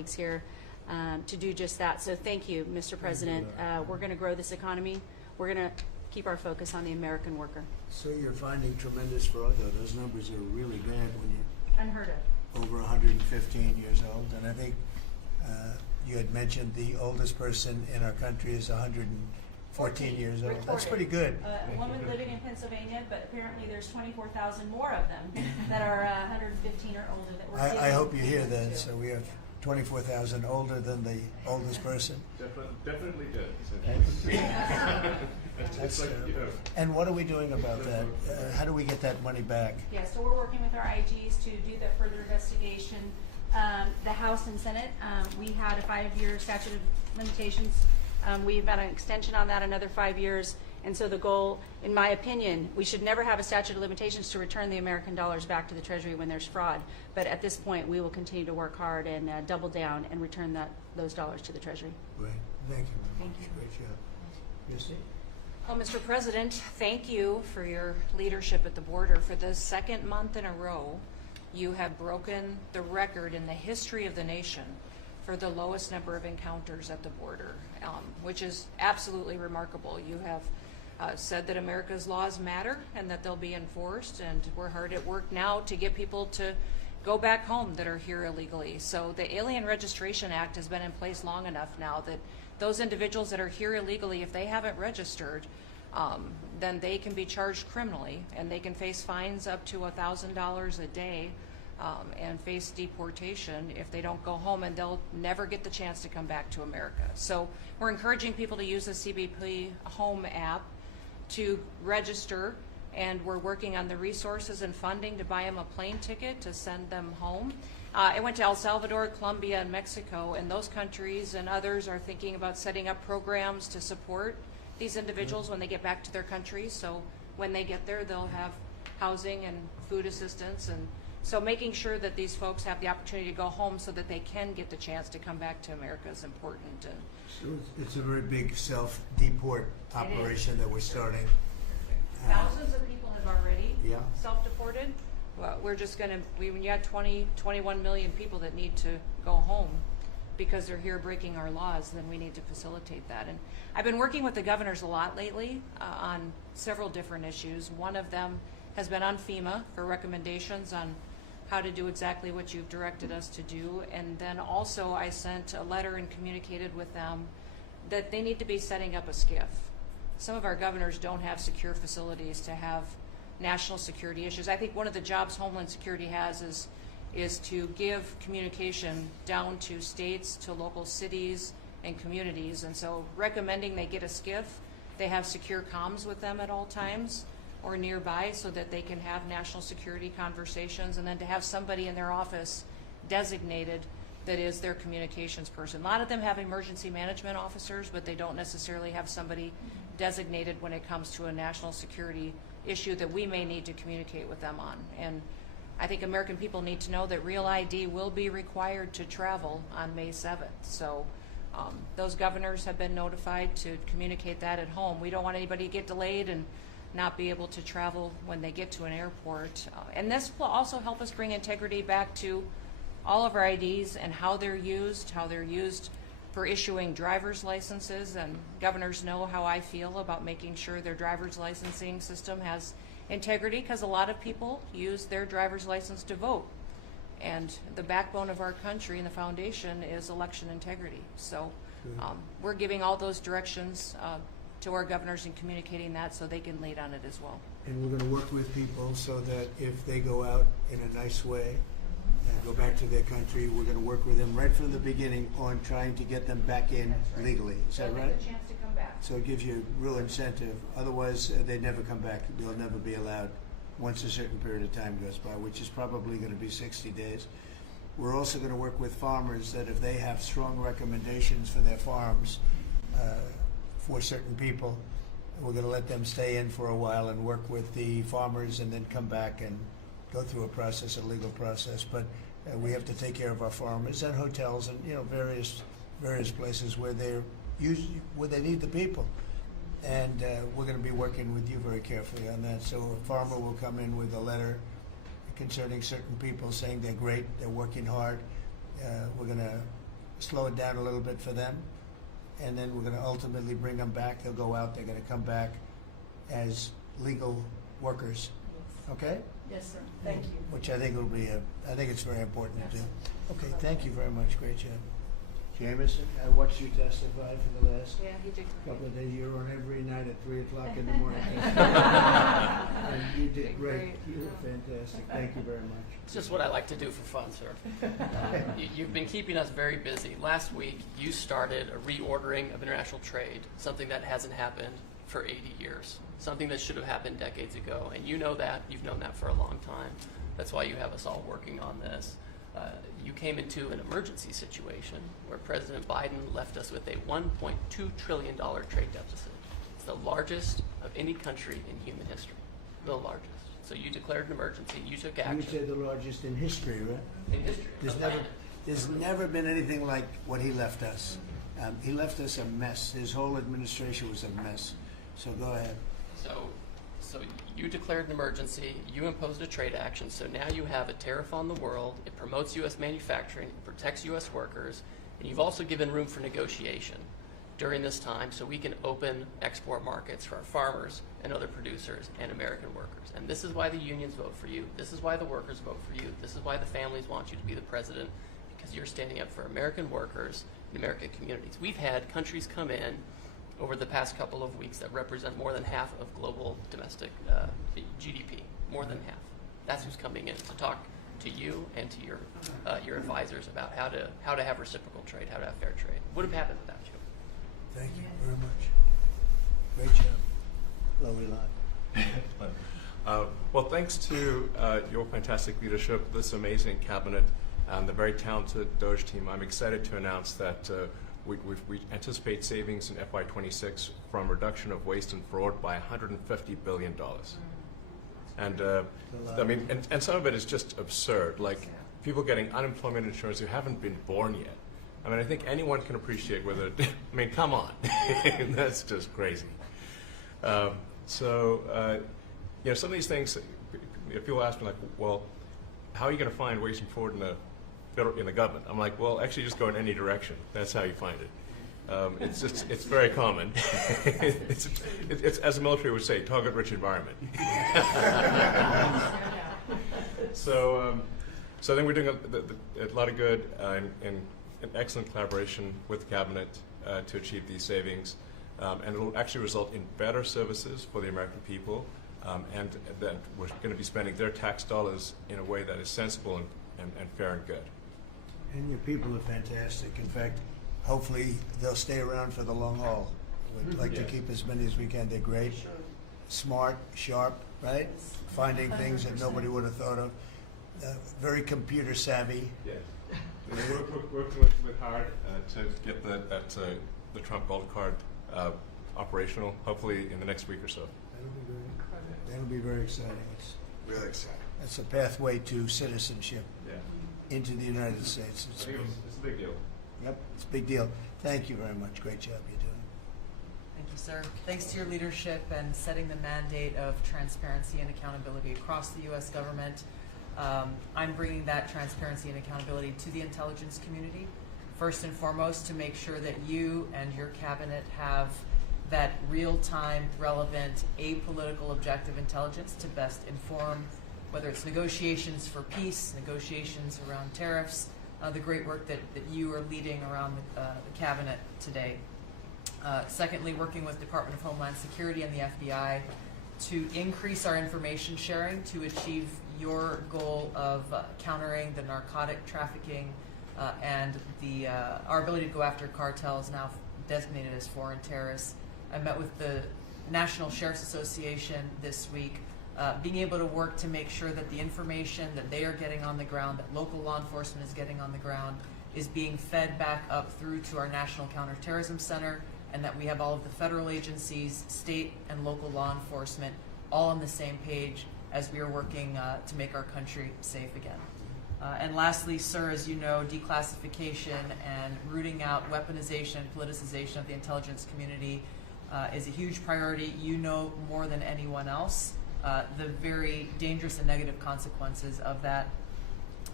colleagues here to do just that. So thank you, Mr. President. We're going to grow this economy. We're going to keep our focus on the American worker. So you're finding tremendous fraud, though. Those numbers are really bad when Unheard of. you're over 115 years old. And I think you had mentioned the oldest person in our country is 114 years old. That's pretty good. A woman living in Pennsylvania, but apparently there's 24,000 more of them that are 115 or older that we're I hope you hear giving that. to. So we have 24,000 older than the oldest person. Definitely good. That's, It's like, you know, and what are we doing about that? How do we get that money back? Yeah, so we're working with our IGs to do that further investigation. The House and Senate, we had a 5-year statute of limitations. We've got an extension on that, another 5 years. And so the goal, in my opinion, we should never have a statute of limitations to return the American dollars back to the Treasury when there's fraud. But at this point, we will continue to work hard and double down and return those dollars to the Treasury. Great. Thank you very Thank much. you. Great job. Christy? Well, Mr. President, thank you for your leadership at the border. For the second month in a row, you have broken the record in the history of the nation for the lowest number of encounters at the border, which is absolutely remarkable. You have said that America's laws matter and that they'll be enforced, and we're hard at work now to get people to go back home that are here illegally. So the Alien Registration Act has been in place long enough now that those individuals that are here illegally, if they haven't registered, then they can be charged criminally, and they can face fines up to $1,000 a day and face deportation if they don't go home, and they'll never get the chance to come back to America. So we're encouraging people to use the CBP Home app to register, and we're working on the resources and funding to buy them a plane ticket to send them home. I went to El Salvador, Colombia, and Mexico, and those countries and others are thinking about setting up programs to support these individuals when they get back to their countries. So when they get there, they'll have housing and food assistance, and so making sure that these folks have the opportunity to go home so that they can get the chance to come back to America is important. And So it's a very big self-deport operation that we're starting. thousands of people have already Yeah. self-deported. Well, we're just going to, when you had 21 million people that need to go home because they're here breaking our laws, then we need to facilitate that. And I've been working with the governors a lot lately on several different issues. One of them has been on FEMA for recommendations on how to do exactly what you've directed us to do. And then also I sent a letter and communicated with them that they need to be setting up a SCIF. Some of our governors don't have secure facilities to have national security issues. I think one of the jobs Homeland Security has is to give communication down to states, to local cities and communities. And so recommending they get a SCIF, they have secure comms with them at all times or nearby so that they can have national security conversations, and then to have somebody in their office designated that is their communications person. A lot of them have emergency management officers, but they don't necessarily have somebody designated when it comes to a national security issue that we may need to communicate with them on. And I think American people need to know that Real ID will be required to travel on May 7th. So those governors have been notified to communicate that at home. We don't want anybody to get delayed and not be able to travel when they get to an airport. And this will also help us bring integrity back to all of our IDs and how they're used for issuing driver's licenses. And governors know how I feel about making sure their driver's licensing system has integrity, because a lot of people use their driver's license to vote. And the backbone of our country and the foundation is election integrity. So we're giving all those directions to our governors and communicating that so they can lead on it as well. And we're going to work with people so that if they go out in a nice way and go back to their country, we're going to work with them right from the beginning on trying to get them back in legally. Is that right? A chance to come back. So it gives you real incentive. Otherwise, they never come back. They'll never be allowed once a certain period of time goes by, which is probably going to be 60 days. We're also going to work with farmers that if they have strong recommendations for their farms for certain people, we're going to let them stay in for a while and work with the farmers and then come back and go through a legal process. But we have to take care of our farmers and hotels and various places where they need the people. And we're going to be working with you very carefully on that. So a farmer will come in with a letter concerning certain people saying they're great, they're working hard. We're going to slow it down a little bit for them, and then we're going to ultimately bring them back. They'll go out. They're going to come back as legal workers. Okay? Yes, sir. Thank you. Which I think will be I think it's very important to Yes. do. Okay, thank you very much. Great job. Jameson, I watched you testify for the last Yeah, he did. couple of days. You're on every night at 3 o'clock in the morning. And you did great. You were fantastic. Thank you very much. It's just what I like to do for fun, sir. You've been keeping us very busy. Last week, you started a reordering of international trade, something that hasn't happened for 80 years, something that should have happened decades ago. And you know that. You've known that for a long time. That's why you have us all working on this. You came into an emergency situation where President Biden left us with a $1.2 trillion trade deficit. It's the largest of any country in human history, the largest. So you declared an emergency, you took You would say action the largest in history, right? in history. There's never been anything like what he left us. He left us a mess. His whole administration was a mess. So go ahead. So you declared an emergency, you imposed a trade action, so now you have a tariff on the world, it promotes U.S. manufacturing, it protects U.S. workers, and you've also given room for negotiation during this time so we can open export markets for our farmers and other producers and American workers. And this is why the unions vote for you, this is why the workers vote for you, this is why the families want you to be the president, because you're standing up for American workers and American communities. We've had countries come in over the past couple of weeks that represent more than half of global domestic GDP, more than half. That's who's coming in to talk to you and to your advisors about how to have reciprocal trade, how to have fair trade. Would have happened without you. Thank you very much. Great job. Lowy line. Well, thanks to your fantastic leadership, this amazing cabinet, and the very talented Doge team, I'm excited to announce that we anticipate savings in FY26 from reduction of waste and fraud by $150 billion. And I mean, and some of it is just absurd, like people getting unemployment insurance who haven't been born yet. I mean, I think anyone can appreciate whether, I mean, come on, that's just crazy. So, you know, some of these things, people ask me like, well, how are you going to find waste and fraud in the government? I'm like, well, actually just go in any direction. That's how you find it. It's very common. it's as the military would say, target-rich environment. So I think we're doing a lot of good in excellent collaboration with the cabinet to achieve these savings, and it will actually result in better services for the American people, and that we're going to be spending their tax dollars in a way that is sensible and fair and good. And your people are fantastic. In fact, hopefully they'll stay around for the long haul. We'd like to keep as many as we can. They're great, smart, sharp, right? Finding things that nobody would have thought of. Very computer savvy. Yes. We're working with hard to get the Trump Gold Card operational, hopefully in the next week or so. That'll be very exciting. It's Really exciting. That's a pathway to citizenship Yeah. into the United States. I think it's a big deal. Yep, it's a big deal. Thank you very much. Great job you're doing. Thank you, sir. Thanks to your leadership and setting the mandate of transparency and accountability across the U.S. government. I'm bringing that transparency and accountability to the intelligence community, first and foremost, to make sure that you and your cabinet have that real-time, relevant, apolitical, objective intelligence to best inform, whether it's negotiations for peace, negotiations around tariffs, the great work that you are leading around the cabinet today. Secondly, working with Department of Homeland Security and the FBI to increase our information sharing to achieve your goal of countering the narcotic trafficking and our ability to go after cartels now designated as foreign terrorists. I met with the National Sheriff's Association this week, being able to work to make sure that the information that they are getting on the ground, that local law enforcement is getting on the ground, is being fed back up through to our National Counterterrorism Center, and that we have all of the federal agencies, state and local law enforcement all on the same page as we are working to make our country safe again. And lastly, sir, as you know, declassification and rooting out weaponization and politicization of the intelligence community is a huge priority. You know more than anyone else the very dangerous and negative consequences of that.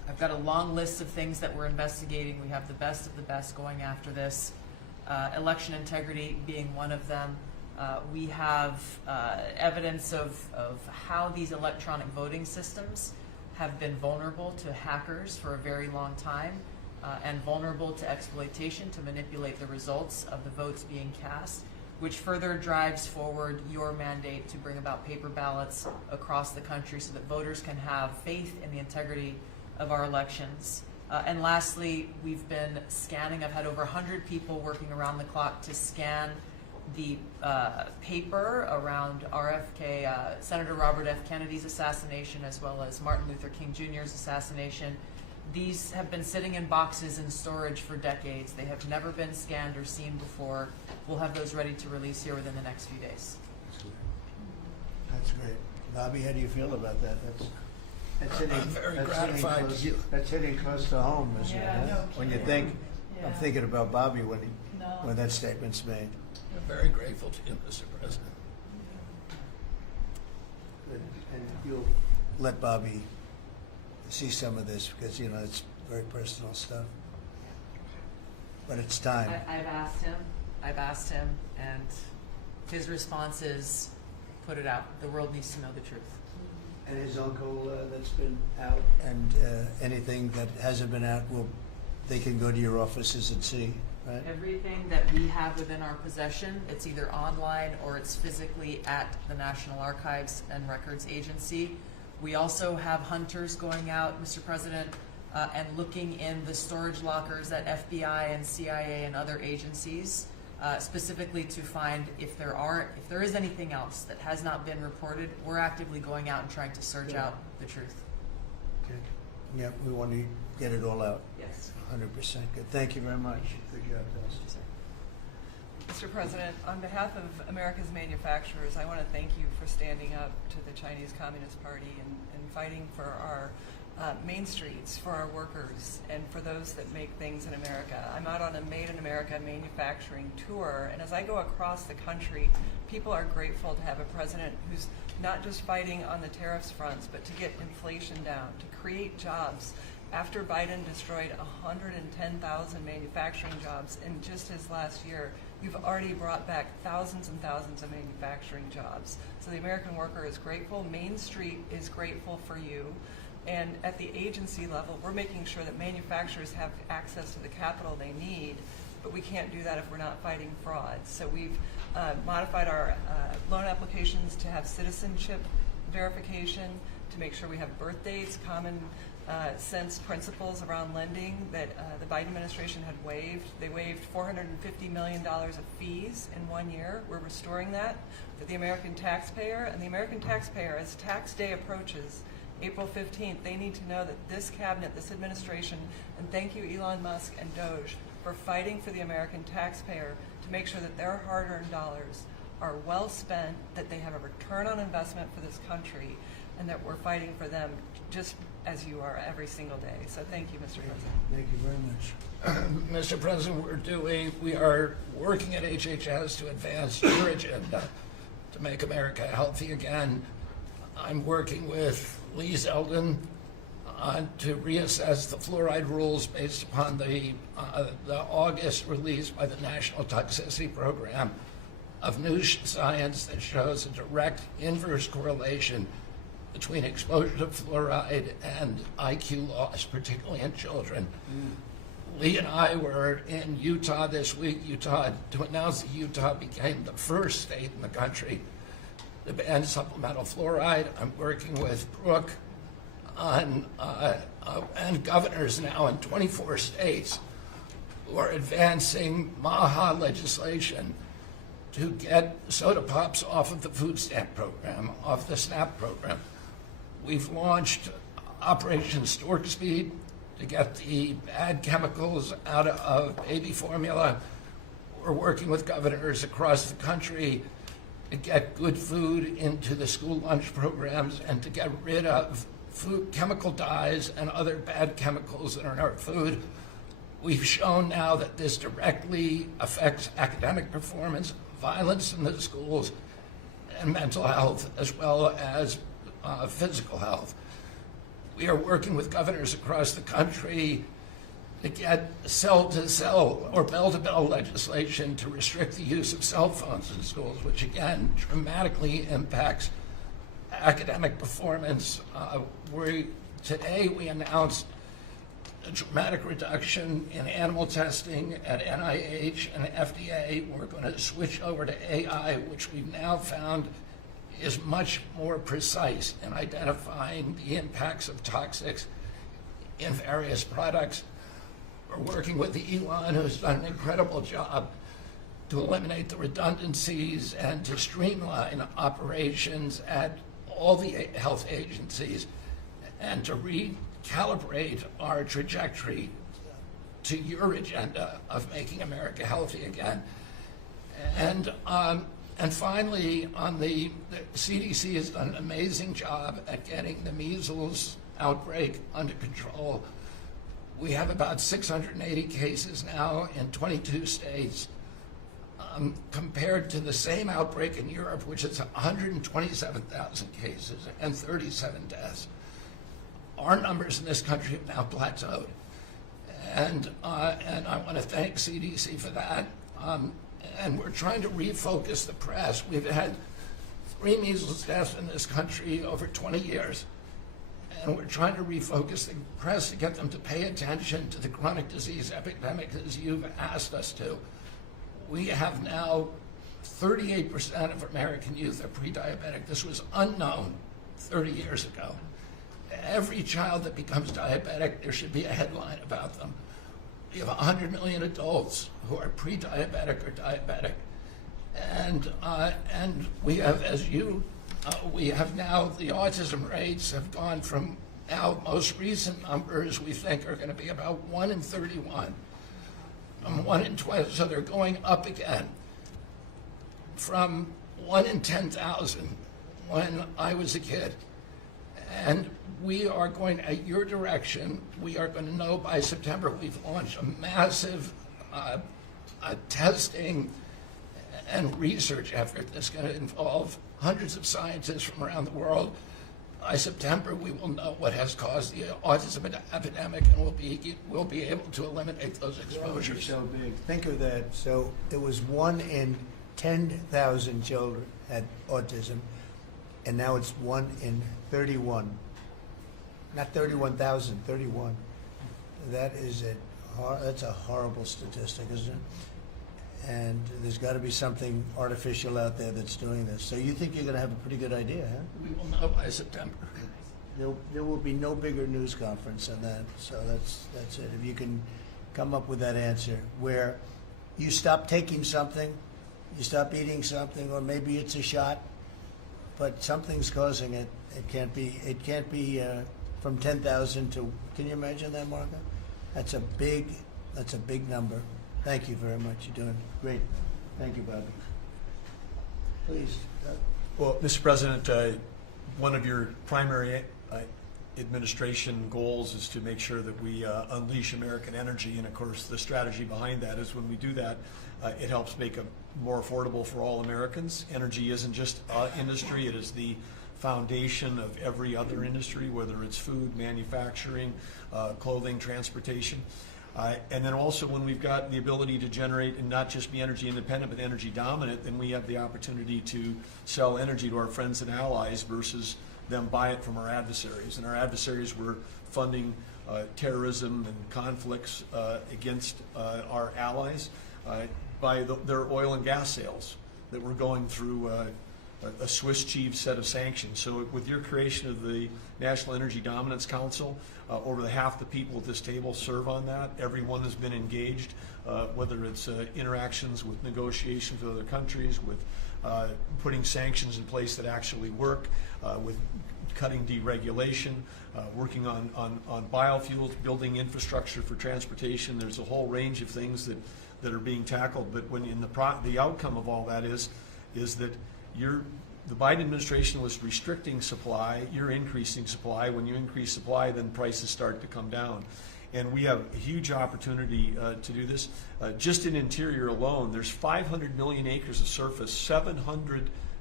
I've got a long list of things that we're investigating. We have the best of the best going after this. Election integrity being one of them. We have evidence of how these electronic voting systems have been vulnerable to hackers for a very long time, and vulnerable to exploitation to manipulate the results of the votes being cast, which further drives forward your mandate to bring about paper ballots across the country so that voters can have faith in the integrity of our elections. And lastly, we've been scanning. I've had over 100 people working around the clock to scan the paper around RFK, Senator Robert F. Kennedy's assassination, as well as Martin Luther King Jr.'s assassination. These have been sitting in boxes in storage for decades. They have never been scanned or seen before. We'll have those ready to release here within the next few days. That's great. Bobby, how do you feel about that? That's hitting, I'm very that's gratified hitting close, to you. That's hitting close to home, isn't it? Yeah, huh? no When you kidding. think, I'm Yeah. thinking about Bobby when No. when that statement's made. I'm very grateful to you, Mr. President. And you'll let Bobby see some of this because, you know, it's very personal stuff. But it's time. I've asked him, and his response is, put it out. The world needs to know the truth. And his uncle that's been out, and anything that hasn't been out, they can go to your offices and see, right? Everything that we have within our possession, it's either online or it's physically at the National Archives and Records Agency. We also have hunters going out, Mr. President, and looking in the storage lockers at FBI and CIA and other agencies, specifically to find if there is anything else that has not been reported. We're actively going out and trying to search out the truth. Okay. Yeah, we want to get it all out. Yes. 100% good. Thank you very much. Good job, Dustin. Mr. President, on behalf of America's manufacturers, I want to thank you for standing up to the Chinese Communist Party and fighting for our main streets, for our workers, and for those that make things in America. I'm out on a Made in America manufacturing tour, and as I go across the country, people are grateful to have a president who's not just fighting on the tariffs fronts, but to get inflation down, to create jobs. After Biden destroyed 110,000 manufacturing jobs in just his last year, you've already brought back thousands and thousands of manufacturing jobs. So the American worker is grateful. Main Street is grateful for you. And at the agency level, we're making sure that manufacturers have access to the capital they need, but we can't do that if we're not fighting fraud. So we've modified our loan applications to have citizenship verification, to make sure we have birth dates, common sense principles around lending that the Biden administration had waived. They waived $450 million of fees in 1 year. We're restoring that for the American taxpayer. And the American taxpayer, as tax day approaches, April 15th, they need to know that this cabinet, this administration, and thank you Elon Musk and Doge for fighting for the American taxpayer to make sure that their hard-earned dollars are well spent, that they have a return on investment for this country, and that we're fighting for them just as you are every single day. So thank you, Mr. President. Thank you very much. Mr. President, we are working at HHS to advance your agenda to make America healthy again. I'm working with Lee Zeldin to reassess the fluoride rules based upon the August release by the National Toxicity Program of new science that shows a direct inverse correlation between exposure to fluoride and IQ loss, particularly in children. Lee and I were in Utah this week, to announce that Utah became the first state in the country to ban supplemental fluoride. I'm working with Brooke on, and governors now in 24 states who are advancing MAHA legislation to get soda pops off of the food stamp program, off the SNAP program. We've launched Operation Stork Speed to get the bad chemicals out of baby formula. We're working with governors across the country to get good food into the school lunch programs and to get rid of food chemical dyes and other bad chemicals that are in our food. We've shown now that this directly affects academic performance, violence in the schools, and mental health, as well as physical health. We are working with governors across the country to get cell-to-cell or bell-to-bell legislation to restrict the use of cell phones in schools, which again dramatically impacts academic performance. Today we announced a dramatic reduction in animal testing at NIH and FDA. We're going to switch over to AI, which we've now found is much more precise in identifying the impacts of toxics in various products. We're working with Elon, who's done an incredible job to eliminate the redundancies and to streamline operations at all the health agencies and to recalibrate our trajectory to your agenda of making America healthy again. And finally, the CDC has done an amazing job at getting the measles outbreak under control. We have about 680 cases now in 22 states, compared to the same outbreak in Europe, which is 127,000 cases and 37 deaths. Our numbers in this country have now plateaued. And I want to thank CDC for that. And we're trying to refocus the press. We've had 3 measles deaths in this country over 20 years. And we're trying to refocus the press to get them to pay attention to the chronic disease epidemic as you've asked us to. We have now 38% of American youth are pre-diabetic. This was unknown 30 years ago. Every child that becomes diabetic, there should be a headline about them. We have 100 million adults who are pre-diabetic or diabetic. And we have, we have now, the autism rates have gone from now most recent numbers we think are going to be about 1 in 31, 1 in 12, so they're going up again from 1 in 10,000 when I was a kid. And we are going, at your direction, we are going to know by September. We've launched a massive testing and research effort that's going to involve hundreds of scientists from around the world. By September, we will know what has caused the autism epidemic, and we'll be able to eliminate those exposures. So big. Think of that. So it was 1 in 10,000 children had autism, and now it's 1 in 31. Not 31,000, 31. That's a horrible statistic, isn't it? And there's got to be something artificial out there that's doing this. So you think you're going to have a pretty good idea, huh? We will know by September. There will be no bigger news conference than that. So that's it. If you can come up with that answer where you stop taking something, you stop eating something, or maybe it's a shot, but something's causing it. It can't be from 10,000 to. Can you imagine that, Marco? That's a big number. Thank you very much. You're doing great. Thank you, Bobby. Please. Well, Mr. President, one of your primary administration goals is to make sure that we unleash American energy, and of course the strategy behind that is when we do that, it helps make it more affordable for all Americans. Energy isn't just industry, it is the foundation of every other industry, whether it's food, manufacturing, clothing, transportation. And then also when we've got the ability to generate and not just be energy independent but energy dominant, then we have the opportunity to sell energy to our friends and allies versus them buy it from our adversaries. And our adversaries were funding terrorism and conflicts against our allies by their oil and gas sales that were going through a Swiss cheese set of sanctions. So with your creation of the National Energy Dominance Council, over half the people at this table serve on that. Everyone has been engaged, whether it's interactions with negotiations with other countries, with putting sanctions in place that actually work, with cutting deregulation, working on biofuels, building infrastructure for transportation. There's a whole range of things that are being tackled. But when the outcome of all that is that the Biden administration was restricting supply, you're increasing supply. When you increase supply, then prices start to come down. And we have a huge opportunity to do this. Just in interior alone, there's 500 million acres of surface, 700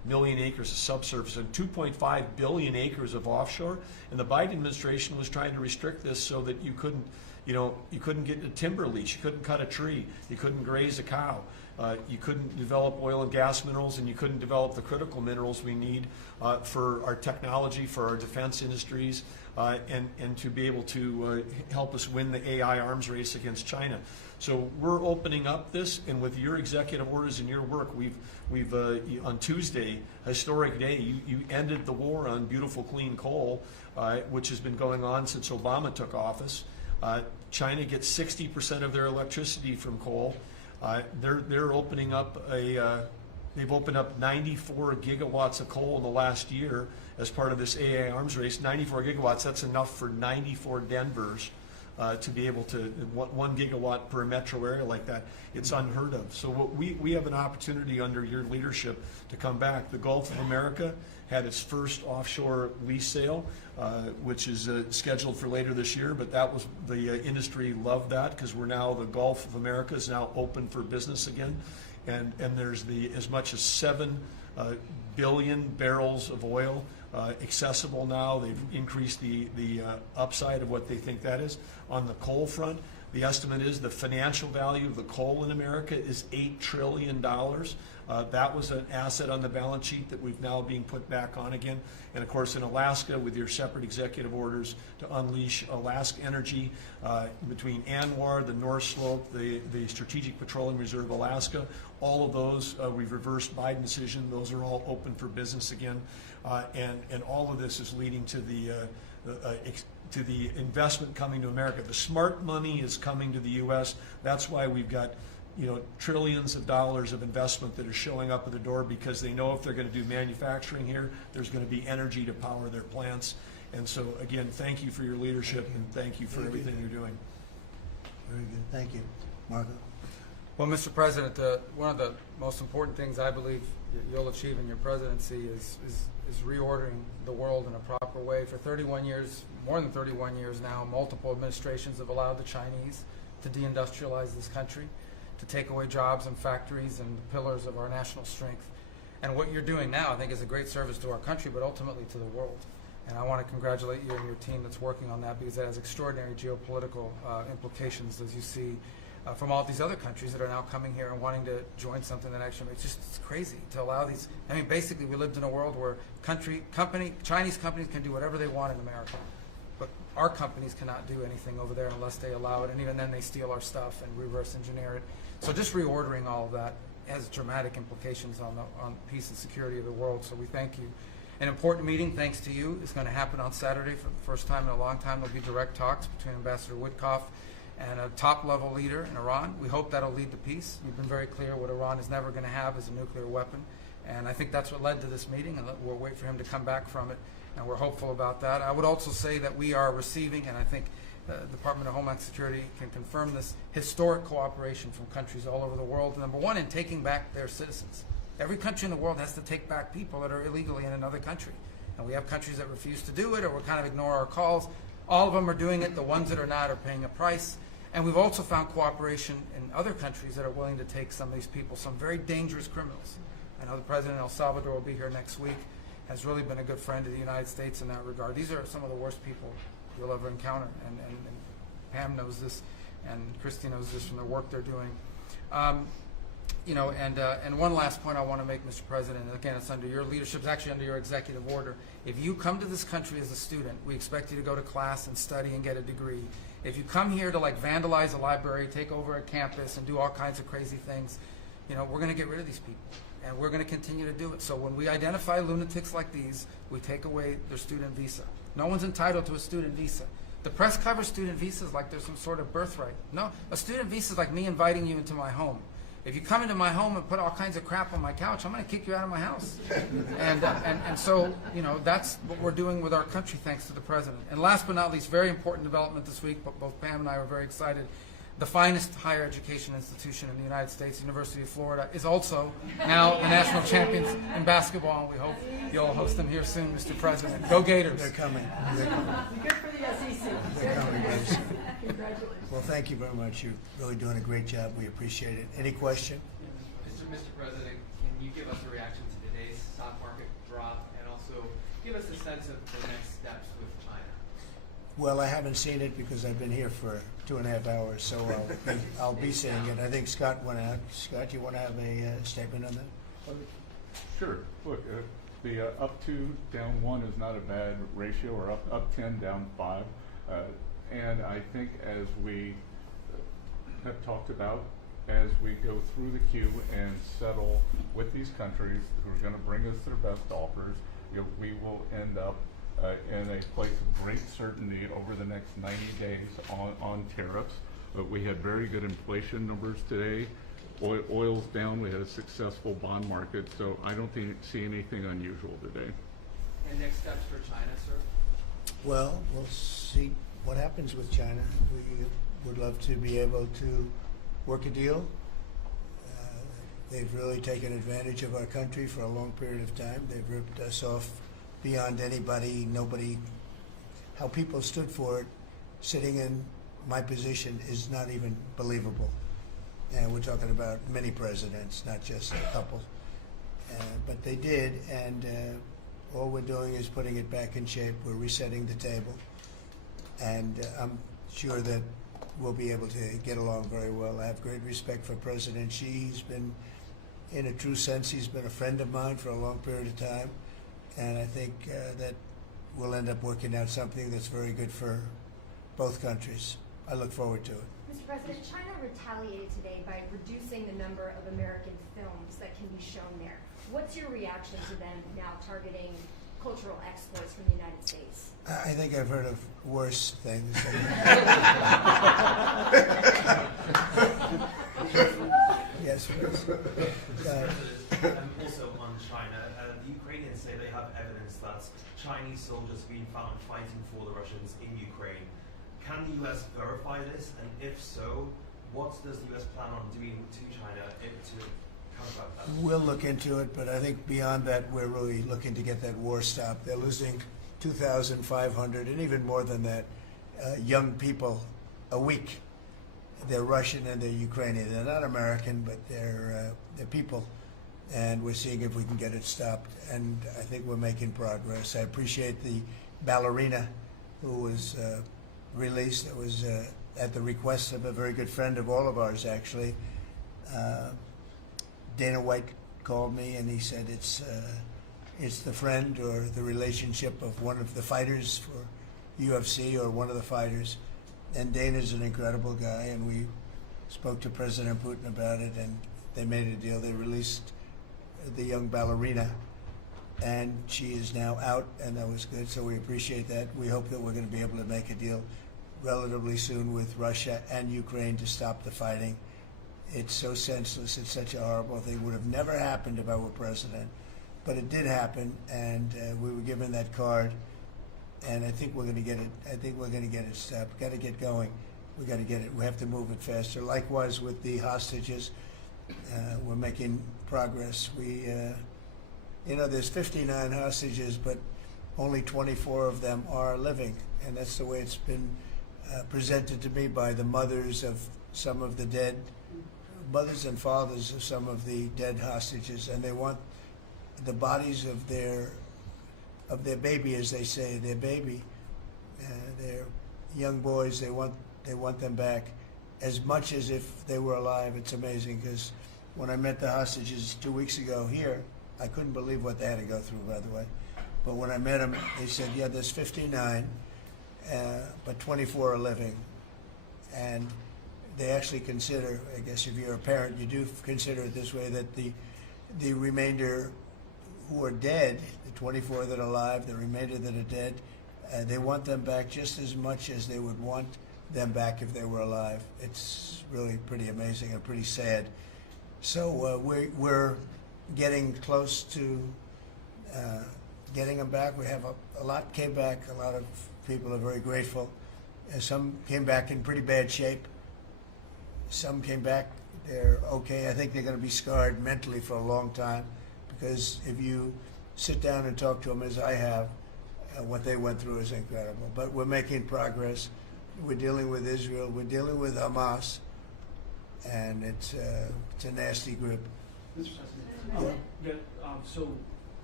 million acres of subsurface and 2.5 billion acres of offshore. And the Biden administration was trying to restrict this so that you couldn't get a timber lease, you couldn't cut a tree, you couldn't graze a cow, you couldn't develop oil and gas minerals, and you couldn't develop the critical minerals we need for our technology, for our defense industries, and to be able to help us win the AI arms race against China. So we're opening up this, and with your executive orders and your work, we've on Tuesday, historic day, you ended the war on beautiful clean coal, which has been going on since Obama took office. China gets 60% of their electricity from coal. They're opening up they've opened up 94 gigawatts of coal in the last year as part of this AI arms race. 94 gigawatts, that's enough for 94 Denvers to be able to, 1 gigawatt per metro area like that. It's unheard of. So we have an opportunity under your leadership to come back. The Gulf of America had its first offshore lease sale, which is scheduled for later this year, but that was, the industry loved that because we're now, the Gulf of America is now open for business again. And there's as much as 7 billion barrels of oil accessible now. They've increased the upside of what they think that is. On the coal front, the estimate is the financial value of the coal in America is $8 trillion. That was an asset on the balance sheet that we've now being put back on again. And of course in Alaska, with your separate executive orders to unleash Alaska energy between ANWR, the North Slope, the Strategic Petroleum Reserve Alaska, all of those, we've reversed Biden decision. Those are all open for business again. And all of this is leading to the investment coming to America. The smart money is coming to the U.S. That's why we've got trillions of dollars of investment that are showing up at the door, because they know if they're going to do manufacturing here, there's going to be energy to power their plants. And so again, thank you for your leadership and thank you for everything you're doing. Very good. Thank you. Marco? Well, Mr. President, one of the most important things I believe you'll achieve in your presidency is reordering the world in a proper way. For 31 years, more than 31 years now, multiple administrations have allowed the Chinese to deindustrialize this country, to take away jobs and factories and the pillars of our national strength. And what you're doing now, I think, is a great service to our country, but ultimately to the world. And I want to congratulate you and your team that's working on that, because it has extraordinary geopolitical implications, as you see, from all these other countries that are now coming here and wanting to join something that actually makes it's crazy to allow these. I mean, basically, we lived in a world where Chinese companies can do whatever they want in America, but our companies cannot do anything over there unless they allow it, and even then they steal our stuff and reverse engineer it. So just reordering all of that has dramatic implications on peace and security of the world. So we thank you. An important meeting, thanks to you, is going to happen on Saturday for the first time in a long time. There'll be direct talks between Ambassador Witkoff and a top-level leader in Iran. We hope that'll lead to peace. You've been very clear what Iran is never going to have is a nuclear weapon. And I think that's what led to this meeting, and we'll wait for him to come back from it. And we're hopeful about that. I would also say that we are receiving, and I think the Department of Homeland Security can confirm this, historic cooperation from countries all over the world. Number one, in taking back their citizens. Every country in the world has to take back people that are illegally in another country. And we have countries that refuse to do it or will kind of ignore our calls. All of them are doing it. The ones that are not are paying a price. And we've also found cooperation in other countries that are willing to take some of these people, some very dangerous criminals. I know the President of El Salvador will be here next week, has really been a good friend to the United States in that regard. These are some of the worst people you'll ever encounter. And Pam knows this, and Christy knows this from the work they're doing. And one last point I want to make, Mr. President, and again, it's under your leadership, it's actually under your executive order. If you come to this country as a student, we expect you to go to class and study and get a degree. If you come here to vandalize a library, take over a campus, and do all kinds of crazy things, we're going to get rid of these people, and we're going to continue to do it. So when we identify lunatics like these, we take away their student visa. No one's entitled to a student visa. The press covers student visas like there's some sort of birthright. No, a student visa is like me inviting you into my home. If you come into my home and put all kinds of crap on my couch, I'm going to kick you out of my house. And so, that's what we're doing with our country, thanks to the President. And last but not least, very important development this week, but both Pam and I were very excited. The finest higher education institution in the United States, University of Florida, is also now the national champions in basketball, and we hope you'll host them here soon, Mr. President. Go Gators. They're coming. Good for the SEC. They're coming, guys. Congratulations. Well, thank you very much. You're really doing a great job. We appreciate it. Any question? Mr. President, can you give us a reaction to today's stock market drop, and also give us a sense of the next steps with China. Well, I haven't seen it because I've been here for 2.5 hours, so I'll be seeing it. I think Scott went out. Scott, you want to have a statement on that? Sure. Look, the up 2, down 1 is not a bad ratio, or up 10, down 5. And I think as we have talked about, as we go through the queue and settle with these countries who are going to bring us their best offers, we will end up in a place of great certainty over the next 90 days on tariffs. But we had very good inflation numbers today. Oil's down. We had a successful bond market, so I don't see anything unusual today. And next steps for China, sir? Well, we'll see what happens with China. We would love to be able to work a deal. They've really taken advantage of our country for a long period of time. They've ripped us off beyond nobody. How people stood for it, sitting in my position, is not even believable. And we're talking about many presidents, not just a couple. But they did, and all we're doing is putting it back in shape. We're resetting the table. And I'm sure that we'll be able to get along very well. I have great respect for President Xi. He's been, in a true sense, he's been a friend of mine for a long period of time. And I think that we'll end up working out something that's very good for both countries. I look forward to it. Mr. President, China retaliated today by reducing the number of American films that can be shown there. What's your reaction to them now targeting cultural exports from the United States? I think I've heard of worse things. Yes, please. Also on China, the Ukrainians say they have evidence that Chinese soldiers have been found fighting for the Russians in Ukraine. Can the U.S. verify this? And if so, what does the U.S. plan on doing to China to combat that? We'll look into it, but I think beyond that, we're really looking to get that war stopped. They're losing 2,500 and even more than that young people a week. They're Russian and they're Ukrainian. They're not American, but they're people. And we're seeing if we can get it stopped. And I think we're making progress. I appreciate the ballerina who was released. It was at the request of a very good friend of all of ours, actually. Dana White called me and he said it's the friend or the relationship of one of the fighters for UFC or one of the fighters. And Dana's an incredible guy, and we spoke to President Putin about it, and they made a deal. They released the young ballerina, and she is now out, and that was good, so we appreciate that. We hope that we're going to be able to make a deal relatively soon with Russia and Ukraine to stop the fighting. It's so senseless. It's such a horrible thing. It would have never happened if I were president, but it did happen, and we were given that card. And I think we're going to get it. I think we're going to get it stopped. Got to get going. We got to get it. We have to move it faster. Likewise with the hostages, we're making progress. There's 59 hostages, but only 24 of them are living, and that's the way it's been presented to me by the mothers of some of the dead, mothers and fathers of some of the dead hostages, and they want the bodies of their baby, as they say, their baby, their young boys. They want them back as much as if they were alive. It's amazing, because when I met the hostages 2 weeks ago here, I couldn't believe what they had to go through, by the way. But when I met them, they said, yeah, there's 59, but 24 are living. And they actually consider, I guess if you're a parent, you do consider it this way, that the remainder who are dead, the 24 that are alive, the remainder that are dead, they want them back just as much as they would want them back if they were alive. It's really pretty amazing and pretty sad. So we're getting close to getting them back. We have a lot came back. A lot of people are very grateful. Some came back in pretty bad shape. Some came back, they're okay. I think they're going to be scarred mentally for a long time, because if you sit down and talk to them, as I have, what they went through is incredible. But we're making progress. We're dealing with Israel. We're dealing with Hamas, and it's a nasty group. Mr. President, so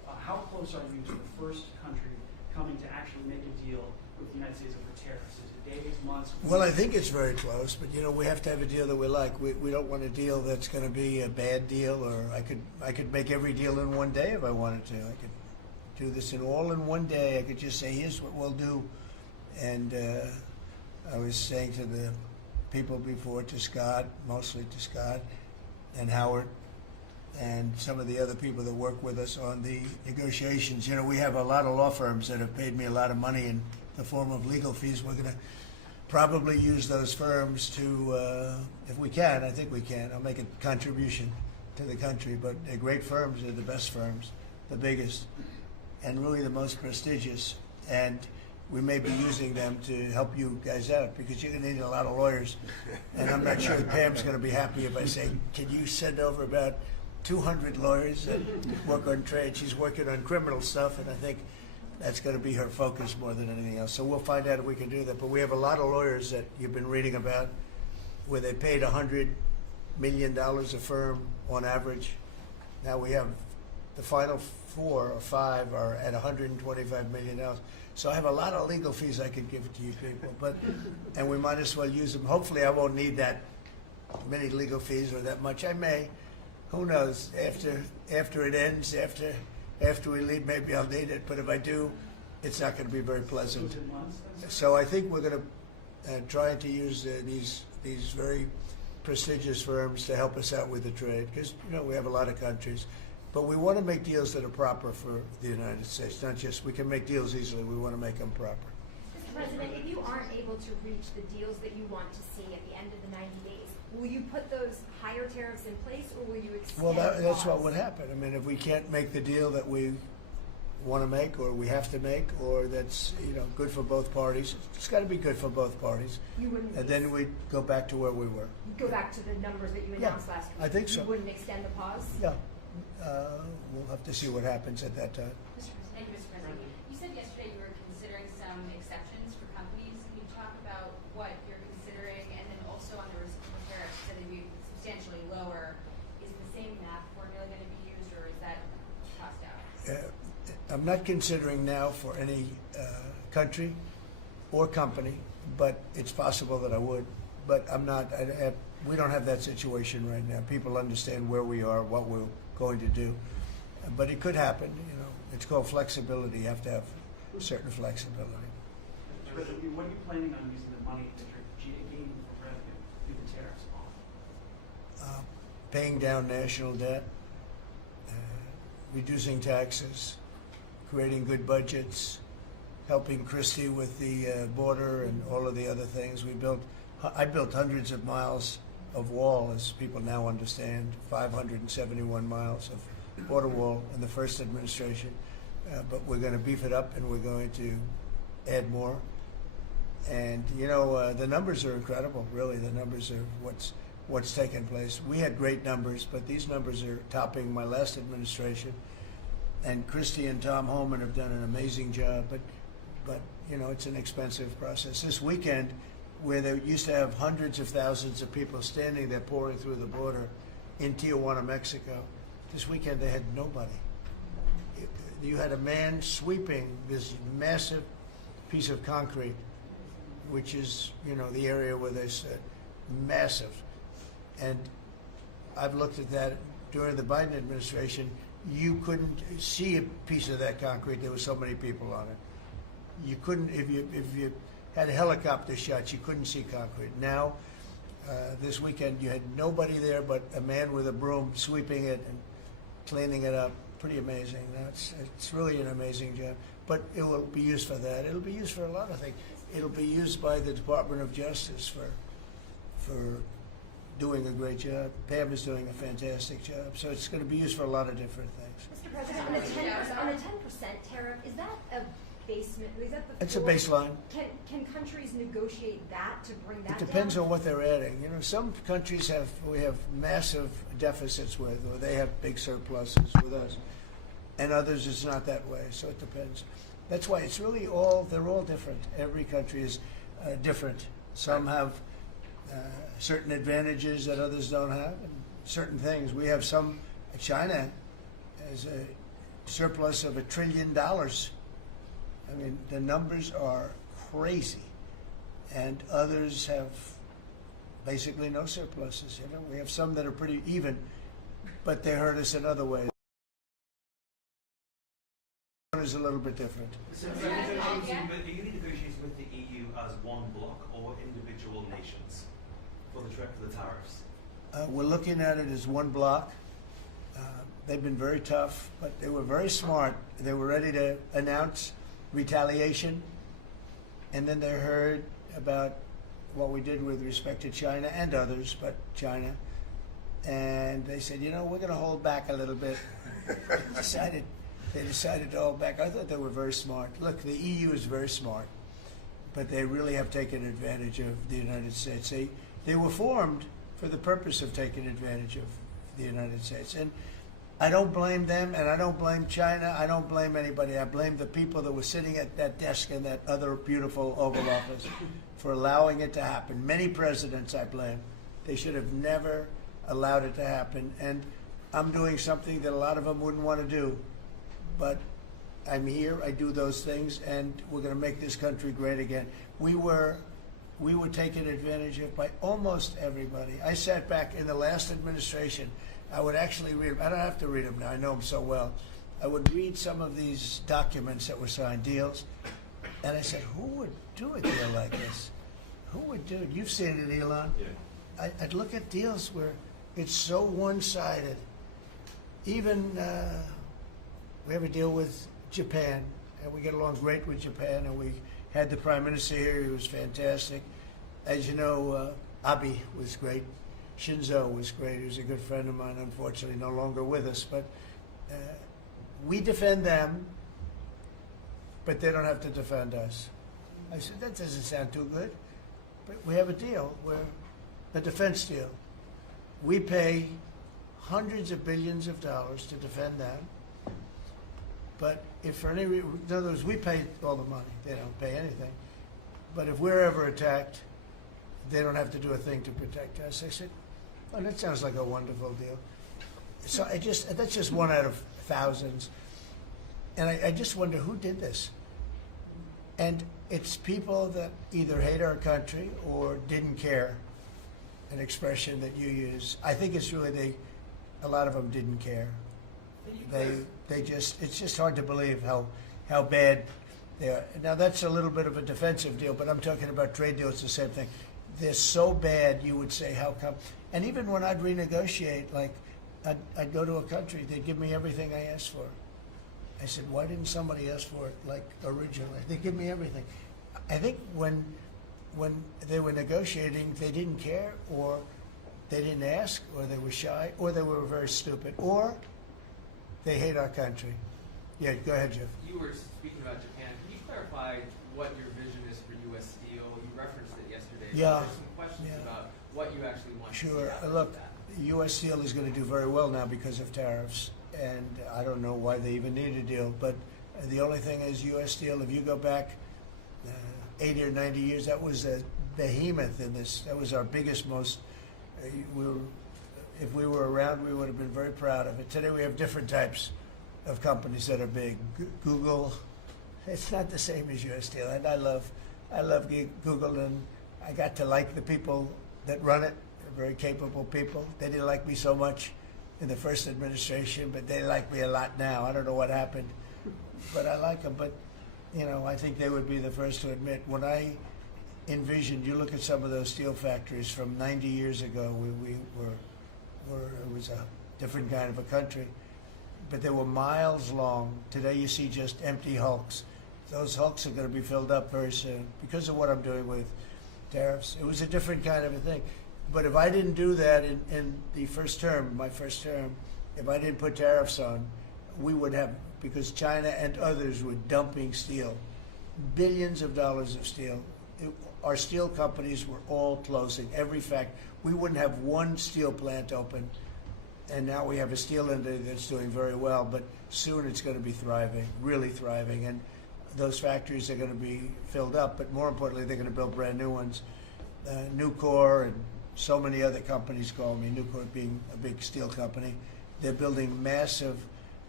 how close are you to the first country coming to actually make a deal with the United States over tariffs? Is it days, months, weeks? Well, I think it's very close, but we have to have a deal that we like. We don't want a deal that's going to be a bad deal, or I could make every deal in one day if I wanted to. I could do this all in one day. I could just say, here's what we'll do. And I was saying to the people before, to Scott, mostly to Scott and Howard, and some of the other people that work with us on the negotiations. We have a lot of law firms that have paid me a lot of money in the form of legal fees. We're going to probably use those firms to, if we can, I think we can. I'll make a contribution to the country, but they're great firms. They're the best firms, the biggest, and really the most prestigious. And we may be using them to help you guys out, because you're going to need a lot of lawyers. And I'm not sure Pam's going to be happy if I say, can you send over about 200 lawyers that work on trade? She's working on criminal stuff, and I think that's going to be her focus more than anything else. So we'll find out if we can do that. But we have a lot of lawyers that you've been reading about where they paid $100 million a firm on average. Now we have the final 4 or 5 are at $125 million. So I have a lot of legal fees I could give to you people, and we might as well use them. Hopefully I won't need that many legal fees or that much. I may. Who knows? After it ends, after we leave, maybe I'll need it. But if I do, it's not going to be very pleasant. So I think we're going to try to use these very prestigious firms to help us out with the trade, because we have a lot of countries. But we want to make deals that are proper for the United States, not just we can make deals easily. We want to make them proper. Mr. President, if you aren't able to reach the deals that you want to see at the end of the 90 days, will you put those higher tariffs in place, or will you extend? Well, that's what would happen. I mean, if we can't make the deal that we want to make, or we have to make, or that's good for both parties, it's got to be good for both parties. You wouldn't. And then we'd go back to where we were. Go back to the numbers that you announced last week. I think so. You wouldn't extend the pause. Yeah. We'll have to see what happens at that time. Thank you, Mr. President. You said yesterday you were considering some exceptions for companies. Can you talk about what you're considering, and then also on the reciprocal tariffs, that it'd be substantially lower? Is the same math formula going to be used, or is that tossed out? I'm not considering now for any country or company, but it's possible that I would. But I'm not. We don't have that situation right now. People understand where we are, what we're going to do, but it could happen. It's called flexibility. You have to have certain flexibility. What are you planning on using the money that you're gaining from revenue through the tariffs on? Paying down national debt, reducing taxes, creating good budgets, helping Christie with the border and all of the other things. I built hundreds of miles of wall, as people now understand, 571 miles of border wall in the first administration. But we're going to beef it up, and we're going to add more. And the numbers are incredible. Really, the numbers are what's taken place. We had great numbers, but these numbers are topping my last administration. And Christie and Tom Homan have done an amazing job. But it's an expensive process. This weekend, where they used to have hundreds of thousands of people standing there pouring through the border in Tijuana, Mexico, this weekend they had nobody. You had a man sweeping this massive piece of concrete, which is, the area where they said massive. And I've looked at that during the Biden administration. You couldn't see a piece of that concrete. There were so many people on it. You couldn't, if you had helicopter shots, you couldn't see concrete. Now, this weekend, you had nobody there but a man with a broom sweeping it and cleaning it up. Pretty amazing. It's really an amazing job. But it will be used for that. It'll be used for a lot of things. It'll be used by the Department of Justice for doing a great job. Pam is doing a fantastic job. So it's going to be used for a lot of different things. Mr. President, on the 10% tariff, is that a basement? Is that the It's a floor? baseline. Can countries negotiate that to bring that It depends down? on what they're adding. Some countries we have massive deficits with, or they have big surpluses with us, and others it's not that way. So it depends. That's why it's really they're all different. Every country is different. Some have certain advantages that others don't have, and certain things. We have some. China has surplus of $1 trillion. I mean, the numbers are crazy. And others have basically no surpluses. You know, we have some that are pretty even, but they hurt us in other ways. One is a little bit different. So are you negotiating with the EU as one bloc or individual nations for the tariffs? We're looking at it as one block. They've been very tough, but they were very smart. They were ready to announce retaliation, and then they heard about what we did with respect to China and others, but China, and they said, you know, we're going to hold back a little bit. They decided to hold back. I thought they were very smart. Look, the EU is very smart, but they really have taken advantage of the United States. They were formed for the purpose of taking advantage of the United States. And I don't blame them, and I don't blame China. I don't blame anybody. I blame the people that were sitting at that desk in that other beautiful Oval Office for allowing it to happen. Many presidents I blame. They should have never allowed it to happen. And I'm doing something that a lot of them wouldn't want to do. But I'm here, I do those things, and we're going to make this country great again. We were taken advantage of by almost everybody. I sat back in the last administration. I would actually read them. I don't have to read them now. I know them so well. I would read some of these documents that were signed, deals, and I said, who would do a deal like this? Who would do it? You've seen it, Elon. Yeah. I'd look at deals where it's so one-sided. Even we have a deal with Japan, and we get along great with Japan, and we had the Prime Minister here. He was fantastic. As you know, Abe was great. Shinzo was great. He was a good friend of mine, unfortunately no longer with us. But we defend them, but they don't have to defend us. I said, that doesn't sound too good. But we have a deal where, a defense deal. We pay hundreds of billions of dollars to defend them. But if for any reason, in other words, we pay all the money. They don't pay anything. But if we're ever attacked, they don't have to do a thing to protect us. I said, oh, that sounds like a wonderful deal. So that's just one out of thousands. And I just wonder who did this. And it's people that either hate our country or didn't care, an expression that you use. I think it's really a lot of them didn't care. It's just hard to believe how bad they are. Now that's a little bit of a defensive deal, but I'm talking about trade deals, the same thing. They're so bad, you would say, how come? And even when I'd renegotiate, like I'd go to a country, they'd give me everything I asked for. I said, why didn't somebody ask for it like originally? They give me everything. I think when they were negotiating, they didn't care, or they didn't ask, or they were shy, or they were very stupid, or they hate our country. Yeah, go ahead, Jeff. You were speaking about Japan. Can you clarify what your vision is for U.S. Steel? You referenced it yesterday. Yeah. There's some questions about what you actually want to see Sure. out of Look, that. U.S. Steel is going to do very well now because of tariffs, and I don't know why they even need a deal. But the only thing is, U.S. Steel, if you go back 80 or 90 years, that was a behemoth in this. That was our biggest, most. If we were around, we would have been very proud of it. Today we have different types of companies that are big. Google, it's not the same as U.S. Steel, and I love Google, and I got to like the people that run it. They're very capable people. They didn't like me so much in the first administration, but they like me a lot now. I don't know what happened, but I like them. But you know, I think they would be the first to admit, when I envisioned, you look at some of those steel factories from 90 years ago, it was a different kind of a country, but they were miles long. Today you see just empty hulks. Those hulks are going to be filled up very soon because of what I'm doing with tariffs. It was a different kind of a thing. But if I didn't do that in the first term, my first term, if I didn't put tariffs on, we would have, because China and others were dumping steel, billions of dollars of steel. Our steel companies were all closing, every factory. We wouldn't have one steel plant open, and now we have a steel industry that's doing very well, but soon it's going to be thriving, really thriving, and those factories are going to be filled up, but more importantly, they're going to build brand new ones. Nucor and so many other companies call me, Nucor being a big steel company. They're building massive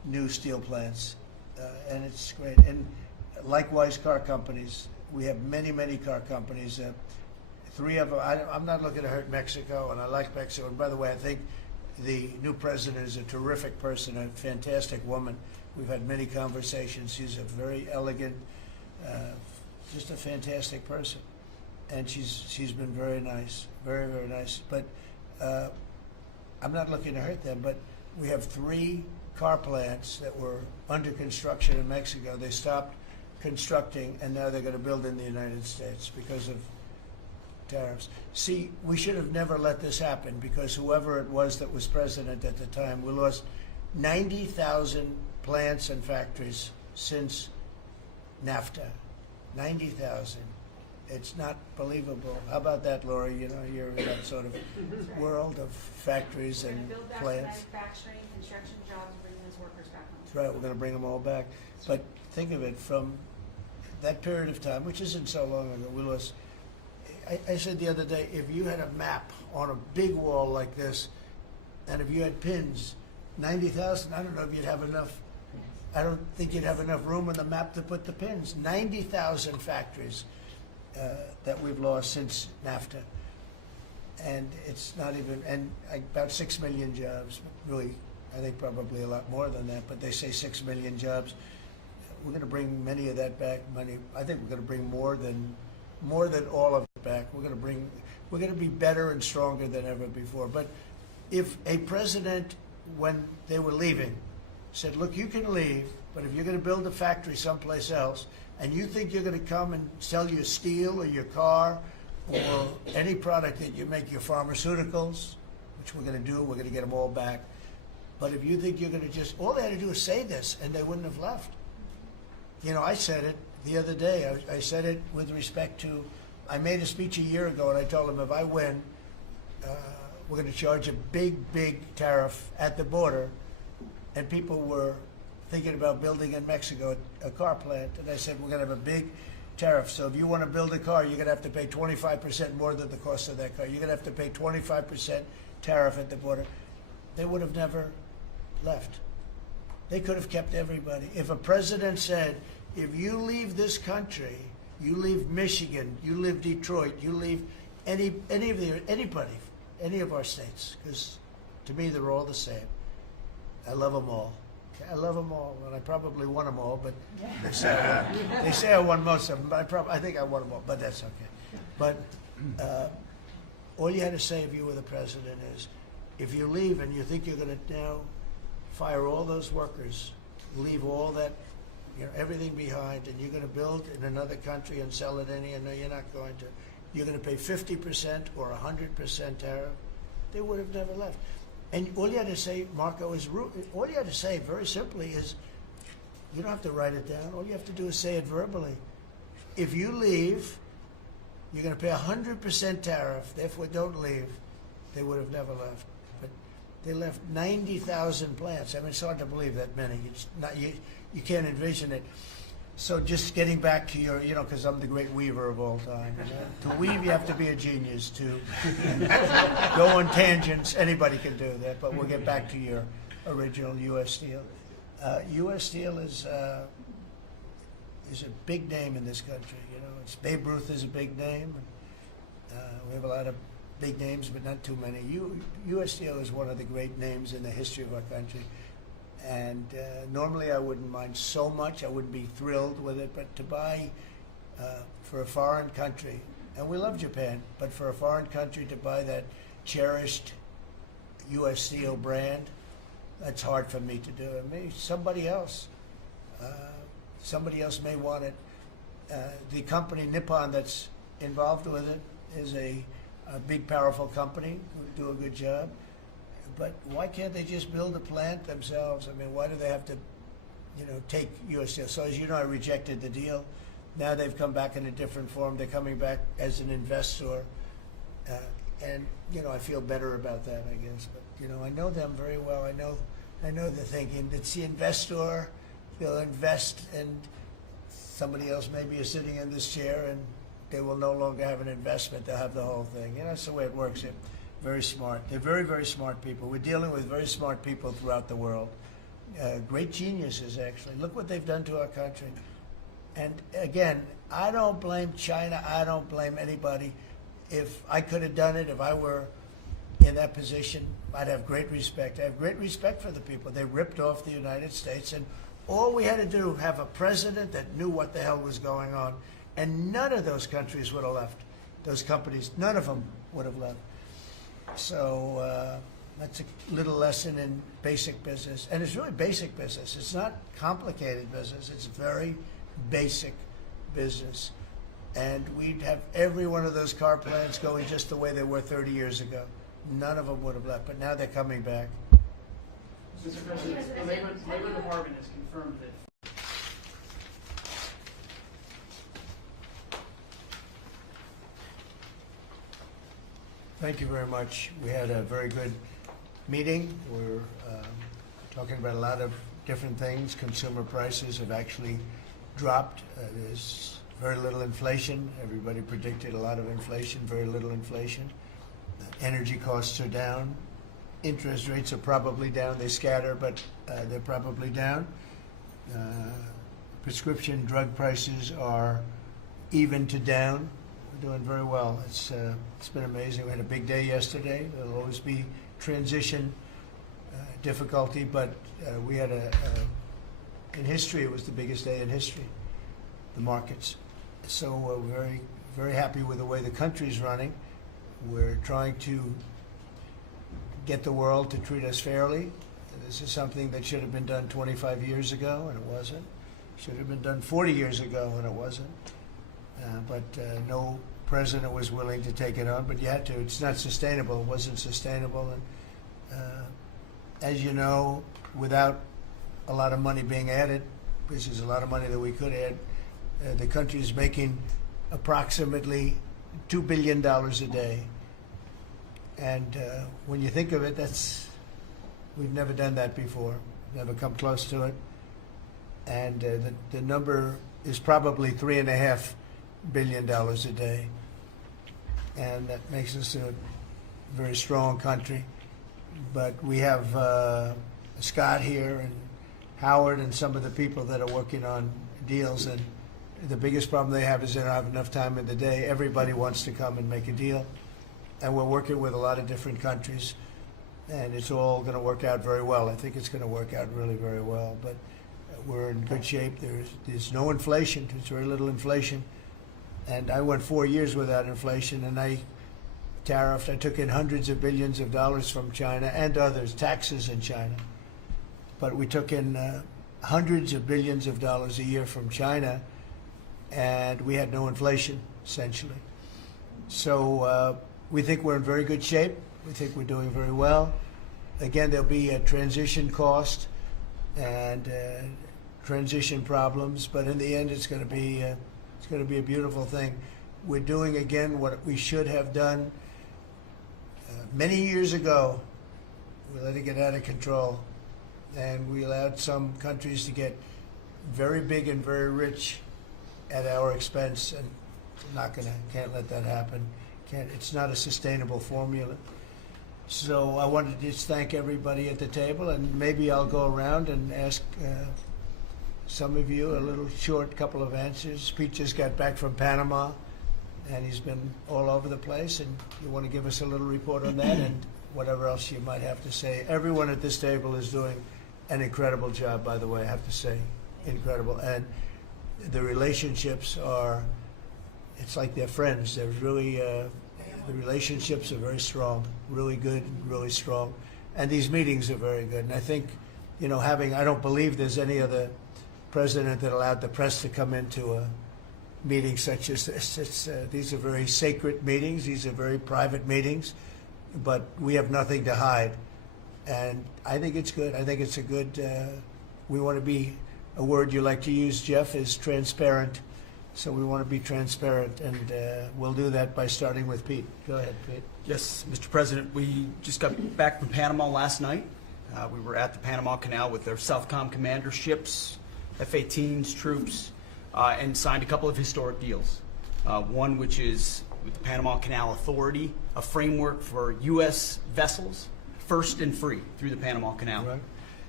new steel plants, and it's great. And likewise, car companies. We have many, many car companies. 3 of them. I'm not looking to hurt Mexico, and I like Mexico. And by the way, I think the new president is a terrific person, a fantastic woman. We've had many conversations. She's a very elegant, just a fantastic person, and she's been very nice, very, very nice. But I'm not looking to hurt them. But we have 3 car plants that were under construction in Mexico. They stopped constructing, and now they're going to build in the United States because of tariffs. See, we should have never let this happen, because whoever it was that was president at the time, we lost 90,000 plants and factories since NAFTA. 90,000. It's not believable. How about that, Laura? You know, you're in that sort of world of factories and We're going to build back plants. the manufacturing, construction jobs, and bring those workers back home. That's right. We're going to bring them all back. But think of it, from that period of time, which isn't so long ago, we lost. I said the other day, if you had a map on a big wall like this, and if you had pins, 90,000, I don't know if you'd have enough. I don't think you'd have enough room on the map to put the pins. 90,000 factories that we've lost since NAFTA. And it's not even, and about 6 million jobs. Really, I think probably a lot more than that, but they say 6 million jobs. We're going to bring many of that back. I think we're going to bring more than all of it back. We're going to be better and stronger than ever before. But if a president, when they were leaving, said, look, you can leave, but if you're going to build a factory someplace else, and you think you're going to come and sell your steel or your car or any product that you make, your pharmaceuticals, which we're going to do, we're going to get them all back. But if you think you're going to just, all they had to do is say this, and they wouldn't have left. You know, I said it the other day. I said it with respect to, I made a speech a year ago, and I told them if I win, we're going to charge a big, big tariff at the border. And people were thinking about building in Mexico a car plant. And I said, we're going to have a big tariff. So if you want to build a car, you're going to have to pay 25% more than the cost of that car. You're going to have to pay 25% tariff at the border. They would have never left. They could have kept everybody. If a president said, if you leave this country, you leave Michigan, you leave Detroit, you leave anybody, any of our states, because to me they're all the same. I love them all. I love them all, and I probably won them all, but they say I won most of them, but I think I won them all, but that's okay. But all you had to say if you were the president is, if you leave and you think you're going to now fire all those workers, leave all that, you know, everything behind, and you're going to build in another country and sell it any, and no, you're not going to. You're going to pay 50% or 100% tariff. They would have never left. And all you had to say, Marco, is all you had to say very simply is, you don't have to write it down. All you have to do is say it verbally. If you leave, you're going to pay 100% tariff. Therefore, don't leave. They would have never left. But they left 90,000 plants. I mean, it's hard to believe that many. It's not, you can't envision it. So just getting back to your, you know, because I'm the great weaver of all time. You know? To weave, you have to be a genius. To go on tangents, anybody can do that. But we'll get back to your original U.S. Steel. U.S. Steel is a big name in this country. You know, Babe Ruth is a big name. We have a lot of big names, but not too many. U.S. Steel is one of the great names in the history of our country. And normally I wouldn't mind so much. I wouldn't be thrilled with it. But to buy for a foreign country, and we love Japan, but for a foreign country to buy that cherished U.S. Steel brand, that's hard for me to do. And maybe somebody else may want it. The company Nippon that's involved with it is a big, powerful company who do a good job. But why can't they just build a plant themselves? I mean, why do they have to, you know, take U.S. Steel? So as you know, I rejected the deal. Now they've come back in a different form. They're coming back as an investor. And, you know, I feel better about that, I guess. But, you know, I know them very well. I know the thinking. It's the investor. They'll invest, and somebody else maybe is sitting in this chair, and they will no longer have an investment. They'll have the whole thing. You know, that's the way it works. Very smart. They're very, very smart people. We're dealing with very smart people throughout the world. great geniuses, actually. Look what they've done to our country. And again, I don't blame China. I don't blame anybody. If I could have done it, if I were in that position, I'd have great respect. I have great respect for the people. They ripped off the United States, and all we had to do, have a president that knew what the hell was going on, and none of those countries would have left. Those companies, none of them would have left. So that's a little lesson in basic business. And it's really basic business. It's not complicated business. It's very basic business. And we'd have every one of those car plants going just the way they were 30 years ago. None of them would have left, but now they're coming back. Mr. President, the Labor Department has confirmed that Thank you very much. We had a very good meeting. We're talking about a lot of different things. Consumer prices have actually dropped. There's very little inflation. Everybody predicted a lot of inflation, very little inflation. Energy costs are down. Interest rates are probably down. They scatter, but they're probably down. Prescription drug prices are even to down. We're doing very well. It's been amazing. We had a big day yesterday. There'll always be transition difficulty, but we had in history, it was the biggest day in history, the markets. So we're very, very happy with the way the country's running. We're trying to get the world to treat us fairly. This is something that should have been done 25 years ago, and it wasn't. Should have been done 40 years ago, and it wasn't. But no president was willing to take it on, but you had to. It's not sustainable. It wasn't sustainable. And as you know, without a lot of money being added, which is a lot of money that we could add, the country is making approximately $2 billion a day. And when you think of it, we've never done that before, never come close to it. And the number is probably $3.5 billion a day. And that makes us a very strong country. But we have Scott here and Howard and some of the people that are working on deals. And the biggest problem they have is they don't have enough time in the day. Everybody wants to come and make a deal. And we're working with a lot of different countries. And it's all going to work out very well. I think it's going to work out really very well. But we're in good shape. There's no inflation. There's very little inflation. And I went 4 years without inflation, and I took in hundreds of billions of dollars from China and others, taxes in China. But we took in hundreds of billions of dollars a year from China, and we had no inflation, essentially. So we think we're in very good shape. We think we're doing very well. Again, there'll be a transition cost and transition problems, but in the end, it's going to be a beautiful thing. We're doing again what we should have done many years ago. We let it get out of control, and we allowed some countries to get very big and very rich at our expense, and can't let that happen. It's not a sustainable formula. So I wanted to just thank everybody at the table, and maybe I'll go around and ask some of you a little short couple of answers. Pete just got back from Panama, and he's been all over the place, and you want to give us a little report on that and whatever else you might have to say. Everyone at this table is doing an incredible job, by the way, I have to say. Incredible. And the relationships it's like they're friends. They're really, the relationships are very strong, really good, really strong. And these meetings are very good. And I think, I don't believe there's any other president that allowed the press to come into a meeting such as this. These are very sacred meetings. These are very private meetings, but we have nothing to hide. And I think it's good. I think it's a good, we want to be, a word you like to use, Jeff, is transparent. So we want to be transparent, and we'll do that by starting with Pete. Go ahead, Pete. Yes, Mr. President, we just got back from Panama last night. We were at the Panama Canal with their Southcom commander ships, F-18s, troops, and signed a couple of historic deals. One which is with the Panama Canal Authority, a framework for U.S. vessels, first and free through the Panama Canal. Right.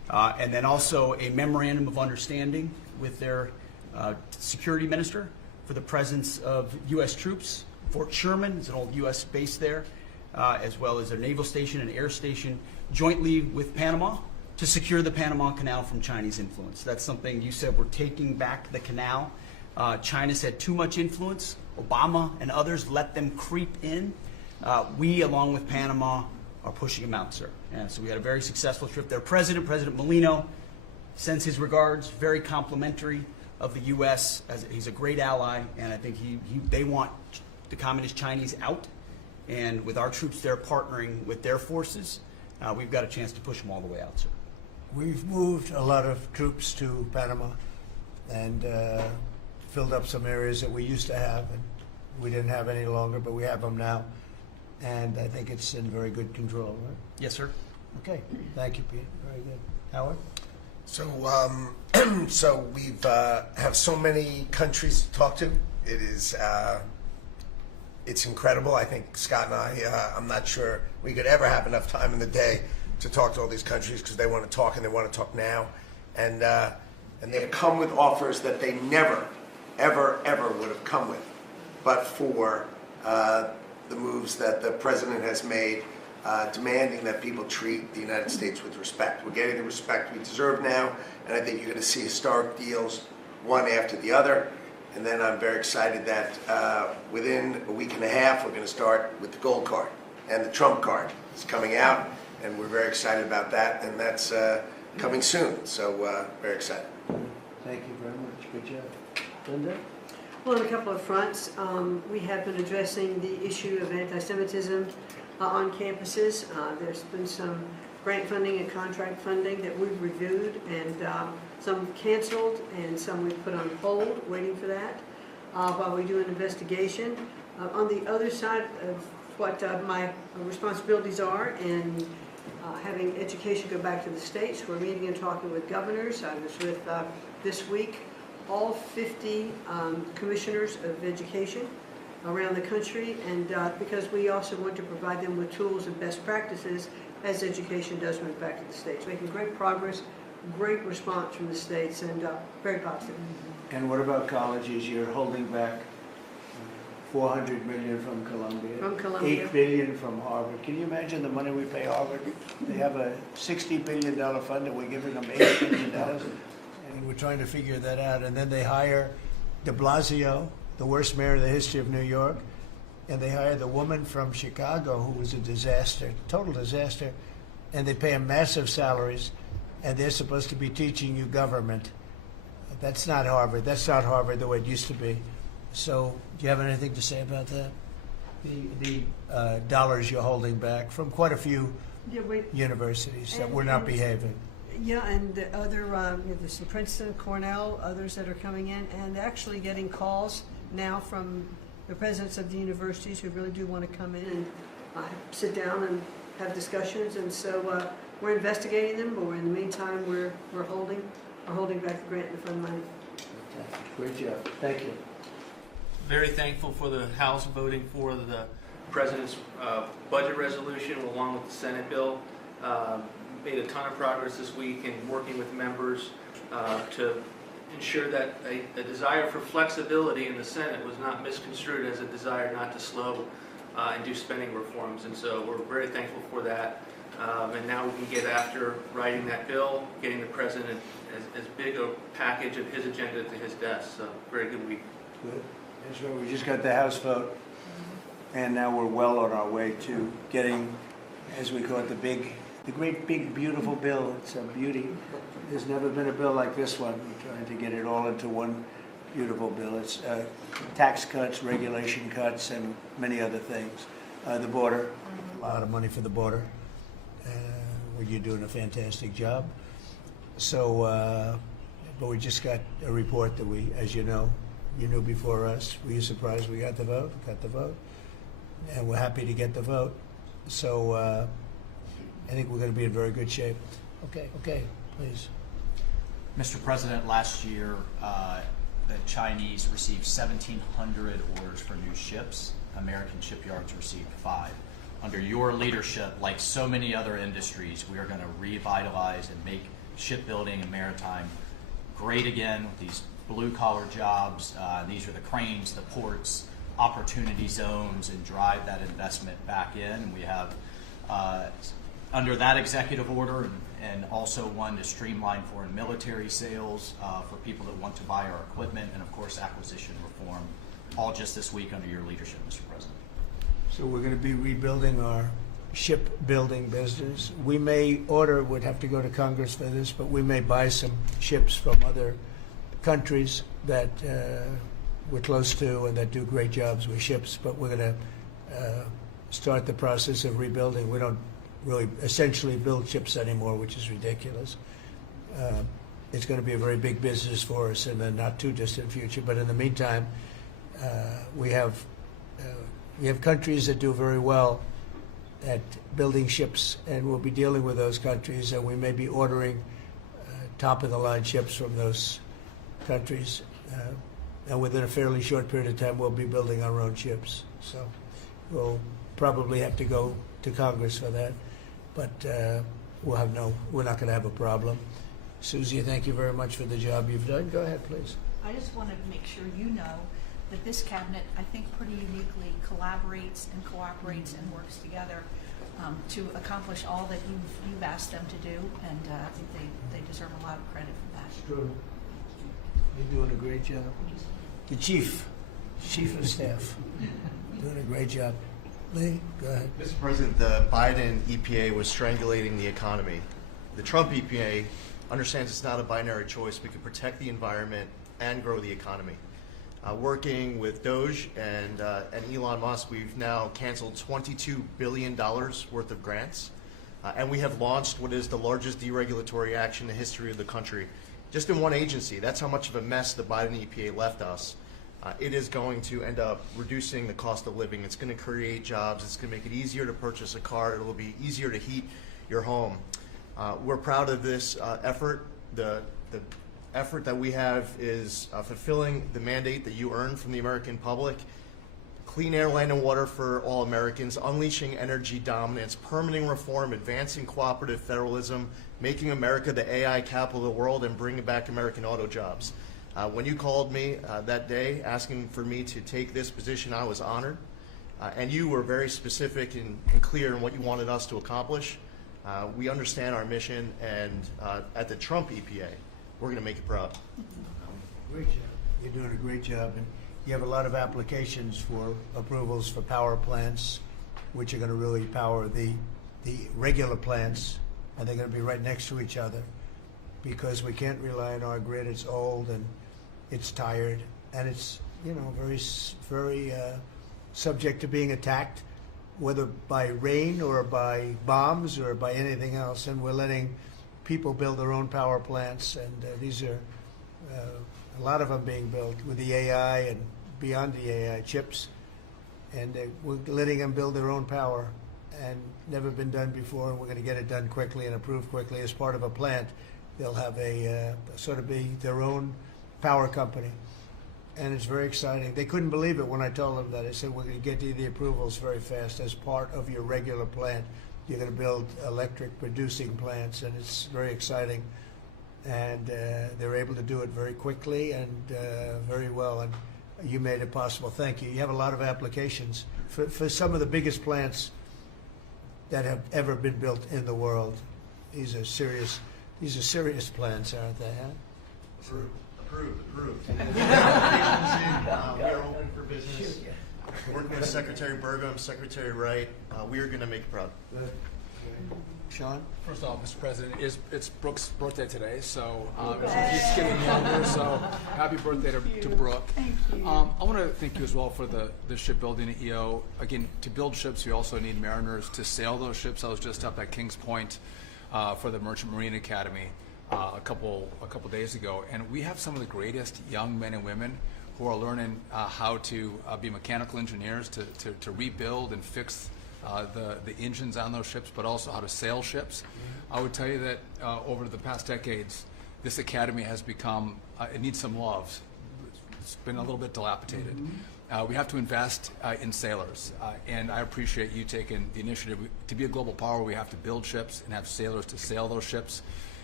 And then also a memorandum of understanding with their security minister for the presence of U.S. troops. Fort Sherman is an old U.S. base there, as well as a naval station and air station jointly with Panama to secure the Panama Canal from Chinese influence. That's something you said, we're taking back the canal. China's had too much influence. Obama and others let them creep in. We, along with Panama, are pushing them out, sir. And so we had a very successful trip there. President Molino sends his regards, very complimentary of the U.S. as he's a great ally, and I think they want the Communist Chinese out. And with our troops there partnering with their forces, we've got a chance to push them all the way out, sir. We've moved a lot of troops to Panama and filled up some areas that we used to have, and we didn't have any longer, but we have them now. And I think it's in very good control, right? Yes, sir. Okay. Thank you, Pete. Very good. Howard? So, so we've have so many countries to talk to. It is, it's incredible. I think Scott and I'm not sure we could ever have enough time in the day to talk to all these countries because they want to talk and they want to talk now. And they come with offers that they never, ever, ever would have come with, but for the moves that the president has made, demanding that people treat the United States with respect. We're getting the respect we deserve now, and I think you're going to see historic deals, one after the other. And then I'm very excited that within a week and a half, we're going to start with the gold card, and the Trump card is coming out, and we're very excited about that, and that's coming soon. So very excited. Thank you very much. Good job. Linda? Well, on a couple of fronts, we have been addressing the issue of anti-Semitism on campuses. There's been some grant funding and contract funding that we've reviewed, and some canceled and some we've put on hold, waiting for that, while we do an investigation. On the other side of what my responsibilities are, and having education go back to the states, we're meeting and talking with governors. I was with, this week, all 50 commissioners of education around the country, and because we also want to provide them with tools and best practices as education does move back to the states. Making great progress, great response from the states, and very positive. And what about colleges? You're holding back $400 million from Columbia. From Columbia. $8 billion from Harvard. Can you imagine the money we pay Harvard? They have a $60 billion fund and we're giving them $8 billion. And we're trying to figure that out. And then they hire de Blasio, the worst mayor in the history of New York. And they hire the woman from Chicago who was a disaster, total disaster. And they pay them massive salaries. And they're supposed to be teaching you government. That's not Harvard. That's not Harvard the way it used to be. So, do you have anything to say about that? The dollars you're holding back from quite a few universities that were not behaving. Yeah, and the other, there's some Princeton, Cornell, others that are coming in, and actually getting calls now from the presidents of the universities who really do want to come in and sit down and have discussions. And so we're investigating them, but in the meantime, we're holding back the grant and fund money. Great job. Thank you. Very thankful for the House voting for the President's budget resolution along with the Senate bill. Made a ton of progress this week in working with members to ensure that a desire for flexibility in the Senate was not misconstrued as a desire not to slow and do spending reforms. And so we're very thankful for that. And now we can get after writing that bill, getting the President as big a package of his agenda to his desk. So very good week. Good. That's right. We just got the House vote, and now we're well on our way to getting, as we call it, the great big beautiful bill. It's a beauty. There's never been a bill like this one. We're trying to get it all into one beautiful bill. It's tax cuts, regulation cuts, and many other things. The border, a lot of money for the border. Where you're doing a fantastic job. So, but we just got a report that we, as you know, you knew before us. Were you surprised we got the vote? Got the vote. And we're happy to get the vote. So I think we're going to be in very good shape. Okay, please. Mr. President, last year the Chinese received 1,700 orders for new ships. American shipyards received 5. Under your leadership, like so many other industries, we are going to revitalize and make shipbuilding and maritime great again with these blue-collar jobs. These are the cranes, the ports, opportunity zones, and drive that investment back in. And we have, under that executive order, and also one to streamline foreign military sales for people that want to buy our equipment, and of course acquisition reform, all just this week under your leadership, Mr. President. So we're going to be rebuilding our shipbuilding business. We may order, would have to go to Congress for this, but we may buy some ships from other countries that we're close to and that do great jobs with ships, but we're going to start the process of rebuilding. We don't really essentially build ships anymore, which is ridiculous. It's going to be a very big business for us in the not too distant future, but in the meantime, we have countries that do very well at building ships, and we'll be dealing with those countries, and we may be ordering top-of-the-line ships from those countries, and within a fairly short period of time, we'll be building our own ships. So we'll probably have to go to Congress for that, but we're not going to have a problem. Susie, thank you very much for the job you've done. Go ahead, please. I just wanted to make sure you know that this cabinet, I think, pretty uniquely collaborates and cooperates and works together to accomplish all that you've asked them to do, and I think they deserve a lot of credit for that. It's true. You're doing a great job. The chief of staff, doing a great job. Lee, go ahead. Mr. President, the Biden EPA was strangulating the economy. The Trump EPA understands it's not a binary choice. We can protect the environment and grow the economy. Working with Doge and Elon Musk, we've now canceled $22 billion worth of grants, and we have launched what is the largest deregulatory action in the history of the country, just in one agency. That's how much of a mess the Biden EPA left us. It is going to end up reducing the cost of living. It's going to create jobs. It's going to make it easier to purchase a car. It will be easier to heat your home. We're proud of this effort. The effort that we have is fulfilling the mandate that you earned from the American public. Clean air, land, and water for all Americans, unleashing energy dominance, permitting reform, advancing cooperative federalism, making America the AI capital of the world, and bringing back American auto jobs. When you called me that day asking for me to take this position, I was honored. And you were very specific and clear in what you wanted us to accomplish. We understand our mission, and at the Trump EPA, we're going to make it proud. Great job. You're doing a great job. And you have a lot of applications for approvals for power plants, which are going to really power the regular plants, and they're going to be right next to each other, because we can't rely on our grid. It's old and it's tired, and it's very subject to being attacked, whether by rain or by bombs or by anything else. And we're letting people build their own power plants, and these are a lot of them being built with the AI and beyond the AI chips, and we're letting them build their own power, and never been done before. And we're going to get it done quickly and approved quickly as part of a plant. They'll have a sort of be their own power company, and it's very exciting. They couldn't believe it when I told them that. I said, we're going to get you the approvals very fast as part of your regular plant. You're going to build electric producing plants, and it's very exciting. And they're able to do it very quickly and very well, and you made it possible. Thank you. You have a lot of applications for some of the biggest plants that have ever been built in the world. These are serious plants, aren't they? Huh? Approved. Applications in. We are open for business. Working with Secretary Burgum, Secretary Wright, we are going to make it proud. Sean? First off, Mr. President, it's Brooke's birthday today, so she's getting younger, so happy birthday to Brooke. Thank you. I want to thank you as well for the shipbuilding EO. Again, to build ships, you also need mariners to sail those ships. I was just up at Kings Point for the Merchant Marine Academy a couple days ago, and we have some of the greatest young men and women who are learning how to be mechanical engineers, to rebuild and fix the engines on those ships, but also how to sail ships. I would tell you that over the past decades, this academy has become, it needs some love. It's been a little bit dilapidated. We have to invest in sailors, and I appreciate you taking the initiative. To be a global power, we have to build ships and have sailors to sail those ships.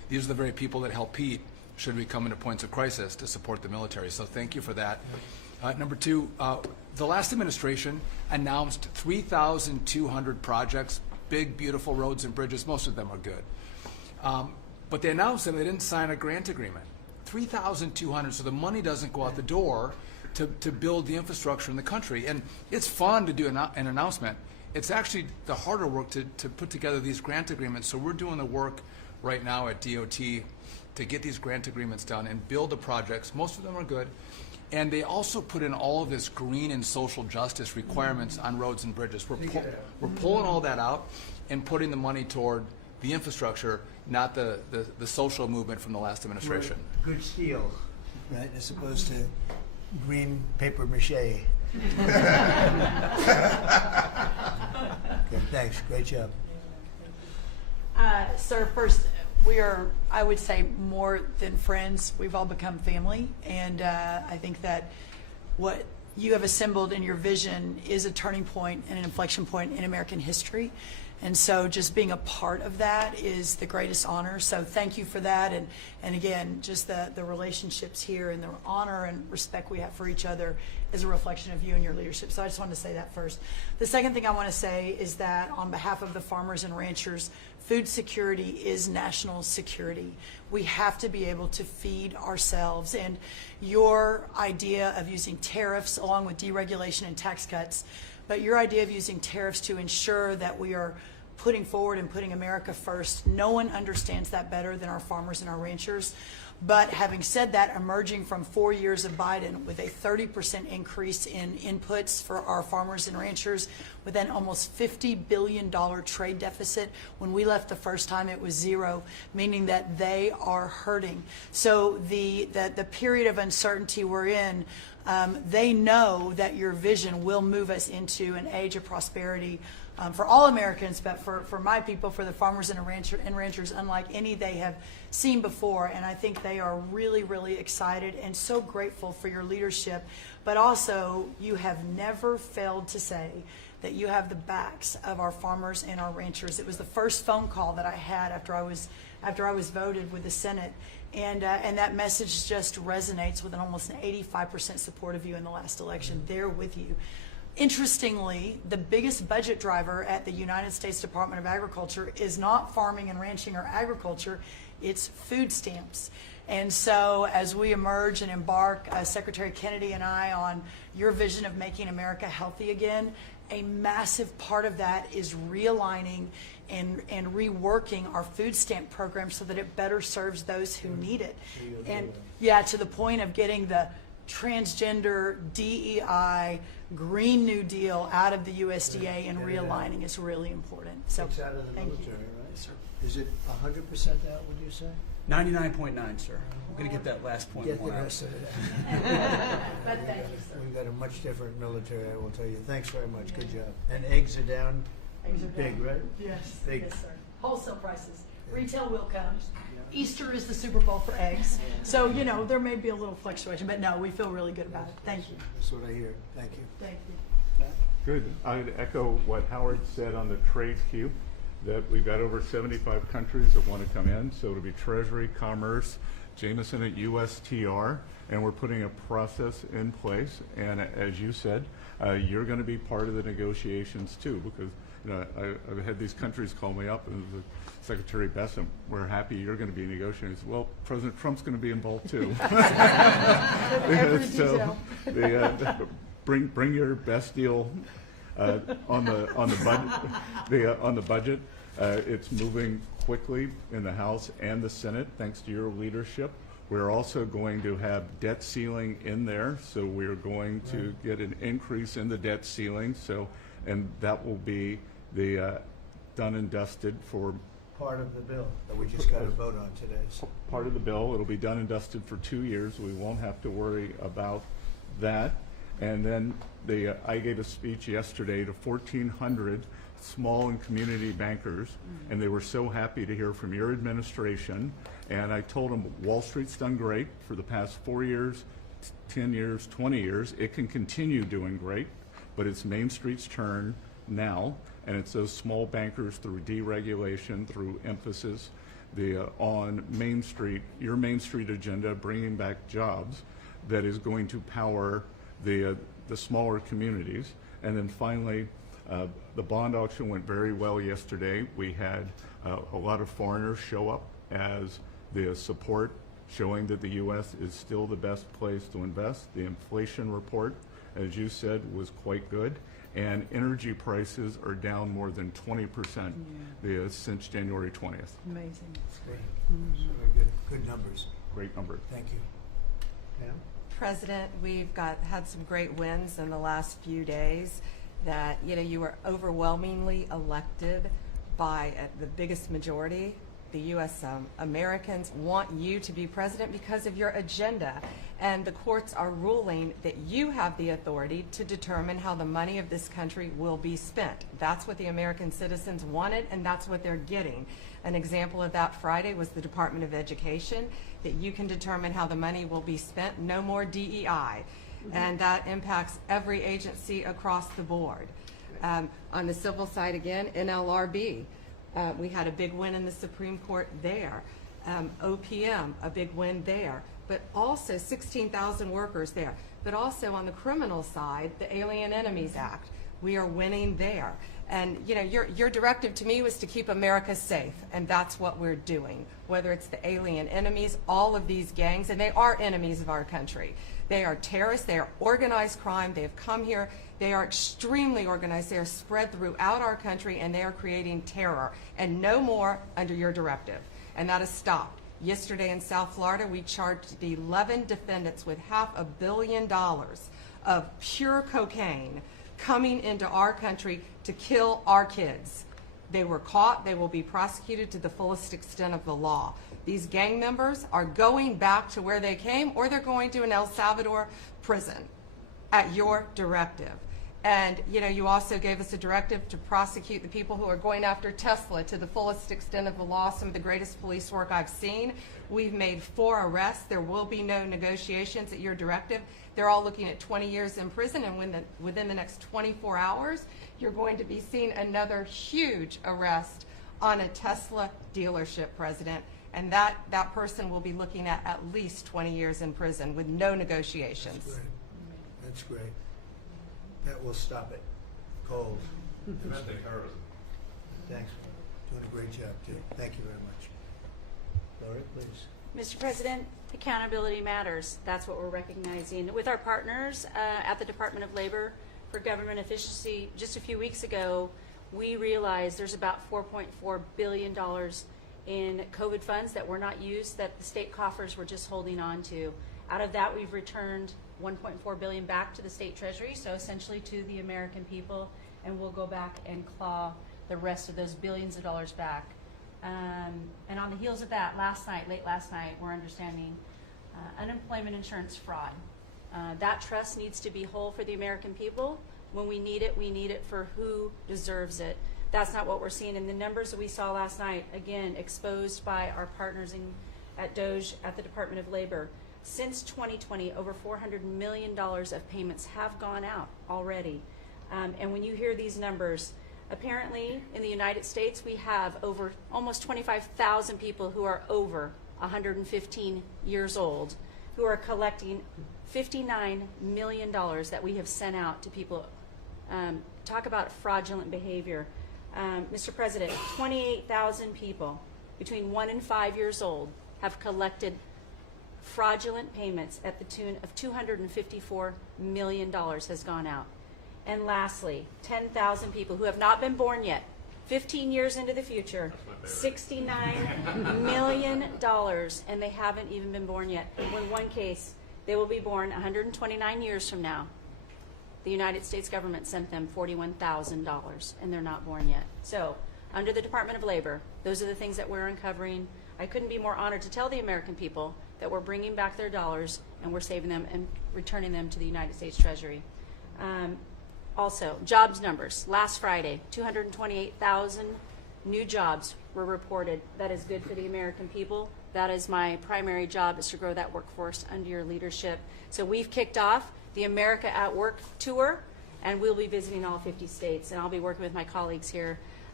these are the very people that help Pete should we come into points of crisis to support the military. So thank you for that. Number two, the last administration announced 3,200 projects, big, beautiful roads and bridges. Most of them are good. But they announced them, they didn't sign a grant agreement. 3,200, so the money doesn't go out the door to build the infrastructure in the country. And it's fun to do an announcement. It's actually the harder work to put together these grant agreements. So we're doing the work right now at DOT to get these grant agreements done and build the projects. Most of them are good. And they also put in all of this green and social justice requirements on roads and bridges. We're pulling all that out and putting the money toward the infrastructure, not the social movement from the last administration. Good steel, right, as opposed to green paper mache. Okay, thanks. Great job. Sir, first, we are, I would say, more than friends. We've all become family, and I think that what you have assembled in your vision is a turning point and an inflection point in American history. And so just being a part of that is the greatest honor. So thank you for that. And again, just the relationships here and the honor and respect we have for each other is a reflection of you and your leadership. So I just wanted to say that first. The second thing I want to say is that on behalf of the farmers and ranchers, food security is national security. We have to be able to feed ourselves. And your idea of using tariffs along with deregulation and tax cuts, but your idea of using tariffs to ensure that we are putting forward and putting America first, no one understands that better than our farmers and our ranchers. But having said that, emerging from 4 years of Biden with a 30% increase in inputs for our farmers and ranchers, with an almost $50 billion trade deficit. When we left the first time, it was zero, meaning that they are hurting. So the period of uncertainty we're in, they know that your vision will move us into an age of prosperity for all Americans, but for my people, for the farmers and ranchers, unlike any they have seen before. And I think they are really, really excited and so grateful for your leadership. But also, you have never failed to say that you have the backs of our farmers and our ranchers. It was the first phone call that I had after I was voted with the Senate. And that message just resonates with an almost 85% support of you in the last election. They're with you. Interestingly, the biggest budget driver at the United States Department of Agriculture is not farming and ranching or agriculture, it's food stamps. And so as we emerge and embark, Secretary Kennedy and I, on your vision of making America healthy again, a massive part of that is realigning and reworking our food stamp program so that it better serves those who need it. And yeah, to the point of getting the transgender, DEI, Green New Deal out of the USDA and realigning is really important. So It's out of the thank military, you. right? Yes, sir. Is it 100% out, would you say? 99.9, sir. We're going to get that last point. Get the rest of it. But thank you, sir. We've got a much different military, I will tell you. Thanks very much. Good job. And eggs are down. Eggs are Big, down. right? Yes, Big. yes, sir. Wholesale prices. Retail will come. Easter is the Super Bowl for eggs. So, you know, there may be a little fluctuation, but no, we feel really good about it. Thank you. That's what I hear. Thank you. Thank you. Good. I'd echo what Howard said on the trade queue, that we've got over 75 countries that want to come in. So it'll be Treasury, Commerce, Jameson at USTR, and we're putting a process in place. And as you said, you're going to be part of the negotiations too, because you know, I've had these countries call me up and Secretary Bessem, we're happy you're going to be negotiating. Well, President Trump's going to be involved too. So bring your best deal on the budget. It's moving quickly in the House and the Senate thanks to your leadership. We're also going to have debt ceiling in there, so we're going to get an increase in the debt ceiling. So, and that will be the done and dusted for Part of the bill that we just got to vote on today. So. Part of the bill. It'll be done and dusted for 2 years. We won't have to worry about that. And then I gave a speech yesterday to 1,400 small and community bankers, and they were so happy to hear from your administration. And I told them Wall Street's done great for the past 4 years, 10 years, 20 years. It can continue doing great, but it's Main Street's turn now, and it's those small bankers through deregulation, through emphasis, on Main Street, your Main Street agenda, bringing back jobs, that is going to power the smaller communities. And then finally, the bond auction went very well yesterday. We had a lot of foreigners show up as the support, showing that the U.S. is still the best place to invest. The inflation report, as you said, was quite good. And energy prices are down more than 20% since January 20th. Amazing. Great. Good numbers. Great numbers. Thank you. Pam? President, we've had some great wins in the last few days. That you were overwhelmingly elected by the biggest majority. The U.S. Americans want you to be president because of your agenda, and the courts are ruling that you have the authority to determine how the money of this country will be spent. That's what the American citizens wanted, and that's what they're getting. An example of that Friday was the Department of Education, that you can determine how the money will be spent. No more DEI. And that impacts every agency across the board. On the civil side again, NLRB, we had a big win in the Supreme Court there. OPM, a big win there. But also 16,000 workers there. But also on the criminal side, the Alien Enemies Act, we are winning there. And your directive to me was to keep America safe, and that's what we're doing. Whether it's the alien enemies, all of these gangs, and they are enemies of our country. They are terrorists, they are organized crime, they have come here, they are extremely organized, they are spread throughout our country, and they are creating terror. And no more under your directive. And that has stopped. Yesterday in South Florida, we charged 11 defendants with $500 million of pure cocaine coming into our country to kill our kids. They were caught. They will be prosecuted to the fullest extent of the law. These gang members are going back to where they came, or they're going to an El Salvador prison at your directive. And you also gave us a directive to prosecute the people who are going after Tesla to the fullest extent of the law, some of the greatest police work I've seen. We've made 4 arrests. There will be no negotiations at your directive. They're all looking at 20 years in prison, and within the next 24 hours, you're going to be seeing another huge arrest on a Tesla dealership, President. And that person will be looking at least 20 years in prison with no negotiations. That's great. That's great. That will stop it. Cold. Domestic terrorism. Thanks. Doing a great job, too. Thank you very much. Lori, please. Mr. President, accountability matters. That's what we're recognizing. With our partners at the Department of Labor for Government Efficiency, just a few weeks ago, we realized there's about $4.4 billion in COVID funds that were not used, that the state coffers were just holding on to. Out of that, we've returned $1.4 billion back to the state treasury, so essentially to the American people, and we'll go back and claw the rest of those billions of dollars back. And on the heels of that, late last night, we're understanding unemployment insurance fraud. That trust needs to be whole for the American people. When we need it for who deserves it. That's not what we're seeing in the numbers that we saw last night, again, exposed by our partners at DOJ, at the Department of Labor. Since 2020, over $400 million of payments have gone out already. And when you hear these numbers, apparently in the United States, we have over almost 25,000 people who are over 115 years old who are collecting $59 million that we have sent out to people. Talk about fraudulent behavior. Mr. President, 28,000 people between 1 and 5 years old have collected fraudulent payments at the tune of $254 million has gone out. And lastly, 10,000 people who have not been born yet, 15 years into the future, $69 million, and they haven't even been born yet. In one case, they will be born 129 years from now. The United States government sent them $41,000, and they're not born yet. So, under the Department of Labor, those are the things that we're uncovering. I couldn't be more honored to tell the American people that we're bringing back their dollars and we're saving them and returning them to the United States Treasury. Also, jobs numbers. Last Friday, 228,000 new jobs were reported. That is good for the American people. That is my primary job, is to grow that workforce under your leadership. So we've kicked off the America at Work tour, and we'll be visiting all 50 states, and I'll be working with my colleagues here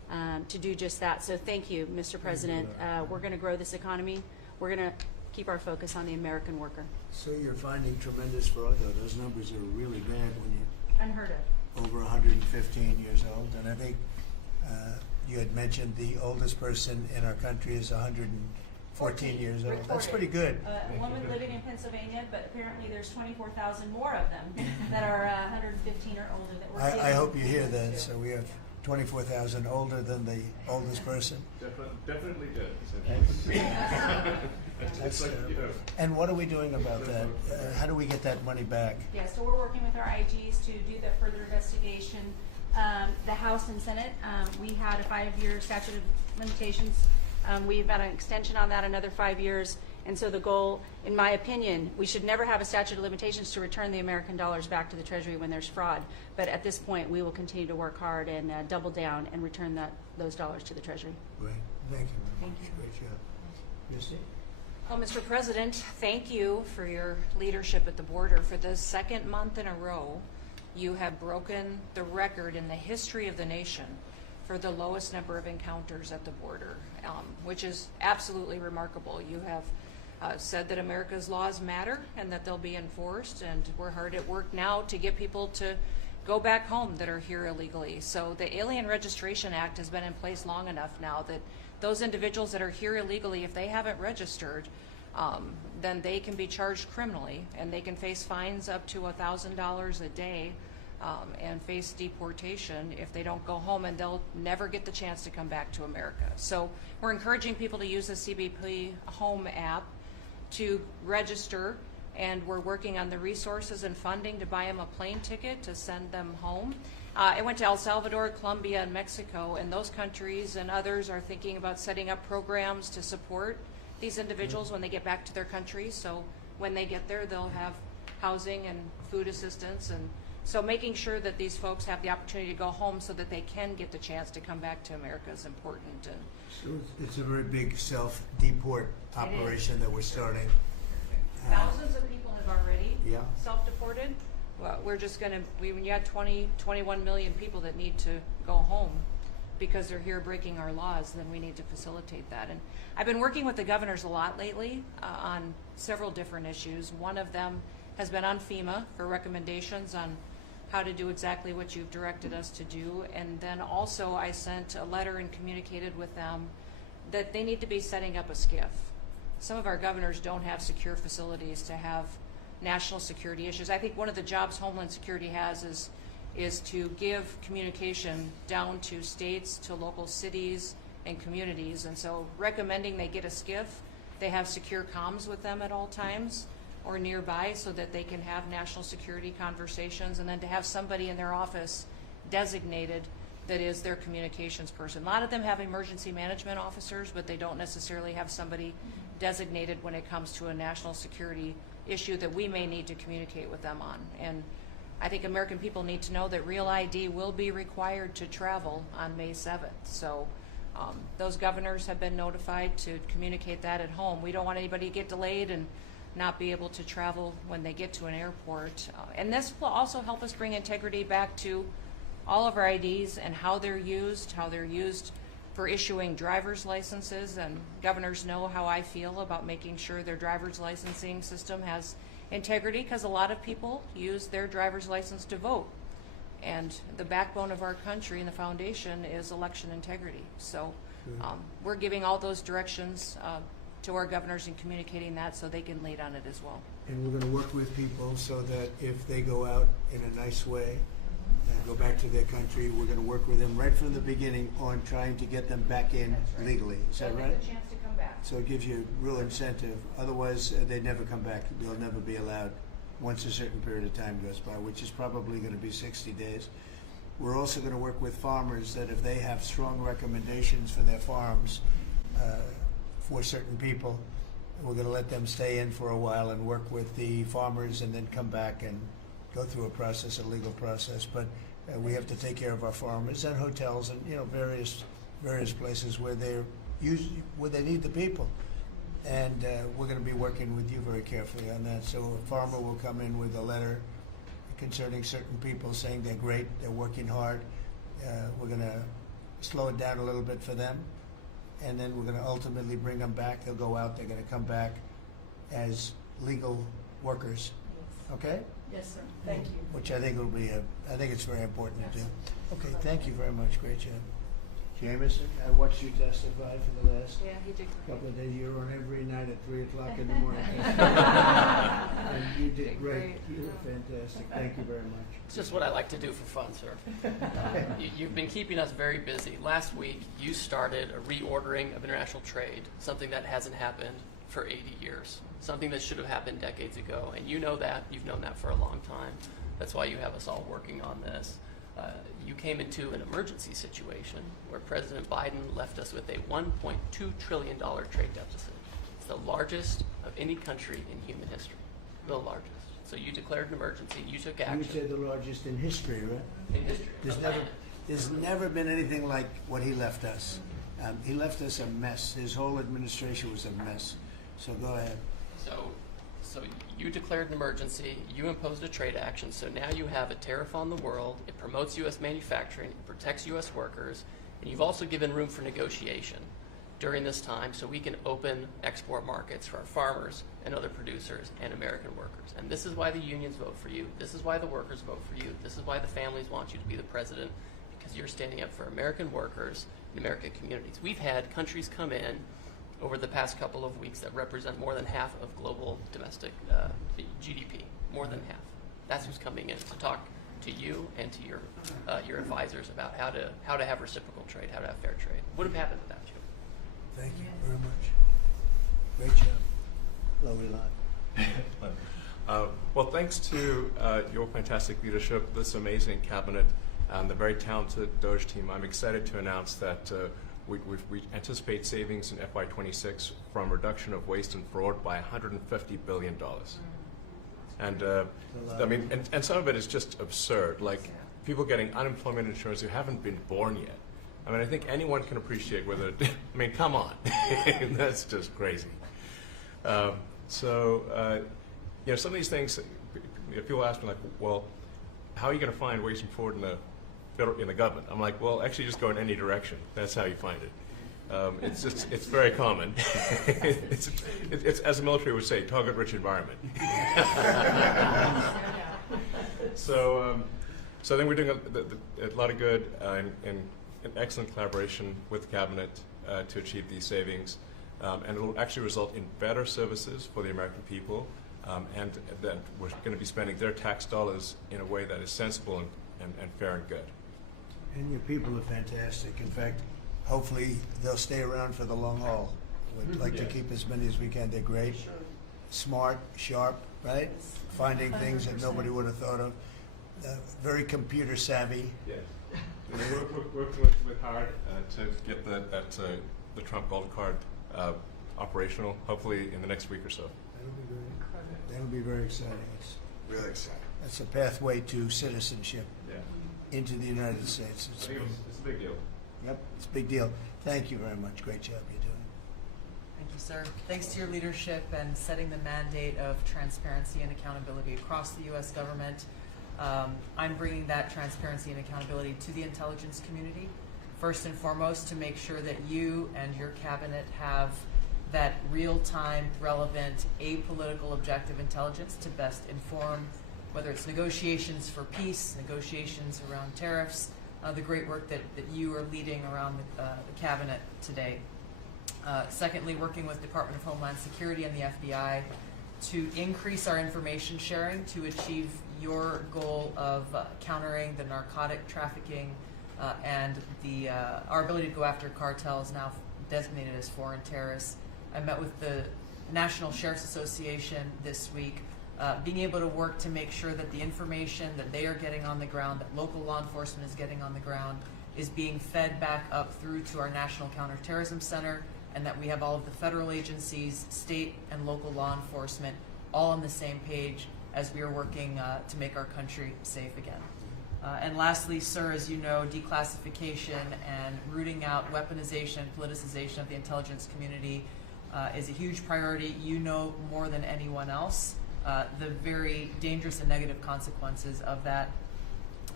to do just that. So thank you, Mr. President. We're going to grow this economy. We're going to keep our focus on the American worker. So you're finding tremendous fraud, though. Those numbers are really bad when you Unheard of. over 115 years old. And I think you had mentioned the oldest person in our country is 114 years old. That's pretty good. A woman living in Pennsylvania, but apparently there's 24,000 more of them that are 115 or older that we're I giving hope you hear assistance that. to. So we have 24,000 older than the oldest person. Definitely did. That's, and what are we doing about that? How do we get that money back? Yeah, so we're working with our IGs to do that further investigation. The House and Senate, we had a 5-year statute of limitations. We've got an extension on that, another 5 years. And so the goal, in my opinion, we should never have a statute of limitations to return the American dollars back to the Treasury when there's fraud. But at this point, we will continue to work hard and double down and return those dollars to the Treasury. Great. Thank you very much. Thank you. Great job. Misty? Well, Mr. President, thank you for your leadership at the border. For the second month in a row, you have broken the record in the history of the nation for the lowest number of encounters at the border, which is absolutely remarkable. You have said that America's laws matter and that they'll be enforced, and we're hard at work now to get people to go back home that are here illegally. So the Alien Registration Act has been in place long enough now that those individuals that are here illegally, if they haven't registered, then they can be charged criminally, and they can face fines up to $1,000 a day and face deportation if they don't go home, and they'll never get the chance to come back to America. So we're encouraging people to use the CBP Home app to register, and we're working on the resources and funding to buy them a plane ticket to send them home. I went to El Salvador, Colombia, and Mexico, and those countries and others are thinking about setting up programs to support these individuals when they get back to their countries. So when they get there, they'll have housing and food assistance, and so making sure that these folks have the opportunity to go home so that they can get the chance to come back to America is important. And So it's a very big self-deport operation that we're starting. thousands of people have already Yeah. self-deported. Well, we're just going to, when you have 21 million people that need to go home because they're here breaking our laws, then we need to facilitate that. And I've been working with the governors a lot lately on several different issues. One of them has been on FEMA for recommendations on how to do exactly what you've directed us to do. And then also I sent a letter and communicated with them that they need to be setting up a SCIF. Some of our governors don't have secure facilities to have national security issues. I think one of the jobs Homeland Security has is to give communication down to states, to local cities and communities. And so recommending they get a SCIF, they have secure comms with them at all times or nearby so that they can have national security conversations, and then to have somebody in their office designated that is their communications person. A lot of them have emergency management officers, but they don't necessarily have somebody designated when it comes to a national security issue that we may need to communicate with them on. And I think American people need to know that Real ID will be required to travel on May 7th. So those governors have been notified to communicate that at home. We don't want anybody to get delayed and not be able to travel when they get to an airport. And this will also help us bring integrity back to all of our IDs and how they're used for issuing driver's licenses. And governors know how I feel about making sure their driver's licensing system has integrity, because a lot of people use their driver's license to vote. And the backbone of our country and the foundation is election integrity. So we're giving all those directions to our governors and communicating that so they can lead on it as well. And we're going to work with people so that if they go out in a nice way and go back to their country, we're going to work with them right from the beginning on trying to get them back in legally. Is that right? A chance to come back. So it gives you real incentive. Otherwise, they never come back. They'll never be allowed once a certain period of time goes by, which is probably going to be 60 days. We're also going to work with farmers that if they have strong recommendations for their farms for certain people, we're going to let them stay in for a while and work with the farmers and then come back and go through a process, a legal process. But we have to take care of our farmers and hotels and various places where where they need the people. And we're going to be working with you very carefully on that. So a farmer will come in with a letter concerning certain people saying they're great, they're working hard. We're going to slow it down a little bit for them, and then we're going to ultimately bring them back. They'll go out. They're going to come back as legal workers. Okay? Yes, sir. Thank you. Which I think will be I think it's very important to do. Okay, thank you very much. Great job. Jameson, I watched you testify for the last he did couple of days. You were on every night at 3 o'clock in the morning. And you did great. You were fantastic. Thank you very much. It's just what I like to do for fun, sir. You've been keeping us very busy. Last week, you started a reordering of international trade, something that hasn't happened for 80 years, something that should have happened decades ago. And you know that. You've known that for a long time. That's why you have us all working on this. You came into an emergency situation where President Biden left us with a $1.2 trillion trade deficit. It's the largest of any country in human history, the largest. So you declared an emergency, you took action. You would say the largest in history, right? In history. There's never been anything like what he left us. He left us a mess. His whole administration was a mess. So go ahead. So you declared an emergency, you imposed a trade action, so now you have a tariff on the world, it promotes U.S. manufacturing, it protects U.S. workers, and you've also given room for negotiation during this time so we can open export markets for our farmers and other producers and American workers. And this is why the unions vote for you, this is why the workers vote for you, this is why the families want you to be the president, because you're standing up for American workers and American communities. We've had countries come in over the past couple of weeks that represent more than half of global domestic GDP, more than half. That's who's coming in to talk to you and to your advisors about how to have reciprocal trade, how to have fair trade. Would have happened without you. Thank you very much. Great job. Lovely lot. Well, thanks to your fantastic leadership, this amazing cabinet, and the very talented Doge team, I'm excited to announce that we anticipate savings in FY26 from reduction of waste and fraud by $150 billion. And I mean, and some of it is just absurd, like people getting unemployment insurance who haven't been born yet. I mean, I think anyone can appreciate whether, I mean, come on, that's just crazy. You know, some of these things, people ask me like, well, how are you going to find waste and fraud in the government? I'm like, well, actually just go in any direction. That's how you find it. It's very common. it's, as the military would say, target-rich environment. So I think we're doing a lot of good and an excellent collaboration with the cabinet to achieve these savings. And it will actually result in better services for the American people, and that we're going to be spending their tax dollars in a way that is sensible and fair and good. And your people are fantastic. In fact, hopefully they'll stay around for the long haul. We'd like to keep as many as we can. They're great, smart, sharp, right? Finding things that nobody would have thought of. Very computer savvy. Yes. Work with hard to get the Trump Gold Card operational, hopefully in the next week or so. That'll be very exciting. It's really exciting. That's a pathway to citizenship. Into the United States. It's a big deal. Yep, it's a big deal. Thank you very much. Great job you're doing. Thank you, sir. Thanks to your leadership and setting the mandate of transparency and accountability across the U.S. government. I'm bringing that transparency and accountability to the intelligence community, first and foremost, to make sure that you and your cabinet have that real-time, relevant, apolitical, objective intelligence to best inform whether it's negotiations for peace, negotiations around tariffs, the great work that you are leading around the cabinet today. Secondly, working with Department of Homeland Security and the FBI to increase our information sharing to achieve your goal of countering the narcotic trafficking and our ability to go after cartels now designated as foreign terrorists. I met with the National Sheriff's Association this week, being able to work to make sure that the information that they are getting on the ground, that local law enforcement is getting on the ground, is being fed back up through to our National Counterterrorism Center, and that we have all of the federal agencies, state and local law enforcement, all on the same page as we are working to make our country safe again. And lastly, sir, as you know, declassification and rooting out weaponization, politicization of the intelligence community is a huge priority. You know more than anyone else the very dangerous and negative consequences of that.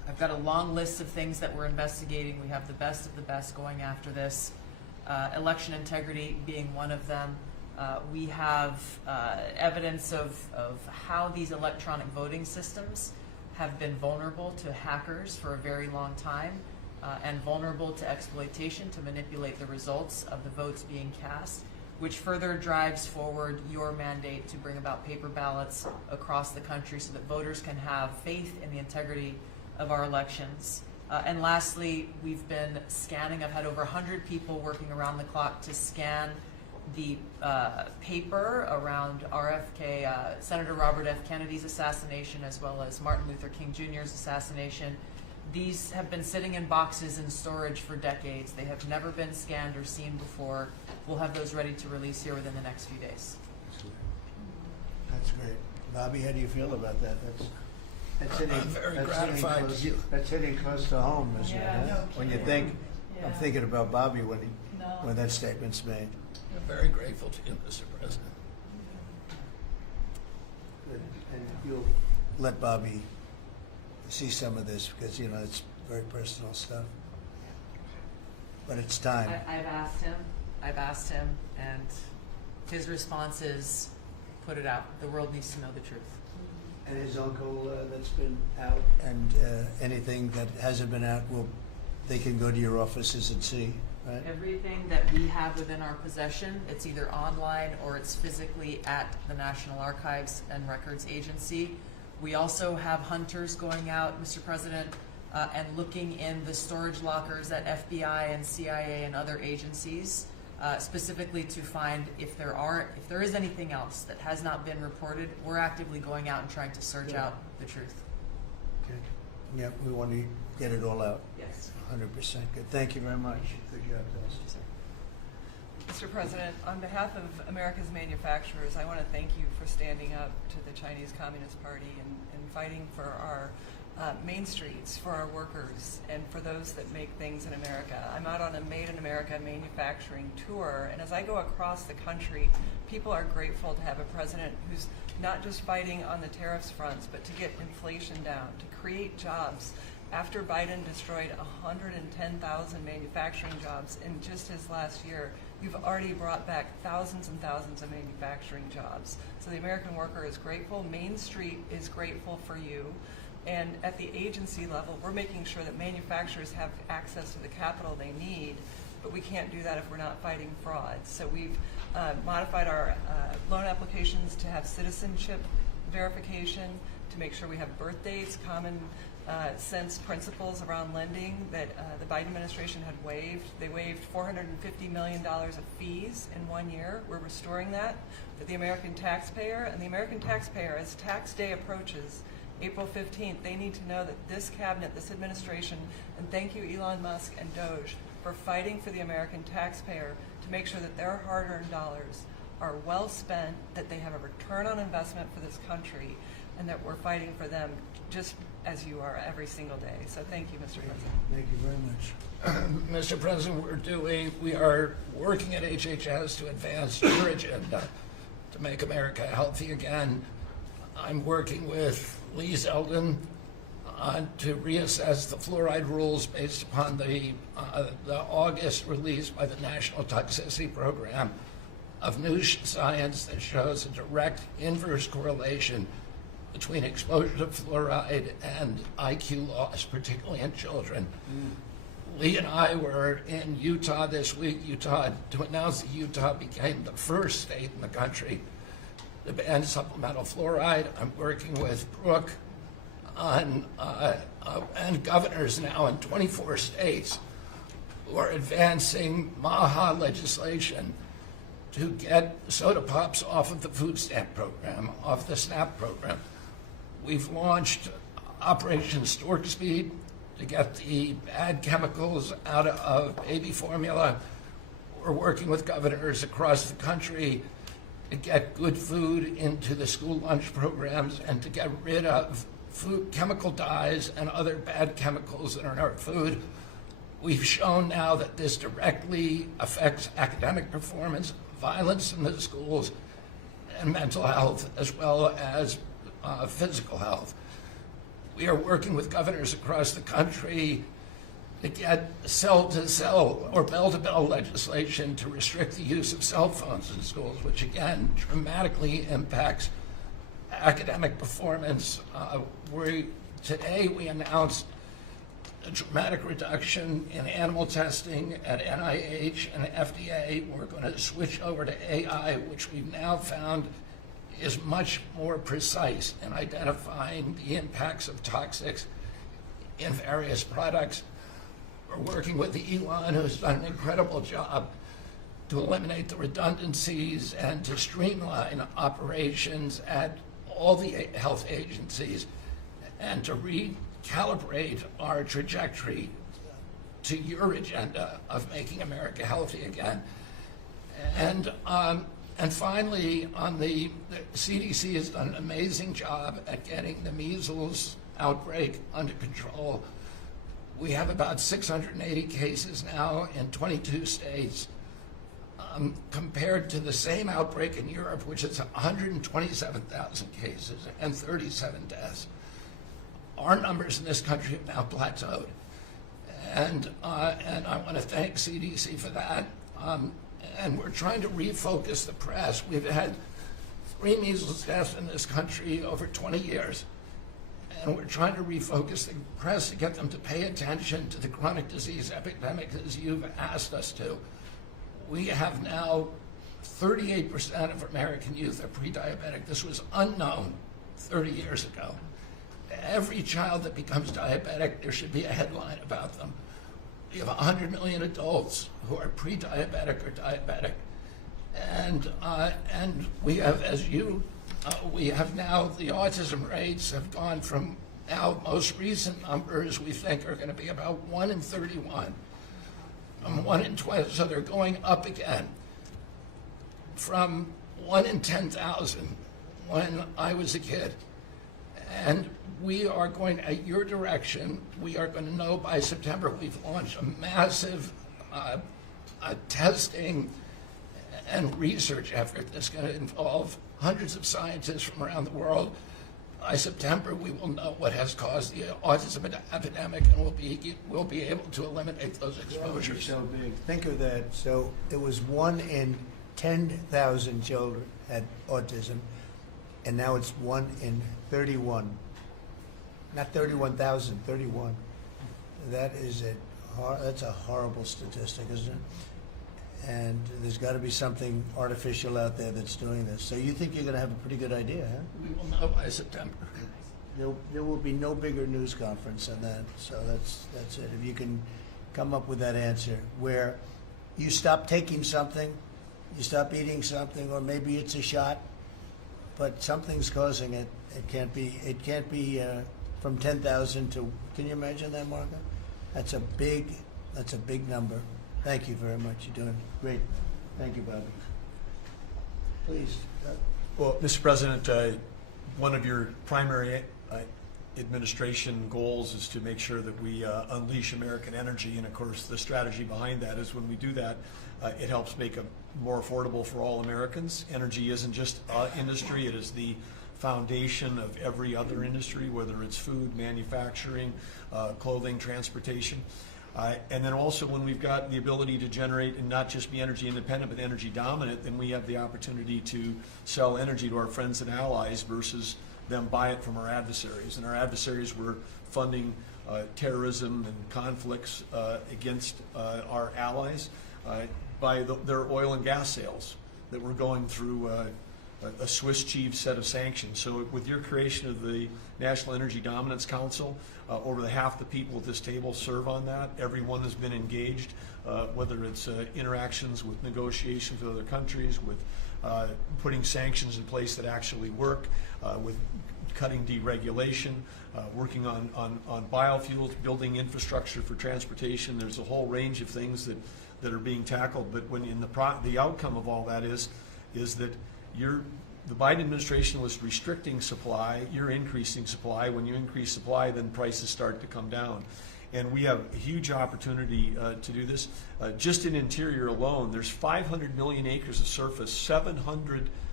I've got a long list of things that we're investigating. We have the best of the best going after this. Election integrity being one of them. We have evidence of how these electronic voting systems have been vulnerable to hackers for a very long time, and vulnerable to exploitation to manipulate the results of the votes being cast, which further drives forward your mandate to bring about paper ballots across the country so that voters can have faith in the integrity of our elections. And lastly, we've been scanning. I've had over 100 people working around the clock to scan the paper around RFK, Senator Robert F. Kennedy's assassination, as well as Martin Luther King Jr.'s assassination. These have been sitting in boxes in storage for decades. They have never been scanned or seen before. We'll have those ready to release here within the next few days. That's great. Bobby, how do you feel about that? That's hitting, I'm very that's gratified hitting close, to hear. That's hitting close to home, isn't it? Yeah, huh? no When you kidding. think, I'm Yeah. thinking about Bobby when that statement's made. I'm very grateful to you, Mr. President. Good. And you'll let Bobby see some of this because, you know, it's very personal stuff. But it's time. I've asked him, and his response is, put it out. The world needs to know the truth. And his uncle that's been out, and anything that hasn't been out, they can go to your offices and see, right? Everything that we have within our possession, it's either online or it's physically at the National Archives and Records Agency. We also have hunters going out, Mr. President, and looking in the storage lockers at FBI and CIA and other agencies, specifically to find if there is anything else that has not been reported. We're actively going out and trying to search out the truth. Okay. Yeah, we want to get it all out. Yes. 100%. Good. Thank you very much. Good job, guys. Mr. President, on behalf of America's manufacturers, I want to thank you for standing up to the Chinese Communist Party and fighting for our main streets, for our workers, and for those that make things in America. I'm out on a Made in America manufacturing tour, and as I go across the country, people are grateful to have a president who's not just fighting on the tariffs fronts, but to get inflation down, to create jobs. After Biden destroyed 110,000 manufacturing jobs in just his last year, you've already brought back thousands and thousands of manufacturing jobs. So the American worker is grateful. Main Street is grateful for you. And at the agency level, we're making sure that manufacturers have access to the capital they need, but we can't do that if we're not fighting fraud. So we've modified our loan applications to have citizenship verification, to make sure we have birth dates, common sense principles around lending that the Biden administration had waived. They waived $450 million of fees in 1 year. We're restoring that for the American taxpayer. And the American taxpayer, as tax day approaches, April 15th, they need to know that this cabinet, this administration, and thank you Elon Musk and Doge for fighting for the American taxpayer to make sure that their hard-earned dollars are well spent, that they have a return on investment for this country, and that we're fighting for them just as you are every single day. So thank you, Mr. President. Thank you very much. Mr. President, we are working at HHS to advance your agenda to make America healthy again. I'm working with Lee Zeldin to reassess the fluoride rules based upon the August release by the National Toxicity Program of new science that shows a direct inverse correlation between exposure to fluoride and IQ loss, particularly in children. Lee and I were in Utah this week, to announce that Utah became the first state in the country to ban supplemental fluoride. I'm working with Brooke on, and governors now in 24 states who are advancing MAHA legislation to get soda pops off of the food stamp program, off the SNAP program. We've launched Operation Stork Speed to get the bad chemicals out of baby formula. We're working with governors across the country to get good food into the school lunch programs and to get rid of food chemical dyes and other bad chemicals that are in our food. We've shown now that this directly affects academic performance, violence in the schools, and mental health, as well as physical health. We are working with governors across the country to get cell-to-cell or bell-to-bell legislation to restrict the use of cell phones in schools, which again dramatically impacts academic performance. Today we announced a dramatic reduction in animal testing at NIH and FDA. We're going to switch over to AI, which we've now found is much more precise in identifying the impacts of toxics in various products. We're working with Elon, who's done an incredible job to eliminate the redundancies and to streamline operations at all the health agencies and to recalibrate our trajectory to your agenda of making America healthy again. And finally, the CDC has done an amazing job at getting the measles outbreak under control. We have about 680 cases now in 22 states, compared to the same outbreak in Europe, which is 127,000 cases and 37 deaths. Our numbers in this country have now plateaued. And I want to thank CDC for that. And we're trying to refocus the press. We've had 3 measles deaths in this country over 20 years. And we're trying to refocus the press to get them to pay attention to the chronic disease epidemic as you've asked us to. We have now 38% of American youth are pre-diabetic. This was unknown 30 years ago. Every child that becomes diabetic, there should be a headline about them. We have 100 million adults who are pre-diabetic or diabetic. And we have, we have now, the autism rates have gone from now, most recent numbers we think are going to be about 1 in 31. 1 in 20, so they're going up again. From 1 in 10,000 when I was a kid. And we are going, at your direction, we are going to know by September. We've launched a massive testing and research effort that's going to involve hundreds of scientists from around the world. By September, we will know what has caused the autism epidemic, and we'll be able to eliminate those exposures. So big. Think of that. So it was 1 in 10,000 children had autism, and now it's 1 in 31. Not 31,000, 31. That's a horrible statistic, isn't it? And there's got to be something artificial out there that's doing this. So you think you're going to have a pretty good idea, huh? We will know by September. There will be no bigger news conference than that. So that's it. If you can come up with that answer where you stop taking something, you stop eating something, or maybe it's a shot, but something's causing it. It can't be from 10,000 to. Can you imagine that, Marco? That's a big number. Thank you very much. You're doing great. Thank you, Bobby. Please. Well, Mr. President, one of your primary administration goals is to make sure that we unleash American energy, and of course the strategy behind that is when we do that, it helps make it more affordable for all Americans. Energy isn't just industry, it is the foundation of every other industry, whether it's food, manufacturing, clothing, transportation. And then also when we've got the ability to generate and not just be energy independent but energy dominant, then we have the opportunity to sell energy to our friends and allies versus them buy it from our adversaries. And our adversaries were funding terrorism and conflicts against our allies by their oil and gas sales that were going through a Swiss cheese set of sanctions. So with your creation of the National Energy Dominance Council, over half the people at this table serve on that. Everyone has been engaged, whether it's interactions with negotiations with other countries, with putting sanctions in place that actually work, with cutting deregulation, working on biofuels, building infrastructure for transportation. There's a whole range of things that are being tackled. But when the outcome of all that is that the Biden administration was restricting supply, you're increasing supply. When you increase supply, then prices start to come down. And we have a huge opportunity to do this. Just in interior alone, there's 500 million acres of surface, 700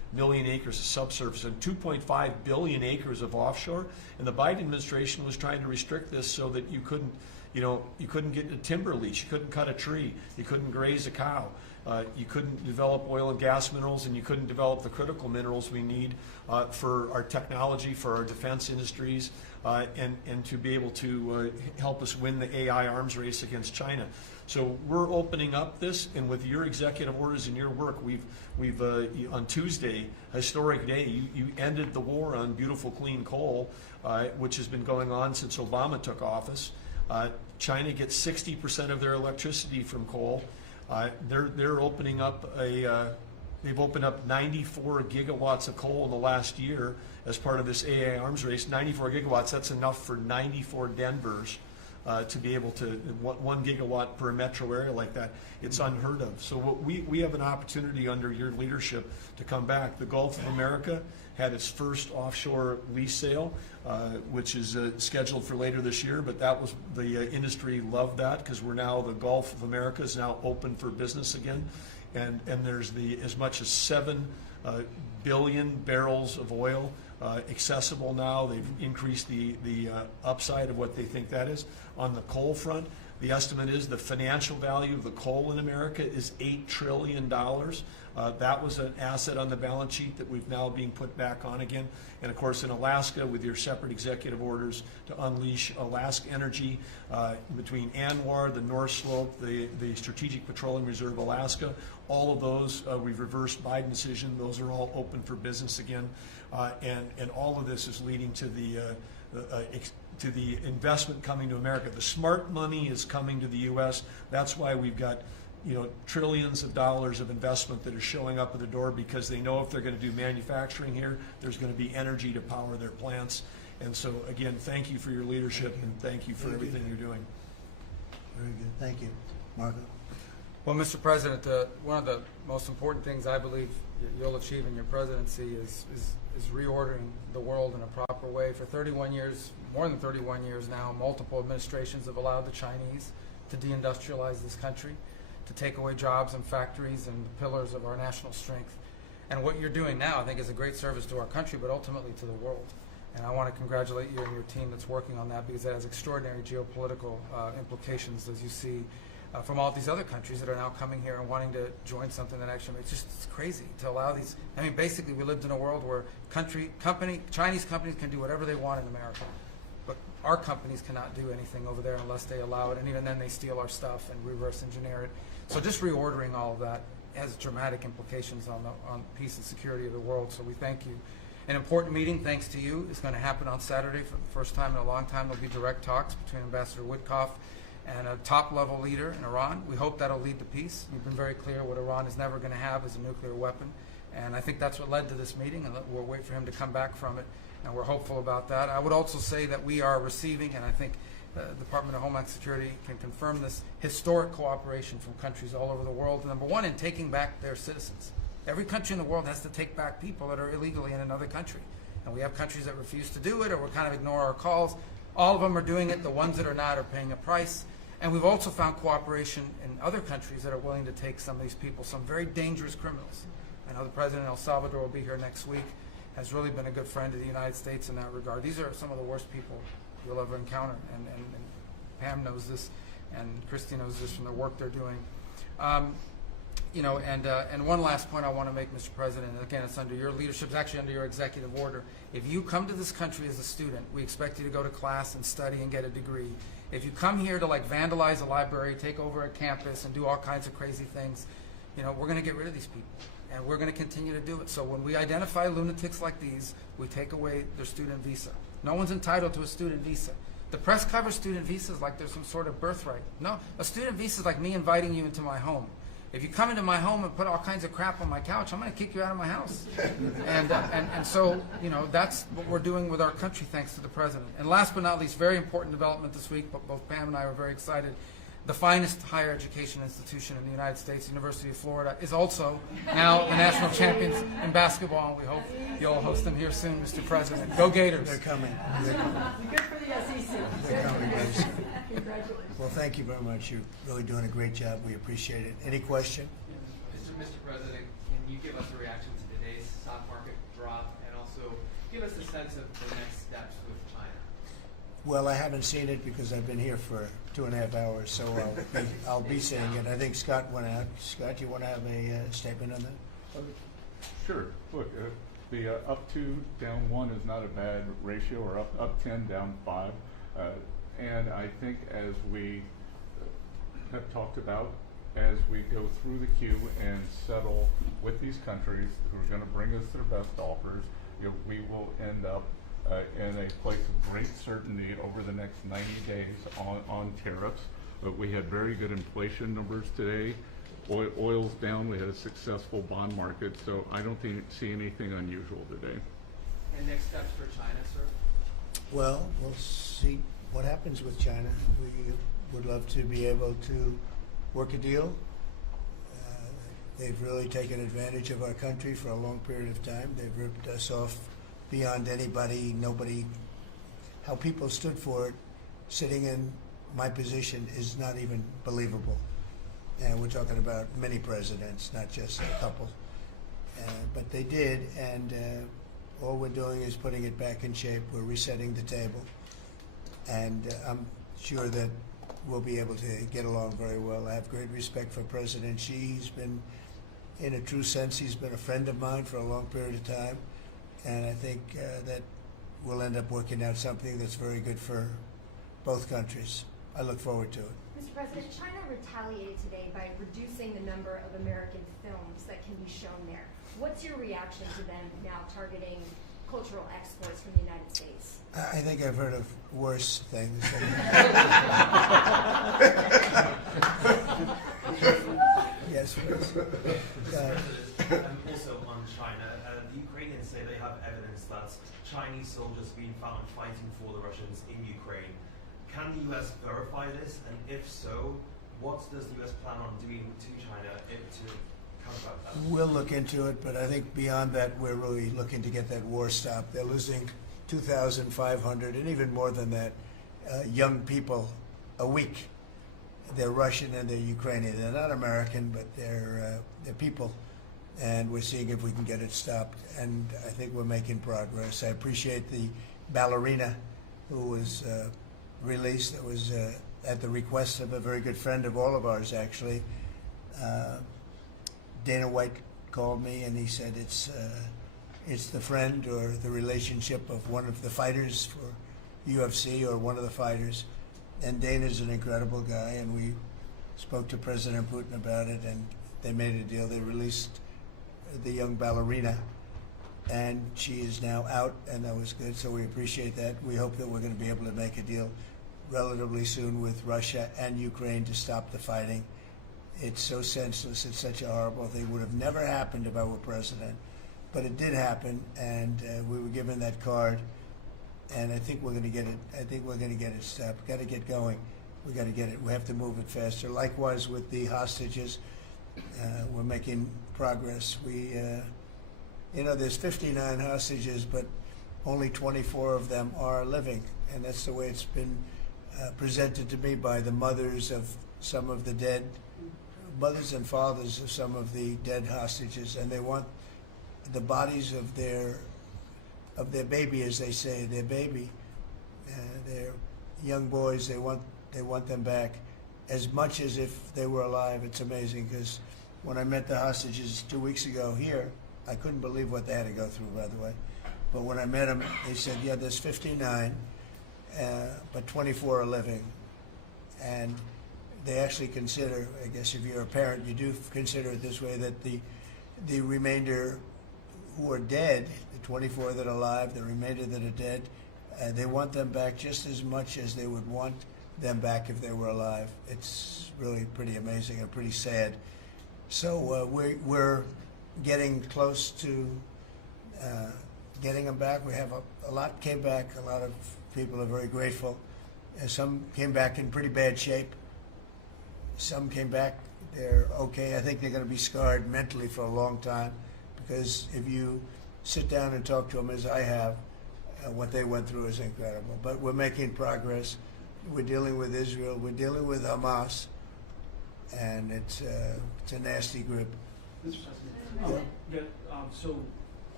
million acres of subsurface and 2.5 billion acres of offshore. And the Biden administration was trying to restrict this so that you couldn't get a timber lease, you couldn't cut a tree, you couldn't graze a cow, you couldn't develop oil and gas minerals, and you couldn't develop the critical minerals we need for our technology, for our defense industries, and to be able to help us win the AI arms race against China. So we're opening up this, and with your executive orders and your work, we've on Tuesday, historic day, you ended the war on beautiful clean coal, which has been going on since Obama took office. China gets 60% of their electricity from coal. They're opening up they've opened up 94 gigawatts of coal in the last year as part of this AI arms race. 94 gigawatts, that's enough for 94 Denvers to be able to, 1 gigawatt per metro area like that. It's unheard of. So what we have an opportunity under your leadership to come back. The Gulf of America had its first offshore lease sale, which is scheduled for later this year, but that was, the industry loved that because we're now, the Gulf of America is now open for business again. And there's as much as 7 billion barrels of oil accessible now. They've increased the upside of what they think that is. On the coal front, the estimate is the financial value of the coal in America is $8 trillion. That was an asset on the balance sheet that we've now being put back on again. And of course in Alaska, with your separate executive orders to unleash Alaska energy between ANWR, the North Slope, the Strategic Petroleum Reserve Alaska, all of those, we've reversed Biden decision. Those are all open for business again. And all of this is leading to the investment coming to America. The smart money is coming to the U.S. That's why we've got trillions of dollars of investment that are showing up at the door, because they know if they're going to do manufacturing here, there's going to be energy to power their plants. And so, again, thank you for your leadership and thank you for everything you're doing. Very good. Thank you. Marco? Well, Mr. President, one of the most important things I believe you'll achieve in your presidency is reordering the world in a proper way. For 31 years, more than 31 years now, multiple administrations have allowed the Chinese to deindustrialize this country, to take away jobs and factories and the pillars of our national strength. And what you're doing now, I think, is a great service to our country, but ultimately to the world. And I want to congratulate you and your team that's working on that, because that has extraordinary geopolitical implications, as you see from all these other countries that are now coming here and wanting to join something that actually makes it's crazy to allow these. I mean, basically, we lived in a world where Chinese companies can do whatever they want in America, but our companies cannot do anything over there unless they allow it, and even then they steal our stuff and reverse engineer it. So just reordering all of that has dramatic implications on peace and security of the world, so we thank you. An important meeting, thanks to you, is going to happen on Saturday for the first time in a long time. There'll be direct talks between Ambassador Witkoff and a top-level leader in Iran. We hope that'll lead to peace. You've been very clear what Iran is never going to have is a nuclear weapon, and I think that's what led to this meeting, and we'll wait for him to come back from it, and we're hopeful about that. I would also say that we are receiving, and I think the Department of Homeland Security can confirm this, historic cooperation from countries all over the world. Number one, in taking back their citizens. Every country in the world has to take back people that are illegally in another country, and we have countries that refuse to do it or will kind of ignore our calls. All of them are doing it. The ones that are not are paying a price. And we've also found cooperation in other countries that are willing to take some of these people, some very dangerous criminals. I know the President of El Salvador will be here next week, has really been a good friend of the United States in that regard. These are some of the worst people you'll ever encounter, and Pam knows this, and Christy knows this from the work they're doing. And one last point I want to make, Mr. President, and again, it's under your leadership, it's actually under your executive order. If you come to this country as a student, we expect you to go to class and study and get a degree. If you come here to vandalize a library, take over a campus, and do all kinds of crazy things, we're going to get rid of these people, and we're going to continue to do it. So when we identify lunatics like these, we take away their student visa. No one's entitled to a student visa. The press covers student visas like there's some sort of birthright. No, a student visa is like me inviting you into my home. If you come into my home and put all kinds of crap on my couch, I'm going to kick you out of my house. And so, that's what we're doing with our country, thanks to the President. And last but not least, very important development this week, but both Pam and I were very excited. The finest higher education institution in the United States, University of Florida, is also now the national champions in basketball, and we hope you'll host them here soon, Mr. President. Go Gators. They're coming. Good for the SEC. They're coming, guys. Congratulations. Well, thank you very much. You're really doing a great job. We appreciate it. Any question? Mr. President, can you give us a reaction to today's stock market drop, and also give us a sense of the next steps with China. Well, I haven't seen it because I've been here for 2.5 hours, so I'll be seeing it. I think Scott went out. Scott, you want to have a statement on that? Sure. Look, the up 2, down 1 is not a bad ratio, or up 10, down 5. And I think as we have talked about, as we go through the queue and settle with these countries who are going to bring us their best offers, we will end up in a place of great certainty over the next 90 days on tariffs. But we had very good inflation numbers today. Oil's down. We had a successful bond market, so I don't see anything unusual today. And next steps for China, sir? Well, we'll see what happens with China. We would love to be able to work a deal. They've really taken advantage of our country for a long period of time. They've ripped us off beyond anybody, nobody. How people stood for it, sitting in my position, is not even believable. And we're talking about many presidents, not just a couple. But they did, and all we're doing is putting it back in shape. We're resetting the table. And I'm sure that we'll be able to get along very well. I have great respect for President Xi. He's been, in a true sense, he's been a friend of mine for a long period of time. And I think that we'll end up working out something that's very good for both countries. I look forward to it. Mr. President, China retaliated today by reducing the number of American films that can be shown there. What's your reaction to them now targeting cultural exports from the United States? I think I've heard of worse things. Yes, please. Also on China, the Ukrainians say they have evidence that Chinese soldiers have been found fighting for the Russians in Ukraine. Can the U.S. verify this? And if so, what does the U.S. plan on doing to China to counteract that? We'll look into it, but I think beyond that, we're really looking to get that war stopped. They're losing 2,500 and even more than that young people a week. They're Russian and they're Ukrainian. They're not American, but they're people. And we're seeing if we can get it stopped. And I think we're making progress. I appreciate the ballerina who was released. That was at the request of a very good friend of all of ours, actually. Dana White called me and he said it's the friend or the relationship of one of the fighters for UFC or one of the fighters. And Dana's an incredible guy, and we spoke to President Putin about it, and they made a deal. They released the young ballerina, and she is now out, and that was good, so we appreciate that. We hope that we're going to be able to make a deal relatively soon with Russia and Ukraine to stop the fighting. It's so senseless. It's such a horrible thing. It would have never happened if I were president, but it did happen, and we were given that card. And I think we're going to get it. I think we're going to get it stopped. Got to get going. We got to get it. We have to move it faster. Likewise with the hostages, we're making progress. We, there's 59 hostages, but only 24 of them are living, and that's the way it's been presented to me by the mothers of some of the dead, mothers and fathers of some of the dead hostages, and they want the bodies of their baby, as they say, their baby, their young boys. They want them back as much as if they were alive. It's amazing, because when I met the hostages 2 weeks ago here, I couldn't believe what they had to go through, by the way. But when I met them, they said, yeah, there's 59, but 24 are living. And they actually consider, I guess if you're a parent, you do consider it this way, that the remainder who are dead, the 24 that are alive, the remainder that are dead, they want them back just as much as they would want them back if they were alive. It's really pretty amazing and pretty sad. So we're getting close to getting them back. We have a lot came back. A lot of people are very grateful. Some came back in pretty bad shape. Some came back, they're okay. I think they're going to be scarred mentally for a long time, because if you sit down and talk to them, as I have, what they went through is incredible. But we're making progress. We're dealing with Israel. We're dealing with Hamas, and it's a nasty group. Mr. President, so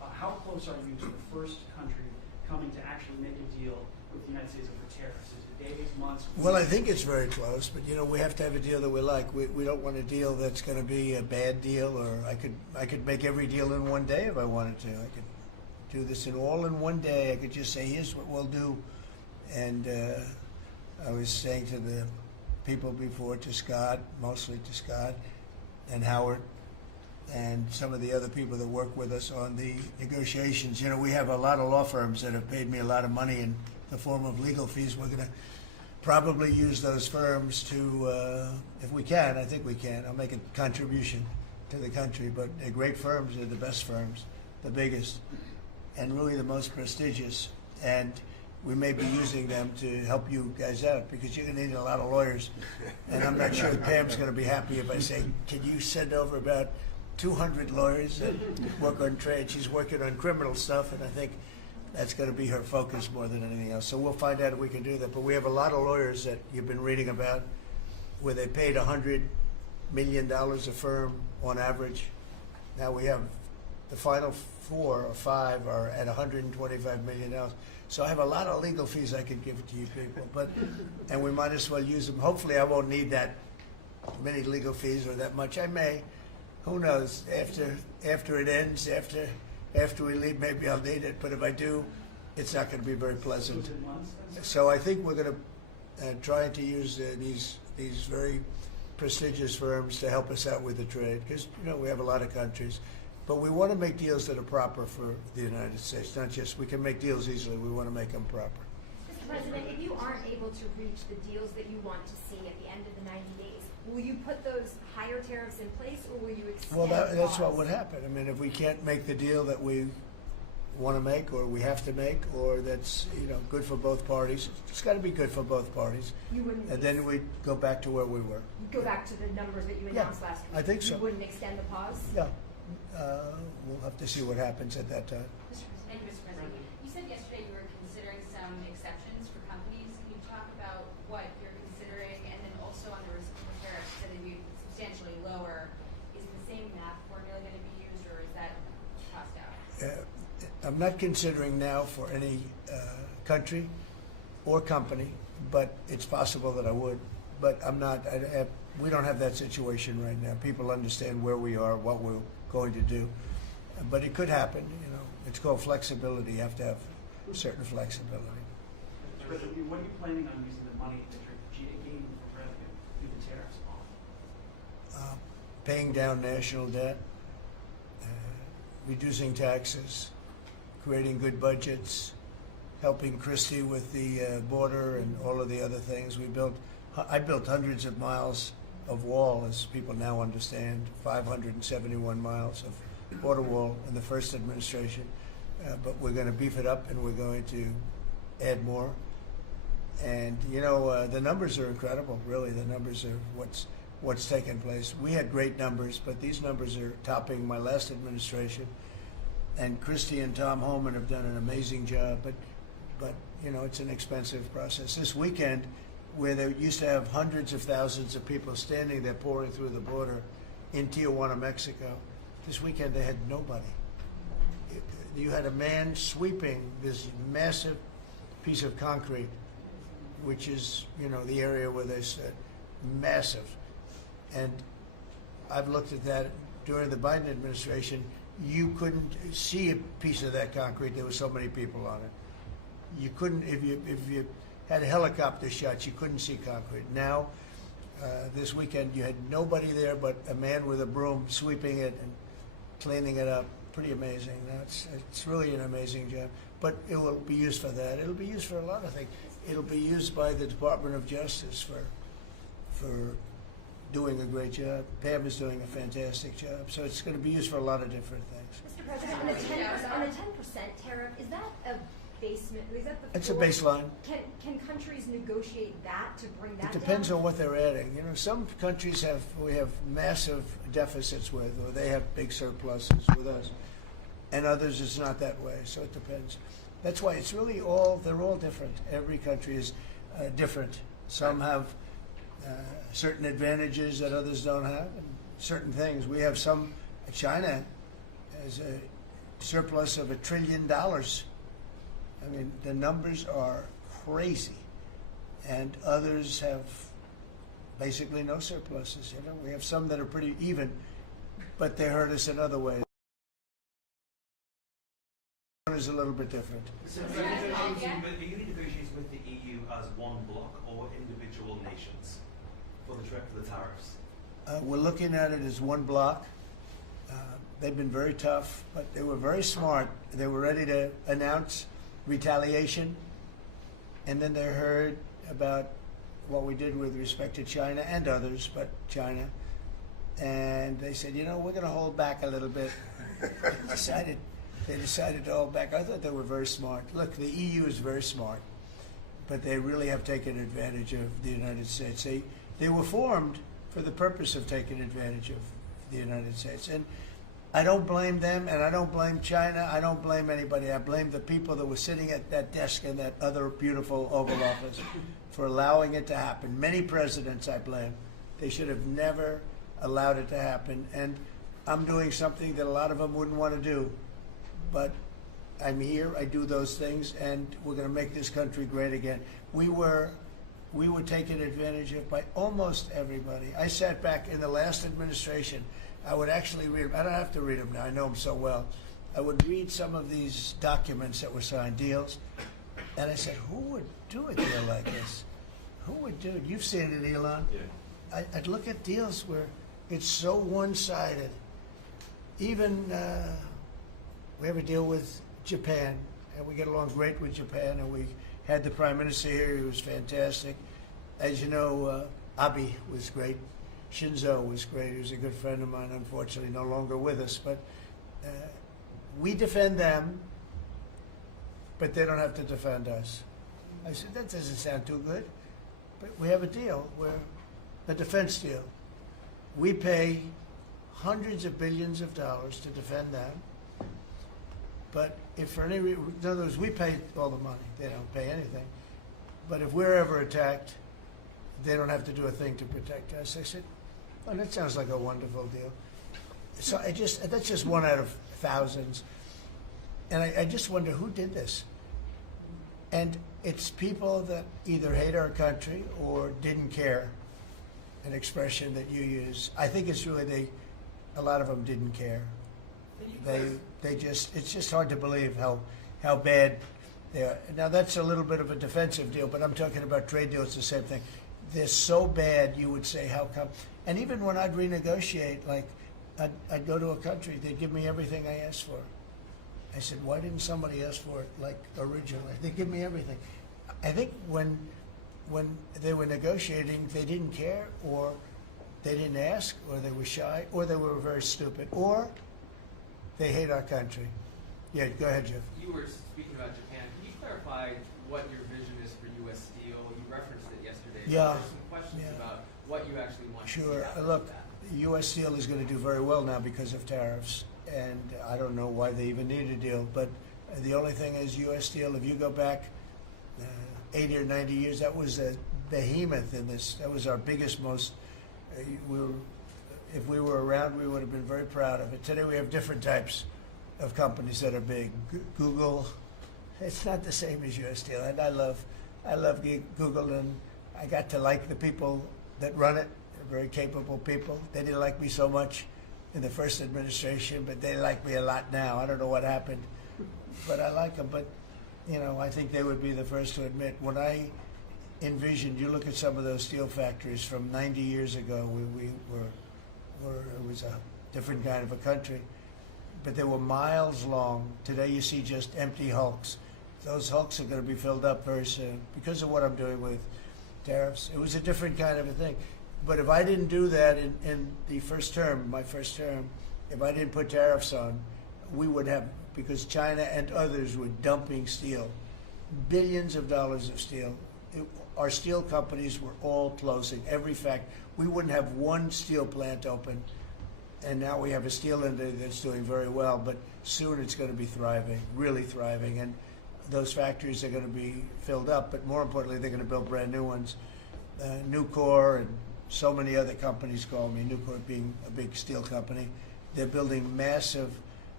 how close are you to the first country coming to actually make a deal with the United States over tariffs? Is it days, months? Well, I think it's very close, but we have to have a deal that we like. We don't want a deal that's going to be a bad deal, or I could make every deal in one day if I wanted to. I could do this all in one day. I could just say, here's what we'll do. And I was saying to the people before, to Scott, mostly to Scott and Howard, and some of the other people that work with us on the negotiations. We have a lot of law firms that have paid me a lot of money in the form of legal fees. We're going to probably use those firms to, if we can, I think we can. I'll make a contribution to the country, but they're great firms. They're the best firms, the biggest, and really the most prestigious. And we may be using them to help you guys out, because you're going to need a lot of lawyers. And I'm not sure Pam's going to be happy if I say, can you send over about 200 lawyers that work on trade? She's working on criminal stuff, and I think that's going to be her focus more than anything else. So we'll find out if we can do that. But we have a lot of lawyers that you've been reading about where they paid $100 million a firm on average. Now we have the final 4 or 5 are at $125 million. So I have a lot of legal fees I could give to you people, and we might as well use them. Hopefully I won't need that many legal fees or that much. I may. Who knows? After it ends, after we leave, maybe I'll need it. But if I do, it's not going to be very pleasant. So I think we're going to try to use these very prestigious firms to help us out with the trade, because we have a lot of countries. But we want to make deals that are proper for the United States, not just we can make deals easily. We want to make them proper. Mr. President, if you aren't able to reach the deals that you want to see at the end of the 90 days, will you put those higher tariffs in place, or will you extend Well, that's pause? what would happen. I mean, if we can't make the deal that we want to make, or we have to make, or that's good for both parties, it's got to be good for both parties. You wouldn't. And then we'd go back to where we were. You'd go back to the numbers that you announced last week. I think so. You wouldn't extend the pause. Yeah. We'll have to see what happens at that time. Thank you, Mr. President. You said yesterday you were considering some exceptions for companies. Can you talk about what you're considering, and then also on the reciprocal tariffs that would be substantially lower? Is the same math formula going to be used, or is that tossed out? I'm not considering now for any country or company, but it's possible that I would. But I'm not. We don't have that situation right now. People understand where we are, what we're going to do. But it could happen. It's called flexibility. You have to have certain flexibility. What are you planning on using the money that you're gaining from revenue through the tariffs on? Paying down national debt, reducing taxes, creating good budgets, helping Christie with the border and all of the other things. I built hundreds of miles of wall, as people now understand, 571 miles of border wall in the first administration. But we're going to beef it up, and we're going to add more. And the numbers are incredible. Really, the numbers are what's taken place. We had great numbers, but these numbers are topping my last administration. And Christie and Tom Homan have done an amazing job. But it's an expensive process. This weekend, where they used to have hundreds of thousands of people standing there pouring through the border in Tijuana, Mexico, this weekend they had nobody. You had a man sweeping this massive piece of concrete, which is, the area where they said massive. And I've looked at that during the Biden administration. You couldn't see a piece of that concrete. There were so many people on it. You couldn't, if you had helicopter shots, you couldn't see concrete. Now, this weekend, you had nobody there but a man with a broom sweeping it and cleaning it up. Pretty amazing. It's really an amazing job. But it will be used for that. It'll be used for a lot of things. It'll be used by the Department of Justice for doing a great job. Pam is doing a fantastic job. So it's going to be used for a lot of different things. Mr. President, on the 10% tariff, is that a basement? Is that the It's a floor? baseline. Can countries negotiate that to bring that It depends down? on what they're adding. Some countries we have massive deficits with, or they have big surpluses with us, and others it's not that way. So it depends. That's why it's really they're all different. Every country is different. Some have certain advantages that others don't have, and certain things. We have some. China has surplus of $1 trillion. I mean, the numbers are crazy. And others have basically no surpluses. You know, we have some that are pretty even, but they hurt us in other ways. One is a little bit different. So are you negotiating with the EU as one bloc or individual nations for the tariffs? We're looking at it as one block. They've been very tough, but they were very smart. They were ready to announce retaliation, and then they heard about what we did with respect to China and others, but China, and they said, you know, we're going to hold back a little bit. They decided to hold back. I thought they were very smart. Look, the EU is very smart, but they really have taken advantage of the United States. They were formed for the purpose of taking advantage of the United States. And I don't blame them, and I don't blame China. I don't blame anybody. I blame the people that were sitting at that desk in that other beautiful Oval Office for allowing it to happen. Many presidents I blame. They should have never allowed it to happen. And I'm doing something that a lot of them wouldn't want to do. But I'm here, I do those things, and we're going to make this country great again. We were taken advantage of by almost everybody. I sat back in the last administration. I would actually read them. I don't have to read them now. I know them so well. I would read some of these documents that were signed, deals, and I said, who would do a deal like this? Who would do it? You've seen it, Elon. Yeah. I'd look at deals where it's so one-sided. Even we have a deal with Japan, and we get along great with Japan, and we had the Prime Minister here. He was fantastic. As you know, Abe was great. Shinzo was great. He was a good friend of mine, unfortunately no longer with us. But we defend them, but they don't have to defend us. I said, that doesn't sound too good. But we have a deal, where a defense deal. We pay hundreds of billions of dollars to defend them. But if for any reason, in other words, we pay all the money. They don't pay anything. But if we're ever attacked, they don't have to do a thing to protect us. I said, well, that sounds like a wonderful deal. So that's just one out of thousands. And I just wonder who did this. And it's people that either hate our country or didn't care, an expression that you use. I think it's really a lot of them didn't care. It's just hard to believe how bad they are. Now that's a little bit of a defensive deal, but I'm talking about trade deals, the same thing. They're so bad, you would say, how come? And even when I'd renegotiate, like I'd go to a country, they'd give me everything I asked for. I said, why didn't somebody ask for it like originally? They give me everything. I think when they were negotiating, they didn't care, or they didn't ask, or they were shy, or they were very stupid, or they hate our country. Yeah, go ahead, Jeff. You were speaking about Japan. Can you clarify what your vision is for U.S. Steel? You referenced it yesterday. Yeah. There's some questions about what you actually want to see Sure. happen Look, with that. U.S. Steel is going to do very well now because of tariffs, and I don't know why they even need a deal. But the only thing is, U.S. Steel, if you go back 80 or 90 years, that was a behemoth in this. That was our biggest, most. If we were around, we would have been very proud of it. Today we have different types of companies that are big. Google, it's not the same as U.S. Steel, and I love Google, and I got to like the people that run it. They're very capable people. They didn't like me so much in the first administration, but they like me a lot now. I don't know what happened, but I like them. But you know, I think they would be the first to admit, when I envisioned, you look at some of those steel factories from 90 years ago, it was a different kind of a country, but they were miles long. Today you see just empty hulks. Those hulks are going to be filled up very soon because of what I'm doing with tariffs. It was a different kind of a thing. But if I didn't do that in the first term, my first term, if I didn't put tariffs on, we would have, because China and others were dumping steel, billions of dollars of steel. Our steel companies were all closing. Every fact, we wouldn't have one steel plant open. And now we have a steel industry that's doing very well, but soon it's going to be thriving, really thriving. And those factories are going to be filled up, but more importantly, they're going to build brand new ones. Nucor and so many other companies call me, Nucor being a big steel company. They're building massive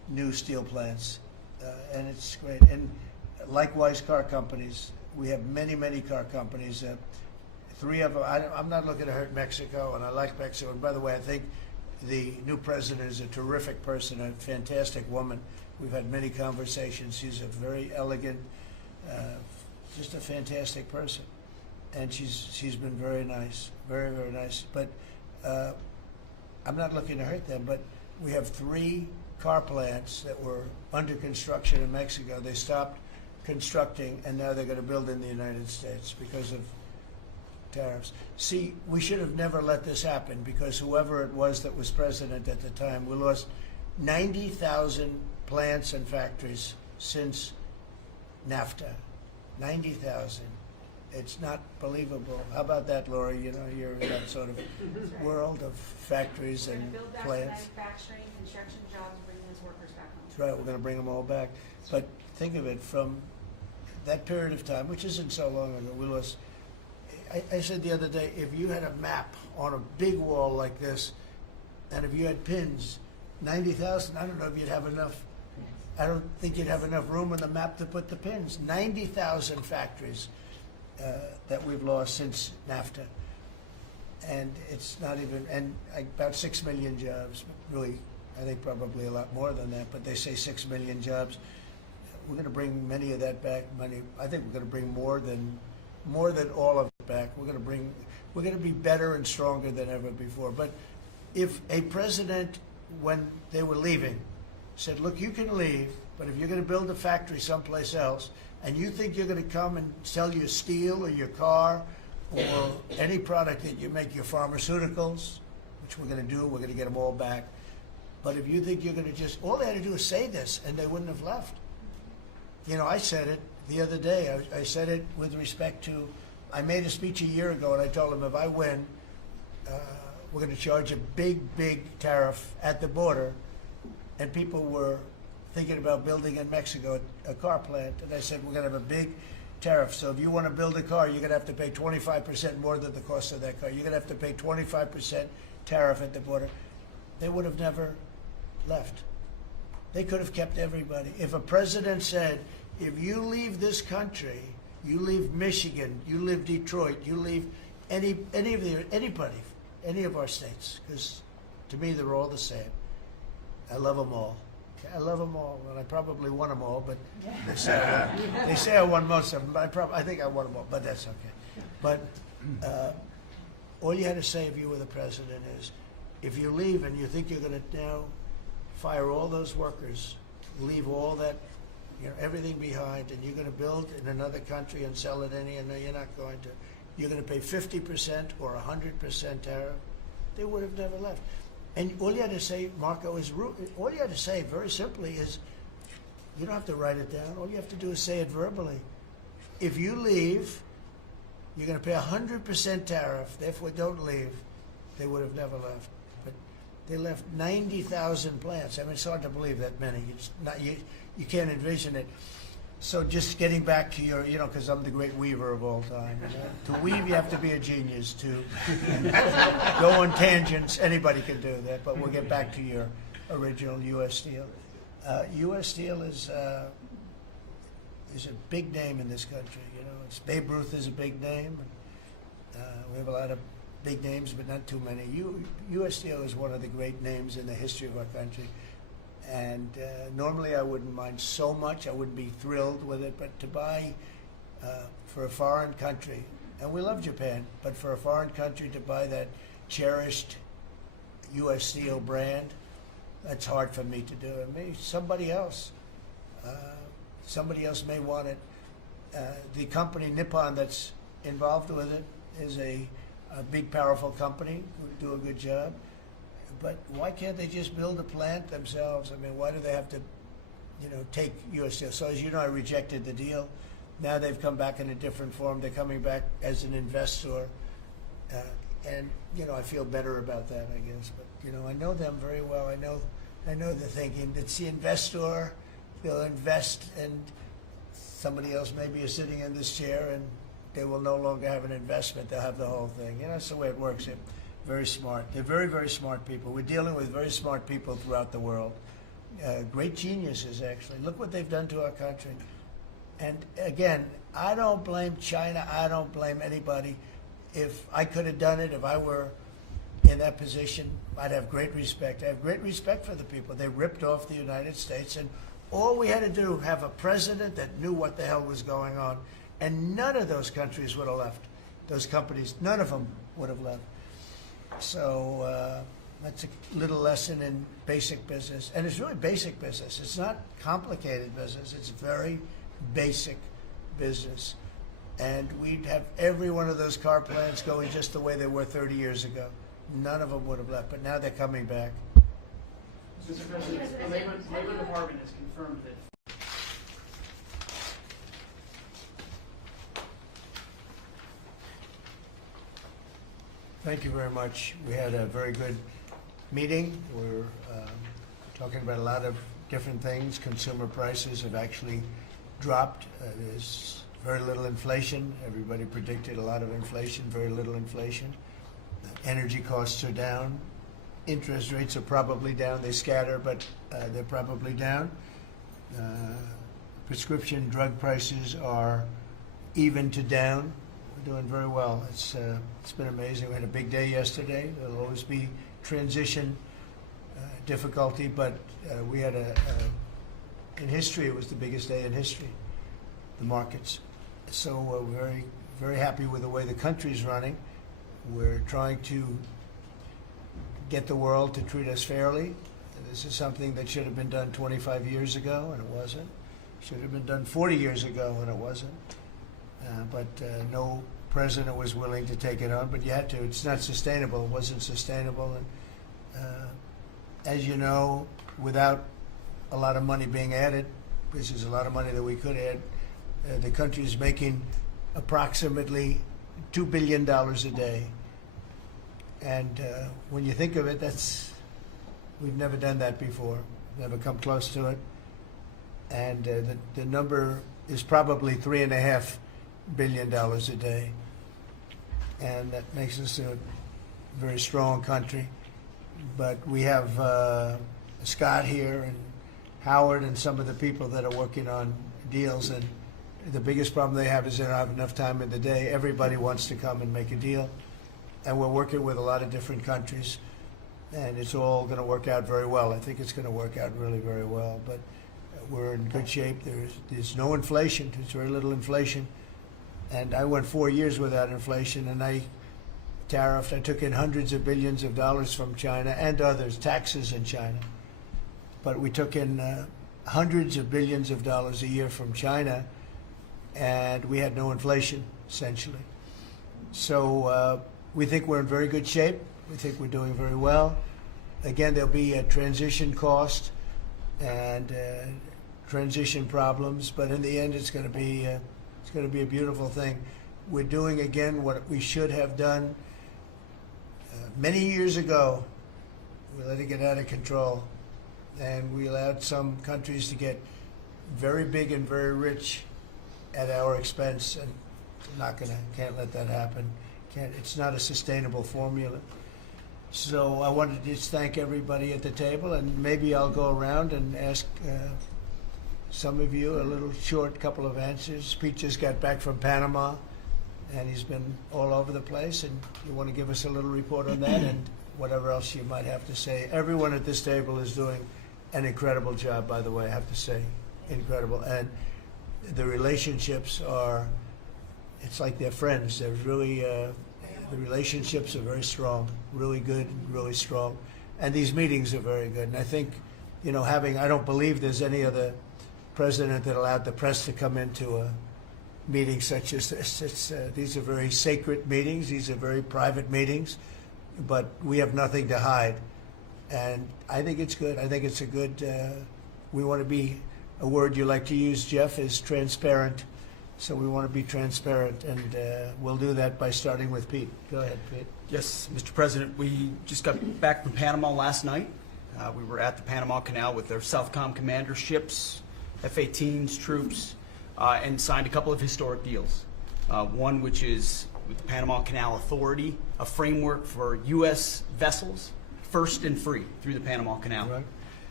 new steel plants, and it's great. And likewise, car companies. We have many, many car companies. 3 of them. I'm not looking to hurt Mexico, and I like Mexico. And by the way, I think the new president is a terrific person, a fantastic woman. We've had many conversations. She's a very elegant, just a fantastic person, and she's been very nice, very, very nice. But I'm not looking to hurt them. But we have 3 car plants that were under construction in Mexico. They stopped constructing, and now they're going to build in the United States because of tariffs. See, we should have never let this happen, because whoever it was that was president at the time, we lost 90,000 plants and factories since NAFTA. 90,000. It's not believable. How about that, Laura? You know, you're in that sort of world of factories We're and going to build back plants. manufacturing, construction jobs, and bring those workers back home. That's right, we're going to bring them all back. But think of it, from that period of time, which isn't so long ago, we lost. I said the other day, if you had a map on a big wall like this, and if you had pins, 90,000, I don't know if you'd have enough. I don't think you'd have enough room on the map to put the pins. 90,000 factories that we've lost since NAFTA. And it's not even, and about 6 million jobs, really, I think probably a lot more than that, but they say 6 million jobs. We're going to bring many of that back. I think we're going to bring more than all of it back. We're going to be better and stronger than ever before. But if a president, when they were leaving, said, look, you can leave, but if you're going to build a factory someplace else, and you think you're going to come and sell your steel or your car or any product that you make, your pharmaceuticals, which we're going to do, we're going to get them all back. But if you think you're going to just, all they had to do is say this, and they wouldn't have left. You know, I said it the other day. I said it with respect to, I made a speech a year ago, and I told them if I win, we're going to charge a big, big tariff at the border. And people were thinking about building in Mexico a car plant. And I said, we're going to have a big tariff. So if you want to build a car, you're going to have to pay 25% more than the cost of that car. You're going to have to pay 25% tariff at the border. They would have never left. They could have kept everybody. If a president said, if you leave this country, you leave Michigan, you leave Detroit, you leave anybody, any of our states, because to me they're all the same. I love them all. I love them all, and I probably won them all, but they say I won most of them, but I think I won them all, but that's okay. But all you had to say if you were the president is, if you leave and you think you're going to now fire all those workers, leave all that, everything behind, and you're going to build in another country and sell it any, and no, you're not going to. You're going to pay 50% or 100% tariff. They would have never left. And all you had to say, Marco, all you had to say very simply is, you don't have to write it down. All you have to do is say it verbally. If you leave, you're going to pay 100% tariff. Therefore, don't leave. They would have never left. But they left 90,000 plants. I mean, it's hard to believe that many. It's not, you can't envision it. So just getting back to your, because I'm the great weaver of all time. To weave, you have to be a genius. To go on tangents, anybody can do that. But we'll get back to your original U.S. Steel. U.S. Steel is a big name in this country. Babe Ruth is a big name. We have a lot of big names, but not too many. U.S. Steel is one of the great names in the history of our country. And normally I wouldn't mind so much. I wouldn't be thrilled with it. But to buy for a foreign country, and we love Japan, but for a foreign country to buy that cherished U.S. Steel brand, that's hard for me to do. And maybe somebody else may want it. The company Nippon that's involved with it is a big, powerful company who do a good job. But why can't they just build a plant themselves? I mean, why do they have to, take U.S. Steel? So as you know, I rejected the deal. Now they've come back in a different form. They're coming back as an investor. And, I feel better about that, I guess. But, I know them very well. I know they're thinking. It's the investor. They'll invest, and somebody else maybe is sitting in this chair, and they will no longer have an investment. They'll have the whole thing. That's the way it works. Very smart. They're very, very smart people. We're dealing with very smart people throughout the world. great geniuses, actually. Look what they've done to our country. And again, I don't blame China. I don't blame anybody. If I could have done it, if I were in that position, I'd have great respect. I have great respect for the people. They ripped off the United States, and all we had to do, have a president that knew what the hell was going on, and none of those countries would have left. Those companies, none of them would have left. So that's a little lesson in basic business. And it's really basic business. It's not complicated business. It's very basic business. And we'd have every one of those car plants going just the way they were 30 years ago. None of them would have left, but now they're coming back. Mr. President, the Labor Department has confirmed that Thank you very much. We had a very good meeting. We're talking about a lot of different things. Consumer prices have actually dropped. There's very little inflation. Everybody predicted a lot of inflation, very little inflation. Energy costs are down. Interest rates are probably down. They scatter, but they're probably down. Prescription drug prices are even to down. We're doing very well. It's been amazing. We had a big day yesterday. There'll always be transition difficulty, but we had in history, it was the biggest day in history, the markets. So we're very, very happy with the way the country's running. We're trying to get the world to treat us fairly. This is something that should have been done 25 years ago, and it wasn't. Should have been done 40 years ago, and it wasn't. But no president was willing to take it on, but you had to. It's not sustainable. It wasn't sustainable. And as you know, without a lot of money being added, this is a lot of money that we could add, the country is making approximately $2 billion a day. And when you think of it, we've never done that before, never come close to it. And the number is probably $3.5 billion a day. And that makes us a very strong country. But we have Scott here and Howard and some of the people that are working on deals, and the biggest problem they have is they don't have enough time in the day. Everybody wants to come and make a deal, and we're working with a lot of different countries, and it's all going to work out very well. I think it's going to work out really very well, but we're in good shape. There's no inflation. There's very little inflation, and I went 4 years without inflation, and I took in hundreds of billions of dollars from China and others, taxes in China. But we took in hundreds of billions of dollars a year from China, and we had no inflation, essentially. So we think we're in very good shape. We think we're doing very well. Again, there'll be a transition cost and transition problems, but in the end, it's going to be a beautiful thing. We're doing again what we should have done many years ago. We let it get out of control, and we allowed some countries to get very big and very rich at our expense, and can't let that happen. It's not a sustainable formula. So I wanted to just thank everybody at the table, and maybe I'll go around and ask some of you a little short couple of answers. Pete just got back from Panama, and he's been all over the place, and you want to give us a little report on that and whatever else you might have to say. Everyone at this table is doing an incredible job, by the way, I have to say, incredible. And the relationships it's like they're friends. They're really, the relationships are very strong, really good, really strong. And these meetings are very good. And I think, I don't believe there's any other president that allowed the press to come into a meeting such as this. These are very sacred meetings. These are very private meetings, but we have nothing to hide. And I think it's good. I think it's a good, we want to be, a word you like to use, Jeff, is transparent. So we want to be transparent, and we'll do that by starting with Pete. Go ahead, Pete. Yes, Mr. President, we just got back from Panama last night. We were at the Panama Canal with their Southcom commander ships, F-18s, troops, and signed a couple of historic deals. One which is with the Panama Canal Authority, a framework for U.S. vessels, first and free through the Panama Canal. Right.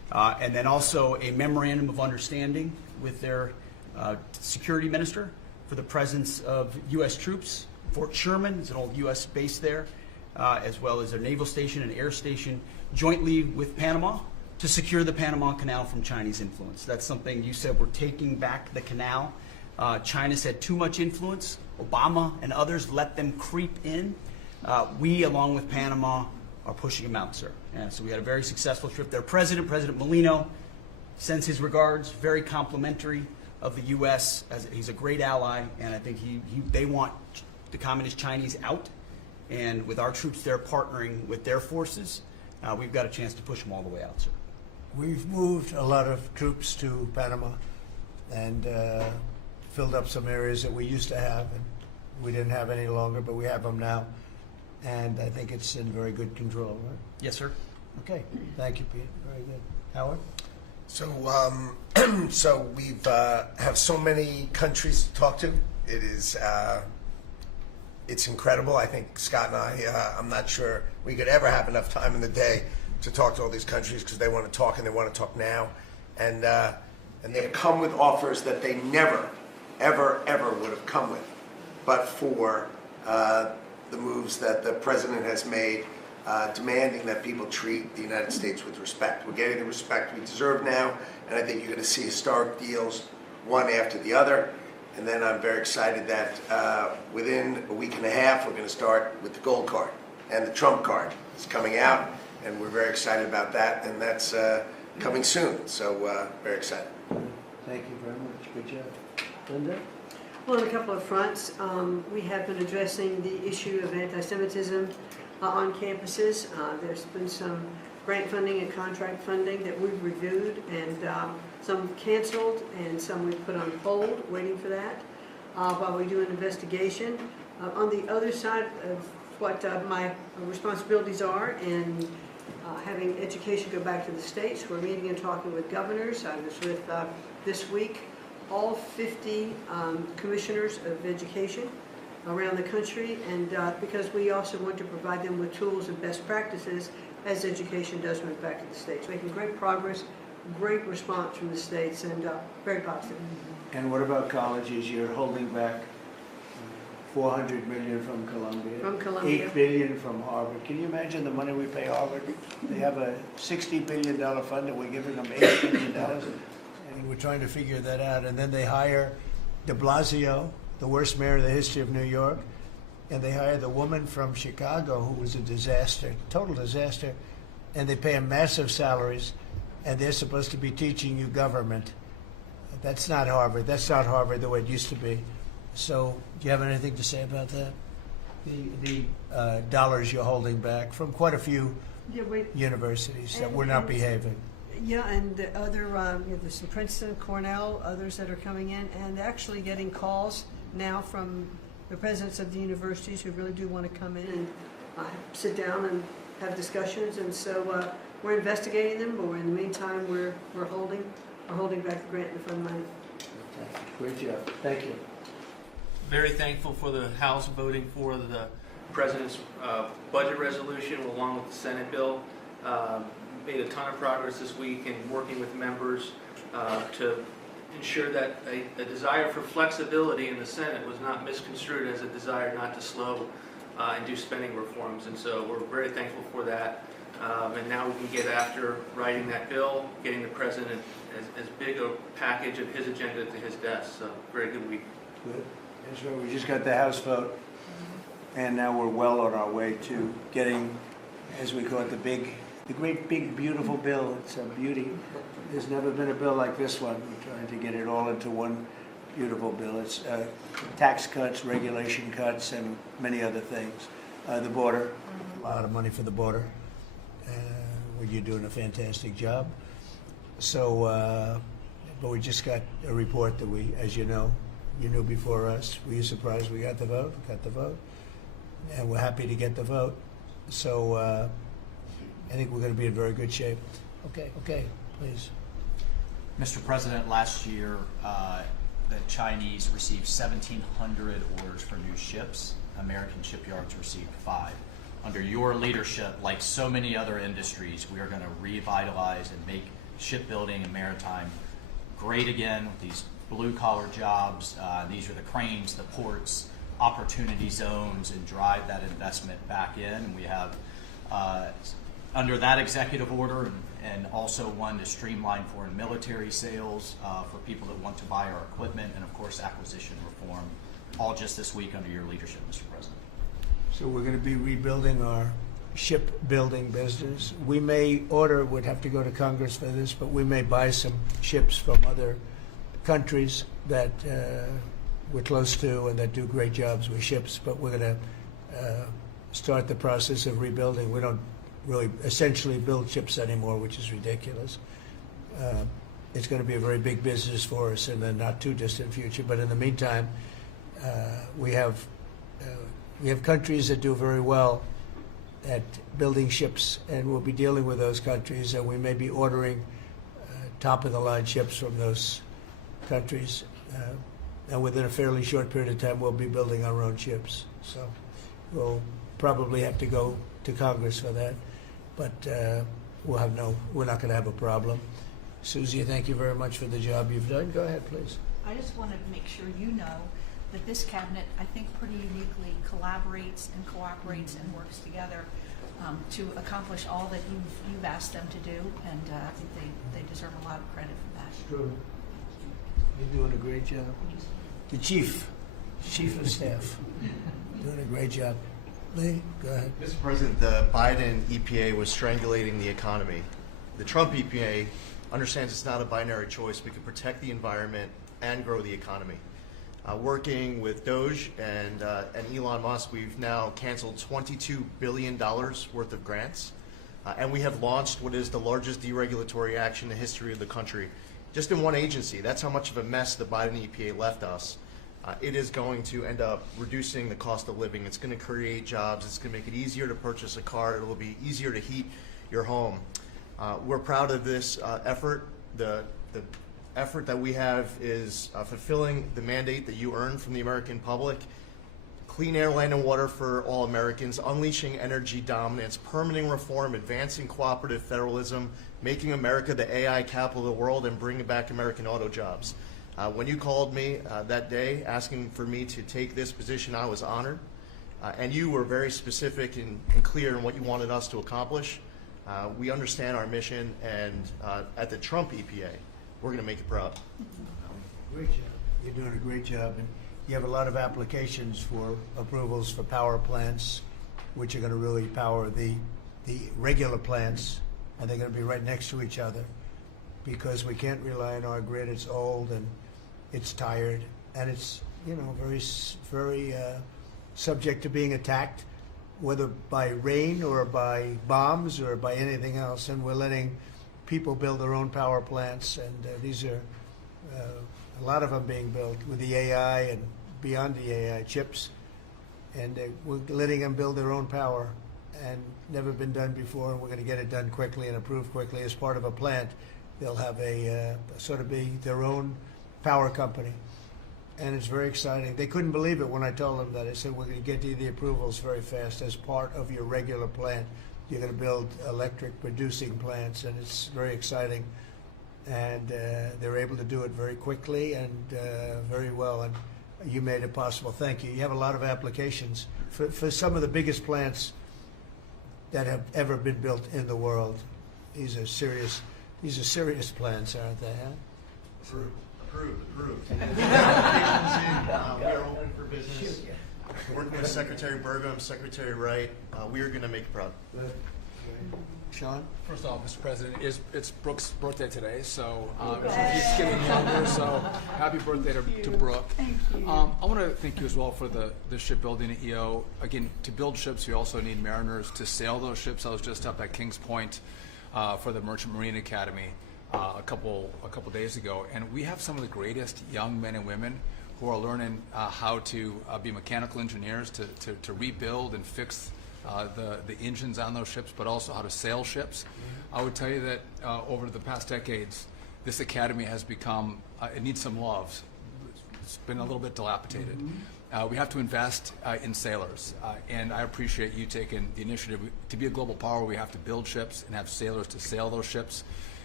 And then also a memorandum of understanding with their security minister for the presence of U.S. troops. Fort Sherman is an old U.S. base there, as well as their naval station and air station, jointly with Panama to secure the Panama Canal from Chinese influence. That's something you said, we're taking back the canal. China's had too much influence. Obama and others let them creep in. We, along with Panama, are pushing them out, sir. And so we had a very successful trip there. President Molino sends his regards, very complimentary of the U.S. as he's a great ally, and I think they want the Communist Chinese out. And with our troops there partnering with their forces, we've got a chance to push them all the way out, sir. We've moved a lot of troops to Panama and filled up some areas that we used to have, and we didn't have any longer, but we have them now. And I think it's in very good control, right? Yes, sir. Okay. Thank you, Pete. Very good. Howard? So, so we've have so many countries to talk to. It is, it's incredible. I think Scott and I, I'm not sure we could ever have enough time in the day to talk to all these countries because they want to talk and they want to talk now. And they have come with offers that they never, ever, ever would have come with, but for the moves that the president has made, demanding that people treat the United States with respect. We're getting the respect we deserve now, and I think you're going to see historic deals, one after the other. And then I'm very excited that within a week and a half, we're going to start with the gold card, and the Trump card is coming out, and we're very excited about that, and that's coming soon. So very excited. Thank you very much. Good job. Linda? Well, on a couple of fronts, we have been addressing the issue of anti-Semitism on campuses. There's been some grant funding and contract funding that we've reviewed, and some canceled and some we've put on hold, waiting for that, while we do an investigation. On the other side of what my responsibilities are in having education go back to the states, we're meeting and talking with governors. I was with, this week, all 50 commissioners of education around the country, and because we also want to provide them with tools and best practices as education does move back to the states. Making great progress, great response from the states, and very positive. And what about colleges? You're holding back $400 million from Columbia. From Columbia. $8 billion from Harvard. Can you imagine the money we pay Harvard? They have a $60 billion fund and we're giving them $8 billion. And we're trying to figure that out. And then they hire de Blasio, the worst mayor in the history of New York, and they hire the woman from Chicago who was a disaster, total disaster, and they pay them massive salaries, and they're supposed to be teaching you government. That's not Harvard. That's not Harvard the way it used to be. So do you have anything to say about that? The dollars you're holding back from quite a few universities that were not behaving. Yeah, and the other, there's some Princeton, Cornell, others that are coming in, and actually getting calls now from the presidents of the universities who really do want to come in and sit down and have discussions. And so we're investigating them, but in the meantime, we're holding back the grant and the fund money. Great job. Thank you. Very thankful for the House voting for the President's budget resolution along with the Senate bill. Made a ton of progress this week in working with members to ensure that a desire for flexibility in the Senate was not misconstrued as a desire not to slow and do spending reforms. And so we're very thankful for that. And now we can get after writing that bill, getting the President as big a package of his agenda to his desk. So very good week. Good. That's right. We just got the House vote, and now we're well on our way to getting, as we call it, the great big beautiful bill. It's a beauty. There's never been a bill like this one. We're trying to get it all into one beautiful bill. It's tax cuts, regulation cuts, and many other things. The border, a lot of money for the border. Well, you're doing a fantastic job. So, but we just got a report that we, as you know, you knew before us. Were you surprised we got the vote? Got the vote. And we're happy to get the vote. So I think we're going to be in very good shape. Okay, please. Mr. President, last year the Chinese received 1,700 orders for new ships. American shipyards received 5. Under your leadership, like so many other industries, we are going to revitalize and make shipbuilding and maritime great again with these blue-collar jobs. These are the cranes, the ports, opportunity zones, and drive that investment back in. And we have, under that executive order, and also one to streamline foreign military sales for people that want to buy our equipment, and of course acquisition reform, all just this week under your leadership, Mr. President. So we're going to be rebuilding our shipbuilding business. We may order, would have to go to Congress for this, but we may buy some ships from other countries that we're close to and that do great jobs with ships, but we're going to start the process of rebuilding. We don't really essentially build ships anymore, which is ridiculous. It's going to be a very big business for us in the not too distant future, but in the meantime, we have countries that do very well at building ships, and we'll be dealing with those countries, and we may be ordering top-of-the-line ships from those countries. And within a fairly short period of time, we'll be building our own ships. So we'll probably have to go to Congress for that, but we're not going to have a problem. Susie, thank you very much for the job you've done. Go ahead, please. I just want to make sure you know that this cabinet, I think, pretty uniquely collaborates and cooperates and works together to accomplish all that you've asked them to do, and I think they deserve a lot of credit for that. True. You're doing a great job. The chief of staff, doing a great job. Lee, go ahead. Mr. President, the Biden EPA was strangulating the economy. The Trump EPA understands it's not a binary choice. We can protect the environment and grow the economy. Working with Doge and Elon Musk, we've now canceled $22 billion worth of grants, and we have launched what is the largest deregulatory action in the history of the country, just in one agency. That's how much of a mess the Biden EPA left us. It is going to end up reducing the cost of living. It's going to create jobs. It's going to make it easier to purchase a car. It will be easier to heat your home. We're proud of this effort. The effort that we have is fulfilling the mandate that you earned from the American public. Clean air, land, and water for all Americans, unleashing energy dominance, permitting reform, advancing cooperative federalism, making America the AI capital of the world, and bringing back American auto jobs. When you called me that day asking for me to take this position, I was honored. And you were very specific and clear in what you wanted us to accomplish. We understand our mission, and at the Trump EPA, we're going to make it proud. Great job. You're doing a great job. And you have a lot of applications for approvals for power plants, which are going to really power the regular plants, and they're going to be right next to each other because we can't rely on our grid. It's old and it's tired, and it's very subject to being attacked, whether by rain or by bombs or by anything else. And we're letting people build their own power plants, and these are a lot of them being built with the AI and beyond the AI chips, and we're letting them build their own power, and never been done before, and we're going to get it done quickly and approved quickly as part of a plant. They'll have a sort of be their own power company, and it's very exciting. They couldn't believe it when I told them that. I said, we're going to get you the approvals very fast as part of your regular plant. You're going to build electric producing plants, and it's very exciting. And they're able to do it very quickly and very well, and you made it possible. Thank you. You have a lot of applications for some of the biggest plants that have ever been built in the world. These are serious plants, aren't they? Huh? Approved. We are open for business. Working with Secretary Burgum, Secretary Wright, we are going to make it proud. Good. Sean? First off, Mr. President, it's Brooke's birthday today, so he's getting younger, so happy birthday to Brooke. Thank you. I want to thank you as well for the shipbuilding at EO. Again, to build ships, we also need mariners to sail those ships. I was just up at Kings Point for the Merchant Marine Academy a couple days ago, and we have some of the greatest young men and women who are learning how to be mechanical engineers, to rebuild and fix the engines on those ships, but also how to sail ships. I would tell you that over the past decades, this academy has become, it needs some love. It's been a little bit dilapidated. We have to invest in sailors, and I appreciate you taking the initiative. To be a global power, we have to build ships and have sailors to sail those ships.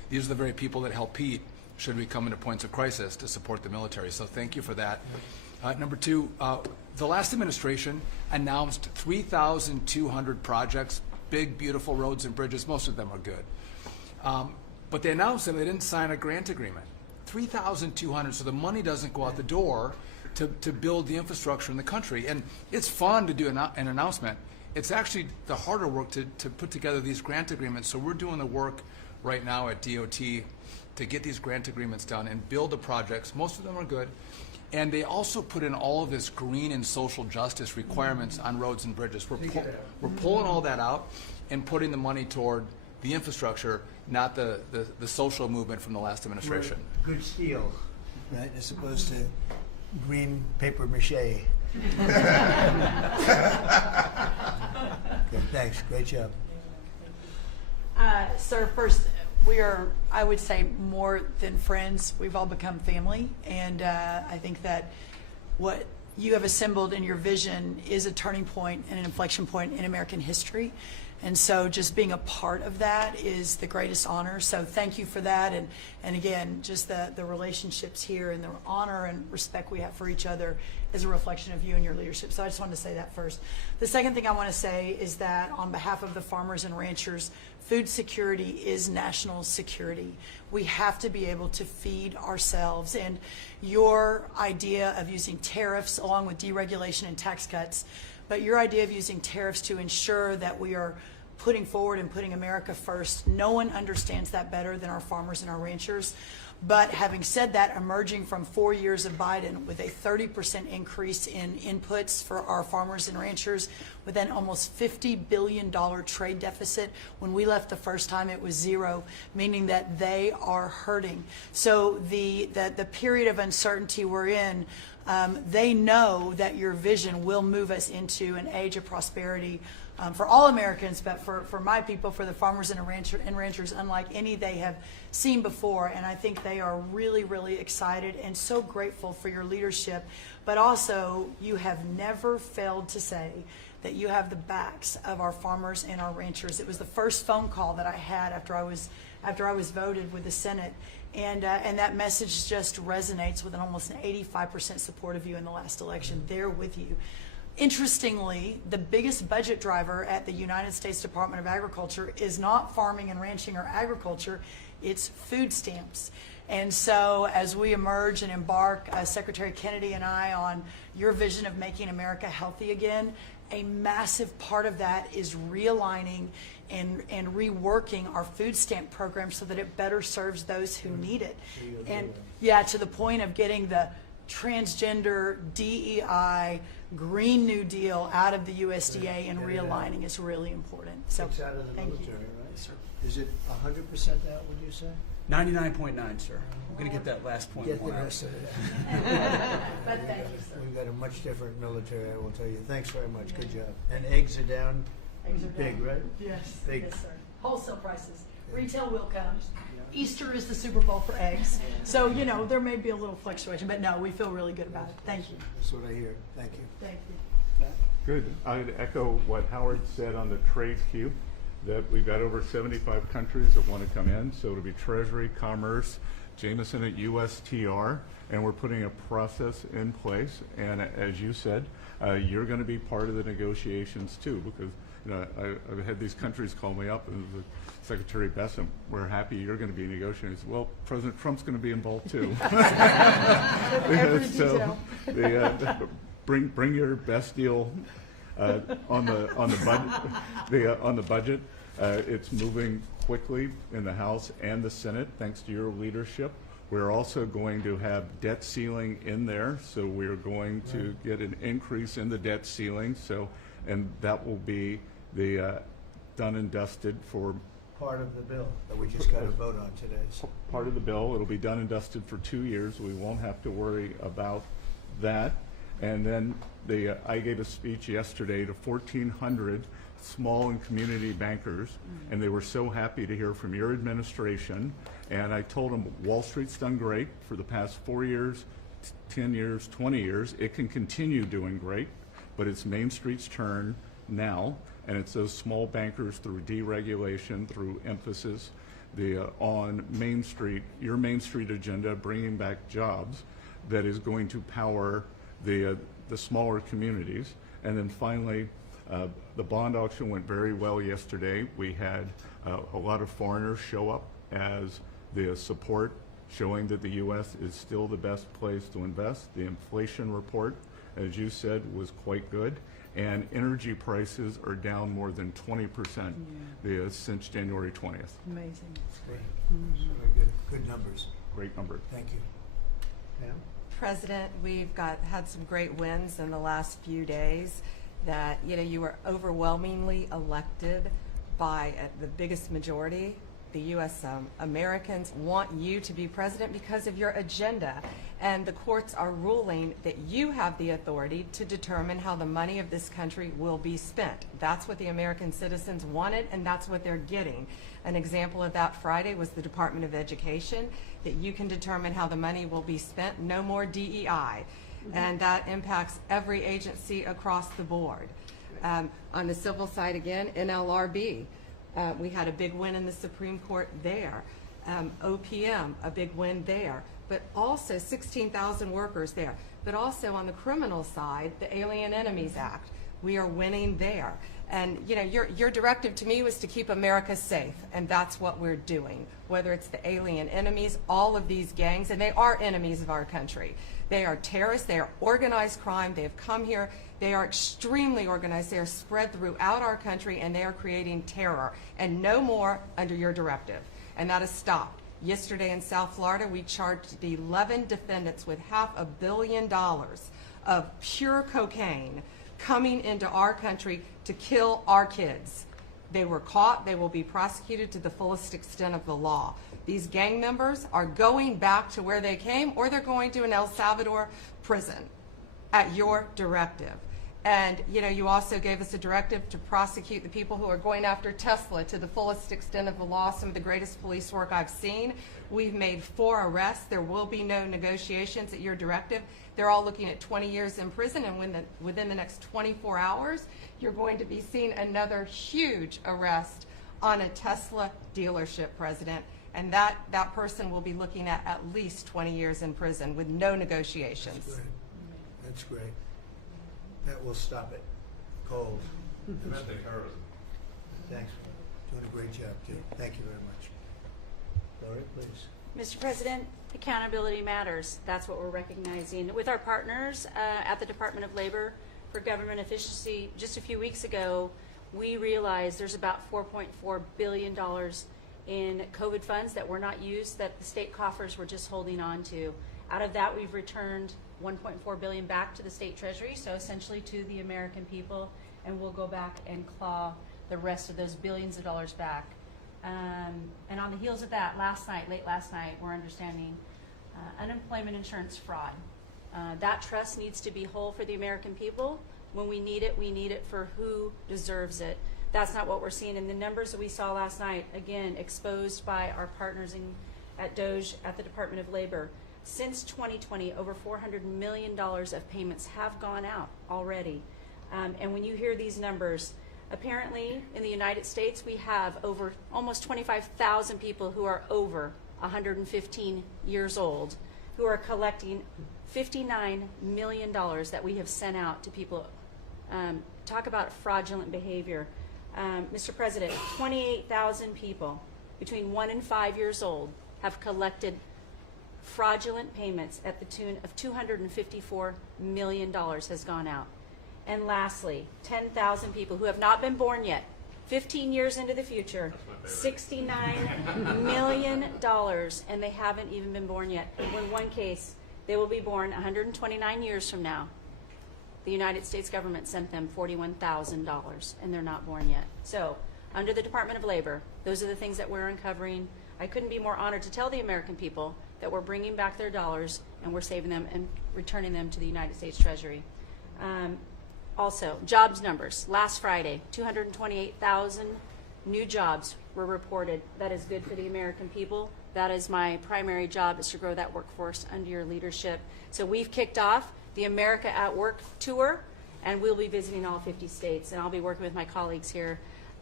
these are the very people that help Pete should we come into points of crisis to support the military. So thank you for that. Number two, the last administration announced 3,200 projects, big, beautiful roads and bridges. Most of them are good. But they announced them, they didn't sign a grant agreement. 3,200, so the money doesn't go out the door to build the infrastructure in the country. And it's fun to do an announcement. It's actually the harder work to put together these grant agreements. So we're doing the work right now at DOT to get these grant agreements done and build the projects. Most of them are good. And they also put in all of this green and social justice requirements on roads and bridges. We're pulling all that out and putting the money toward the infrastructure, not the social movement from the last administration. Good steel, right, as opposed to green paper mache. Okay, thanks. Great job. Sir, first, we are, I would say, more than friends. We've all become family, and I think that what you have assembled in your vision is a turning point and an inflection point in American history. And so just being a part of that is the greatest honor. So thank you for that. And again, just the relationships here and the honor and respect we have for each other is a reflection of you and your leadership. So I just wanted to say that first. The second thing I want to say is that on behalf of the farmers and ranchers, food security is national security. We have to be able to feed ourselves. And your idea of using tariffs along with deregulation and tax cuts, but your idea of using tariffs to ensure that we are putting forward and putting America first, no one understands that better than our farmers and our ranchers. But having said that, emerging from 4 years of Biden with a 30% increase in inputs for our farmers and ranchers, with an almost $50 billion trade deficit. When we left the first time, it was zero, meaning that they are hurting. So the period of uncertainty we're in, they know that your vision will move us into an age of prosperity for all Americans, but for my people, for the farmers and ranchers, unlike any they have seen before. And I think they are really, really excited and so grateful for your leadership. But also, you have never failed to say that you have the backs of our farmers and our ranchers. It was the first phone call that I had after I was voted with the Senate. And that message just resonates with almost an 85% support of you in the last election. They're with you. Interestingly, the biggest budget driver at the United States Department of Agriculture is not farming and ranching or agriculture, it's food stamps. And so as we emerge and embark, Secretary Kennedy and I, on your vision of making America healthy again, a massive part of that is realigning and reworking our food stamp program so that it better serves those who need it. And yeah, to the point of getting the transgender, DEI, Green New Deal out of the USDA and realigning is really important. So It's out of the thank military, you. right? Sir. Is it 100% out, would you say? 99.9, sir. I'm going to get that last point. Get the rest of it. But thank you, sir. We've got a much different military, I will tell you. Thanks very much. Good job. And eggs are down. Eggs are Big, down. right? Yes. Big. Yes, sir. Wholesale prices. Retail will come. Easter is the Super Bowl for eggs. So, you know, there may be a little fluctuation, but no, we feel really good about it. Thank you. That's what I hear. Thank you. Thank you. Good. I'd echo what Howard said on the trade queue, that we've got over 75 countries that want to come in. So it'll be Treasury, Commerce, Jameson at USTR, and we're putting a process in place. And as you said, you're going to be part of the negotiations too, because I've had these countries call me up and Secretary Bessem, we're happy you're going to be negotiating. Well, President Trump's going to be involved too. So bring your best deal on the budget. It's moving quickly in the House and the Senate thanks to your leadership. We're also going to have debt ceiling in there, so we're going to get an increase in the debt ceiling. So, and that will be the done and dusted for Part of the bill that we just got to vote on today. part of the bill. It'll be done and dusted for 2 years. We won't have to worry about that. And then I gave a speech yesterday to 1,400 small and community bankers, and they were so happy to hear from your administration. And I told them Wall Street's done great for the past 4 years, 10 years, 20 years. It can continue doing great, but it's Main Street's turn now. And it's those small bankers through deregulation, through emphasis, on Main Street, your Main Street agenda, bringing back jobs, that is going to power the smaller communities. And then finally, the bond auction went very well yesterday. We had a lot of foreigners show up as the support, showing that the U.S. is still the best place to invest. The inflation report, as you said, was quite good. And energy prices are down more than 20% since January 20th. Amazing. Great. Good, good numbers. Great number. Thank you. Pam? President, we've had some great wins in the last few days. That you were overwhelmingly elected by the biggest majority. The U.S. Americans want you to be president because of your agenda, and the courts are ruling that you have the authority to determine how the money of this country will be spent. That's what the American citizens wanted, and that's what they're getting. An example of that Friday was the Department of Education, that you can determine how the money will be spent. No more DEI. And that impacts every agency across the board. On the civil side, again, NLRB, we had a big win in the Supreme Court there. OPM, a big win there. But also 16,000 workers there. But also on the criminal side, the Alien Enemies Act, we are winning there. And your directive to me was to keep America safe, and that's what we're doing. Whether it's the alien enemies, all of these gangs, and they are enemies of our country. They are terrorists, they are organized crime, they have come here, they are extremely organized, they are spread throughout our country, and they are creating terror, and no more under your directive. And that has stopped. Yesterday in South Florida, we charged the 11 defendants with $500 million of pure cocaine coming into our country to kill our kids. They were caught. They will be prosecuted to the fullest extent of the law. These gang members are going back to where they came, or they're going to an El Salvador prison at your directive. And you also gave us a directive to prosecute the people who are going after Tesla to the fullest extent of the law, some of the greatest police work I've seen. We've made 4 arrests. There will be no negotiations at your directive. They're all looking at 20 years in prison, and within the next 24 hours, you're going to be seeing another huge arrest on a Tesla dealership, President. And that person will be looking at least 20 years in prison with no negotiations. That's great. That's great. That will stop it. Cold. Domestic terrorism. Thanks. Doing a great job, too. Thank you very much. Lori, please. Mr. President, accountability matters. That's what we're recognizing. With our partners at the Department of Labor for Government Efficiency, just a few weeks ago, we realized there's about $4.4 billion in COVID funds that were not used, that the state coffers were just holding on to. Out of that, we've returned $1.4 billion back to the state treasury, so essentially to the American people, and we'll go back and claw the rest of those billions of dollars back. And on the heels of that, late last night, we're understanding unemployment insurance fraud. That trust needs to be whole for the American people. When we need it for who deserves it. That's not what we're seeing in the numbers that we saw last night, again, exposed by our partners at DOJ at the Department of Labor. Since 2020, over $400 million of payments have gone out already. And when you hear these numbers, apparently in the United States, we have over almost 25,000 people who are over 115 years old who are collecting $59 million that we have sent out to people. Talk about fraudulent behavior. Mr. President, 28,000 people between 1 and 5 years old have collected fraudulent payments at the tune of $254 million has gone out. And lastly, 10,000 people who have not been born yet, 15 years into the future, $69 million, and they haven't even been born yet. In one case, they will be born 129 years from now. The United States government sent them $41,000, and they're not born yet. So, under the Department of Labor, those are the things that we're uncovering. I couldn't be more honored to tell the American people that we're bringing back their dollars and we're saving them and returning them to the United States Treasury. Also, jobs numbers. Last Friday, 228,000 new jobs were reported. That is good for the American people. That is my primary job, is to grow that workforce under your leadership. So we've kicked off the America at Work tour, and we'll be visiting all 50 states, and I'll be working with my colleagues here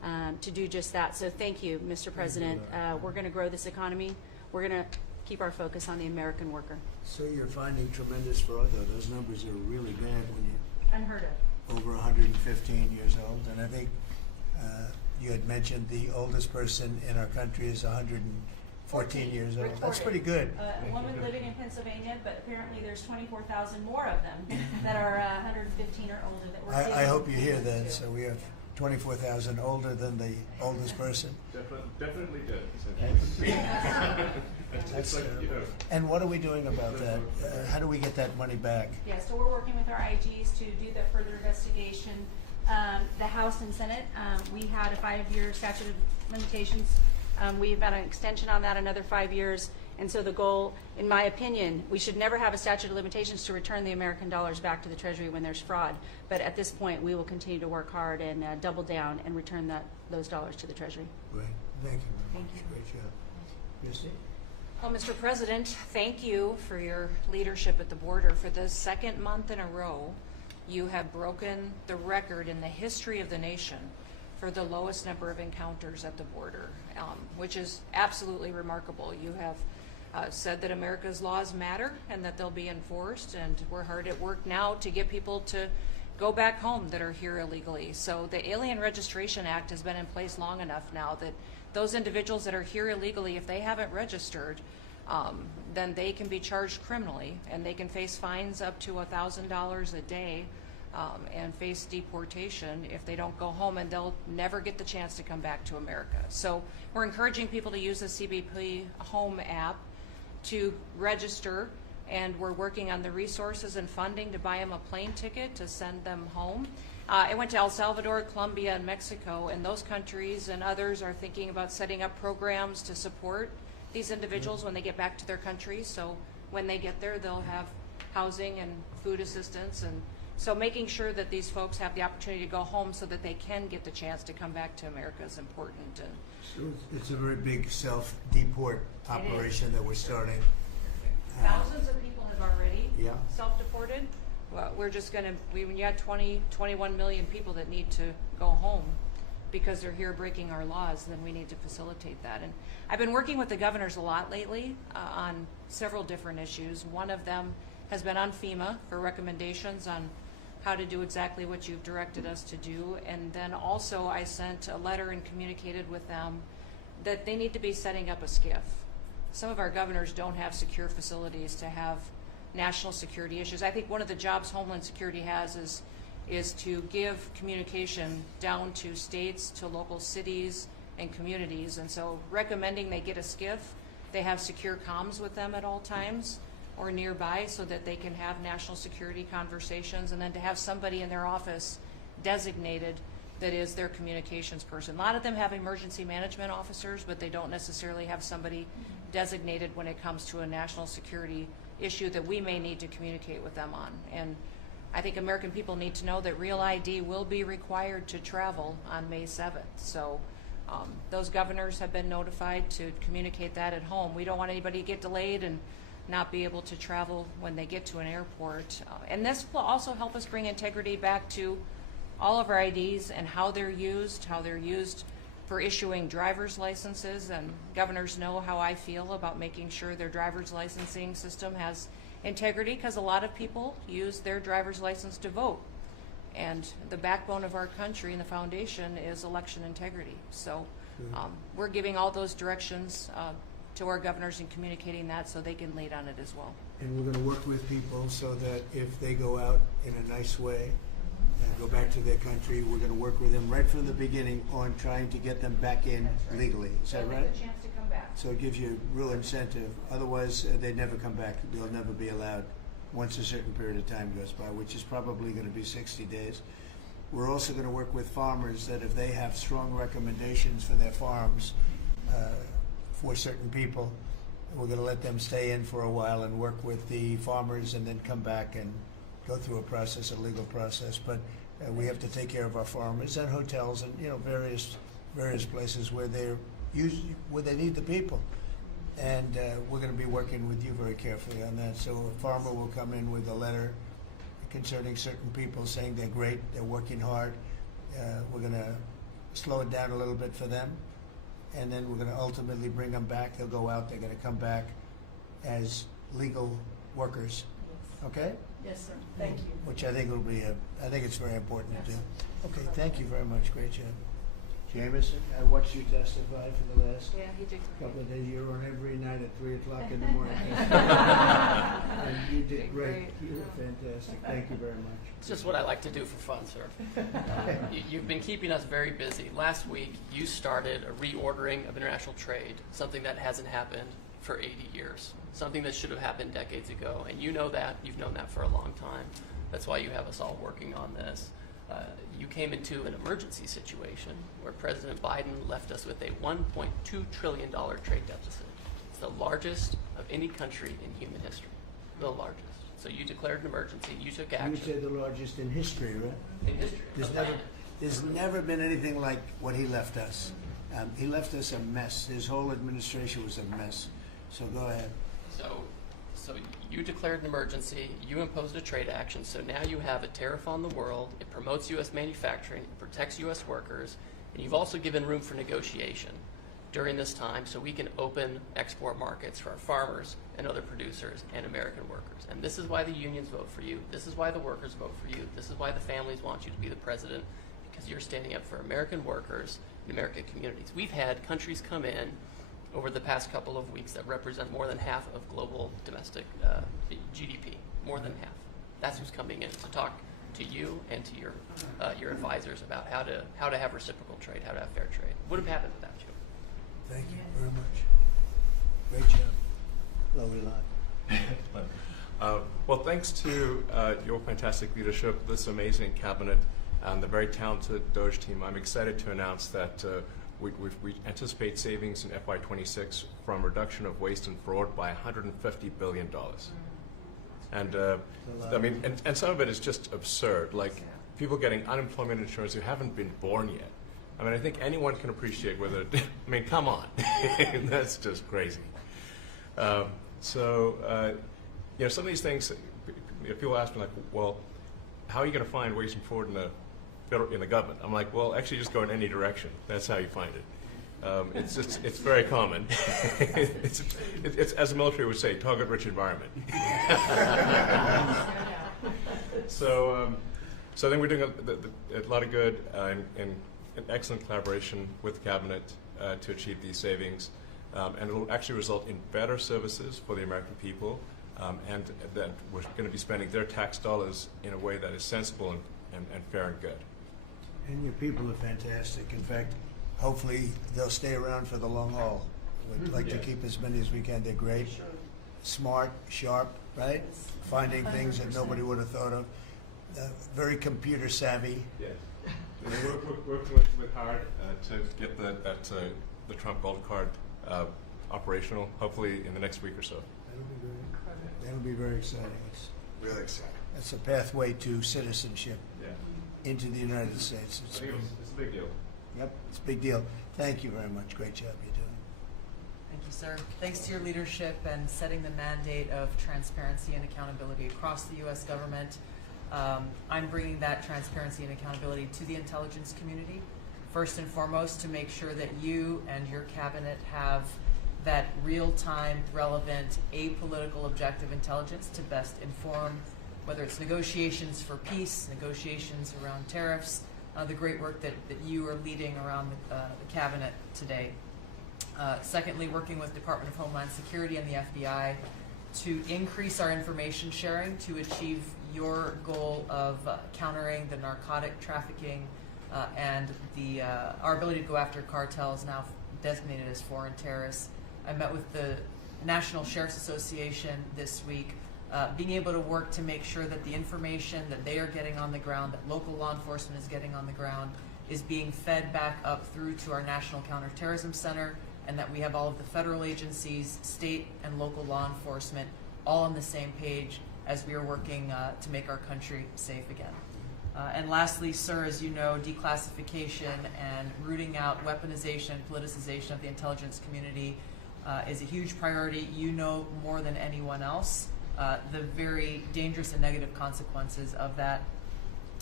to do just that. So thank you, Mr. President. We're going to grow this economy. We're going to keep our focus on the American worker. So you're finding tremendous fraud, though. Those numbers are really bad when you Unheard of. over 115 years old. And I think you had mentioned the oldest person in our country is 114 years old. That's pretty good. A woman living in Pennsylvania, but apparently there's 24,000 more of them that are 115 or older that we're I hope you hear seeing that. too. So we have 24,000 older than the oldest person. Definitely did. That's like, you know. And what are we doing about that? How do we get that money back? Yeah, so we're working with our IGs to do the further investigation. The House and Senate, we had a 5-year statute of limitations. We've got an extension on that, another 5 years. And so the goal, in my opinion, we should never have a statute of limitations to return the American dollars back to the Treasury when there's fraud. But at this point, we will continue to work hard and double down and return those dollars to the Treasury. Right. Thank you. Thank you. Great job. Christy? Well, Mr. President, thank you for your leadership at the border. For the second month in a row, you have broken the record in the history of the nation for the lowest number of encounters at the border, which is absolutely remarkable. You have said that America's laws matter and that they'll be enforced, and we're hard at work now to get people to go back home that are here illegally. So the Alien Registration Act has been in place long enough now that those individuals that are here illegally, if they haven't registered, then they can be charged criminally, and they can face fines up to $1,000 a day and face deportation if they don't go home, and they'll never get the chance to come back to America. So we're encouraging people to use the CBP Home app to register, and we're working on the resources and funding to buy them a plane ticket to send them home. I went to El Salvador, Colombia, and Mexico, and those countries and others are thinking about setting up programs to support these individuals when they get back to their countries. So when they get there, they'll have housing and food assistance, and so making sure that these folks have the opportunity to go home so that they can get the chance to come back to America is important. And So it's a very big self-deport operation that we're starting. thousands of people have already Yeah. self-deported. Well, we're just going to, when you had 21 million people that need to go home because they're here breaking our laws, then we need to facilitate that. And I've been working with the governors a lot lately on several different issues. One of them has been on FEMA for recommendations on how to do exactly what you've directed us to do. And then also I sent a letter and communicated with them that they need to be setting up a SCIF. Some of our governors don't have secure facilities to have national security issues. I think one of the jobs Homeland Security has is to give communication down to states, to local cities and communities. And so recommending they get a SCIF, they have secure comms with them at all times or nearby so that they can have national security conversations, and then to have somebody in their office designated that is their communications person. A lot of them have emergency management officers, but they don't necessarily have somebody designated when it comes to a national security issue that we may need to communicate with them on. And I think American people need to know that Real ID will be required to travel on May 7th. So those governors have been notified to communicate that at home. We don't want anybody to get delayed and not be able to travel when they get to an airport. And this will also help us bring integrity back to all of our IDs and how they're used for issuing driver's licenses. And governors know how I feel about making sure their driver's licensing system has integrity, because a lot of people use their driver's license to vote. And the backbone of our country and the foundation is election integrity. So we're giving all those directions to our governors and communicating that so they can lead on it as well. And we're going to work with people so that if they go out in a nice way and go back to their country, we're going to work with them right from the beginning on trying to get them back in legally. Is that right? A chance to come back. So it gives you real incentive. Otherwise, they never come back. They'll never be allowed once a certain period of time goes by, which is probably going to be 60 days. We're also going to work with farmers that if they have strong recommendations for their farms for certain people, we're going to let them stay in for a while and work with the farmers and then come back and go through a process, a legal process. But we have to take care of our farmers and hotels and various places where where they need the people. And we're going to be working with you very carefully on that. So a farmer will come in with a letter concerning certain people saying they're great, they're working hard. We're going to slow it down a little bit for them, and then we're going to ultimately bring them back. They'll go out. They're going to come back as legal workers. Okay? Yes, sir. Thank you. Which I think will be I think it's very important to do. Okay, thank you very much. Great job. Jameson, I watched you testify for the last couple of days. You were on every night at 3 o'clock in the morning. And you did great. You were fantastic. Thank you very much. It's just what I like to do for fun, sir. You've been keeping us very busy. Last week, you started a reordering of international trade, something that hasn't happened for 80 years, something that should have happened decades ago. And you know that. You've known that for a long time. That's why you have us all working on this. You came into an emergency situation where President Biden left us with a $1.2 trillion trade deficit. It's the largest of any country in human history, the largest. So you declared an emergency, you took action. You would say the largest in history, right? In history. There's never been anything like what he left us. He left us a mess. His whole administration was a mess. So go ahead. So you declared an emergency, you imposed a trade action, so now you have a tariff on the world, it promotes U.S. manufacturing, it protects U.S. workers, and you've also given room for negotiation during this time so we can open export markets for our farmers and other producers and American workers. And this is why the unions vote for you, this is why the workers vote for you, this is why the families want you to be the president, because you're standing up for American workers and American communities. We've had countries come in over the past couple of weeks that represent more than half of global domestic GDP, more than half. That's who's coming in to talk to you and to your advisors about how to have reciprocal trade, how to have fair trade. Would have happened without you. Thank you very much. Great job. Lovely lot. Well, thanks to your fantastic leadership, this amazing cabinet, and the very talented Doge team, I'm excited to announce that we anticipate savings in FY26 from reduction of waste and fraud by $150 billion. And I mean, and some of it is just absurd, like people getting unemployment insurance who haven't been born yet. I mean, I think anyone can appreciate whether, I mean, come on, that's just crazy. You know, some of these things, people ask me like, well, how are you going to find waste and fraud in the government? I'm like, well, actually just go in any direction. That's how you find it. It's very common. it's as the military would say, target-rich environment. So I think we're doing a lot of good and excellent collaboration with the cabinet to achieve these savings. And it will actually result in better services for the American people, and that we're going to be spending their tax dollars in a way that is sensible and fair and good. And your people are fantastic. In fact, hopefully they'll stay around for the long haul. We'd like to keep as many as we can. They're great, smart, sharp, right? Finding things that nobody would have thought of. Very computer savvy. Yes. We're working with hard to get the Trump Gold Card operational, hopefully in the next week or so. That'll be great. That'll be very exciting. It's really exciting. That's a pathway to citizenship into the United States. It's a big deal. Yep, it's a big deal. Thank you very much. Great job you're doing. Thank you, sir. Thanks to your leadership and setting the mandate of transparency and accountability across the U.S. government. I'm bringing that transparency and accountability to the intelligence community, first and foremost, to make sure that you and your cabinet have that real-time, relevant, apolitical, objective intelligence to best inform whether it's negotiations for peace, negotiations around tariffs, the great work that you are leading around the cabinet today. Secondly, working with Department of Homeland Security and the FBI to increase our information sharing to achieve your goal of countering the narcotic trafficking and our ability to go after cartels now designated as foreign terrorists. I met with the National Sheriff's Association this week, being able to work to make sure that the information that they are getting on the ground, that local law enforcement is getting on the ground, is being fed back up through to our National Counterterrorism Center, and that we have all of the federal agencies, state and local law enforcement, all on the same page as we are working to make our country safe again. And lastly, sir, as you know, declassification and rooting out weaponization, politicization of the intelligence community is a huge priority. You know more than anyone else the very dangerous and negative consequences of that.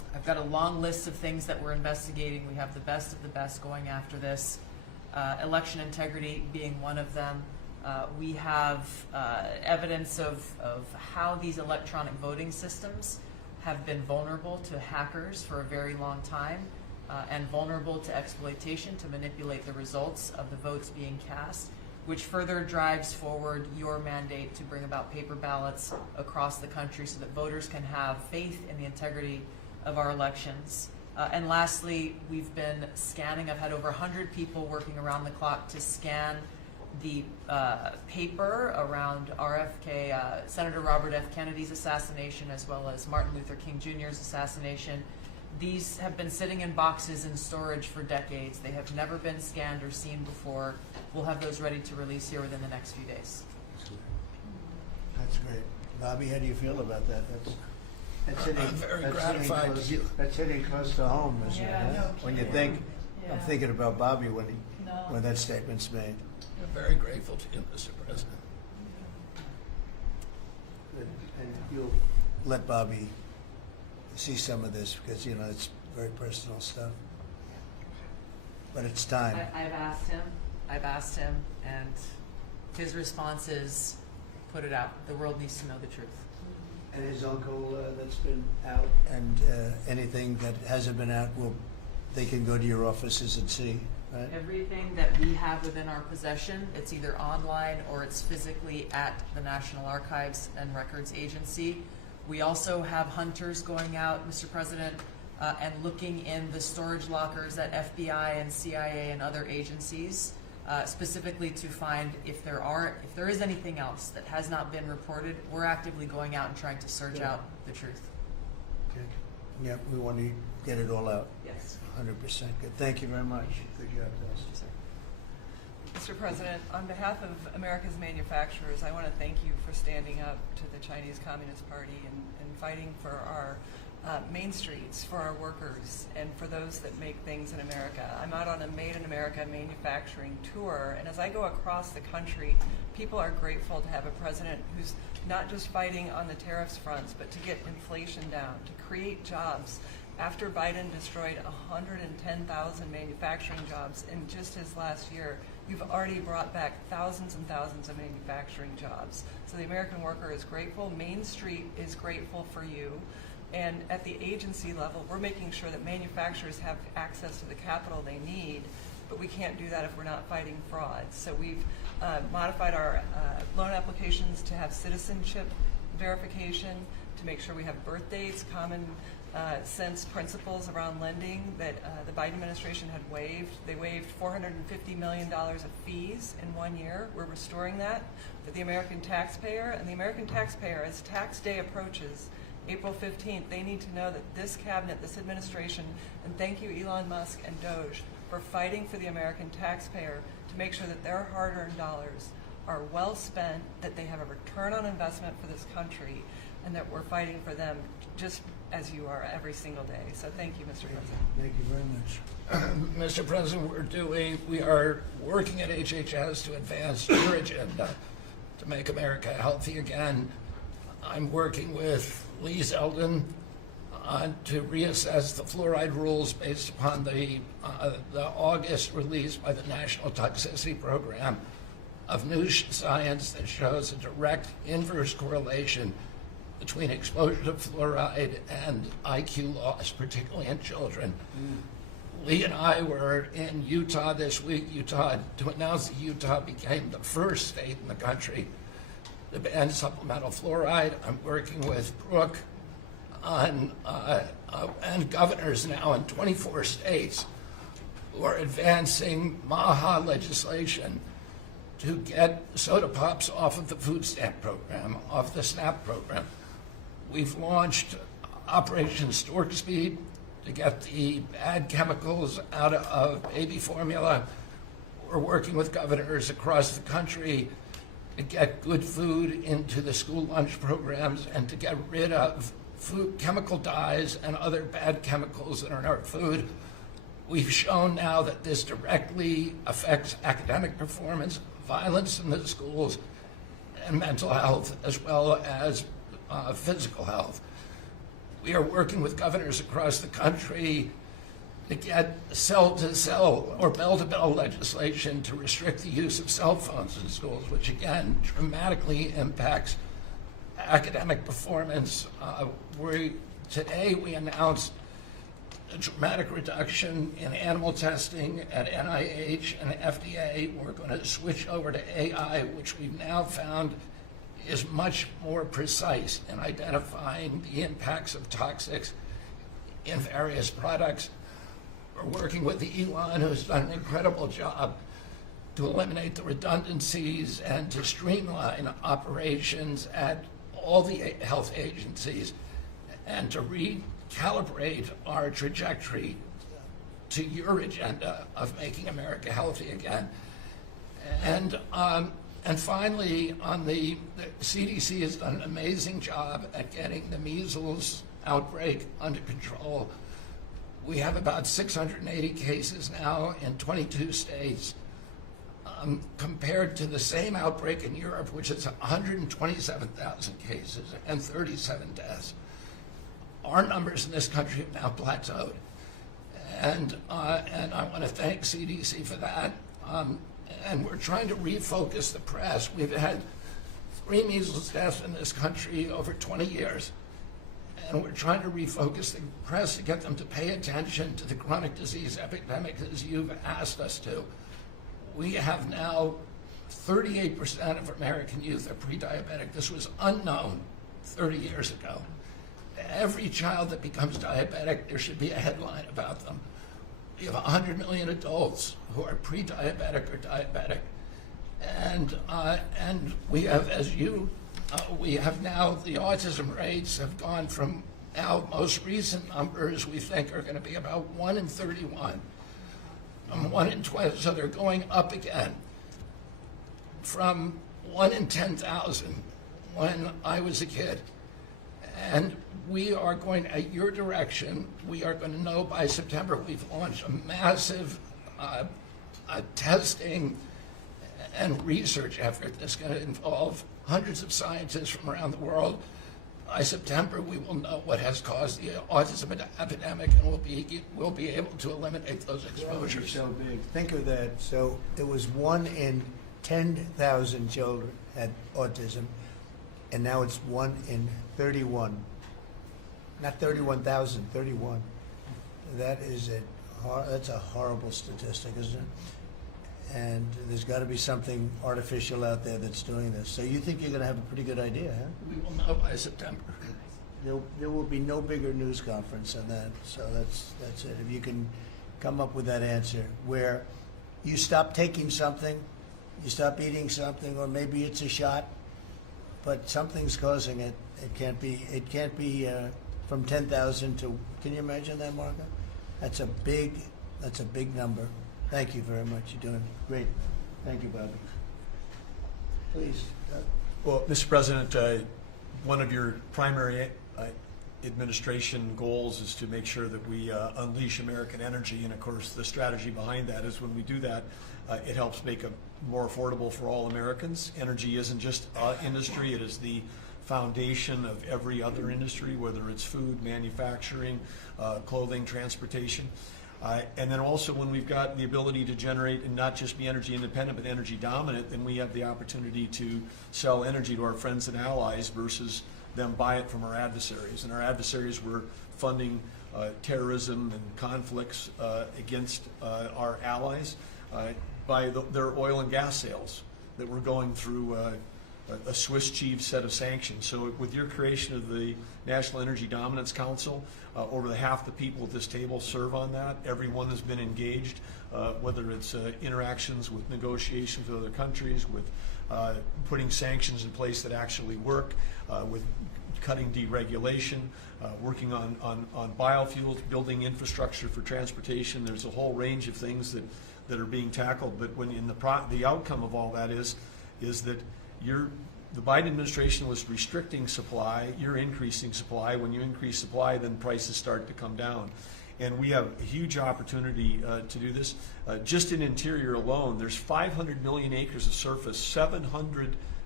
I've got a long list of things that we're investigating. We have the best of the best going after this. Election integrity being one of them. We have evidence of how these electronic voting systems have been vulnerable to hackers for a very long time and vulnerable to exploitation to manipulate the results of the votes being cast, which further drives forward your mandate to bring about paper ballots across the country so that voters can have faith in the integrity of our elections. And lastly, we've been scanning. I've had over 100 people working around the clock to scan the paper around RFK, Senator Robert F. Kennedy's assassination, as well as Martin Luther King Jr.'s assassination. These have been sitting in boxes in storage for decades. They have never been scanned or seen before. We'll have those ready to release here within the next few days. That's great. Bobby, how do you feel about that? That's hitting, I'm very that's gratified hitting to close, hear. that's hitting close to home, isn't it? Yeah, no When you kidding. think, Yeah. I'm thinking about Bobby when No. when that statement's made. We're very grateful to you, Mr. President. And you'll let Bobby see some of this because, you know, it's very personal stuff. But it's time. I've asked him, and his response is, put it out. The world needs to know the truth. And his uncle that's been out, and anything that hasn't been out, they can go to your offices and see, right? Everything that we have within our possession, it's either online or it's physically at the National Archives and Records Agency. We also have hunters going out, Mr. President, and looking in the storage lockers at FBI and CIA and other agencies, specifically to find if there is anything else that has not been reported. We're actively going out and trying to search out the truth. Okay. Yeah, we want to get it all out. Yes. 100% good. Thank you very much. Good job, Dustin. Mr. President, on behalf of America's manufacturers, I want to thank you for standing up to the Chinese Communist Party and fighting for our main streets, for our workers, and for those that make things in America. I'm out on a Made in America manufacturing tour, and as I go across the country, people are grateful to have a president who's not just fighting on the tariffs fronts, but to get inflation down, to create jobs. After Biden destroyed 110,000 manufacturing jobs in just his last year, you've already brought back thousands and thousands of manufacturing jobs. So the American worker is grateful. Main Street is grateful for you. And at the agency level, we're making sure that manufacturers have access to the capital they need, but we can't do that if we're not fighting fraud. So we've modified our loan applications to have citizenship verification, to make sure we have birth dates, common sense principles around lending that the Biden administration had waived. They waived $450 million of fees in 1 year. We're restoring that for the American taxpayer. And the American taxpayer, as tax day approaches, April 15th, they need to know that this cabinet, this administration, and thank you Elon Musk and Doge for fighting for the American taxpayer to make sure that their hard-earned dollars are well spent, that they have a return on investment for this country, and that we're fighting for them just as you are every single day. So thank you, Mr. President. Thank you very much. Mr. President, we are working at HHS to advance your agenda to make America healthy again. I'm working with Lee Zeldin to reassess the fluoride rules based upon the August release by the National Toxicity Program of new science that shows a direct inverse correlation between exposure to fluoride and IQ loss, particularly in children. Lee and I were in Utah this week, to announce that Utah became the first state in the country to ban supplemental fluoride. I'm working with Brooke on, and governors now in 24 states who are advancing MAHA legislation to get soda pops off of the food stamp program, off the SNAP program. We've launched Operation Stork Speed to get the bad chemicals out of baby formula. We're working with governors across the country to get good food into the school lunch programs and to get rid of food chemical dyes and other bad chemicals that are in our food. We've shown now that this directly affects academic performance, violence in the schools, and mental health, as well as physical health. We are working with governors across the country to get cell-to-cell or bell-to-bell legislation to restrict the use of cell phones in schools, which again dramatically impacts academic performance. Today we announced a dramatic reduction in animal testing at NIH and FDA. We're going to switch over to AI, which we've now found is much more precise in identifying the impacts of toxics in various products. We're working with Elon, who's done an incredible job to eliminate the redundancies and to streamline operations at all the health agencies and to recalibrate our trajectory to your agenda of making America healthy again. And finally, the CDC has done an amazing job at getting the measles outbreak under control. We have about 680 cases now in 22 states, compared to the same outbreak in Europe, which is 127,000 cases and 37 deaths. Our numbers in this country have now plateaued. And I want to thank CDC for that. And we're trying to refocus the press. We've had 3 measles deaths in this country over 20 years. And we're trying to refocus the press to get them to pay attention to the chronic disease epidemic as you've asked us to. We have now 38% of American youth are pre-diabetic. This was unknown 30 years ago. Every child that becomes diabetic, there should be a headline about them. We have 100 million adults who are pre-diabetic or diabetic. And we have, we have now, the autism rates have gone from now most recent numbers we think are going to be about 1 in 31. 1 in 12, so they're going up again from 1 in 10,000 when I was a kid. And we are going, at your direction, we are going to know by September. We've launched a massive testing and research effort that's going to involve hundreds of scientists from around the world. By September, we will know what has caused the autism epidemic, and we'll be able to eliminate those exposures. So big. Think of that. So it was 1 in 10,000 children had autism, and now it's 1 in 31. Not 31,000, 31. That's a horrible statistic, isn't it? And there's got to be something artificial out there that's doing this. So you think you're going to have a pretty good idea, huh? We will know by September. There will be no bigger news conference than that. So that's it. If you can come up with that answer where you stop taking something, you stop eating something, or maybe it's a shot, but something's causing it. It can't be from 10,000 to. Can you imagine that, Marco? That's a big number. Thank you very much. You're doing great. Thank you, Bobby. Please. Well, Mr. President, one of your primary administration goals is to make sure that we unleash American energy, and of course the strategy behind that is when we do that, it helps make it more affordable for all Americans. Energy isn't just industry, it is the foundation of every other industry, whether it's food, manufacturing, clothing, transportation. And then also when we've got the ability to generate and not just be energy independent but energy dominant, then we have the opportunity to sell energy to our friends and allies versus them buy it from our adversaries. And our adversaries were funding terrorism and conflicts against our allies by their oil and gas sales that were going through a Swiss cheese set of sanctions. So with your creation of the National Energy Dominance Council, over half the people at this table serve on that. Everyone has been engaged, whether it's interactions with negotiations with other countries, with putting sanctions in place that actually work, with cutting deregulation, working on biofuels, building infrastructure for transportation. There's a whole range of things that are being tackled. But when the outcome of all that is that the Biden administration was restricting supply, you're increasing supply. When you increase supply, then prices start to come down. And we have a huge opportunity to do this. Just in interior alone, there's 500 million acres of surface, 700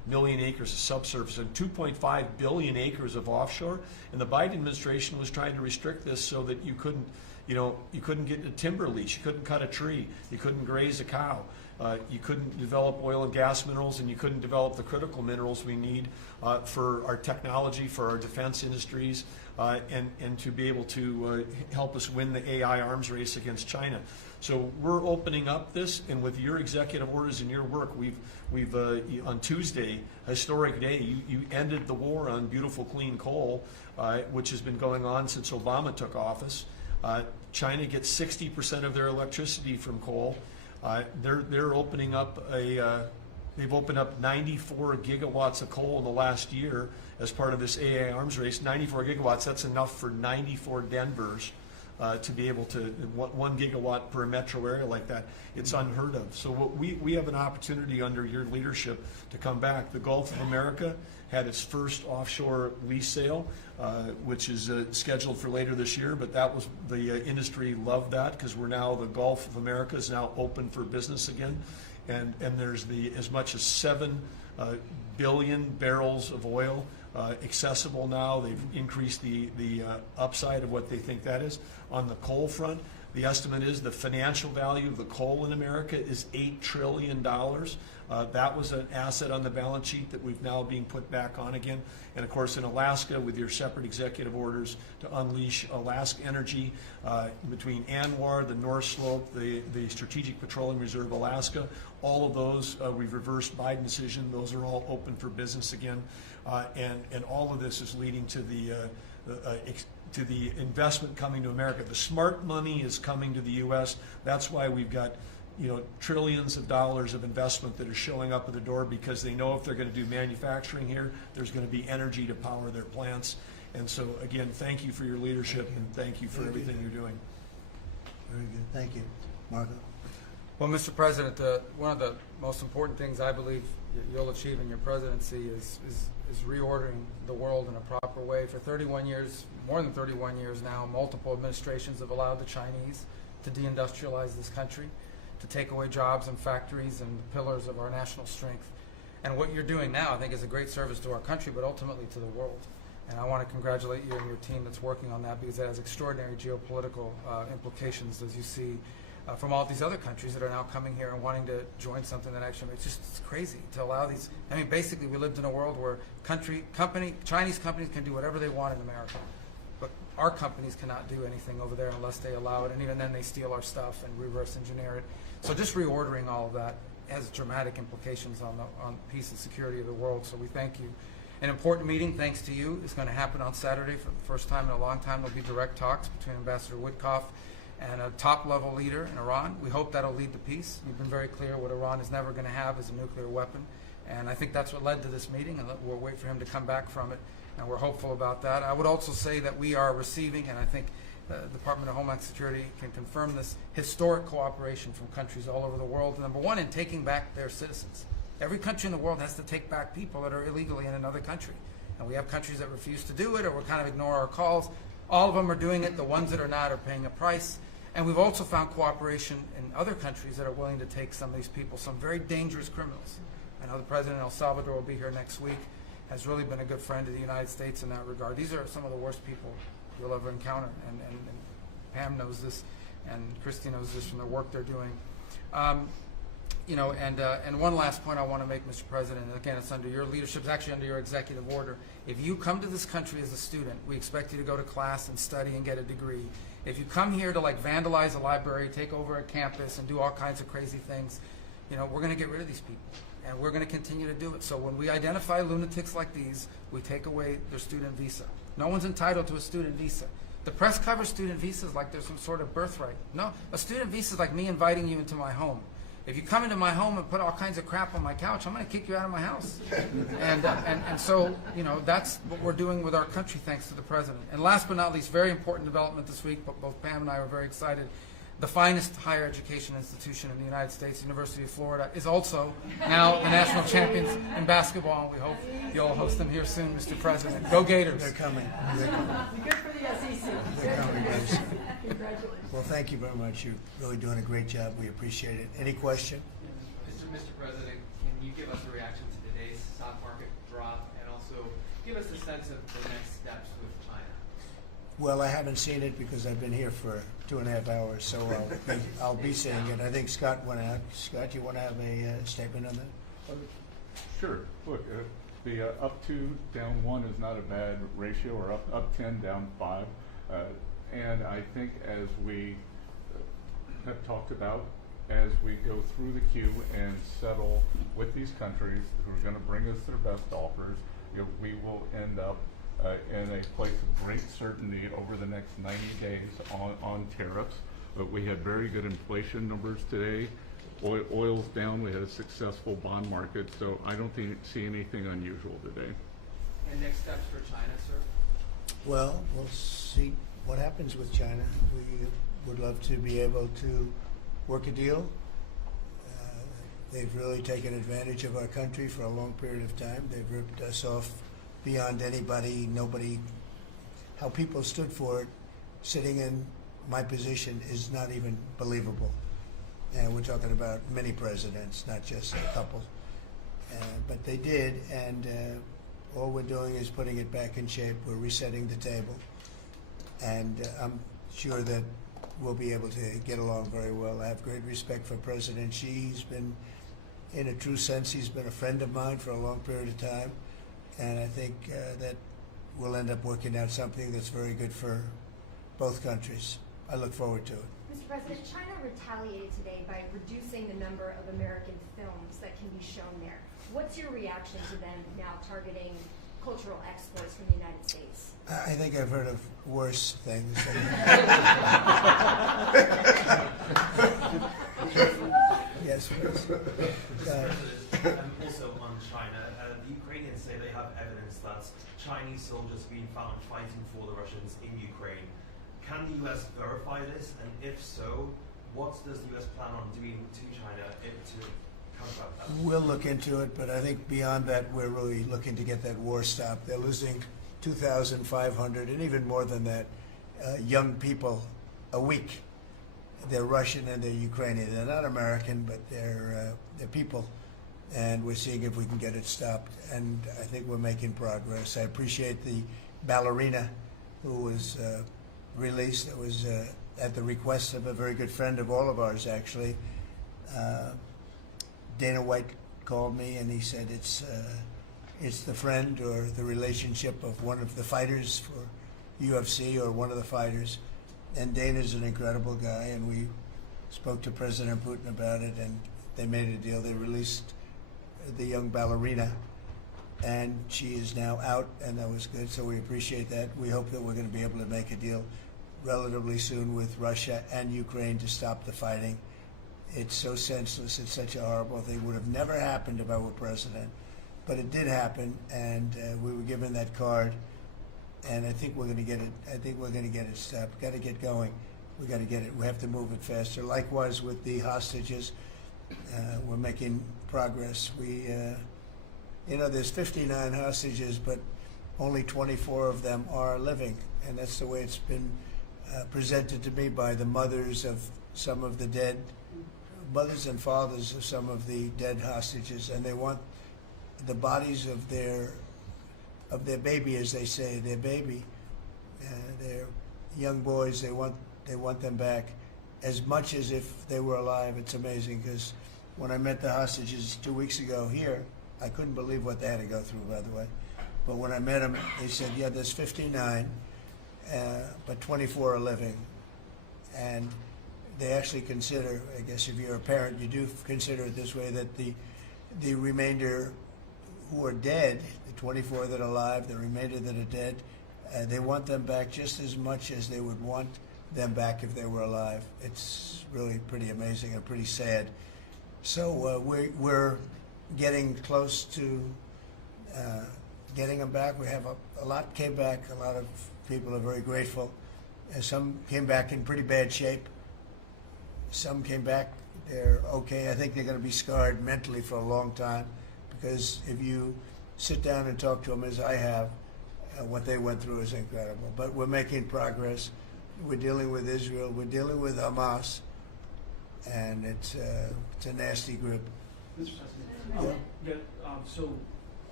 million acres of subsurface and 2.5 billion acres of offshore. And the Biden administration was trying to restrict this so that you couldn't get a timber lease, you couldn't cut a tree, you couldn't graze a cow, you couldn't develop oil and gas minerals, and you couldn't develop the critical minerals we need for our technology, for our defense industries, and to be able to help us win the AI arms race against China. So we're opening up this, and with your executive orders and your work, we've on Tuesday, historic day, you ended the war on beautiful clean coal, which has been going on since Obama took office. China gets 60% of their electricity from coal. They're opening up they've opened up 94 gigawatts of coal in the last year as part of this AI arms race. 94 gigawatts, that's enough for 94 Denvers to be able to, 1 gigawatt per metro area like that. It's unheard of. So what we have an opportunity under your leadership to come back. The Gulf of America had its first offshore lease sale, which is scheduled for later this year, but that was, the industry loved that because we're now, the Gulf of America is now open for business again. And there's as much as 7 billion barrels of oil accessible now. They've increased the upside of what they think that is. On the coal front, the estimate is the financial value of the coal in America is $8 trillion. That was an asset on the balance sheet that we've now being put back on again. And of course in Alaska, with your separate executive orders to unleash Alaska energy between ANWR, the North Slope, the Strategic Petroleum Reserve Alaska, all of those, we've reversed Biden decision. Those are all open for business again. And all of this is leading to the investment coming to America. The smart money is coming to the U.S. That's why we've got trillions of dollars of investment that are showing up at the door, because they know if they're going to do manufacturing here, there's going to be energy to power their plants. And so again, thank you for your leadership and thank you for everything you're doing. Very good. Thank you. Marco? Well, Mr. President, one of the most important things I believe you'll achieve in your presidency is reordering the world in a proper way. For 31 years, more than 31 years now, multiple administrations have allowed the Chinese to deindustrialize this country, to take away jobs and factories and the pillars of our national strength. And what you're doing now, I think, is a great service to our country, but ultimately to the world. And I want to congratulate you and your team that's working on that, because that has extraordinary geopolitical implications, as you see from all these other countries that are now coming here and wanting to join something that actually, it's crazy to allow these. I mean, basically, we lived in a world where Chinese companies can do whatever they want in America, but our companies cannot do anything over there unless they allow it, and even then they steal our stuff and reverse engineer it. So just reordering all of that has dramatic implications on peace and security of the world, so we thank you. An important meeting, thanks to you, is going to happen on Saturday for the first time in a long time. There'll be direct talks between Ambassador Witkoff and a top-level leader in Iran. We hope that'll lead to peace. You've been very clear what Iran is never going to have is a nuclear weapon, and I think that's what led to this meeting, and we'll wait for him to come back from it, and we're hopeful about that. I would also say that we are receiving, and I think the Department of Homeland Security can confirm this, historic cooperation from countries all over the world. Number one, in taking back their citizens. Every country in the world has to take back people that are illegally in another country, and we have countries that refuse to do it or will kind of ignore our calls. All of them are doing it. The ones that are not are paying a price. And we've also found cooperation in other countries that are willing to take some of these people, some very dangerous criminals. I know the president of El Salvador will be here next week, has really been a good friend of the United States in that regard. These are some of the worst people you'll ever encounter, and Pam knows this, and Christy knows this from the work they're doing. And one last point I want to make, Mr. President, and again, it's under your leadership, it's actually under your executive order. If you come to this country as a student, we expect you to go to class and study and get a degree. If you come here to vandalize a library, take over a campus, and do all kinds of crazy things, we're going to get rid of these people, and we're going to continue to do it. So when we identify lunatics like these, we take away their student visa. No one's entitled to a student visa. The press covers student visas like there's some sort of birthright. No, a student visa is like me inviting you into my home. If you come into my home and put all kinds of crap on my couch, I'm going to kick you out of my house. And so, that's what we're doing with our country, thanks to the president. And last but not least, very important development this week, but both Pam and I were very excited. The finest higher education institution in the United States, University of Florida, is also now the national champions in basketball, and we hope you'll host them here soon, Mr. President. Go Gators. They're coming. Good for the SEC. They're coming, guys. Congratulations. Well, thank you very much. You're really doing a great job. We appreciate it. Any question? Mr. President, can you give us a reaction to today's stock market drop, and also give us a sense of the next steps with China. Well, I haven't seen it because I've been here for 2.5 hours, so I'll be seeing it. I think Scott went out. Scott, you want to have a statement on that? Sure. Look, the up 2, down 1 is not a bad ratio, or up 10, down 5. And I think as we have talked about, as we go through the queue and settle with these countries who are going to bring us their best offers, we will end up in a place of great certainty over the next 90 days on tariffs. But we had very good inflation numbers today. Oil's down. We had a successful bond market, so I don't see anything unusual today. And next steps for China, sir? Well, we'll see what happens with China. We would love to be able to work a deal. They've really taken advantage of our country for a long period of time. They've ripped us off beyond nobody. How people stood for it, sitting in my position, is not even believable. And we're talking about many presidents, not just a couple. But they did, and all we're doing is putting it back in shape. We're resetting the table. And I'm sure that we'll be able to get along very well. I have great respect for President Xi. He's been, in a true sense, he's been a friend of mine for a long period of time. And I think that we'll end up working out something that's very good for both countries. I look forward to it. Mr. President, China retaliated today by reducing the number of American films that can be shown there. What's your reaction to them now targeting cultural exports from the United States? I think I've heard of worse things. Yes, please. Also on China, the Ukrainians say they have evidence that Chinese soldiers have been found fighting for the Russians in Ukraine. Can the U.S. verify this? And if so, what does the U.S. plan on doing to China to combat that? We'll look into it, but I think beyond that, we're really looking to get that war stopped. They're losing 2,500 and even more than that young people a week. They're Russian and they're Ukrainian. They're not American, but they're people. And we're seeing if we can get it stopped. And I think we're making progress. I appreciate the ballerina who was released. It was at the request of a very good friend of all of ours, actually. Dana White called me and he said it's the friend or the relationship of one of the fighters for UFC or one of the fighters. And Dana's an incredible guy, and we spoke to President Putin about it, and they made a deal. They released the young ballerina, and she is now out, and that was good, so we appreciate that. We hope that we're going to be able to make a deal relatively soon with Russia and Ukraine to stop the fighting. It's so senseless. It's such a horrible thing. It would have never happened if I were president, but it did happen, and we were given that card. And I think we're going to get it. I think we're going to get it stopped. Got to get going. We got to get it. We have to move it faster. Likewise with the hostages, we're making progress. We, there's 59 hostages, but only 24 of them are living, and that's the way it's been presented to me by the mothers of some of the dead, mothers and fathers of some of the dead hostages, and they want the bodies of their baby, as they say, their baby, their young boys. They want them back as much as if they were alive. It's amazing, because when I met the hostages 2 weeks ago here, I couldn't believe what they had to go through, by the way. But when I met them, they said, yeah, there's 59, but 24 are living. And they actually consider, I guess if you're a parent, you do consider it this way, that the remainder who are dead, the 24 that are alive, the remainder that are dead, they want them back just as much as they would want them back if they were alive. It's really pretty amazing and pretty sad. So we're getting close to getting them back. We have a lot came back. A lot of people are very grateful. Some came back in pretty bad shape. Some came back, they're okay. I think they're going to be scarred mentally for a long time, because if you sit down and talk to them, as I have, what they went through is incredible. But we're making progress. We're dealing with Israel. We're dealing with Hamas, and it's a nasty group. Mr. President, so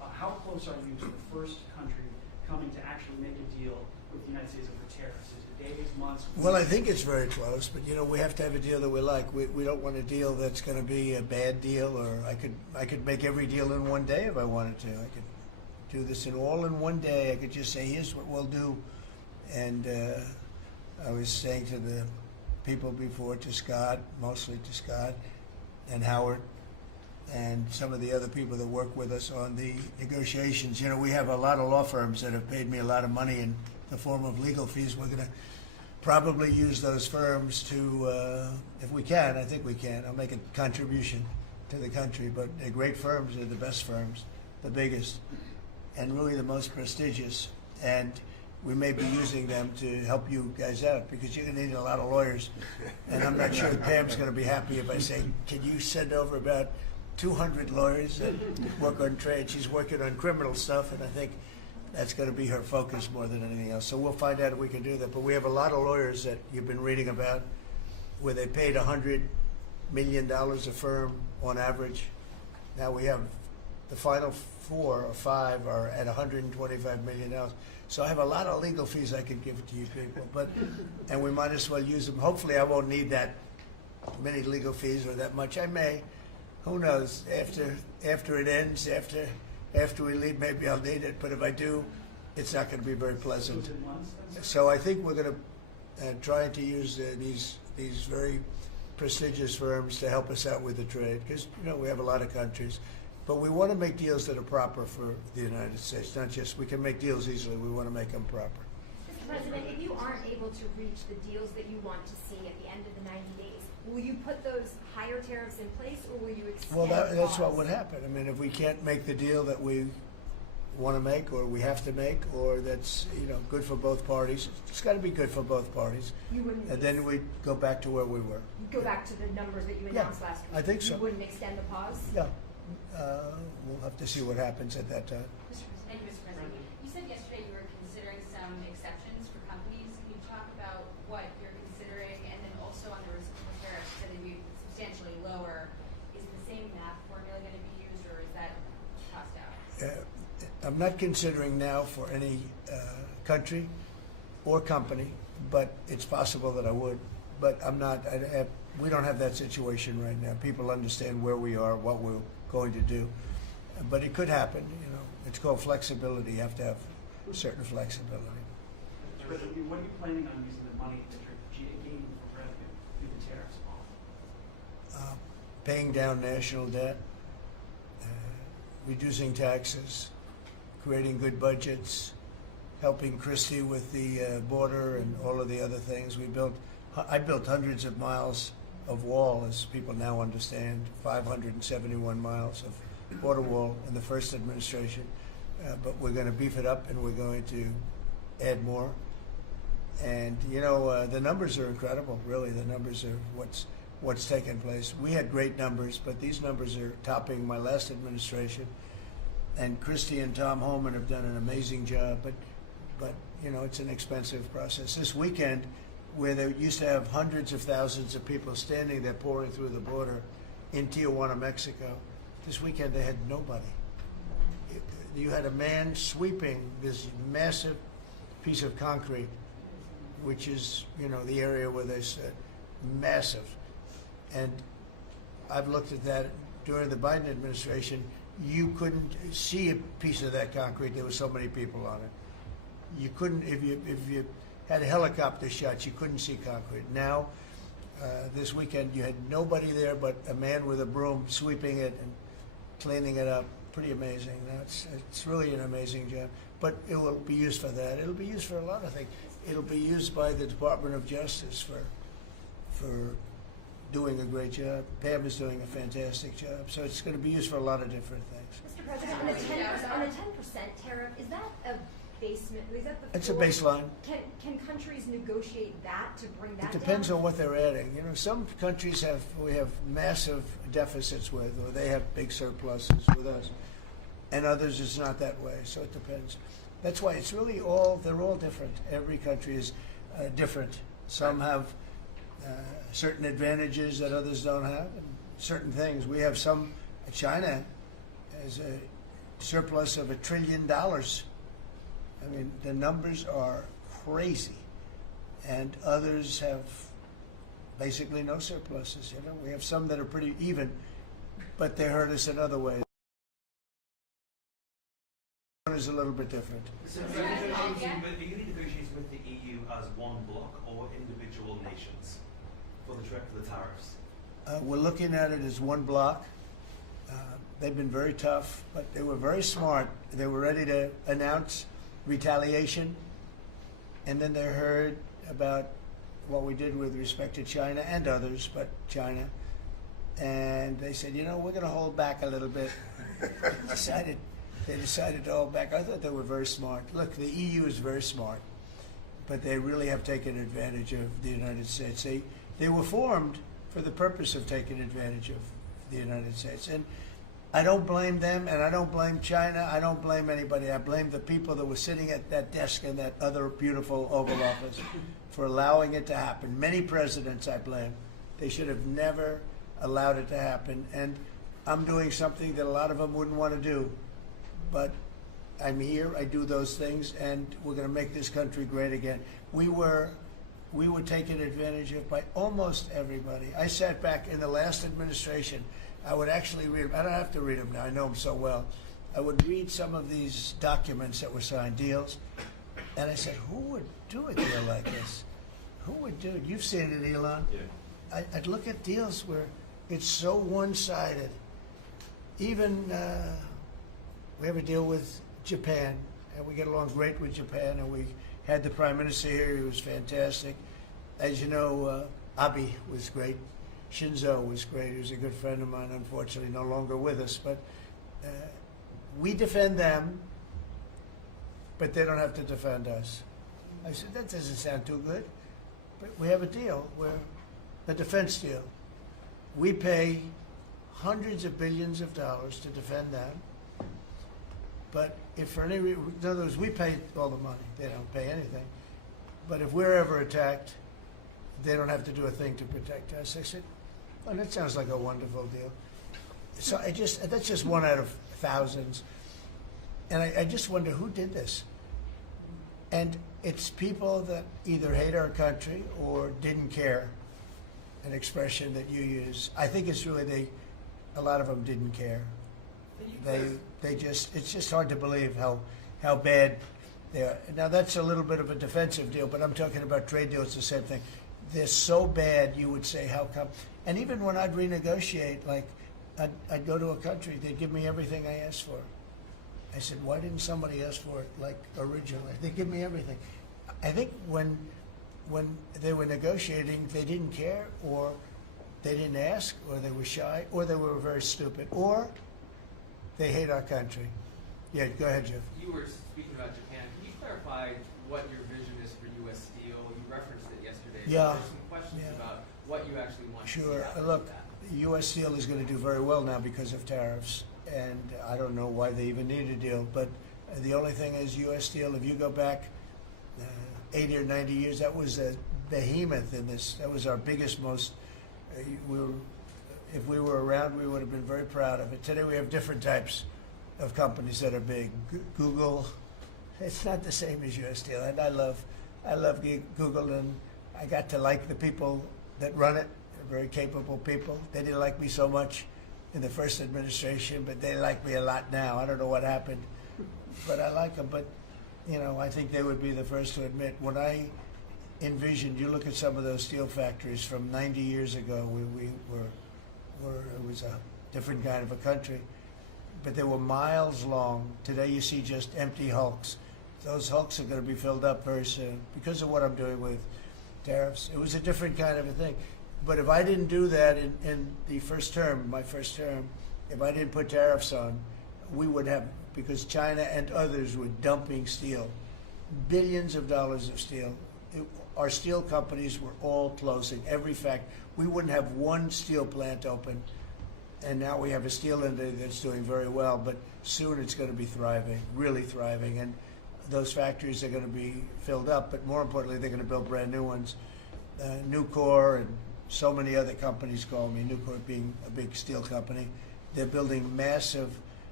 how close are you to the first country coming to actually make a deal with the United States over tariffs? Is it days, months? Well, I think it's very close, but we have to have a deal that we like. We don't want a deal that's going to be a bad deal, or I could make every deal in one day if I wanted to. I could do this all in one day. I could just say, here's what we'll do. And I was saying to the people before, to Scott, mostly to Scott and Howard, and some of the other people that work with us on the negotiations. We have a lot of law firms that have paid me a lot of money in the form of legal fees. We're going to probably use those firms to, if we can, I think we can. I'll make a contribution to the country, but they're great firms. They're the best firms, the biggest, and really the most prestigious. And we may be using them to help you guys out, because you're going to need a lot of lawyers. And I'm not sure Pam's going to be happy if I say, can you send over about 200 lawyers that work on trade? She's working on criminal stuff, and I think that's going to be her focus more than anything else. So we'll find out if we can do that. But we have a lot of lawyers that you've been reading about where they paid $100 million a firm on average. Now we have the final 4 or 5 are at $125 million. So I have a lot of legal fees I could give to you people, and we might as well use them. Hopefully I won't need that many legal fees or that much. I may. Who knows? After it ends, after we leave, maybe I'll need it. But if I do, it's not going to be very pleasant. So I think we're going to try to use these very prestigious firms to help us out with the trade, because we have a lot of countries. But we want to make deals that are proper for the United States, not just, we can make deals easily, we want to make them proper. Mr. President, if you aren't able to reach the deals that you want to see at the end of the 90 days, will you put those higher tariffs in place, or will you extend Well, that's what would happen. I mean, if we can't make the deal that we want to make, or we have to make, or that's good for both parties, it's got to be good for both parties. You wouldn't. And then we'd go back to where we were. Go back to the numbers that you announced last week. I think so. You wouldn't extend the pause. Yeah. We'll have to see what happens at that time. Thank you, Mr. President. You said yesterday you were considering some exceptions for companies. Can you talk about what you're considering, and then also on the reciprocal tariffs, you said it'd be substantially lower. Is the same math formula going to be used, or is that tossed out? I'm not considering now for any country or company, but it's possible that I would. But I'm not. We don't have that situation right now. People understand where we are, what we're going to do. But it could happen. It's called flexibility. You have to have certain flexibility. What are you planning on using the money that you're gaining for revenue through the tariffs on? Paying down national debt, reducing taxes, creating good budgets, helping Christie with the border and all of the other things. I built hundreds of miles of wall, as people now understand, 571 miles of border wall in the first administration. But we're going to beef it up, and we're going to add more. And the numbers are incredible. Really, the numbers are what's taken place. We had great numbers, but these numbers are topping my last administration. And Christie and Tom Homan have done an amazing job. But it's an expensive process. This weekend, where they used to have hundreds of thousands of people standing there pouring through the border in Tijuana, Mexico, this weekend they had nobody. You had a man sweeping this massive piece of concrete, which is, the area where they said massive. And I've looked at that during the Biden administration. You couldn't see a piece of that concrete. There were so many people on it. You couldn't, if you had helicopter shots, you couldn't see concrete. Now, this weekend, you had nobody there but a man with a broom sweeping it and cleaning it up. Pretty amazing. It's really an amazing job. But it will be used for that. It'll be used for a lot of things. It'll be used by the Department of Justice for doing a great job. Pam is doing a fantastic job. So it's going to be used for a lot of different things. Mr. President, on the 10% tariff, is that a basement? Is that the It's a floor? baseline. Can countries negotiate that to bring that It depends down? on what they're adding. Some countries we have massive deficits with, or they have big surpluses with us, and others it's not that way. So it depends. That's why it's really they're all different. Every country is different. Some have certain advantages that others don't have, and certain things. We have some. China has surplus of $1 trillion. I mean, the numbers are crazy. And others have basically no surpluses. You know, we have some that are pretty even, but they hurt us in other ways. One is a little bit different. So are you negotiating with the EU as one bloc or individual nations for the tariffs? We're looking at it as one block. They've been very tough, but they were very smart. They were ready to announce retaliation, and then they heard about what we did with respect to China and others, but China, and they said, you know, we're going to hold back a little bit. They decided to hold back. I thought they were very smart. Look, the EU is very smart, but they really have taken advantage of the United States. They were formed for the purpose of taking advantage of the United States. And I don't blame them, and I don't blame China. I don't blame anybody. I blame the people that were sitting at that desk in that other beautiful Oval Office for allowing it to happen. Many presidents I blame. They should have never allowed it to happen. And I'm doing something that a lot of them wouldn't want to do. But I'm here, I do those things, and we're going to make this country great again. We were taken advantage of by almost everybody. I sat back in the last administration. I would actually read them. I don't have to read them now. I know them so well. I would read some of these documents that were signed, deals, and I said, who would do a deal like this? Who would do it? You've seen it, Elon. Yeah. I'd look at deals where it's so one-sided. Even we have a deal with Japan, and we get along great with Japan, and we had the Prime Minister here. He was fantastic. As you know, Abe was great. Shinzo was great. He was a good friend of mine, unfortunately no longer with us. But we defend them, but they don't have to defend us. I said, that doesn't sound too good. But we have a deal, where a defense deal. We pay hundreds of billions of dollars to defend them. But if for any reason, in other words, we pay all the money. They don't pay anything. But if we're ever attacked, they don't have to do a thing to protect us. I said, well, that sounds like a wonderful deal. So that's just one out of thousands. And I just wonder who did this. And it's people that either hate our country or didn't care, an expression that you use. I think it's really a lot of them didn't care. It's just hard to believe how bad they are. Now that's a little bit of a defensive deal, but I'm talking about trade deals, the same thing. They're so bad, you would say, how come? And even when I'd renegotiate, like I'd go to a country, they'd give me everything I asked for. I said, why didn't somebody ask for it like originally? They give me everything. I think when they were negotiating, they didn't care, or they didn't ask, or they were shy, or they were very stupid, or they hate our country. Yeah, go ahead, Jeff. You were speaking about Japan. Can you clarify what your vision is for U.S. Steel? You referenced it yesterday. Yeah. There's some questions about what you actually want to see Sure. out of Look, that. U.S. Steel is going to do very well now because of tariffs, and I don't know why they even need a deal. But the only thing is, U.S. Steel, if you go back 80 or 90 years, that was a behemoth in this. That was our biggest, most. If we were around, we would have been very proud of it. Today we have different types of companies that are big. Google, it's not the same as U.S. Steel, and I love Google, and I got to like the people that run it. They're very capable people. They didn't like me so much in the first administration, but they like me a lot now. I don't know what happened, but I like them. But you know, I think they would be the first to admit, when I envisioned, you look at some of those steel factories from 90 years ago, it was a different kind of a country, but they were miles long. Today you see just empty hulks. Those hulks are going to be filled up very soon because of what I'm doing with tariffs. It was a different kind of a thing. But if I didn't do that in the first term, my first term, if I didn't put tariffs on, we would have, because China and others were dumping steel, billions of dollars of steel. Our steel companies were all closing, every factory. We wouldn't have one steel plant open, and now we have a steel industry that's doing very well, but soon it's going to be thriving, really thriving, and those factories are going to be filled up, but more importantly, they're going to build brand new ones. Nucor and so many other companies call me, Nucor being a big steel company. They're building massive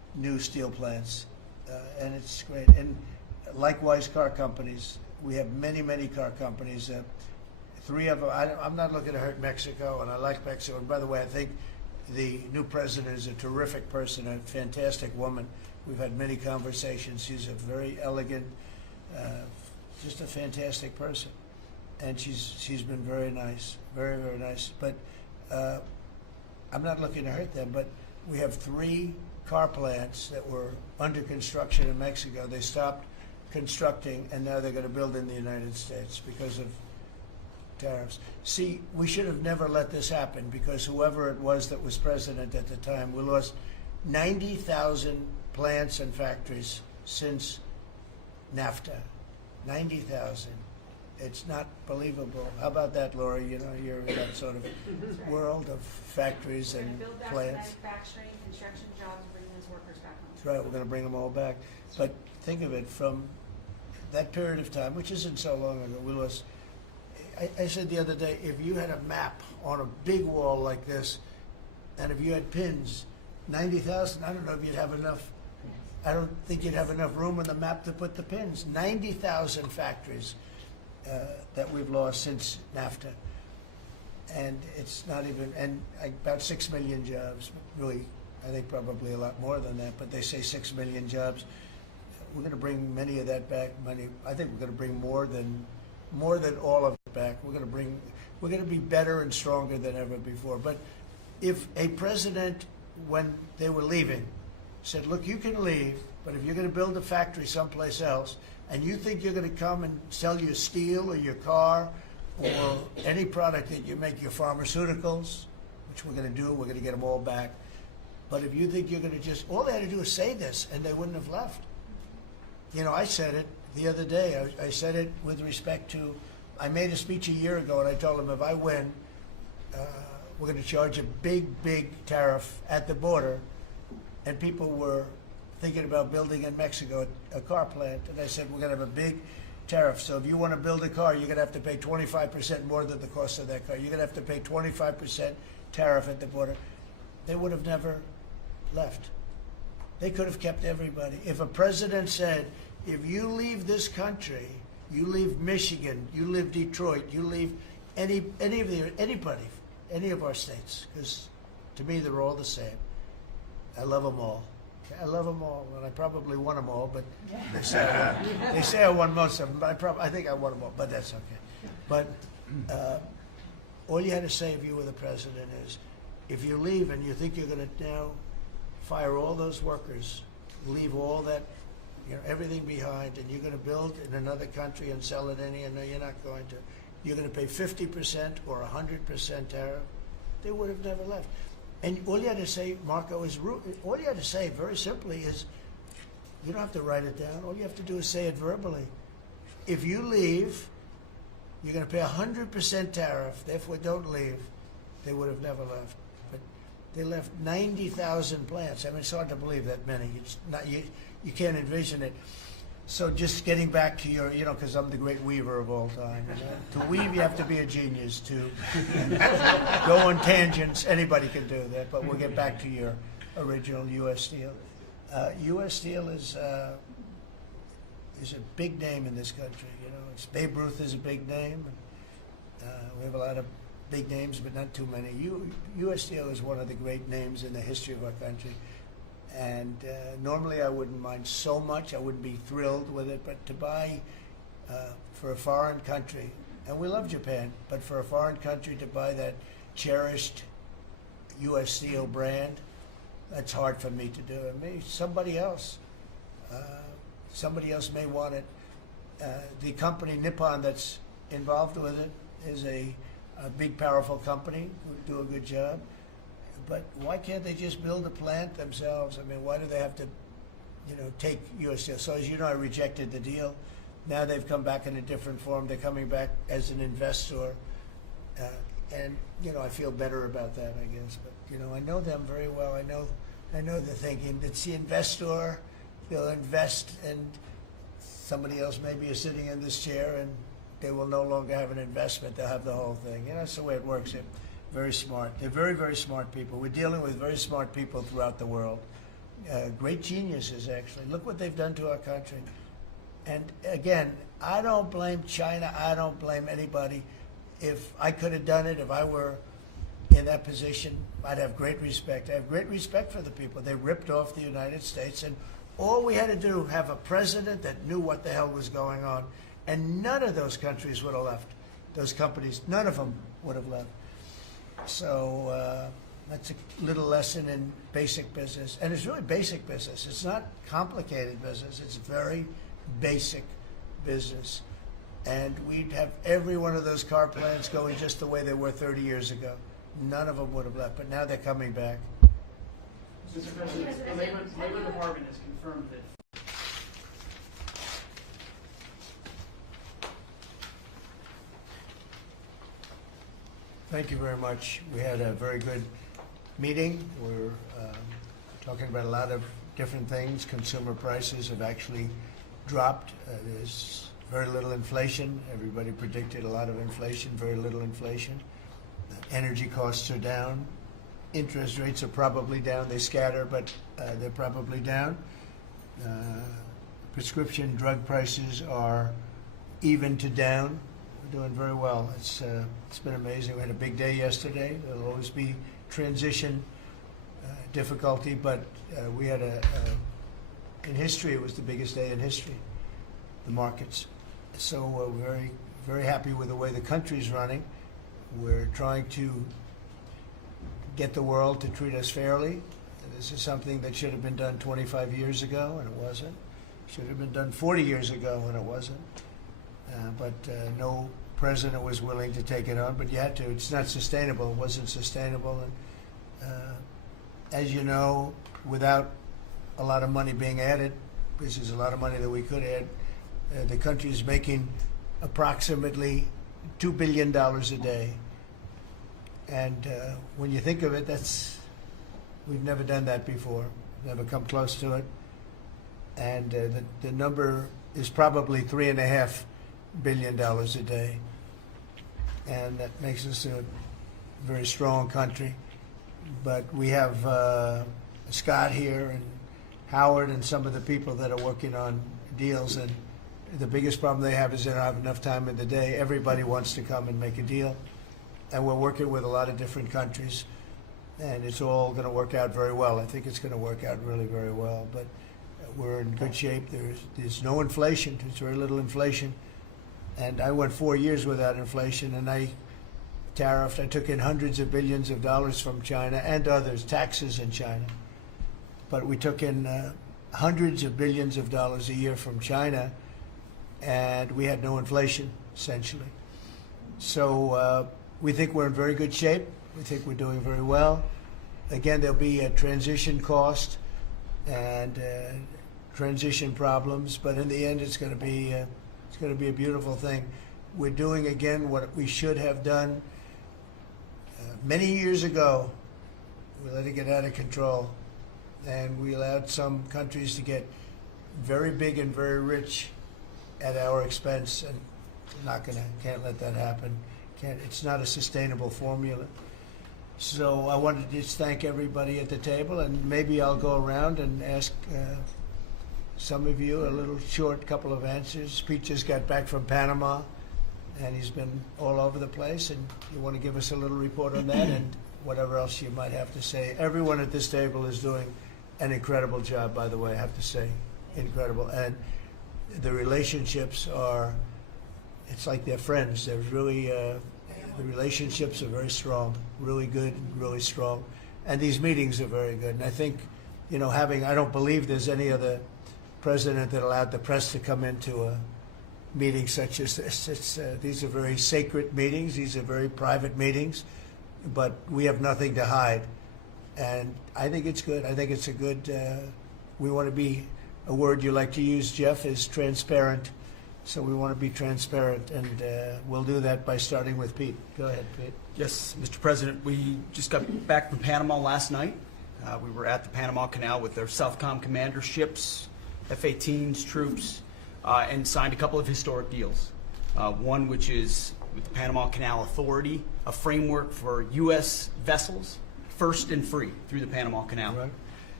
new steel plants, and it's great. And likewise, car companies. We have many, many car companies. 3 of them. I'm not looking to hurt Mexico, and I like Mexico. And by the way, I think the new president is a terrific person, a fantastic woman. We've had many conversations. She's a very elegant, just a fantastic person, and she's been very nice, very, very nice. But I'm not looking to hurt them. But we have 3 car plants that were under construction in Mexico. They stopped constructing, and now they're going to build in the United States because of tariffs. See, we should have never let this happen, because whoever it was that was president at the time, we lost 90,000 plants and factories since NAFTA. 90,000. It's not believable. How about that, Laura? You know, you're in that sort of world of factories and Build back plants. manufacturing, construction jobs, and bring those workers back home. That's right. We're going to bring them all back. But think of it, from that period of time, which isn't so long ago, we lost. I said the other day, if you had a map on a big wall like this, and if you had pins, 90,000, I don't know if you'd have enough. I don't think you'd have enough room on the map to put the pins. 90,000 factories that we've lost since NAFTA. And it's not even, and about 6 million jobs. Really, I think probably a lot more than that, but they say 6 million jobs. We're going to bring many of that back. I think we're going to bring more than all of it back. We're going to be better and stronger than ever before. But if a president, when they were leaving, said, look, you can leave, but if you're going to build a factory someplace else, and you think you're going to come and sell your steel or your car or any product that you make, your pharmaceuticals, which we're going to do, we're going to get them all back. But if you think you're going to just, all they had to do is say this, and they wouldn't have left. You know, I said it the other day. I said it with respect to, I made a speech a year ago, and I told them if I win, we're going to charge a big, big tariff at the border. And people were thinking about building in Mexico a car plant. And I said, we're going to have a big tariff. So if you want to build a car, you're going to have to pay 25% more than the cost of that car. You're going to have to pay 25% tariff at the border. They would have never left. They could have kept everybody. If a president said, if you leave this country, you leave Michigan, you leave Detroit, you leave anybody, any of our states, because to me they're all the same. I love them all. I love them all, and I probably won them all, but they say I won most of them, but I think I won them all, but that's okay. But all you had to say if you were the president is, if you leave and you think you're going to now fire all those workers, leave all that, you know, everything behind, and you're going to build in another country and sell it and no, you're not going to. You're going to pay 50% or 100% tariff. They would have never left. And all you had to say, Marco, all you had to say very simply is, you don't have to write it down. All you have to do is say it verbally. If you leave, you're going to pay 100% tariff. Therefore, don't leave. They would have never left. But they left 90,000 plants. I mean, it's hard to believe that many. It's not, you can't envision it. So just getting back to your, you know, because I'm the great weaver of all time. You know? To weave, you have to be a genius. To go on tangents, anybody can do that. But we'll get back to your original U.S. Steel. U.S. Steel is a big name in this country. You know, Babe Ruth is a big name. We have a lot of big names, but not too many. U.S. Steel is one of the great names in the history of our country. And normally I wouldn't mind so much. I wouldn't be thrilled with it. But to buy for a foreign country, and we love Japan, but for a foreign country to buy that cherished U.S. Steel brand, that's hard for me to do. And maybe somebody else may want it. The company Nippon that's involved with it is a big, powerful company who do a good job. But why can't they just build a plant themselves? I mean, why do they have to, you know, take U.S. Steel? So as you know, I rejected the deal. Now they've come back in a different form. They're coming back as an investor. And, you know, I feel better about that, I guess. But, you know, I know them very well. I know the thinking. It's the investor. They'll invest, and somebody else maybe is sitting in this chair, and they will no longer have an investment. They'll have the whole thing. You know, that's the way it works. Very smart. They're very, very smart people. We're dealing with very smart people throughout the world. great geniuses, actually. Look what they've done to our country. And again, I don't blame China. I don't blame anybody. If I could have done it, if I were in that position, I'd have great respect. I have great respect for the people. They ripped off the United States, and all we had to do, have a president that knew what the hell was going on, and none of those countries would have left. Those companies, none of them would have left. So that's a little lesson in basic business. And it's really basic business. It's not complicated business. It's very basic business. And we'd have every one of those car plants going just the way they were 30 years ago. None of them would have left, but now they're coming back. Mr. President, the Labor Department has confirmed that Thank you very much. We had a very good meeting. We're talking about a lot of different things. Consumer prices have actually dropped. There's very little inflation. Everybody predicted a lot of inflation, very little inflation. Energy costs are down. Interest rates are probably down. They scatter, but they're probably down. Prescription drug prices are even to down. We're doing very well. It's been amazing. We had a big day yesterday. There'll always be transition difficulty, but we had in history, it was the biggest day in history, the markets. So we're very, very happy with the way the country's running. We're trying to get the world to treat us fairly. This is something that should have been done 25 years ago, and it wasn't. Should have been done 40 years ago, and it wasn't. But no president was willing to take it on, but you had to. It's not sustainable. It wasn't sustainable. And as you know, without a lot of money being added, this is a lot of money that we could add, the country is making approximately $2 billion a day. And when you think of it, we've never done that before, never come close to it. And the number is probably $3.5 billion a day. And that makes us a very strong country. But we have Scott here and Howard and some of the people that are working on deals, and the biggest problem they have is they don't have enough time in the day. Everybody wants to come and make a deal, and we're working with a lot of different countries, and it's all going to work out very well. I think it's going to work out really very well, but we're in good shape. There's no inflation. There's very little inflation, and I went 4 years without inflation, and I took in hundreds of billions of dollars from China and others, taxes in China. But we took in hundreds of billions of dollars a year from China, and we had no inflation, essentially. So we think we're in very good shape. We think we're doing very well. Again, there'll be a transition cost and transition problems, but in the end, it's going to be a beautiful thing. We're doing again what we should have done many years ago. We let it get out of control, and we allowed some countries to get very big and very rich at our expense, and can't let that happen. It's not a sustainable formula. So I wanted to just thank everybody at the table, and maybe I'll go around and ask some of you a little short couple of answers. Pete just got back from Panama, and he's been all over the place, and you want to give us a little report on that and whatever else you might have to say. Everyone at this table is doing an incredible job, by the way, I have to say, incredible. And the relationships it's like they're friends. They're really, the relationships are very strong, really good, really strong. And these meetings are very good. And I think, I don't believe there's any other president that allowed the press to come into a meeting such as this. These are very sacred meetings. These are very private meetings, but we have nothing to hide. And I think it's good. I think it's a good, we want to be, a word you like to use, Jeff, is transparent. So we want to be transparent, and we'll do that by starting with Pete. Go ahead, Pete. Yes, Mr. President, we just got back from Panama last night. We were at the Panama Canal with their Southcom commander ships, F-18s, troops, and signed a couple of historic deals. One which is with the Panama Canal Authority, a framework for U.S. vessels, first and free through the Panama Canal.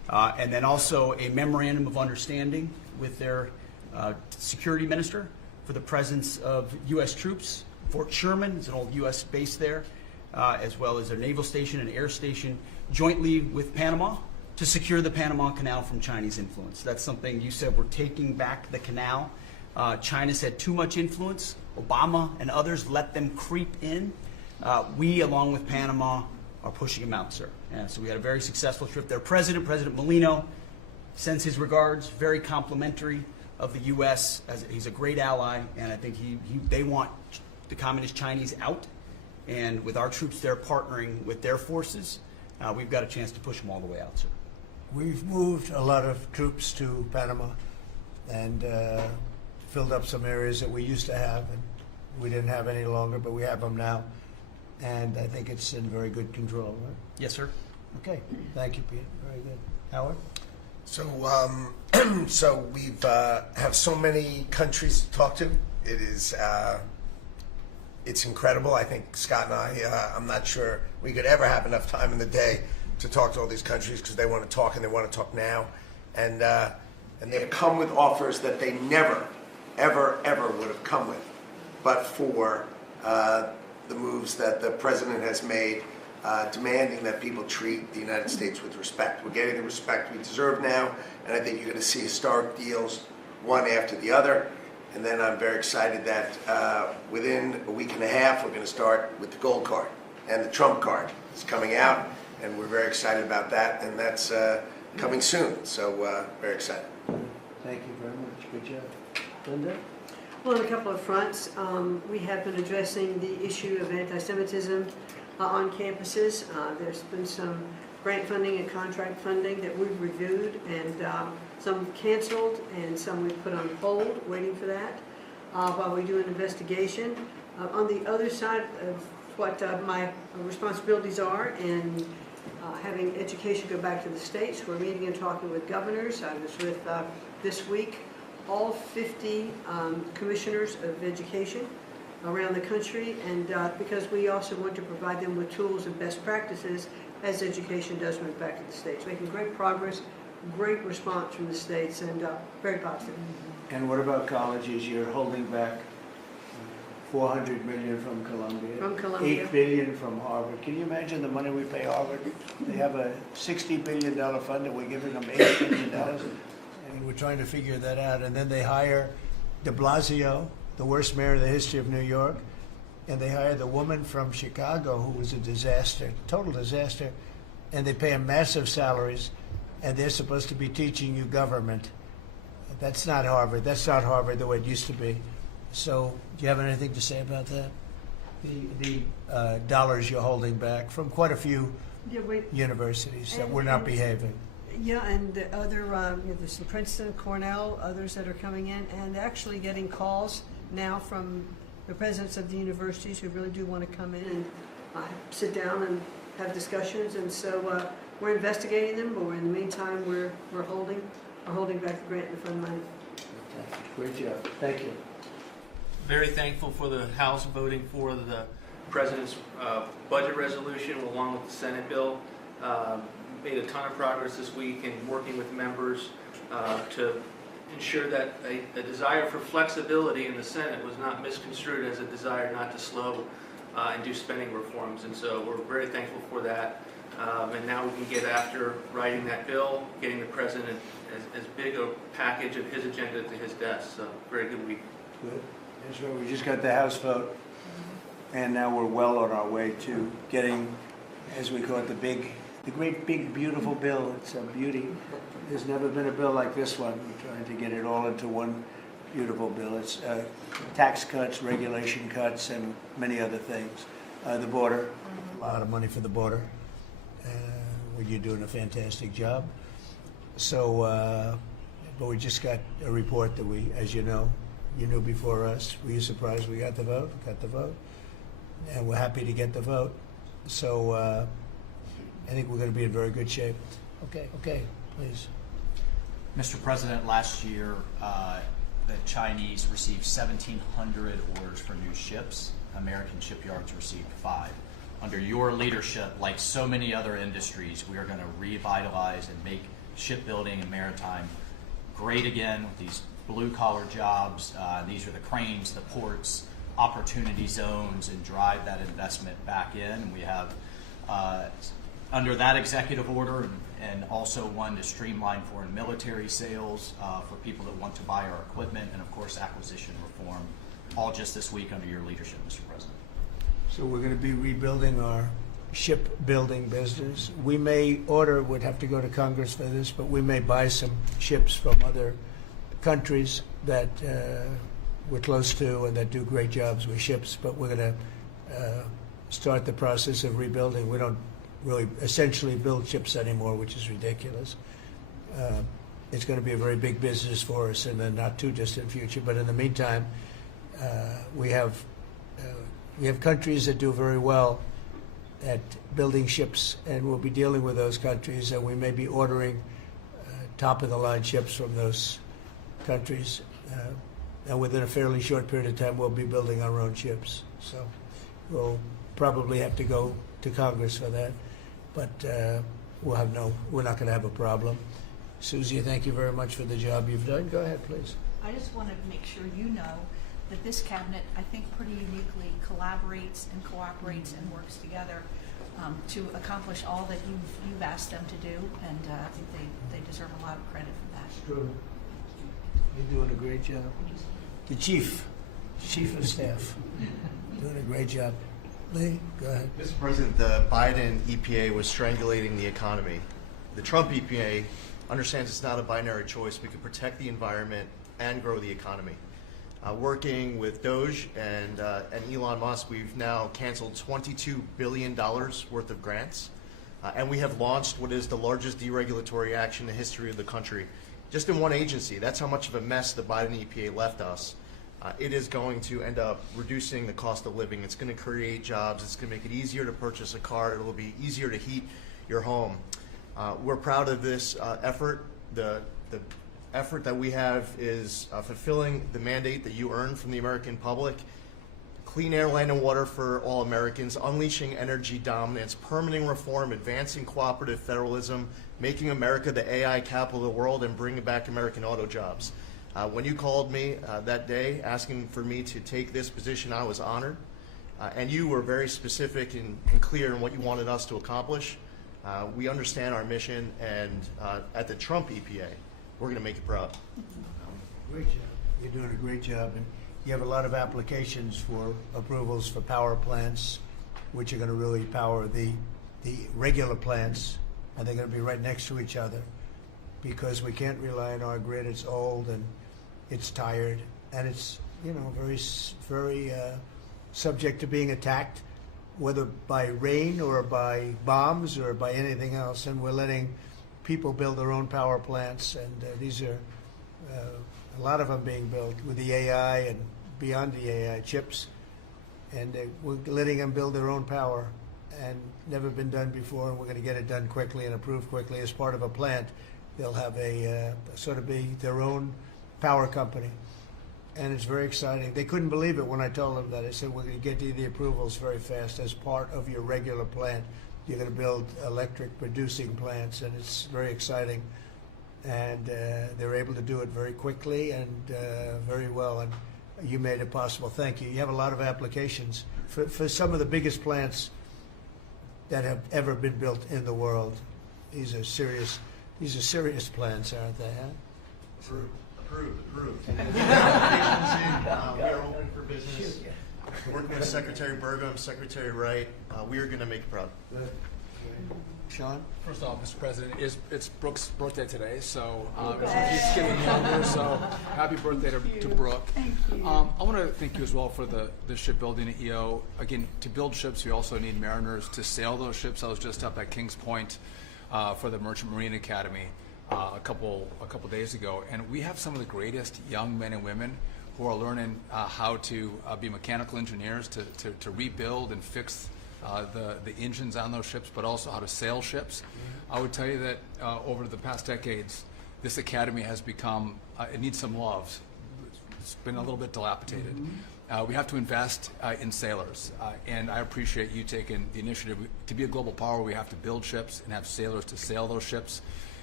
and then also a memorandum of understanding with their security minister for the presence of U.S. troops. Fort Sherman is an old U.S. base there, as well as their naval station and air station, jointly with Panama to secure the Panama Canal from Chinese influence. That's something you said, we're taking back the canal. China's had too much influence. Obama and others let them creep in. We, along with Panama, are pushing them out, sir. And so we had a very successful trip there. President Molino, sends his regards, very complimentary of the U.S. He's a great ally, and I think they want the Communist Chinese out. And with our troops there partnering with their forces, we've got a chance to push them all the way out, sir. We've moved a lot of troops to Panama and filled up some areas that we used to have, and we didn't have any longer, but we have them now. And I think it's in very good control, right? Yes, sir. Okay. Thank you, Pete. Very good. Howard? So, so we've have so many countries to talk to. It is, it's incredible. I think Scott and I, I'm not sure we could ever have enough time in the day to talk to all these countries because they want to talk and they want to talk now. And they've come with offers that they never, ever, ever would have come with, but for the moves that the president has made, demanding that people treat the United States with respect. We're getting the respect we deserve now, and I think you're going to see historic deals, one after the other. And then I'm very excited that within a week and a half, we're going to start with the gold card, and the Trump card is coming out, and we're very excited about that, and that's coming soon. So very excited. Thank you very much. Good job. Linda? Well, on a couple of fronts, we have been addressing the issue of anti-Semitism on campuses. There's been some grant funding and contract funding that we've reviewed, and some canceled and some we've put on hold, waiting for that, while we do an investigation. On the other side of what my responsibilities are in having education go back to the states, we're meeting and talking with governors. I was with, this week, all 50 commissioners of education around the country, and because we also want to provide them with tools and best practices as education does move back to the states. Making great progress, great response from the states, and very positive. And what about colleges? You're holding back $400 million from Columbia. From Columbia. $8 billion from Harvard. Can you imagine the money we pay Harvard? They have a $60 billion fund and we're giving them $8 billion. And we're trying to figure that out. And then they hire de Blasio, the worst mayor in the history of New York. And they hire the woman from Chicago who was a disaster, total disaster. And they pay them massive salaries. And they're supposed to be teaching you government. That's not Harvard. That's not Harvard the way it used to be. So, do you have anything to say about that? The dollars you're holding back from quite a few universities that were not behaving. Yeah, and the other, there's some Princeton, Cornell, others that are coming in, and actually getting calls now from the presidents of the universities who really do want to come in and sit down and have discussions. And so we're investigating them, but in the meantime, we're holding back the grant and the fund money. Great job. Thank you. Very thankful for the House voting for the President's budget resolution along with the Senate bill. Made a ton of progress this week in working with members to ensure that a desire for flexibility in the Senate was not misconstrued as a desire not to slow and do spending reforms. And so we're very thankful for that. And now we can get after writing that bill, getting the President as big a package of his agenda to his desk. So very good week. Good. That's right. We just got the House vote, and now we're well on our way to getting, as we call it, the great big beautiful bill. It's a beauty. There's never been a bill like this one. We're trying to get it all into one beautiful bill. It's tax cuts, regulation cuts, and many other things. The border, a lot of money for the border. You're doing a fantastic job. So, but we just got a report that we, as you know, you knew before us. Were you surprised we got the vote? Got the vote. And we're happy to get the vote. So I think we're going to be in very good shape. Okay, please. Mr. President, last year the Chinese received 1,700 orders for new ships. American shipyards received 5. Under your leadership, like so many other industries, we are going to revitalize and make shipbuilding and maritime great again with these blue-collar jobs. These are the cranes, the ports, opportunity zones, and drive that investment back in. We have, under that executive order, and also one to streamline foreign military sales for people that want to buy our equipment, and of course acquisition reform, all just this week under your leadership, Mr. President. So we're going to be rebuilding our shipbuilding business. We may order, would have to go to Congress for this, but we may buy some ships from other countries that we're close to and that do great jobs with ships, but we're going to start the process of rebuilding. We don't really essentially build ships anymore, which is ridiculous. It's going to be a very big business for us in the not too distant future, but in the meantime, we have countries that do very well at building ships, and we'll be dealing with those countries, and we may be ordering top-of-the-line ships from those countries. And within a fairly short period of time, we'll be building our own ships. So we'll probably have to go to Congress for that, but we're not going to have a problem. Susie, thank you very much for the job you've done. Go ahead, please. I just want to make sure you know that this cabinet, I think, pretty uniquely collaborates and cooperates and works together to accomplish all that you've asked them to do, and I think they deserve a lot of credit for that. It's true. You're doing a great job. The chief of staff, doing a great job. Lee, go ahead. Mr. President, the Biden EPA was strangulating the economy. The Trump EPA understands it's not a binary choice. We can protect the environment and grow the economy. Working with Doge and Elon Musk, we've now canceled $22 billion worth of grants, and we have launched what is the largest deregulatory action in the history of the country, just in one agency. That's how much of a mess the Biden EPA left us. It is going to end up reducing the cost of living. It's going to create jobs. It's going to make it easier to purchase a car. It will be easier to heat your home. We're proud of this effort. The effort that we have is fulfilling the mandate that you earned from the American public. Clean air, land, and water for all Americans, unleashing energy dominance, permitting reform, advancing cooperative federalism, making America the AI capital of the world, and bringing back American auto jobs. When you called me that day asking for me to take this position, I was honored. And you were very specific and clear in what you wanted us to accomplish. We understand our mission, and at the Trump EPA, we're going to make you proud. Great job. You're doing a great job. And you have a lot of applications for approvals for power plants, which are going to really power the regular plants, and they're going to be right next to each other because we can't rely on our grid. It's old and it's tired, and it's very subject to being attacked, whether by rain or by bombs or by anything else. And we're letting people build their own power plants, and these are a lot of them being built with the AI and beyond the AI chips, and we're letting them build their own power, and never been done before, and we're going to get it done quickly and approved quickly. As part of a plant, they'll have a sort of be their own power company, and it's very exciting. They couldn't believe it when I told them that. I said, we're going to get you the approvals very fast as part of your regular plant. You're going to build electric producing plants, and it's very exciting. And they're able to do it very quickly and very well, and you made it possible. Thank you. You have a lot of applications for some of the biggest plants that have ever been built in the world. These are serious plants, aren't they? Huh? Approved. We are open for business. Working with Secretary Burgum, Secretary Wright, we are going to make you proud. Sean? First off, Mr. President, it's Brooke's birthday today, so she keeps getting younger, so happy birthday to Brooke. Thank you. I want to thank you as well for the shipbuilding EO. Again, to build ships, we also need mariners to sail those ships. I was just up at Kings Point for the Merchant Marine Academy a couple days ago, and we have some of the greatest young men and women who are learning how to be mechanical engineers, to rebuild and fix the engines on those ships, but also how to sail ships. I would tell you that over the past decades, this academy has become, it needs some love. It's been a little bit dilapidated. We have to invest in sailors, and I appreciate you taking the initiative. To be a global power, we have to build ships and have sailors to sail those ships.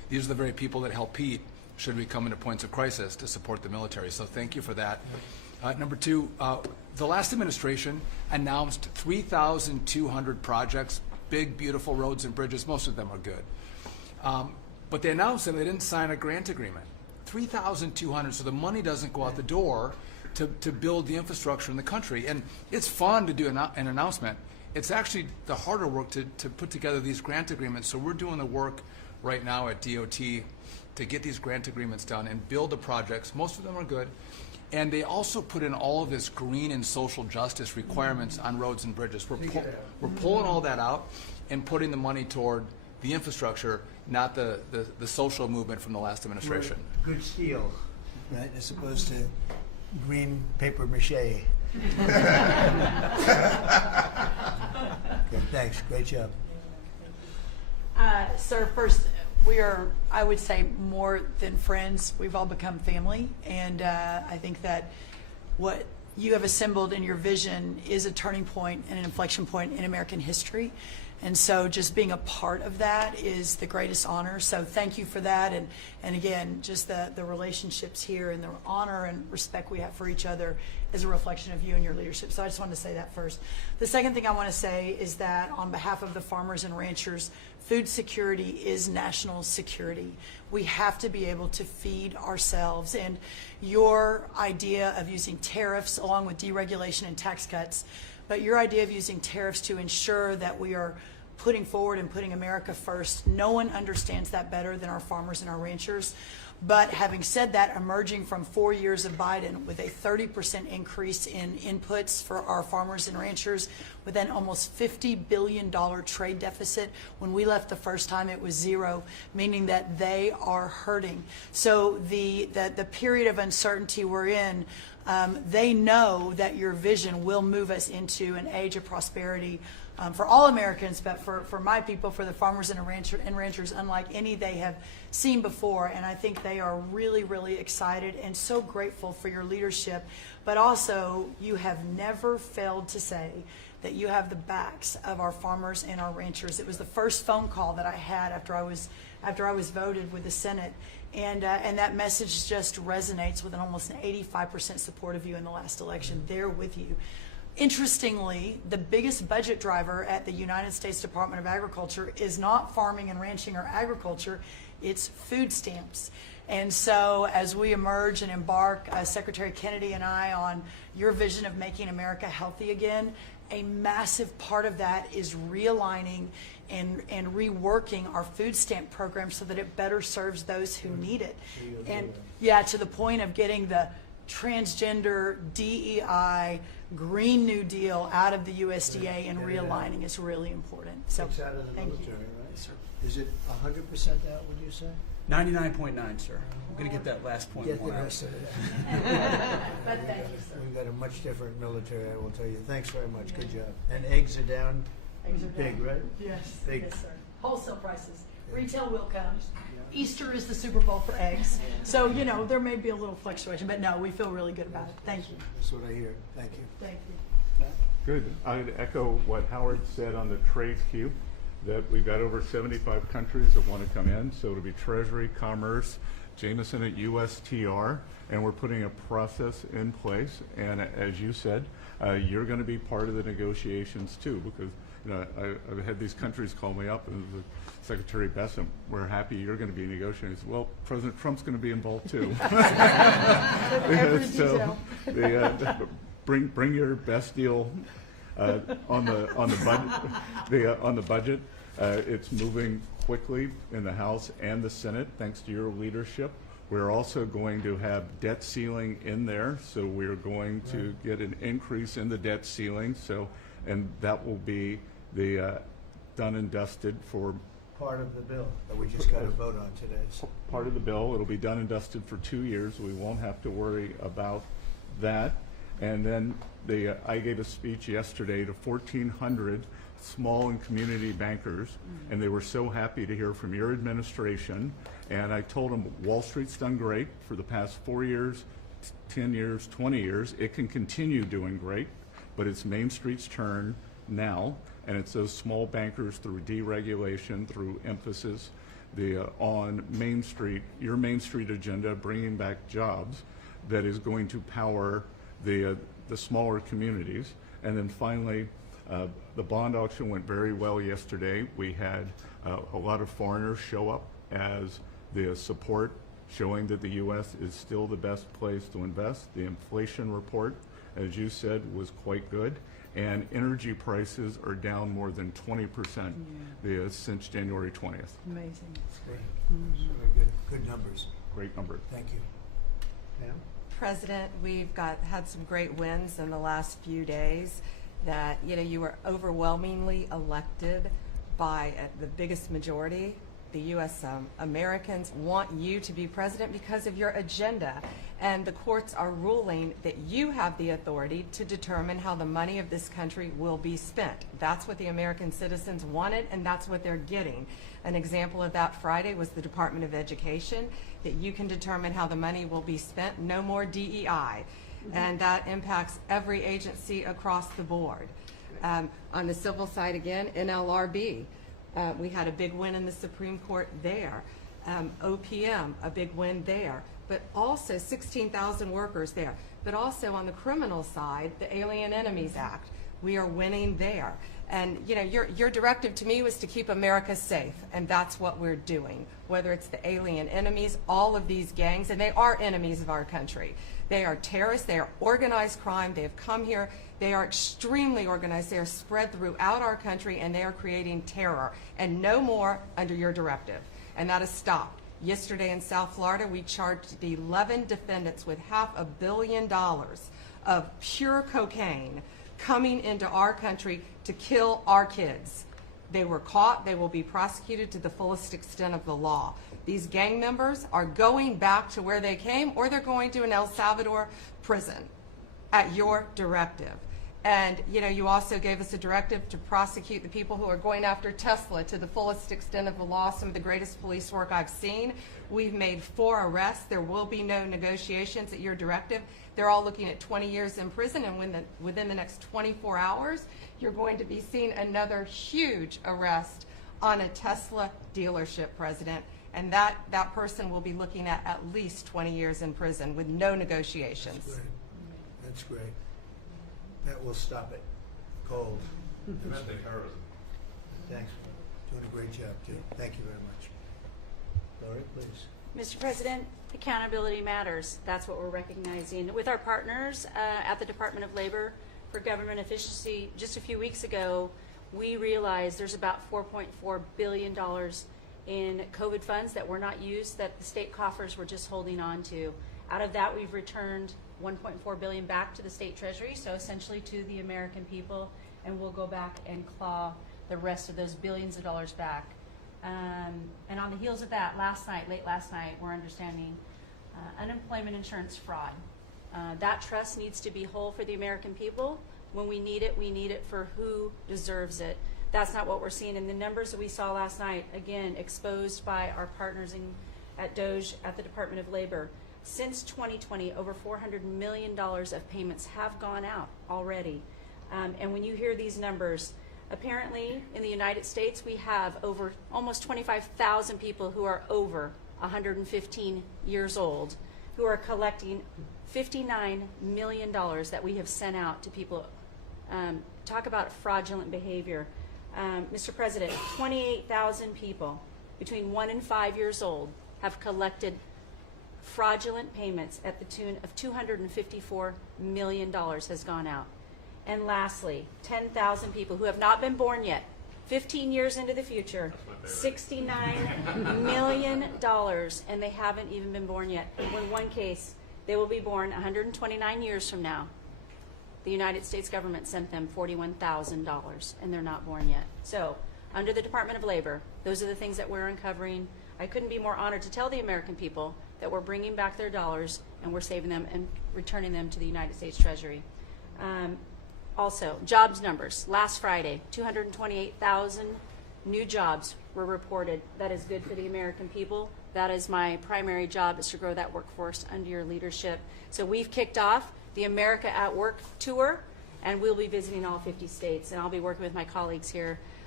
these are the very people that help Pete should we come into points of crisis to support the military. So thank you for that. Number two, the last administration announced 3,200 projects, big, beautiful roads and bridges. Most of them are good. But they announced them, they didn't sign a grant agreement. 3,200, so the money doesn't go out the door to build the infrastructure in the country. And it's fun to do an announcement. It's actually the harder work to put together these grant agreements. So we're doing the work right now at DOT to get these grant agreements done and build the projects. Most of them are good. And they also put in all of this green and social justice requirements on roads and bridges. We're pulling all that out and putting the money toward the infrastructure, not the social movement from the last administration. Good steel, right, as opposed to green paper mache. Okay, thanks. Great job. Sir, first, we are, I would say, more than friends. We've all become family, and I think that what you have assembled in your vision is a turning point and an inflection point in American history. And so just being a part of that is the greatest honor. So thank you for that. And again, just the relationships here and the honor and respect we have for each other is a reflection of you and your leadership. So I just wanted to say that first. The second thing I want to say is that on behalf of the farmers and ranchers, food security is national security. We have to be able to feed ourselves. And your idea of using tariffs along with deregulation and tax cuts, but your idea of using tariffs to ensure that we are putting forward and putting America first, no one understands that better than our farmers and our ranchers. But having said that, emerging from 4 years of Biden with a 30% increase in inputs for our farmers and ranchers, with an almost $50 billion trade deficit. When we left the first time, it was zero, meaning that they are hurting. So the period of uncertainty we're in, they know that your vision will move us into an age of prosperity for all Americans, but for my people, for the farmers and ranchers, unlike any they have seen before. And I think they are really, really excited and so grateful for your leadership. But also, you have never failed to say that you have the backs of our farmers and our ranchers. It was the first phone call that I had after I was voted with the Senate. And that message just resonates with an almost an 85% support of you in the last election. They're with you. Interestingly, the biggest budget driver at the United States Department of Agriculture is not farming and ranching or agriculture, it's food stamps. And so as we emerge and embark, Secretary Kennedy and I, on your vision of making America healthy again, a massive part of that is realigning and reworking our food stamp program so that it better serves those who need it. And yeah, to the point of getting the transgender, DEI, Green New Deal out of the USDA and realigning is really important. So Takes out of the thank military, you. right? Yes, sir. Is it 100% out, would you say? 99.9, sir. I'm going to get that last point. Get the more out. rest of it. But thank you, sir. We've got a much different military, I will tell you. Thanks very much. Good job. And eggs are down. Eggs are Big, down. right? Yes, Big. yes, sir. Wholesale prices. Retail will come. Easter is the Super Bowl for eggs. So, you know, there may be a little fluctuation, but no, we feel really good about it. Thank you. That's what I hear. Thank you. Thank you. Good. I'd echo what Howard said on the trade queue, that we've got over 75 countries that want to come in. So it'll be Treasury, Commerce, Jameson at USTR, and we're putting a process in place. And as you said, you're going to be part of the negotiations too, because you know I've had these countries call me up and Secretary Bessent, we're happy you're going to be negotiating. I said, well, President Trump's going to be involved too. So bring your best deal on the budget. It's moving quickly in the House and the Senate, thanks to your leadership. We're also going to have debt ceiling in there, so we're going to get an increase in the debt ceiling. So, and that will be the done and dusted for Part of the bill that we just got to vote on today. part of the bill. It'll be done and dusted for 2 years. We won't have to worry about that. And then I gave a speech yesterday to 1,400 small and community bankers, and they were so happy to hear from your administration. And I told them Wall Street's done great for the past 4 years, 10 years, 20 years. It can continue doing great, but it's Main Street's turn now, and it's those small bankers through deregulation, through emphasis on Main Street, your Main Street agenda, bringing back jobs, that is going to power the smaller communities. And then finally, the bond auction went very well yesterday. We had a lot of foreigners show up as the support, showing that the U.S. is still the best place to invest. The inflation report, as you said, was quite good. And energy prices are down more than 20% since January 20th. Amazing. That's great. Very good numbers. Great number. Thank you. Pam? President, we've had some great wins in the last few days. That you were overwhelmingly elected by the biggest majority. The U.S. Americans want you to be president because of your agenda, and the courts are ruling that you have the authority to determine how the money of this country will be spent. That's what the American citizens wanted, and that's what they're getting. An example of that Friday was the Department of Education, that you can determine how the money will be spent. No more DEI. And that impacts every agency across the board. On the civil side again, NLRB, we had a big win in the Supreme Court there. OPM, a big win there. But also 16,000 workers there. But also on the criminal side, the Alien Enemies Act, we are winning there. And your directive to me was to keep America safe, and that's what we're doing. Whether it's the alien enemies, all of these gangs, and they are enemies of our country. They are terrorists, they are organized crime, they have come here, they are extremely organized, they are spread throughout our country, and they are creating terror. And no more under your directive. And that is stopped. Yesterday in South Florida, we charged the 11 defendants with $500 million of pure cocaine coming into our country to kill our kids. They were caught. They will be prosecuted to the fullest extent of the law. These gang members are going back to where they came, or they're going to an El Salvador prison at your directive. And you also gave us a directive to prosecute the people who are going after Tesla to the fullest extent of the law, some of the greatest police work I've seen. We've made 4 arrests. There will be no negotiations at your directive. They're all looking at 20 years in prison, and within the next 24 hours, you're going to be seeing another huge arrest on a Tesla dealership, President. And that person will be looking at least 20 years in prison with no negotiations. That's great. That's great. That will stop it cold. Domestic terrorism. Thanks. Doing a great job, too. Thank you very much. Lori, please. Mr. President, accountability matters. That's what we're recognizing. With our partners at the Department of Labor for Government Efficiency, just a few weeks ago, we realized there's about $4.4 billion in COVID funds that were not used, that the state coffers were just holding on to. Out of that, we've returned $1.4 billion back to the state treasury, so essentially to the American people, and we'll go back and claw the rest of those billions of dollars back. And on the heels of that, late last night, we're understanding unemployment insurance fraud. That trust needs to be whole for the American people. When we need it for who deserves it. That's not what we're seeing. And the numbers that we saw last night, again, exposed by our partners at DOJ at the Department of Labor. Since 2020, over $400 million of payments have gone out already. And when you hear these numbers, apparently in the United States, we have over almost 25,000 people who are over 115 years old who are collecting $59 million that we have sent out to people. Talk about fraudulent behavior. Mr. President, 28,000 people between 1 and 5 years old have collected fraudulent payments at the tune of $254 million has gone out. And lastly, 10,000 people who have not been born yet, 15 years into the future, $69 million, and they haven't even been born yet. In one case, they will be born 129 years from now. The United States government sent them $41,000, and they're not born yet. So, under the Department of Labor, those are the things that we're uncovering. I couldn't be more honored to tell the American people that we're bringing back their dollars and we're saving them and returning them to the United States Treasury. Also, jobs numbers. Last Friday, 228,000 new jobs were reported. That is good for the American people. That is my primary job, is to grow that workforce under your leadership. So we've kicked off the America at Work tour, and we'll be visiting all 50 states, and I'll be working with my colleagues here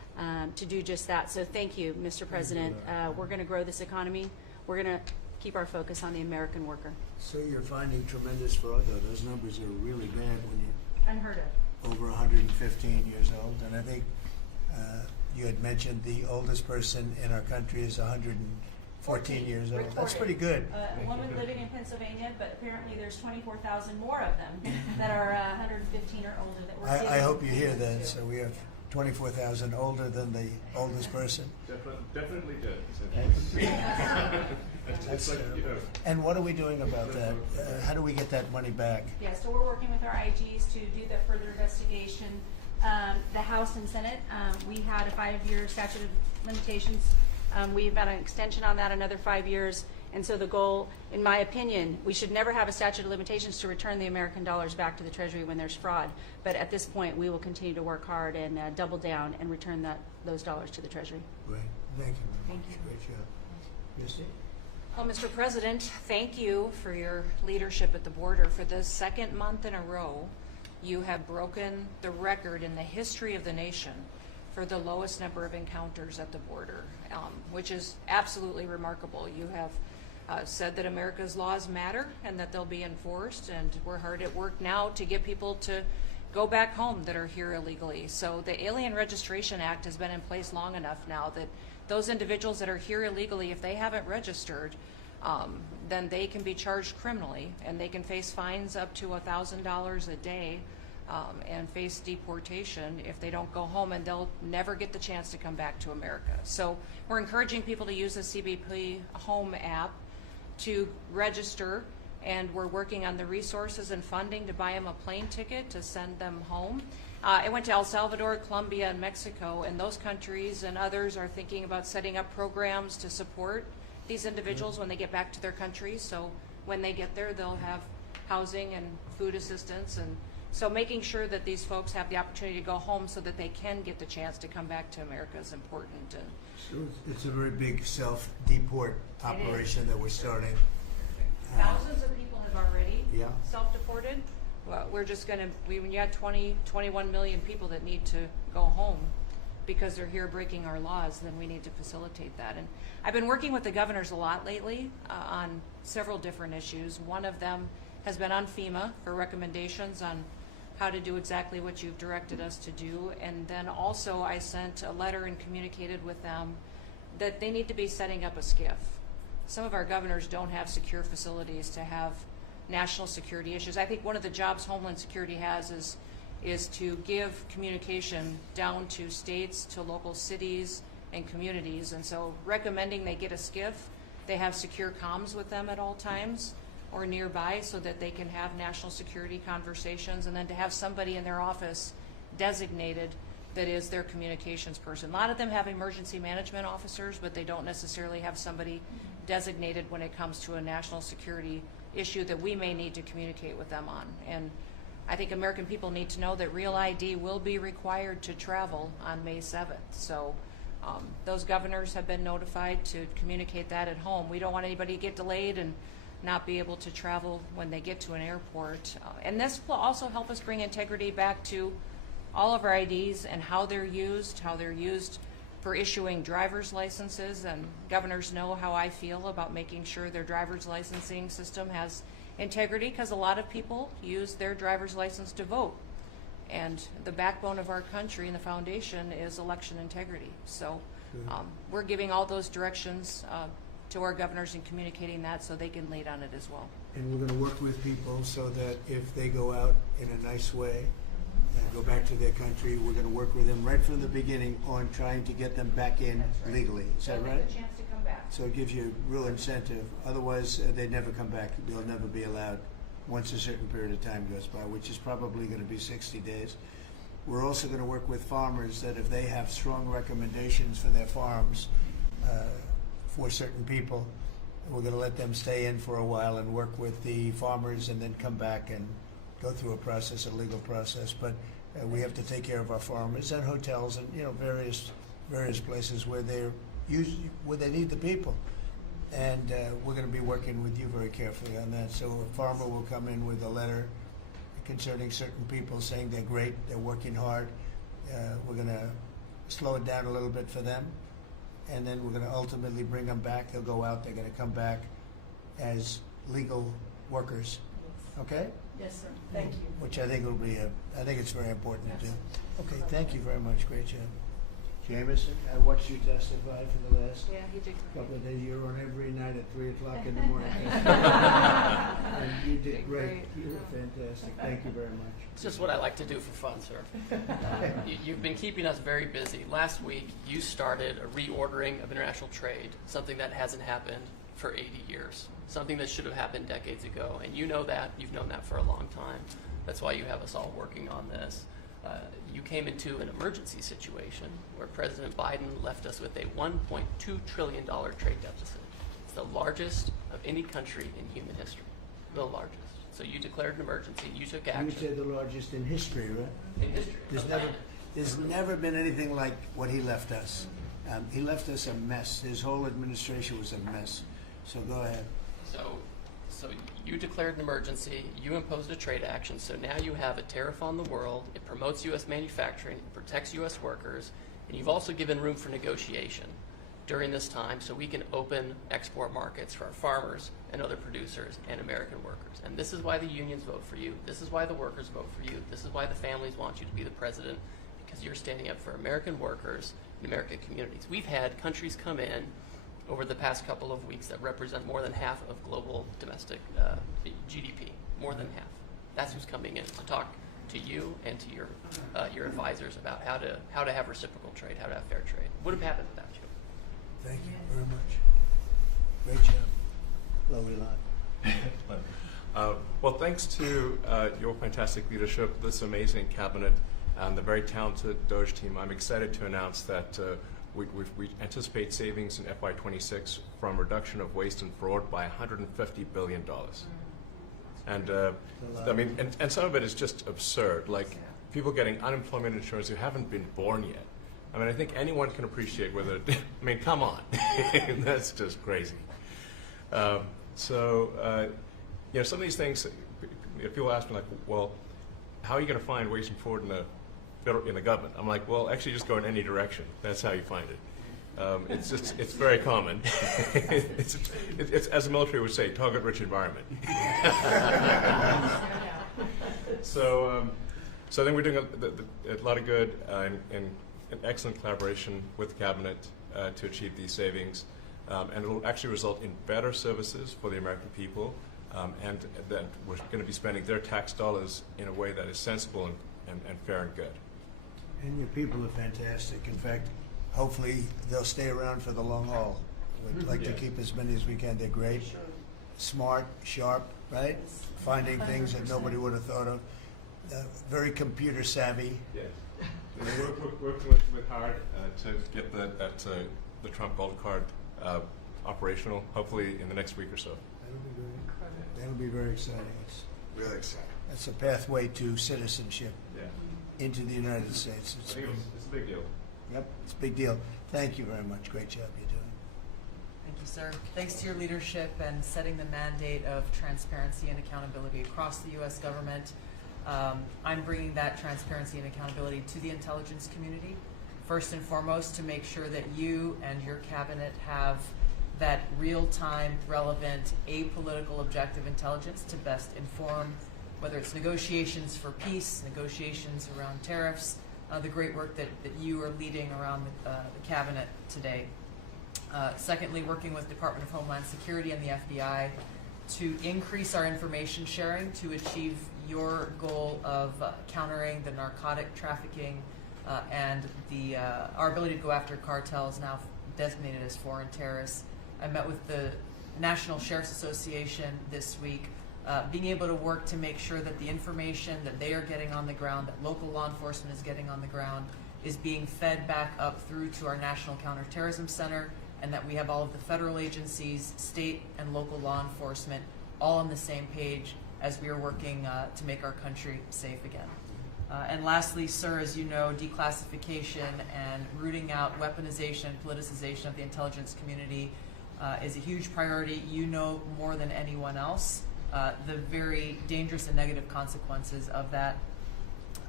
to do just that. So thank you, Mr. President. We're going to grow this economy. We're going to keep our focus on the American worker. So you're finding tremendous fraud, though. Those numbers are really bad when you Unheard of. over 115 years old. And I think you had mentioned the oldest person in our country is 114 years old. That's pretty good. A woman living in Pennsylvania, but apparently there's 24,000 more of them that are 115 or older that we're I hope you hear that. So we have 24,000 older than the oldest person. Definitely did. That's, and what are we doing about that? How do we get that money back? Yeah, so we're working with our IGs to do that further investigation. The House and Senate, we had a 5-year statute of limitations. We've got an extension on that, another 5 years. And so the goal, in my opinion, we should never have a statute of limitations to return the American dollars back to the Treasury when there's fraud. But at this point, we will continue to work hard and double down and return those dollars to the Treasury. Great. Thank you. Thank you. Great job. Christy? Well, Mr. President, thank you for your leadership at the border. For the second month in a row, you have broken the record in the history of the nation for the lowest number of encounters at the border, which is absolutely remarkable. You have said that America's laws matter and that they'll be enforced, and we're hard at work now to get people to go back home that are here illegally. So the Alien Registration Act has been in place long enough now that those individuals that are here illegally, if they haven't registered, then they can be charged criminally, and they can face fines up to $1,000 a day and face deportation if they don't go home, and they'll never get the chance to come back to America. So we're encouraging people to use the CBP Home app to register, and we're working on the resources and funding to buy them a plane ticket to send them home. I went to El Salvador, Colombia, and Mexico, and those countries and others are thinking about setting up programs to support these individuals when they get back to their countries. So when they get there, they'll have housing and food assistance, and so making sure that these folks have the opportunity to go home so that they can get the chance to come back to America is important. And So it's a very big self-deport operation that we're starting. thousands of people have already Yeah. self-deported. Well, we're just going to, when you had 21 million people that need to go home because they're here breaking our laws, then we need to facilitate that. And I've been working with the governors a lot lately on several different issues. One of them has been on FEMA for recommendations on how to do exactly what you've directed us to do. And then also I sent a letter and communicated with them that they need to be setting up a SCIF. Some of our governors don't have secure facilities to have national security issues. I think one of the jobs Homeland Security has is to give communication down to states, to local cities and communities. And so recommending they get a SCIF, they have secure comms with them at all times or nearby so that they can have national security conversations, and then to have somebody in their office designated that is their communications person. A lot of them have emergency management officers, but they don't necessarily have somebody designated when it comes to a national security issue that we may need to communicate with them on. And I think American people need to know that Real ID will be required to travel on May 7th. So those governors have been notified to communicate that at home. We don't want anybody to get delayed and not be able to travel when they get to an airport. And this will also help us bring integrity back to all of our IDs and how they're used for issuing driver's licenses. And governors know how I feel about making sure their driver's licensing system has integrity, because a lot of people use their driver's license to vote. And the backbone of our country and the foundation is election integrity. So we're giving all those directions to our governors and communicating that so they can lead on it as well. And we're going to work with people so that if they go out in a nice way and go back to their country, we're going to work with them right from the beginning on trying to get them back in legally. Is that right? A chance to come back. So it gives you real incentive. Otherwise, they never come back. They'll never be allowed once a certain period of time goes by, which is probably going to be 60 days. We're also going to work with farmers that if they have strong recommendations for their farms for certain people, we're going to let them stay in for a while and work with the farmers and then come back and go through a legal process. But we have to take care of our farmers and hotels and various places where they need the people. And we're going to be working with you very carefully on that. So a farmer will come in with a letter concerning certain people saying they're great, they're working hard. We're going to slow it down a little bit for them, and then we're going to ultimately bring them back. They'll go out. They're going to come back as legal workers. Okay? Yes, sir. Thank you. Which I think will be I think it's very important to do. Okay, thank you very much. Great job. Jameson, I watched you testify for the last couple of days. You're on every night at 3 o'clock in the morning. And you did great. You were fantastic. Thank you very much. It's just what I like to do for fun, sir. You've been keeping us very busy. Last week, you started a reordering of international trade, something that hasn't happened for 80 years, something that should have happened decades ago. And you know that. You've known that for a long time. That's why you have us all working on this. You came into an emergency situation where President Biden left us with a $1.2 trillion trade deficit. It's the largest of any country in human history, the largest. So you declared an emergency, you took action. You said the largest in history, right? In history. There's never been anything like what he left us. He left us a mess. His whole administration was a mess. So go ahead. So you declared an emergency, you imposed a trade action, so now you have a tariff on the world, it promotes U.S. manufacturing, it protects U.S. workers, and you've also given room for negotiation during this time so we can open export markets for our farmers and other producers and American workers. And this is why the unions vote for you, this is why the workers vote for you, this is why the families want you to be the president, because you're standing up for American workers and American communities. We've had countries come in over the past couple of weeks that represent more than half of global domestic GDP, more than half. That's who's coming in to talk to you and to your advisors about how to have reciprocal trade, how to have fair trade. Would have happened without you. Thank you very much. Great job. Lovely lot. Well, thanks to your fantastic leadership, this amazing cabinet, and the very talented Doge team, I'm excited to announce that we anticipate savings in FY26 from reduction of waste and fraud by $150 billion. And I mean, and some of it is just absurd, like people getting unemployment insurance who haven't been born yet. I mean, I think anyone can appreciate whether, I mean, come on, that's just crazy. You know, some of these things, people ask me like, well, how are you going to find waste and fraud in the government? I'm like, well, actually just go in any direction. That's how you find it. It's very common. it's as the military would say, target-rich environment. So I think we're doing a lot of good in excellent collaboration with the cabinet to achieve these savings. And it will actually result in better services for the American people, and that we're going to be spending their tax dollars in a way that is sensible and fair and good. And your people are fantastic. In fact, hopefully they'll stay around for the long haul. We'd like to keep as many as we can. They're great, smart, sharp, right? Finding things that nobody would have thought of. Very computer savvy. Yes. We're working with hard to get the Trump Gold Card operational, hopefully in the next week or so. That'll be very exciting. It's really exciting. That's a pathway to citizenship into the United States. It's a big deal. Yep, it's a big deal. Thank you very much. Great job you're doing. Thank you, sir. Thanks to your leadership and setting the mandate of transparency and accountability across the U.S. government. I'm bringing that transparency and accountability to the intelligence community. First and foremost, to make sure that you and your cabinet have that real-time, relevant, apolitical, objective intelligence to best inform whether it's negotiations for peace, negotiations around tariffs, the great work that you are leading around the cabinet today. Secondly, working with Department of Homeland Security and the FBI to increase our information sharing to achieve your goal of countering the narcotic trafficking and our ability to go after cartels now designated as foreign terrorists. I met with the National Sheriff's Association this week, being able to work to make sure that the information that they are getting on the ground, that local law enforcement is getting on the ground, is being fed back up through to our National Counterterrorism Center, and that we have all of the federal agencies, state and local law enforcement all on the same page as we are working to make our country safe again. And lastly, sir, as you know, declassification and rooting out weaponization and politicization of the intelligence community is a huge priority. You know more than anyone else the very dangerous and negative consequences of that.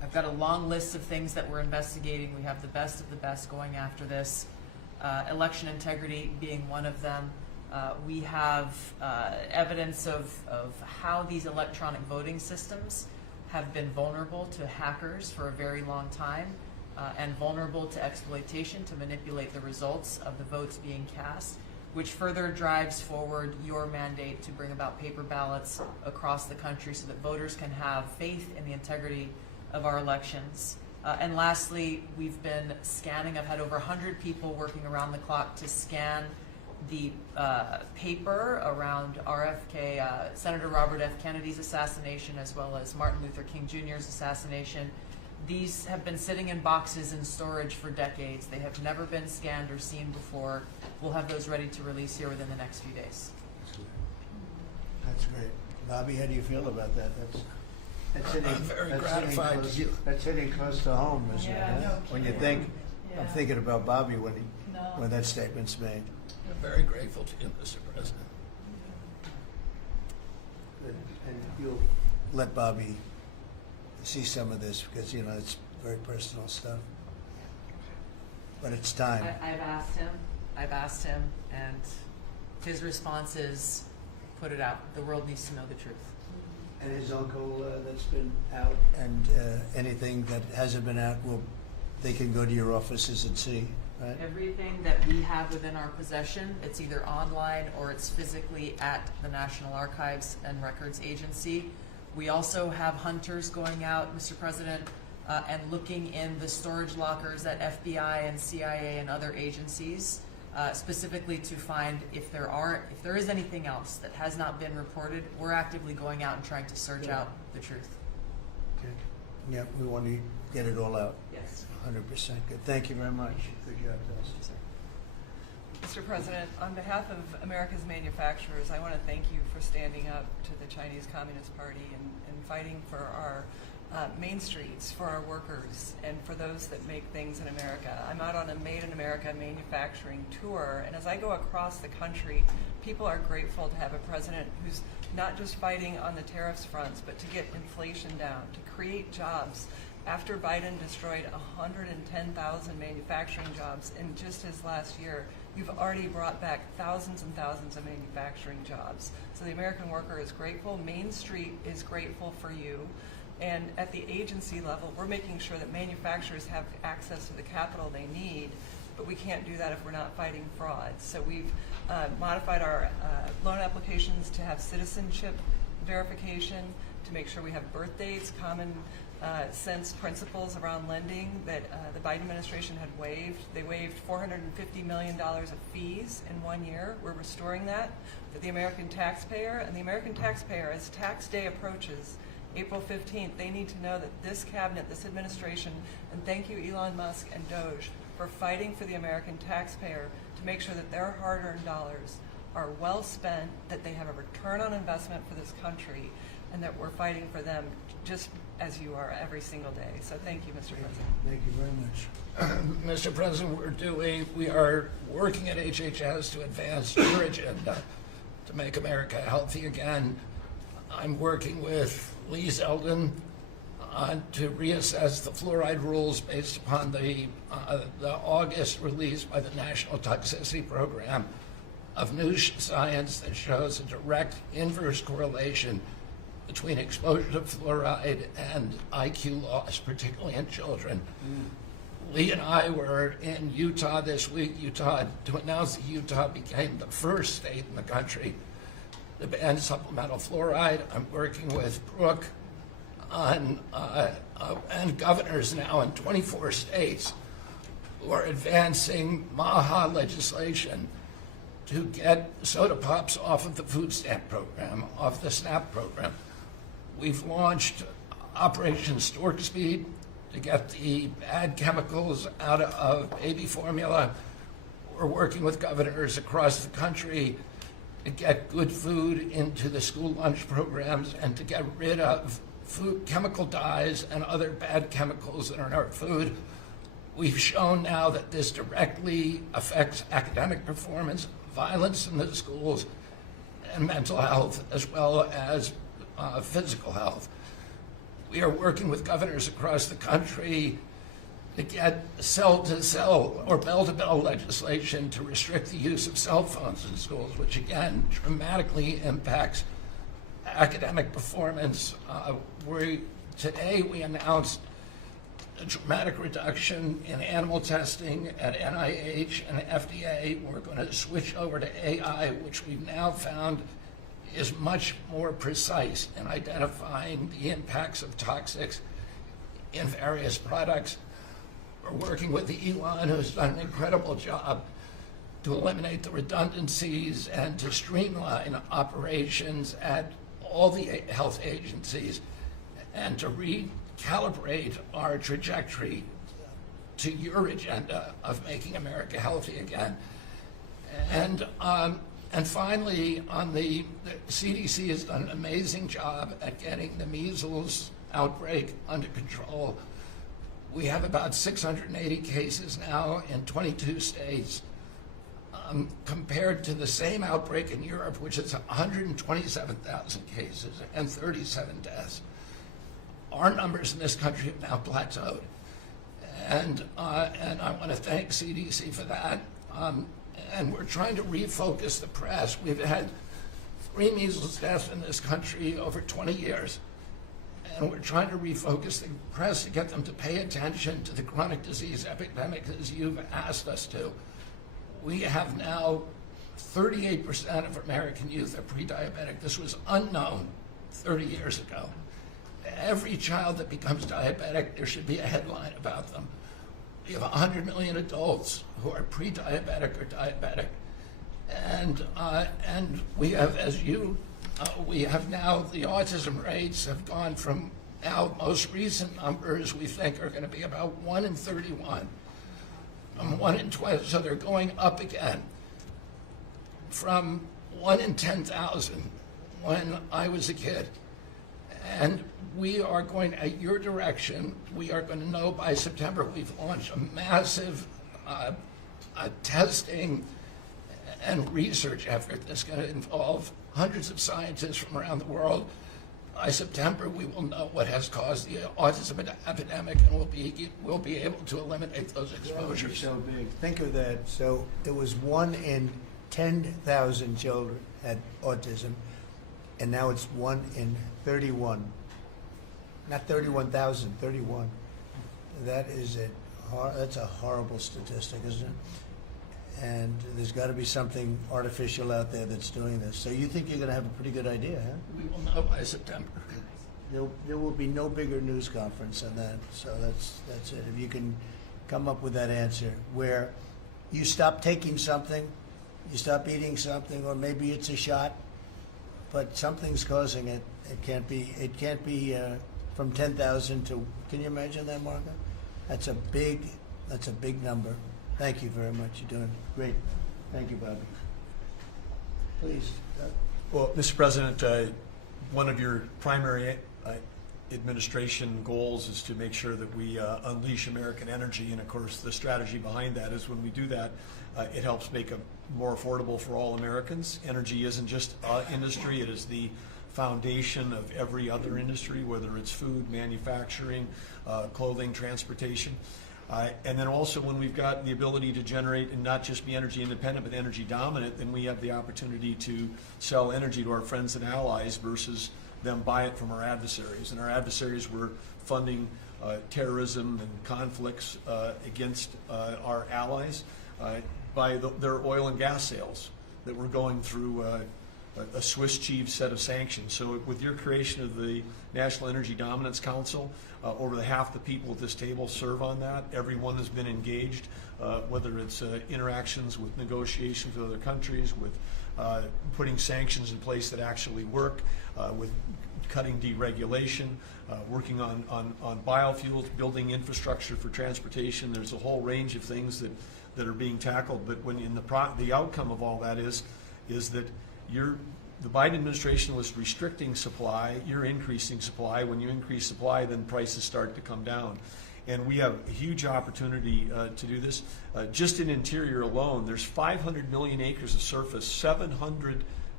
I've got a long list of things that we're investigating. We have the best of the best going after this. Election integrity being one of them. We have evidence of how these electronic voting systems have been vulnerable to hackers for a very long time, and vulnerable to exploitation to manipulate the results of the votes being cast, which further drives forward your mandate to bring about paper ballots across the country so that voters can have faith in the integrity of our elections. And lastly, we've been scanning. I've had over 100 people working around the clock to scan the paper around RFK, Senator Robert F. Kennedy's assassination, as well as Martin Luther King Jr.'s assassination. These have been sitting in boxes in storage for decades. They have never been scanned or seen before. We'll have those ready to release here within the next few days. That's great. Bobby, how do you feel about that? That's hitting, I'm very that's gratified hitting close, to you. That's hitting close to home, isn't it? Yeah, huh? no When you kidding. think, I'm thinking about Bobby when when that statement's made. I'm very grateful to you, Mr. President. And you'll let Bobby see some of this because, you know, it's very personal stuff. But it's time. I've asked him, and his response is, put it out. The world needs to know the truth. And his uncle that's been out, and anything that hasn't been out, they can go to your offices and see, right? Everything that we have within our possession, it's either online or it's physically at the National Archives and Records Agency. We also have hunters going out, Mr. President, and looking in the storage lockers at FBI and CIA and other agencies, specifically to find if there is anything else that has not been reported. We're actively going out and trying to search out the truth. Okay. Yeah, we want to get it all out. Yes. 100% good. Thank you very much. Good job, Dustin. Mr. President, on behalf of America's manufacturers, I want to thank you for standing up to the Chinese Communist Party and fighting for our main streets, for our workers, and for those that make things in America. I'm out on a Made in America manufacturing tour, and as I go across the country, people are grateful to have a president who's not just fighting on the tariffs fronts, but to get inflation down, to create jobs. After Biden destroyed 110,000 manufacturing jobs in just his last year, you've already brought back thousands and thousands of manufacturing jobs. So the American worker is grateful. Main Street is grateful for you. And at the agency level, we're making sure that manufacturers have access to the capital they need, but we can't do that if we're not fighting fraud. So we've modified our loan applications to have citizenship verification, to make sure we have birth dates, common sense principles around lending that the Biden administration had waived. They waived $450 million of fees in 1 year. We're restoring that for the American taxpayer. And the American taxpayer, as tax day approaches, April 15th, they need to know that this cabinet, this administration, and thank you Elon Musk and Doge for fighting for the American taxpayer to make sure that their hard-earned dollars are well spent, that they have a return on investment for this country, and that we're fighting for them just as you are every single day. So thank you, Mr. President. Thank you very much. Mr. President, we are working at HHS to advance your agenda to make America healthy again. I'm working with Lee Zeldin to reassess the fluoride rules based upon the August release by the National Toxicity Program of new science that shows a direct inverse correlation between exposure to fluoride and IQ loss, particularly in children. Lee and I were in Utah this week, to announce that Utah became the first state in the country to ban supplemental fluoride. I'm working with Brooke on, and governors now in 24 states who are advancing MAHA legislation to get soda pops off of the food stamp program, off the SNAP program. We've launched Operation Stork Speed to get the bad chemicals out of baby formula. We're working with governors across the country to get good food into the school lunch programs and to get rid of food chemical dyes and other bad chemicals that are in our food. We've shown now that this directly affects academic performance, violence in the schools, and mental health, as well as physical health. We are working with governors across the country to get cell-to-cell or bell-to-bell legislation to restrict the use of cell phones in schools, which again dramatically impacts academic performance. Today we announced a dramatic reduction in animal testing at NIH and FDA. We're going to switch over to AI, which we've now found is much more precise in identifying the impacts of toxics in various products. We're working with Elon, who's done an incredible job to eliminate the redundancies and to streamline operations at all the health agencies and to recalibrate our trajectory to your agenda of making America healthy again. And finally, the CDC has done an amazing job at getting the measles outbreak under control. We have about 680 cases now in 22 states, compared to the same outbreak in Europe, which is 127,000 cases and 37 deaths. Our numbers in this country have now plateaued. And I want to thank CDC for that. And we're trying to refocus the press. We've had 3 measles deaths in this country over 20 years. And we're trying to refocus the press to get them to pay attention to the chronic disease epidemic as you've asked us to. We have now 38% of American youth are pre-diabetic. This was unknown 30 years ago. Every child that becomes diabetic, there should be a headline about them. We have 100 million adults who are pre-diabetic or diabetic. And we have, we have now, the autism rates have gone from now most recent numbers we think are going to be about 1 in 31, 1 in 12, so they're going up again from 1 in 10,000 when I was a kid. And we are going, at your direction, we are going to know by September. We've launched a massive testing and research effort that's going to involve hundreds of scientists from around the world. By September, we will know what has caused the autism epidemic, and we'll be able to eliminate those exposures. So big. Think of that. So it was 1 in 10,000 children had autism, and now it's 1 in 31. Not 31,000, 31. That's a horrible statistic, isn't it? And there's got to be something artificial out there that's doing this. So you think you're going to have a pretty good idea, huh? We will know by September. There will be no bigger news conference than that. So that's it. If you can come up with that answer where you stop taking something, you stop eating something, or maybe it's a shot, but something's causing it. It can't be from 10,000 to. Can you imagine that, Marco? That's a big number. Thank you very much. You're doing great. Thank you, Bobby. Please. Well, Mr. President, one of your primary administration goals is to make sure that we unleash American energy, and of course the strategy behind that is when we do that, it helps make it more affordable for all Americans. Energy isn't just industry, it is the foundation of every other industry, whether it's food, manufacturing, clothing, transportation. And then also when we've got the ability to generate and not just be energy independent but energy dominant, then we have the opportunity to sell energy to our friends and allies versus them buy it from our adversaries. And our adversaries were funding terrorism and conflicts against our allies by their oil and gas sales that were going through a Swiss cheese set of sanctions. So with your creation of the National Energy Dominance Council, over half the people at this table serve on that. Everyone has been engaged, whether it's interactions with negotiations with other countries, with putting sanctions in place that actually work, with cutting deregulation, working on biofuels, building infrastructure for transportation. There's a whole range of things that are being tackled. But when in the outcome of all that is that the Biden administration was restricting supply, you're increasing supply. When you increase supply, then prices start to come down. And we have a huge opportunity to do this. Just in interior alone, there's 500 million acres of surface, 700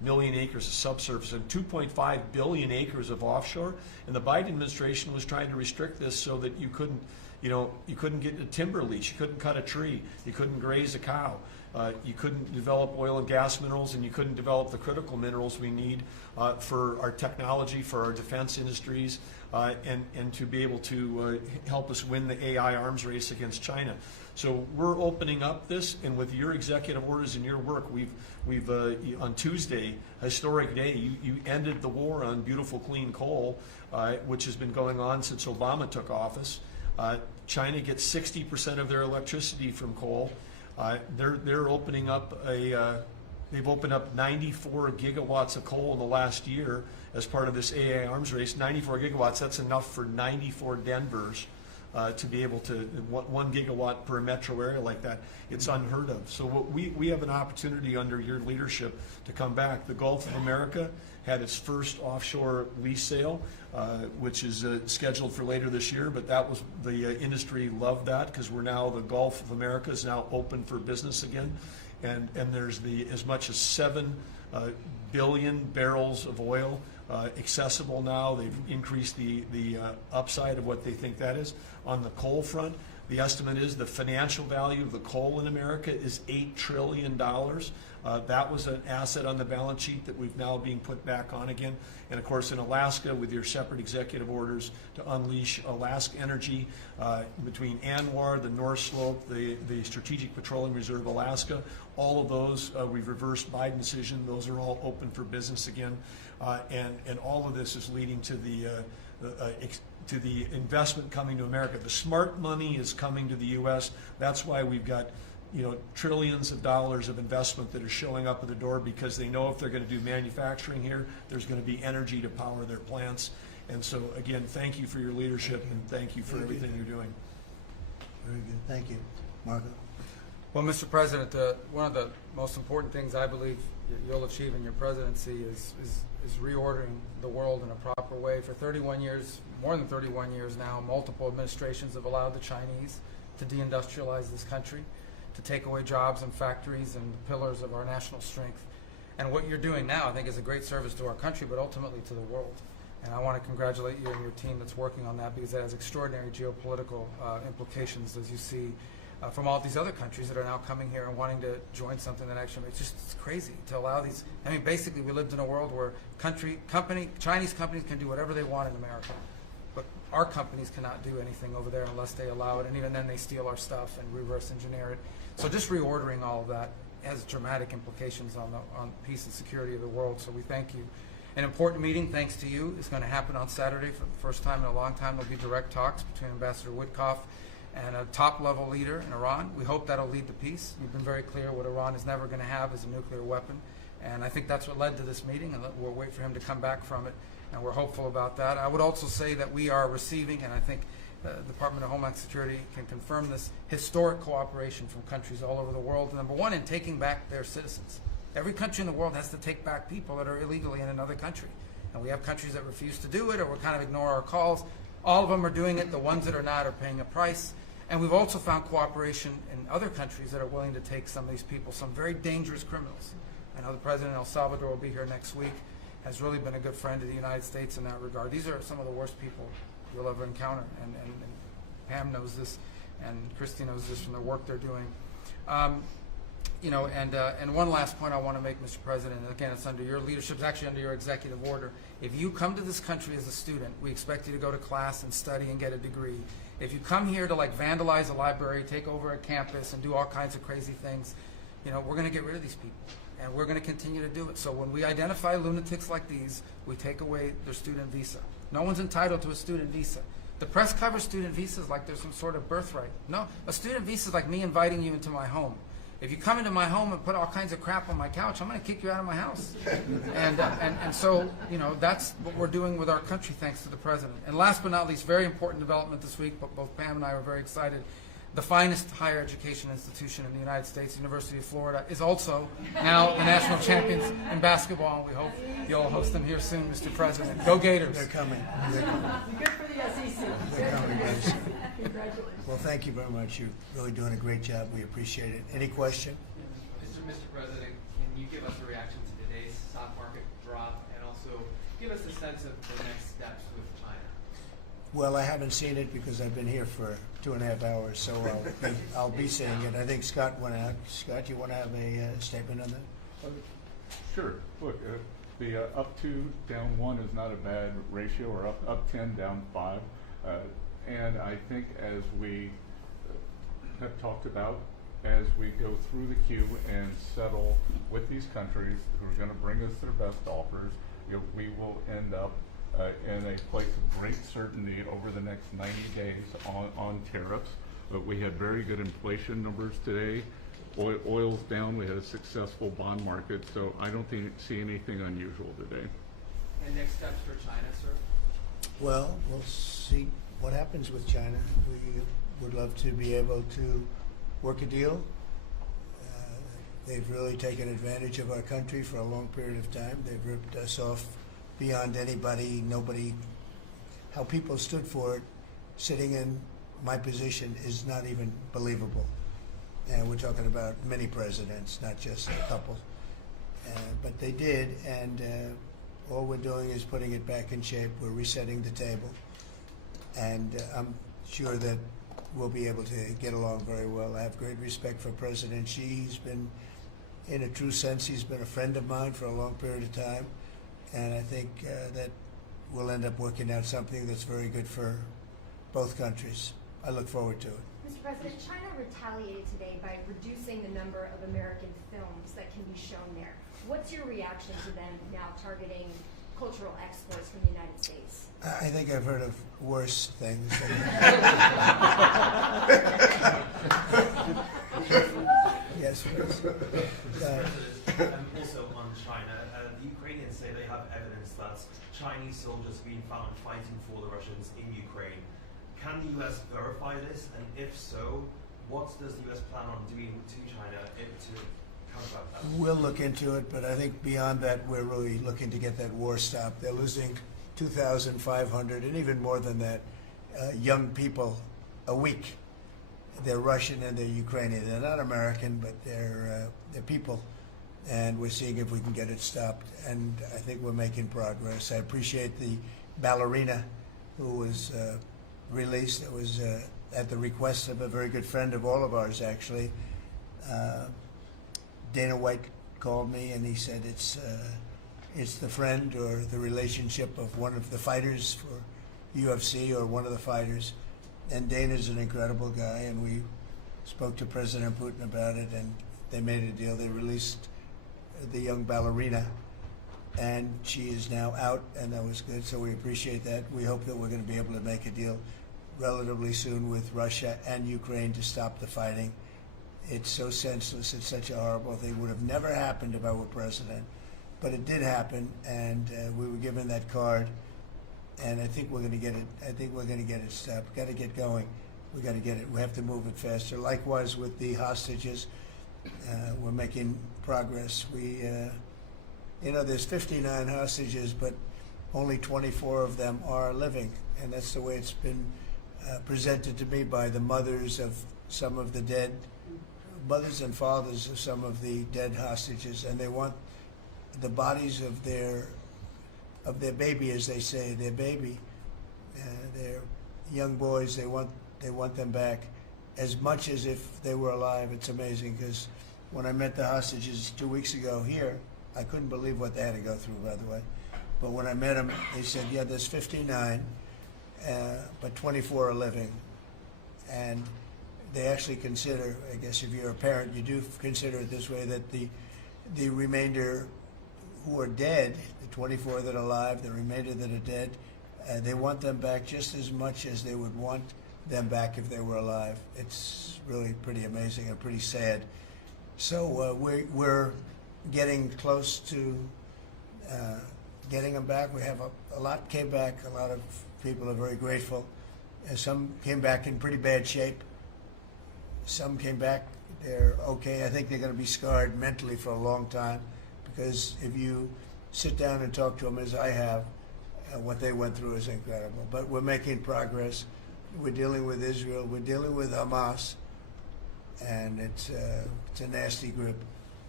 million acres of subsurface and 2.5 billion acres of offshore. And the Biden administration was trying to restrict this so that you couldn't get a timber lease, you couldn't cut a tree, you couldn't graze a cow, you couldn't develop oil and gas minerals, and you couldn't develop the critical minerals we need for our technology, for our defense industries, and to be able to help us win the AI arms race against China. So we're opening up this, and with your executive orders and your work, we've on Tuesday, historic day, you ended the war on beautiful clean coal, which has been going on since Obama took office. China gets 60% of their electricity from coal. They're opening up they've opened up 94 gigawatts of coal in the last year as part of this AI arms race. 94 gigawatts, that's enough for 94 Denvers to be able to, 1 gigawatt per metro area like that. It's unheard of. So we have an opportunity under your leadership to come back. The Gulf of America had its first offshore lease sale, which is scheduled for later this year, but that was, the industry loved that because we're now, the Gulf of America is now open for business again. And there's as much as 7 billion barrels of oil accessible now. They've increased the upside of what they think that is. On the coal front, the estimate is the financial value of the coal in America is $8 trillion. That was an asset on the balance sheet that we've now being put back on again. And of course in Alaska, with your separate executive orders to unleash Alaska energy between ANWR, the North Slope, the Strategic Petroleum Reserve Alaska, all of those, we've reversed Biden decision. Those are all open for business again. And all of this is leading to the investment coming to America. The smart money is coming to the U.S. That's why we've got trillions of dollars of investment that are showing up at the door, because they know if they're going to do manufacturing here, there's going to be energy to power their plants. And so again, thank you for your leadership and thank you for everything you're doing. Very good. Thank you. Marco? Well, Mr. President, one of the most important things I believe you'll achieve in your presidency is reordering the world in a proper way. For 31 years, more than 31 years now, multiple administrations have allowed the Chinese to deindustrialize this country, to take away jobs and factories and the pillars of our national strength. And what you're doing now, I think, is a great service to our country, but ultimately to the world. And I want to congratulate you and your team that's working on that, because it has extraordinary geopolitical implications, as you see, from all these other countries that are now coming here and wanting to join something that actually makes it's crazy to allow these. I mean, basically, we lived in a world where Chinese companies can do whatever they want in America, but our companies cannot do anything over there unless they allow it, and even then they steal our stuff and reverse engineer it. So just reordering all of that has dramatic implications on peace and security of the world, so we thank you. An important meeting, thanks to you, is going to happen on Saturday for the first time in a long time. There'll be direct talks between Ambassador Witkoff and a top-level leader in Iran. We hope that'll lead to peace. You've been very clear what Iran is never going to have is a nuclear weapon, and I think that's what led to this meeting, and we'll wait for him to come back from it, and we're hopeful about that. I would also say that we are receiving, and I think the Department of Homeland Security can confirm this, historic cooperation from countries all over the world. Number one, in taking back their citizens. Every country in the world has to take back people that are illegally in another country, and we have countries that refuse to do it or will kind of ignore our calls. All of them are doing it. The ones that are not are paying a price. And we've also found cooperation in other countries that are willing to take some of these people, some very dangerous criminals. I know the President of El Salvador will be here next week, has really been a good friend to the United States in that regard. These are some of the worst people you'll ever encounter, and Pam knows this, and Christy knows this from the work they're doing. And one last point I want to make, Mr. President, and again, it's under your leadership, it's actually under your executive order. If you come to this country as a student, we expect you to go to class and study and get a degree. If you come here to vandalize a library, take over a campus, and do all kinds of crazy things, we're going to get rid of these people, and we're going to continue to do it. So when we identify lunatics like these, we take away their student visa. No one's entitled to a student visa. The press covers student visas like there's some sort of birthright. No, a student visa is like me inviting you into my home. If you come into my home and put all kinds of crap on my couch, I'm going to kick you out of my house. And so, that's what we're doing with our country, thanks to the President. And last but not least, very important development this week, but both Pam and I were very excited. The finest higher education institution in the United States, University of Florida, is also now the national champions in basketball, and we hope you'll host them here soon, Mr. President. Go Gators. They're coming. Good for the SEC. They're coming, guys. Congratulations. Well, thank you very much. You're really doing a great job. We appreciate it. Any question? Mr. Mr. President, can you give us a reaction to today's stock market drop and also give us a sense of the next steps with China? Well, I haven't seen it because I've been here for 2.5 hours, so I'll be seeing it. I think Scott went out. Scott, you want to have a statement on that? Sure. Look, the up 2, down 1 is not a bad ratio, or up 10, down 5. And I think as we have talked about, as we go through the queue and settle with these countries who are going to bring us their best offers, we will end up in a place of great certainty over the next 90 days on tariffs. But we had very good inflation numbers today. Oil's down. We had a successful bond market, so I don't see anything unusual today. And next steps for China, sir? Well, we'll see what happens with China. We would love to be able to work a deal. They've really taken advantage of our country for a long period of time. They've ripped us off beyond nobody. How people stood for it, sitting in my position, is not even believable. And we're talking about many presidents, not just a couple. But they did, and all we're doing is putting it back in shape. We're resetting the table. And I'm sure that we'll be able to get along very well. I have great respect for President Xi. He's been, in a true sense, he's been a friend of mine for a long period of time. And I think that we'll end up working out something that's very good for both countries. I look forward to it. Mr. President, China retaliated today by reducing the number of American films that can be shown there. What's your reaction to them now targeting cultural exports from the United States? I think I've heard of worse things. Yes, please. Also on China, the Ukrainians say they have evidence that Chinese soldiers have been found fighting for the Russians in Ukraine. Can the U.S. verify this? And if so, what does the U.S. plan on doing to China to combat that? We'll look into it, but I think beyond that, we're really looking to get that war stopped. They're losing 2,500 and even more than that young people a week. They're Russian and they're Ukrainian. They're not American, but they're people. And we're seeing if we can get it stopped. And I think we're making progress. I appreciate the ballerina who was released. It was at the request of a very good friend of all of ours, actually. Dana White called me and he said it's the friend or the relationship of one of the fighters for UFC or one of the fighters. And Dana's an incredible guy, and we spoke to President Putin about it, and they made a deal. They released the young ballerina, and she is now out, and that was good, so we appreciate that. We hope that we're going to be able to make a deal relatively soon with Russia and Ukraine to stop the fighting. It's so senseless. It's such a horrible thing. It would have never happened if I were president, but it did happen, and we were given that card. And I think we're going to get it. I think we're going to get it stopped. We've got to get going. We got to get it. We have to move it faster. Likewise with the hostages, we're making progress. There's 59 hostages, but only 24 of them are living, and that's the way it's been presented to me by the mothers of some of the dead, mothers and fathers of some of the dead hostages, and they want the bodies of their baby, as they say, their baby, their young boys. They want them back as much as if they were alive. It's amazing, because when I met the hostages 2 weeks ago here, I couldn't believe what they had to go through, by the way. But when I met them, they said, yeah, there's 59, but 24 are living. And they actually consider, I guess if you're a parent, you do consider it this way, that the remainder who are dead, the 24 that are alive, the remainder that are dead, they want them back just as much as they would want them back if they were alive. It's really pretty amazing and pretty sad. So we're getting close to getting them back. We have a lot came back. A lot of people are very grateful. Some came back in pretty bad shape. Some came back, they're okay. I think they're going to be scarred mentally for a long time, because if you sit down and talk to them, as I have, what they went through is incredible. But we're making progress. We're dealing with Israel. We're dealing with Hamas, and it's a nasty group.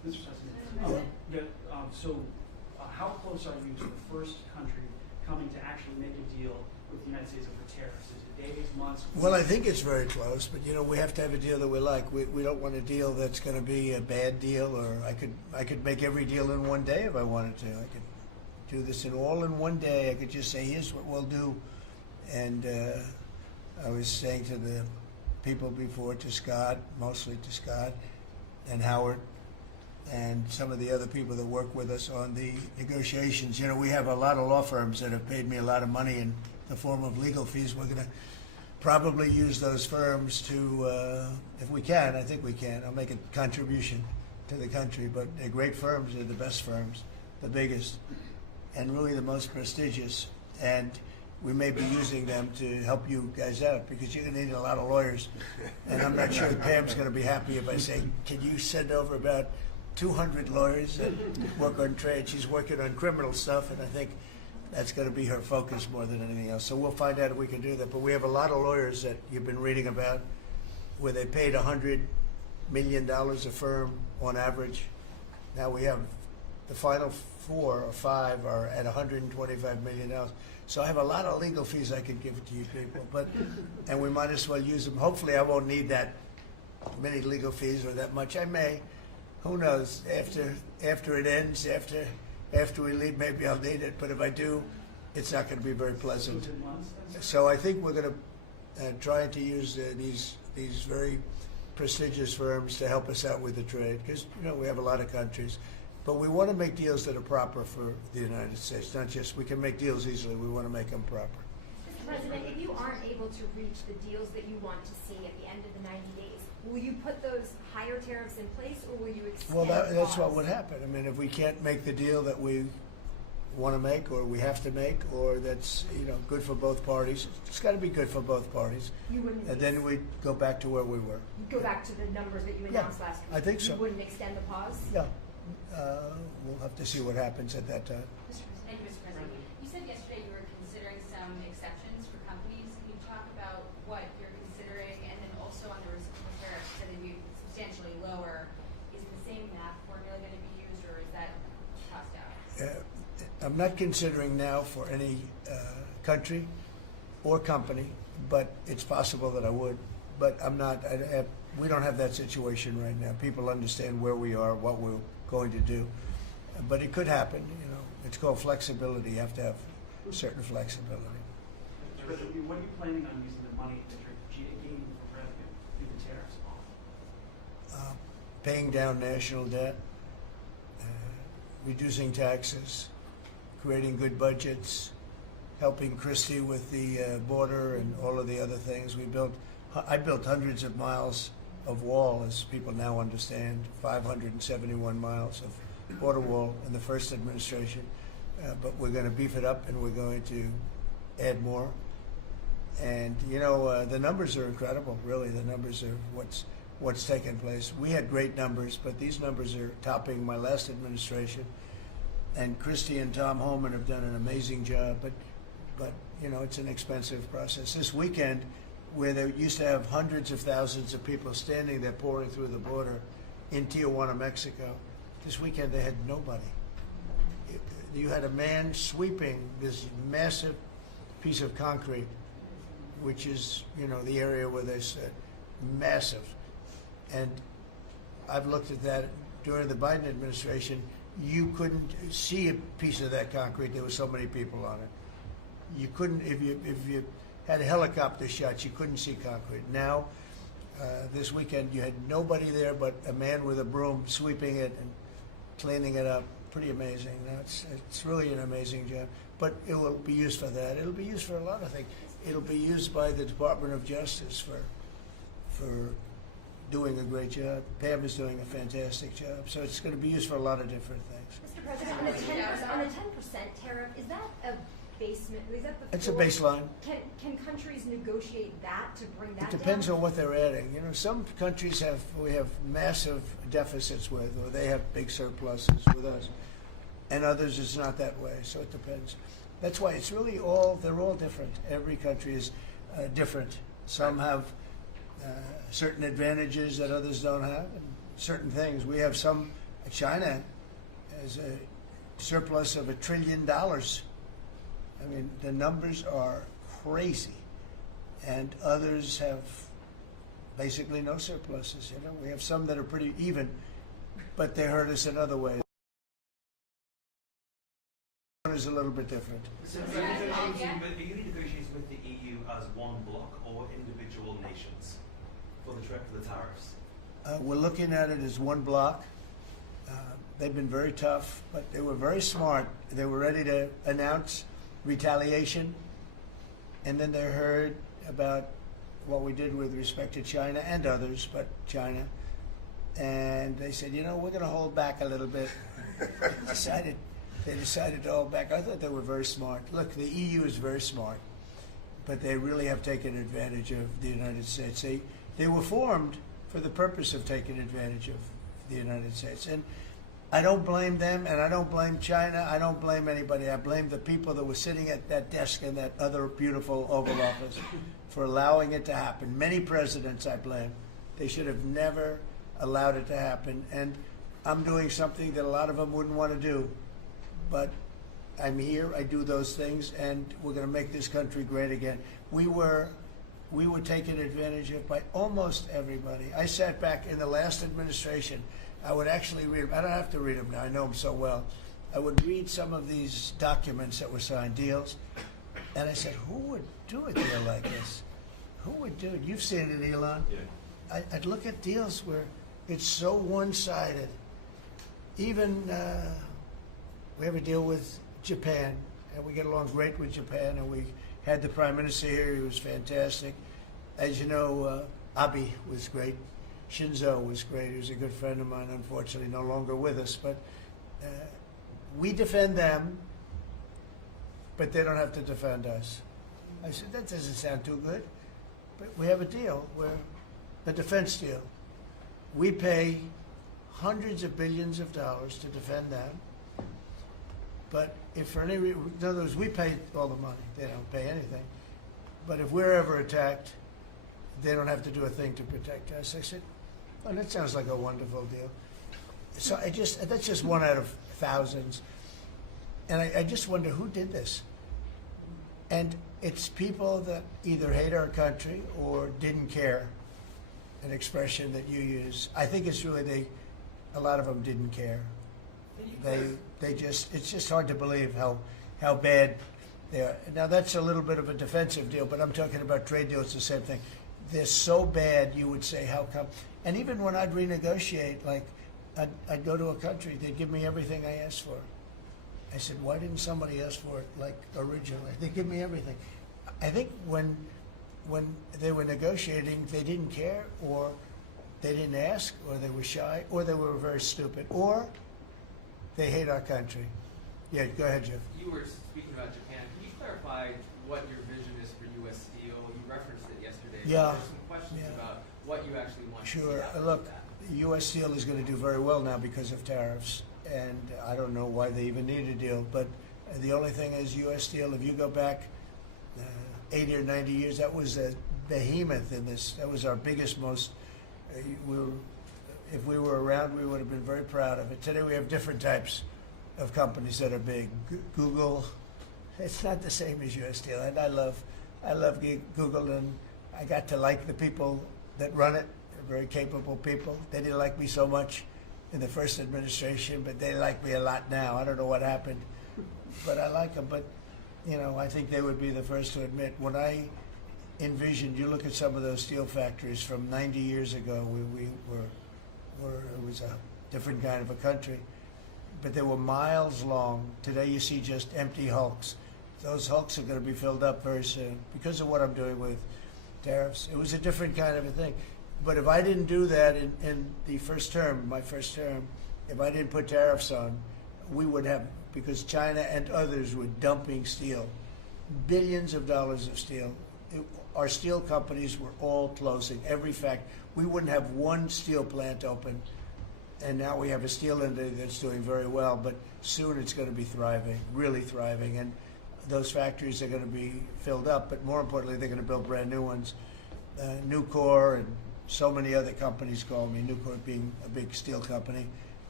Mr. President, how close are you to the first country coming to actually make a deal with the United States over tariffs? Is it days, months? Well, I think it's very close, but we have to have a deal that we like. We don't want a deal that's going to be a bad deal, or I could make every deal in one day if I wanted to. I could do this all in one day. I could just say, here's what we'll do. And I was saying to the people before, to Scott, mostly to Scott and Howard, and some of the other people that work with us on the negotiations. We have a lot of law firms that have paid me a lot of money in the form of legal fees. We're going to probably use those firms to, if we can, I think we can. I'll make a contribution to the country, but they're great firms. They're the best firms, the biggest, and really the most prestigious. And we may be using them to help you guys out, because you're going to need a lot of lawyers. And I'm not sure Pam's going to be happy if I say, can you send over about 200 lawyers that work on trade? She's working on criminal stuff, and I think that's going to be her focus more than anything else. So we'll find out if we can do that. But we have a lot of lawyers that you've been reading about where they paid $100 million a firm on average. Now we have the final 4 or 5 are at $125 million. So I have a lot of legal fees I could give to you people, and we might as well use them. Hopefully I won't need that many legal fees or that much. I may. Who knows? After it ends, after we leave, maybe I'll need it. But if I do, it's not going to be very pleasant. So I think we're going to try to use these very prestigious firms to help us out with the trade, because we have a lot of countries. But we want to make deals that are proper for the United States, not just we can make deals easily. We want to make them proper. Mr. President, if you aren't able to reach the deals that you want to see at the end of the 90 days, will you put those higher tariffs in place, or will you extend? Well, that's what would happen. I mean, if we can't make the deal that we want to make, or we have to make, or that's good for both parties, it's got to be good for both parties. You wouldn't. And then we'd go back to where we were. You'd go back to the numbers that you announced last week. I think so. You wouldn't extend the pause. Yeah. We'll have to see what happens at that time. Thank you, Mr. President. You said yesterday you were considering some exceptions for companies. Can you talk about what you're considering, and then also on the reciprocal tariffs that would be substantially lower? Is the same math formula going to be used, or is that tossed out? I'm not considering now for any country or company, but it's possible that I would. But I'm not. We don't have that situation right now. People understand where we are, what we're going to do. But it could happen. It's called flexibility. You have to have certain flexibility. What are you planning on using the money that you're gaining from revenue through the tariffs on? Paying down national debt, reducing taxes, creating good budgets, helping Christie with the border and all of the other things. I built hundreds of miles of wall, as people now understand, 571 miles of border wall in the first administration. But we're going to beef it up, and we're going to add more. And the numbers are incredible. Really, the numbers are what's taken place. We had great numbers, but these numbers are topping my last administration. And Christie and Tom Homan have done an amazing job. But it's an expensive process. This weekend, where they used to have hundreds of thousands of people standing there pouring through the border in Tijuana, Mexico, this weekend they had nobody. You had a man sweeping this massive piece of concrete, which is, the area where they said massive. And I've looked at that during the Biden administration. You couldn't see a piece of that concrete. There were so many people on it. You couldn't, if you had helicopter shots, you couldn't see concrete. Now, this weekend, you had nobody there but a man with a broom sweeping it and cleaning it up. Pretty amazing. Now, it's really an amazing job. But it will be used for that. It'll be used for a lot of things. It'll be used by the Department of Justice for doing a great job. Pam is doing a fantastic job. So it's going to be used for a lot of different things. Mr. President, on a 10% tariff, is that a basement? Is that the It's a floor? baseline. Can countries negotiate that to bring that It depends down? on what they're adding. Some countries we have massive deficits with, or they have big surpluses with us, and others it's not that way. So it depends. That's why it's really they're all different. Every country is different. Some have certain advantages that others don't have, and certain things. We have some China has a surplus of $1 trillion. I mean, the numbers are crazy, and others have basically no surpluses. You know, we have some that are pretty even, but they hurt us in other ways. One is a little bit different. So are you negotiating with the EU as one bloc or individual nations for the tariffs? We're looking at it as one block. They've been very tough, but they were very smart. They were ready to announce retaliation, and then they heard about what we did with respect to China and others, but China, and they said, you know, we're going to hold back a little bit. They decided to hold back. I thought they were very smart. Look, the EU is very smart, but they really have taken advantage of the United States. They were formed for the purpose of taking advantage of the United States. And I don't blame them, and I don't blame China. I don't blame anybody. I blame the people that were sitting at that desk in that other beautiful Oval Office for allowing it to happen. Many presidents I blame. They should have never allowed it to happen. And I'm doing something that a lot of them wouldn't want to do. But I'm here, I do those things, and we're going to make this country great again. We were taken advantage of by almost everybody. I sat back in the last administration. I would actually read them. I don't have to read them now. I know them so well. I would read some of these documents that were signed, deals, and I said, who would do a deal like this? Who would do it? You've seen it, Elon. Yeah. I'd look at deals where it's so one-sided. Even we have a deal with Japan, and we get along great with Japan, and we had the Prime Minister here. He was fantastic. As you know, Abe was great. Shinzo was great. He was a good friend of mine, unfortunately no longer with us. But we defend them, but they don't have to defend us. I said, that doesn't sound too good. But we have a deal where, the defense deal, we pay hundreds of billions of dollars to defend them. But if for any reason, in other words, we pay all the money. They don't pay anything. But if we're ever attacked, they don't have to do a thing to protect us. I said, oh, that sounds like a wonderful deal. So that's just one out of thousands. And I just wonder who did this. And it's people that either hate our country or didn't care, an expression that you use. I think it's really a lot of them didn't care. It's just hard to believe how bad they are. Now that's a little bit of a defensive deal, but I'm talking about trade deals, the same thing. They're so bad, you would say, how come? And even when I'd renegotiate, like I'd go to a country, they'd give me everything I asked for. I said, why didn't somebody ask for it like originally? They give me everything. I think when they were negotiating, they didn't care, or they didn't ask, or they were shy, or they were very stupid, or they hate our country. Yeah, go ahead, Jeff. You were speaking about Japan. Can you clarify what your vision is for U.S. Steel? You referenced it yesterday. Yeah. There's some questions about what you actually want to see Sure. out of Look, that. U.S. Steel is going to do very well now because of tariffs, and I don't know why they even need a deal. But the only thing is, U.S. Steel, if you go back 80 or 90 years, that was a behemoth in this. That was our biggest, most. If we were around, we would have been very proud of it. Today we have different types of companies that are big. Google, it's not the same as U.S. Steel, and I love Google, and I got to like the people that run it. They're very capable people. They didn't like me so much in the first administration, but they like me a lot now. I don't know what happened, but I like them. But you know, I think they would be the first to admit, when I envisioned, you look at some of those steel factories from 90 years ago, we were, it was a different kind of a country, but they were miles long. Today you see just empty hulks. Those hulks are going to be filled up very soon because of what I'm doing with tariffs. It was a different kind of a thing. But if I didn't do that in the first term, my first term, if I didn't put tariffs on, we would have, because China and others were dumping steel, billions of dollars of steel. Our steel companies were all closing, every factory. We wouldn't have one steel plant open, and now we have a steel industry that's doing very well, but soon it's going to be thriving, really thriving, and those factories are going to be filled up, but more importantly, they're going to build brand new ones. Nucor and so many other companies call me, Nucor being a big steel company.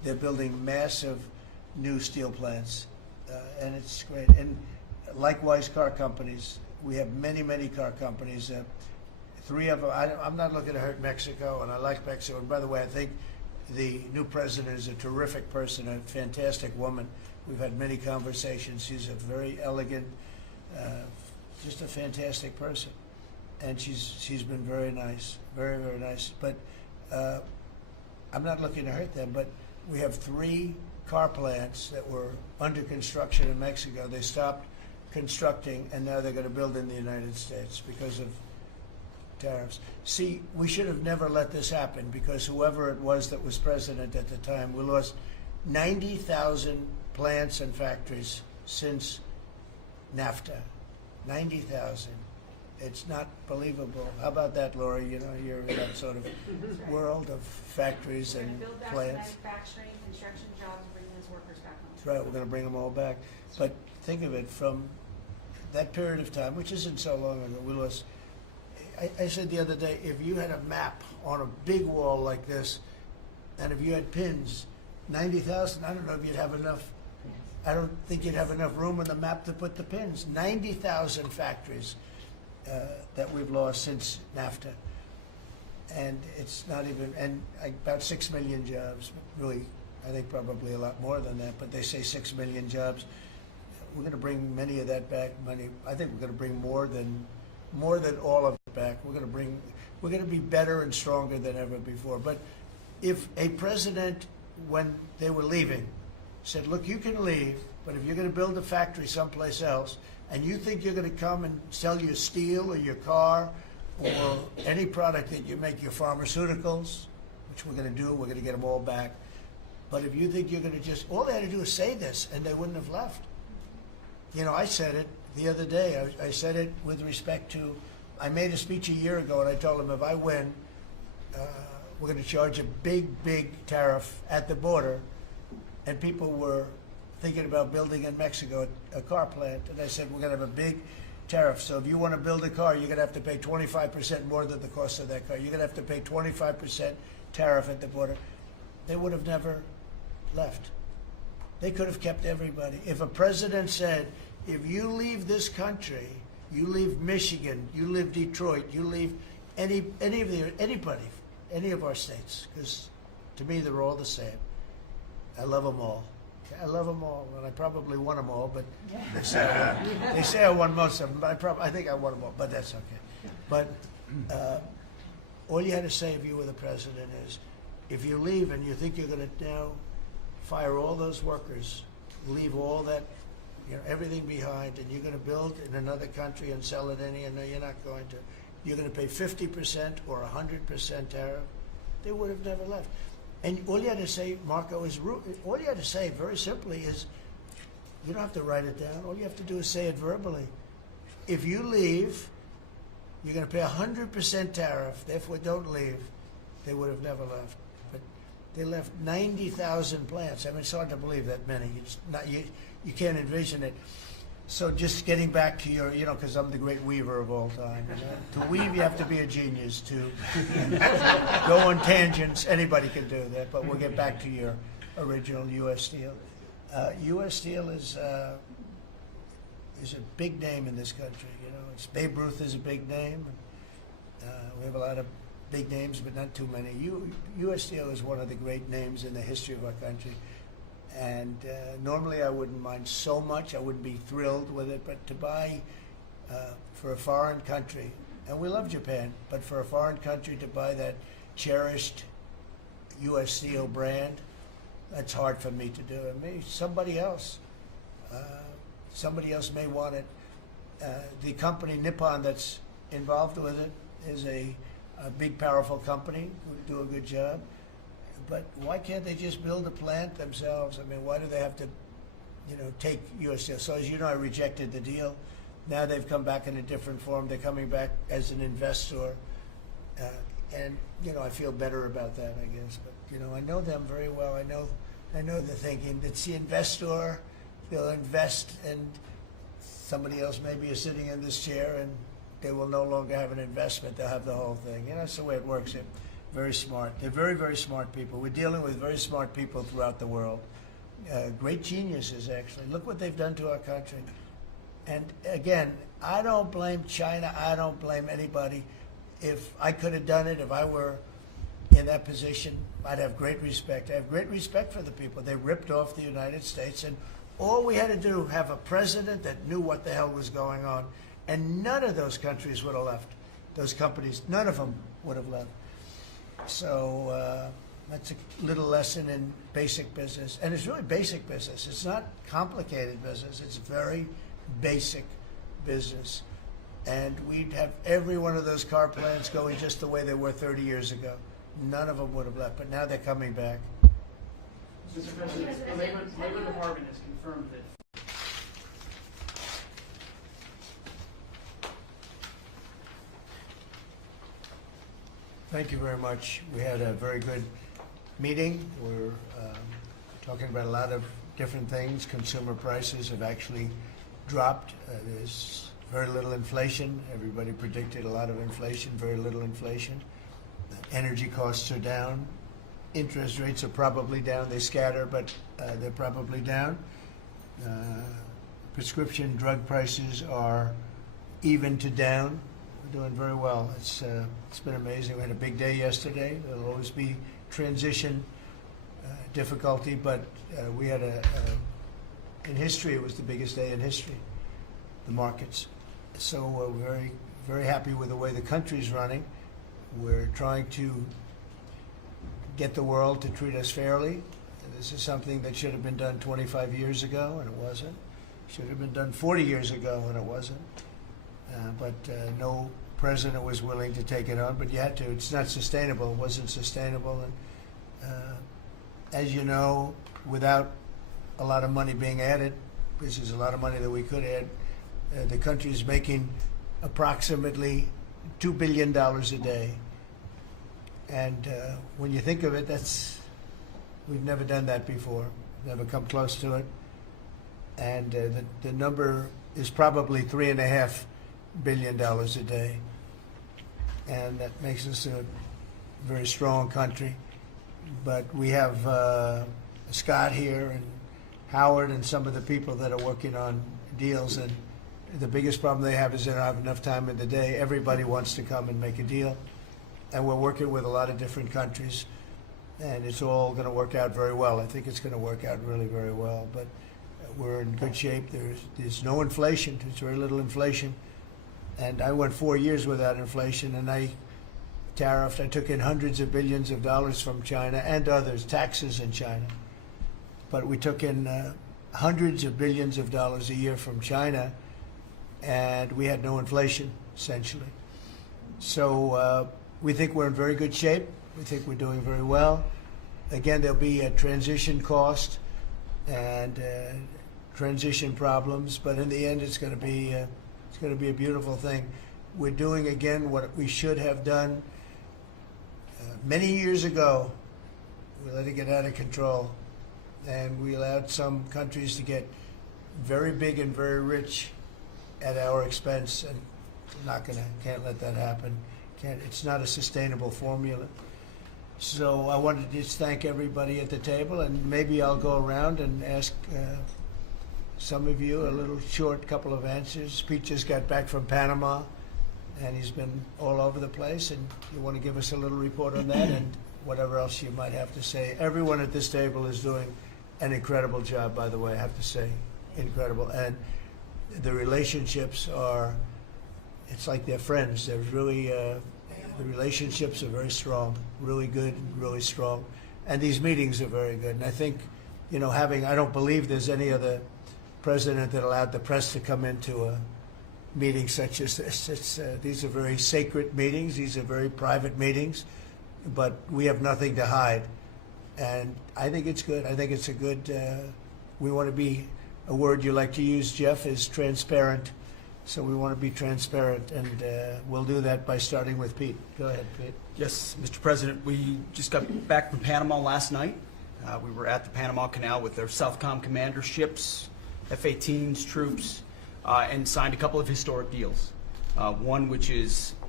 They're building massive new steel plants, and it's great. And likewise, car companies. We have many, many car companies. 3 of them. I'm not looking to hurt Mexico, and I like Mexico. And by the way, I think the new president is a terrific person, a fantastic woman. We've had many conversations. She's a very elegant, just a fantastic person, and she's been very nice, very, very nice. But I'm not looking to hurt them. But we have 3 car plants that were under construction in Mexico. They stopped constructing, and now they're going to build in the United States because of tariffs. See, we should have never let this happen, because whoever it was that was president at the time, we lost 90,000 plants and factories since NAFTA. 90,000. It's not believable. How about that, Laura? You know, you're in that sort of world of factories and Build back plants. the manufacturing, construction jobs, and bring those workers back home. That's right. We're going to bring them all back. But think of it, from that period of time, which isn't so long ago, we lost. I said the other day, if you had a map on a big wall like this, and if you had pins, 90,000, I don't know if you'd have enough. I don't think you'd have enough room on the map to put the pins. 90,000 factories that we've lost since NAFTA. And it's not even, and about 6 million jobs. Really, I think probably a lot more than that, but they say 6 million jobs. We're going to bring many of that back. I think we're going to bring more than all of it back. We're going to be better and stronger than ever before. But if a president, when they were leaving, said, look, you can leave, but if you're going to build a factory someplace else, and you think you're going to come and sell your steel or your car or any product that you make, your pharmaceuticals, which we're going to do, we're going to get them all back. But if you think you're going to just, all they had to do is say this, and they wouldn't have left. You know, I said it the other day. I said it with respect to, I made a speech a year ago, and I told them if I win, we're going to charge a big, big tariff at the border. And people were thinking about building in Mexico a car plant. And I said, we're going to have a big tariff. So if you want to build a car, you're going to have to pay 25% more than the cost of that car. You're going to have to pay 25% tariff at the border. They would have never left. They could have kept everybody. If a president said, if you leave this country, you leave Michigan, you leave Detroit, you leave anybody, any of our states, because to me they're all the same. I love them all. I love them all, and I probably won them all, but they say I won most of them, but I think I won them all, but that's okay. But all you had to say if you were the president is, if you leave and you think you're going to now fire all those workers, leave all that, you know, everything behind, and you're going to build in another country and sell it any, and no, you're not going to. You're going to pay 50% or 100% tariff. They would have never left. And all you had to say, Marco, is all you had to say very simply is, you don't have to write it down. All you have to do is say it verbally. If you leave, you're going to pay 100% tariff. Therefore, don't leave. They would have never left. But they left 90,000 plants. I mean, it's hard to believe that many. It's not, you can't envision it. So just getting back to your, you know, because I'm the great weaver of all time. You know? To weave, you have to be a genius. To go on tangents, anybody can do that. But we'll get back to your original U.S. Steel. U.S. Steel is a big name in this country. You know, Babe Ruth is a big name. We have a lot of big names, but not too many. U.S. Steel is one of the great names in the history of our country. And normally I wouldn't mind so much. I wouldn't be thrilled with it. But to buy for a foreign country, and we love Japan, but for a foreign country to buy that cherished U.S. Steel brand, that's hard for me to do. And maybe somebody else may want it. The company Nippon that's involved with it is a big, powerful company who do a good job. But why can't they just build a plant themselves? I mean, why do they have to, you know, take U.S. Steel? So as you know, I rejected the deal. Now they've come back in a different form. They're coming back as an investor. And, you know, I feel better about that, I guess. But, you know, I know them very well. I know the thinking. It's the investor. They'll invest, and somebody else maybe is sitting in this chair, and they will no longer have an investment. They'll have the whole thing. You know, that's the way it works. very smart. They're very, very smart people. We're dealing with very smart people throughout the world. Great geniuses, actually. Look what they've done to our country. And again, I don't blame China. I don't blame anybody. If I could have done it, if I were in that position, I'd have great respect. I have great respect for the people. They ripped off the United States, and all we had to do, have a president that knew what the hell was going on, and none of those countries would have left. Those companies, none of them would have left. So that's a little lesson in basic business. And it's really basic business. It's not complicated business. It's very basic business. And we'd have every one of those car plants going just the way they were 30 years ago. None of them would have left, but now they're coming back. Mr. President, the Labor Department has confirmed that Thank you very much. We had a very good meeting. We're talking about a lot of different things. Consumer prices have actually dropped. There's very little inflation. Everybody predicted a lot of inflation, very little inflation. Energy costs are down. Interest rates are probably down. They scatter, but they're probably down. Prescription drug prices are even to down. We're doing very well. It's been amazing. We had a big day yesterday. There'll always be transition difficulty, but we had in history, it was the biggest day in history, the markets. So we're very, very happy with the way the country's running. We're trying to get the world to treat us fairly. This is something that should have been done 25 years ago, and it wasn't. Should have been done 40 years ago, and it wasn't. But no president was willing to take it on, but you had to. It's not sustainable. It wasn't sustainable. And as you know, without a lot of money being added, this is a lot of money that we could add, the country is making approximately $2 billion a day. And when you think of it, we've never done that before, never come close to it. And the number is probably $3.5 billion a day. And that makes us a very strong country. But we have Scott here and Howard and some of the people that are working on deals. And the biggest problem they have is they don't have enough time in the day. Everybody wants to come and make a deal. And we're working with a lot of different countries. And it's all going to work out very well. I think it's going to work out really very well. But we're in good shape. There's no inflation. There's very little inflation. And I went 4 years without inflation, and I took in hundreds of billions of dollars from China and others, taxes in China. But we took in hundreds of billions of dollars a year from China, and we had no inflation, essentially. So we think we're in very good shape. We think we're doing very well. Again, there'll be a transition cost and transition problems, but in the end, it's going to be a beautiful thing. We're doing again what we should have done many years ago. We let it get out of control, and we allowed some countries to get very big and very rich at our expense, and can't let that happen. It's not a sustainable formula. So I wanted to just thank everybody at the table, and maybe I'll go around and ask some of you a little short couple of answers. Pete just got back from Panama, and he's been all over the place, and you want to give us a little report on that and whatever else you might have to say. Everyone at this table is doing an incredible job, by the way, I have to say, incredible. And the relationships it's like they're friends. They're really, the relationships are very strong, really good, really strong. And these meetings are very good. And I think, I don't believe there's any other president that allowed the press to come into a meeting such as this. These are very sacred meetings. These are very private meetings, but we have nothing to hide. And I think it's good. I think it's a good, we want to be, a word you like to use, Jeff, is transparent. So we want to be transparent, and we'll do that by starting with Pete. Go ahead, Pete. Yes, Mr. President, we just got back from Panama last night. We were at the Panama Canal with their Southcom commander ships, F-18s, troops, and signed a couple of historic deals. One which is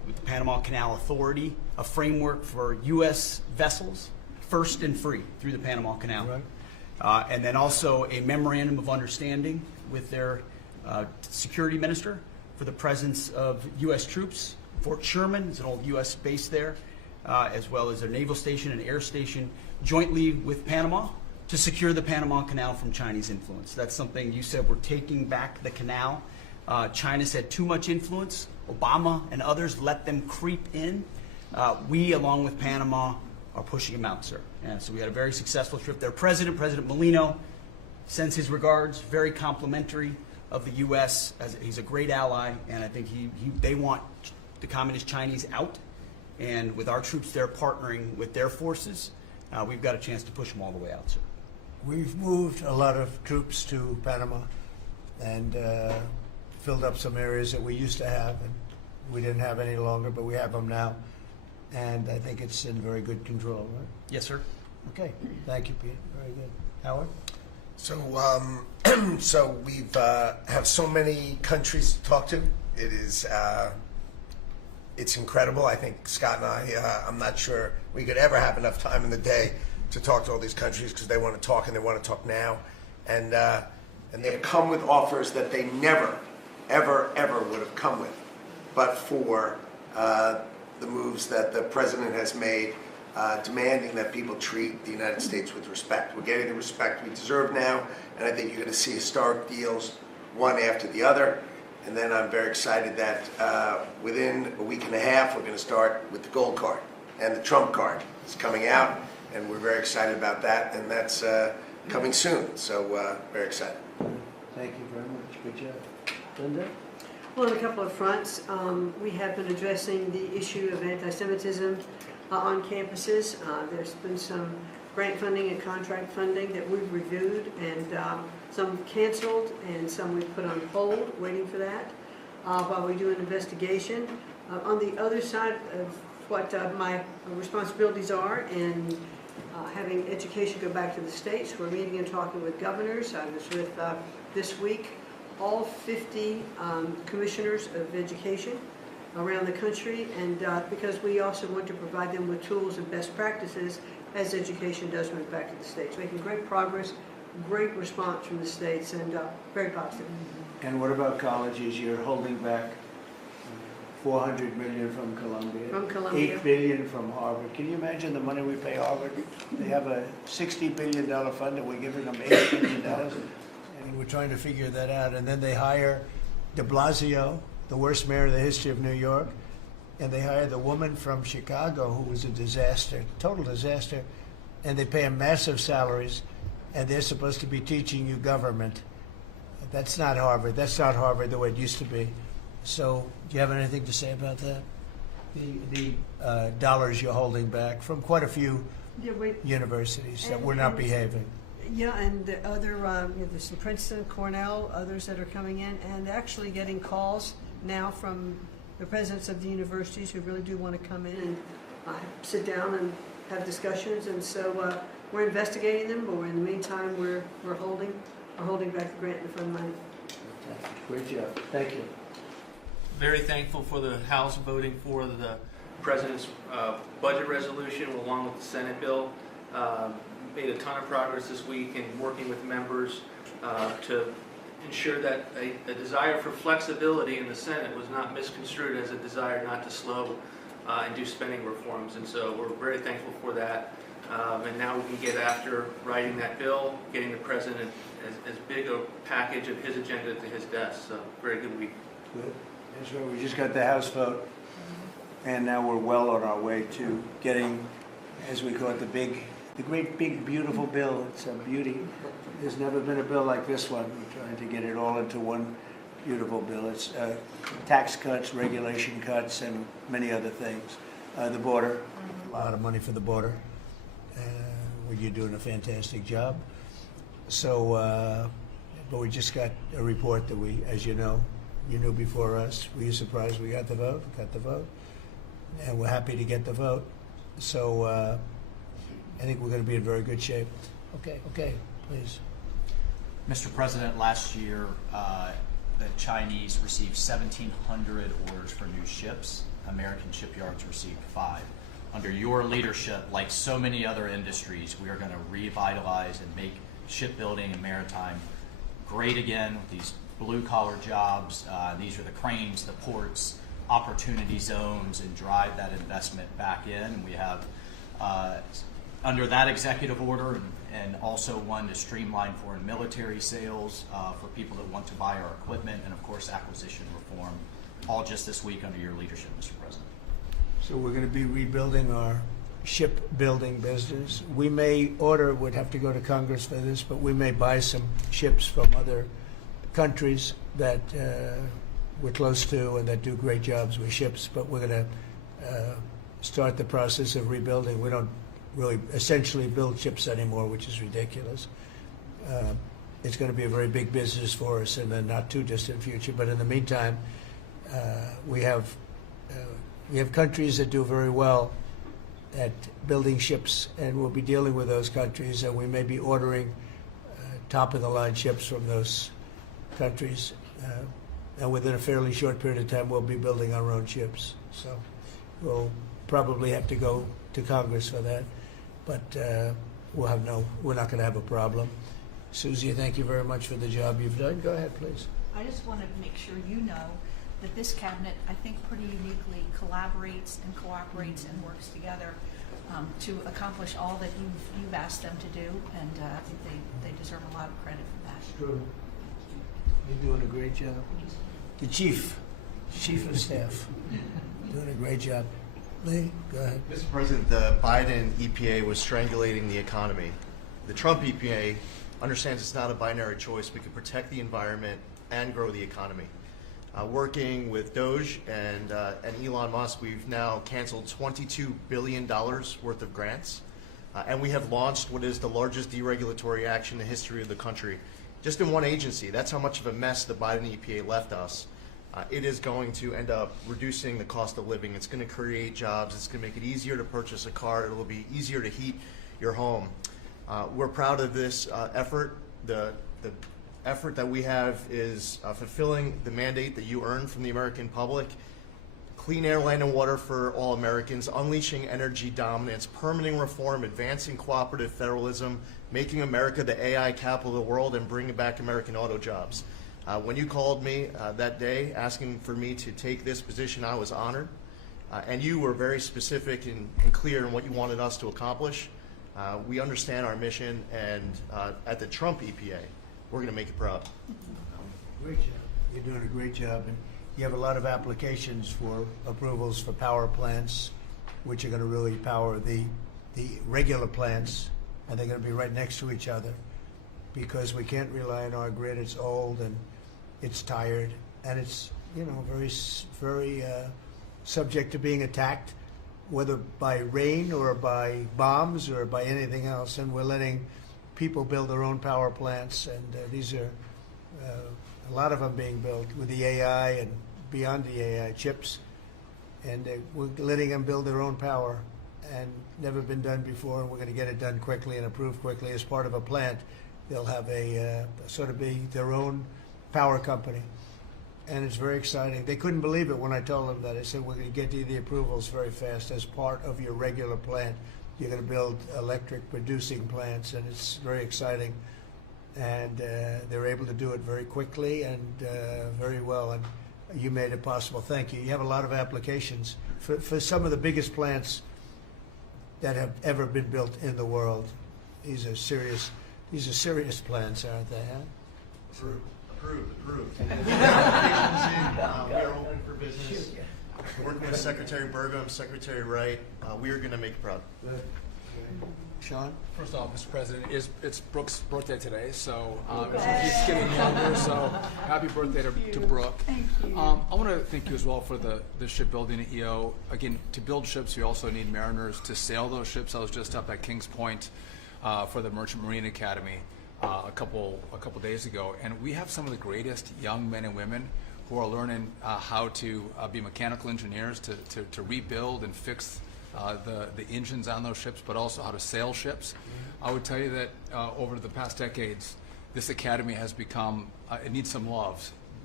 with the Panama Canal Authority, a framework for U.S. vessels, first and free through the Panama Canal. Right. And then also a memorandum of understanding with their security minister for the presence of U.S. troops. Fort Sherman is an old U.S. base there, as well as a naval station and air station jointly with Panama to secure the Panama Canal from Chinese influence. That's something you said, we're taking back the canal. China's had too much influence. Obama and others let them creep in. We, along with Panama, are pushing them out, sir. And so we had a very successful trip there. President Molino sends his regards, very complimentary of the U.S. as he's a great ally, and I think they want the Communist Chinese out. And with our troops there partnering with their forces, we've got a chance to push them all the way out, sir. We've moved a lot of troops to Panama and filled up some areas that we used to have, and we didn't have any longer, but we have them now. And I think it's in very good control, right? Yes, sir. Okay. Thank you, Pete. Very good. Howard? So, so we've have so many countries to talk to. It is, it's incredible. I think Scott and I, I'm not sure we could ever have enough time in the day to talk to all these countries because they want to talk and they want to talk now. And they come with offers that they never, ever, ever would have come with, but for the moves that the president has made, demanding that people treat the United States with respect. We're getting the respect we deserve now, and I think you're going to see historic deals, one after the other. And then I'm very excited that within a week and a half, we're going to start with the gold card, and the Trump card is coming out, and we're very excited about that, and that's coming soon. So very excited. Thank you very much. Good job. Linda? Well, on a couple of fronts, we have been addressing the issue of anti-Semitism on campuses. There's been some grant funding and contract funding that we've reviewed, and some canceled and some we've put on hold, waiting for that, while we do an investigation. On the other side of what my responsibilities are, and having education go back to the states, we're meeting and talking with governors. I was with, this week, all 50 commissioners of education around the country, and because we also want to provide them with tools and best practices as education does move back to the states. Making great progress, great response from the states, and very positive. And what about colleges? You're holding back $400 million from Columbia. From Columbia. $8 billion from Harvard. Can you imagine the money we pay Harvard? They have a $60 billion fund and we're giving them $8 billion. And we're trying to figure that out. And then they hire de Blasio, the worst mayor in the history of New York. And they hire the woman from Chicago who was a disaster, total disaster. And they pay them massive salaries. And they're supposed to be teaching you government. That's not Harvard. That's not Harvard the way it used to be. So, do you have anything to say about that? The dollars you're holding back from quite a few universities that were not behaving. Yeah, and the other, there's some Princeton, Cornell, others that are coming in, and actually getting calls now from the presidents of the universities who really do want to come in and sit down and have discussions. And so we're investigating them, but in the meantime, we're holding back the grant and fund money. Great job. Thank you. Very thankful for the House voting for the President's budget resolution along with the Senate bill. Made a ton of progress this week in working with members to ensure that a desire for flexibility in the Senate was not misconstrued as a desire not to slow and do spending reforms. And so we're very thankful for that. And now we can get after writing that bill, getting the President as big a package of his agenda to his desk. So very good week. Good. That's right. We just got the House vote, and now we're well on our way to getting, as we call it, the great big beautiful bill. It's a beauty. There's never been a bill like this one. We're trying to get it all into one beautiful bill. It's tax cuts, regulation cuts, and many other things. The border, a lot of money for the border. Well, you're doing a fantastic job. So, but we just got a report that we, as you know, you knew before us. Were you surprised we got the vote? Got the vote. And we're happy to get the vote. So I think we're going to be in very good shape. Okay, please. Mr. President, last year the Chinese received 1,700 orders for new ships. American shipyards received 5. Under your leadership, like so many other industries, we are going to revitalize and make shipbuilding and maritime great again with these blue-collar jobs. These are the cranes, the ports, opportunity zones, and drive that investment back in. And we have, under that executive order, and also one to streamline foreign military sales for people that want to buy our equipment, and of course acquisition reform, all just this week under your leadership, Mr. President. So we're going to be rebuilding our shipbuilding business. We may order, would have to go to Congress for this, but we may buy some ships from other countries that we're close to and that do great jobs with ships, but we're going to start the process of rebuilding. We don't really essentially build ships anymore, which is ridiculous. It's going to be a very big business for us in the not too distant future, but in the meantime, we have countries that do very well at building ships, and we'll be dealing with those countries, and we may be ordering top-of-the-line ships from those countries, and within a fairly short period of time, we'll be building our own ships. So we'll probably have to go to Congress for that, but we're not going to have a problem. Susie, thank you very much for the job you've done. Go ahead, please. I just want to make sure you know that this cabinet, I think, pretty uniquely collaborates and cooperates and works together to accomplish all that you've asked them to do, and I think they deserve a lot of credit for that. It's true. You're doing a great job. The chief of staff, doing a great job. Lee, go ahead. Mr. President, the Biden EPA was strangulating the economy. The Trump EPA understands it's not a binary choice. We can protect the environment and grow the economy. Working with Doge and Elon Musk, we've now canceled $22 billion worth of grants, and we have launched what is the largest deregulatory action in the history of the country, just in one agency. That's how much of a mess the Biden EPA left us. It is going to end up reducing the cost of living. It's going to create jobs. It's going to make it easier to purchase a car. It will be easier to heat your home. We're proud of this effort. The effort that we have is fulfilling the mandate that you earned from the American public. Clean air, land, and water for all Americans, unleashing energy dominance, permitting reform, advancing cooperative federalism, making America the AI capital of the world, and bringing back American auto jobs. When you called me that day asking for me to take this position, I was honored. And you were very specific and clear in what you wanted us to accomplish. We understand our mission, and at the Trump EPA, we're going to make it proud. Great job. You're doing a great job. And you have a lot of applications for approvals for power plants, which are going to really power the regular plants, and they're going to be right next to each other, because we can't rely on our grid. It's old and it's tired, and it's very subject to being attacked, whether by rain or by bombs or by anything else. And we're letting people build their own power plants, and these are a lot of them being built with the AI and beyond the AI chips, and we're letting them build their own power, and never been done before. And we're going to get it done quickly and approved quickly as part of a plant. They'll have a sort of be their own power company, and it's very exciting. They couldn't believe it when I told them that. I said, we're going to get you the approvals very fast as part of your regular plant. You're going to build electric producing plants, and it's very exciting. And they're able to do it very quickly and very well, and you made it possible. Thank you. You have a lot of applications for some of the biggest plants that have ever been built in the world. These are serious plants, aren't they? Huh? Approved. We are open for business. Working with Secretary Burgum, Secretary Wright, we are going to make it proud. Sean? First off, Mr. President, it's Brooke's birthday today, so she's getting younger, so happy birthday to Brooke. Thank you. I want to thank you as well for the shipbuilding EO. Again, to build ships, you also need mariners to sail those ships. I was just up at Kings Point for the Merchant Marine Academy a couple days ago, and we have some of the greatest young men and women who are learning how to be mechanical engineers, to rebuild and fix the engines on those ships, but also how to sail ships. I would tell you that over the past decades, this academy has become, it needs some love.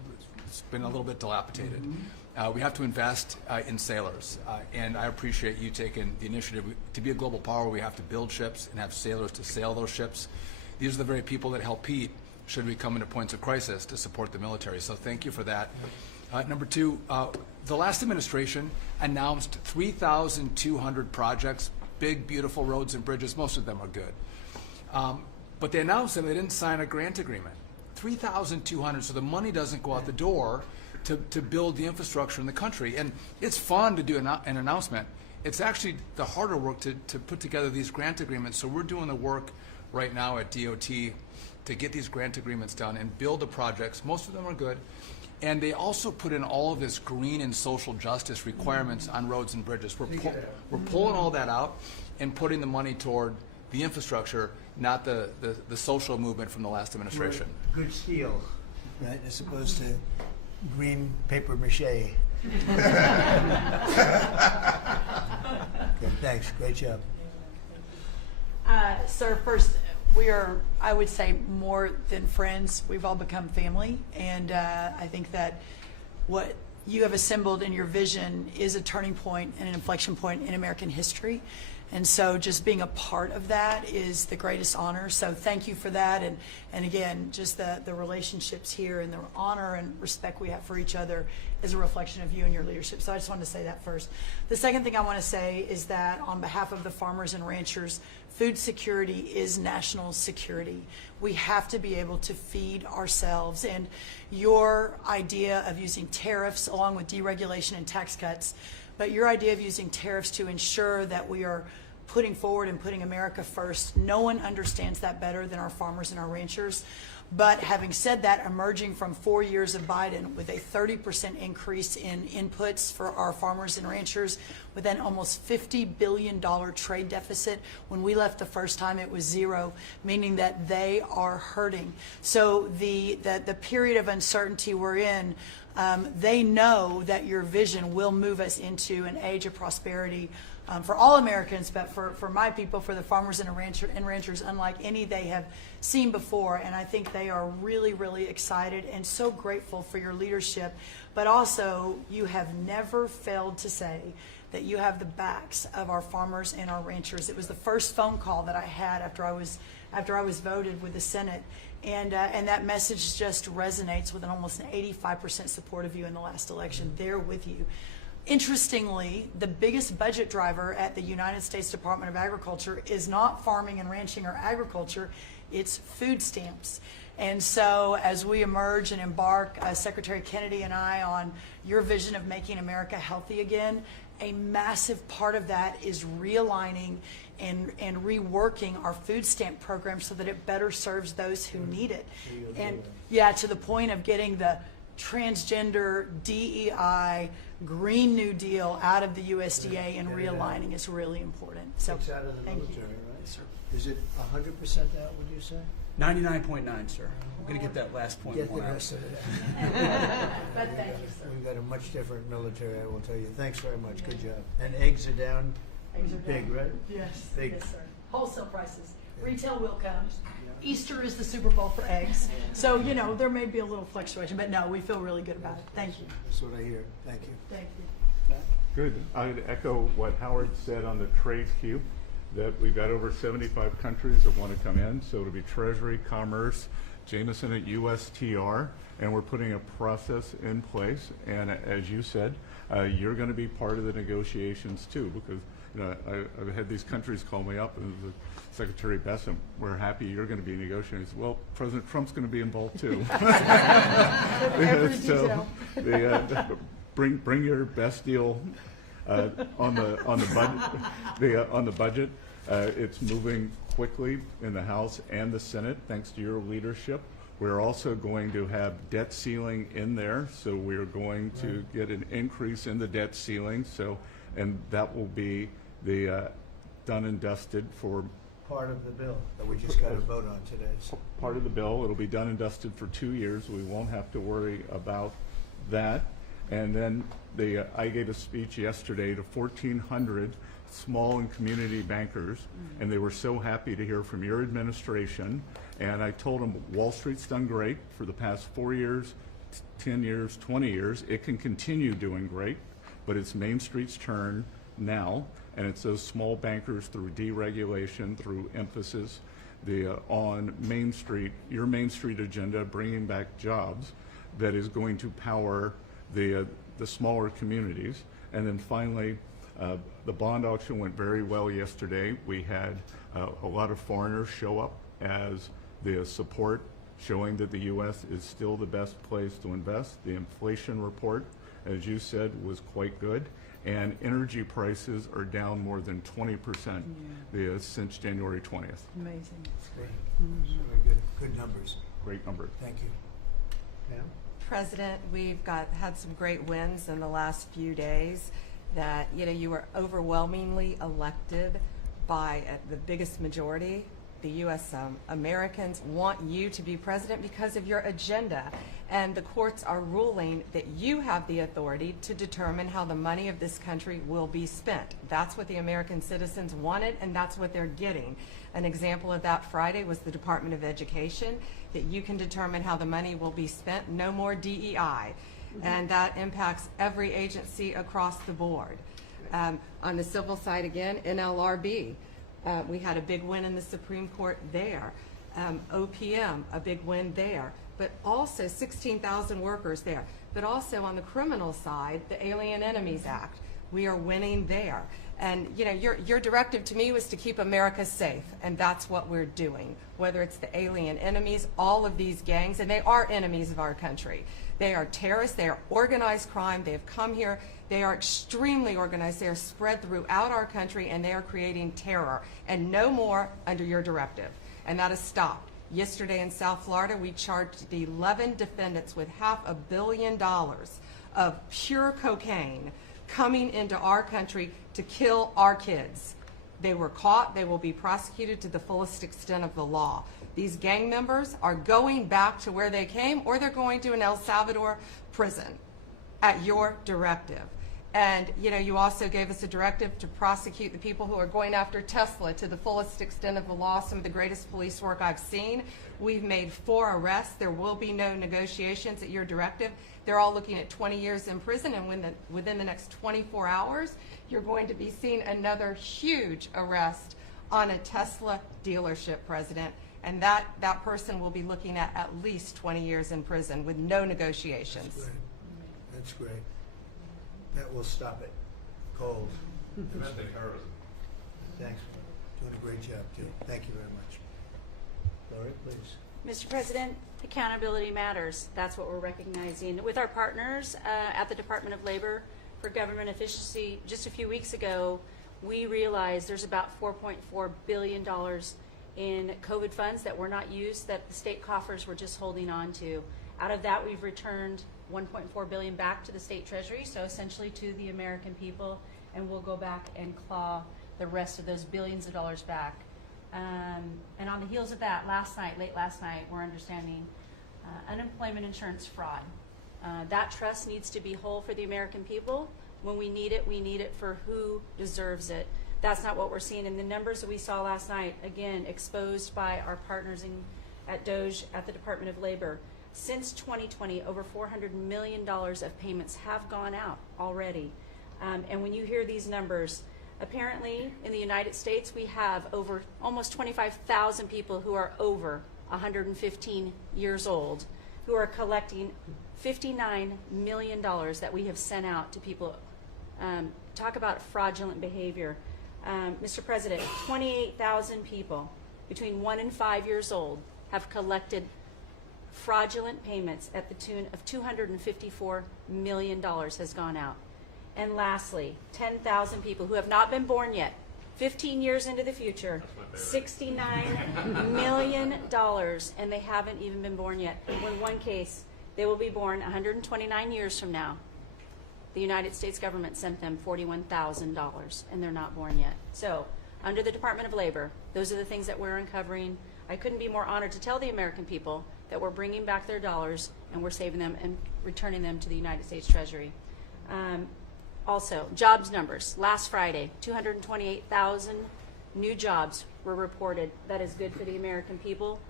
it's been a little bit dilapidated. We have to invest in sailors, and I appreciate you taking the initiative. To be a global power, we have to build ships and have sailors to sail those ships. These are the very people that help Pete should we come into points of crisis to support the military. So thank you for that. Number two, the last administration announced 3,200 projects, big, beautiful roads and bridges. Most of them are good. But they announced them, they didn't sign a grant agreement. 3,200, so the money doesn't go out the door to build the infrastructure in the country. And it's fun to do an announcement. It's actually the harder work to put together these grant agreements. So we're doing the work right now at DOT to get these grant agreements done and build the projects. Most of them are good. And they also put in all of this green and social justice requirements on roads and bridges. We're pulling all that out and putting the money toward the infrastructure, not the social movement from the last administration. Good steel, right, as opposed to green paper mache. Okay, thanks. Great job. Sir, first, we are, I would say, more than friends. We've all become family, and I think that what you have assembled in your vision is a turning point and an inflection point in American history. And so just being a part of that is the greatest honor. So thank you for that. And again, just the relationships here and the honor and respect we have for each other is a reflection of you and your leadership. So I just wanted to say that first. The second thing I want to say is that on behalf of the farmers and ranchers, food security is national security. We have to be able to feed ourselves. And your idea of using tariffs along with deregulation and tax cuts, but your idea of using tariffs to ensure that we are putting forward and putting America first, no one understands that better than our farmers and our ranchers. But having said that, emerging from 4 years of Biden with a 30% increase in inputs for our farmers and ranchers, with an almost $50 billion trade deficit. When we left the first time, it was zero, meaning that they are hurting. So the period of uncertainty we're in, they know that your vision will move us into an age of prosperity for all Americans, but for my people, for the farmers and ranchers, unlike any they have seen before. And I think they are really, really excited and so grateful for your leadership. But also, you have never failed to say that you have the backs of our farmers and our ranchers. It was the first phone call that I had after I was voted with the Senate. And that message just resonates with an almost 85% support of you in the last election. They're with you. Interestingly, the biggest budget driver at the United States Department of Agriculture is not farming and ranching or agriculture, it's food stamps. And so as we emerge and embark, Secretary Kennedy and I, on your vision of making America healthy again, a massive part of that is realigning and reworking our food stamp program so that it better serves those who need it. And yeah, to the point of getting the transgender, DEI, Green New Deal out of the USDA and realigning is really important. So It's out of the thank military, you. right? Yes, sir. Is it 100% out, would you say? 99.9, sir. I'm going to get that last point. Get the one out. rest of it. But thank you, sir. We've got a much different military, I will tell you. Thanks very much. Good job. And eggs are down. Eggs are Big, down. right? Yes, Big. yes, sir. Wholesale prices. Retail will come. Easter is the Super Bowl for eggs. So, you know, there may be a little fluctuation, but no, we feel really good about it. Thank you. That's what I hear. Thank you. Thank you. Good. I'd echo what Howard said on the trade queue, that we've got over 75 countries that want to come in. So it'll be Treasury, Commerce, Jameson at USTR, and we're putting a process in place. And as you said, you're going to be part of the negotiations too, because you know, I've had these countries call me up and the Secretary Bessem, we're happy you're going to be negotiating. Well, President Trump's going to be involved too. So bring your best deal on the budget. It's moving quickly in the House and the Senate thanks to your leadership. We're also going to have debt ceiling in there, so we're going to get an increase in the debt ceiling. So, and that will be the done and dusted for Part of the bill that we just got to vote on today. So. part of the bill. It'll be done and dusted for 2 years. We won't have to worry about that. And then I gave a speech yesterday to 1,400 small and community bankers, and they were so happy to hear from your administration. And I told them Wall Street's done great for the past 4 years. 10 years, 20 years, it can continue doing great, but it's Main Street's turn now, and it's those small bankers through deregulation, through emphasis on Main Street, your Main Street agenda, bringing back jobs, that is going to power the smaller communities. And then finally, the bond auction went very well yesterday. We had a lot of foreigners show up as the support, showing that the U.S. is still the best place to invest. The inflation report, as you said, was quite good. And energy prices are down more than 20% since January 20th. Amazing. Great. Very good numbers. Great numbers. Thank you. Pam? President, we've had some great wins in the last few days. That you were overwhelmingly elected by the biggest majority. The U.S. Americans want you to be president because of your agenda, and the courts are ruling that you have the authority to determine how the money of this country will be spent. That's what the American citizens wanted, and that's what they're getting. An example of that Friday was the Department of Education, that you can determine how the money will be spent. No more DEI. And that impacts every agency across the board. On the civil side again, NLRB, we had a big win in the Supreme Court there. OPM, a big win there. But also 16,000 workers there. But also on the criminal side, the Alien Enemies Act, we are winning there. And your directive to me was to keep America safe, and that's what we're doing. Whether it's the alien enemies, all of these gangs, and they are enemies of our country. They are terrorists, they are organized crime, they have come here, they are extremely organized, they are spread throughout our country, and they are creating terror. And no more under your directive. And that has stopped. Yesterday in South Florida, we charged 11 defendants with $500 million of pure cocaine coming into our country to kill our kids. They were caught. They will be prosecuted to the fullest extent of the law. These gang members are going back to where they came, or they're going to an El Salvador prison at your directive. And you also gave us a directive to prosecute the people who are going after Tesla to the fullest extent of the law, some of the greatest police work I've seen. We've made 4 arrests. There will be no negotiations at your directive. They're all looking at 20 years in prison, and within the next 24 hours, you're going to be seeing another huge arrest on a Tesla dealership, President. And that person will be looking at least 20 years in prison with no negotiations. That's great. That's great. That will stop it. Cold. Domestic terrorism. Thanks. Doing a great job, too. Thank you very much. Lori, please. Mr. President, accountability matters. That's what we're recognizing. With our partners at the Department of Labor for Government Efficiency, just a few weeks ago, we realized there's about $4.4 billion in COVID funds that were not used, that the state coffers were just holding on to. Out of that, we've returned $1.4 billion back to the state treasury, so essentially to the American people, and we'll go back and claw the rest of those billions of dollars back. And on the heels of that, late last night, we're understanding unemployment insurance fraud. That trust needs to be whole for the American people. When we need it for who deserves it. That's not what we're seeing. And the numbers that we saw last night, again, exposed by our partners at DOJ, at the Department of Labor. Since 2020, over $400 million of payments have gone out already. And when you hear these numbers, apparently in the United States, we have over almost 25,000 people who are over 115 years old who are collecting $59 million that we have sent out to people. Talk about fraudulent behavior. Mr. President, 28,000 people between 1 and 5 years old have collected fraudulent payments at the tune of $254 million has gone out. And lastly, 10,000 people who have not been born yet, 15 years into the future, $69 million, and they haven't even been born yet. In one case, they will be born 129 years from now. The United States government sent them $41,000, and they're not born yet. So, under the Department of Labor, those are the things that we're uncovering. I couldn't be more honored to tell the American people that we're bringing back their dollars and we're saving them and returning them to the United States Treasury. Also, jobs numbers. Last Friday, 228,000 new jobs were reported. That is good for the American people.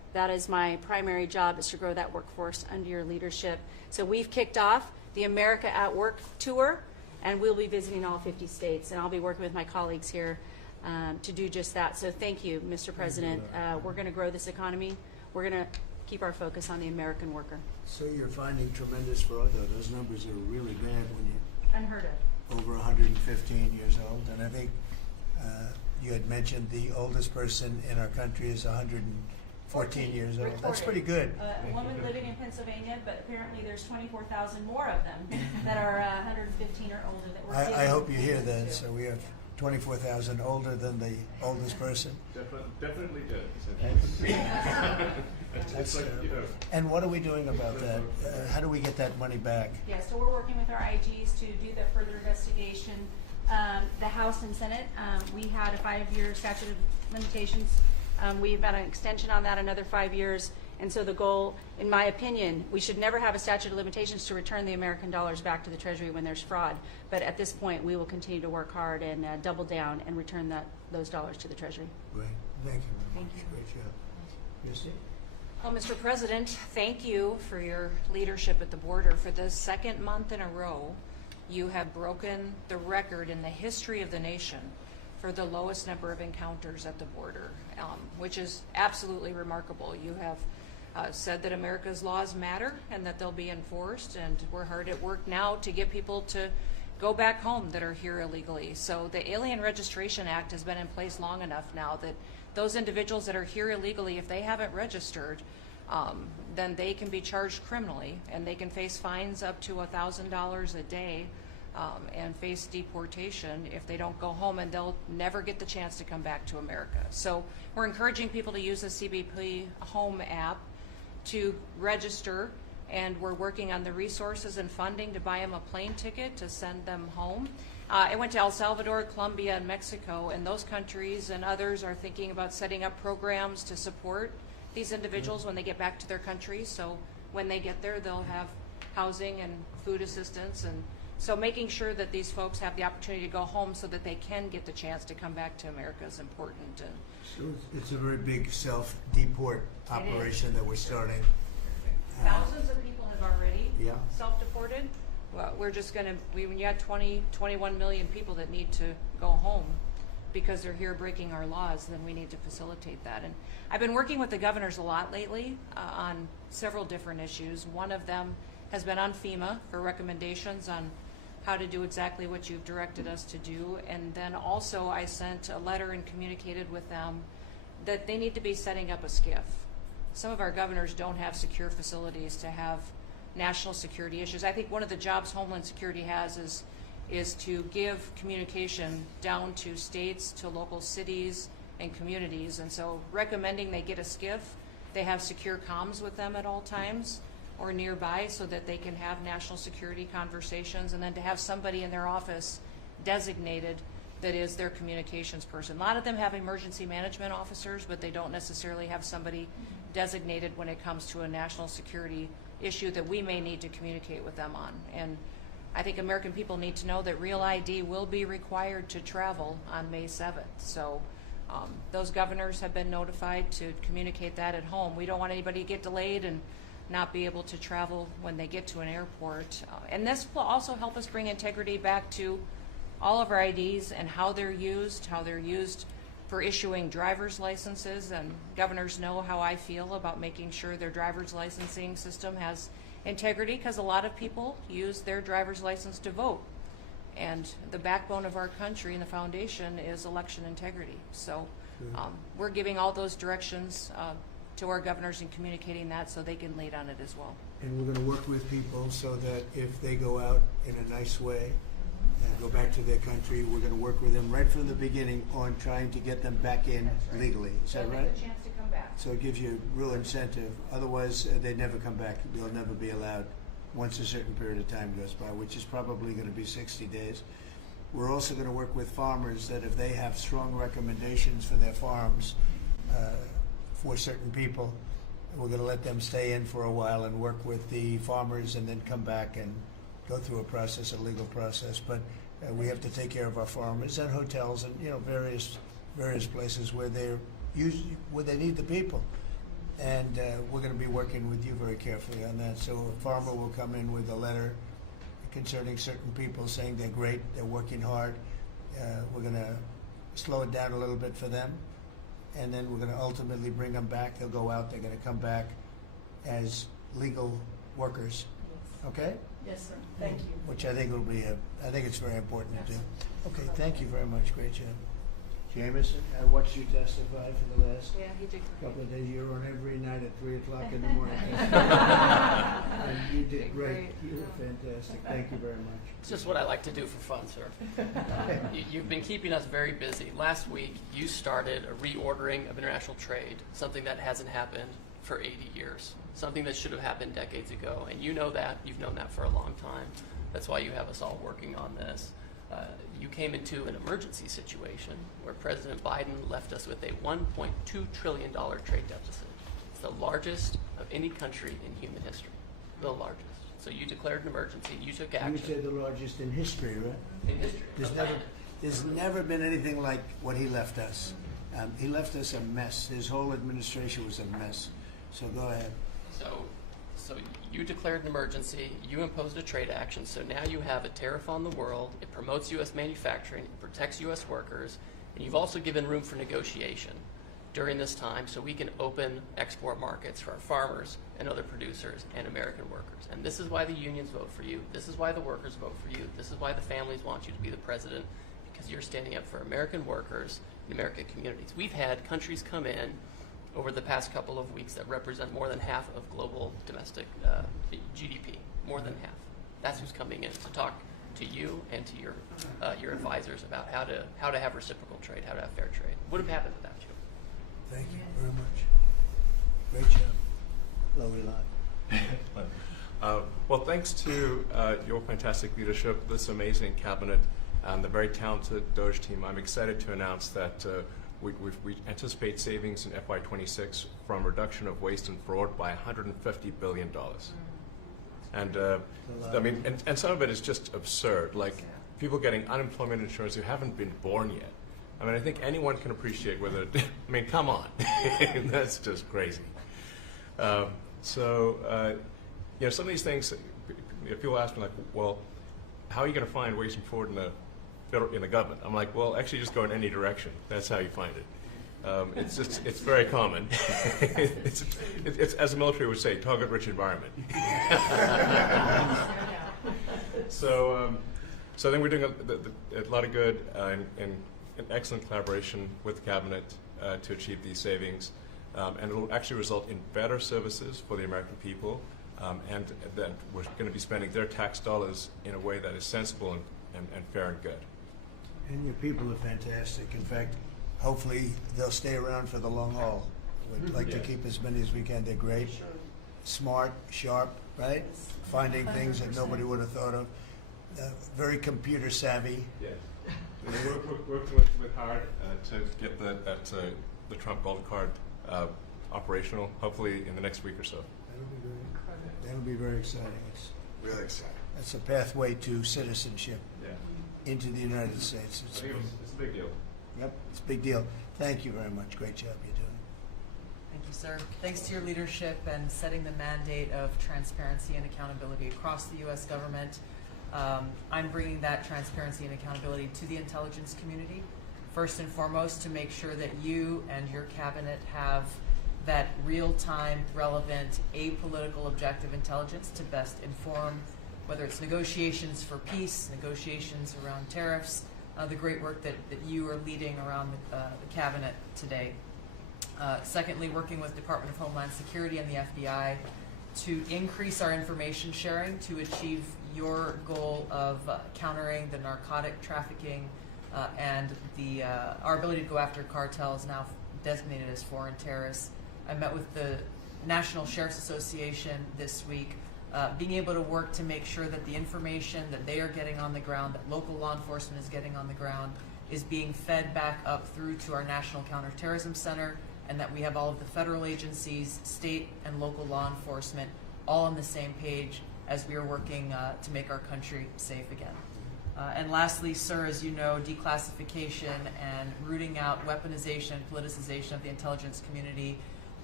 That is my primary job, is to grow that workforce under your leadership. So we've kicked off the America at Work tour, and we'll be visiting all 50 states, and I'll be working with my colleagues here to do just that. So thank you, Mr. President. We're going to grow this economy. We're going to keep our focus on the American worker. So you're finding tremendous fraud, though. Those numbers are really bad when you Unheard of. over 115 years old. And I think you had mentioned the oldest person in our country is 114 years old. That's pretty good. A woman living in Pennsylvania, but apparently there's 24,000 more of them that are 115 or older that we're I hope you hear giving that. to. So we have 24,000 older than the oldest person. Definitely did. That's, and what are we doing about that? How do we get that money back? Yeah, so we're working with our IGs to do that further investigation. The House and Senate, we had a 5-year statute of limitations. We've got an extension on that, another 5 years. And so the goal, in my opinion, we should never have a statute of limitations to return the American dollars back to the Treasury when there's fraud. But at this point, we will continue to work hard and double down and return those dollars to the Treasury. Great. Thank you very Thank much. you. Great job. Christy? Well, Mr. President, thank you for your leadership at the border. For the second month in a row, you have broken the record in the history of the nation for the lowest number of encounters at the border, which is absolutely remarkable. You have said that America's laws matter and that they'll be enforced, and we're hard at work now to get people to go back home that are here illegally. So the Alien Registration Act has been in place long enough now that those individuals that are here illegally, if they haven't registered, then they can be charged criminally, and they can face fines up to $1,000 a day and face deportation if they don't go home, and they'll never get the chance to come back to America. So we're encouraging people to use the CBP Home app to register, and we're working on the resources and funding to buy them a plane ticket to send them home. I went to El Salvador, Colombia, and Mexico, and those countries and others are thinking about setting up programs to support these individuals when they get back to their countries. So when they get there, they'll have housing and food assistance, and so making sure that these folks have the opportunity to go home so that they can get the chance to come back to America is important. And So it's a very big self-deport operation that we're starting. thousands of people have already Yeah. self-deported. Well, we're just going to, when you have 21 million people that need to go home because they're here breaking our laws, then we need to facilitate that. And I've been working with the governors a lot lately on several different issues. One of them has been on FEMA for recommendations on how to do exactly what you've directed us to do. And then also I sent a letter and communicated with them that they need to be setting up a SCIF. Some of our governors don't have secure facilities to have national security issues. I think one of the jobs Homeland Security has is to give communication down to states, to local cities and communities. And so recommending they get a SCIF, they have secure comms with them at all times or nearby so that they can have national security conversations, and then to have somebody in their office designated that is their communications person. A lot of them have emergency management officers, but they don't necessarily have somebody designated when it comes to a national security issue that we may need to communicate with them on. And I think American people need to know that Real ID will be required to travel on May 7th. So those governors have been notified to communicate that at home. We don't want anybody to get delayed and not be able to travel when they get to an airport. And this will also help us bring integrity back to all of our IDs and how they're used for issuing driver's licenses. And governors know how I feel about making sure their driver's licensing system has integrity, because a lot of people use their driver's license to vote. And the backbone of our country and the foundation is election integrity. So we're giving all those directions to our governors and communicating that so they can lead on it as well. And we're going to work with people so that if they go out in a nice way and go back to their country, we're going to work with them right from the beginning on trying to get them back in legally. Is that right? A chance to come back. So it gives you real incentive. Otherwise, they never come back. They'll never be allowed once a certain period of time goes by, which is probably going to be 60 days. We're also going to work with farmers that if they have strong recommendations for their farms for certain people, we're going to let them stay in for a while and work with the farmers and then come back and go through a process, a legal process. But we have to take care of our farmers and hotels and various places where they need the people. And we're going to be working with you very carefully on that. So a farmer will come in with a letter concerning certain people saying they're great, they're working hard. We're going to slow it down a little bit for them. And then we're going to ultimately bring them back. They'll go out, they're going to come back as legal workers. Okay? Yes, sir. Thank you. Which I think will be I think it's very important to do. Okay, thank you very much. Great job. Jameson, I watched you testify for the last he did couple of days. You were on every night at 3 o'clock in the morning. And you did great. You were fantastic. Thank you very much. It's just what I like to do for fun, sir. You've been keeping us very busy. Last week, you started a reordering of international trade, something that hasn't happened for 80 years, something that should have happened decades ago. And you know that. You've known that for a long time. That's why you have us all working on this. You came into an emergency situation where President Biden left us with a $1.2 trillion trade deficit. It's the largest of any country in human history, the largest. So you declared an emergency, you took action. You would say the largest in history, right? In history. There's never been anything like what he left us. He left us a mess. His whole administration was a mess. So go ahead. So you declared an emergency, you imposed a trade action, so now you have a tariff on the world, it promotes U.S. manufacturing, it protects U.S. workers, and you've also given room for negotiation during this time so we can open export markets for our farmers and other producers and American workers. And this is why the unions vote for you, this is why the workers vote for you, this is why the families want you to be the president, because you're standing up for American workers and American communities. We've had countries come in over the past couple of weeks that represent more than half of global domestic GDP, more than half. That's who's coming in to talk to you and to your advisors about how to have reciprocal trade, how to have fair trade. Would have happened without you. Thank you very much. Great job. Lovely lot. Well, thanks to your fantastic leadership, this amazing cabinet, and the very talented Doge team, I'm excited to announce that we anticipate savings in FY26 from reduction of waste and fraud by $150 billion. And I mean, and some of it is just absurd, like people getting unemployment insurance who haven't been born yet. I mean, I think anyone can appreciate whether, I mean, come on, that's just crazy. You know, some of these things, people ask me like, well, how are you going to find waste and fraud in the government? I'm like, well, actually just go in any direction. That's how you find it. It's very common. it's, as the military would say, target-rich environment. So I think we're doing a lot of good and an excellent collaboration with the cabinet to achieve these savings. And it will actually result in better services for the American people, and that we're going to be spending their tax dollars in a way that is sensible and fair and good. And your people are fantastic. In fact, hopefully they'll stay around for the long haul. We'd like to keep as many as we can. They're great, smart, sharp, right? Finding things that nobody would have thought of. Very computer savvy. Yes. We're working with hard to get the Trump Gold Card operational, hopefully in the next week or so. That'll be very exciting. It's really exciting. That's a pathway to citizenship into the United States. It's a big deal. Yep, it's a big deal. Thank you very much. Great job you're doing. Thank you, sir. Thanks to your leadership and setting the mandate of transparency and accountability across the U.S. government. I'm bringing that transparency and accountability to the intelligence community, first and foremost, to make sure that you and your cabinet have that real-time, relevant, apolitical, objective intelligence to best inform whether it's negotiations for peace, negotiations around tariffs, the great work that you are leading around the cabinet today. Secondly, working with Department of Homeland Security and the FBI to increase our information sharing to achieve your goal of countering the narcotic trafficking and our ability to go after cartels now designated as foreign terrorists. I met with the National Sheriff's Association this week, being able to work to make sure that the information that they are getting on the ground, that local law enforcement is getting on the ground, is being fed back up through to our National Counterterrorism Center, and that we have all of the federal agencies, state and local law enforcement, all on the same page as we are working to make our country safe again. And lastly, sir, as you know, declassification and rooting out weaponization, politicization of the intelligence community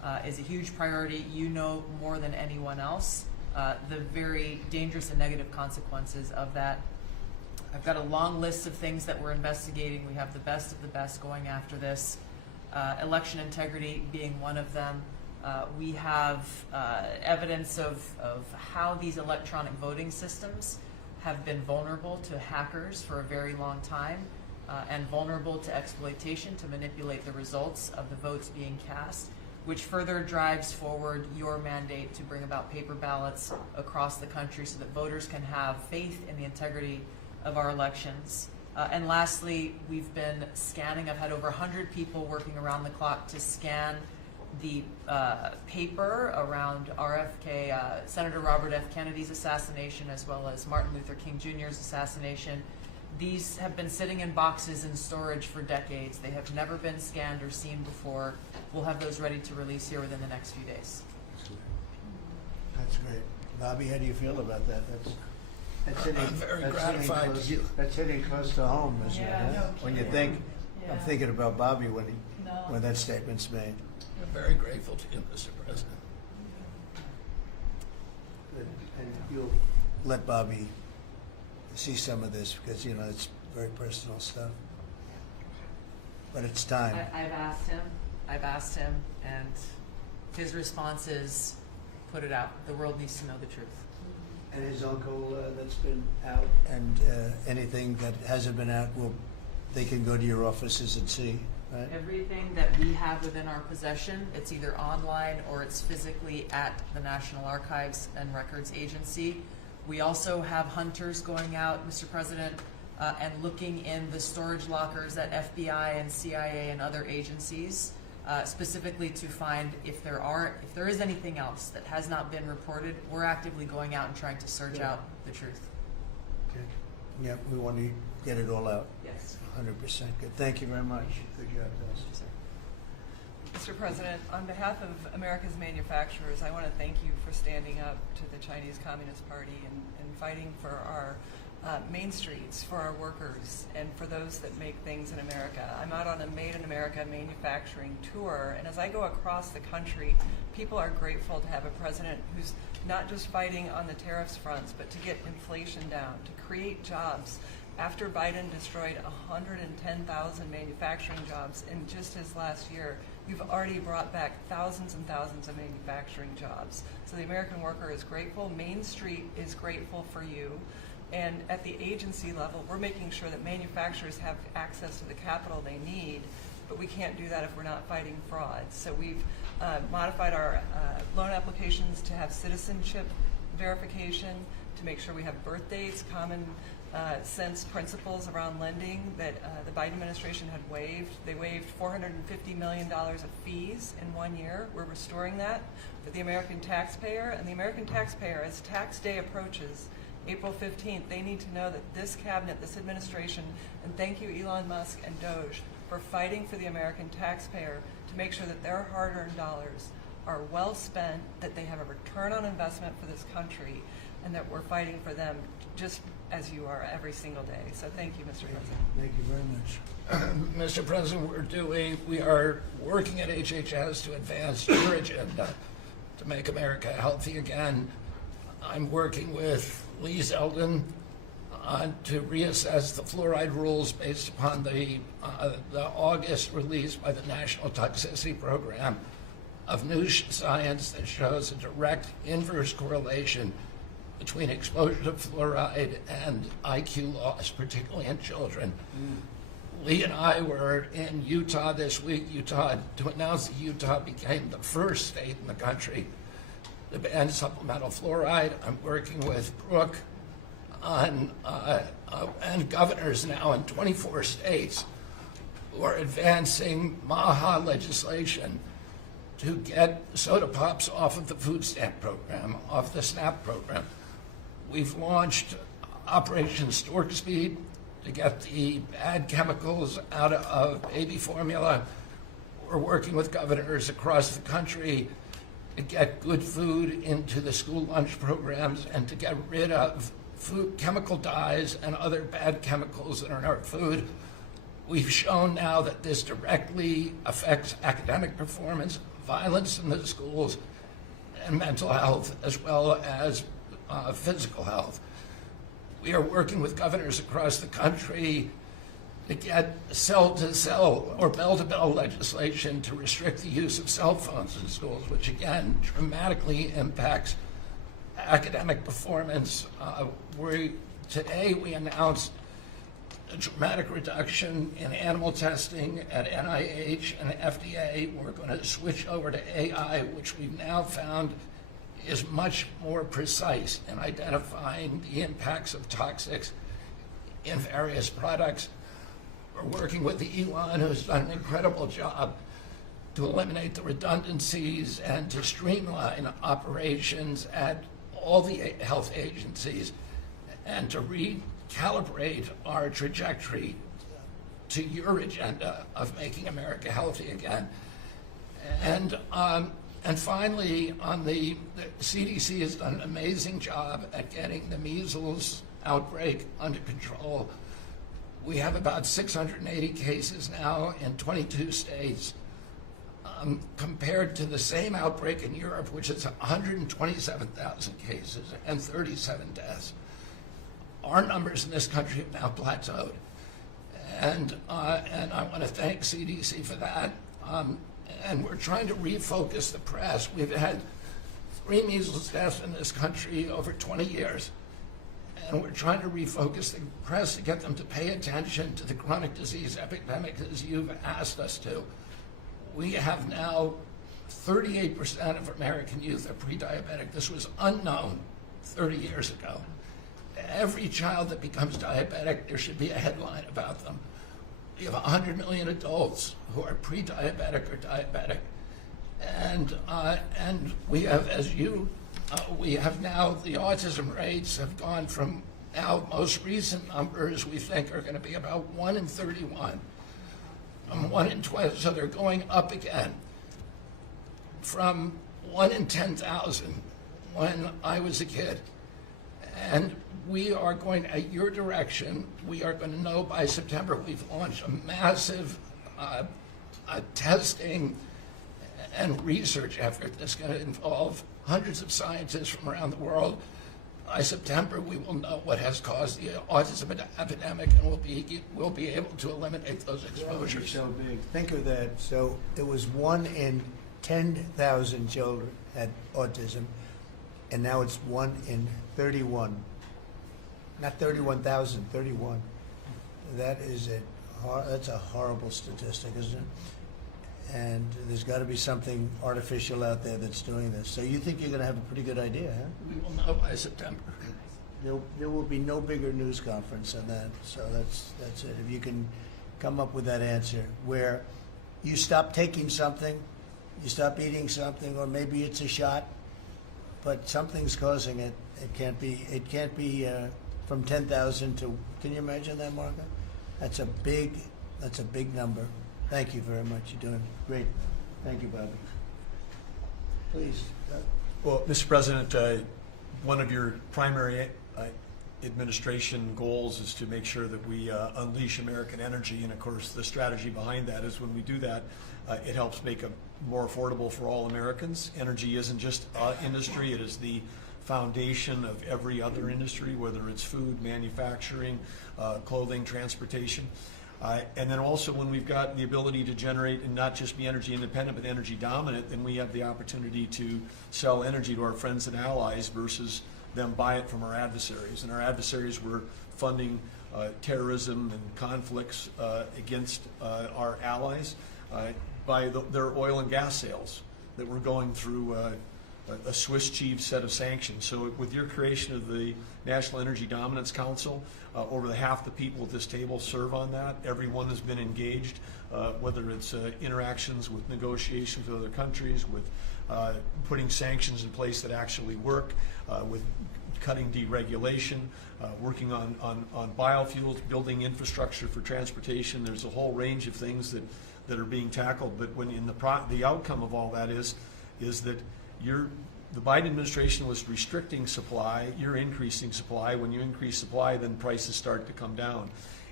is a huge priority. You know more than anyone else the very dangerous and negative consequences of that. I've got a long list of things that we're investigating. We have the best of the best going after this. Election integrity being one of them. We have evidence of how these electronic voting systems have been vulnerable to hackers for a very long time and vulnerable to exploitation to manipulate the results of the votes being cast, which further drives forward your mandate to bring about paper ballots across the country so that voters can have faith in the integrity of our elections. And lastly, we've been scanning. I've had over 100 people working around the clock to scan the paper around RFK, Senator Robert F. Kennedy's assassination, as well as Martin Luther King Jr.'s assassination. These have been sitting in boxes in storage for decades. They have never been scanned or seen before. We'll have those ready to release here within the next few days. That's great. Bobby, how do you feel about that? That's hitting, I'm very that's gratified hitting close, to hear. That's hitting close to home, isn't it? Yeah, huh? no When you kidding. think, Yeah. I'm thinking about Bobby when No. when that statement's made. I'm very grateful to you, Mr. President. And you'll let Bobby see some of this because, you know, it's very personal stuff. But it's time. I've asked him, and his response is, put it out. The world needs to know the truth. And his uncle that's been out, and anything that hasn't been out, they can go to your offices and see, right? Everything that we have within our possession, it's either online or it's physically at the National Archives and Records Agency. We also have hunters going out, Mr. President, and looking in the storage lockers at FBI and CIA and other agencies, specifically to find if there is anything else that has not been reported. We're actively going out and trying to search out the truth. Okay. Yeah, we want to get it all out. Yes. 100% good. Thank you very much. Good job, Dustin. Mr. President, on behalf of America's manufacturers, I want to thank you for standing up to the Chinese Communist Party and fighting for our main streets, for our workers, and for those that make things in America. I'm out on a Made in America manufacturing tour, and as I go across the country, people are grateful to have a president who's not just fighting on the tariffs fronts, but to get inflation down, to create jobs. After Biden destroyed 110,000 manufacturing jobs in just his last year, you've already brought back thousands and thousands of manufacturing jobs. So the American worker is grateful. Main Street is grateful for you. And at the agency level, we're making sure that manufacturers have access to the capital they need, but we can't do that if we're not fighting fraud. So we've modified our loan applications to have citizenship verification, to make sure we have birth dates, common sense principles around lending that the Biden administration had waived. They waived $450 million of fees in 1 year. We're restoring that for the American taxpayer. And the American taxpayer, as tax day approaches, April 15th, they need to know that this cabinet, this administration, and thank you Elon Musk and Doge for fighting for the American taxpayer to make sure that their hard-earned dollars are well spent, that they have a return on investment for this country, and that we're fighting for them just as you are every single day. So thank you, Mr. President. Thank you very much. Mr. President, we are working at HHS to advance your agenda to make America healthy again. I'm working with Lee Zeldin to reassess the fluoride rules based upon the August release by the National Toxicity Program of new science that shows a direct inverse correlation between exposure to fluoride and IQ loss, particularly in children. Lee and I were in Utah this week, to announce that Utah became the first state in the country to ban supplemental fluoride. I'm working with Brooke on, and governors now in 24 states who are advancing MAHA legislation to get soda pops off of the food stamp program, off the SNAP program. We've launched Operation Stork Speed to get the bad chemicals out of baby formula. We're working with governors across the country to get good food into the school lunch programs and to get rid of food chemical dyes and other bad chemicals that are in our food. We've shown now that this directly affects academic performance, violence in the schools, and mental health, as well as physical health. We are working with governors across the country to get cell-to-cell or bell-to-bell legislation to restrict the use of cell phones in schools, which again dramatically impacts academic performance. Today we announced a dramatic reduction in animal testing at NIH and FDA. We're going to switch over to AI, which we've now found is much more precise in identifying the impacts of toxics in various products. We're working with Elon, who's done an incredible job to eliminate the redundancies and to streamline operations at all the health agencies and to recalibrate our trajectory to your agenda of making America healthy again. And finally, the CDC has done an amazing job at getting the measles outbreak under control. We have about 680 cases now in 22 states, compared to the same outbreak in Europe, which is 127,000 cases and 37 deaths. Our numbers in this country have now plateaued. And I want to thank CDC for that. And we're trying to refocus the press. We've had 3 measles deaths in this country over 20 years. And we're trying to refocus the press to get them to pay attention to the chronic disease epidemic as you've asked us to. We have now 38% of American youth are pre-diabetic. This was unknown 30 years ago. Every child that becomes diabetic, there should be a headline about them. We have 100 million adults who are pre-diabetic or diabetic. And we have, we have now, the autism rates have gone from now, most recent numbers we think are going to be about 1 in 31. 1 in 12, so they're going up again from 1 in 10,000 when I was a kid. And we are going, at your direction, we are going to know by September. We've launched a massive testing and research effort that's going to involve hundreds of scientists from around the world. By September, we will know what has caused the autism epidemic, and we'll be able to eliminate those exposures. So big. Think of that. So it was 1 in 10,000 children had autism, and now it's 1 in 31. Not 31,000, 31. That's a horrible statistic, isn't it? And there's got to be something artificial out there that's doing this. So you think you're going to have a pretty good idea, huh? We will know by September. There will be no bigger news conference than that. So that's it. If you can come up with that answer where you stop taking something, you stop eating something, or maybe it's a shot, but something's causing it. It can't be from 10,000 to. Can you imagine that, Marco? That's a big number. Thank you very much. You're doing great. Thank you, Bobby. Please. Well, Mr. President, one of your primary administration goals is to make sure that we unleash American energy, and of course the strategy behind that is when we do that, it helps make it more affordable for all Americans. Energy isn't just industry, it is the foundation of every other industry, whether it's food, manufacturing, clothing, transportation. And then also when we've got the ability to generate and not just be energy independent but energy dominant, then we have the opportunity to sell energy to our friends and allies versus them buy it from our adversaries. And our adversaries were funding terrorism and conflicts against our allies by their oil and gas sales that were going through a Swiss cheese set of sanctions. So with your creation of the National Energy Dominance Council, over half the people at this table serve on that. Everyone has been engaged, whether it's interactions with negotiations with other countries, with putting sanctions in place that actually work, with cutting deregulation, working on biofuels, building infrastructure for transportation. There's a whole range of things that are being tackled. But when the outcome of all that is that the Biden administration was restricting supply, you're increasing supply. When you increase supply, then prices start to come down.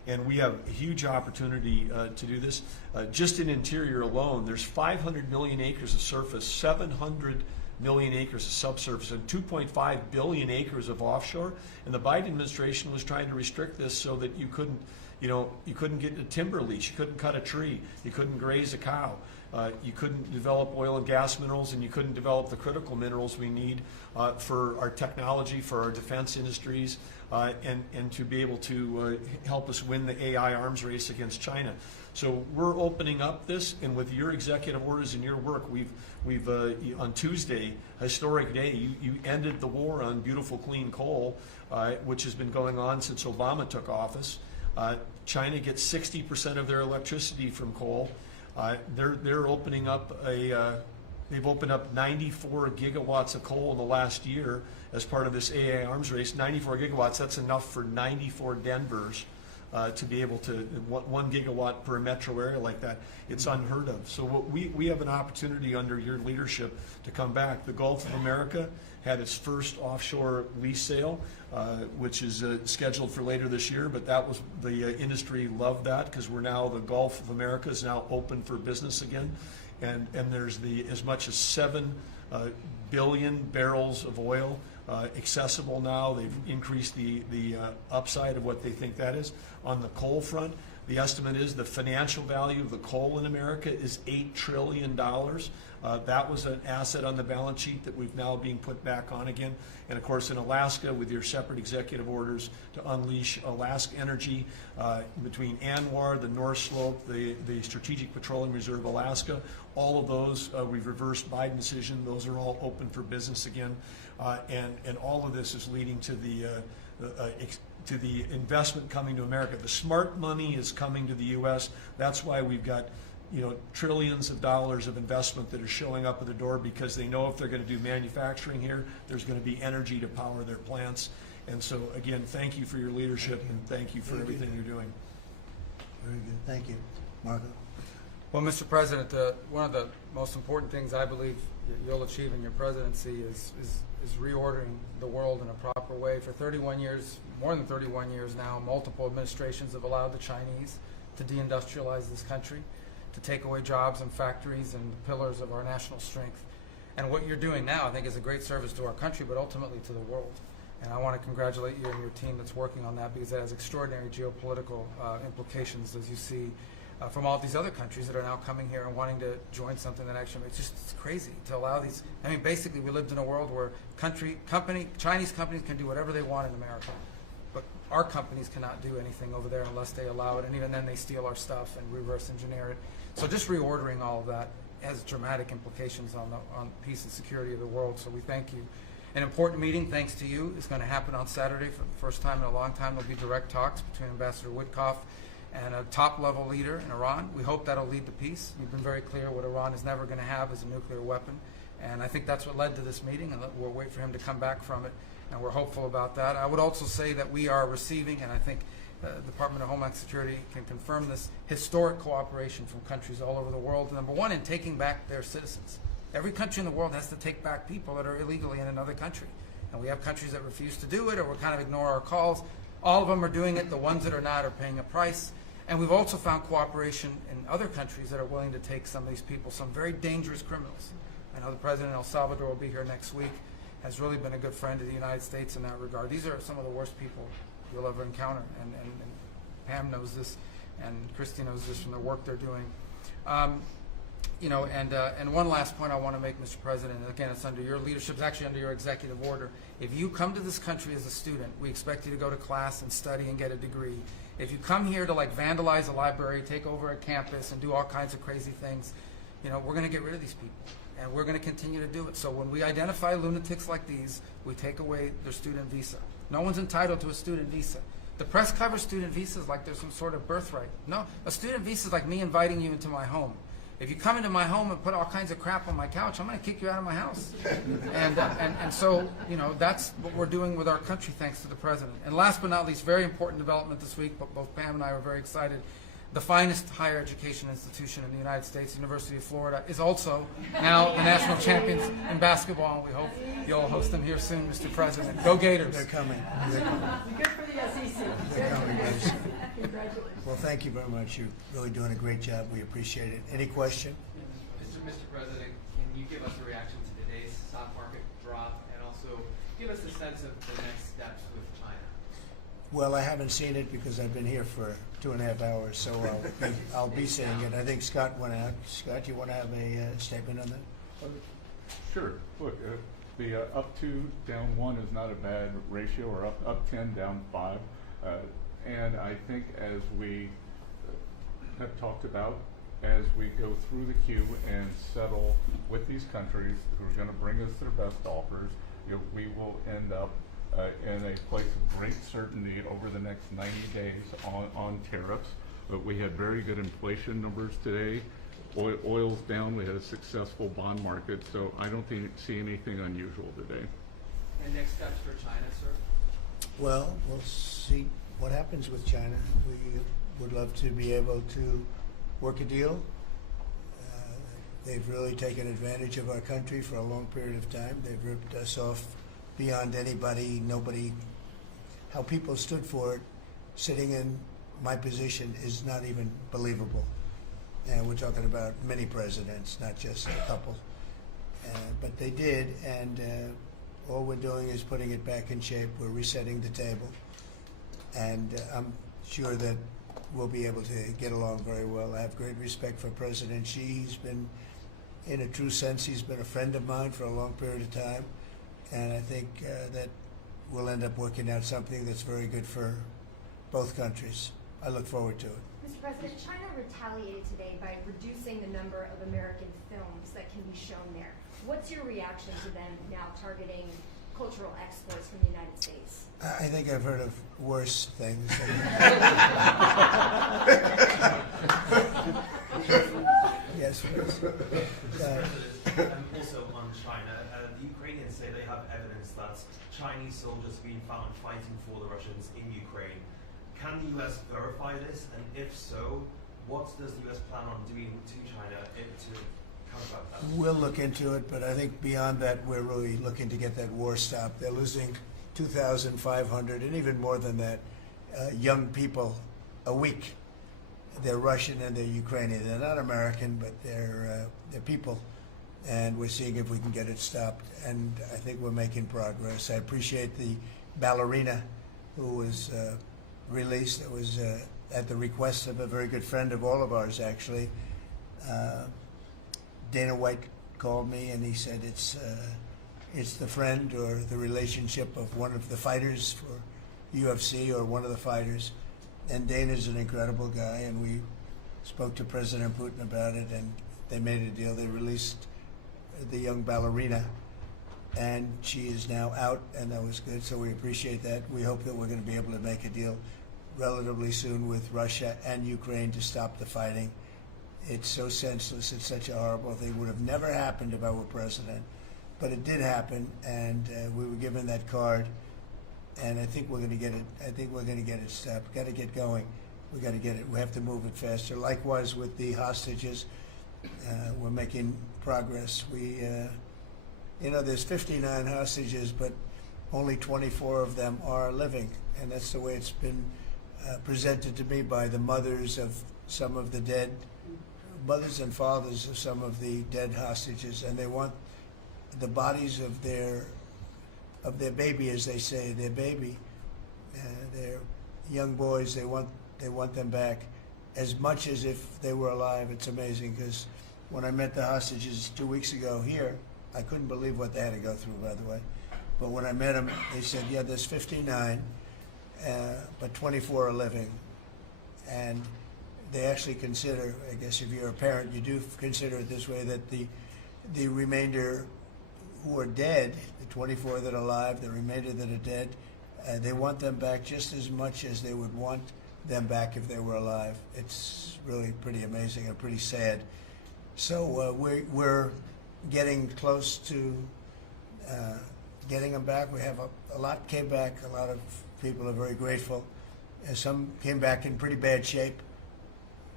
and we have a huge opportunity to do this. Just in interior alone, there's 500 million acres of surface, 700 million acres of subsurface, and 2.5 billion acres of offshore. And the Biden administration was trying to restrict this so that you couldn't get a timber lease, you couldn't cut a tree, you couldn't graze a cow, you couldn't develop oil and gas minerals, and you couldn't develop the critical minerals we need for our technology, for our defense industries, and to be able to help us win the AI arms race against China. So we're opening up this, and with your executive orders and your work, we've on Tuesday, historic day, you ended the war on beautiful clean coal, which has been going on since Obama took office. China gets 60% of their electricity from coal. They're opening up they've opened up 94 gigawatts of coal in the last year as part of this AI arms race. 94 gigawatts, that's enough for 94 Denvers to be able to, 1 gigawatt per metro area like that. It's unheard of. So we have an opportunity under your leadership to come back. The Gulf of America had its first offshore lease sale, which is scheduled for later this year, but that was, the industry loved that because we're now, the Gulf of America is now open for business again. And there's as much as 7 billion barrels of oil accessible now. They've increased the upside of what they think that is. On the coal front, the estimate is the financial value of the coal in America is $8 trillion. That was an asset on the balance sheet that we've now being put back on again. And of course in Alaska, with your separate executive orders to unleash Alaska energy between ANWR, the North Slope, the Strategic Petroleum Reserve Alaska, all of those, we've reversed Biden decision. Those are all open for business again. And all of this is leading to the investment coming to America. The smart money is coming to the U.S. That's why we've got trillions of dollars of investment that are showing up at the door, because they know if they're going to do manufacturing here, there's going to be energy to power their plants. And so again, thank you for your leadership, and thank you for everything you're doing. Very good. Thank you. Marco? Well, Mr. President, one of the most important things I believe you'll achieve in your presidency is reordering the world in a proper way. For 31 years, more than 31 years now, multiple administrations have allowed the Chinese to deindustrialize this country, to take away jobs and factories and the pillars of our national strength. And what you're doing now, I think, is a great service to our country, but ultimately to the world. And I want to congratulate you and your team that's working on that, because it has extraordinary geopolitical implications, as you see, from all these other countries that are now coming here and wanting to join something that actually makes it's crazy to allow these. I mean, basically, we lived in a world where Chinese companies can do whatever they want in America, but our companies cannot do anything over there unless they allow it, and even then they steal our stuff and reverse engineer it. So just reordering all of that has dramatic implications on peace and security of the world. So we thank you. An important meeting, thanks to you, is going to happen on Saturday for the first time in a long time. There'll be direct talks between Ambassador Witkoff and a top-level leader in Iran. We hope that'll lead to peace. You've been very clear what Iran is never going to have is a nuclear weapon, and I think that's what led to this meeting, and we'll wait for him to come back from it, and we're hopeful about that. I would also say that we are receiving, and I think the Department of Homeland Security can confirm this, historic cooperation from countries all over the world. Number one, in taking back their citizens. Every country in the world has to take back people that are illegally in another country, and we have countries that refuse to do it or will kind of ignore our calls. All of them are doing it. The ones that are not are paying a price. And we've also found cooperation in other countries that are willing to take some of these people, some very dangerous criminals. I know the President of El Salvador will be here next week, has really been a good friend to the United States in that regard. These are some of the worst people you'll ever encounter, and Pam knows this, and Christy knows this from the work they're doing. And one last point I want to make, Mr. President, and again, it's under your leadership, it's actually under your executive order. If you come to this country as a student, we expect you to go to class and study and get a degree. If you come here to vandalize a library, take over a campus, and do all kinds of crazy things, we're going to get rid of these people, and we're going to continue to do it. So when we identify lunatics like these, we take away their student visa. No one's entitled to a student visa. The press covers student visas like there's some sort of birthright. No, a student visa is like me inviting you into my home. If you come into my home and put all kinds of crap on my couch, I'm going to kick you out of my house. And so, that's what we're doing with our country, thanks to the President. And last but not least, very important development this week, but both Pam and I were very excited. the finest higher education institution in the United States, University of Florida, is also now the national champions in basketball, and we hope you'll host them here soon, Mr. President. Go Gators! They're coming. They're coming. Good for the SEC. They're coming, guys. Congratulations. Well, thank you very much. You're really doing a great job. We appreciate it. Any question? Mr. President, can you give us a reaction to today's stock market drop and also give us a sense of the next steps with China? Well, I haven't seen it because I've been here for 2.5 hours, so I'll be seeing it. I think Scott went out. Scott, you want to have a statement on that? Sure. Look, the up 2, down 1 is not a bad ratio, or up 10, down 5. And I think as we have talked about, as we go through the queue and settle with these countries who are going to bring us their best offers, we will end up in a place of great certainty over the next 90 days on tariffs. But we had very good inflation numbers today. Oil's down. We had a successful bond market. So I don't see anything unusual today. And next steps for China, sir? Well, we'll see what happens with China. We would love to be able to work a deal. They've really taken advantage of our country for a long period of time. They've ripped us off beyond anybody, nobody. How people stood for it, sitting in my position, is not even believable. And we're talking about many presidents, not just a couple. But they did, and all we're doing is putting it back in shape. We're resetting the table. And I'm sure that we'll be able to get along very well. I have great respect for President Xi. He's been, in a true sense, he's been a friend of mine for a long period of time. And I think that we'll end up working out something that's very good for both countries. I look forward to it. Mr. President, China retaliated today by reducing the number of American films that can be shown there. What's your reaction to them now targeting cultural exports from the United States? I think I've heard of worse things. Yes, please. Also on China, the Ukrainians say they have evidence that Chinese soldiers have been found fighting for the Russians in Ukraine. Can the U.S. verify this? And if so, what does the U.S. plan on doing to China to counteract that? We'll look into it, but I think beyond that, we're really looking to get that war stopped. They're losing 2,500 and even more than that young people a week. They're Russian and they're Ukrainian. They're not American, but they're people. And we're seeing if we can get it stopped. And I think we're making progress. I appreciate the ballerina who was released. It was at the request of a very good friend of all of ours, actually. Dana White called me and he said it's the friend or the relationship of one of the fighters for UFC or one of the fighters. And Dana's an incredible guy, and we spoke to President Putin about it, and they made a deal. They released the young ballerina, and she is now out, and that was good, so we appreciate that. We hope that we're going to be able to make a deal relatively soon with Russia and Ukraine to stop the fighting. It's so senseless. It's such a horrible thing. It would have never happened if I were president, but it did happen, and we were given that card. And I think we're going to get it. I think we're going to get it stopped. Got to get going. We got to get it. We have to move it faster. Likewise with the hostages, we're making progress. We, there's 59 hostages, but only 24 of them are living, and that's the way it's been presented to me by the mothers of some of the dead, mothers and fathers of some of the dead hostages, and they want the bodies of their baby, as they say, their baby, their young boys. They want them back as much as if they were alive. It's amazing, because when I met the hostages 2 weeks ago here, I couldn't believe what they had to go through, by the way. But when I met them, they said, yeah, there's 59, but 24 are living. And they actually consider, I guess if you're a parent, you do consider it this way, that the remainder who are dead, the 24 that are alive, the remainder that are dead, they want them back just as much as they would want them back if they were alive. It's really pretty amazing and pretty sad. So we're getting close to getting them back. We have a lot came back. A lot of people are very grateful. Some came back in pretty bad shape.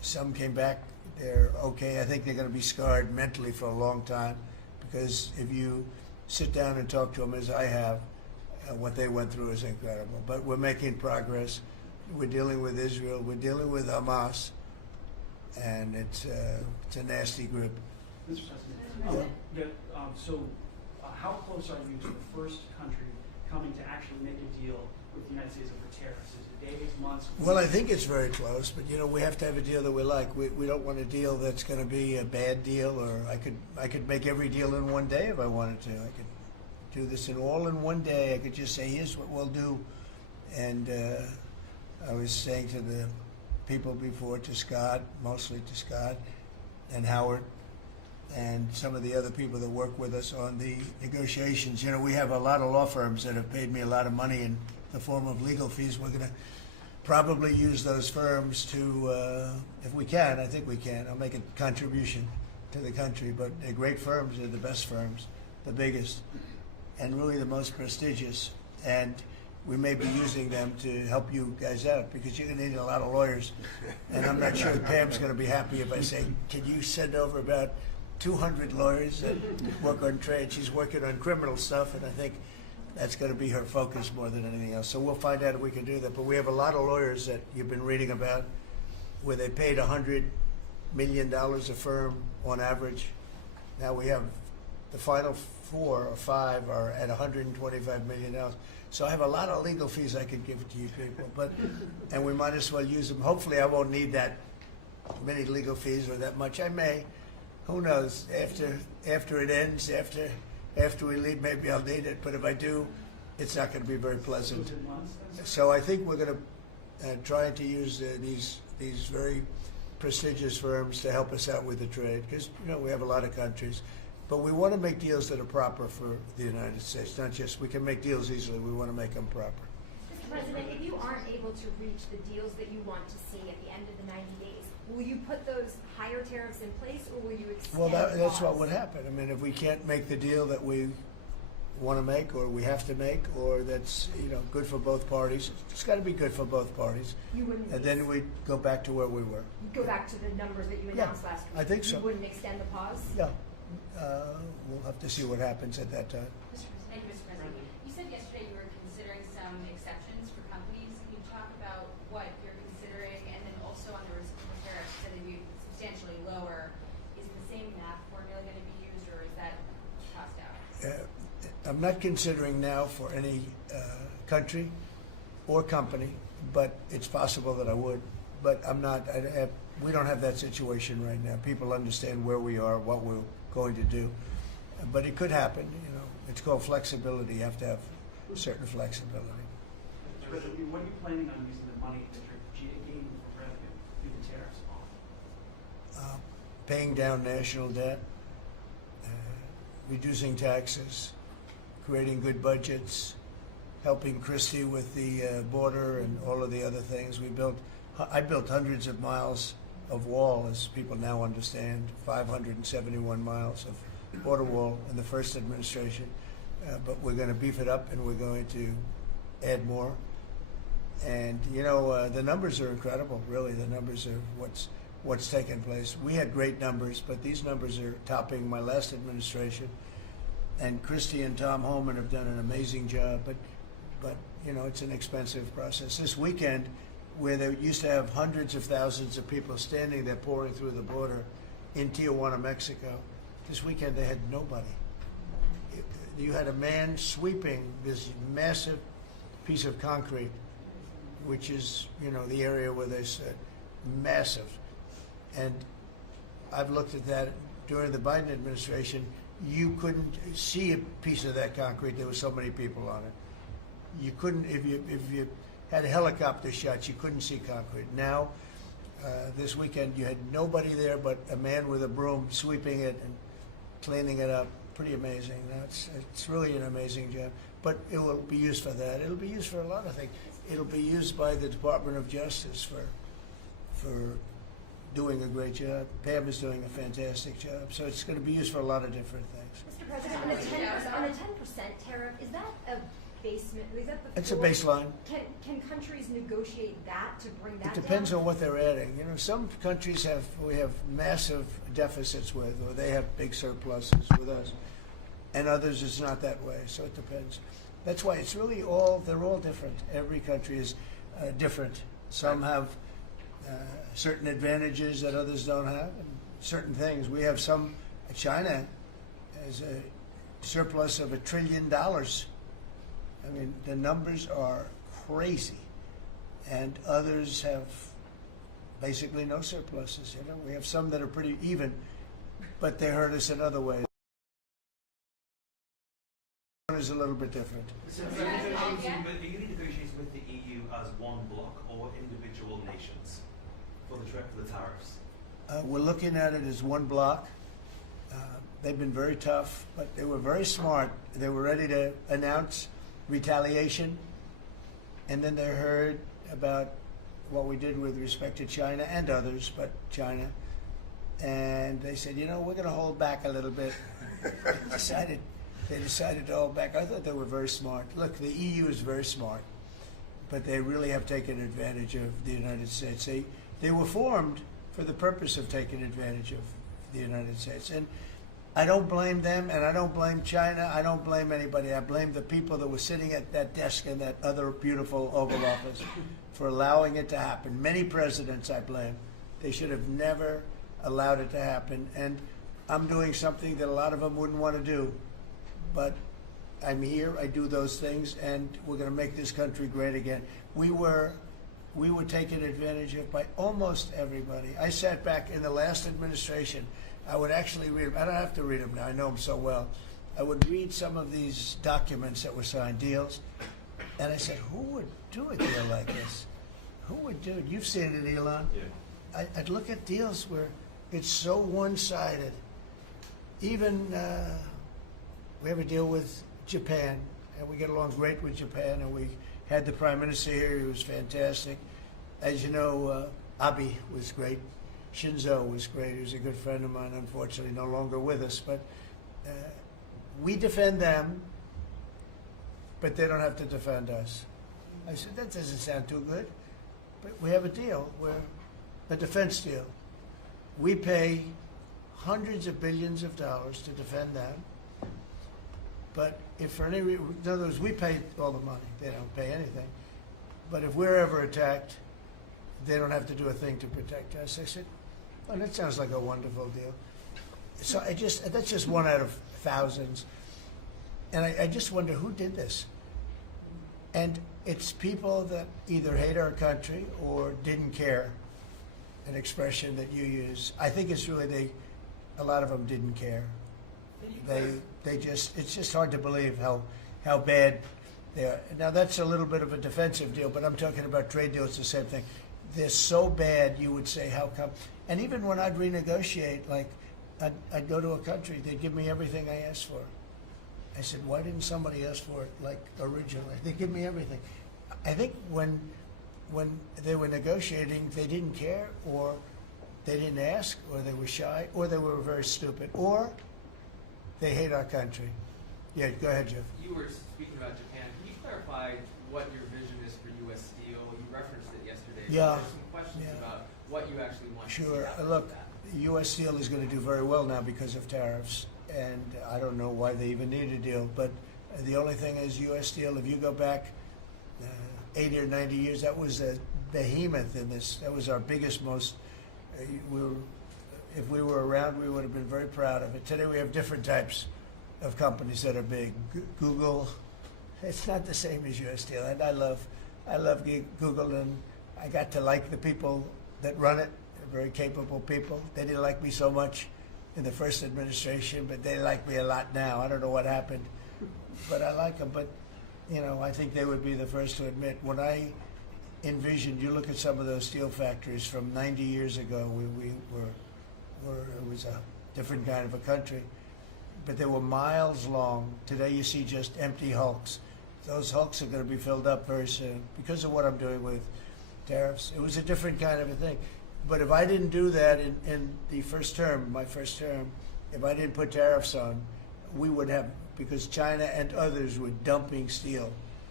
Some came back, they're okay. I think they're going to be scarred mentally for a long time, because if you sit down and talk to them, as I have, what they went through is incredible. But we're making progress. We're dealing with Israel. We're dealing with Hamas, and it's a nasty group. Mr. President, how close are you to the first country coming to actually make a deal with the United States over tariffs? Is it days, months? Well, I think it's very close, but we have to have a deal that we like. We don't want a deal that's going to be a bad deal, or I could make every deal in one day if I wanted to. I could do this in one day. I could just say, here's what we'll do. And I was saying to the people before, to Scott, mostly to Scott and Howard, and some of the other people that work with us on the negotiations. We have a lot of law firms that have paid me a lot of money in the form of legal fees. We're going to probably use those firms to, if we can, I think we can. I'll make a contribution to the country, but they're great firms. They're the best firms, the biggest, and really the most prestigious. And we may be using them to help you guys out, because you're going to need a lot of lawyers. And I'm not sure Pam's going to be happy if I say, can you send over about 200 lawyers that work on trade? She's working on criminal stuff, and I think that's going to be her focus more than anything else. So we'll find out if we can do that. But we have a lot of lawyers that you've been reading about, where they paid $100 million a firm on average. Now we have the final 4 or 5 are at $125 million. So I have a lot of legal fees I could give to you people, and we might as well use them. Hopefully I won't need that many legal fees or that much. I may. Who knows? After it ends, after we leave, maybe I'll need it. But if I do, it's not going to be very pleasant. So I think we're going to try to use these very prestigious firms to help us out with the trade, because we have a lot of countries. But we want to make deals that are proper for the United States, not just we can make deals easily. We want to make them proper. Mr. President, if you aren't able to reach the deals that you want to see at the end of the 90 days, will you put those higher tariffs in place, or will you extend Well, that's pause? what would happen. I mean, if we can't make the deal that we want to make, or we have to make, or that's good for both parties, it's got to be good for both parties. You wouldn't. And then we'd go back to where we were. You'd go back to the numbers that you announced last week. I think so. You wouldn't extend the pause. Yeah. We'll have to see what happens at that time. Thank you, Mr. President. You said yesterday you were considering some exceptions for companies. Can you talk about what you're considering? And then also on the reciprocal tariffs, you said they'd be substantially lower. Is the same math formula going to be used, or is that tossed out? I'm not considering now for any country or company, but it's possible that I would. But I'm not. We don't have that situation right now. People understand where we are, what we're going to do. But it could happen. It's called flexibility. You have to have certain flexibility. What are you planning on using the money that you're gaining for revenue through the tariffs on? Paying down national debt, reducing taxes, creating good budgets, helping Christie with the border and all of the other things. I built hundreds of miles of wall, as people now understand, 571 miles of border wall in the first administration. But we're going to beef it up, and we're going to add more. And the numbers are incredible. Really, the numbers are what's taken place. We had great numbers, but these numbers are topping my last administration. And Christie and Tom Homan have done an amazing job. But it's an expensive process. This weekend, where they used to have hundreds of thousands of people standing there pouring through the border in Tijuana, Mexico, this weekend they had nobody. You had a man sweeping this massive piece of concrete, which is, the area where they said massive. And I've looked at that during the Biden administration. You couldn't see a piece of that concrete. There were so many people on it. You couldn't, if you had helicopter shots, you couldn't see concrete. Now, this weekend, you had nobody there but a man with a broom sweeping it and cleaning it up. Pretty amazing. It's really an amazing job. But it will be used for that. It'll be used for a lot of things. It'll be used by the Department of Justice for doing a great job. Pam is doing a fantastic job. So it's going to be used for a lot of different things. Mr. President, on the 10% tariff, is that a basement? Is that the It's a floor? baseline. Can countries negotiate that to bring that It depends down? on what they're adding. You know, some countries we have massive deficits with, or they have big surpluses with us, and others it's not that way. So it depends. That's why it's really they're all different. Every country is different. Some have certain advantages that others don't have, and certain things. We have some. China has a surplus of $1 trillion. I mean, the numbers are crazy, and others have basically no surpluses. You know, we have some that are pretty even, but they hurt us in other ways. One is a little bit different. So are you negotiating with the EU as one bloc or individual nations for the tariffs? We're looking at it as one block. They've been very tough, but they were very smart. They were ready to announce retaliation, and then they heard about what we did with respect to China and others, but China, and they said, you know, we're going to hold back a little bit. They decided to hold back. I thought they were very smart. Look, the EU is very smart, but they really have taken advantage of the United States. They were formed for the purpose of taking advantage of the United States. And I don't blame them, and I don't blame China. I don't blame anybody. I blame the people that were sitting at that desk in that other beautiful Oval Office for allowing it to happen. Many presidents I blame. They should have never allowed it to happen. And I'm doing something that a lot of them wouldn't want to do. But I'm here, I do those things, and we're going to make this country great again. We were taken advantage of by almost everybody. I sat back in the last administration. I would actually read them. I don't have to read them now. I know them so well. I would read some of these documents that were signed, deals, and I said, who would do a deal like this? Who would do it? You've seen it, Elon. Yeah. I'd look at deals where it's so one-sided. Even we have a deal with Japan, and we get along great with Japan, and we had the Prime Minister here. He was fantastic. As you know, Abe was great. Shinzo was great. He was a good friend of mine, unfortunately no longer with us. But we defend them, but they don't have to defend us. I said, that doesn't sound too good. But we have a deal, a defense deal. We pay hundreds of billions of dollars to defend them. But if for any reason, in other words, we pay all the money. They don't pay anything. But if we're ever attacked, they don't have to do a thing to protect us. I said, well, that sounds like a wonderful deal. So that's just one out of thousands. And I just wonder who did this. And it's people that either hate our country or didn't care, an expression that you use. I think it's really a lot of them didn't care. It's just hard to believe how bad they are. Now that's a little bit of a defensive deal, but I'm talking about trade deals, the same thing. They're so bad, you would say, how come? And even when I'd renegotiate, like I'd go to a country, they'd give me everything I asked for. I said, why didn't somebody ask for it like originally? They give me everything. I think when they were negotiating, they didn't care, or they didn't ask, or they were shy, or they were very stupid, or they hate our country. Yeah, go ahead, Jeff. You were speaking about Japan. Can you clarify what your vision is for U.S. Steel? You referenced it yesterday. Yeah. There's some questions about what you actually want to see Sure. happen Look, with that. U.S. Steel is going to do very well now because of tariffs, and I don't know why they even need a deal. But the only thing is, U.S. Steel, if you go back 80 or 90 years, that was a behemoth in this. That was our biggest, most. If we were around, we would have been very proud of it. Today we have different types of companies that are big. Google, it's not the same as U.S. Steel. And I love Google, and I got to like the people that run it. They're very capable people. They didn't like me so much in the first administration, but they like me a lot now. I don't know what happened, but I like them. But, you know, I think they would be the first to admit, when I envisioned, you look at some of those steel factories from 90 years ago, it was a different kind of a country, but they were miles long. Today you see just empty hulks. Those hulks are going to be filled up very soon because of what I'm doing with tariffs. It was a different kind of a thing. But if I didn't do that in the first term, my first term, if I didn't put tariffs on, we would have, because China and others were dumping steel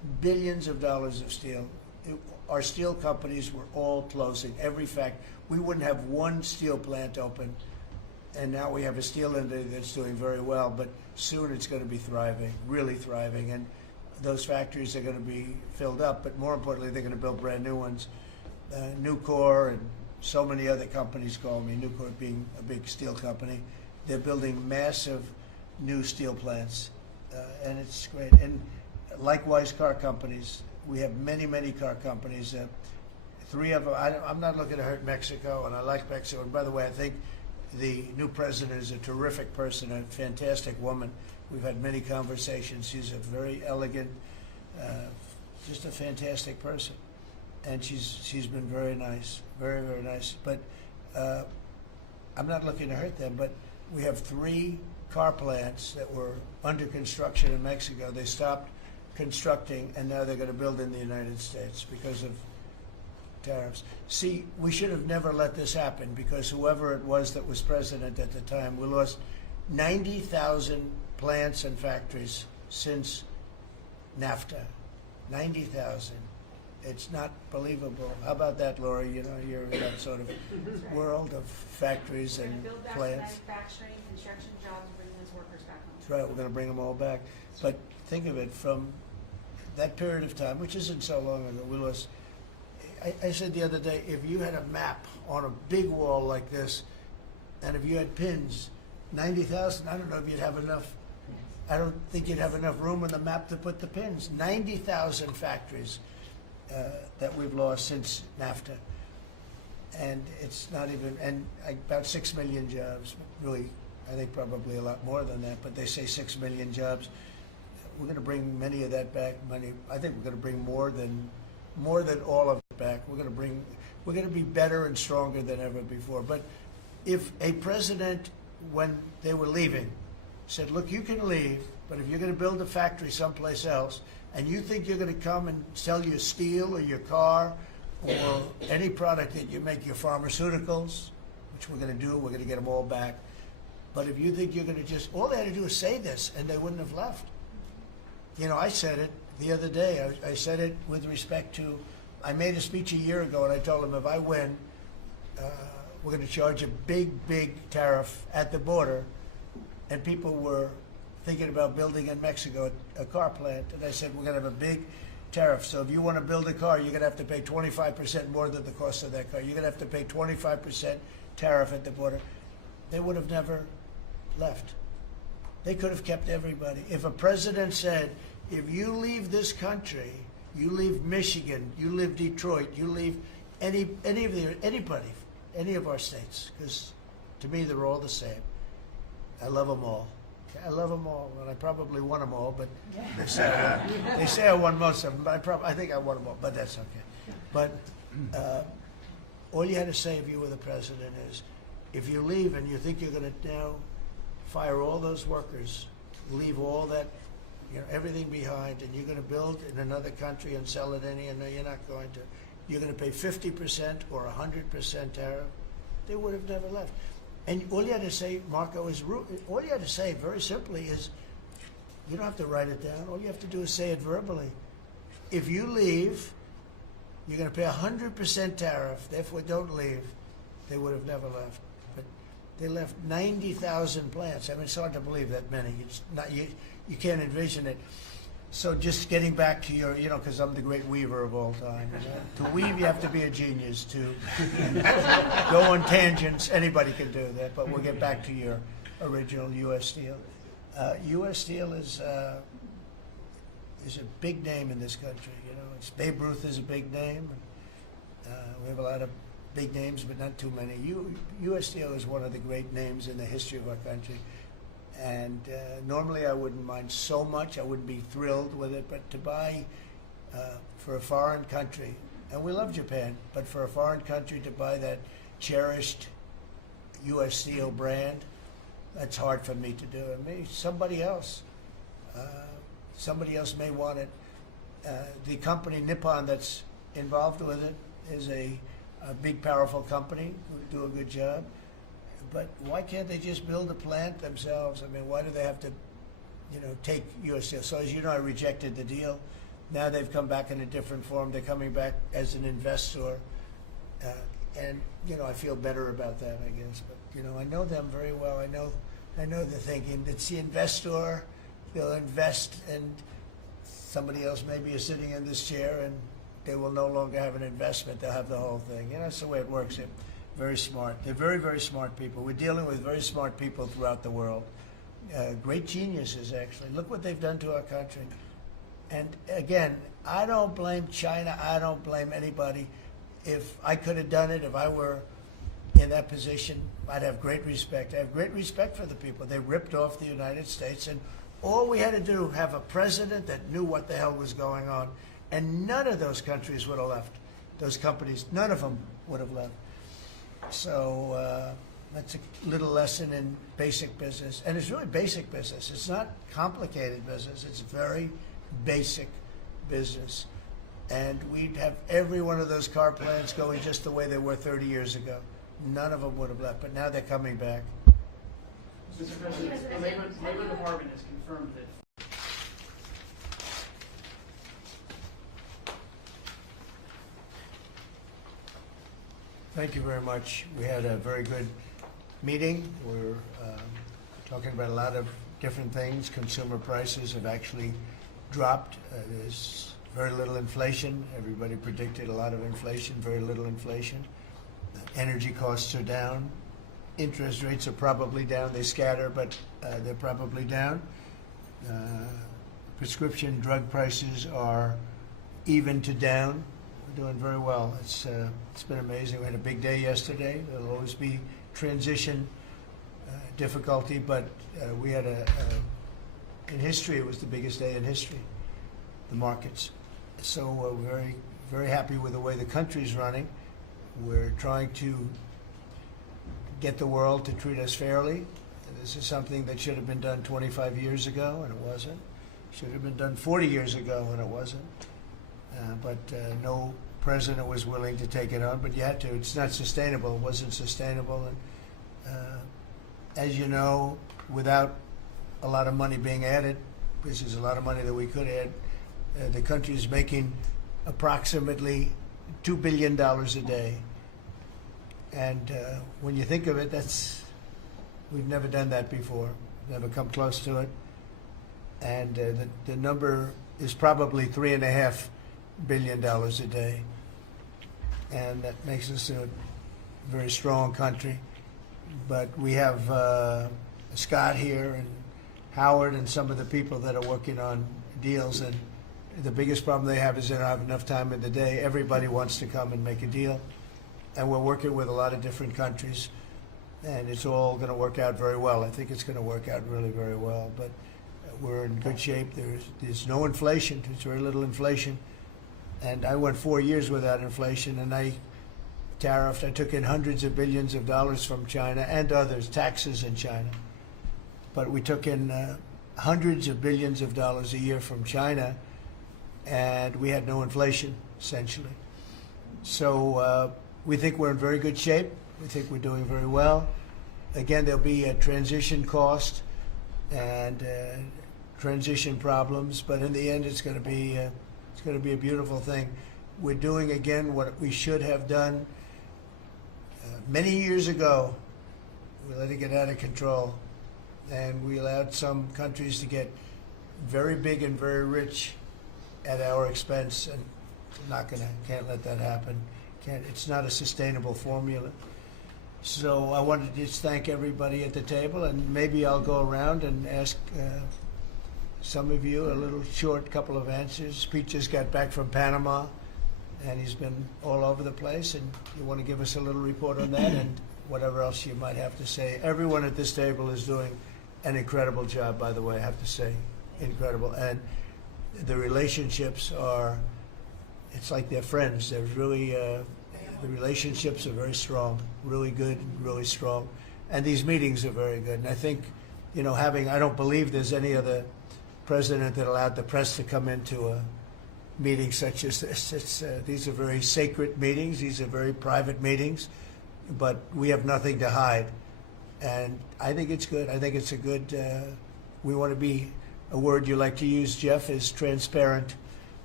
billions of dollars of steel. Our steel companies were all closing. Every fact, we wouldn't have one steel plant open, and now we have a steel industry that's doing very well. But soon it's going to be thriving, really thriving, and those factories are going to be filled up. But more importantly, they're going to build brand new ones. Nucor and so many other companies call me. Nucor being a big steel company, they're building massive new steel plants, and it's great. And likewise, car companies. We have many, many car companies. 3 of them. I'm not looking to hurt Mexico, and I like Mexico. And by the way, I think the new president is a terrific person, a fantastic woman. We've had many conversations. She's a very elegant, just a fantastic person, and she's been very nice, very, very nice. But I'm not looking to hurt them. But we have 3 car plants that were under construction in Mexico. They stopped constructing, and now they're going to build in the United States because of tariffs. See, we should have never let this happen, because whoever it was that was president at the time, we lost 90,000 plants and factories since NAFTA. 90,000. It's not believable. How about that, Laura? You know, you're in that sort of world of factories We're and going to build back plants. manufacturing, construction jobs, and bring those workers back home. That's right, we're going to bring them all back. But think of it, from that period of time, which isn't so long ago, we lost. I said the other day, if you had a map on a big wall like this, and if you had pins, 90,000, I don't know if you'd have enough. I don't think you'd have enough room on the map to put the pins. 90,000 factories that we've lost since NAFTA. And it's not even, and about 6 million jobs, really, I think probably a lot more than that, but they say 6 million jobs. We're going to bring many of that back. I think we're going to bring more than all of it back. We're going to be better and stronger than ever before. But if a president, when they were leaving, said, look, you can leave, but if you're going to build a factory someplace else, and you think you're going to come and sell your steel or your car or any product that you make, your pharmaceuticals, which we're going to do, we're going to get them all back. But if you think you're going to just, all they had to do is say this, and they wouldn't have left. You know, I said it the other day. I said it with respect to, I made a speech a year ago, and I told them if I win, we're going to charge a big, big tariff at the border. And people were thinking about building in Mexico a car plant. And I said, we're going to have a big tariff. So if you want to build a car, you're going to have to pay 25% more than the cost of that car. You're going to have to pay 25% tariff at the border. They would have never left. They could have kept everybody. If a president said, if you leave this country, you leave Michigan, you leave Detroit, you leave anybody, any of our states, because to me they're all the same. I love them all. I love them all, and I probably won them all, but they say I won most of them, but I think I won them all, but that's okay. But all you had to say if you were the president is, if you leave and you think you're going to now fire all those workers, leave all that, everything behind, and you're going to build in another country and sell it any, and no, you're not going to. You're going to pay 50% or 100% tariff. They would have never left. And all you had to say, Marco, all you had to say very simply is, you don't have to write it down. All you have to do is say it verbally. If you leave, you're going to pay 100% tariff. Therefore, don't leave. They would have never left. But they left 90,000 plants. I mean, it's hard to believe that many. It's not, you can't envision it. So just getting back to your, because I'm the great weaver of all time. To weave, you have to be a genius. To go on tangents, anybody can do that. But we'll get back to your original U.S. Steel. U.S. Steel is a big name in this country. Babe Ruth is a big name. We have a lot of big names, but not too many. U.S. Steel is one of the great names in the history of our country. And normally I wouldn't mind so much. I wouldn't be thrilled with it. But to buy for a foreign country, and we love Japan, but for a foreign country to buy that cherished U.S. Steel brand, that's hard for me to do. And maybe somebody else may want it. The company Nippon that's involved with it is a big, powerful company who do a good job. But why can't they just build a plant themselves? I mean, why do they have to, take U.S. Steel? So as you know, I rejected the deal. Now they've come back in a different form. They're coming back as an investor. And, I feel better about that, I guess. But, I know them very well. I know the thinking. It's the investor. They'll invest, and somebody else maybe is sitting in this chair, and they will no longer have an investment. They'll have the whole thing. That's the way it works. They're very smart. They're very, very smart people. We're dealing with very smart people throughout the world. Great geniuses, actually. Look what they've done to our country. And again, I don't blame China. I don't blame anybody. If I could have done it, if I were in that position, I'd have great respect. I have great respect for the people. They ripped off the United States, and all we had to do, have a president that knew what the hell was going on, and none of those countries would have left. Those companies, none of them would have left. So that's a little lesson in basic business. And it's really basic business. It's not complicated business. It's very basic business. And we'd have every one of those car plants going just the way they were 30 years ago. None of them would have left, but now they're coming back. Mr. President, the Labor Department has confirmed that Thank you very much. We had a very good meeting. We're talking about a lot of different things. Consumer prices have actually dropped. There's very little inflation. Everybody predicted a lot of inflation, very little inflation. Energy costs are down. Interest rates are probably down. They scatter, but they're probably down. Prescription drug prices are even to down. We're doing very well. It's been amazing. We had a big day yesterday. There'll always be transition difficulty, but we had in history, it was the biggest day in history, the markets. So we're very, very happy with the way the country's running. We're trying to get the world to treat us fairly. This is something that should have been done 25 years ago, and it wasn't. Should have been done 40 years ago, and it wasn't. But no president was willing to take it on, but you had to. It's not sustainable. It wasn't sustainable. And as you know, without a lot of money being added, this is a lot of money that we could add, the country is making approximately $2 billion a day. And when you think of it, we've never done that before, never come close to it. And the number is probably $3.5 billion a day. And that makes us a very strong country. But we have Scott here and Howard and some of the people that are working on deals, and the biggest problem they have is they don't have enough time in the day. Everybody wants to come and make a deal. And we're working with a lot of different countries, and it's all going to work out very well. I think it's going to work out really very well. But we're in good shape. There's no inflation. There's very little inflation. And I went 4 years without inflation, and I took in hundreds of billions of dollars from China and others, taxes in China. But we took in hundreds of billions of dollars a year from China, and we had no inflation, essentially. So we think we're in very good shape. We think we're doing very well. Again, there'll be a transition cost and transition problems, but in the end, it's going to be a beautiful thing. We're doing again what we should have done many years ago. We let it get out of control, and we allowed some countries to get very big and very rich at our expense, and can't let that happen. It's not a sustainable formula. So I wanted to just thank everybody at the table, and maybe I'll go around and ask some of you a little short couple of answers. Pete just got back from Panama, and he's been all over the place, and you want to give us a little report on that and whatever else you might have to say. Everyone at this table is doing an incredible job, by the way, I have to say. Incredible. And the relationships it's like they're friends. They're really, the relationships are very strong, really good, really strong. And these meetings are very good. And I think, I don't believe there's any other president that allowed the press to come into a meeting such as this. These are very sacred meetings. These are very private meetings, but we have nothing to hide. And I think it's good. I think it's a good, we want to be, a word you like to use, Jeff, is transparent.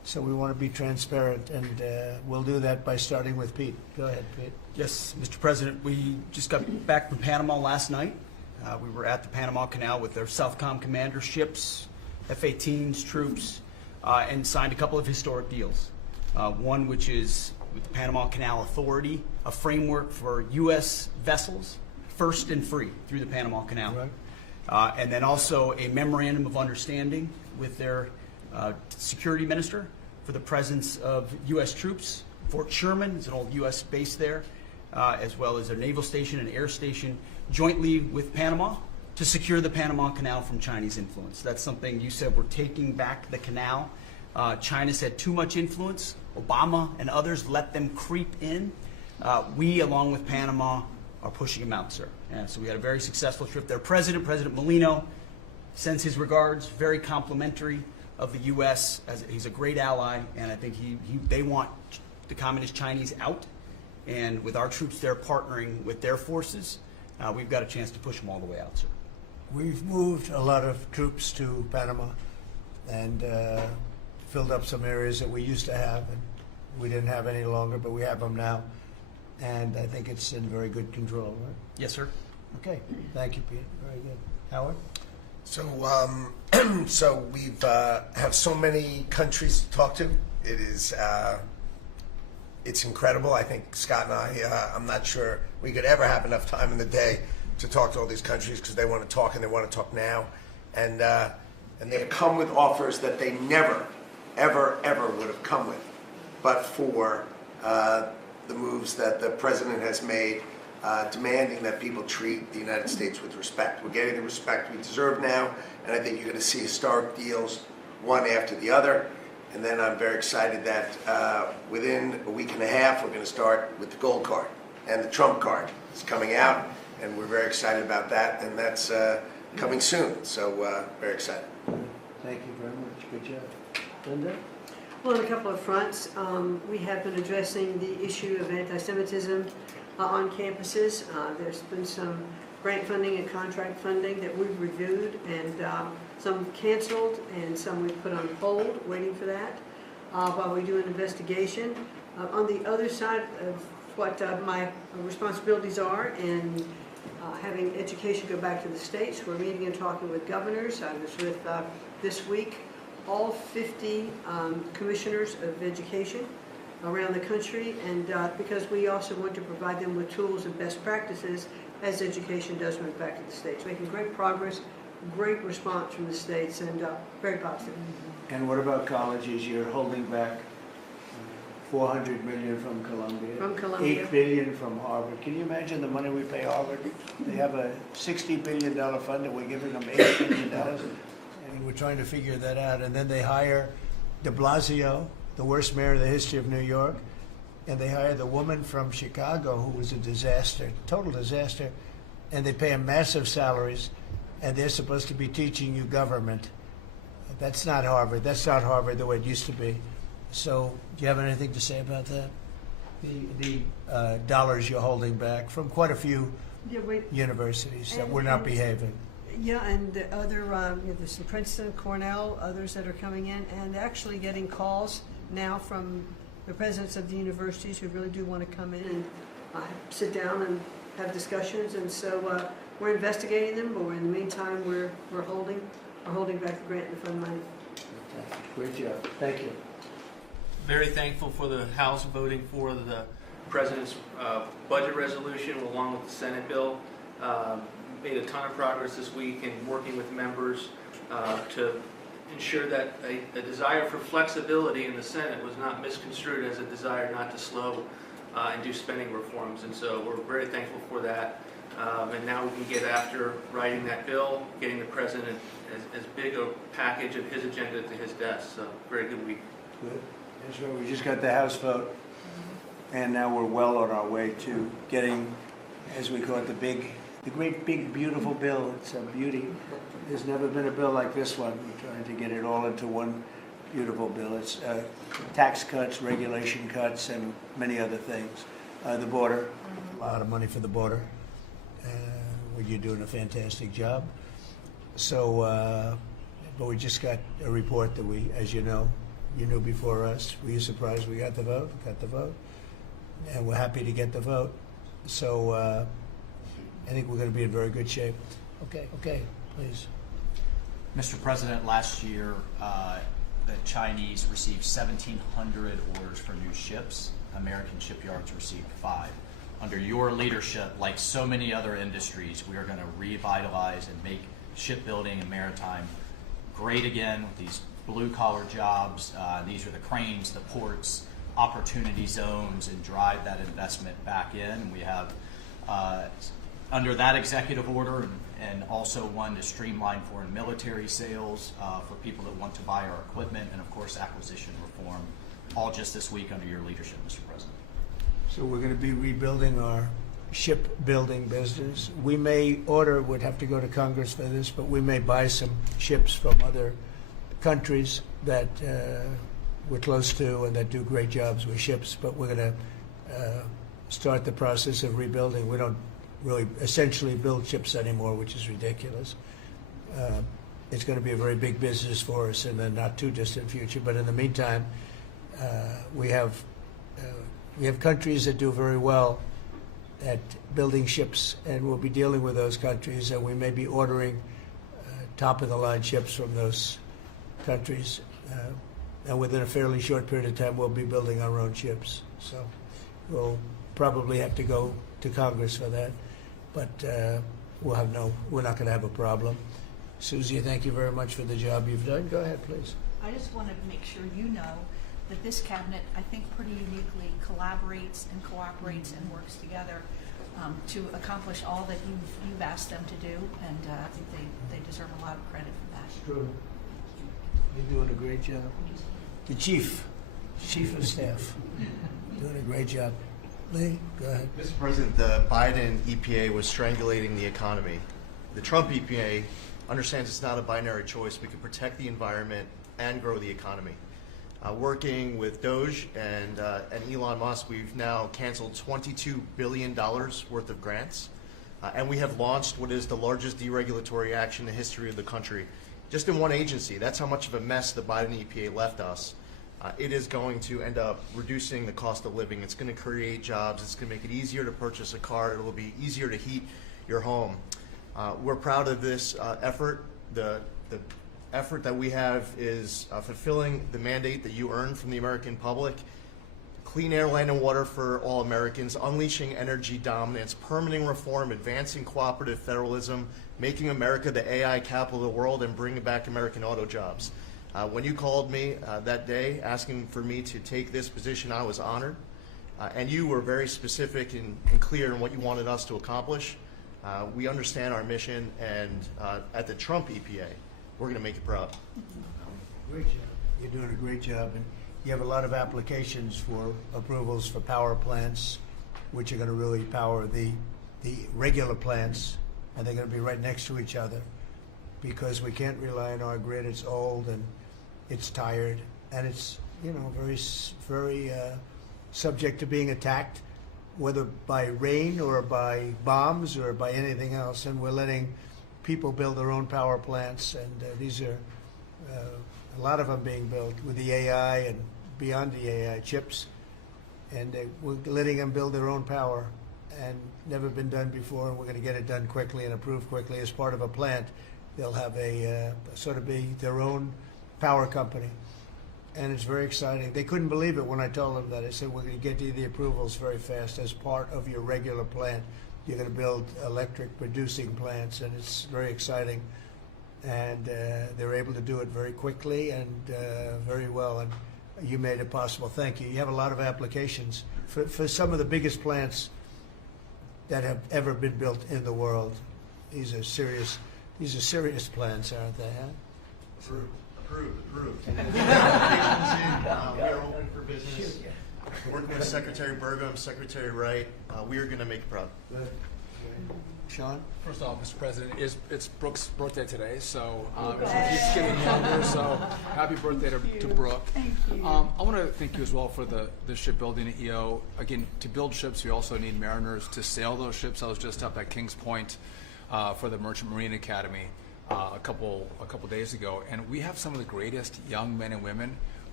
So we want to be transparent, and we'll do that by starting with Pete. Go ahead, Pete. Yes, Mr. President, we just got back from Panama last night. We were at the Panama Canal with their Southcom commander ships, F-18s, troops, and signed a couple of historic deals. One which is with the Panama Canal Authority, a framework for U.S. vessels, first and free through the Panama Canal. Right. And then also a memorandum of understanding with their security minister for the presence of U.S. troops. Fort Sherman is an old U.S. base there, as well as their naval station and air station, jointly with Panama to secure the Panama Canal from Chinese influence. That's something you said, we're taking back the canal. China's had too much influence. Obama and others let them creep in. We, along with Panama, are pushing them out, sir. And so we had a very successful trip there. President Molino sends his regards, very complimentary of the U.S. as he's a great ally, and I think they want the communist Chinese out, and with our troops there partnering with their forces, we've got a chance to push them all the way out, sir. We've moved a lot of troops to Panama and filled up some areas that we used to have, and we didn't have any longer, but we have them now, and I think it's in very good control, right? Yes, sir. Okay, thank you, Pete. Very good. Howard? So, so we've have so many countries to talk to. It is, it's incredible. I think Scott and I, I'm not sure we could ever have enough time in the day to talk to all these countries because they want to talk and they want to talk now, and they've come with offers that they never, ever, ever would have come with, but for the moves that the president has made. Demanding that people treat the United States with respect. We're getting the respect we deserve now, and I think you're going to see historic deals, one after the other. And then I'm very excited that within a week and a half, we're going to start with the gold card, and the Trump card is coming out, and we're very excited about that, and that's coming soon. So very excited. Thank you very much. Good job. Linda? Well, on a couple of fronts, we have been addressing the issue of anti-Semitism on campuses. There's been some grant funding and contract funding that we've reviewed, and some canceled and some we've put on hold, waiting for that, while we do an investigation. On the other side of what my responsibilities are in having education go back to the states, we're meeting and talking with governors. I was with, this week, all 50 commissioners of education around the country, and because we also want to provide them with tools and best practices as education does move back to the states. Making great progress, great response from the states, and very positive. And what about colleges? You're holding back $400 million from Columbia. From Columbia. $8 billion from Harvard. Can you imagine the money we pay Harvard? They have a $60 billion fund, and we're giving them $8 billion. And we're trying to figure that out. And then they hire de Blasio, the worst mayor in the history of New York, and they hire the woman from Chicago who was a disaster, total disaster, and they pay them massive salaries, and they're supposed to be teaching you government. That's not Harvard. That's not Harvard the way it used to be. So do you have anything to say about that? The dollars you're holding back from quite a few universities that were not behaving. Yeah, and the other, there's some Princeton, Cornell, others that are coming in, and actually getting calls now from the presidents of the universities who really do want to come in and sit down and have discussions. And so we're investigating them, but in the meantime, we're holding back the grant and fund money. Great job. Thank you. Very thankful for the House voting for the President's budget resolution along with the Senate bill. Made a ton of progress this week in working with members to ensure that a desire for flexibility in the Senate was not misconstrued as a desire not to slow and do spending reforms. And so we're very thankful for that. And now we can get after writing that bill, getting the President as big a package of his agenda to his desk. So very good week. Good. That's right. We just got the House vote, and now we're well on our way to getting, as we call it, the great big beautiful bill. It's a beauty. There's never been a bill like this one. We're trying to get it all into one beautiful bill. It's tax cuts, regulation cuts, and many other things. The border, a lot of money for the border. You're doing a fantastic job. So, but we just got a report that we, as you know, you knew before us. Were you surprised we got the vote? Got the vote. And we're happy to get the vote. So I think we're going to be in very good shape. Okay, please. Mr. President, last year the Chinese received 1,700 orders for new ships. American shipyards received 5. Under your leadership, like so many other industries, we are going to revitalize and make shipbuilding and maritime great again with these blue-collar jobs. These are the cranes, the ports, opportunity zones, and drive that investment back in. And we have, under that executive order, and also one to streamline foreign military sales for people that want to buy our equipment, and of course acquisition reform, all just this week under your leadership, Mr. President. So we're going to be rebuilding our shipbuilding business. We may order, would have to go to Congress for this, but we may buy some ships from other countries that we're close to and that do great jobs with ships, but we're going to start the process of rebuilding. We don't really essentially build ships anymore, which is ridiculous. It's going to be a very big business for us in the not too distant future, but in the meantime, we have countries that do very well at building ships, and we'll be dealing with those countries, and we may be ordering top-of-the-line ships from those countries. And within a fairly short period of time, we'll be building our own ships. So we'll probably have to go to Congress for that, but we're not going to have a problem. Susie, thank you very much for the job you've done. Go ahead, please. I just want to make sure you know that this cabinet, I think, pretty uniquely collaborates and cooperates and works together to accomplish all that you've asked them to do, and I think they deserve a lot of credit for that. It's true. You're doing a great job. The chief of staff, doing a great job. Lee, go ahead. Mr. President, the Biden EPA was strangulating the economy. The Trump EPA understands it's not a binary choice. We can protect the environment and grow the economy. Working with Doge and Elon Musk, we've now canceled $22 billion worth of grants, and we have launched what is the largest deregulatory action in the history of the country, just in one agency. That's how much of a mess the Biden EPA left us. It is going to end up reducing the cost of living. It's going to create jobs. It's going to make it easier to purchase a car. It will be easier to heat your home. We're proud of this effort. The effort that we have is fulfilling the mandate that you earned from the American public. Clean air, land, and water for all Americans, unleashing energy dominance, permitting reform, advancing cooperative federalism, making America the AI capital of the world, and bringing back American auto jobs. When you called me that day asking for me to take this position, I was honored. And you were very specific and clear in what you wanted us to accomplish. We understand our mission, and at the Trump EPA, we're going to make it proud. Great job. You're doing a great job, and you have a lot of applications for approvals for power plants, which are going to really power the regular plants, and they're going to be right next to each other, because we can't rely on our grid. It's old and it's tired, and it's very subject to being attacked, whether by rain or by bombs or by anything else. And we're letting people build their own power plants, and these are a lot of them being built with the AI and beyond the AI chips, and we're letting them build their own power, and never been done before, and we're going to get it done quickly and approved quickly as part of a plant. They'll have a sort of be their own power company, and it's very exciting. They couldn't believe it when I told them that. I said, we're going to get you the approvals very fast as part of your regular plant. You're going to build electric producing plants, and it's very exciting. And they're able to do it very quickly and very well, and you made it possible. Thank you. You have a lot of applications for some of the biggest plants that have ever been built in the world. These are serious plans, aren't they? Huh? Approved. We are open for business. Working with Secretary Burgum, Secretary Wright, we are going to make it proud. Good. Sean? First off, Mr. President, it's Brooke's birthday today, so she's getting younger, so happy birthday to Brooke. Thank you. I want to thank you as well for the shipbuilding at EO. Again, to build ships, we also need mariners to sail those ships. I was just up at Kings Point for the Merchant Marine Academy a couple days ago, and we have some of the greatest young men and women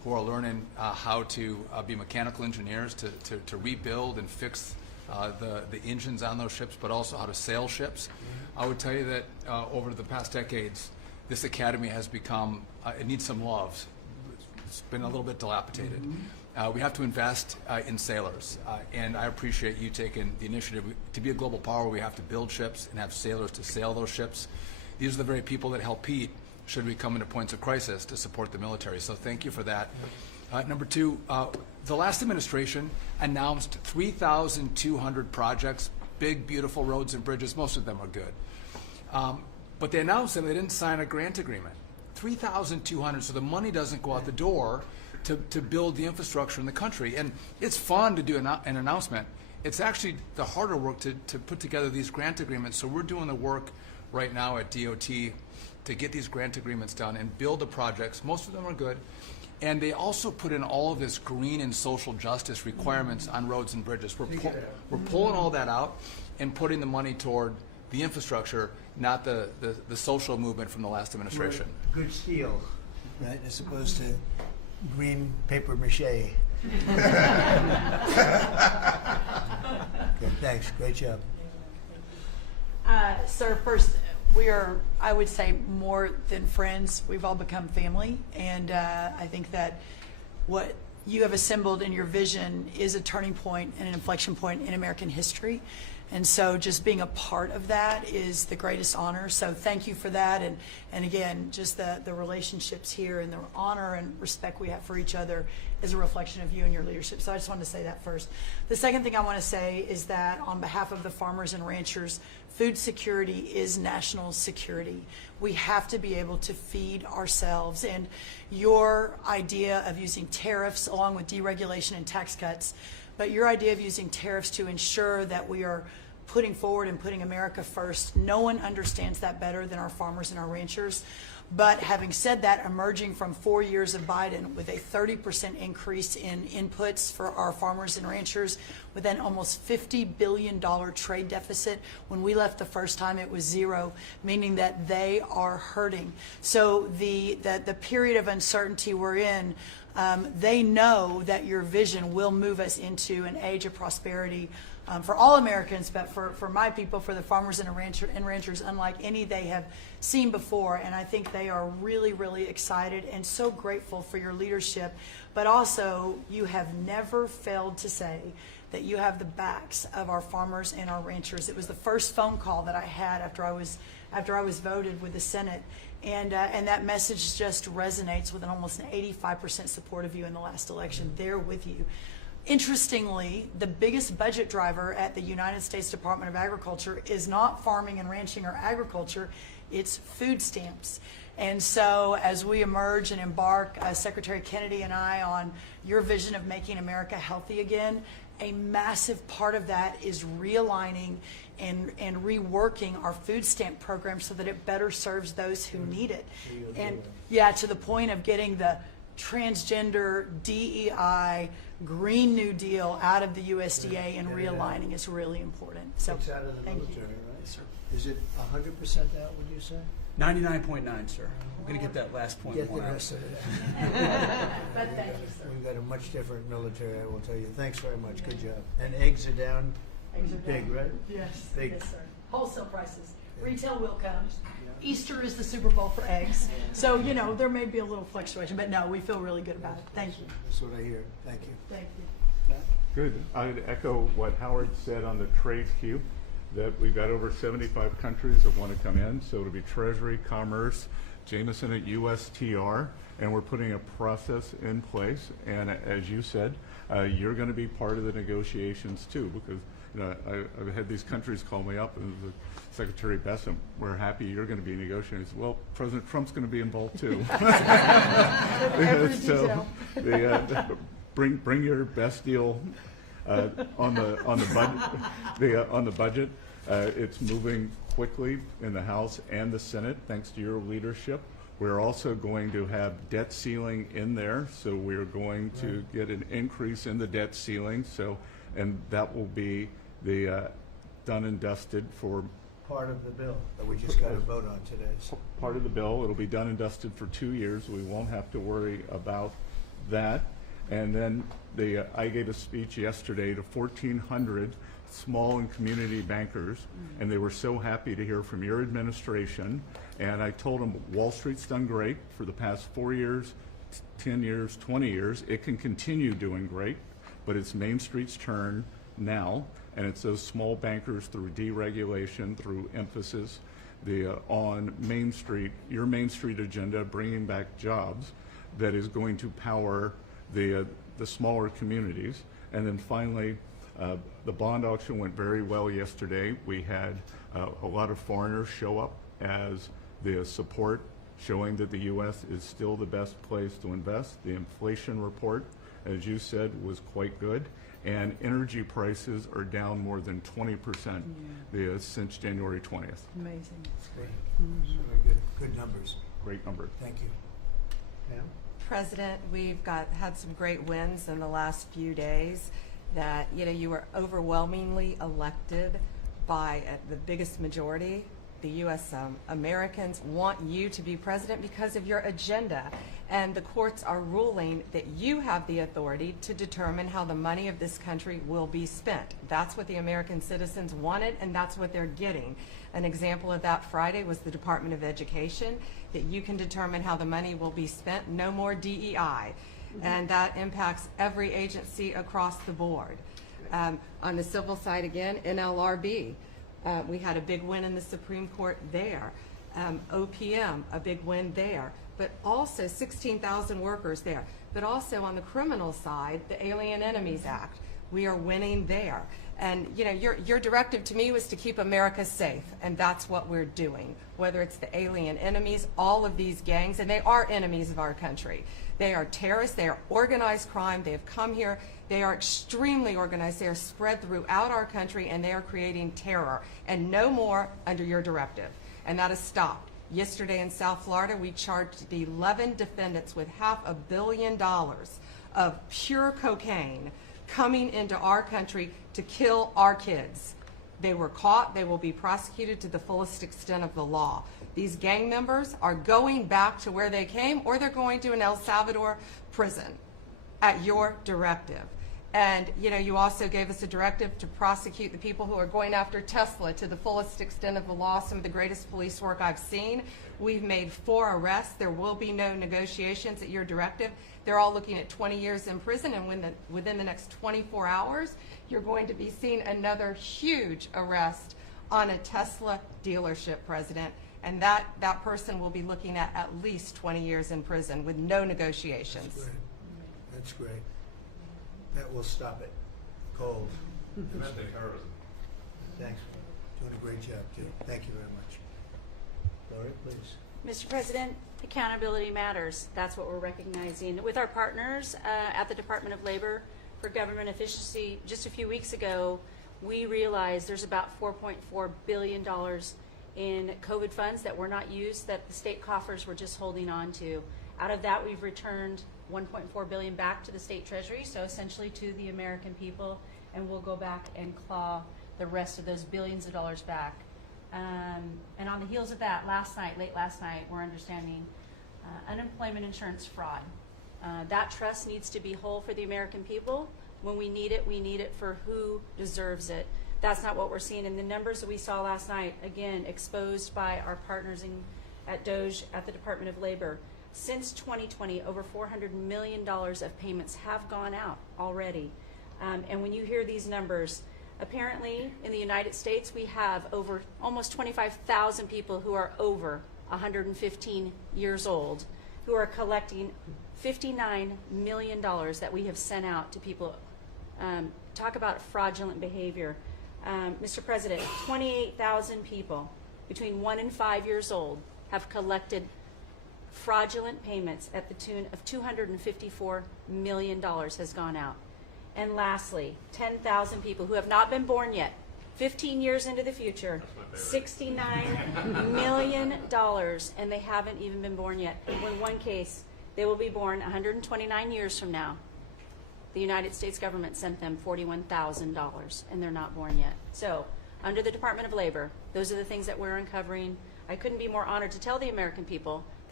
who are learning how to be mechanical engineers to rebuild and fix the engines on those ships, but also how to sail ships. I would tell you that over the past decades, this academy has become, it needs some love. It's been a little bit dilapidated. We have to invest in sailors, and I appreciate you taking the initiative. To be a global power, we have to build ships and have sailors to sail those ships. These are the very people that help Pete should we come into points of crisis to support the military. So thank you for that. Number two, the last administration announced 3,200 projects, big, beautiful roads and bridges. Most of them are good. But they announced them, they didn't sign a grant agreement. 3,200, so the money doesn't go out the door to build the infrastructure in the country. And it's fun to do an announcement. It's actually the harder work to put together these grant agreements. So we're doing the work right now at DOT to get these grant agreements done and build the projects. Most of them are good. And they also put in all of this green and social justice requirements on roads and bridges. We're pulling all that out and putting the money toward the infrastructure, not the social movement from the last administration. Good steel, right, as opposed to green paper mache. Okay, thanks. Great job. Sir, first, we are, I would say, more than friends. We've all become family, and I think that what you have assembled in your vision is a turning point and an inflection point in American history. And so just being a part of that is the greatest honor. So thank you for that. And again, just the relationships here and the honor and respect we have for each other is a reflection of you and your leadership. So I just wanted to say that first. The second thing I want to say is that on behalf of the farmers and ranchers, food security is national security. We have to be able to feed ourselves. And your idea of using tariffs along with deregulation and tax cuts, but your idea of using tariffs to ensure that we are putting forward and putting America first, no one understands that better than our farmers and our ranchers. But having said that, emerging from 4 years of Biden with a 30% increase in inputs for our farmers and ranchers, with an almost $50 billion trade deficit. When we left the first time, it was zero, meaning that they are hurting. So the period of uncertainty we're in, they know that your vision will move us into an age of prosperity for all Americans, but for my people, for the farmers and ranchers, unlike any they have seen before. And I think they are really, really excited and so grateful for your leadership. But also, you have never failed to say that you have the backs of our farmers and our ranchers. It was the first phone call that I had after I was voted with the Senate. And that message just resonates with almost an 85% support of you in the last election. They're with you. Interestingly, the biggest budget driver at the United States Department of Agriculture is not farming and ranching or agriculture, it's food stamps. And so as we emerge and embark, Secretary Kennedy and I, on your vision of making America healthy again, a massive part of that is realigning and reworking our food stamp program so that it better serves those who need it. And yeah, to the point of getting the transgender, DEI, Green New Deal out of the USDA and realigning is really important. So It's out of the thank military, you. right? Sir. Is it 100% out, would you say? 99.9, sir. I'm going to get that last point. Get the one out. rest of it. But thank you, sir. We've got a much different military, I will tell you. Thanks very much. Good job. And eggs are down. Eggs are Big, down. right? Yes, Big. yes, sir. Wholesale prices. Retail will come. Easter is the Super Bowl for eggs. So, you know, there may be a little fluctuation, but no, we feel really good about it. Thank you. That's what I hear. Thank you. Thank you. Good. I'd echo what Howard said on the trade queue, that we've got over 75 countries that want to come in. So it'll be Treasury, Commerce, Jameson at USTR, and we're putting a process in place. And as you said, you're going to be part of the negotiations too, because I've had these countries call me up and Secretary Bessem, we're happy you're going to be negotiating. Well, President Trump's going to be involved too. So bring your best deal on the budget. It's moving quickly in the House and the Senate thanks to your leadership. We're also going to have debt ceiling in there, so we're going to get an increase in the debt ceiling. So, and that will be the done and dusted for Part of the bill that we just got to vote on today. So. part of the bill. It'll be done and dusted for 2 years. We won't have to worry about that. And then I gave a speech yesterday to 1,400 small and community bankers, and they were so happy to hear from your administration. And I told them Wall Street's done great for the past 4 years, 10 years, 20 years. It can continue doing great, but it's Main Street's turn now, and it's those small bankers through deregulation, through emphasis on Main Street, your Main Street agenda, bringing back jobs, that is going to power the smaller communities. And then finally, the bond auction went very well yesterday. We had a lot of foreigners show up as the support, showing that the U.S. is still the best place to invest. The inflation report, as you said, was quite good. And energy prices are down more than 20% since January 20th. Amazing. Great. Mm-hmm. Good numbers. Great number. Thank you. Pam? President, we've had some great wins in the last few days. That you were overwhelmingly elected by the biggest majority. The U.S. Americans want you to be president because of your agenda, and the courts are ruling that you have the authority to determine how the money of this country will be spent. That's what the American citizens wanted, and that's what they're getting. An example of that Friday was the Department of Education, that you can determine how the money will be spent. No more DEI. And that impacts every agency across the board. On the civil side, again, NLRB, we had a big win in the Supreme Court there. OPM, a big win there. But also 16,000 workers there. But also on the criminal side, the Alien Enemies Act, we are winning there. And your directive to me was to keep America safe, and that's what we're doing. Whether it's the alien enemies, all of these gangs, and they are enemies of our country. They are terrorists, they are organized crime, they have come here, they are extremely organized, they are spread throughout our country, and they are creating terror, and no more under your directive. And that has stopped. Yesterday in South Florida, we charged the 11 defendants with $500 million of pure cocaine coming into our country to kill our kids. They were caught. They will be prosecuted to the fullest extent of the law. These gang members are going back to where they came, or they're going to an El Salvador prison at your directive. And you also gave us a directive to prosecute the people who are going after Tesla to the fullest extent of the law, some of the greatest police work I've seen. We've made 4 arrests. There will be no negotiations at your directive. They're all looking at 20 years in prison, and within the next 24 hours, you're going to be seeing another huge arrest on a Tesla dealership, President. And that person will be looking at least 20 years in prison with no negotiations. That's great. That's great. That will stop it cold. Domestic terrorism. Thanks. Doing a great job, too. Thank you very much. Lori, please. Mr. President, accountability matters. That's what we're recognizing. With our partners at the Department of Labor for Government Efficiency, just a few weeks ago, we realized there's about $4.4 billion in COVID funds that were not used, that the state coffers were just holding on to. Out of that, we've returned $1.4 billion back to the state treasury, so essentially to the American people, and we'll go back and claw the rest of those billions of dollars back. And on the heels of that, late last night, we're understanding unemployment insurance fraud. That trust needs to be whole for the American people. When we need it for who deserves it. That's not what we're seeing in the numbers that we saw last night, again, exposed by our partners at DOJ at the Department of Labor. Since 2020, over $400 million of payments have gone out already. And when you hear these numbers, apparently in the United States, we have over almost 25,000 people who are over 115 years old who are collecting $59 million that we have sent out to people. Talk about fraudulent behavior. Mr. President, 28,000 people between 1 and 5 years old have collected fraudulent payments at the tune of $254 million has gone out. And lastly, 10,000 people who have not been born yet, 15 years into the future, $69 million, and they haven't even been born yet. In one case, they will be born 129 years from now. The United States government sent them $41,000, and they're not born yet. So, under the Department of Labor, those are the things that we're uncovering. I couldn't be more honored to tell the American people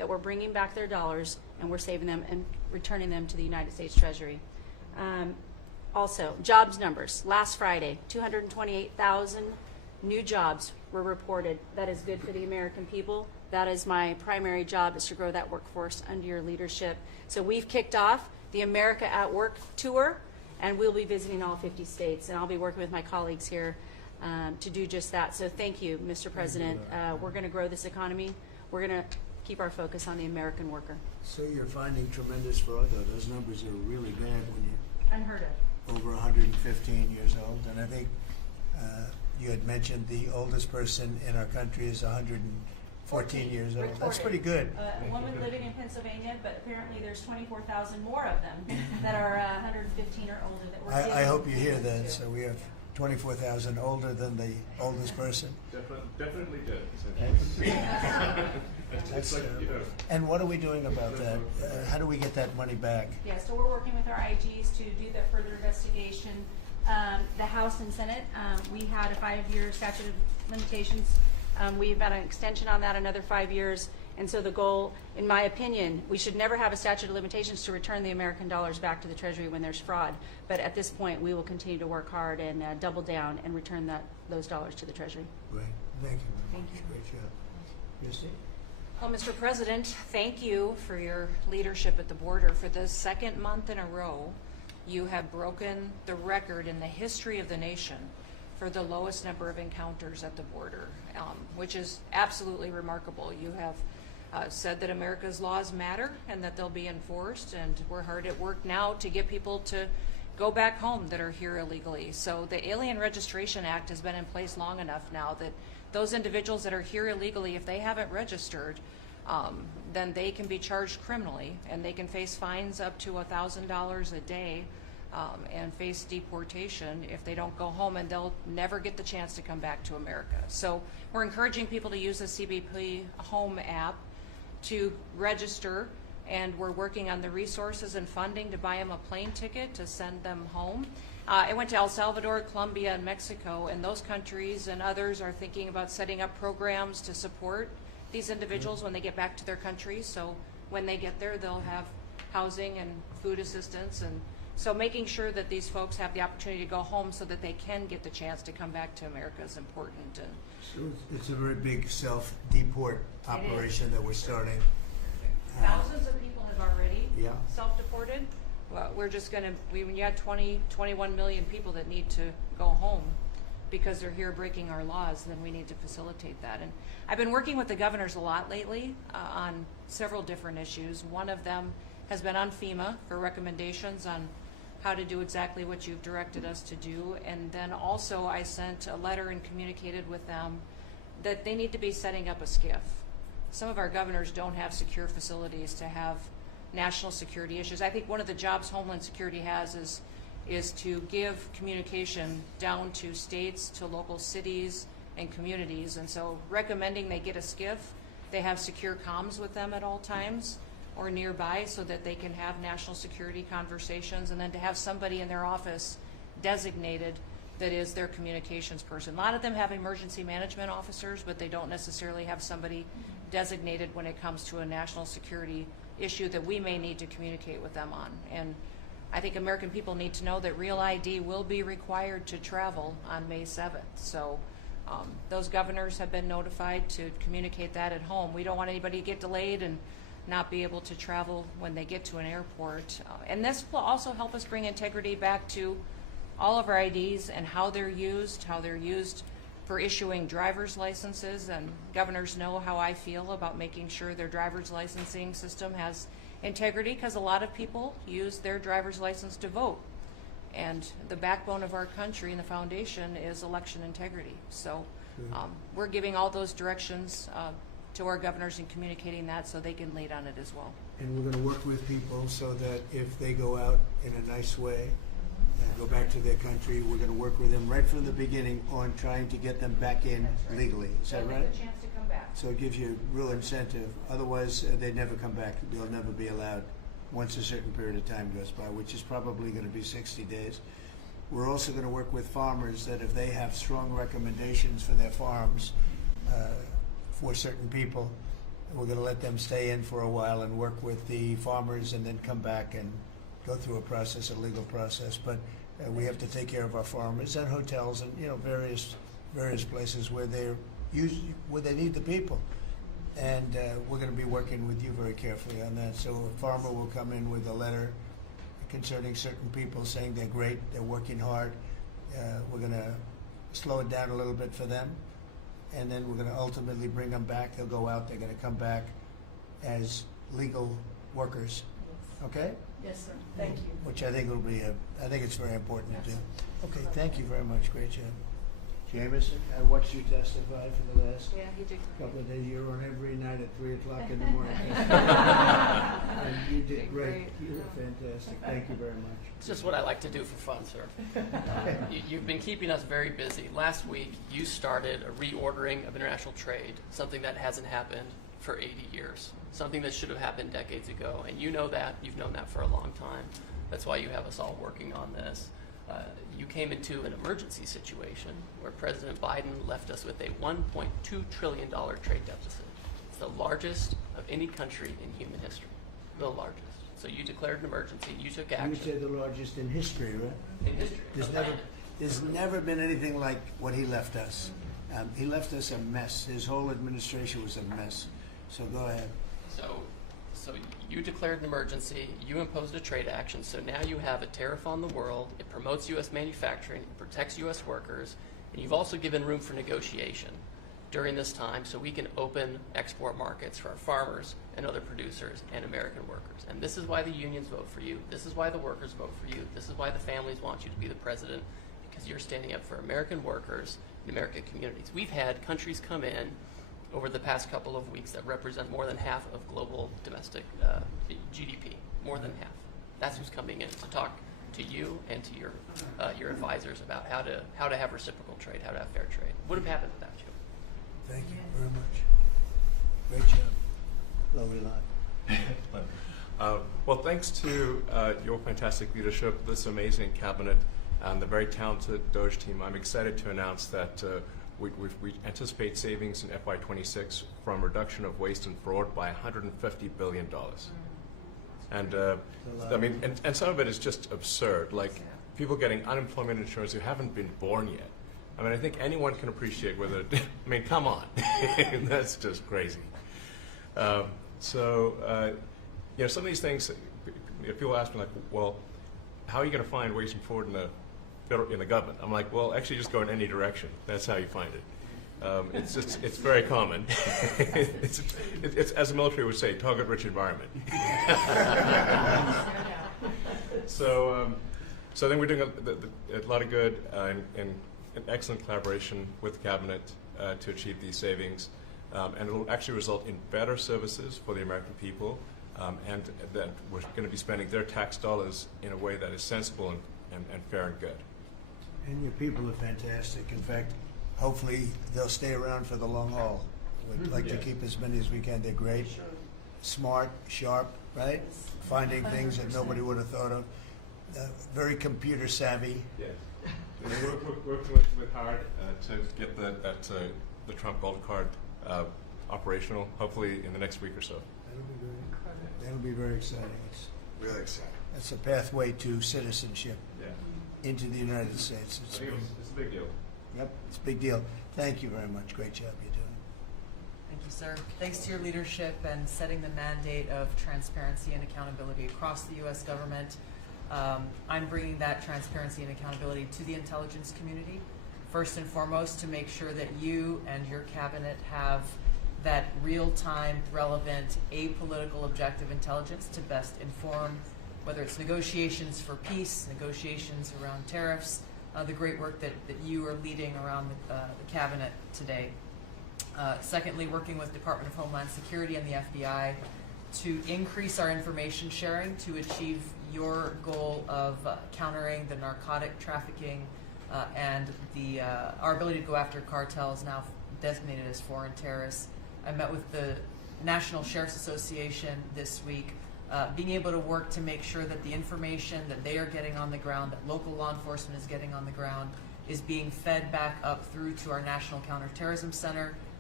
that we're bringing back their dollars and we're saving them and returning them to the United States Treasury. Also, jobs numbers. Last Friday, 228,000 new jobs were reported. That is good for the American people. That is my primary job, is to grow that workforce under your leadership. So we've kicked off the America at Work tour, and we'll be visiting all 50 states, and I'll be working with my colleagues here to do just that. So thank you, Mr. President. We're going to grow this economy. We're going to keep our focus on the American worker. So you're finding tremendous fraud, though. Those numbers are really bad when you're Unheard of. over 115 years old. And I think you had mentioned the oldest person in our country is 114 years old. That's pretty good. A woman living in Pennsylvania, but apparently there's 24,000 more of them that are 115 or older that we're I hope you hear giving that. to. So we have 24,000 older than the oldest person. Definitely did. That's, and what are we doing about that? How do we get that money back? Yeah, so we're working with our IGs to do that further investigation. The House and Senate, we had a 5-year statute of limitations. We've got an extension on that, another 5 years. And so the goal, in my opinion, we should never have a statute of limitations to return the American dollars back to the Treasury when there's fraud. But at this point, we will continue to work hard and double down and return those dollars to the Treasury. Great. Thank you. Thank you. Great job. Christy? Well, Mr. President, thank you for your leadership at the border. For the second month in a row, you have broken the record in the history of the nation for the lowest number of encounters at the border, which is absolutely remarkable. You have said that America's laws matter and that they'll be enforced, and we're hard at work now to get people to go back home that are here illegally. So the Alien Registration Act has been in place long enough now that those individuals that are here illegally, if they haven't registered, then they can be charged criminally, and they can face fines up to $1,000 a day and face deportation if they don't go home, and they'll never get the chance to come back to America. So we're encouraging people to use the CBP Home app to register, and we're working on the resources and funding to buy them a plane ticket to send them home. I went to El Salvador, Colombia, and Mexico, and those countries and others are thinking about setting up programs to support these individuals when they get back to their countries. So when they get there, they'll have housing and food assistance, and so making sure that these folks have the opportunity to go home so that they can get the chance to come back to America is important. And So it's a very big self-deport operation that we're starting. thousands of people have already Yeah. self-deported. Well, we're just going to, when you had 21 million people that need to go home because they're here breaking our laws, then we need to facilitate that. And I've been working with the governors a lot lately on several different issues. One of them has been on FEMA for recommendations on how to do exactly what you've directed us to do. And then also I sent a letter and communicated with them that they need to be setting up a SCIF. Some of our governors don't have secure facilities to have national security issues. I think one of the jobs Homeland Security has is to give communication down to states, to local cities and communities. And so recommending they get a SCIF, they have secure comms with them at all times or nearby so that they can have national security conversations, and then to have somebody in their office designated that is their communications person. A lot of them have emergency management officers, but they don't necessarily have somebody designated when it comes to a national security issue that we may need to communicate with them on. And I think American people need to know that Real ID will be required to travel on May 7th. So those governors have been notified to communicate that at home. We don't want anybody to get delayed and not be able to travel when they get to an airport. And this will also help us bring integrity back to all of our IDs and how they're used for issuing driver's licenses. And governors know how I feel about making sure their driver's licensing system has integrity, because a lot of people use their driver's license to vote. And the backbone of our country and the foundation is election integrity. So we're giving all those directions to our governors and communicating that so they can lead on it as well. And we're going to work with people so that if they go out in a nice way and go back to their country, we're going to work with them right from the beginning on trying to get them back in legally. Is that right? They'll get a chance to come back. So it gives you real incentive. Otherwise, they never come back. They'll never be allowed once a certain period of time goes by, which is probably going to be 60 days. We're also going to work with farmers that if they have strong recommendations for their farms for certain people, We're going to let them stay in for a while and work with the farmers and then come back and go through a process, a legal process. But we have to take care of our farmers and hotels and, you know, various places where where they need the people. And we're going to be working with you very carefully on that. So a farmer will come in with a letter concerning certain people saying they're great, they're working hard. We're going to slow it down a little bit for them. And then we're going to ultimately bring them back. They'll go out, they're going to come back as legal workers. Okay? Yes, sir. Thank you. Which I think will be I think it's very important to do. Okay, thank you very much. Great job. Jameson, I watched you testify for the last couple of days. You're on every night at 3 o'clock in the morning. And you did great. You were fantastic. Thank you very much. It's just what I like to do for fun, sir. You've been keeping us very busy. Last week, you started a reordering of international trade, something that hasn't happened for 80 years, something that should have happened decades ago. And you know that. You've known that for a long time. That's why you have us all working on this. You came into an emergency situation where President Biden left us with a $1.2 trillion trade deficit. It's the largest of any country in human history, the largest. So you declared an emergency, you took action. You would say the largest in history, right? In history. There's never been anything like what he left us. He left us a mess. His whole administration was a mess. So go ahead. So you declared an emergency, you imposed a trade action, so now you have a tariff on the world, it promotes U.S. manufacturing, it protects U.S. workers, and you've also given room for negotiation during this time so we can open export markets for our farmers and other producers and American workers. And this is why the unions vote for you, this is why the workers vote for you, this is why the families want you to be the president, because you're standing up for American workers and American communities. We've had countries come in over the past couple of weeks that represent more than half of global domestic GDP, more than half. That's who's coming in to talk to you and to your advisors about how to have reciprocal trade, how to have fair trade. Would have happened without you. Thank you very much. Great job. Lovely lot. Well, thanks to your fantastic leadership, this amazing cabinet, and the very talented Doge team, I'm excited to announce that we anticipate savings in FY26 from reduction of waste and fraud by $150 billion. And I mean, and some of it is just absurd, like people getting unemployment insurance who haven't been born yet. I mean, I think anyone can appreciate whether, I mean, come on, that's just crazy. You know, some of these things, people ask me like, well, how are you going to find waste and fraud in the government? I'm like, well, actually just go in any direction. That's how you find it. It's very common. it's, as the military would say, target-rich environment. So then we're doing a lot of good and excellent collaboration with the cabinet to achieve these savings. And it will actually result in better services for the American people, and that we're going to be spending their tax dollars in a way that is sensible and fair and good. And your people are fantastic. In fact, hopefully they'll stay around for the long haul. We'd like to keep as many as we can. They're great, smart, sharp, right? Finding things that nobody would have thought of. Very computer savvy. Yes. We're working with hard to get the Trump Gold Card operational, hopefully in the next week or so. That'll be very exciting. It's really exciting. It's a pathway to citizenship into the United States. It's a big deal. Yep, it's a big deal. Thank you very much. Great job you're doing. Thank you, sir. Thanks to your leadership and setting the mandate of transparency and accountability across the U.S. government. I'm bringing that transparency and accountability to the intelligence community, first and foremost, to make sure that you and your cabinet have that real-time, relevant, apolitical, objective intelligence to best inform whether it's negotiations for peace, negotiations around tariffs, the great work that you are leading around the cabinet today. Secondly, working with Department of Homeland Security and the FBI to increase our information sharing to achieve your goal of countering the narcotic trafficking and our ability to go after cartels now designated as foreign terrorists. I met with the National Sheriff's Association this week, being able to work to make sure that the information that they are getting on the ground, that local law enforcement is getting on the ground, is being fed back up through to our National Counterterrorism Center,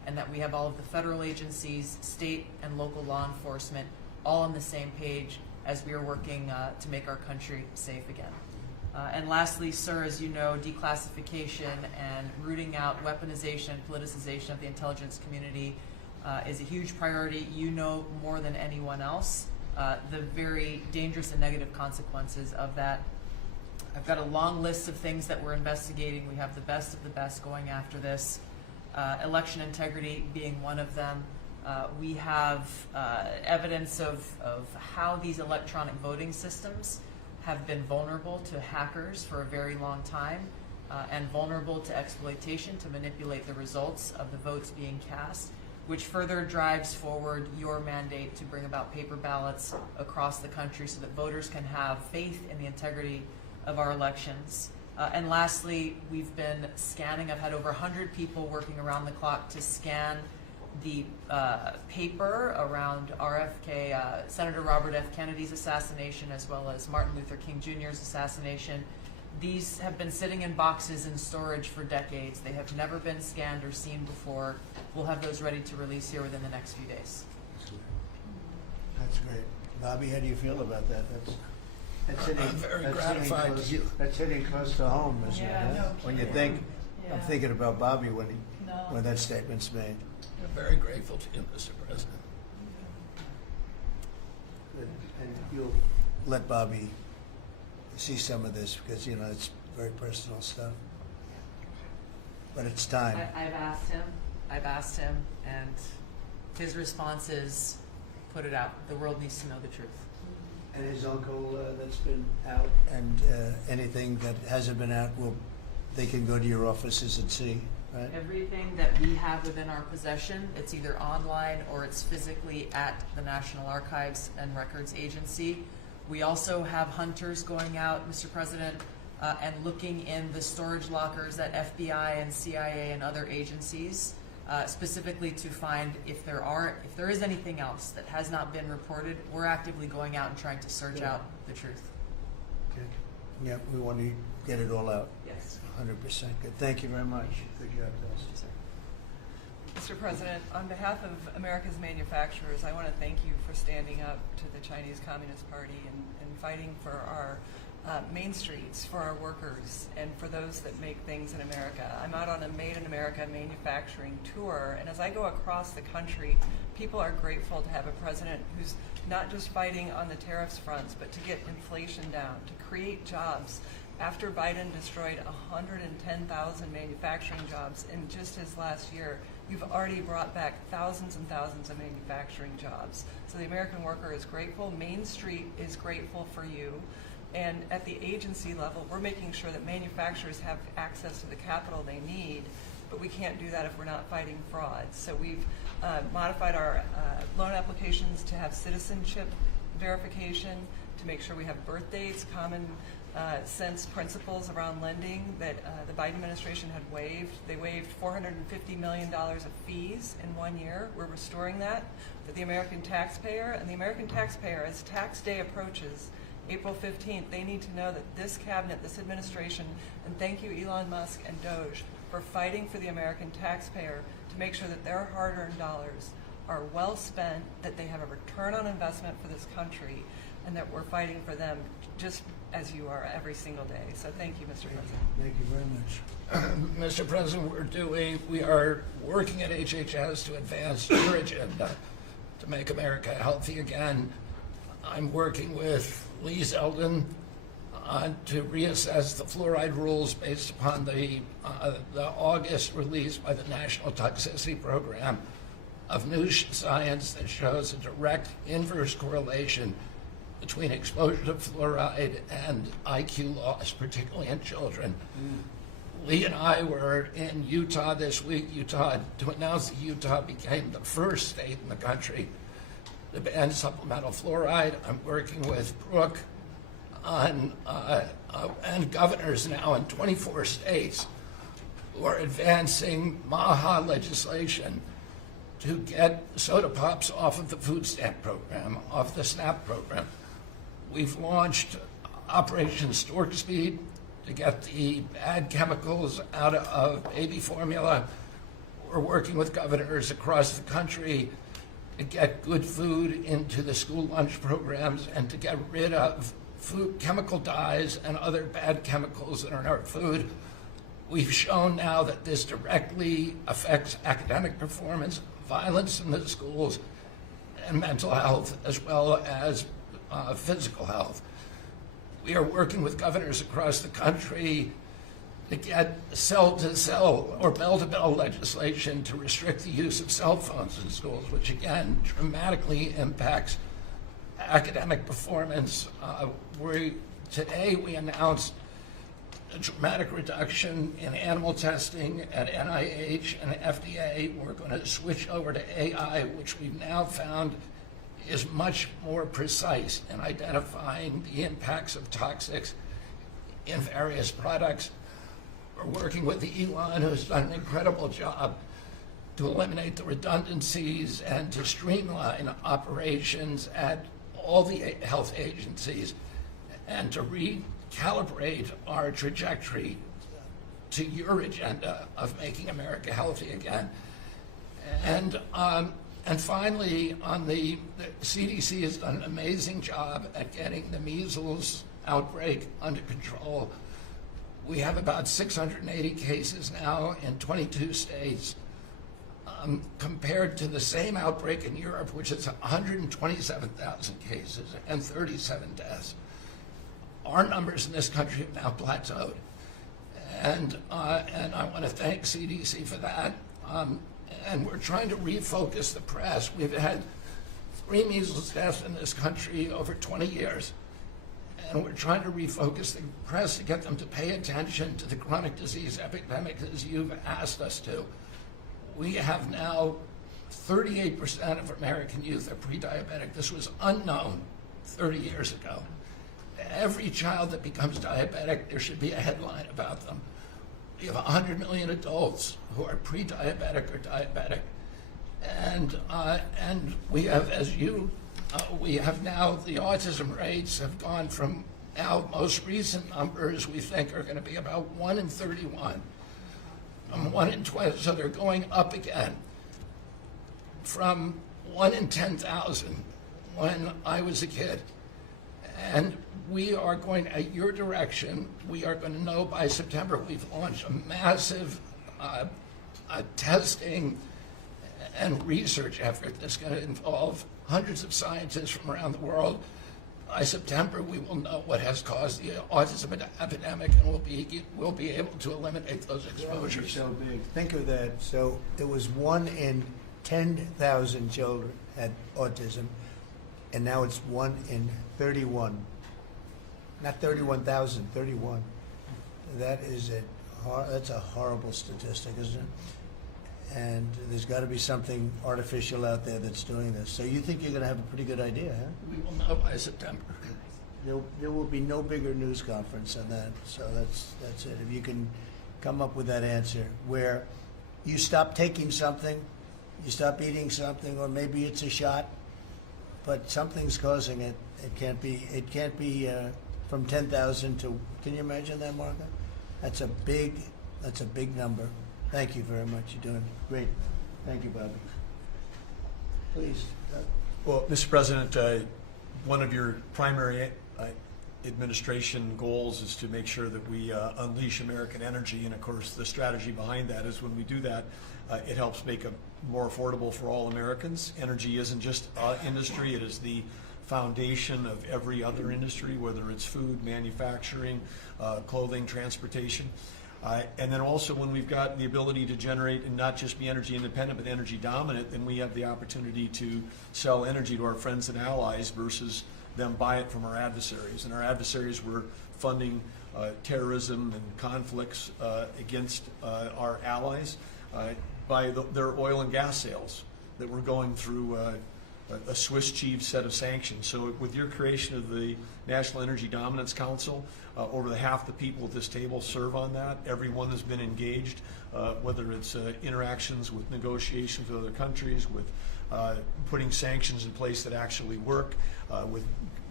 and that we have all of the federal agencies, state and local law enforcement all on the same page as we are working to make our country safe again. And lastly, sir, as you know, declassification and rooting out weaponization, politicization of the intelligence community is a huge priority. You know more than anyone else the very dangerous and negative consequences of that. I've got a long list of things that we're investigating. We have the best of the best going after this. Election integrity being one of them. We have evidence of how these electronic voting systems have been vulnerable to hackers for a very long time and vulnerable to exploitation to manipulate the results of the votes being cast, which further drives forward your mandate to bring about paper ballots across the country so that voters can have faith in the integrity of our elections. And lastly, we've been scanning. I've had over 100 people working around the clock to scan the paper around RFK, Senator Robert F. Kennedy's assassination, as well as Martin Luther King Jr.'s assassination. These have been sitting in boxes in storage for decades. They have never been scanned or seen before. We'll have those ready to release here within the next few days. That's great. Bobby, how do you feel about that? That's hitting, I'm very that's gratified hitting close, to you. That's hitting close to home, isn't Yeah, it? no When you kidding. think, I'm Yeah. thinking about Bobby when No. when that statement's made. We're very grateful to you, Mr. President. And you'll let Bobby see some of this because, you know, it's very personal stuff. But it's time. I've asked him, and his response is, put it out. The world needs to know the truth. And his uncle that's been out, and anything that hasn't been out, they can go to your offices and see, right? Everything that we have within our possession, it's either online or it's physically at the National Archives and Records Agency. We also have hunters going out, Mr. President, and looking in the storage lockers at FBI and CIA and other agencies, specifically to find if there is anything else that has not been reported. We're actively going out and trying to search out the truth. Okay. Yeah, we want to get it all out. Yes. 100% good. Thank you very much. Good job, Dustin. Mr. President, on behalf of America's manufacturers, I want to thank you for standing up to the Chinese Communist Party and fighting for our main streets, for our workers, and for those that make things in America. I'm out on a Made in America manufacturing tour, and as I go across the country, people are grateful to have a president who's not just fighting on the tariffs fronts, but to get inflation down, to create jobs. After Biden destroyed 110,000 manufacturing jobs in just his last year, you've already brought back thousands and thousands of manufacturing jobs. So the American worker is grateful. Main Street is grateful for you. And at the agency level, we're making sure that manufacturers have access to the capital they need, but we can't do that if we're not fighting fraud. So we've modified our loan applications to have citizenship verification, to make sure we have birth dates, common sense principles around lending that the Biden administration had waived. They waived $450 million of fees in 1 year. We're restoring that for the American taxpayer. And the American taxpayer, as tax day approaches, April 15th, they need to know that this cabinet, this administration, and thank you Elon Musk and Doge for fighting for the American taxpayer to make sure that their hard-earned dollars are well spent, that they have a return on investment for this country, and that we're fighting for them just as you are every single day. So thank you, Mr. President. Thank you very much. Mr. President, we are working at HHS to advance your agenda to make America healthy again. I'm working with Lee Zeldin to reassess the fluoride rules based upon the August release by the National Toxicity Program of new science that shows a direct inverse correlation between exposure to fluoride and IQ loss, particularly in children. Lee and I were in Utah this week, to announce that Utah became the first state in the country to ban supplemental fluoride. I'm working with Brooke on, and governors now in 24 states who are advancing MAHA legislation to get soda pops off of the food stamp program, off the SNAP program. We've launched Operation Stork Speed to get the bad chemicals out of baby formula. We're working with governors across the country to get good food into the school lunch programs and to get rid of food chemical dyes and other bad chemicals that are in our food. We've shown now that this directly affects academic performance, violence in the schools, and mental health, as well as physical health. We are working with governors across the country to get cell-to-cell or bell-to-bell legislation to restrict the use of cell phones in schools, which again dramatically impacts academic performance. Today we announced a dramatic reduction in animal testing at NIH and FDA. We're going to switch over to AI, which we've now found is much more precise in identifying the impacts of toxics in various products. We're working with Elon, who's done an incredible job to eliminate the redundancies and to streamline operations at all the health agencies and to recalibrate our trajectory to your agenda of making America healthy again. And finally, the CDC has done an amazing job at getting the measles outbreak under control. We have about 680 cases now in 22 states, compared to the same outbreak in Europe, which is 127,000 cases and 37 deaths. Our numbers in this country have now plateaued. And I want to thank CDC for that. And we're trying to refocus the press. We've had 3 measles deaths in this country over 20 years. And we're trying to refocus the press to get them to pay attention to the chronic disease epidemic as you've asked us to. We have now 38% of American youth are pre-diabetic. This was unknown 30 years ago. Every child that becomes diabetic, there should be a headline about them. We have 100 million adults who are pre-diabetic or diabetic. And we have, we have now, the autism rates have gone from our most recent numbers we think are going to be about 1 in 31. 1 in 12, so they're going up again from 1 in 10,000 when I was a kid. And we are going, at your direction, we are going to know by September. We've launched a massive testing and research effort that's going to involve hundreds of scientists from around the world. By September, we will know what has caused the autism epidemic, and we'll be able to eliminate those exposures. So big. Think of that. So it was 1 in 10,000 children had autism, and now it's 1 in 31. Not 31,000, 31. That's a horrible statistic, isn't it? And there's got to be something artificial out there that's doing this. So you think you're going to have a pretty good idea, huh? We will know by September. There will be no bigger news conference than that. So that's it. If you can come up with that answer where you stop taking something, you stop eating something, or maybe it's a shot, but something's causing it. It can't be from 10,000 to. Can you imagine that, Martha? That's a big number. Thank you very much. You're doing great. Thank you, Bobby. Please. Well, Mr. President, one of your primary administration goals is to make sure that we unleash American energy, and of course the strategy behind that is when we do that, it helps make it more affordable for all Americans. Energy isn't just industry, it is the foundation of every other industry, whether it's food, manufacturing, clothing, transportation. And then also when we've got the ability to generate and not just be energy independent but energy dominant, then we have the opportunity to sell energy to our friends and allies versus them buy it from our adversaries. And our adversaries were funding terrorism and conflicts against our allies by their oil and gas sales that were going through a Swiss cheese set of sanctions. So with your creation of the National Energy Dominance Council, over half the people at this table serve on that. Everyone has been engaged, whether it's interactions with negotiations with other countries, with putting sanctions in place that actually work, with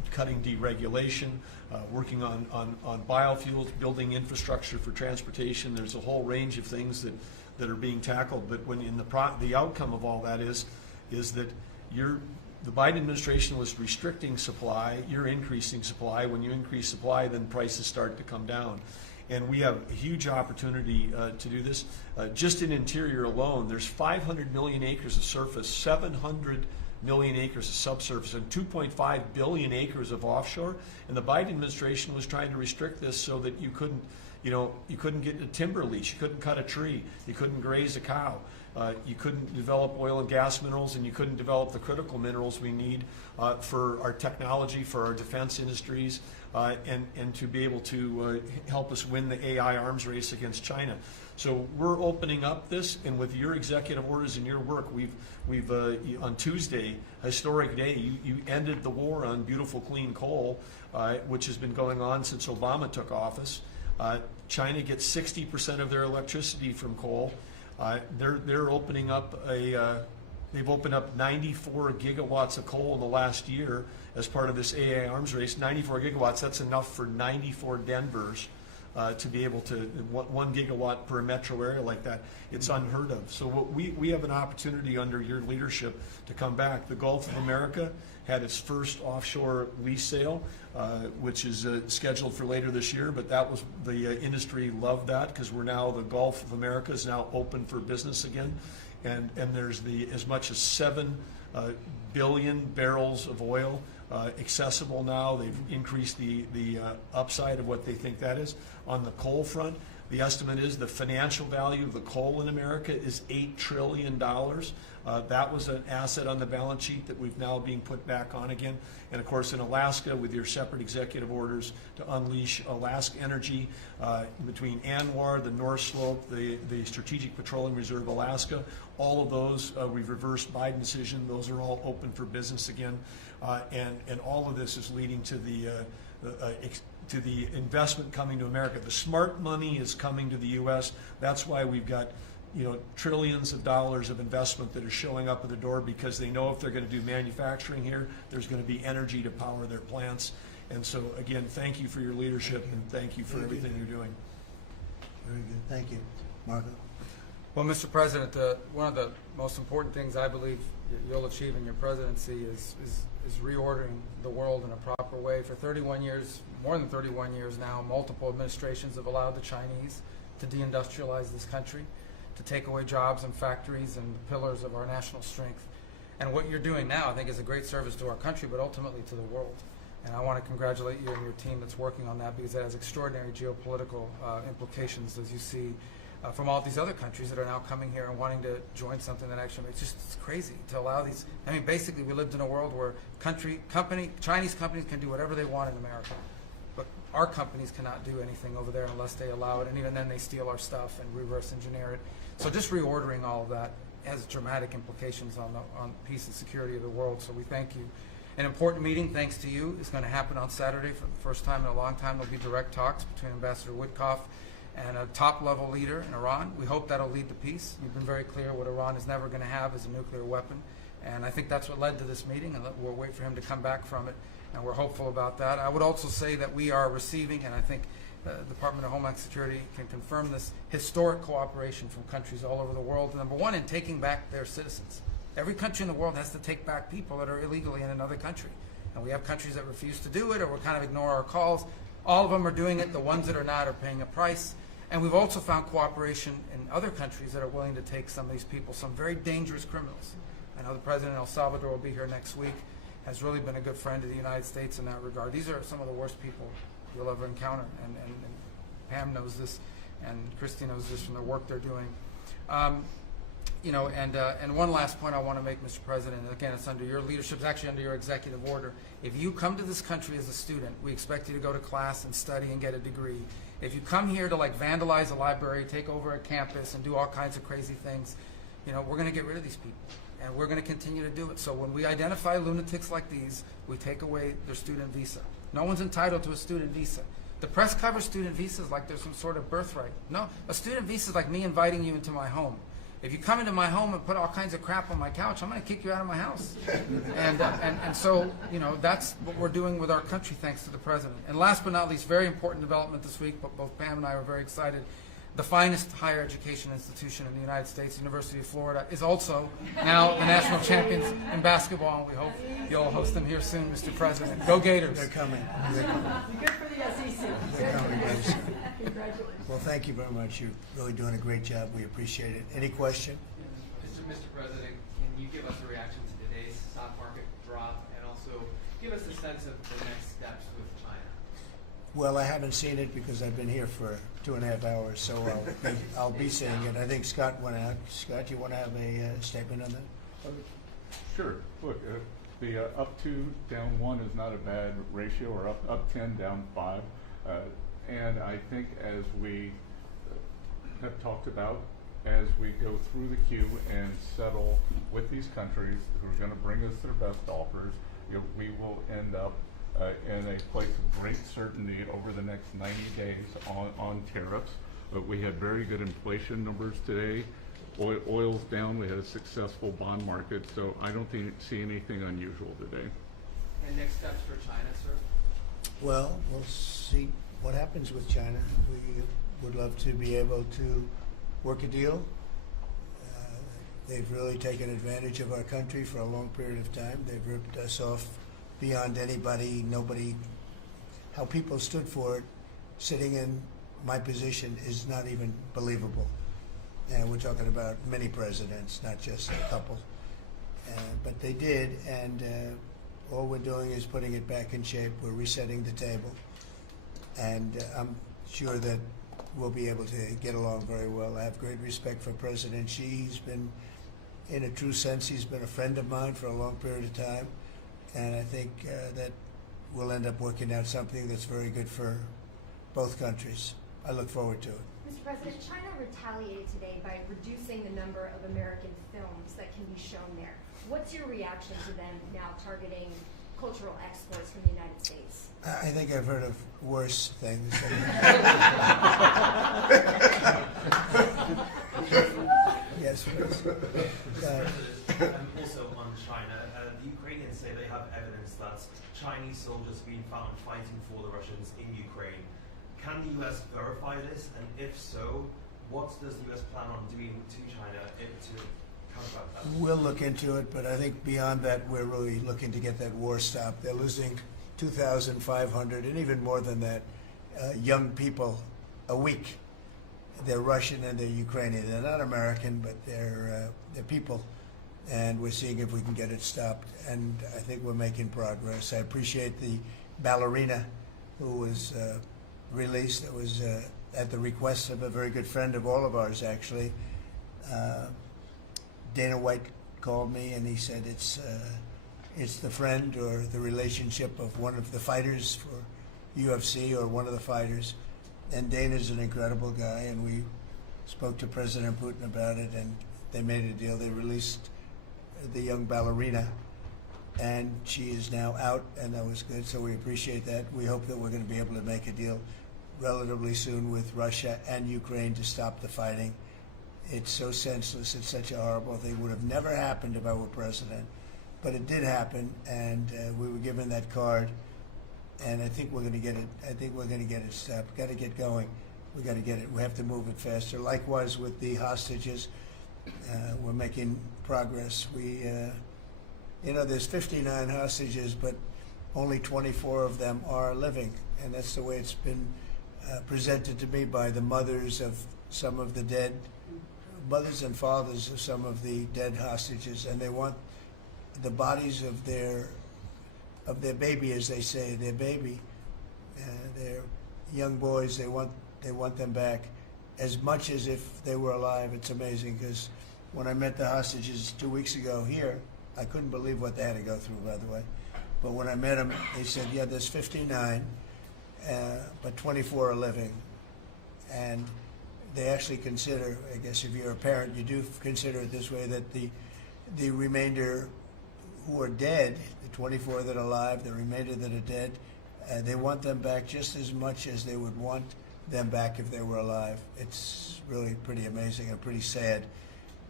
cutting deregulation, working on biofuels, building infrastructure for transportation. There's a whole range of things that are being tackled. But when the outcome of all that is that the Biden administration was restricting supply, you're increasing supply. When you increase supply, then prices start to come down. And we have a huge opportunity to do this. Just in interior alone, there's 500 million acres of surface, 700 million acres of subsurface, and 2.5 billion acres of offshore. And the Biden administration was trying to restrict this so that you couldn't get a timber lease, you couldn't cut a tree, you couldn't graze a cow. You couldn't develop oil and gas minerals, and you couldn't develop the critical minerals we need for our technology, for our defense industries, and to be able to help us win the AI arms race against China. So we're opening up this, and with your executive orders and your work, we've on Tuesday, historic day, you ended the war on beautiful clean coal, which has been going on since Obama took office. China gets 60% of their electricity from coal. They're opening up they've opened up 94 gigawatts of coal in the last year as part of this AI arms race. 94 gigawatts, that's enough for 94 Denvers to be able to, 1 gigawatt per metro area like that. It's unheard of. So we have an opportunity under your leadership to come back. The Gulf of America had its first offshore lease sale, which is scheduled for later this year, but that was, the industry loved that because we're now, the Gulf of America is now open for business again. And there's as much as 7 billion barrels of oil accessible now. They've increased the upside of what they think that is. On the coal front, the estimate is the financial value of the coal in America is $8 trillion. That was an asset on the balance sheet that we've now being put back on again. And of course in Alaska, with your separate executive orders to unleash Alaska energy between ANWR, the North Slope, the Strategic Petroleum Reserve Alaska, all of those, we've reversed Biden decision. Those are all open for business again. And all of this is leading to the investment coming to America. The smart money is coming to the U.S. That's why we've got trillions of dollars of investment that are showing up at the door, because they know if they're going to do manufacturing here, there's going to be energy to power their plants. And so again, thank you for your leadership and thank you for everything you're doing. Very good. Thank you. Marco? Well, Mr. President, one of the most important things I believe you'll achieve in your presidency is reordering the world in a proper way. For 31 years, more than 31 years now, multiple administrations have allowed the Chinese to deindustrialize this country, to take away jobs and factories and the pillars of our national strength. And what you're doing now, I think, is a great service to our country, but ultimately to the world. And I want to congratulate you and your team that's working on that, because that has extraordinary geopolitical implications, as you see, from all these other countries that are now coming here and wanting to join something that actually makes it's crazy to allow these. I mean, basically, we lived in a world where Chinese companies can do whatever they want in America, but our companies cannot do anything over there unless they allow it, and even then they steal our stuff and reverse engineer it. So just reordering all of that has dramatic implications on peace and security of the world, so we thank you. An important meeting, thanks to you, is going to happen on Saturday for the first time in a long time. There'll be direct talks between Ambassador Witkoff and a top-level leader in Iran. We hope that'll lead to peace. You've been very clear what Iran is never going to have is a nuclear weapon, and I think that's what led to this meeting, and we'll wait for him to come back from it, and we're hopeful about that. I would also say that we are receiving, and I think the Department of Homeland Security can confirm this, historic cooperation from countries all over the world. Number one, in taking back their citizens. Every country in the world has to take back people that are illegally in another country, and we have countries that refuse to do it or will kind of ignore our calls. All of them are doing it. The ones that are not are paying a price. And we've also found cooperation in other countries that are willing to take some of these people, some very dangerous criminals. I know the president of El Salvador will be here next week, has really been a good friend of the United States in that regard. These are some of the worst people you'll ever encounter, and Pam knows this, and Christy knows this from the work they're doing. And one last point I want to make, Mr. President, and again, it's under your leadership, it's actually under your executive order. If you come to this country as a student, we expect you to go to class and study and get a degree. If you come here to vandalize a library, take over a campus, and do all kinds of crazy things, we're going to get rid of these people, and we're going to continue to do it. So when we identify lunatics like these, we take away their student visa. No one's entitled to a student visa. The press covers student visas like there's some sort of birthright. No, a student visa is like me inviting you into my home. if you come into my home and put all kinds of crap on my couch, I'm going to kick you out of my house. And so, that's what we're doing with our country, thanks to the president. And last but not least, very important development this week, but both Pam and I were very excited. The finest higher education institution in the United States, University of Florida, is also now the national champions in basketball, and we hope you'll host them here soon, Mr. President. Go Gators. They're coming. Good for the SEC. They're coming, guys. Congratulations. Well, thank you very much. You're really doing a great job. We appreciate it. Any question? Mr. President, can you give us a reaction to today's stock market drop, and also give us a sense of the next steps with China? Well, I haven't seen it because I've been here for 2.5 hours, so I'll be seeing it. I think Scott went out. Scott, you want to have a statement on that? Sure. Look, the up 2, down 1 is not a bad ratio, or up 10, down 5. And I think, as we have talked about, as we go through the queue and settle with these countries who are going to bring us their best offers, we will end up in a place of great certainty over the next 90 days on tariffs. But we had very good inflation numbers today. Oil's down. We had a successful bond market. So I don't see anything unusual today. And next steps for China, sir? Well, we'll see what happens with China. We would love to be able to work a deal. They've really taken advantage of our country for a long period of time. They've ripped us off beyond nobody. How people stood for it, sitting in my position, is not even believable. And we're talking about many presidents, not just a couple. But they did, and all we're doing is putting it back in shape. We're resetting the table. And I'm sure that we'll be able to get along very well. I have great respect for President Xi. He's been, in a true sense, he's been a friend of mine for a long period of time. And I think that we'll end up working out something that's very good for both countries. I look forward to it. Mr. President, China retaliated today by reducing the number of American films that can be shown there. What's your reaction to them now targeting cultural exports from the United States? I think I've heard of worse things. Yes, please. Also on China, the Ukrainians say they have evidence that Chinese soldiers have been found fighting for the Russians in Ukraine. Can the U.S. verify this? And if so, what does the U.S. plan on doing to China to counteract that? We'll look into it, but I think beyond that, we're really losing to get that war stopped. They're losing 2,500 and even more than that young people a week. They're Russian and they're Ukrainian. They're not American, but they're people. And we're seeing if we can get it stopped. And I think we're making progress. I appreciate the ballerina who was released. It was at the request of a very good friend of all of ours, actually. Dana White called me and he said it's the friend or the relationship of one of the fighters for UFC or one of the fighters. And Dana's an incredible guy, and we spoke to President Putin about it, and they made a deal. They released the young ballerina, and she is now out, and that was good, so we appreciate that. We hope that we're going to be able to make a deal relatively soon with Russia and Ukraine to stop the fighting. It's so senseless. It's such a horrible thing. It would have never happened if I were president, but it did happen, and we were given that card. And I think we're going to get it. I think we're going to get it stopped. Got to get going. We got to get it. We have to move it faster. Likewise with the hostages, we're making progress. We, there's 59 hostages, but only 24 of them are living, and that's the way it's been presented to me by the mothers of some of the dead, mothers and fathers of some of the dead hostages, and they want the bodies of their baby, as they say, their baby, their young boys. They want them back as much as if they were alive. It's amazing, because when I met the hostages 2 weeks ago here, I couldn't believe what they had to go through, by the way. But when I met them, they said, yeah, there's 59, but 24 are living. And they actually consider, I guess if you're a parent, you do consider it this way, that the remainder who are dead, the 24 that are alive, the remainder that are dead, they want them back just as much as they would want them back if they were alive. It's really pretty amazing and pretty sad.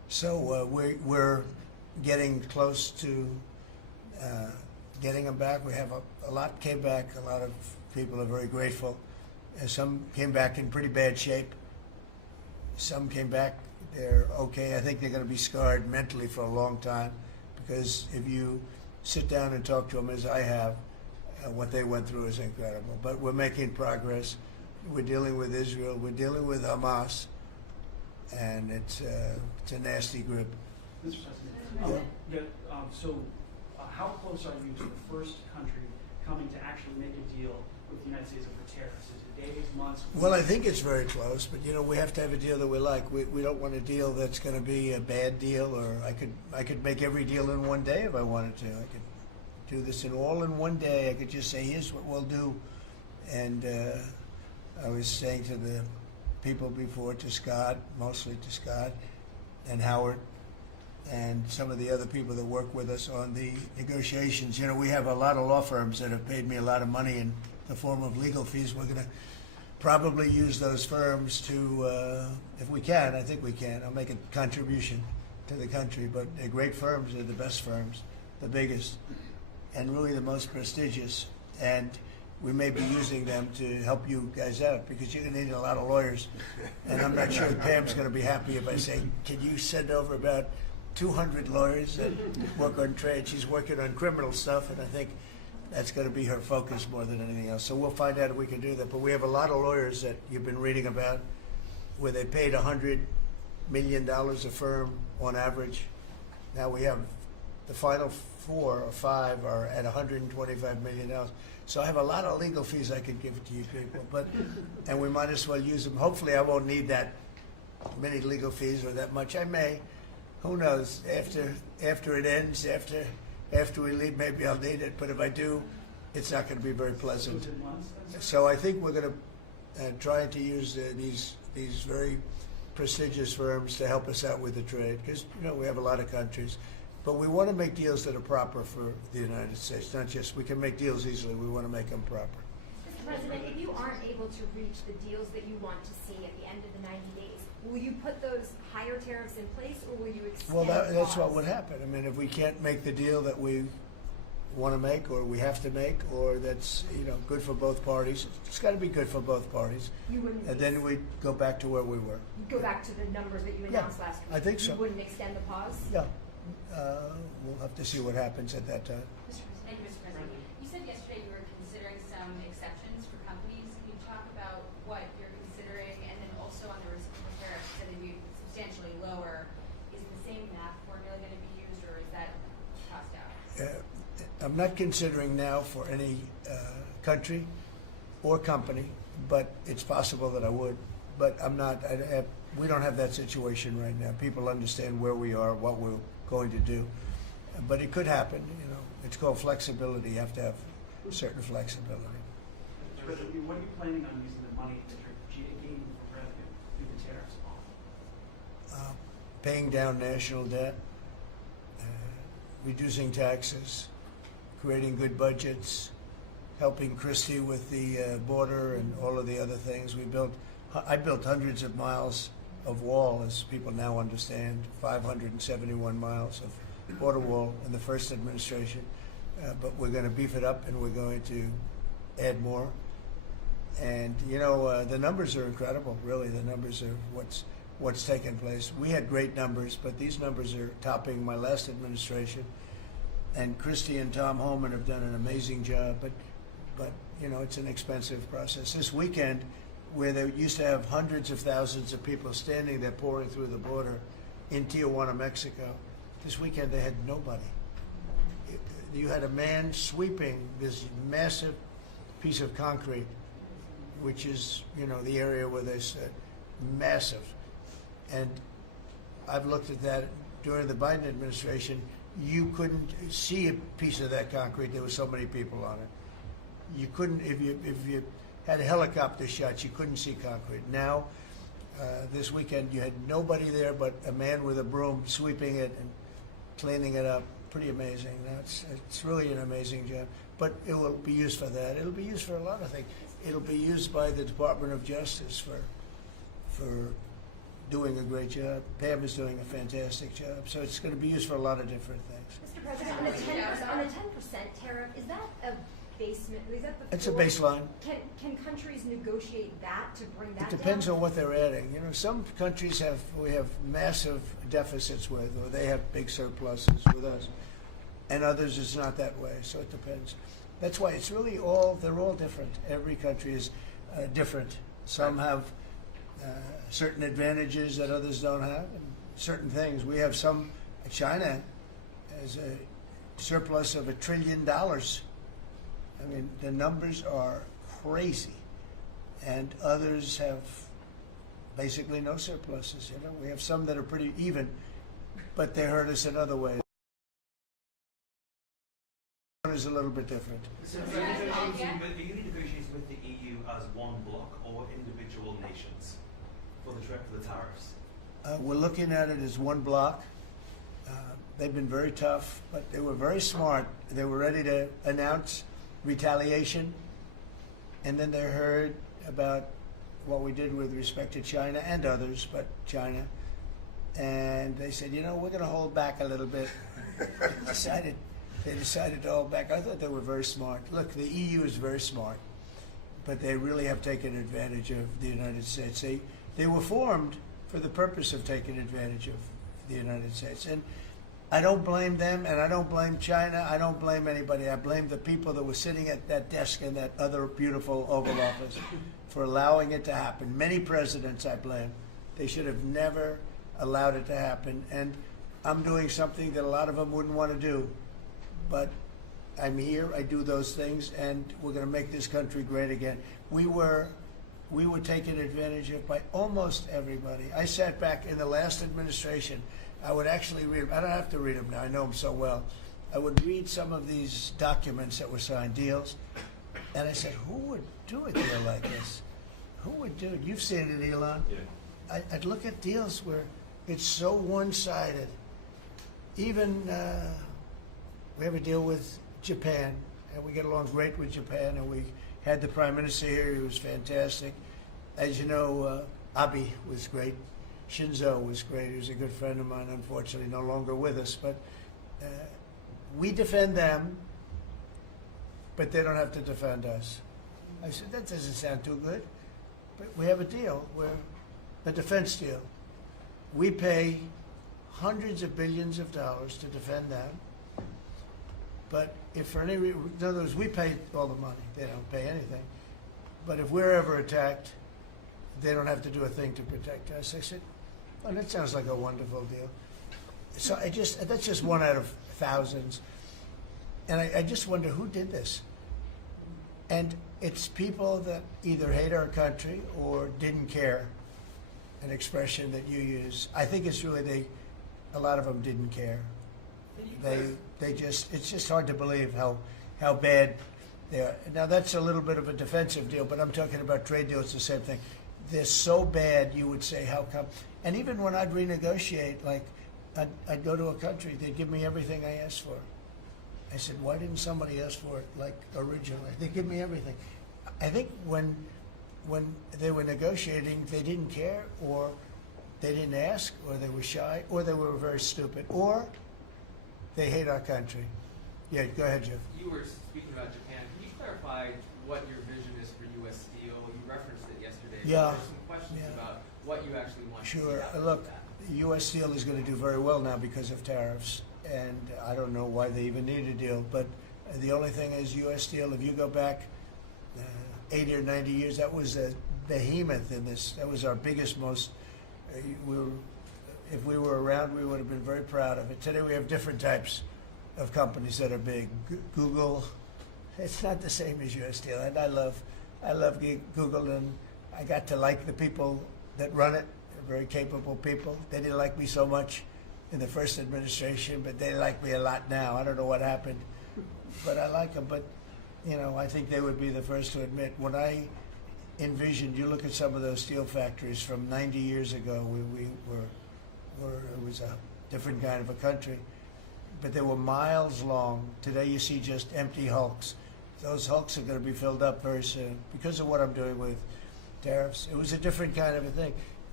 So we're getting close to getting them back. We have a lot came back. A lot of people are very grateful. Some came back in pretty bad shape. Some came back, they're okay. I think they're going to be scarred mentally for a long time, because if you sit down and talk to them, as I have, what they went through is incredible. But we're making progress. We're dealing with Israel. We're dealing with Hamas, and it's a nasty group. Mr. President, how close are you to the first country coming to actually make a deal with the United States over tariffs? Is it days, months? Well, I think it's very close, but we have to have a deal that we like. We don't want a deal that's going to be a bad deal, or I could make every deal in one day if I wanted to. I could do this in one day. I could just say, here's what we'll do. And I was saying to the people before, to Scott, mostly to Scott and Howard, and some of the other people that work with us on the negotiations. We have a lot of law firms that have paid me a lot of money in the form of legal fees. We're going to probably use those firms to, if we can, I think we can. I'll make a contribution to the country, but they're great firms. They're the best firms, the biggest, and really the most prestigious. And we may be using them to help you guys out, because you're going to need a lot of lawyers. And I'm not sure Pam's going to be happy if I say, can you send over about 200 lawyers that work on trade? She's working on criminal stuff, and I think that's going to be her focus more than anything else. So we'll find out if we can do that. But we have a lot of lawyers that you've been reading about, where they paid $100 million a firm on average. Now we have the final 4 or 5 are at $125 million. So I have a lot of legal fees I could give to you people, and we might as well use them. Hopefully I won't need that many legal fees or that much. I may. Who knows? After it ends, after we leave, maybe I'll need it. But if I do, it's not going to be very pleasant. So I think we're going to try to use these very prestigious firms to help us out with the trade, because we have a lot of countries. But we want to make deals that are proper for the United States, not just, we can make deals easily, we want to make them proper. Mr. President, if you aren't able to reach the deals that you want to see at the end of the 90 days, will you put those higher tariffs in place, or will you extend Well, that's what pause? would happen. I mean, if we can't make the deal that we want to make, or we have to make, or that's good for both parties, it's got to be good for both parties. You wouldn't. And then we'd go back to where we were. You'd go back to the numbers that you announced last week. I think so. You wouldn't extend the pause. Yeah. We'll have to see what happens at that time. Thank you, Mr. President. You said yesterday you were considering some exceptions for companies. Can you talk about what you're considering, and then also on the reciprocal tariffs that would be substantially lower? Is the same math formula going to be used, or is that tossed out? I'm not considering now for any country or company, but it's possible that I would. But I'm not. We don't have that situation right now. People understand where we are, what we're going to do. But it could happen. It's called flexibility. You have to have certain flexibility. Mr. President, what are you planning on using the money that you're gaining for revenue through the tariffs on? Paying down national debt, reducing taxes, creating good budgets, helping Christie with the border and all of the other things. I built hundreds of miles of wall, as people now understand, 571 miles of border wall in the first administration. But we're going to beef it up, and we're going to add more. And the numbers are incredible. Really, the numbers are what's taken place. We had great numbers, but these numbers are topping my last administration. And Christie and Tom Homan have done an amazing job. But it's an expensive process. This weekend, where they used to have hundreds of thousands of people standing there pouring through the border in Tijuana, Mexico, this weekend they had nobody. You had a man sweeping this massive piece of concrete, which is, the area where they said massive. And I've looked at that during the Biden administration. You couldn't see a piece of that concrete. There were so many people on it. You couldn't, if you had helicopter shots, you couldn't see concrete. Now, this weekend, you had nobody there but a man with a broom sweeping it and cleaning it up. Pretty amazing. It's really an amazing job. But it will be used for that. It'll be used for a lot of things. It'll be used by the Department of Justice for doing a great job. Pam is doing a fantastic job. So it's going to be used for a lot of different things. Mr. President, on the 10% tariff, is that a basement? Is that the It's a floor? baseline. Can countries negotiate that to bring that It depends down? on what they're adding. You know, some countries we have massive deficits with, or they have big surpluses with us, and others it's not that way. So it depends. That's why it's really they're all different. Every country is different. Some have certain advantages that others don't have, and certain things. We have some. China has a surplus of $1 trillion. I mean, the numbers are crazy, and others have basically no surpluses. You know, we have some that are pretty even, but they hurt us in other ways. One is a little bit different. So, are you negotiating with the EU as one bloc or individual nations for the tariffs? We're looking at it as one block. They've been very tough, but they were very smart. They were ready to announce retaliation, and then they heard about what we did with respect to China and others, but China, and they said, you know, we're going to hold back a little bit. They decided to hold back. I thought they were very smart. Look, the EU is very smart, but they really have taken advantage of the United States. They were formed for the purpose of taking advantage of the United States. And I don't blame them, and I don't blame China. I don't blame anybody. I blame the people that were sitting at that desk in that other beautiful Oval Office for allowing it to happen. Many presidents I blame. They should have never allowed it to happen. And I'm doing something that a lot of them wouldn't want to do. But I'm here, I do those things, and we're going to make this country great again. We were taken advantage of by almost everybody. I sat back in the last administration. I would actually read them. I don't have to read them now. I know them so well. I would read some of these documents that were signed, deals, and I said, who would do a deal like this? Who would do it? You've seen it, Elon. Yeah. I'd look at deals where it's so one-sided. Even we have a deal with Japan, and we get along great with Japan, and we had the Prime Minister here. He was fantastic. As you know, Abe was great. Shinzo was great. He was a good friend of mine, unfortunately no longer with us. But we defend them, but they don't have to defend us. I said, that doesn't sound too good. But we have a deal, a defense deal. We pay hundreds of billions of dollars to defend them. But if for any reason, in other words, we pay all the money. They don't pay anything. But if we're ever attacked, they don't have to do a thing to protect us. I said, well, that sounds like a wonderful deal. So that's just one out of thousands. And I just wonder who did this. And it's people that either hate our country or didn't care, an expression that you use. I think it's really a lot of them didn't care. It's just hard to believe how bad they are. Now that's a little bit of a defensive deal, but I'm talking about trade deals, the same thing. They're so bad, you would say, how come? And even when I'd renegotiate, like I'd go to a country, they'd give me everything I asked for. I said, why didn't somebody ask for it like originally? They give me everything. I think when they were negotiating, they didn't care, or they didn't ask, or they were shy, or they were very stupid, or they hate our country. Yeah, go ahead, Jeff. You were speaking about Japan. Can you clarify what your vision is for U.S. Steel? You referenced it yesterday. Yeah. There's some questions about what you actually want to see Sure. happen Look, with that. U.S. Steel is going to do very well now because of tariffs, and I don't know why they even need a deal. But the only thing is, U.S. Steel, if you go back 80 or 90 years, that was a behemoth in this. That was our biggest, most. If we were around, we would have been very proud of it. Today we have different types of companies that are big. Google, it's not the same as U.S. Steel, and I love Google, and I got to like the people that run it. They're very capable people. They didn't like me so much in the first administration, but they like me a lot now. I don't know what happened, but I like them. But you know, I think they would be the first to admit, when I envisioned, you look at some of those steel factories from 90 years ago, it was a different kind of a country, but they were miles long. Today you see just empty hulks. Those hulks are going to be filled up very soon because of what I'm doing with tariffs. It was a different kind of a thing.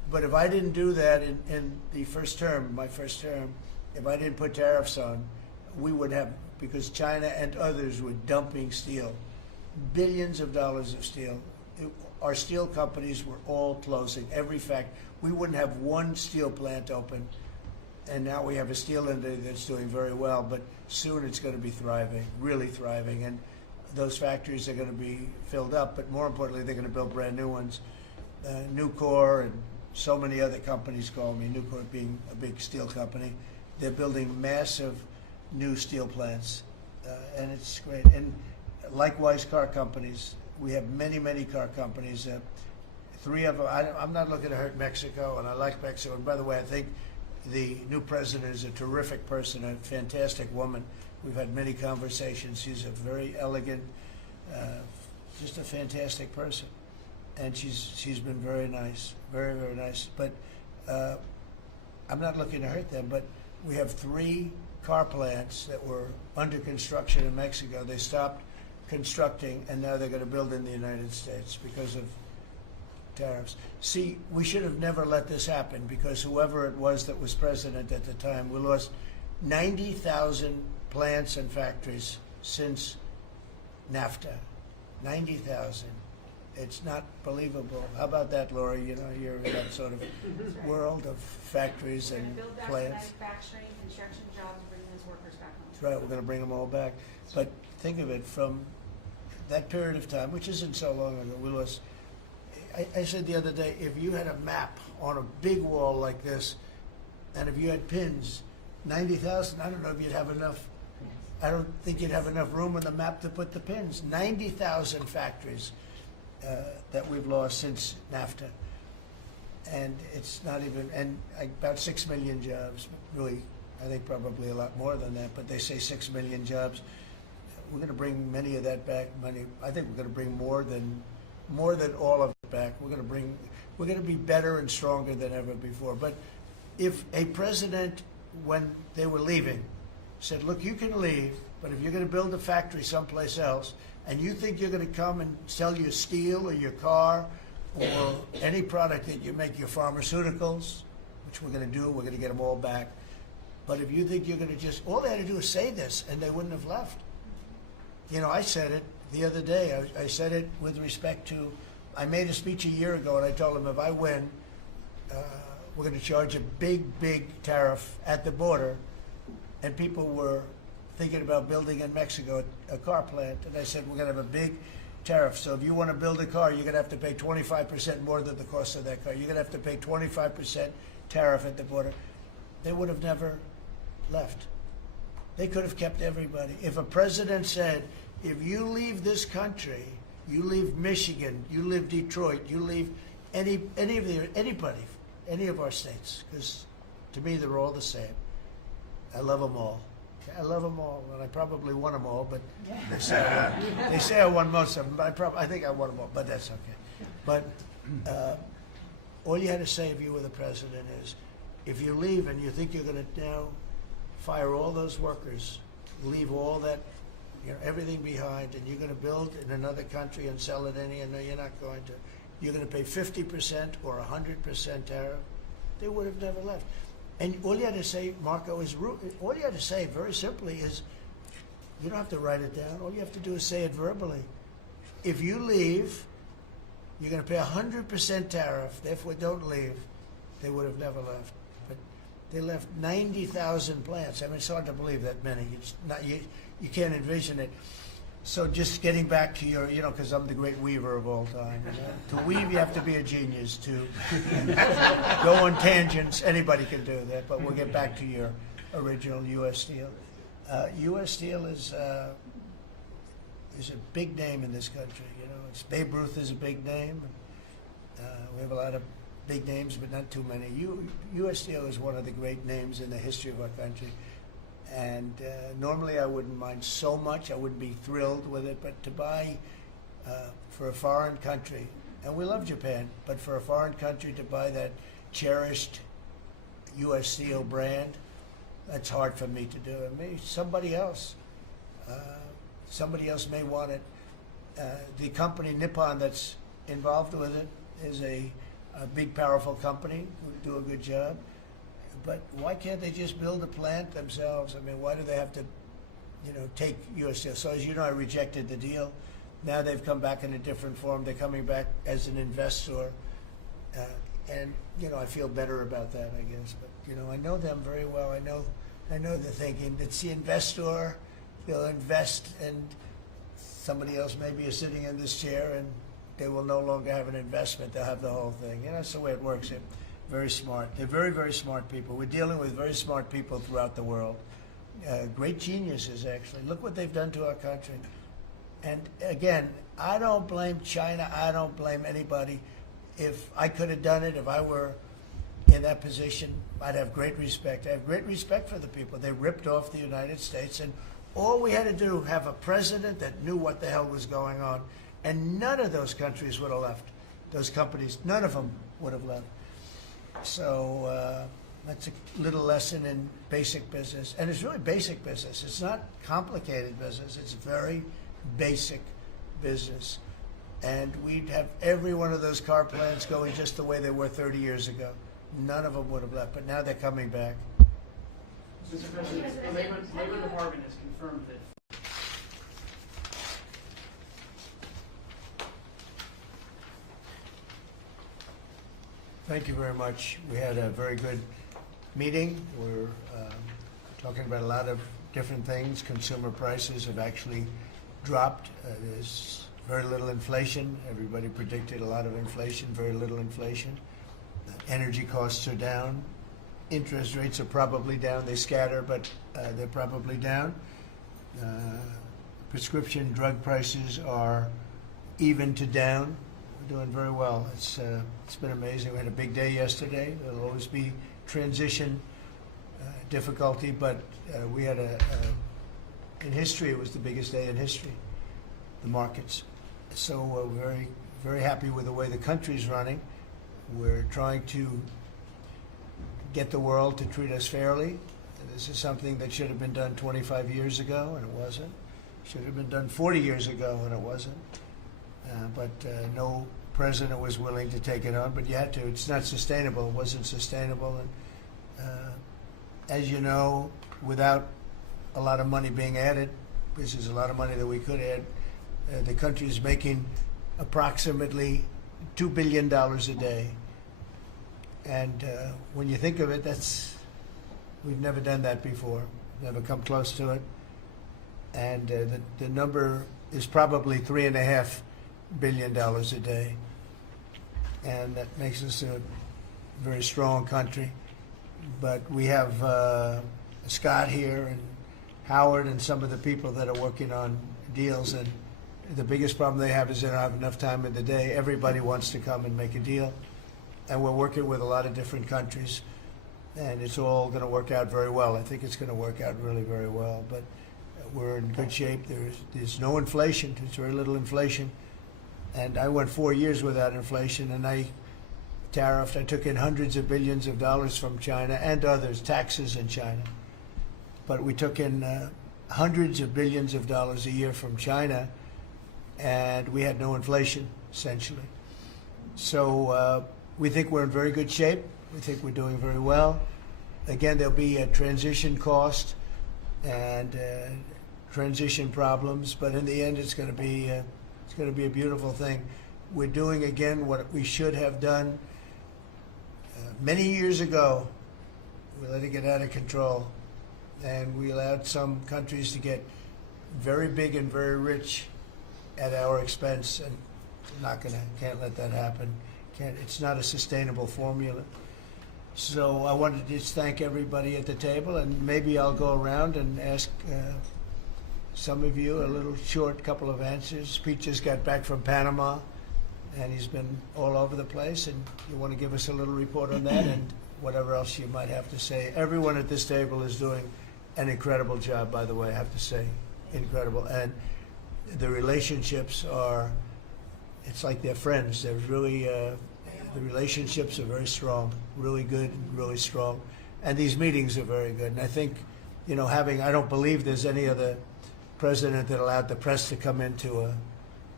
But if I didn't do that in the first term, my first term, if I didn't put tariffs on, we would have, because China and others were dumping steel, billions of dollars of steel. Our steel companies were all closing. We wouldn't have one steel plant open. And now we have a steel industry that's doing very well, but soon it's going to be thriving, really thriving. And those factories are going to be filled up, but more importantly, they're going to build brand new ones. Nucor and so many other companies call me, Nucor being a big steel company. They're building massive new steel plants, and it's great. And likewise, car companies. We have many, many car companies. 3 of them, I'm not looking to hurt Mexico, and I like Mexico. And by the way, I think the new president is a terrific person, a fantastic woman. We've had many conversations. She's a very elegant, just a fantastic person. And she's been very nice, very, very nice. But I'm not looking to hurt them, but we have 3 car plants that were under construction in Mexico. They stopped constructing, and now they're going to build in the United States because of tariffs. See, we should have never let this happen, because whoever it was that was president at the time, we lost 90,000 plants and factories since NAFTA. 90,000. It's not believable. How about that, Laura? You know, you're in that sort of world of factories and Build back plants. manufacturing, construction jobs, bring those workers back home. That's right. We're going to bring them all back. But think of it, from that period of time, which isn't so long ago, we lost. I said the other day, if you had a map on a big wall like this, and if you had pins, 90,000, I don't know if you'd have enough. I don't think you'd have enough room on the map to put the pins. 90,000 factories that we've lost since NAFTA. And it's not even, and about 6 million jobs. Really, I think probably a lot more than that, but they say 6 million jobs. We're going to bring many of that back. I think we're going to bring more than all of it back. We're going to be better and stronger than ever before. But if a president, when they were leaving, said, look, you can leave, but if you're going to build a factory someplace else, and you think you're going to come and sell your steel or your car or any product that you make, your pharmaceuticals, which we're going to do, we're going to get them all back. But if you think you're going to just, all they had to do is say this, and they wouldn't have left. You know, I said it the other day. I said it with respect to, I made a speech a year ago, and I told them if I win, we're going to charge a big, big tariff at the border. And people were thinking about building in Mexico a car plant. And I said, we're going to have a big tariff. So if you want to build a car, you're going to have to pay 25% more than the cost of that car. You're going to have to pay 25% tariff at the border. They would have never left. They could have kept everybody. If a president said, if you leave this country, you leave Michigan, you leave Detroit, you leave anybody, any of our states, because to me they're all the same. I love them all. I love them all, and I probably won them all, but they say I won most of them, but I think I won them all, but that's okay. But all you had to say if you were the president is, if you leave and you think you're going to now fire all those workers, leave all that, you know, everything behind, and you're going to build in another country and sell it anywhere, no, you're not going to. You're going to pay 50% or 100% tariff. They would have never left. And all you had to say, Marco, all you had to say very simply is, you don't have to write it down. All you have to do is say it verbally. If you leave, you're going to pay 100% tariff. Therefore, don't leave. They would have never left. But they left 90,000 plants. I mean, it's hard to believe that many. It's not, you can't envision it. So just getting back to your, you know, because I'm the great weaver of all time. You know? To weave, you have to be a genius. To go on tangents, anybody can do that. But we'll get back to your original U.S. Steel. U.S. Steel is a big name in this country. You know, Babe Ruth is a big name. We have a lot of big names, but not too many. U.S. Steel is one of the great names in the history of our country. And normally I wouldn't mind so much. I wouldn't be thrilled with it. But to buy for a foreign country, and we love Japan, but for a foreign country to buy that cherished U.S. Steel brand, that's hard for me to do. And maybe somebody else may want it. The company Nippon that's involved with it is a a big, powerful company who do a good job. But why can't they just build a plant themselves? I mean, why do they have to, take U.S. Steel? So as you know, I rejected the deal. Now they've come back in a different form. They're coming back as an investor. And, I feel better about that, I guess. But, I know them very well. I know the thinking. It's the investor. They'll invest, and somebody else maybe is sitting in this chair, and they will no longer have an investment. They'll have the whole thing. That's the way it works. They're very smart. They're very, very smart people. We're dealing with very smart people throughout the world. Great geniuses, actually. Look what they've done to our country. And again, I don't blame China. I don't blame anybody. If I could have done it, if I were in that position, I'd have great respect. I have great respect for the people. They ripped off the United States, and all we had to do, have a president that knew what the hell was going on, and none of those countries would have left. Those companies, none of them would have left. So that's a little lesson in basic business. And it's really basic business. It's not complicated business. It's very basic business. And we'd have every one of those car plants going just the way they were 30 years ago. None of them would have left, but now they're coming back. Mr. President, the Labor Department has confirmed that Thank you very much. We had a very good meeting. We're talking about a lot of different things. Consumer prices have actually dropped. There's very little inflation. Everybody predicted a lot of inflation, very little inflation. Energy costs are down. Interest rates are probably down. They scatter, but they're probably down. Prescription drug prices are even to down. We're doing very well. It's been amazing. We had a big day yesterday. There'll always be transition difficulty, but we had in history, it was the biggest day in history, the markets. So we're very, very happy with the way the country's running. We're trying to get the world to treat us fairly. This is something that should have been done 25 years ago, and it wasn't. Should have been done 40 years ago, and it wasn't. But no president was willing to take it on, but you had to. It's not sustainable. It wasn't sustainable. And as you know, without a lot of money being added, this is a lot of money that we could add, the country is making approximately $2 billion a day. And when you think of it, we've never done that before, never come close to it. And the number is probably $3.5 billion a day. And that makes us a very strong country. But we have Scott here and Howard and some of the people that are working on deals, and the biggest problem they have is they don't have enough time in the day. Everybody wants to come and make a deal, and we're working with a lot of different countries, and it's all going to work out very well. I think it's going to work out really very well, but we're in good shape. There's no inflation. There's very little inflation, and I went 4 years without inflation, and I took in hundreds of billions of dollars from China and others, taxes in China. But we took in hundreds of billions of dollars a year from China, and we had no inflation, essentially. So we think we're in very good shape. We think we're doing very well. Again, there'll be a transition cost and transition problems, but in the end, it's going to be a beautiful thing. We're doing again what we should have done many years ago. We let it get out of control, and we allowed some countries to get very big and very rich at our expense, and can't let that happen. It's not a sustainable formula. So I wanted to just thank everybody at the table, and maybe I'll go around and ask some of you a little short couple of answers. Pete just got back from Panama, and he's been all over the place, and you want to give us a little report on that and whatever else you might have to say. Everyone at this table is doing an incredible job, by the way, I have to say, incredible. And the relationships it's like they're friends. They're really, the relationships are very strong, really good, really strong. And these meetings are very good. And I think, I don't believe there's any other president that allowed the press to come into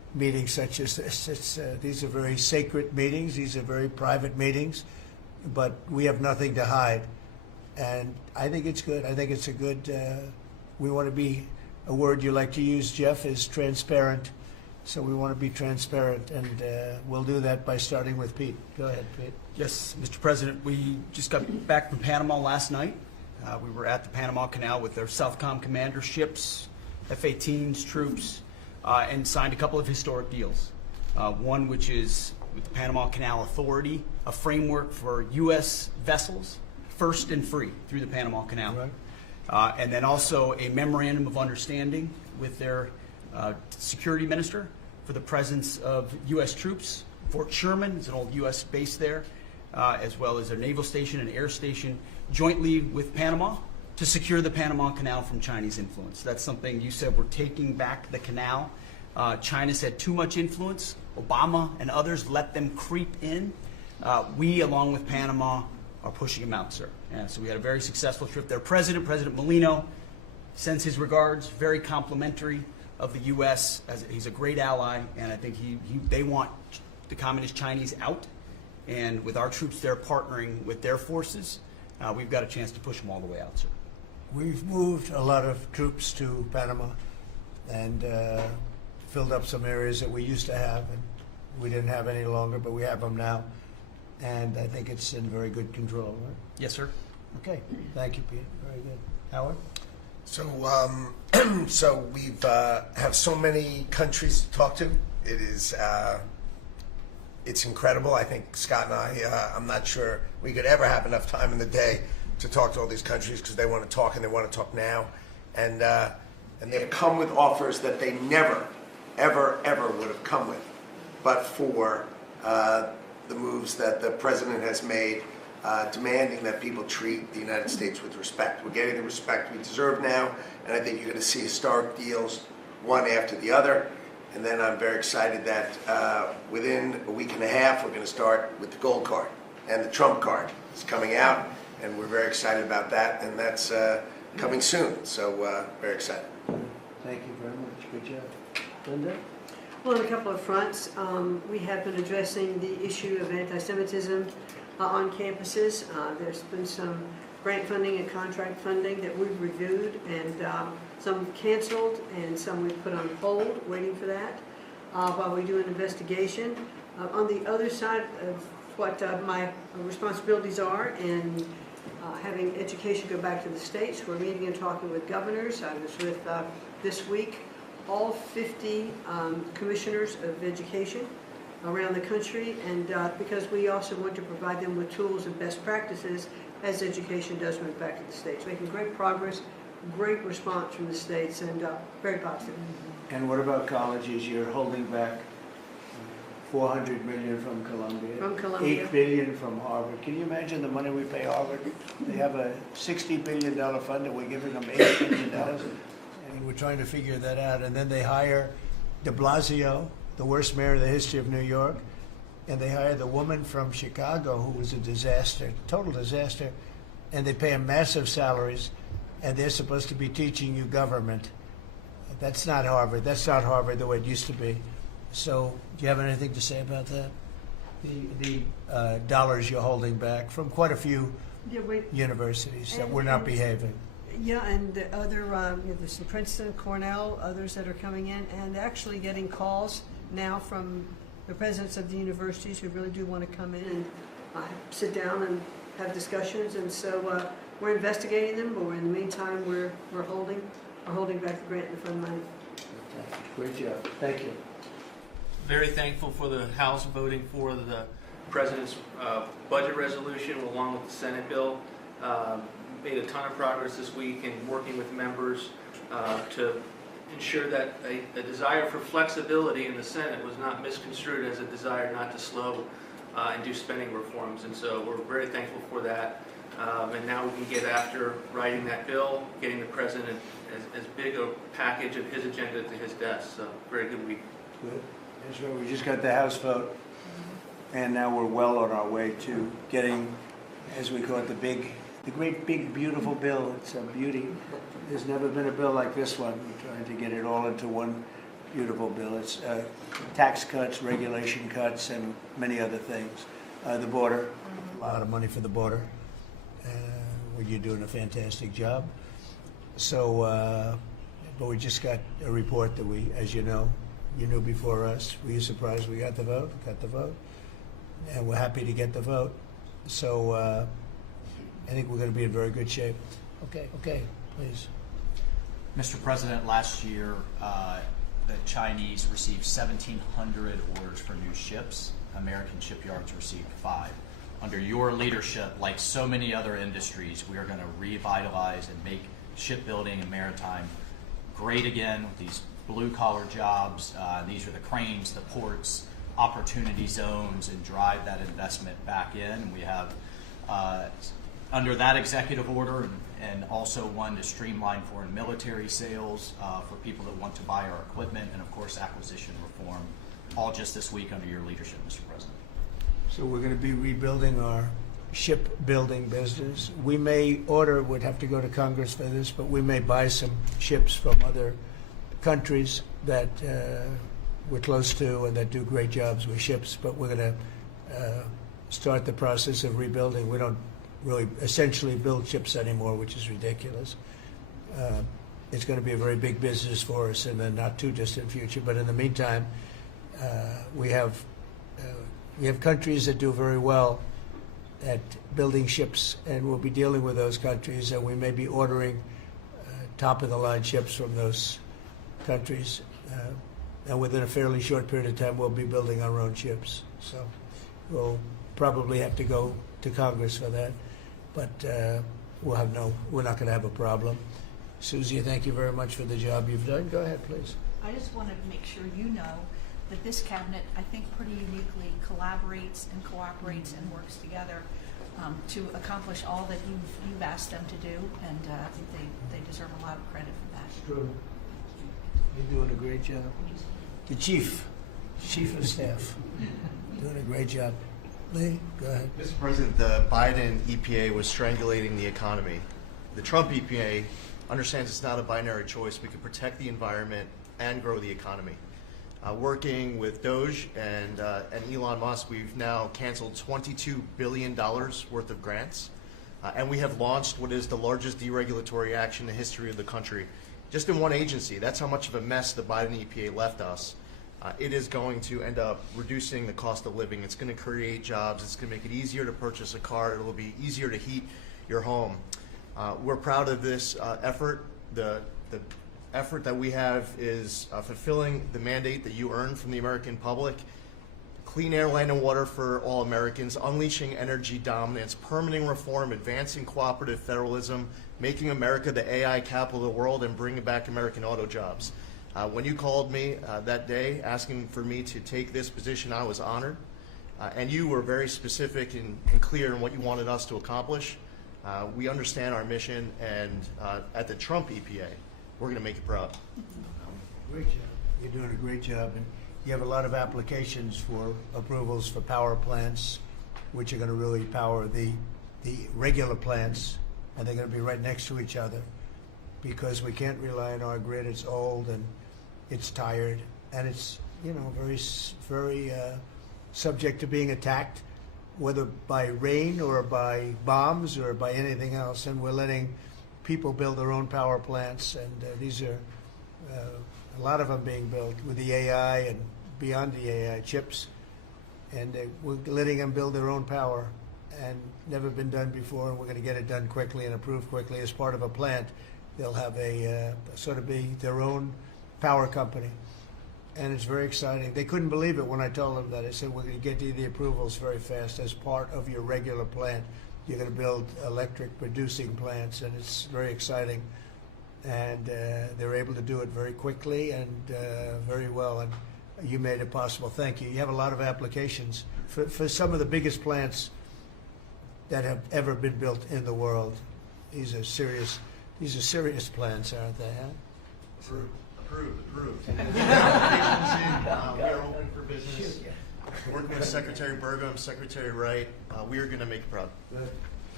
meetings such as this. These are very sacred meetings. These are very private meetings, but we have nothing to hide. And I think it's good. I think it's a good, we want to be, a word you like to use, Jeff, is transparent. So we want to be transparent, and we'll do that by starting with Pete. Go ahead, Pete. Yes, Mr. President, we just got back from Panama last night. We were at the Panama Canal with their Southcom commander ships, F-18s, troops, and signed a couple of historic deals. One which is with the Panama Canal Authority, a framework for U.S. vessels, first and free through the Panama Canal. Right. And then also a memorandum of understanding with their security minister for the presence of U.S. troops. Fort Sherman is an old U.S. base there, as well as their naval station and air station, jointly with Panama to secure the Panama Canal from Chinese influence. That's something you said, we're taking back the canal. China's had too much influence. Obama and others let them creep in. We, along with Panama, are pushing them out, sir. And so we had a very successful trip there. President Molino, sends his regards, very complimentary of the U.S. as he's a great ally, and I think they want the Communist Chinese out, and with our troops there partnering with their forces, we've got a chance to push them all the way out, sir. We've moved a lot of troops to Panama and filled up some areas that we used to have, and we didn't have any longer, but we have them now, and I think it's in very good control, right? Yes, sir. Okay, thank you, Pete. Very good. Howard? So, so we've have so many countries to talk to. It is, it's incredible. I think Scott and I, I'm not sure we could ever have enough time in the day to talk to all these countries because they want to talk and they want to talk now, and they've come with offers that they never, ever would have come with, but for the moves that the president has made. Demanding that people treat the United States with respect. We're getting the respect we deserve now, and I think you're going to see historic deals, one after the other. And then I'm very excited that within a week and a half, we're going to start with the gold card, and the Trump card is coming out, and we're very excited about that, and that's coming soon. So very excited. Thank you very much. Good job. Linda? Well, on a couple of fronts, we have been addressing the issue of anti-Semitism on campuses. There's been some grant funding and contract funding that we've reviewed, and some canceled and some we've put on hold, waiting for that, while we do an investigation. On the other side of what my responsibilities are in having education go back to the states, we're meeting and talking with governors. I was with, this week, all 50 commissioners of education around the country, and because we also want to provide them with tools and best practices as education does move back to the states. Making great progress, great response from the states, and very positive. And what about colleges? You're holding back $400 million from Columbia. From Columbia. $8 billion from Harvard. Can you imagine the money we pay Harvard? They have a $60 billion fund, and we're giving them $8 billion. And we're trying to figure that out. And then they hire de Blasio, the worst mayor in the history of New York, and they hire the woman from Chicago who was a disaster, total disaster, and they pay them massive salaries, and they're supposed to be teaching you government. That's not Harvard. That's not Harvard the way it used to be. So do you have anything to say about that? The dollars you're holding back from quite a few universities that were not behaving. Yeah, and the other, there's some Princeton, Cornell, others that are coming in, and actually getting calls now from the presidents of the universities who really do want to come in and sit down and have discussions. And so we're investigating them, but in the meantime, we're holding back the grant and the fund money. Great job. Thank you. Very thankful for the House voting for the President's budget resolution along with the Senate bill. Made a ton of progress this week in working with members to ensure that a desire for flexibility in the Senate was not misconstrued as a desire not to slow and do spending reforms. And so we're very thankful for that. And now we can get after writing that bill, getting the President as big a package of his agenda to his desk. So very good week. Good. That's right. We just got the House vote, and now we're well on our way to getting, as we call it, the great big beautiful bill. It's a beauty. There's never been a bill like this one. We're trying to get it all into one beautiful bill. It's tax cuts, regulation cuts, and many other things. The border, a lot of money for the border. Where you're doing a fantastic job. So, but we just got a report that we, as you know, you knew before us. Were you surprised we got the vote? Got the vote. And we're happy to get the vote. So I think we're going to be in very good shape. Okay, please. Mr. President, last year the Chinese received 1,700 orders for new ships. American shipyards received 5. Under your leadership, like so many other industries, we are going to revitalize and make shipbuilding and maritime great again with these blue-collar jobs. These are the cranes, the ports, opportunity zones, and drive that investment back in. We have, under that executive order, and also one to streamline foreign military sales for people that want to buy our equipment, and of course acquisition reform, all just this week under your leadership, Mr. President. So we're going to be rebuilding our shipbuilding business. We may order, would have to go to Congress for this, but we may buy some ships from other countries that we're close to and that do great jobs with ships, but we're going to start the process of rebuilding. We don't really essentially build ships anymore, which is ridiculous. It's going to be a very big business for us in the not too distant future, but in the meantime, we have countries that do very well at building ships, and we'll be dealing with those countries, and we may be ordering top-of-the-line ships from those countries. And within a fairly short period of time, we'll be building our own ships. So we'll probably have to go to Congress for that, but we're not going to have a problem. Susie, thank you very much for the job you've done. Go ahead, please. I just want to make sure you know that this cabinet, I think, pretty uniquely collaborates and cooperates and works together to accomplish all that you've asked them to do, and I think they deserve a lot of credit for that. It's true. You're doing a great job. The chief of staff, doing a great job. Lee, go ahead. Mr. President, the Biden EPA was strangulating the economy. The Trump EPA understands it's not a binary choice. We can protect the environment and grow the economy. Working with Doge and Elon Musk, we've now canceled $22 billion worth of grants, and we have launched what is the largest deregulatory action in the history of the country, just in one agency. That's how much of a mess the Biden EPA left us. It is going to end up reducing the cost of living. It's going to create jobs. It's going to make it easier to purchase a car. It will be easier to heat your home. We're proud of this effort. The effort that we have is fulfilling the mandate that you earned from the American public. Clean air, land, and water for all Americans, unleashing energy dominance, permitting reform, advancing cooperative federalism, making America the AI capital of the world, and bringing back American auto jobs. When you called me that day asking for me to take this position, I was honored. And you were very specific and clear in what you wanted us to accomplish. We understand our mission, and at the Trump EPA, we're going to make you proud. Great job. You're doing a great job. And you have a lot of applications for approvals for power plants, which are going to really power the regular plants, and they're going to be right next to each other because we can't rely on our grid. It's old and it's tired, and it's very subject to being attacked, whether by rain or by bombs or by anything else. And we're letting people build their own power plants, and these are a lot of them being built with the AI and beyond the AI chips, and we're letting them build their own power, and never been done before, and we're going to get it done quickly and approved quickly. As part of a plant, they'll have a sort of be their own power company, and it's very exciting. They couldn't believe it when I told them that. I said, we're going to get you the approvals very fast as part of your regular plant. You're going to build electric producing plants, and it's very exciting. And they're able to do it very quickly and very well, and you made it possible. Thank you. You have a lot of applications for some of the biggest plants that have ever been built in the world. These are serious plants, aren't they? Huh? Approved. We are open for business. Working with Secretary Burgum, Secretary Wright, we are going to make you proud.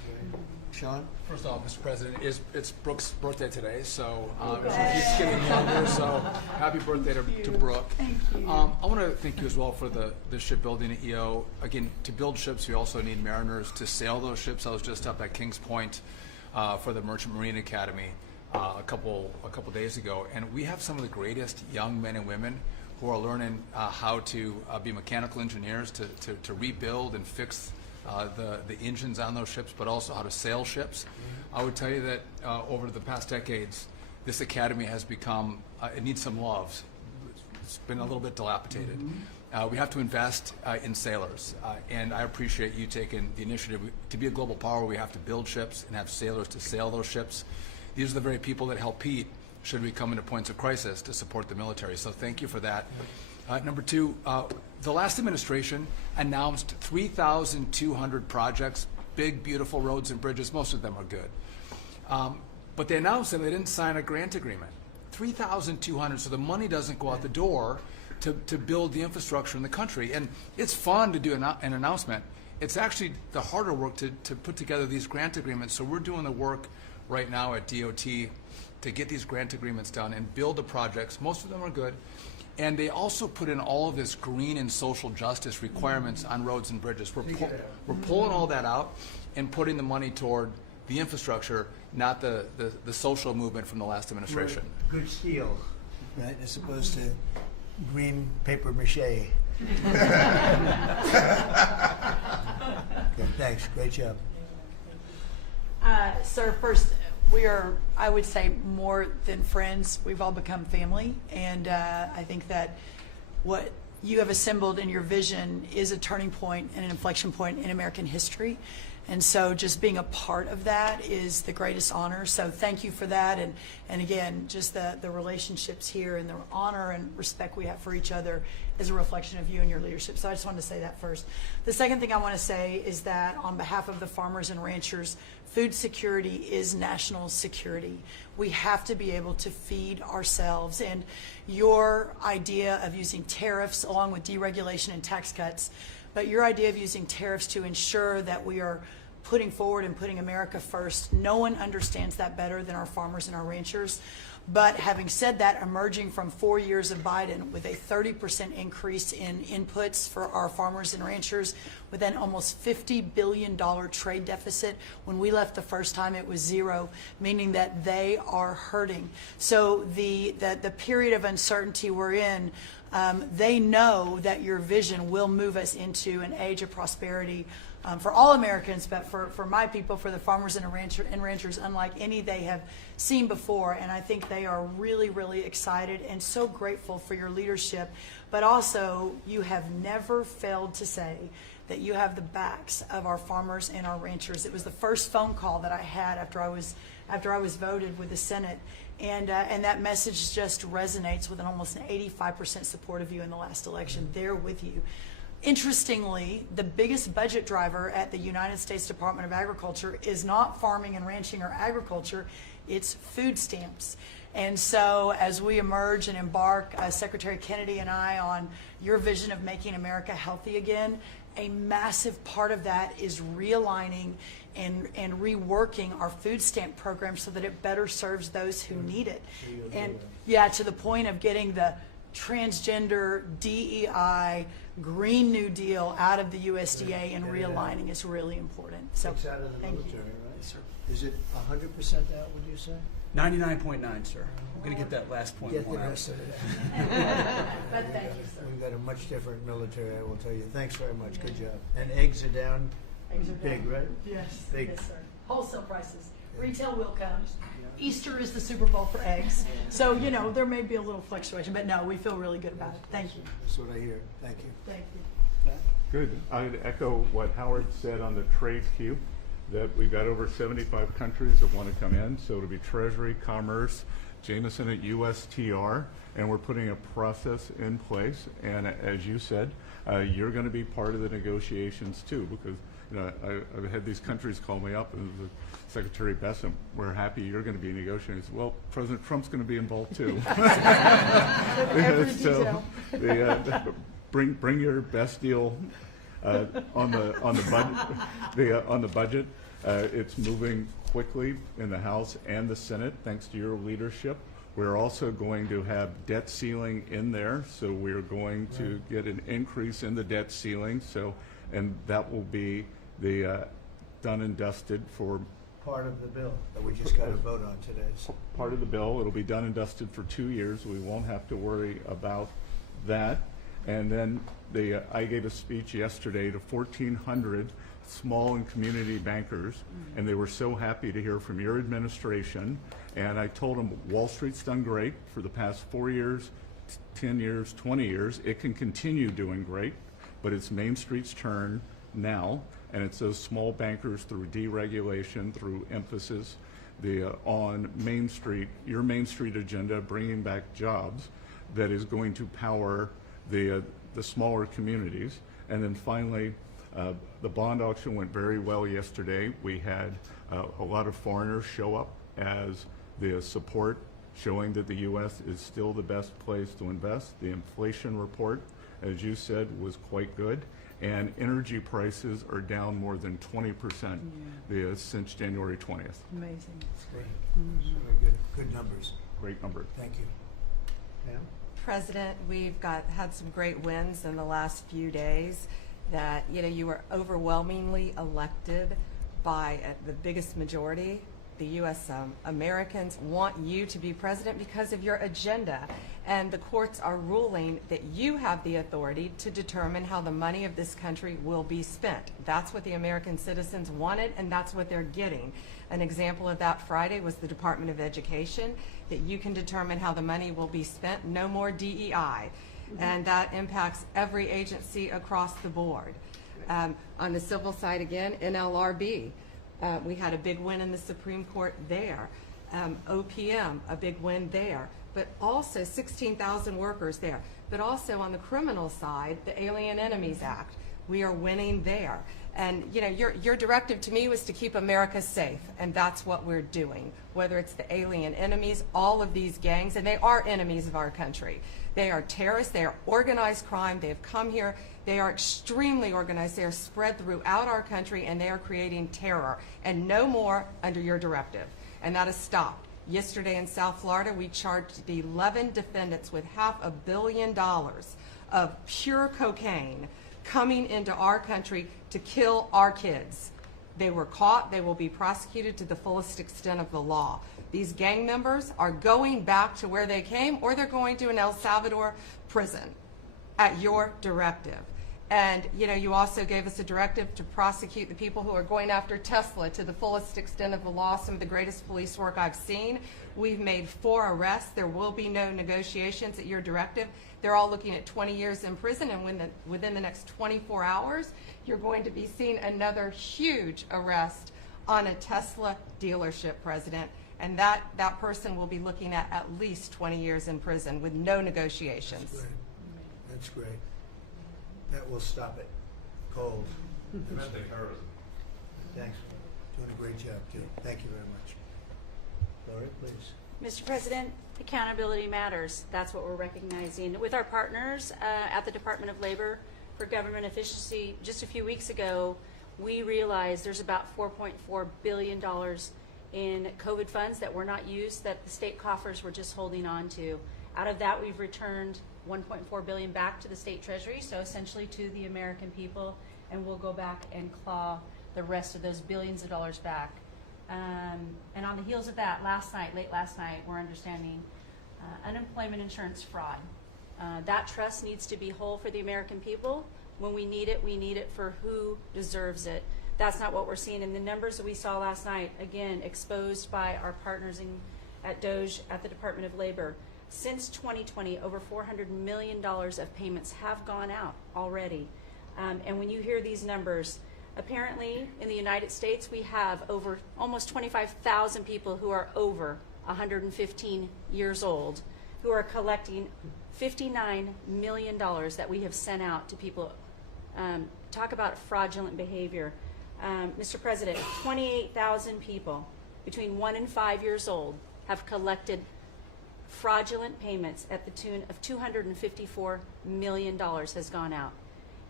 Sean? First off, Mr. President, it's Brooke's birthday today, so she keeps getting younger, so happy birthday to Brooke. Thank you. I want to thank you as well for the shipbuilding at EO. Again, to build ships, we also need mariners to sail those ships. I was just up at Kings Point for the Merchant Marine Academy a couple days ago, and we have some of the greatest young men and women who are learning how to be mechanical engineers, to rebuild and fix the engines on those ships, but also how to sail ships. I would tell you that over the past decades, this academy has become, it needs some love. It's been a little bit dilapidated. We have to invest in sailors, and I appreciate you taking the initiative. To be a global power, we have to build ships and have sailors to sail those ships. These are the very people that help Pete should we come into points of crisis to support the military. So thank you for that. Number two, the last administration announced 3,200 projects, big, beautiful roads and bridges. Most of them are good. But they announced that they didn't sign a grant agreement. 3,200, so the money doesn't go out the door to build the infrastructure in the country. And it's fun to do an announcement. It's actually the harder work to put together these grant agreements. So we're doing the work right now at DOT to get these grant agreements done and build the projects. Most of them are good. And they also put in all of this green and social justice requirements on roads and bridges. We're pulling all that out and putting the money toward the infrastructure, not the social movement from the last administration. Good steel, right, as opposed to green paper mache. Okay, thanks. Great job. Sir, first, we are, I would say, more than friends. We've all become family, and I think that what you have assembled in your vision is a turning point and an inflection point in American history. And so just being a part of that is the greatest honor. So thank you for that. And again, just the relationships here and the honor and respect we have for each other is a reflection of you and your leadership. So I just wanted to say that first. The second thing I want to say is that on behalf of the farmers and ranchers, food security is national security. We have to be able to feed ourselves. And your idea of using tariffs along with deregulation and tax cuts, but your idea of using tariffs to ensure that we are putting forward and putting America first, no one understands that better than our farmers and our ranchers. But having said that, emerging from 4 years of Biden with a 30% increase in inputs for our farmers and ranchers, with an almost $50 billion trade deficit. When we left the first time, it was zero, meaning that they are hurting. So the period of uncertainty we're in, they know that your vision will move us into an age of prosperity for all Americans, but for my people, for the farmers and ranchers, unlike any they have seen before. And I think they are really, really excited and so grateful for your leadership. But also, you have never failed to say that you have the backs of our farmers and our ranchers. It was the first phone call that I had after I was voted with the Senate. And that message just resonates with an almost an 85% support of you in the last election. They're with you. Interestingly, the biggest budget driver at the United States Department of Agriculture is not farming and ranching or agriculture, it's food stamps. And so as we emerge and embark, Secretary Kennedy and I, on your vision of making America healthy again, a massive part of that is realigning and reworking our food stamp program so that it better serves those who need it. And yeah, to the point of getting the transgender, DEI, Green New Deal out of the USDA and realigning is really important. So Takes out of the thank military, you. right? Sir. Is it 100% out, would you say? 99.9, sir. I'm going to get that last point Get the more out. rest of it. But thank you, sir. We've got a much different military, I will tell you. Thanks very much. Good job. And eggs are down. Eggs are Big, down. right? Yes, Big. yes, sir. Wholesale prices. Retail will come. Easter is the Super Bowl for eggs. So, you know, there may be a little fluctuation, but no, we feel really good about it. Thank you. That's what I hear. Thank you. Thank you. Good. I'd echo what Howard said on the trade queue, that we've got over 75 countries that want to come in. So it'll be Treasury, Commerce, Jameson at USTR, and we're putting a process in place. And as you said, you're going to be part of the negotiations too, because you know I've had these countries call me up and Secretary Bessem, we're happy you're going to be negotiating. I said, well, President Trump's going to be involved too. Every so detail. bring your best deal On the budget, it's moving quickly in the House and the Senate, thanks to your leadership. We're also going to have debt ceiling in there, so we're going to get an increase in the debt ceiling. So, and that will be the done and dusted for Part of the bill that we just got to vote on today. part of the bill. It'll be done and dusted for 2 years. We won't have to worry about that. And then I gave a speech yesterday to 1,400 small and community bankers, and they were so happy to hear from your administration. And I told them Wall Street's done great for the past 4 years, 10 years, 20 years. It can continue doing great, but it's Main Street's turn now, and it's those small bankers through deregulation, through emphasis on Main Street, your Main Street agenda, bringing back jobs, that is going to power the smaller communities. And then finally, the bond auction went very well yesterday. We had a lot of foreigners show up as the support, showing that the U.S. is still the best place to invest. The inflation report, as you said, was quite good. And energy prices are down more than 20% since January 20th. Amazing. That's great. Very good numbers. Great number. Thank you. Pam? President, we've had some great wins in the last few days. That you were overwhelmingly elected by the biggest majority. The U.S. Americans want you to be president because of your agenda, and the courts are ruling that you have the authority to determine how the money of this country will be spent. That's what the American citizens wanted, and that's what they're getting. An example of that Friday was the Department of Education, that you can determine how the money will be spent. No more DEI. And that impacts every agency across the board. On the civil side, again, NLRB, we had a big win in the Supreme Court there. OPM, a big win there. But also 16,000 workers there. But also on the criminal side, the Alien Enemies Act, we are winning there. And your directive to me was to keep America safe, and that's what we're doing. Whether it's the alien enemies, all of these gangs, and they are enemies of our country. They are terrorists, they are organized crime, they have come here, they are extremely organized, they are spread throughout our country, and they are creating terror. And no more under your directive. And that has stopped. Yesterday in South Florida, we charged 11 defendants with $500 million of pure cocaine coming into our country to kill our kids. They were caught. They will be prosecuted to the fullest extent of the law. These gang members are going back to where they came, or they're going to an El Salvador prison at your directive. And you also gave us a directive to prosecute the people who are going after Tesla to the fullest extent of the law, some of the greatest police work I've seen. We've made 4 arrests. There will be no negotiations at your directive. They're all looking at 20 years in prison, and within the next 24 hours, you're going to be seeing another huge arrest on a Tesla dealership, President. And that person will be looking at least 20 years in prison with no negotiations. That's great. That's great. That will stop it cold. Domestic terrorism. Thanks. Doing a great job, too. Thank you very much. Lori, please. Mr. President, accountability matters. That's what we're recognizing. With our partners at the Department of Labor for Government Efficiency, just a few weeks ago, we realized there's about $4.4 billion in COVID funds that were not used, that the state coffers were just holding on to. Out of that, we've returned $1.4 billion back to the state treasury, so essentially to the American people, and we'll go back and claw the rest of those billions of dollars back. And on the heels of that, late last night, we're understanding unemployment insurance fraud. That trust needs to be whole for the American people. When we need it for who deserves it. That's not what we're seeing in the numbers that we saw last night, again, exposed by our partners at DOJ at the Department of Labor. Since 2020, over $400 million of payments have gone out already. And when you hear these numbers, apparently in the United States, we have over almost 25,000 people who are over 115 years old who are collecting $59 million that we have sent out to people. Talk about fraudulent behavior. Mr. President, 28,000 people between 1 and 5 years old have collected fraudulent payments at the tune of $254 million has gone out.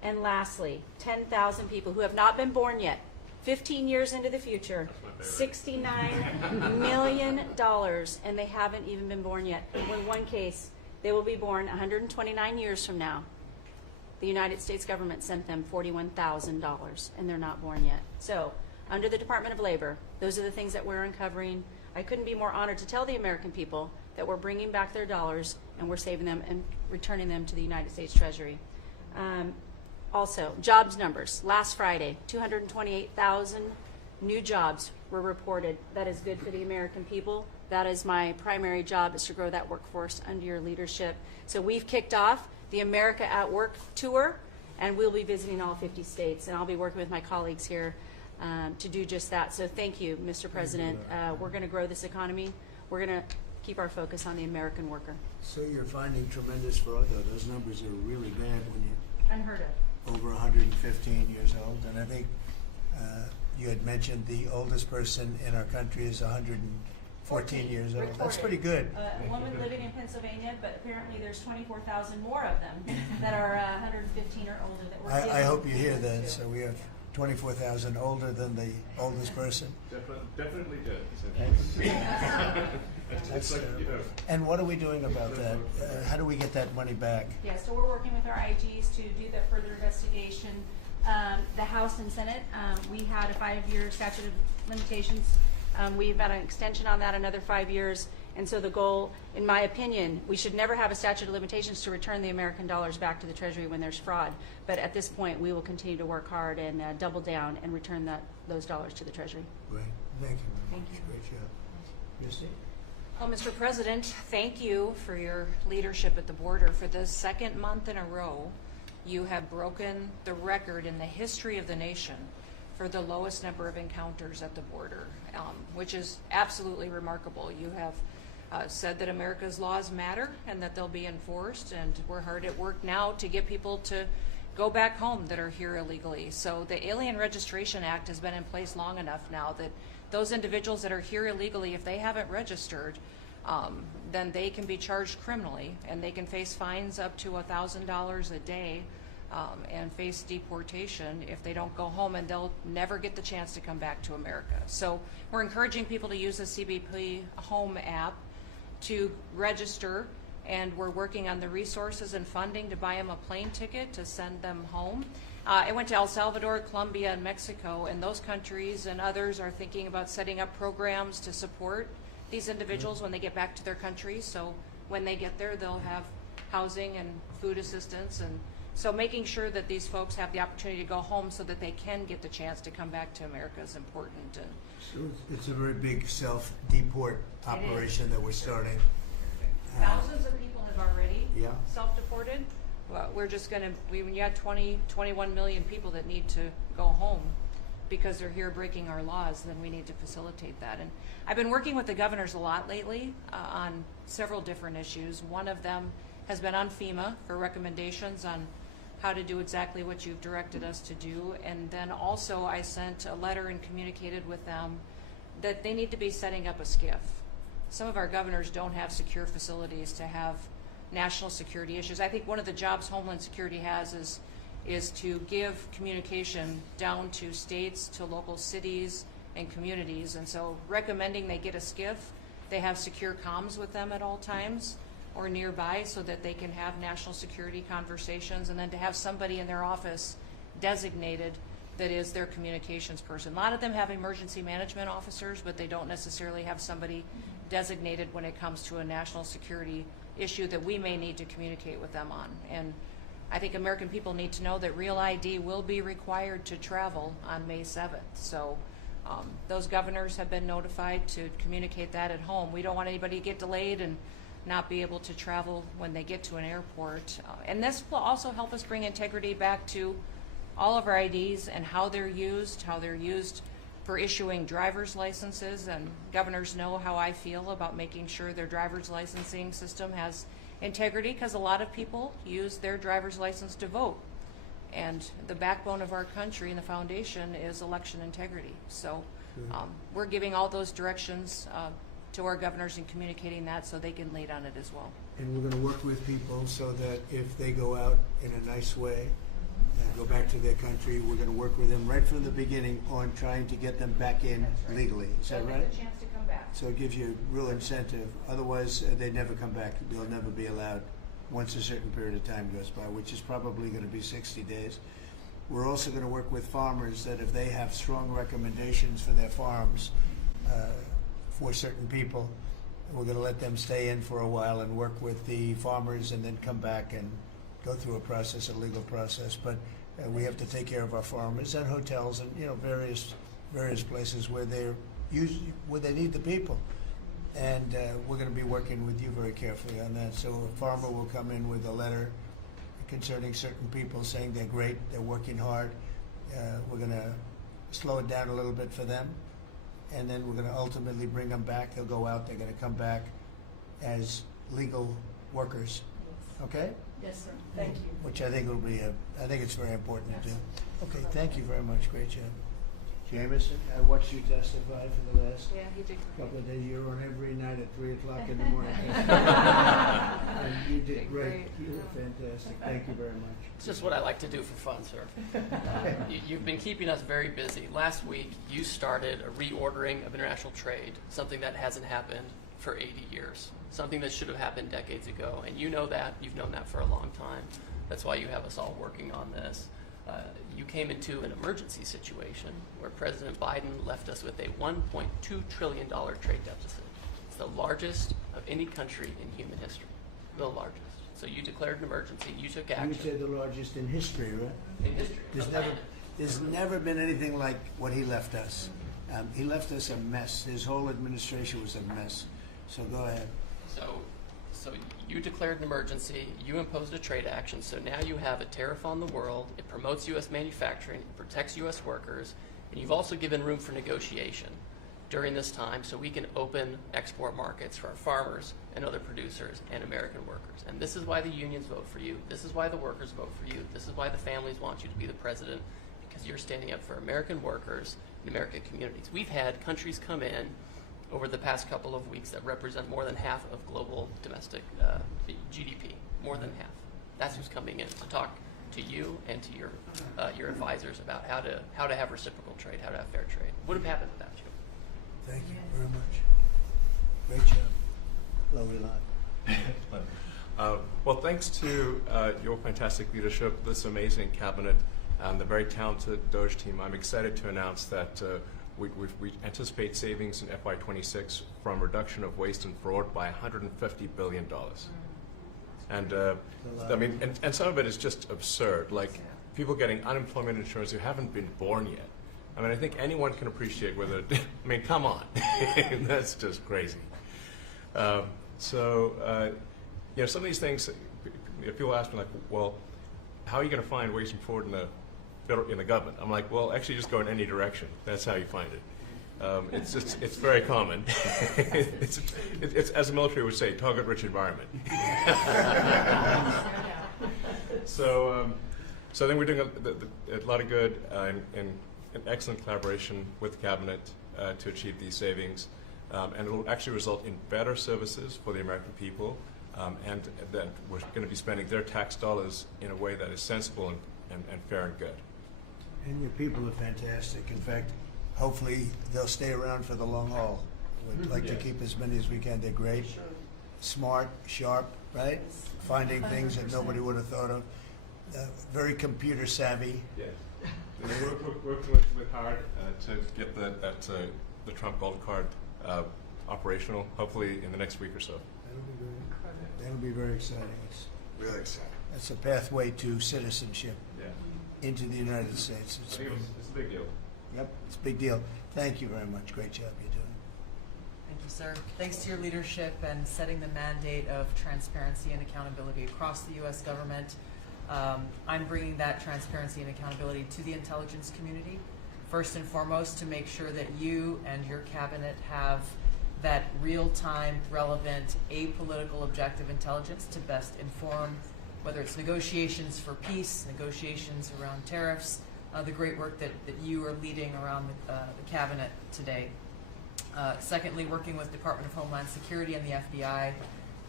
And lastly, 10,000 people who have not been born yet, 15 years into the future, $69 million, and they haven't even been born yet. In one case, they will be born 129 years from now. The United States government sent them $41,000, and they're not born yet. So, under the Department of Labor, those are the things that we're uncovering. I couldn't be more honored to tell the American people that we're bringing back their dollars and we're saving them and returning them to the United States Treasury. Also, jobs numbers. Last Friday, 228,000 new jobs were reported. That is good for the American people. That is my primary job, is to grow that workforce under your leadership. So we've kicked off the America at Work tour, and we'll be visiting all 50 states, and I'll be working with my colleagues here to do just that. So thank you, Mr. President. We're going to grow this economy. We're going to keep our focus on the American worker. So you're finding tremendous fraud, though. Those numbers are really bad when you Unheard of. over 115 years old. And I think you had mentioned the oldest person in our country is 114 years old. Reported. That's pretty good. A woman living in Pennsylvania, but apparently there's 24,000 more of them that are 115 or older that we're I hope you giving hear to. that. So we have 24,000 older than the oldest person. Definitely did. That's and what are we doing about that? How do we get that money back? Yeah, so we're working with our IGs to do that further investigation. The House and Senate, we had a 5-year statute of limitations. We've got an extension on that, another 5 years. And so the goal, in my opinion, we should never have a statute of limitations to return the American dollars back to the Treasury when there's fraud. But at this point, we will continue to work hard and double down and return those dollars to the Treasury. Great. Thank you. Thank you. Great job. Christy? Well, Mr. President, thank you for your leadership at the border. For the second month in a row, you have broken the record in the history of the nation for the lowest number of encounters at the border, which is absolutely remarkable. You have said that America's laws matter and that they'll be enforced, and we're hard at work now to get people to go back home that are here illegally. So the Alien Registration Act has been in place long enough now that those individuals that are here illegally, if they haven't registered, then they can be charged criminally, and they can face fines up to $1,000 a day and face deportation if they don't go home, and they'll never get the chance to come back to America. So we're encouraging people to use the CBP Home app to register, and we're working on the resources and funding to buy them a plane ticket to send them home. I went to El Salvador, Colombia, and Mexico, and those countries and others are thinking about setting up programs to support these individuals when they get back to their countries. So when they get there, they'll have housing and food assistance, and so making sure that these folks have the opportunity to go home so that they can get the chance to come back to America is important. And So it's a very big self-deport operation that we're starting. thousands of people have already Yeah. self-deported. Well, we're just going to, when you had 21 million people that need to go home because they're here breaking our laws, then we need to facilitate that. And I've been working with the governors a lot lately on several different issues. One of them has been on FEMA for recommendations on how to do exactly what you've directed us to do. And then also I sent a letter and communicated with them that they need to be setting up a SCIF. Some of our governors don't have secure facilities to have national security issues. I think one of the jobs Homeland Security has is to give communication down to states, to local cities and communities. And so recommending they get a SCIF, they have secure comms with them at all times or nearby so that they can have national security conversations, and then to have somebody in their office designated that is their communications person. A lot of them have emergency management officers, but they don't necessarily have somebody designated when it comes to a national security issue that we may need to communicate with them on. And I think American people need to know that Real ID will be required to travel on May 7th. So those governors have been notified to communicate that at home. We don't want anybody to get delayed and not be able to travel when they get to an airport. And this will also help us bring integrity back to all of our IDs and how they're used for issuing driver's licenses. And governors know how I feel about making sure their driver's licensing system has integrity, because a lot of people use their driver's license to vote. And the backbone of our country and the foundation is election integrity. So we're giving all those directions to our governors and communicating that so they can lead on it as well. And we're going to work with people so that if they go out in a nice way, go back to their country. We're going to work with them right from the beginning on trying to get them back in legally. Is that right? The chance to come back. So it gives you real incentive. Otherwise, they never come back. They'll never be allowed once a certain period of time goes by, which is probably going to be 60 days. We're also going to work with farmers that if they have strong recommendations for their farms for certain people, we're going to let them stay in for a while and work with the farmers and then come back and go through a process, a legal process. But we have to take care of our farmers and hotels and various places where where they need the people. And we're going to be working with you very carefully on that. So a farmer will come in with a letter concerning certain people saying they're great, they're working hard. We're going to slow it down a little bit for them. And then we're going to ultimately bring them back. They'll go out, they're going to come back as legal workers. Okay? Yes, sir. Thank you. Which I think will be I think it's very important to do. Okay, thank you very much. Great job. Jameson, I watched you testify for the last couple of days. You're on every night at 3 o'clock in the morning. And you did great. You were fantastic. Thank you very much. It's just what I like to do for fun, sir. You've been keeping us very busy. Last week, you started a reordering of international trade, something that hasn't happened for 80 years, something that should have happened decades ago. And you know that. You've known that for a long time. That's why you have us all working on this. You came into an emergency situation where President Biden left us with a $1.2 trillion trade deficit. It's the largest of any country in human history, the largest. So you declared an emergency, you took action. You said the largest in history, right? In history. There's never been anything like what he left us. He left us a mess. His whole administration was a mess. So go ahead. So you declared an emergency, you imposed a trade action, so now you have a tariff on the world, it promotes U.S. manufacturing, it protects U.S. workers, and you've also given room for negotiation during this time so we can open export markets for our farmers and other producers and American workers. And this is why the unions vote for you, this is why the workers vote for you, this is why the families want you to be the president, because you're standing up for American workers and American communities. We've had countries come in over the past couple of weeks that represent more than half of global domestic GDP, more than half. That's who's coming in to talk to you and to your advisors about how to have reciprocal trade, how to have fair trade. Would have happened without you. Thank you very much. Great job. Lovely lot. Well, thanks to your fantastic leadership, this amazing cabinet, and the very talented Doge team, I'm excited to announce that we anticipate savings in FY26 from reduction of waste and fraud by $150 billion. And I mean, and some of it is just absurd, like people getting unemployment insurance who haven't been born yet. I mean, I think anyone can appreciate whether, I mean, come on, that's just crazy. Some of these things, people ask me like, well, how are you going to find waste and fraud in the government? I'm like, well, actually just go in any direction. That's how you find it. It's very common. it's as the military would say, target-rich environment. So I think we're doing a lot of good in excellent collaboration with the cabinet to achieve these savings. And it will actually result in better services for the American people, and that we're going to be spending their tax dollars in a way that is sensible and fair and good. And your people are fantastic. In fact, hopefully they'll stay around for the long haul. We'd like to keep as many as we can. They're great, smart, sharp, right? Finding things that nobody would have thought of. Very computer savvy. Yes. Working with hard to get the Trump Gold Card operational, hopefully in the next week or so. That'll be very exciting. It's really exciting. That's a pathway to citizenship into the United States. It's a big deal. Yep, it's a big deal. Thank you very much. Great job you're doing. Thank you, sir. Thanks to your leadership and setting the mandate of transparency and accountability across the U.S. government. I'm bringing that transparency and accountability to the intelligence community, first and foremost, to make sure that you and your cabinet have that real-time, relevant, apolitical, objective intelligence to best inform whether it's negotiations for peace, negotiations around tariffs, the great work that you are leading around the cabinet today. Secondly, working with Department of Homeland Security and the FBI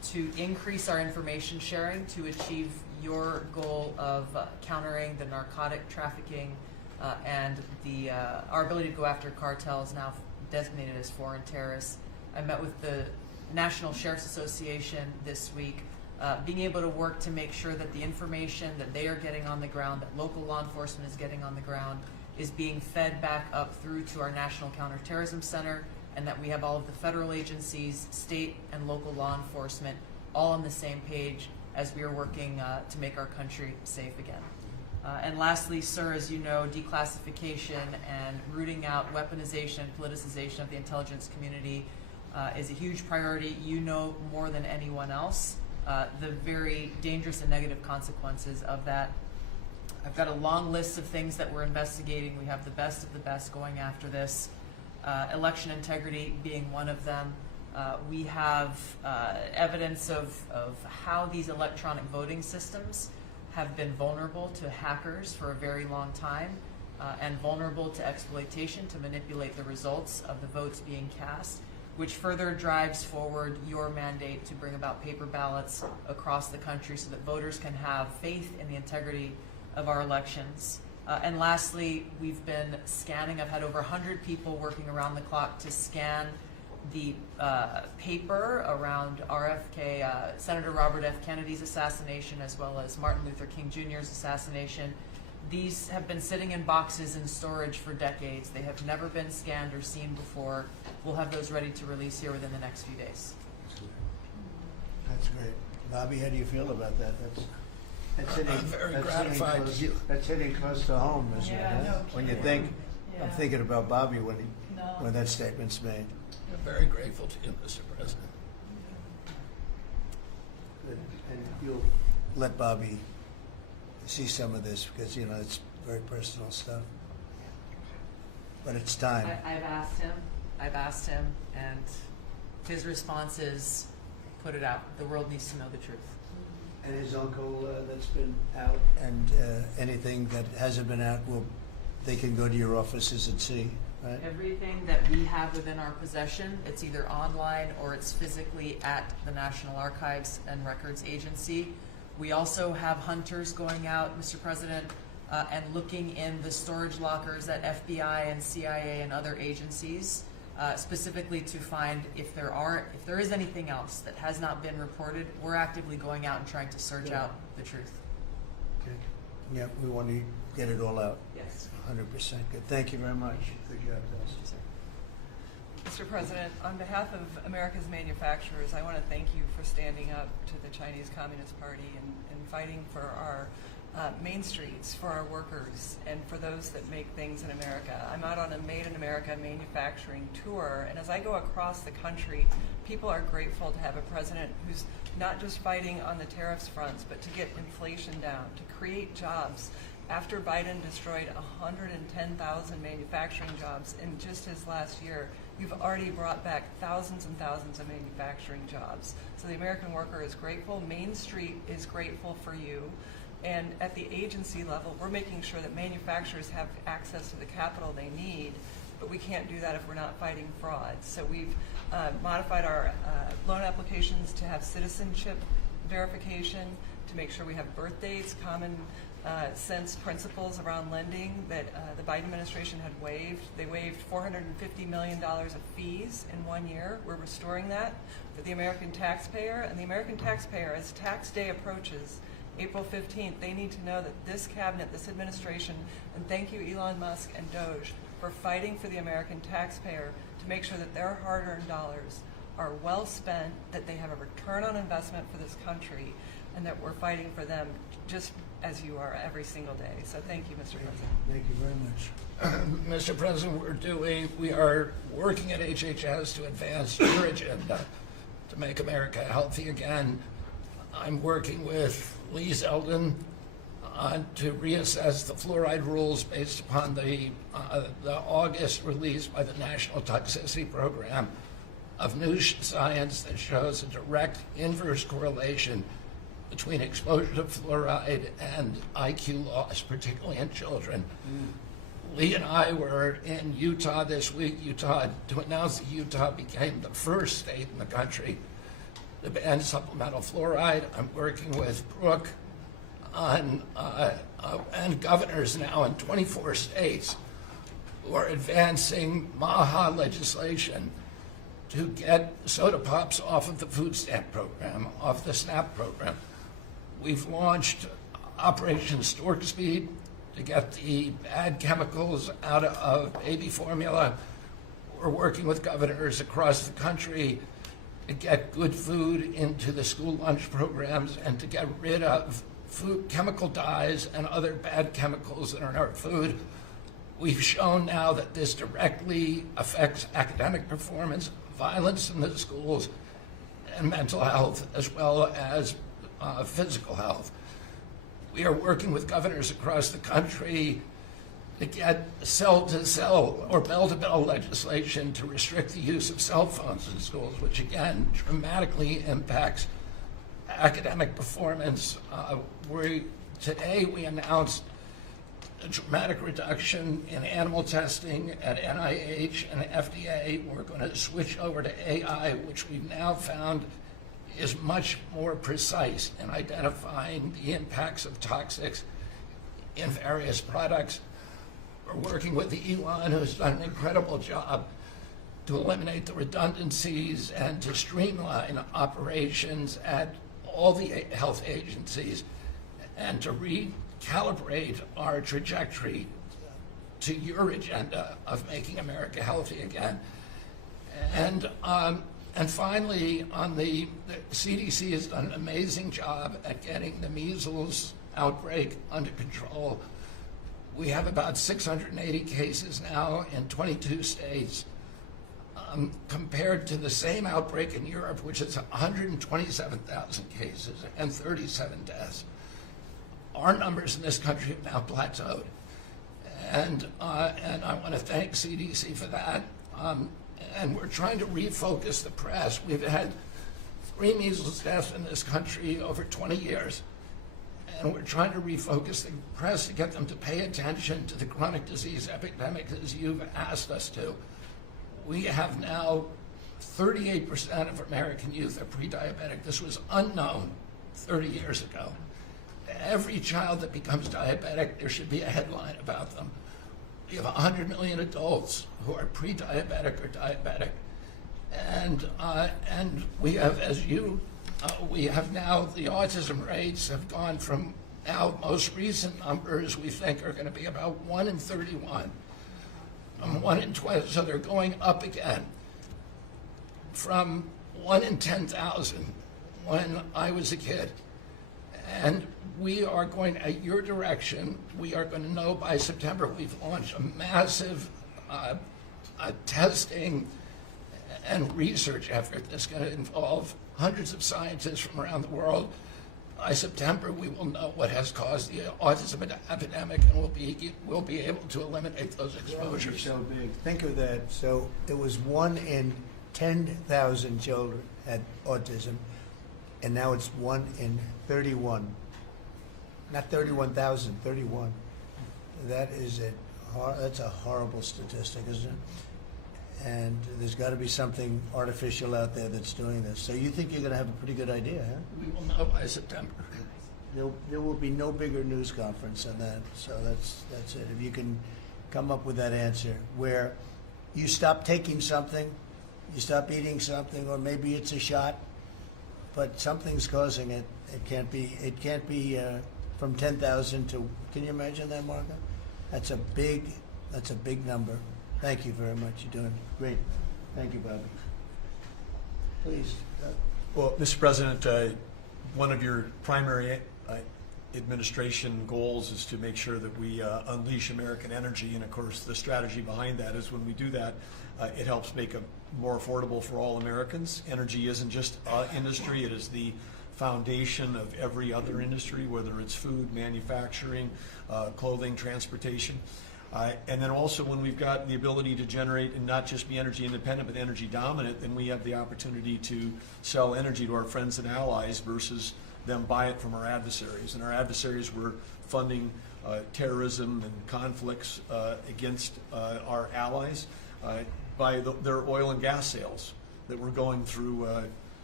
to increase our information sharing to achieve your goal of countering the narcotic trafficking and our ability to go after cartels now designated as foreign terrorists. I met with the National Sheriff's Association this week, being able to work to make sure that the information that they are getting on the ground, that local law enforcement is getting on the ground, is being fed back up through to our National Counterterrorism Center, and that we have all of the federal agencies, state and local law enforcement all on the same page as we are working to make our country safe again. And lastly, sir, as you know, declassification and rooting out weaponization and politicization of the intelligence community is a huge priority. You know more than anyone else the very dangerous and negative consequences of that. I've got a long list of things that we're investigating. We have the best of the best going after this. Election integrity being one of them. We have evidence of how these electronic voting systems have been vulnerable to hackers for a very long time and vulnerable to exploitation to manipulate the results of the votes being cast, which further drives forward your mandate to bring about paper ballots across the country so that voters can have faith in the integrity of our elections. And lastly, we've been scanning. I've had over 100 people working around the clock to scan the paper around RFK, Senator Robert F. Kennedy's assassination, as well as Martin Luther King Jr.'s assassination. These have been sitting in boxes in storage for decades. They have never been scanned or seen before. We'll have those ready to release here within the next few days. That's great. Bobby, how do you feel about that? That's hitting, I'm very that's gratified. hitting close, that's hitting close to home, isn't it? Yeah, huh? no When you kidding. think, I'm Yeah. thinking about Bobby when No. when that statement's made. I'm very grateful to you, Mr. President. Good. And you'll let Bobby see some of this because, you know, it's very personal stuff. But it's time. I've asked him, and his response is, put it out. The world needs to know the truth. And his uncle that's been out, and anything that hasn't been out, they can go to your offices and see, right? Everything that we have within our possession, it's either online or it's physically at the National Archives and Records Agency. We also have hunters going out, Mr. President, and looking in the storage lockers at FBI and CIA and other agencies, specifically to find if there is anything else that has not been reported. We're actively going out and trying to search out the truth. Okay. Yeah, we want to get it all out. Yes. 100%. Good. Thank you very much. Good job, guys. Mr. President, on behalf of America's manufacturers, I want to thank you for standing up to the Chinese Communist Party and fighting for our main streets, for our workers, and for those that make things in America. I'm out on a Made in America manufacturing tour, and as I go across the country, people are grateful to have a president who's not just fighting on the tariffs fronts, but to get inflation down, to create jobs. After Biden destroyed 110,000 manufacturing jobs in just his last year, you've already brought back thousands and thousands of manufacturing jobs. So the American worker is grateful. Main Street is grateful for you. And at the agency level, we're making sure that manufacturers have access to the capital they need, but we can't do that if we're not fighting fraud. So we've modified our loan applications to have citizenship verification, to make sure we have birth dates, common sense principles around lending that the Biden administration had waived. They waived $450 million of fees in 1 year. We're restoring that for the American taxpayer. And the American taxpayer, as tax day approaches, April 15th, they need to know that this cabinet, this administration, and thank you Elon Musk and Doge for fighting for the American taxpayer to make sure that their hard-earned dollars are well spent, that they have a return on investment for this country, and that we're fighting for them just as you are every single day. So thank you, Mr. President. Thank you very much. Mr. President, we are working at HHS to advance your agenda to make America healthy again. I'm working with Lee Zeldin to reassess the fluoride rules based upon the August release by the National Toxicity Program of new science that shows a direct inverse correlation between exposure to fluoride and IQ loss, particularly in children. Lee and I were in Utah this week, to announce that Utah became the first state in the country to ban supplemental fluoride. I'm working with Brooke on, and governors now in 24 states who are advancing MAHA legislation to get soda pops off of the food stamp program, off the SNAP program. We've launched Operation Stork Speed to get the bad chemicals out of baby formula. We're working with governors across the country to get good food into the school lunch programs and to get rid of food chemical dyes and other bad chemicals that are in our food. We've shown now that this directly affects academic performance, violence in the schools, and mental health, as well as physical health. We are working with governors across the country to get cell-to-cell or bell-to-bell legislation to restrict the use of cell phones in schools, which again dramatically impacts academic performance. Today we announced a dramatic reduction in animal testing at NIH and FDA. We're going to switch over to AI, which we've now found is much more precise in identifying the impacts of toxics in various products. We're working with Elon, who's done an incredible job to eliminate the redundancies and to streamline operations at all the health agencies and to recalibrate our trajectory to your agenda of making America healthy again. And finally, on the CDC has done an amazing job at getting the measles outbreak under control. We have about 680 cases now in 22 states, compared to the same outbreak in Europe, which is 127,000 cases and 37 deaths. Our numbers in this country have now plateaued. And I want to thank CDC for that. And we're trying to refocus the press. We've had 3 measles deaths in this country over 20 years. And we're trying to refocus the press to get them to pay attention to the chronic disease epidemic as you've asked us to. We have now 38% of American youth are pre-diabetic. This was unknown 30 years ago. Every child that becomes diabetic, there should be a headline about them. We have 100 million adults who are pre-diabetic or diabetic. And we have, we have now, the autism rates have gone from now most recent numbers we think are going to be about 1 in 31, 1 in 12, so they're going up again from 1 in 10,000 when I was a kid. And we are going, at your direction, we are going to know by September. We've launched a massive testing and research effort that's going to involve hundreds of scientists from around the world. By September, we will know what has caused the autism epidemic, and we'll be able to eliminate those exposures. So big. Think of that. So it was 1 in 10,000 children had autism, and now it's 1 in 31. Not 31,000, 31. That's a horrible statistic, isn't it? And there's got to be something artificial out there that's doing this. So you think you're going to have a pretty good idea, huh? We will know by September. There will be no bigger news conference than that. So that's it. If you can come up with that answer where you stop taking something, you stop eating something, or maybe it's a shot, but something's causing it. It can't be from 10,000 to. Can you imagine that, Martha? That's a big number. Thank you very much. You're doing great. Thank you, Bobby. Please. Well, Mr. President, one of your primary administration goals is to make sure that we unleash American energy, and of course the strategy behind that is when we do that, it helps make it more affordable for all Americans. Energy isn't just industry, it is the foundation of every other industry, whether it's food, manufacturing, clothing, transportation. And then also when we've got the ability to generate and not just be energy independent but energy dominant, then we have the opportunity to sell energy to our friends and allies versus them buy it from our adversaries. And our adversaries were funding terrorism and conflicts against our allies by their oil and gas sales that were going through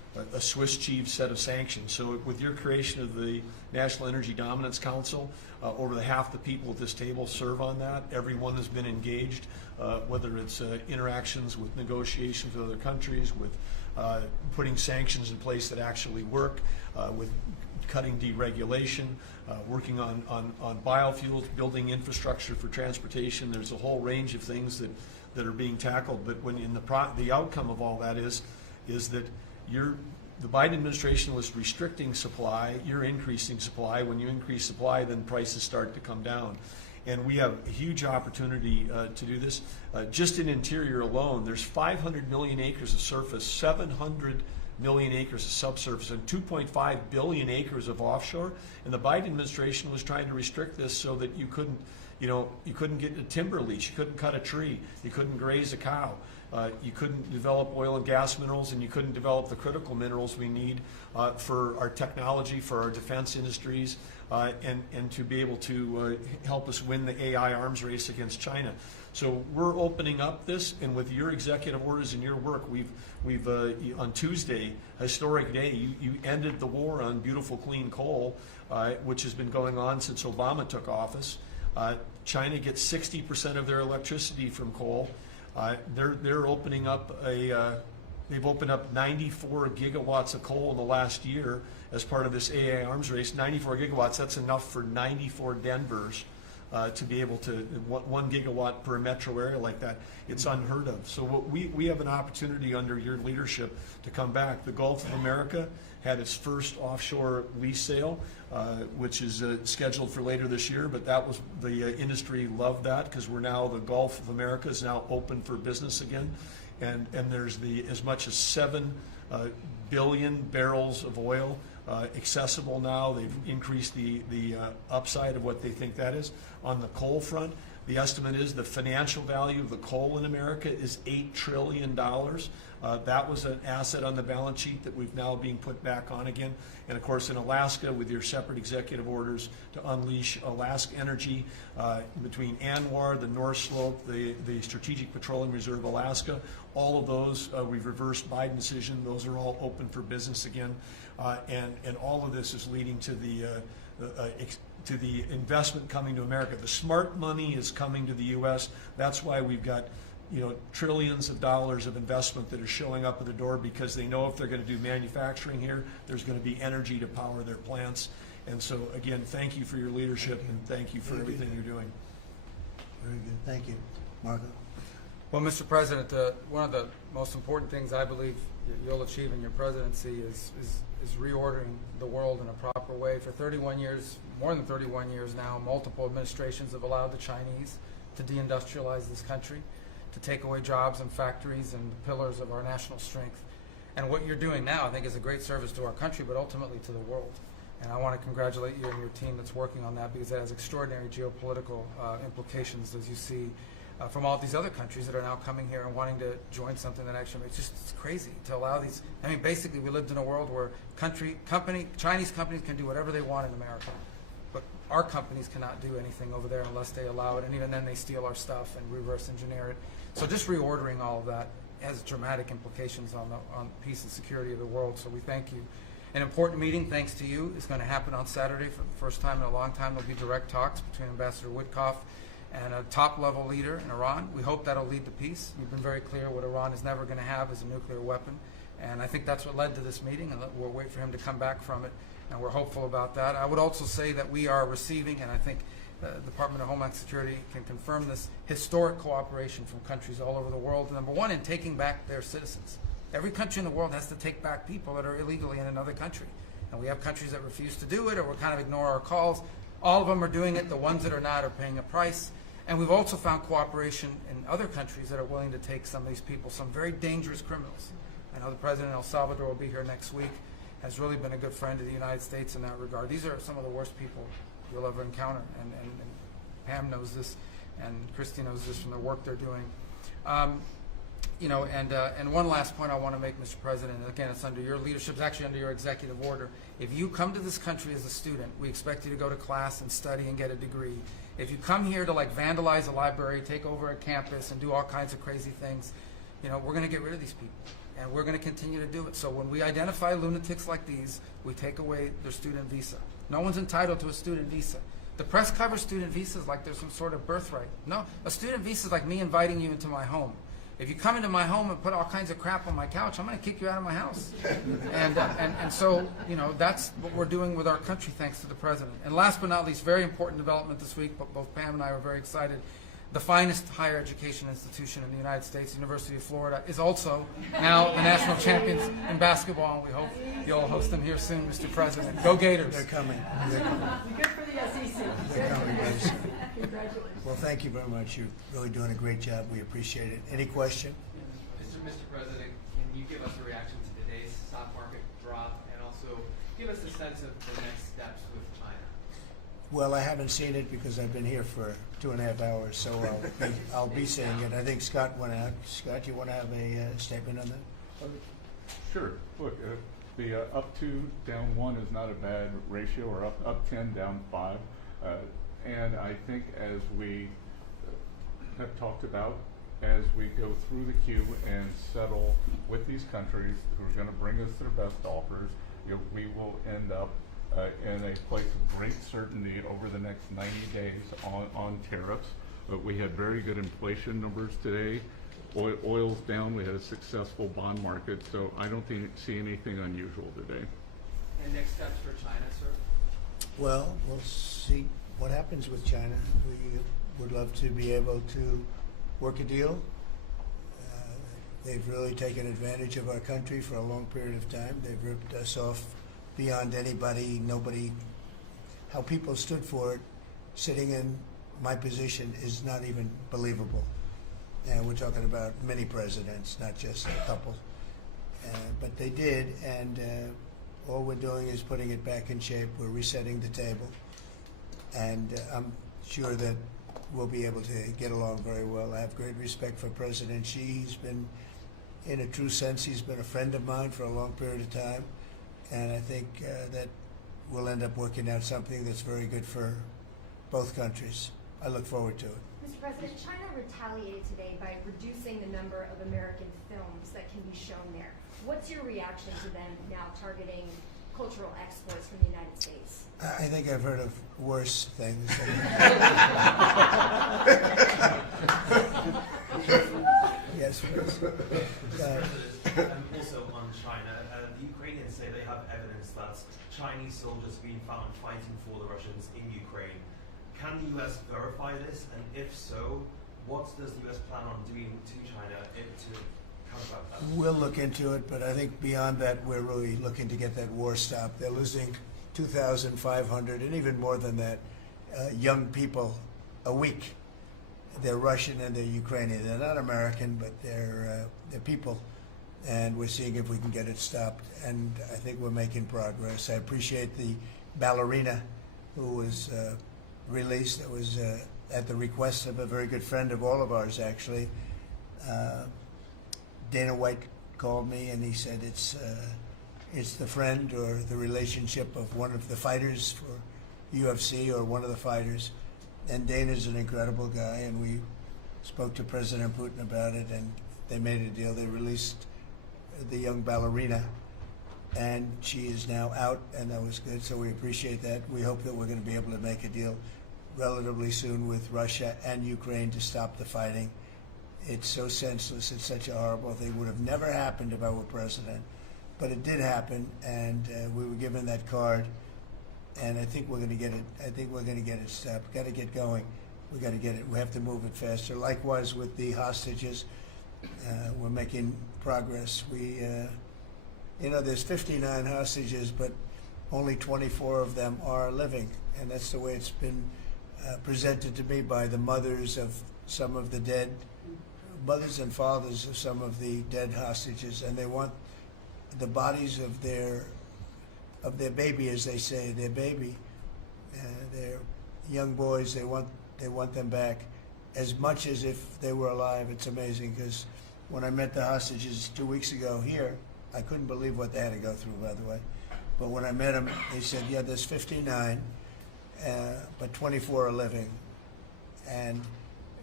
a Swiss cheese set of sanctions. So with your creation of the National Energy Dominance Council, over half the people at this table serve on that. Everyone has been engaged, whether it's interactions with negotiations with other countries, with putting sanctions in place that actually work, with cutting deregulation, working on biofuels, building infrastructure for transportation. There's a whole range of things that are being tackled. But when in the outcome of all that is that the Biden administration was restricting supply, you're increasing supply. When you increase supply, then prices start to come down. And we have a huge opportunity to do this. Just in interior alone, there's 500 million acres of surface, 700 million acres of subsurface, and 2.5 billion acres of offshore. And the Biden administration was trying to restrict this so that you couldn't get a timber lease, you couldn't cut a tree, you couldn't graze a cow. You couldn't develop oil and gas minerals, and you couldn't develop the critical minerals we need for our technology, for our defense industries, and to be able to help us win the AI arms race against China. So we're opening up this, and with your executive orders and your work, we've on Tuesday, historic day, you ended the war on beautiful clean coal, which has been going on since Obama took office. China gets 60% of their electricity from coal. They're opening up they've opened up 94 gigawatts of coal in the last year as part of this AI arms race. 94 gigawatts, that's enough for 94 Denvers to be able to, 1 gigawatt per metro area like that. It's unheard of. So we have an opportunity under your leadership to come back. The Gulf of America had its first offshore lease sale, which is scheduled for later this year, but that was, the industry loved that because we're now, the Gulf of America is now open for business again. And there's as much as 7 billion barrels of oil accessible now. They've increased the upside of what they think that is. On the coal front, the estimate is the financial value of the coal in America is $8 trillion. That was an asset on the balance sheet that we've now being put back on again. And of course in Alaska, with your separate executive orders to unleash Alaska energy between ANWR, the North Slope, the Strategic Petroleum Reserve Alaska, all of those, we've reversed Biden decision. Those are all open for business again. And all of this is leading to the investment coming to America. The smart money is coming to the U.S. That's why we've got trillions of dollars of investment that is showing up at the door, because they know if they're going to do manufacturing here, there's going to be energy to power their plants. And so again, thank you for your leadership and thank you for everything you're doing. Very good. Thank you. Marco? Well, Mr. President, one of the most important things I believe you'll achieve in your presidency is reordering the world in a proper way. For 31 years, more than 31 years now, multiple administrations have allowed the Chinese to deindustrialize this country, to take away jobs and factories and the pillars of our national strength. And what you're doing now, I think, is a great service to our country, but ultimately to the world. And I want to congratulate you and your team that's working on that, because it has extraordinary geopolitical implications, as you see, from all these other countries that are now coming here and wanting to join something that actually makes it's crazy to allow these. I mean, basically, we lived in a world where Chinese companies can do whatever they want in America, but our companies cannot do anything over there unless they allow it, and even then they steal our stuff and reverse engineer it. So just reordering all of that has dramatic implications on peace and security of the world. So we thank you. An important meeting, thanks to you, is going to happen on Saturday for the first time in a long time. There'll be direct talks between Ambassador Witkoff and a top-level leader in Iran. We hope that'll lead to peace. You've been very clear what Iran is never going to have is a nuclear weapon, and I think that's what led to this meeting, and we'll wait for him to come back from it, and we're hopeful about that. I would also say that we are receiving, and I think the Department of Homeland Security can confirm this, historic cooperation from countries all over the world. Number one, in taking back their citizens. Every country in the world has to take back people that are illegally in another country, and we have countries that refuse to do it or will kind of ignore our calls. All of them are doing it. The ones that are not are paying a price. And we've also found cooperation in other countries that are willing to take some of these people, some very dangerous criminals. I know the President of El Salvador will be here next week, has really been a good friend of the United States in that regard. These are some of the worst people you'll ever encounter, and Pam knows this, and Christy knows this from the work they're doing. And one last point I want to make, Mr. President, and again, it's under your leadership, it's actually under your executive order. If you come to this country as a student, we expect you to go to class and study and get a degree. If you come here to vandalize a library, take over a campus, and do all kinds of crazy things, we're going to get rid of these people. And we're going to continue to do it. So when we identify lunatics like these, we take away their student visa. No one's entitled to a student visa. The press covers student visas like there's some sort of birthright. No, a student visa is like me inviting you into my home. If you come into my home and put all kinds of crap on my couch, I'm going to kick you out of my house. And so, that's what we're doing with our country, thanks to the president. And last but not least, very important development this week, but both Pam and I were very excited. The finest higher education institution in the United States, University of Florida, is also now the national champions in basketball, and we hope you'll host them here soon, Mr. President. Go Gators. They're coming. Good for the SEC. They're coming, guys. Congratulations. Well, thank you very much. You're really doing a great job. We appreciate it. Any question? Mr. President, can you give us a reaction to today's stock market drop, and also give us a sense of the next steps with China? Well, I haven't seen it because I've been here for 2.5 hours, so I'll be seeing it. I think Scott went out. Scott, you want to have a statement on that? Sure. Look, the up 2, down 1 is not a bad ratio, or up 10, down 5. And I think as we have talked about, as we go through the queue and settle with these countries who are going to bring us their best offers, we will end up in a place of great certainty over the next 90 days on tariffs. But we had very good inflation numbers today. Oil's down. We had a successful bond market. So I don't see anything unusual today. And next steps for China, sir? Well, we'll see what happens with China. We would love to be able to work a deal. They've really taken advantage of our country for a long period of time. They've ripped us off beyond nobody. How people stood for it, sitting in my position, is not even believable. And we're talking about many presidents, not just a couple. But they did, and all we're doing is putting it back in shape. We're resetting the table. And I'm sure that we'll be able to get along very well. I have great respect for President Xi. He's been, in a true sense, he's been a friend of mine for a long period of time. And I think that we'll end up working out something that's very good for both countries. I look forward to it. Mr. President, China retaliated today by reducing the number of American films that can be shown there. What's your reaction to them now targeting cultural exports from the United States? I think I've heard of worse things. Yes, please. Also on China, the Ukrainians say they have evidence that Chinese soldiers have been found fighting for the Russians in Ukraine. Can the U.S. verify this? And if so, what does the U.S. plan on doing to China to combat that? We'll look into it, but I think beyond that, we're really looking to get that war stopped. They're losing 2,500 and even more than that young people a week. They're Russian and they're Ukrainian. They're not American, but they're people. And we're seeing if we can get it stopped. And I think we're making progress. I appreciate the ballerina who was released. It was at the request of a very good friend of all of ours, actually. Dana White called me and he said it's the friend or the relationship of one of the fighters for UFC or one of the fighters. And Dana's an incredible guy, and we spoke to President Putin about it, and they made a deal. They released the young ballerina, and she is now out, and that was good, so we appreciate that. We hope that we're going to be able to make a deal relatively soon with Russia and Ukraine to stop the fighting. It's so senseless. It's such a horrible thing. It would have never happened if I were president, but it did happen, and we were given that card. And I think we're going to get it. I think we're going to get it stopped. We've got to get going. We got to get it. We have to move it faster. Likewise with the hostages, we're making progress. There's 59 hostages, but only 24 of them are living, and that's the way it's been presented to me by the mothers of some of the dead, mothers and fathers of some of the dead hostages, and they want the bodies of their baby, as they say, their baby, their young boys. They want them back as much as if they were alive. It's amazing, because when I met the hostages 2 weeks ago here, I couldn't believe what they had to go through, by the way. But when I met them, they said, yeah, there's 59, but 24 are living. And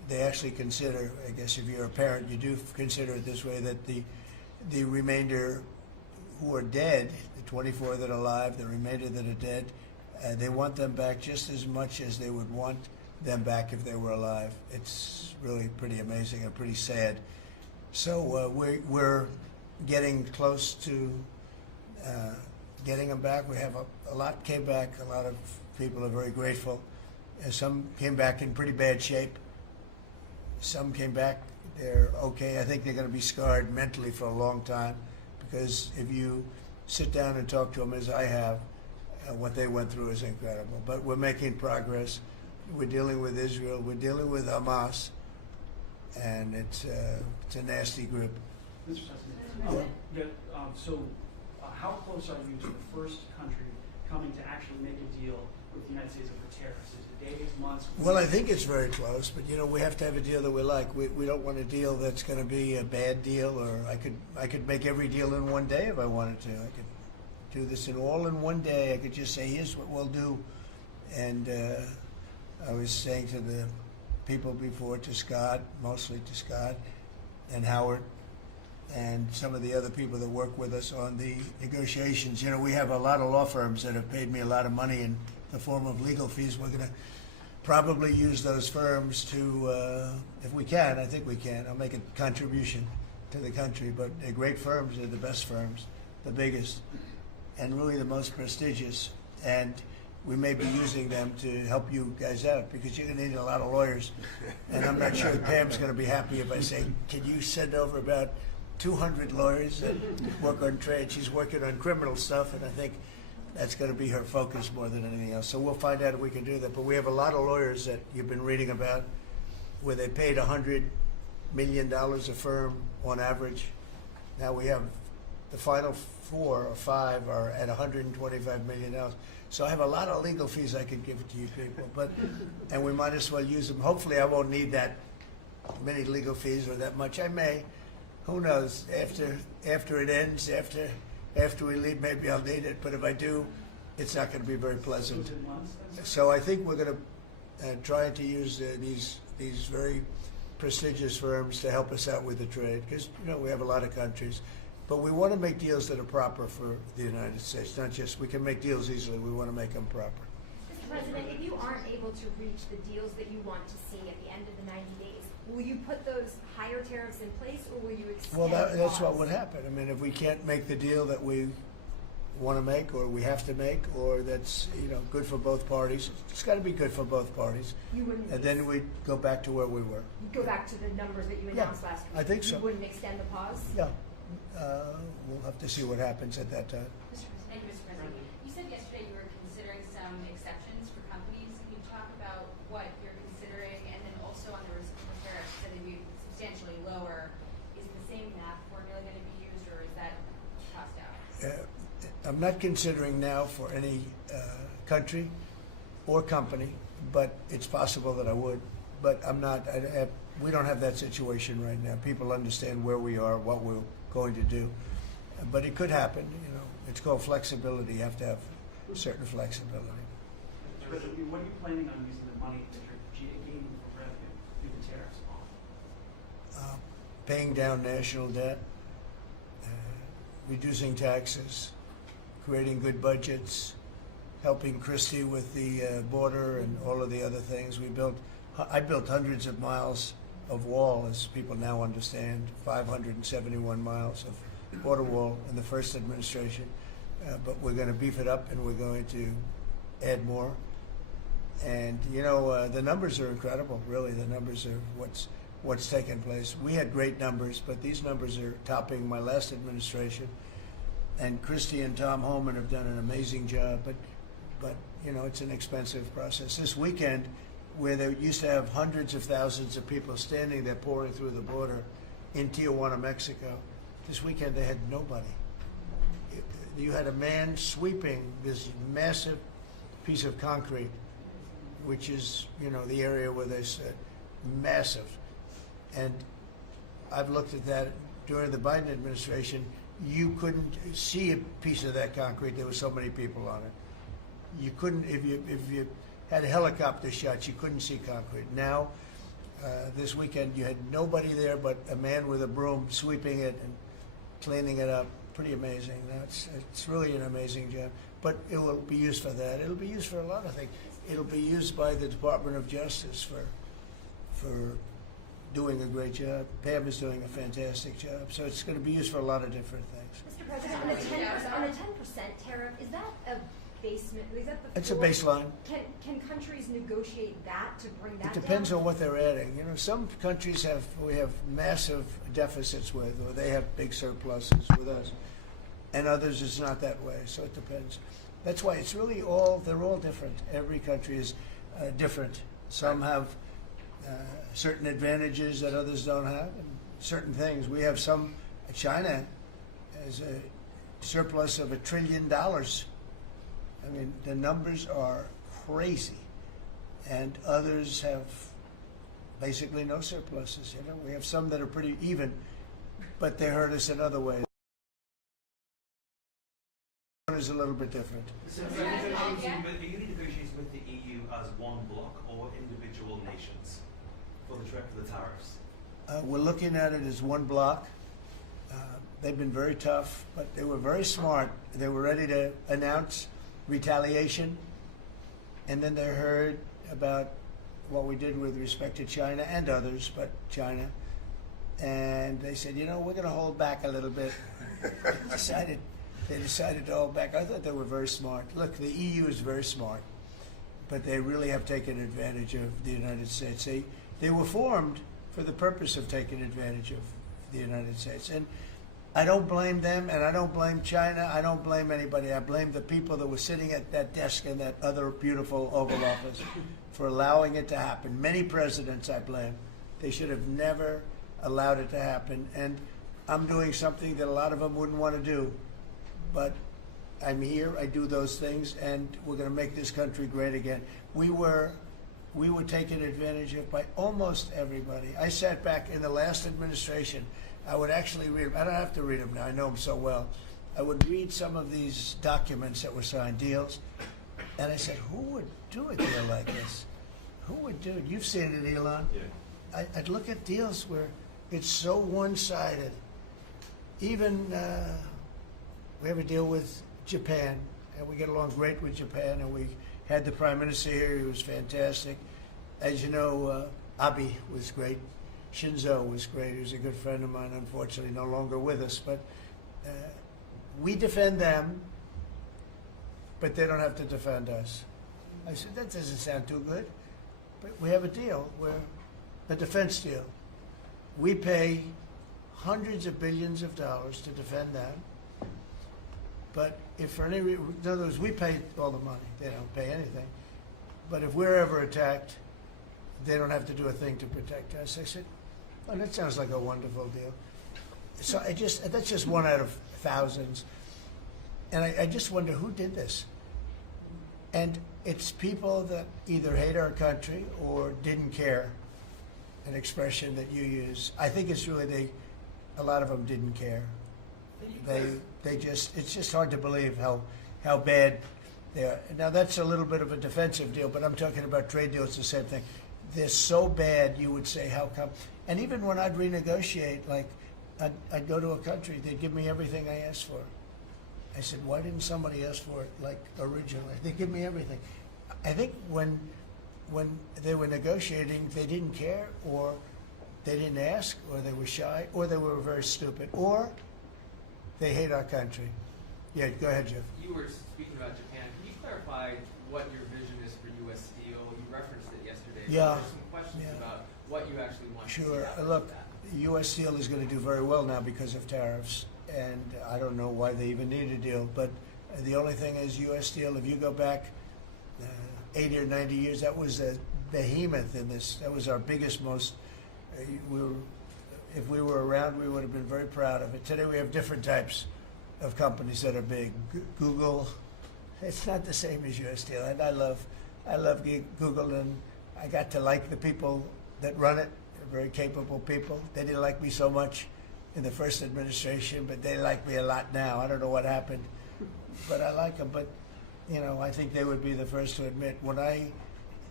they actually consider, I guess if you're a parent, you do consider it this way, that the remainder who are dead, the 24 that are alive, the remainder that are dead, they want them back just as much as they would want them back if they were alive. It's really pretty amazing and pretty sad. So we're getting close to getting them back. We have a lot came back. A lot of people are very grateful. Some came back in pretty bad shape. Some came back, they're okay. I think they're going to be scarred mentally for a long time, because if you sit down and talk to them, as I have, what they went through is incredible. But we're making progress. We're dealing with Israel. We're dealing with Hamas, and it's a nasty group. Mr. President, how close are you to the first country coming to actually make a deal with the United States over tariffs? Is it days, months? Well, I think it's very close, but we have to have a deal that we like. We don't want a deal that's going to be a bad deal, or I could make every deal in one day if I wanted to. I could do this all in one day. I could just say, here's what we'll do. And I was saying to the people before, to Scott, mostly to Scott and Howard, and some of the other people that work with us on the negotiations. We have a lot of law firms that have paid me a lot of money in the form of legal fees. We're going to probably use those firms to, if we can, I think we can. I'll make a contribution to the country, but they're great firms. They're the best firms, the biggest, and really the most prestigious. And we may be using them to help you guys out, because you're going to need a lot of lawyers. And I'm not sure Pam's going to be happy if I say, can you send over about 200 lawyers that work on trade? She's working on criminal stuff, and I think that's going to be her focus more than anything else. So we'll find out if we can do that. But we have a lot of lawyers that you've been reading about, where they paid $100 million a firm on average. Now we have the final 4 or 5 are at $125 million. So I have a lot of legal fees I could give to you people, and we might as well use them. Hopefully I won't need that many legal fees or that much. I may. Who knows? After it ends, after we leave, maybe I'll need it. But if I do, it's not going to be very pleasant. So I think we're going to try to use these very prestigious firms to help us out with the trade, because we have a lot of countries. But we want to make deals that are proper for the United States, not just we can make deals easily. We want to make them proper. Mr. President, if you aren't able to reach the deals that you want to see at the end of the 90 days, will you put those higher tariffs in place, or will you extend? Well, that's what would happen. I mean, if we can't make the deal that we want to make, or we have to make, or that's good for both parties, it's got to be good for both parties. You wouldn't. And then we'd go back to where we were. You'd go back to the numbers that you announced last week. I think so. You wouldn't extend the pause. Yeah. We'll have to see what happens at that time. Thank you, Mr. President. You said yesterday you were considering some exceptions for companies. Can you talk about what you're considering, and then also on the tariffs that would be substantially lower? Is the same math formula going to be used, or is that tossed out? I'm not considering now for any country or company, but it's possible that I would. But I'm not. We don't have that situation right now. People understand where we are, what we're going to do. But it could happen. It's called flexibility. You have to have certain flexibility. Mr. President, what are you planning on using the money that you're gaining from revenue through the tariffs on? Paying down national debt, reducing taxes, creating good budgets, helping Christie with the border and all of the other things. I built hundreds of miles of wall, as people now understand, 571 miles of border wall in the first administration. But we're going to beef it up, and we're going to add more. And the numbers are incredible. Really, the numbers are what's taken place. We had great numbers, but these numbers are topping my last administration. And Christie and Tom Homan have done an amazing job. But it's an expensive process. This weekend, where they used to have hundreds of thousands of people standing there pouring through the border in Tijuana, Mexico, this weekend they had nobody. You had a man sweeping this massive piece of concrete, which is, the area where they said massive. And I've looked at that during the Biden administration. You couldn't see a piece of that concrete. There were so many people on it. You couldn't, if you had a helicopter shots, you couldn't see concrete. Now This weekend, you had nobody there but a man with a broom sweeping it and cleaning it up. Pretty amazing. It's really an amazing job. But it will be used for that. It'll be used for a lot of things. It'll be used by the Department of Justice for doing a great job. Pam is doing a fantastic job. So it's going to be used for a lot of different things. Mr. President, on the 10% tariff, is that a basement? Is that the It's a floor? baseline. Can countries negotiate that to bring that It depends down? on what they're adding. You know, some countries we have massive deficits with, or they have big surpluses with us, and others it's not that way. So it depends. That's why it's really they're all different. Every country is different. Some have certain advantages that others don't have, and certain things. We have some. China has a surplus of $1 trillion. I mean, the numbers are crazy, and others have basically no surpluses. You know, we have some that are pretty even, but they hurt us in other ways. One is a little bit different. So are you negotiating with the EU as one bloc or individual nations for the tariffs? We're looking at it as one block. They've been very tough, but they were very smart. They were ready to announce retaliation, and then they heard about what we did with respect to China and others, but China, and they said, you know, we're going to hold back a little bit. They decided to hold back. I thought they were very smart. Look, the EU is very smart, but they really have taken advantage of the United States. They were formed for the purpose of taking advantage of the United States, and I don't blame them, and I don't blame China. I don't blame anybody. I blame the people that were sitting at that desk in that other beautiful Oval Office for allowing it to happen. Many presidents I blame. They should have never allowed it to happen. And I'm doing something that a lot of them wouldn't want to do. But I'm here, I do those things, and we're going to make this country great again. We were taken advantage of by almost everybody. I sat back in the last administration. I would actually read them. I don't have to read them now. I know them so well. I would read some of these documents that were signed, deals, and I said, who would do a deal like this? Who would do it? You've seen it, Elon. Yeah. I'd look at deals where it's so one-sided. Even we have a deal with Japan, and we get along great with Japan, and we had the Prime Minister here. He was fantastic. As you know, Abe was great. Shinzo was great. He was a good friend of mine, unfortunately no longer with us. But we defend them, but they don't have to defend us. I said, that doesn't sound too good. But we have a deal where, a defense deal. We pay hundreds of billions of dollars to defend them. But if for any reason, in other words, we pay all the money. They don't pay anything. But if we're ever attacked, they don't have to do a thing to protect us. I said, oh, that sounds like a wonderful deal. So that's just one out of thousands. And I just wonder who did this. And it's people that either hate our country or didn't care, an expression that you use. I think it's really a lot of them didn't care. It's just hard to believe how bad they are. Now that's a little bit of a defensive deal, but I'm talking about trade deals, the same thing. They're so bad, you would say, how come? And even when I'd renegotiate, like I'd go to a country, they'd give me everything I asked for. I said, why didn't somebody ask for it like originally? They give me everything. I think when they were negotiating, they didn't care, or they didn't ask, or they were shy, or they were very stupid, or they hate our country. Yeah, go ahead, Jeff. You were speaking about Japan. Can you clarify what your vision is for U.S. Steel? You referenced it yesterday. Yeah. There's some questions about what you actually want to see Sure. out of Look, that. U.S. Steel is going to do very well now because of tariffs, and I don't know why they even need a deal. But the only thing is, U.S. Steel, if you go back 80 or 90 years, that was a behemoth in this. That was our biggest, most. If we were around, we would have been very proud of it. Today we have different types of companies that are big. Google, it's not the same as U.S. Steel, and I love Google, and I got to like the people that run it. They're very capable people. They didn't like me so much in the first administration, but they like me a lot now. I don't know what happened, but I like them. But you know, I think they would be the first to admit when I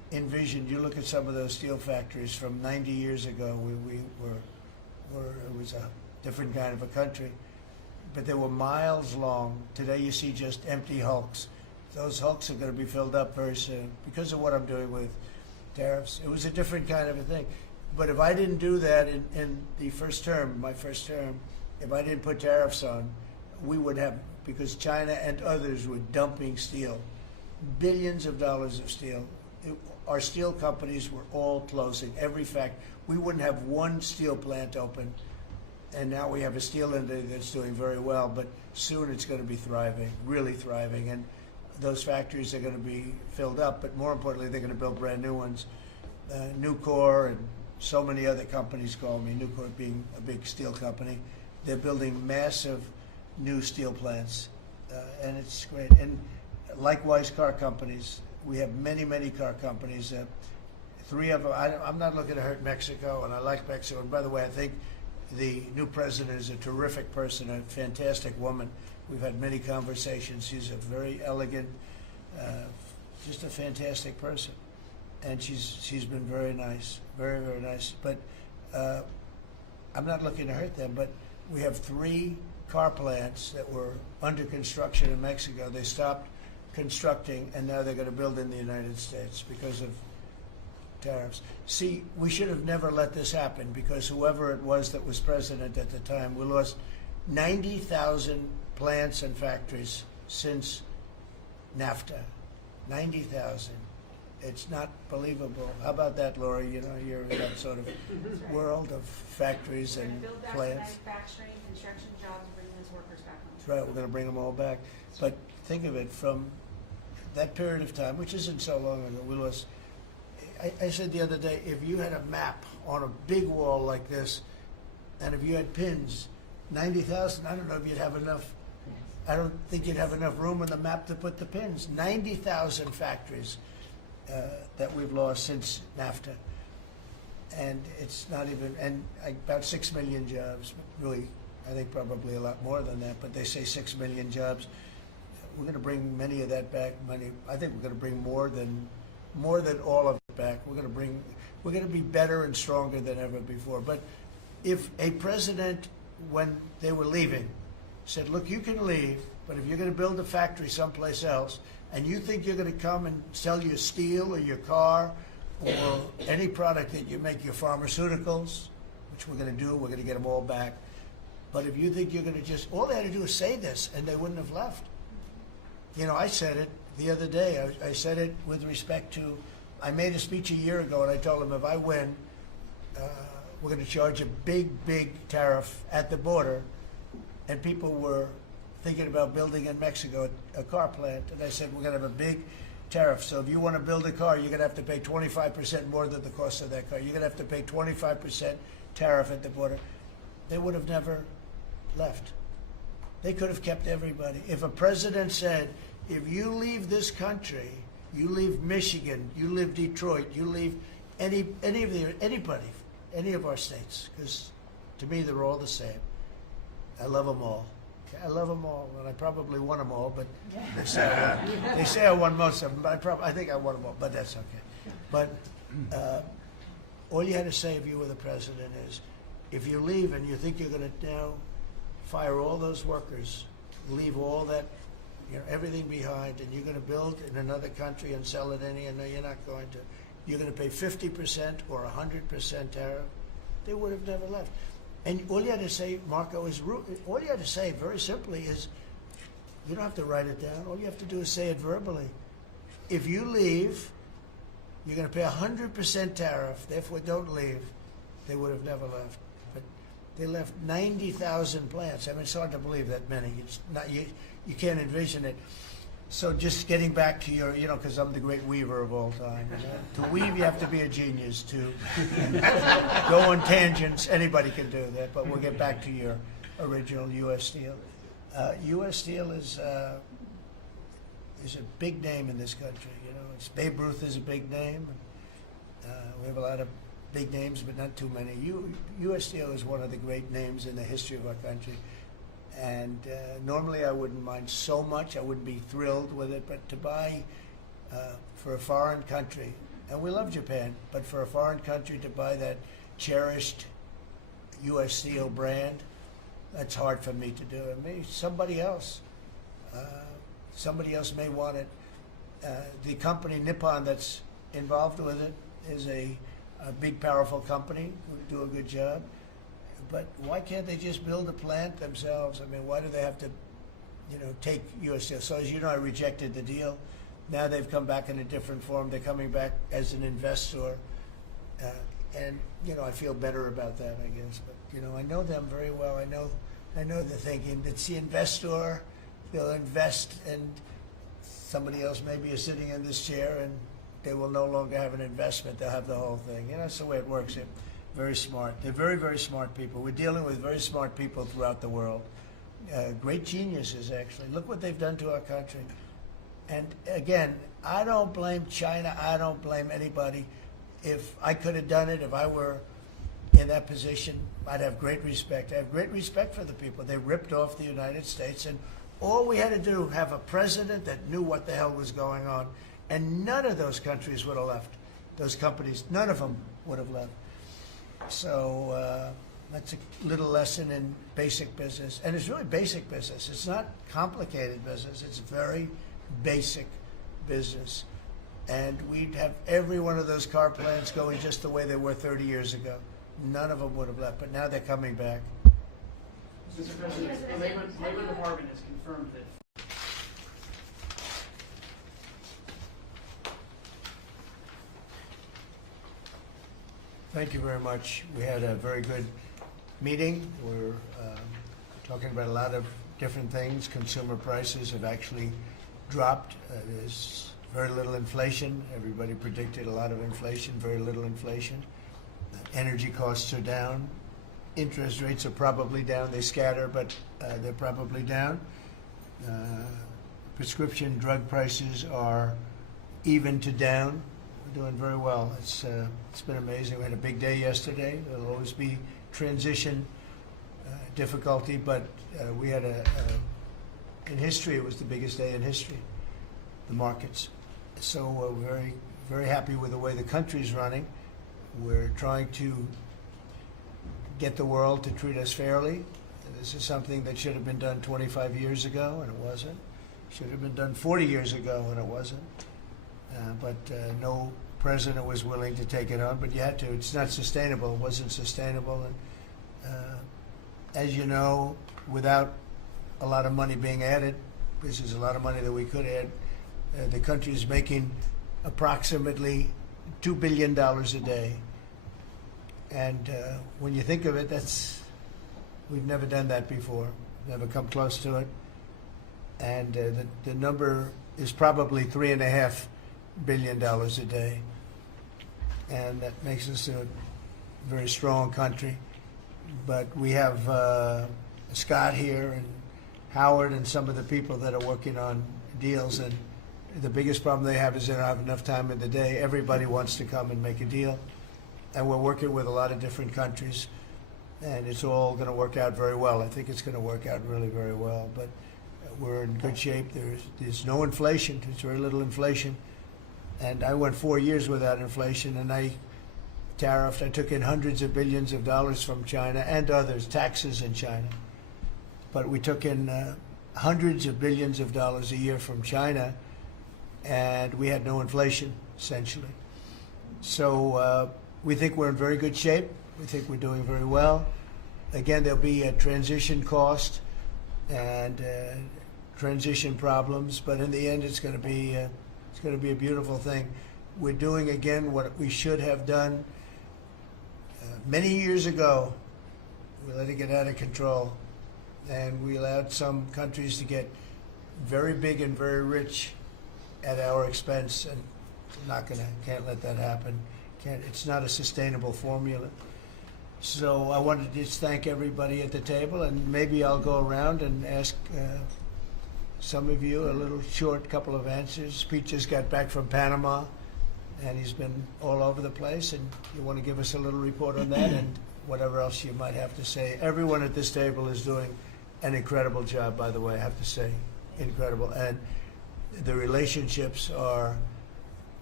envisioned, you look at some of those steel factories from 90 years ago, we were it was a different kind of a country, but they were miles long. Today you see just empty hulks. Those hulks are going to be filled up very soon because of what I'm doing with tariffs. It was a different kind of a thing. But if I didn't do that in the first term, my first term, if I didn't put tariffs on, we would have, because China and others were dumping steel, billions of dollars of steel. Our steel companies were all closing, every factory. We wouldn't have one steel plant open, and now we have a steel industry that's doing very well, but soon it's going to be thriving, really thriving, and those factories are going to be filled up, but more importantly, they're going to build brand new ones. Nucor and so many other companies call me, Nucor being a big steel company. They're building massive new steel plants, and it's great. And likewise, car companies. We have many, many car companies. 3 of them, I'm not looking to hurt Mexico, and I like Mexico. And by the way, I think the new president is a terrific person, a fantastic woman. We've had many conversations. She's a very elegant, just a fantastic person. And she's been very nice, very, very nice. But I'm not looking to hurt them, but we have 3 car plants that were under construction in Mexico. They stopped constructing, and now they're going to build in the United States because of tariffs. See, we should have never let this happen, because whoever it was that was president at the time, we lost 90,000 plants and factories since NAFTA. 90,000. It's not believable. How about that, Laura? You know, you're in that sort of world of factories and Build back plants. manufacturing, construction jobs, and bring those workers back home. That's right. We're going to bring them all back. But think of it, from that period of time, which isn't so long ago, we lost. I said the other day, if you had a map on a big wall like this, and if you had pins, 90,000, I don't know if you'd have enough. I don't think you'd have enough room on the map to put the pins. 90,000 factories that we've lost since NAFTA. And it's not even, and about 6 million jobs, really, I think probably a lot more than that, but they say 6 million jobs. We're going to bring many of that back. I think we're going to bring more than all of it back. We're going to be better and stronger than ever before. But if a president, when they were leaving, said, look, you can leave, but if you're going to build a factory someplace else, and you think you're going to come and sell your steel or your car or any product that you make, your pharmaceuticals, which we're going to do, we're going to get them all back. But if you think you're going to just, all they had to do is say this, and they wouldn't have left. You know, I said it the other day. I said it with respect to, I made a speech a year ago, and I told them if I win, we're going to charge a big, big tariff at the border. And people were thinking about building in Mexico a car plant. And I said, we're going to have a big tariff. So if you want to build a car, you're going to have to pay 25% more than the cost of that car. You're going to have to pay 25% tariff at the border. They would have never left. They could have kept everybody. If a president said, if you leave this country, you leave Michigan, you leave Detroit, you leave anybody, any of our states, because to me they're all the same. I love them all. I love them all, and I probably won them all, but they say I won most of them, but I think I won them all, but that's okay. But all you had to say if you were the president is, if you leave and you think you're going to now fire all those workers, leave all that, you know, everything behind, and you're going to build in another country and sell it any, and no, you're not going to. You're going to pay 50% or 100% tariff. They would have never left. And all you had to say, Marco, is all you had to say very simply is, you don't have to write it down. All you have to do is say it verbally. If you leave, you're going to pay 100% tariff. Therefore, don't leave. They would have never left. But they left 90,000 plants. I mean, it's hard to believe that many. It's not you can't envision it. So just getting back to your, you know, because I'm the great weaver of all time. You know? To weave, you have to be a genius. To go on tangents, anybody can do that. But we'll get back to your original U.S. Steel. U.S. Steel is a big name in this country. You know, Babe Ruth is a big name. We have a lot of big names, but not too many. U.S. Steel is one of the great names in the history of our country. And normally I wouldn't mind so much. I wouldn't be thrilled with it. But to buy for a foreign country And we love Japan, but for a foreign country to buy that cherished U.S. steel brand, that's hard for me to do. And maybe somebody else may want it. The company Nippon that's involved with it is a big, powerful company who do a good job. But why can't they just build a plant themselves? I mean, why do they have to, take U.S. steel? So as you know, I rejected the deal. Now they've come back in a different form. They're coming back as an investor. And, I feel better about that, I guess. But, I know them very well. I know the thinking. It's the investor. They'll invest, and somebody else maybe is sitting in this chair, and they will no longer have an investment. They'll have the whole thing. That's the way it works. They're very smart. They're very, very smart people. We're dealing with very smart people throughout the world. Great geniuses, actually. Look what they've done to our country. And again, I don't blame China. I don't blame anybody. If I could have done it, if I were in that position, I'd have great respect. I have great respect for the people. They ripped off the United States, and all we had to do, have a president that knew what the hell was going on, and none of those countries would have left. Those companies, none of them would have left. So that's a little lesson in basic business. And it's really basic business. It's not complicated business. It's very basic business. And we'd have every one of those car plants going just the way they were 30 years ago. None of them would have left, but now they're coming back. Mr. President, the Labor Department has confirmed that Thank you very much. We had a very good meeting. We're talking about a lot of different things. Consumer prices have actually dropped. There's very little inflation. Everybody predicted a lot of inflation, very little inflation. Energy costs are down. Interest rates are probably down. They scatter, but they're probably down. Prescription drug prices are even to down. We're doing very well. It's been amazing. We had a big day yesterday. There'll always be transition difficulty, but we had in history, it was the biggest day in history, the markets. So we're very, very happy with the way the country's running. We're trying to get the world to treat us fairly. This is something that should have been done 25 years ago, and it wasn't. Should have been done 40 years ago, and it wasn't. But no president was willing to take it on, but you had to. It's not sustainable. It wasn't sustainable. And as you know, without a lot of money being added, this is a lot of money that we could add, the country is making approximately $2 billion a day. And when you think of it, we've never done that before, never come close to it. And the number is probably $3.5 billion a day. And that makes us a very strong country. But we have Scott here and Howard and some of the people that are working on deals. And the biggest problem they have is they don't have enough time in the day. Everybody wants to come and make a deal. And we're working with a lot of different countries. And it's all going to work out very well. I think it's going to work out really very well. But we're in good shape. There's no inflation. There's very little inflation. And I went 4 years without inflation, and I took in hundreds of billions of dollars from China and others, taxes in China. But we took in hundreds of billions of dollars a year from China, and we had no inflation, essentially. So we think we're in very good shape. We think we're doing very well. Again, there'll be a transition cost and transition problems, but in the end, it's going to be a beautiful thing. We're doing again what we should have done many years ago. We let it get out of control, and we allowed some countries to get very big and very rich at our expense, and can't let that happen. It's not a sustainable formula. So I wanted to just thank everybody at the table, and maybe I'll go around and ask some of you a little short couple of answers. Pete just got back from Panama, and he's been all over the place, and you want to give us a little report on that and whatever else you might have to say. Everyone at this table is doing an incredible job, by the way, I have to say, incredible. And the relationships are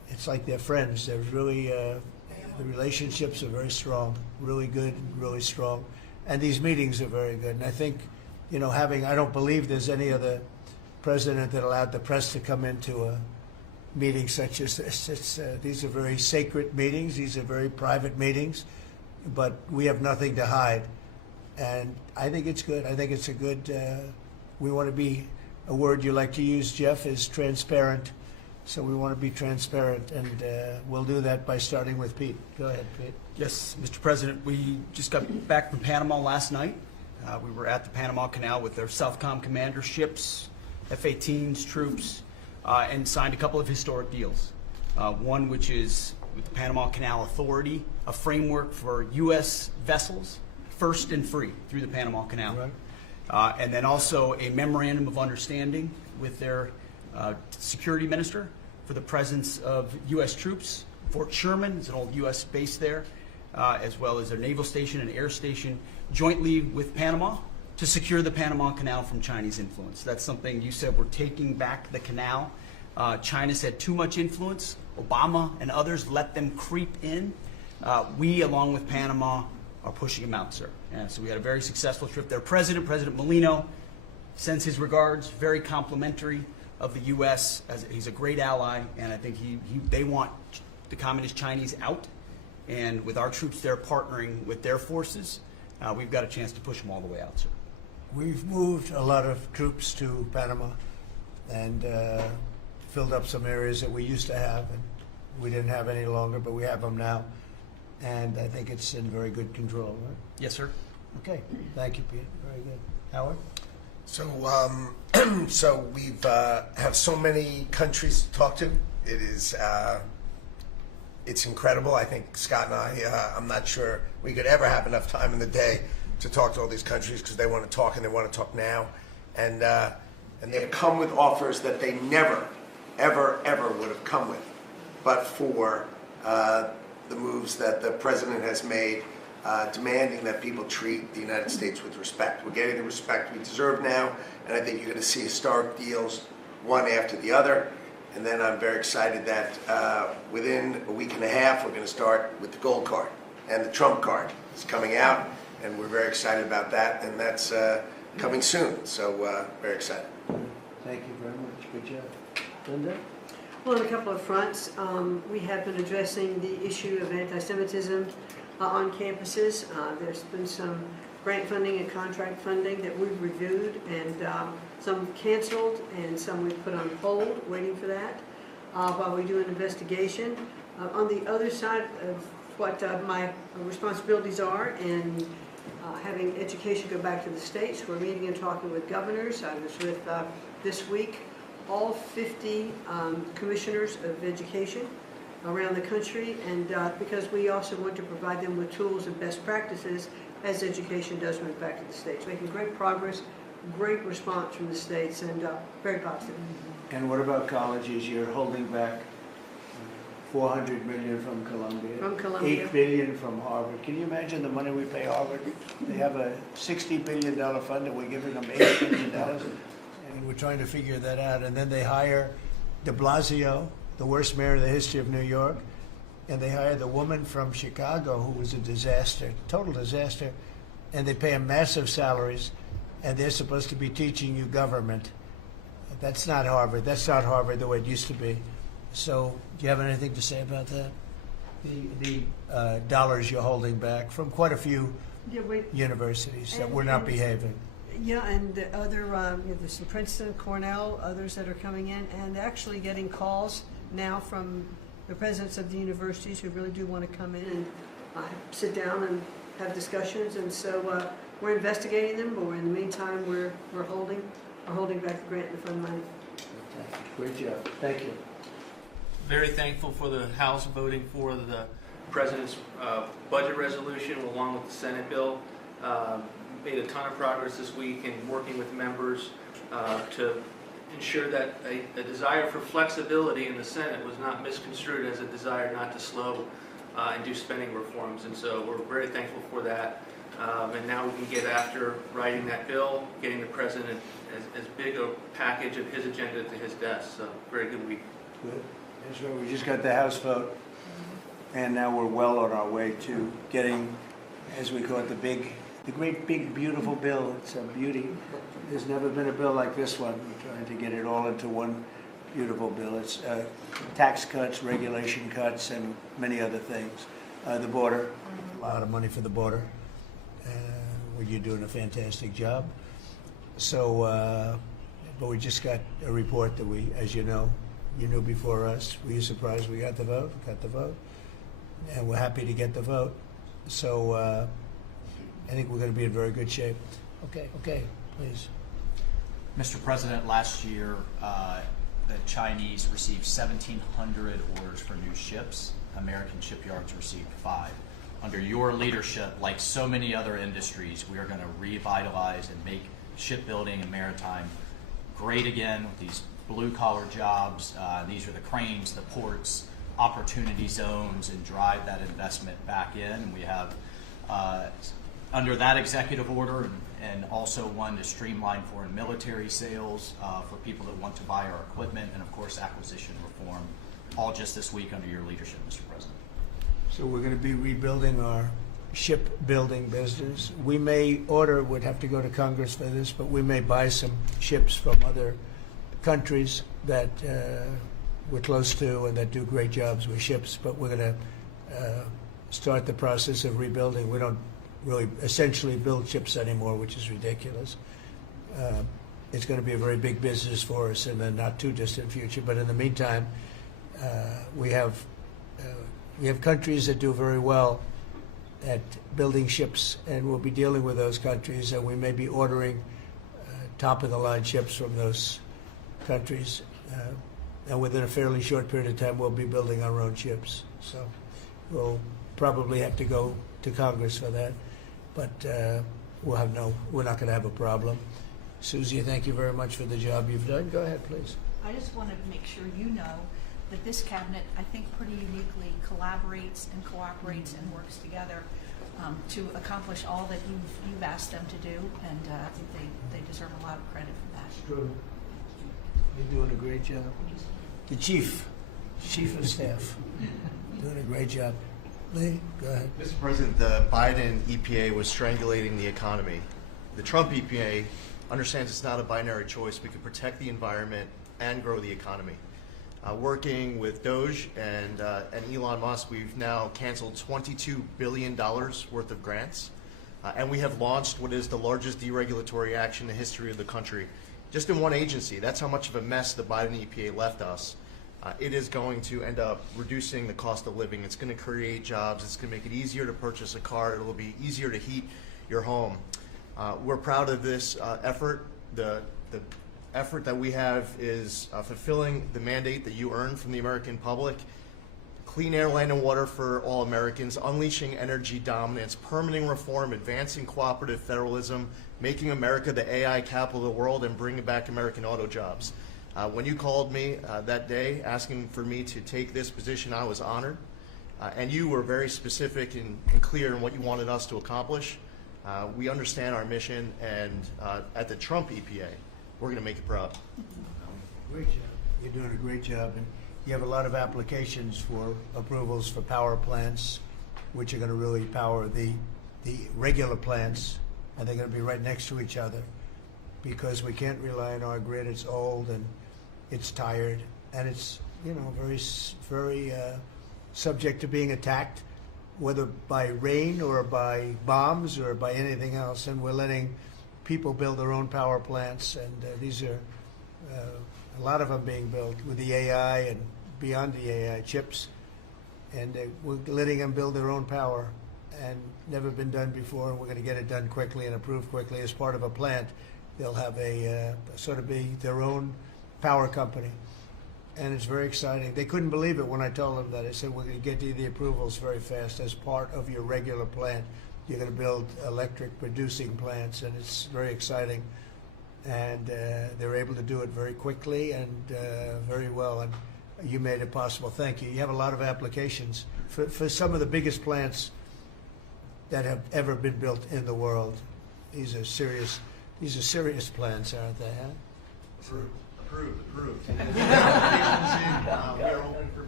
it's like they're friends. They're really, the relationships are very strong, really good, really strong. And these meetings are very good. And I think, you know, I don't believe there's any other president that allowed the press to come into a meeting such as this. These are very sacred meetings. These are very private meetings. But we have nothing to hide. And I think it's good. I think it's a good, we want to be, a word you like to use, Jeff, is transparent. So we want to be transparent, and we'll do that by starting with Pete. Go ahead, Pete. Yes, Mr. President, we just got back from Panama last night. We were at the Panama Canal with their Southcom commander ships, F-18s, troops, and signed a couple of historic deals. One which is with the Panama Canal Authority, a framework for U.S. vessels, first and free through the Panama Canal. Right. And then also a memorandum of understanding with their security minister for the presence of U.S. troops. Fort Sherman is an old U.S. base there, as well as their naval station and air station, jointly with Panama to secure the Panama Canal from Chinese influence. That's something you said, we're taking back the canal. China's had too much influence. Obama and others let them creep in. We, along with Panama, are pushing them out, sir. So we had a very successful trip there. President Molino, sends his regards, very complimentary of the U.S. as he's a great ally, and I think they want the Communist Chinese out, and with our troops there partnering with their forces, we've got a chance to push them all the way out, sir. We've moved a lot of troops to Panama and filled up some areas that we used to have, and we didn't have any longer, but we have them now. And I think it's in very good control, right? Yes, sir. Okay. Thank you, Pete. Very good. Howard? So, so we've have so many countries to talk to. It is, it's incredible. I think Scott and I, I'm not sure we could ever have enough time in the day to talk to all these countries because they want to talk and they want to talk now. And they've come with offers that they never, ever, ever would have come with, but for the moves that the president has made, demanding that people treat the United States with respect. We're getting the respect we deserve now, and I think you're going to see historic deals, one after the other. And then I'm very excited that within a week and a half, we're going to start with the gold card, and the Trump card is coming out, and we're very excited about that, and that's coming soon. So very excited. Thank you very much. Good job. Linda? Well, on a couple of fronts, we have been addressing the issue of anti-Semitism on campuses. There's been some grant funding and contract funding that we've reviewed, and some canceled and some we've put on hold, waiting for that, while we do an investigation. On the other side of what my responsibilities are, and having education go back to the states, we're meeting and talking with governors. I was with, this week, all 50 commissioners of education around the country, and because we also want to provide them with tools and best practices as education does move back to the states. Making great progress, great response from the states, and very positive. And what about colleges? You're holding back $400 million from Columbia. From Columbia. $8 billion from Harvard. Can you imagine the money we pay Harvard? They have a $60 billion fund and we're giving them $8 billion. And we're trying to figure that out. And then they hire de Blasio, the worst mayor in the history of New York, and they hire the woman from Chicago who was a disaster, total disaster, and they pay them massive salaries, and they're supposed to be teaching you government. That's not Harvard. That's not Harvard the way it used to be. So do you have anything to say about that? The dollars you're holding back from quite a few universities that were not behaving. Yeah, and the other, there's some Princeton, Cornell, others that are coming in, and actually getting calls now from the presidents of the universities who really do want to come in and sit down and have discussions. And so we're investigating them, but in the meantime, we're holding back the grant and the fund money. Great job. Thank you. Very thankful for the House voting for the President's budget resolution along with the Senate bill. Made a ton of progress this week in working with members to ensure that a desire for flexibility in the Senate was not misconstrued as a desire not to slow and do spending reforms. And so we're very thankful for that. And now we can get after writing that bill, getting the President as big a package of his agenda to his desk. So very good week. Good. That's right, we just got the House vote, and now we're well on our way to getting, as we call it, the great big beautiful bill. It's a beauty. There's never been a bill like this one. We're trying to get it all into one beautiful bill. It's tax cuts, regulation cuts, and many other things. The border, a lot of money for the border. Well, you're doing a fantastic job. So, but we just got a report that we, as you know, you knew before us. Were you surprised we got the vote? Got the vote. And we're happy to get the vote. So I think we're going to be in very good shape. Okay, please. Mr. President, last year the Chinese received 1,700 orders for new ships. American shipyards received 5. Under your leadership, like so many other industries, we are going to revitalize and make shipbuilding and maritime great again with these blue-collar jobs. These are the cranes, the ports, opportunity zones, and drive that investment back in. And we have, under that executive order, and also one to streamline foreign military sales for people that want to buy our equipment, and of course acquisition reform, all just this week under your leadership, Mr. President. So we're going to be rebuilding our shipbuilding business. We may order, would have to go to Congress for this, but we may buy some ships from other countries that we're close to and that do great jobs with ships, but we're going to start the process of rebuilding. We don't really essentially build ships anymore, which is ridiculous. It's going to be a very big business for us in the not too distant future, but in the meantime, we have countries that do very well at building ships, and we'll be dealing with those countries, and we may be ordering top-of-the-line ships from those countries. And within a fairly short period of time, we'll be building our own ships. So we'll probably have to go to Congress for that, but we're not going to have a problem. Susie, thank you very much for the job you've done. Go ahead, please. I just want to make sure you know that this cabinet, I think, pretty uniquely collaborates and cooperates and works together to accomplish all that you've asked them to do, and I think they deserve a lot of credit for that. It's true. You're doing a great job. The chief of staff, doing a great job. Lee, go ahead. Mr. President, the Biden EPA was strangulating the economy. The Trump EPA understands it's not a binary choice. We can protect the environment and grow the economy. Working with Doge and Elon Musk, we've now canceled $22 billion worth of grants, and we have launched what is the largest deregulatory action in the history of the country, just in one agency. That's how much of a mess the Biden EPA left us. It is going to end up reducing the cost of living. It's going to create jobs. It's going to make it easier to purchase a car. It will be easier to heat your home. We're proud of this effort. The effort that we have is fulfilling the mandate that you earned from the American public. Clean air, land, and water for all Americans, unleashing energy dominance, permitting reform, advancing cooperative federalism, making America the AI capital of the world, and bringing back American auto jobs. When you called me that day asking for me to take this position, I was honored. And you were very specific and clear in what you wanted us to accomplish. We understand our mission, and at the Trump EPA, we're going to make it proud. Great job. You're doing a great job. And you have a lot of applications for approvals for power plants, which are going to really power the regular plants, and they're going to be right next to each other, because we can't rely on our grid. It's old and it's tired, and it's very subject to being attacked, whether by rain or by bombs or by anything else. And we're letting people build their own power plants, and these are a lot of them being built with the AI and beyond the AI chips, and we're letting them build their own power, and never been done before. And we're going to get it done quickly and approved quickly as part of a plant. They'll have a sort of be their own power company, and it's very exciting. They couldn't believe it when I told them that. I said, we're going to get you the approvals very fast as part of your regular plant. You're going to build electric producing plants, and it's very exciting. And they're able to do it very quickly and very well, and you made it possible. Thank you. You have a lot of applications for some of the biggest plants that have ever been built in the world. These are serious plants, aren't they? Huh? Approved. We are open for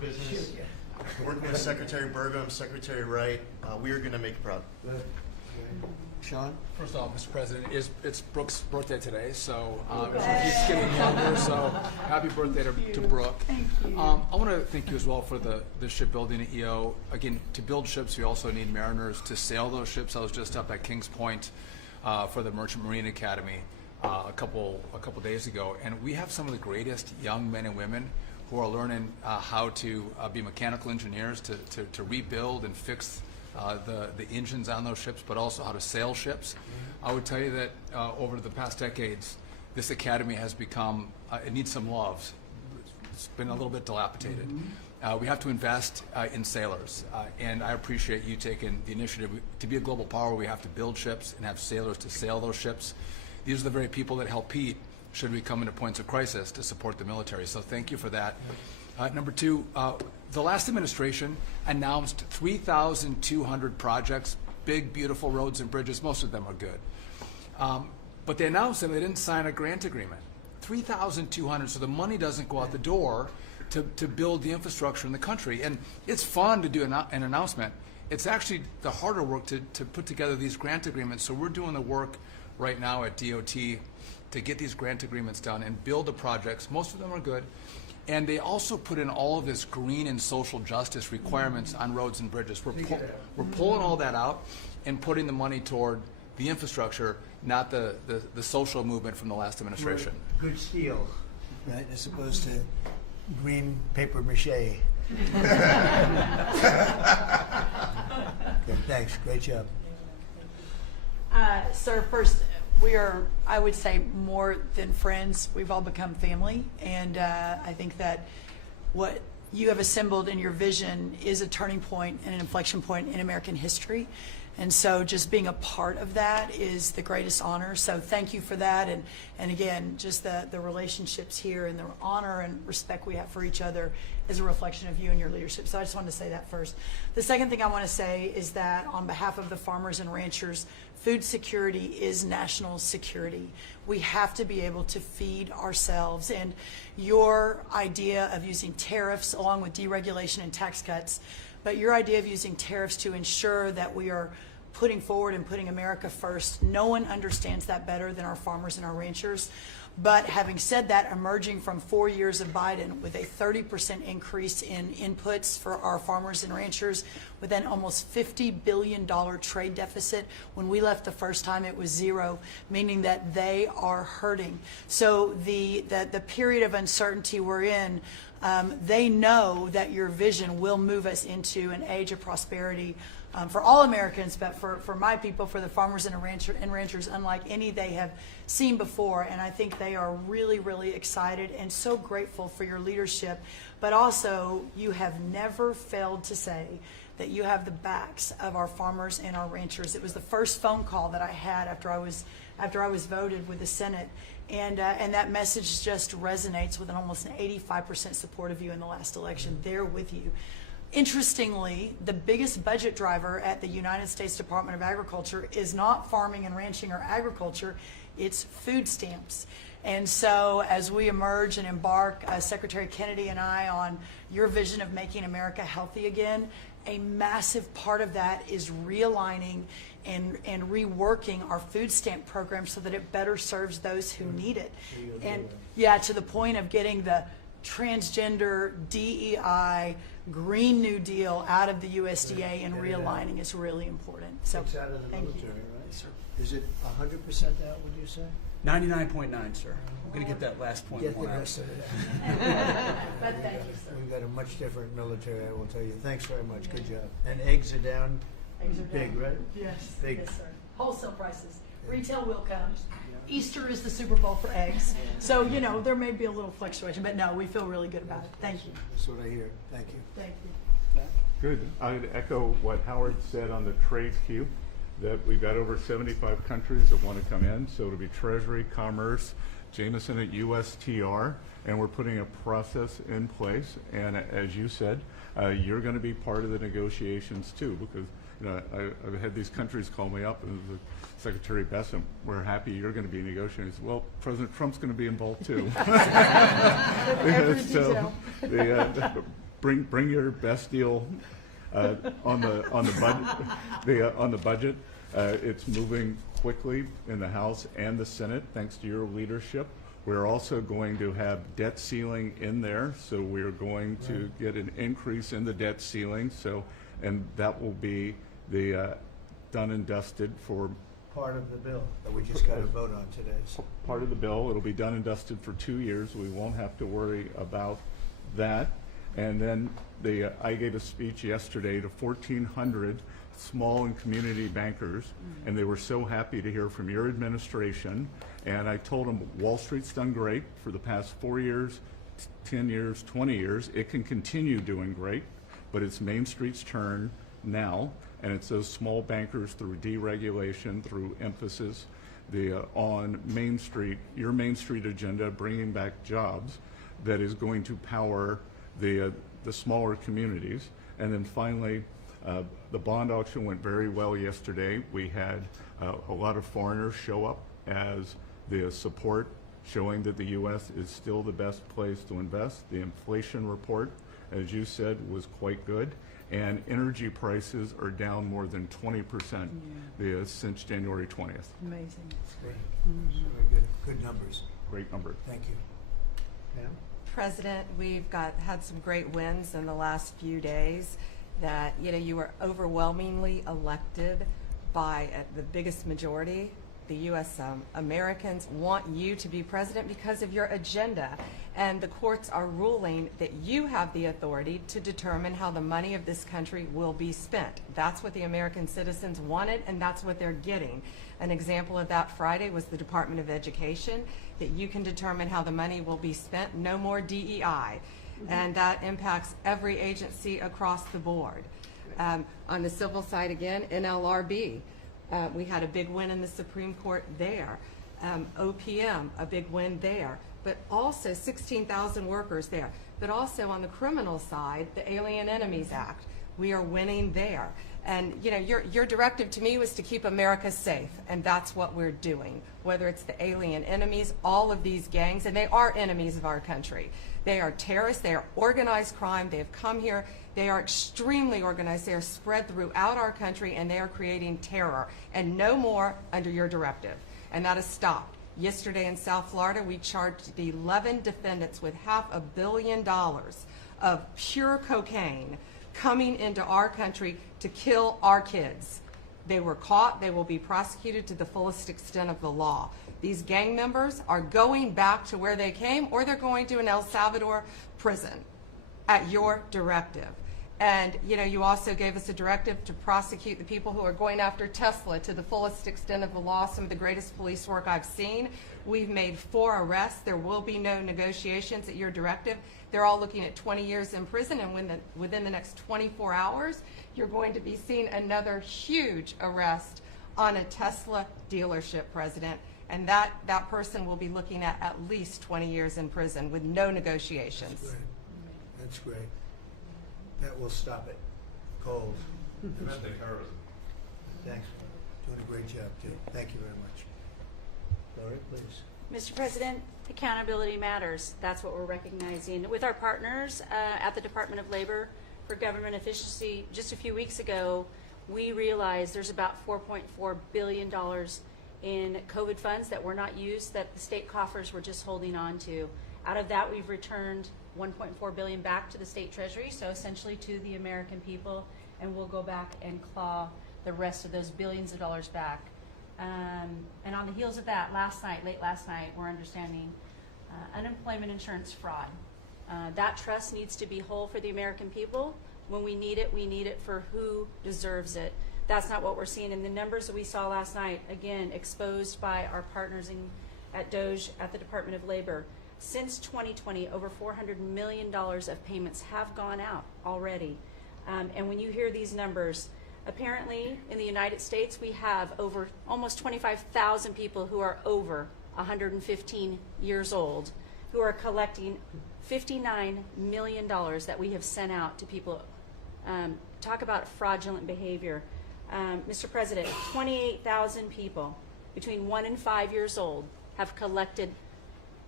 Working with Secretary Burgum, Secretary Wright, we are going to make you proud. Sean? First off, Mr. President, it's Brooke's birthday today, so she keeps getting younger, so happy birthday to Brooke. Thank you. I want to thank you as well for the shipbuilding at EO. Again, to build ships, we also need mariners to sail those ships. I was just up at Kings Point for the Merchant Marine Academy a couple days ago, and we have some of the greatest young men and women who are learning how to be mechanical engineers, to rebuild and fix the engines on those ships, but also how to sail ships. I would tell you that over the past decades, this academy has become, it needs some love. It's been a little bit dilapidated. We have to invest in sailors, and I appreciate you taking the initiative. To be a global power, we have to build ships and have sailors to sail those ships. These are the very people that help Pete should we come into points of crisis to support the military. So thank you for that. Number two, the last administration announced 3,200 projects, big, beautiful roads and bridges. Most of them are good. But they announced them, they didn't sign a grant agreement. 3,200, so the money doesn't go out the door to build the infrastructure in the country. And it's fun to do an announcement. It's actually the harder work to put together these grant agreements. So we're doing the work right now at DOT to get these grant agreements done and build the projects. Most of them are good. And they also put in all of this green and social justice requirements on roads and bridges. We're pulling all that out and putting the money toward the infrastructure, not the social movement from the last administration. Good steel, right, as opposed to green paper mache. Good, thanks, great job. Sir, first, we are, I would say, more than friends. We've all become family, and I think that what you have assembled in your vision is a turning point and an inflection point in American history. And so just being a part of that is the greatest honor. So thank you for that. And again, just the relationships here and the honor and respect we have for each other is a reflection of you and your leadership. So I just wanted to say that first. The second thing I want to say is that on behalf of the farmers and ranchers, food security is national security. We have to be able to feed ourselves. And your idea of using tariffs along with deregulation and tax cuts, but your idea of using tariffs to ensure that we are putting forward and putting America first, no one understands that better than our farmers and our ranchers. But having said that, emerging from 4 years of Biden with a 30% increase in inputs for our farmers and ranchers, with an almost $50 billion trade deficit. When we left the first time, it was zero, meaning that they are hurting. So the period of uncertainty we're in, they know that your vision will move us into an age of prosperity for all Americans, but for my people, for the farmers and ranchers, unlike any they have seen before. And I think they are really, really excited and so grateful for your leadership. But also, you have never failed to say that you have the backs of our farmers and our ranchers. It was the first phone call that I had after I was voted with the Senate. And that message just resonates with almost an 85% support of you in the last election. They're with you. Interestingly, the biggest budget driver at the United States Department of Agriculture is not farming and ranching or agriculture, it's food stamps. And so as we emerge and embark, Secretary Kennedy and I, on your vision of making America healthy again, a massive part of that is realigning and reworking our food stamp program so that it better serves those who need it. And yeah, to the point of getting the transgender, DEI, Green New Deal out of the USDA and realigning is really important. So It's out of the thank military, you. right? Sir. Is it 100% out, would you say? 99.9, sir. I'm going to get that last point. Get the one out. rest of it. But thank you, sir. We've got a much different military, I will tell you. Thanks very much. Good job. And eggs are down. Eggs are big, down. right? Yes, Big. yes, sir. Wholesale prices. Retail will come. Easter is the Super Bowl for eggs. So, you know, there may be a little fluctuation, but no, we feel really good about it. Thank you. That's what I hear. Thank you. Thank you. Good. I'd echo what Howard said on the trade queue, that we've got over 75 countries that want to come in. So it'll be Treasury, Commerce, Jameson at USTR, and we're putting a process in place. And as you said, you're going to be part of the negotiations too, because you know, I've had these countries call me up and Secretary Bessem, we're happy you're going to be negotiating. Well, President Trump's going to be involved too. So bring your best deal on the budget. It's moving quickly in the House and the Senate, thanks to your leadership. We're also going to have debt ceiling in there, so we're going to get an increase in the debt ceiling. So, and that will be the done and dusted for Part of the bill that we just got to vote on today. part of the bill. It'll be done and dusted for 2 years. We won't have to worry about that. And then I gave a speech yesterday to 1,400 small and community bankers, and they were so happy to hear from your administration. And I told them Wall Street's done great for the past 4 years, 10 years, 20 years. It can continue doing great, but it's Main Street's turn now, and it's those small bankers through deregulation, through emphasis on Main Street, your Main Street agenda, bringing back jobs, that is going to power the smaller communities. And then finally, the bond auction went very well yesterday. We had a lot of foreigners show up as the support, showing that the U.S. is still the best place to invest. The inflation report, as you said, was quite good. And energy prices are down more than 20% since January 20th. Amazing. Great. Very good numbers. Great number. Thank you. Pam? President, we've had some great wins in the last few days. That you were overwhelmingly elected by the biggest majority. The U.S. Americans want you to be president because of your agenda, and the courts are ruling that you have the authority to determine how the money of this country will be spent. That's what the American citizens wanted, and that's what they're getting. An example of that Friday was the Department of Education, that you can determine how the money will be spent. No more DEI. And that impacts every agency across the board. On the civil side, again, NLRB, we had a big win in the Supreme Court there. OPM, a big win there. But also 16,000 workers there. But also on the criminal side, the Alien Enemies Act, we are winning there. And your directive to me was to keep America safe, and that's what we're doing. Whether it's the alien enemies, all of these gangs, and they are enemies of our country. They are terrorists, they are organized crime, they have come here, they are extremely organized, they are spread throughout our country, and they are creating terror. And no more under your directive. And that has stopped. Yesterday in South Florida, we charged 11 defendants with $500 million of pure cocaine coming into our country to kill our kids. They were caught. They will be prosecuted to the fullest extent of the law. These gang members are going back to where they came, or they're going to an El Salvador prison at your directive. And you also gave us a directive to prosecute the people who are going after Tesla to the fullest extent of the law, some of the greatest police work I've seen. We've made 4 arrests. There will be no negotiations at your directive. They're all looking at 20 years in prison, and within the next 24 hours, you're going to be seeing another huge arrest on a Tesla dealership, President. And that person will be looking at least 20 years in prison with no negotiations. That's great. That's great. That will stop it. Cold. Domestic terrorism. Thanks. Doing a great job, too. Thank you very much. Lori, please. Mr. President, accountability matters. That's what we're recognizing. With our partners at the Department of Labor for Government Efficiency, just a few weeks ago, we realized there's about $4.4 billion in COVID funds that were not used, that the state coffers were just holding on to. Out of that, we've returned $1.4 billion back to the state treasury, so essentially to the American people, and we'll go back and claw the rest of those billions of dollars back. And on the heels of that, late last night, we're understanding unemployment insurance fraud. That trust needs to be whole for the American people. When we need it for who deserves it. That's not what we're seeing in the numbers that we saw last night, again, exposed by our partners at DOJ at the Department of Labor. Since 2020, over $400 million of payments have gone out already. And when you hear these numbers, apparently in the United States, we have over almost 25,000 people who are over 115 years old who are collecting $59 million that we have sent out to people. Talk about fraudulent behavior. Mr. President, 28,000 people between 1 and 5 years old have collected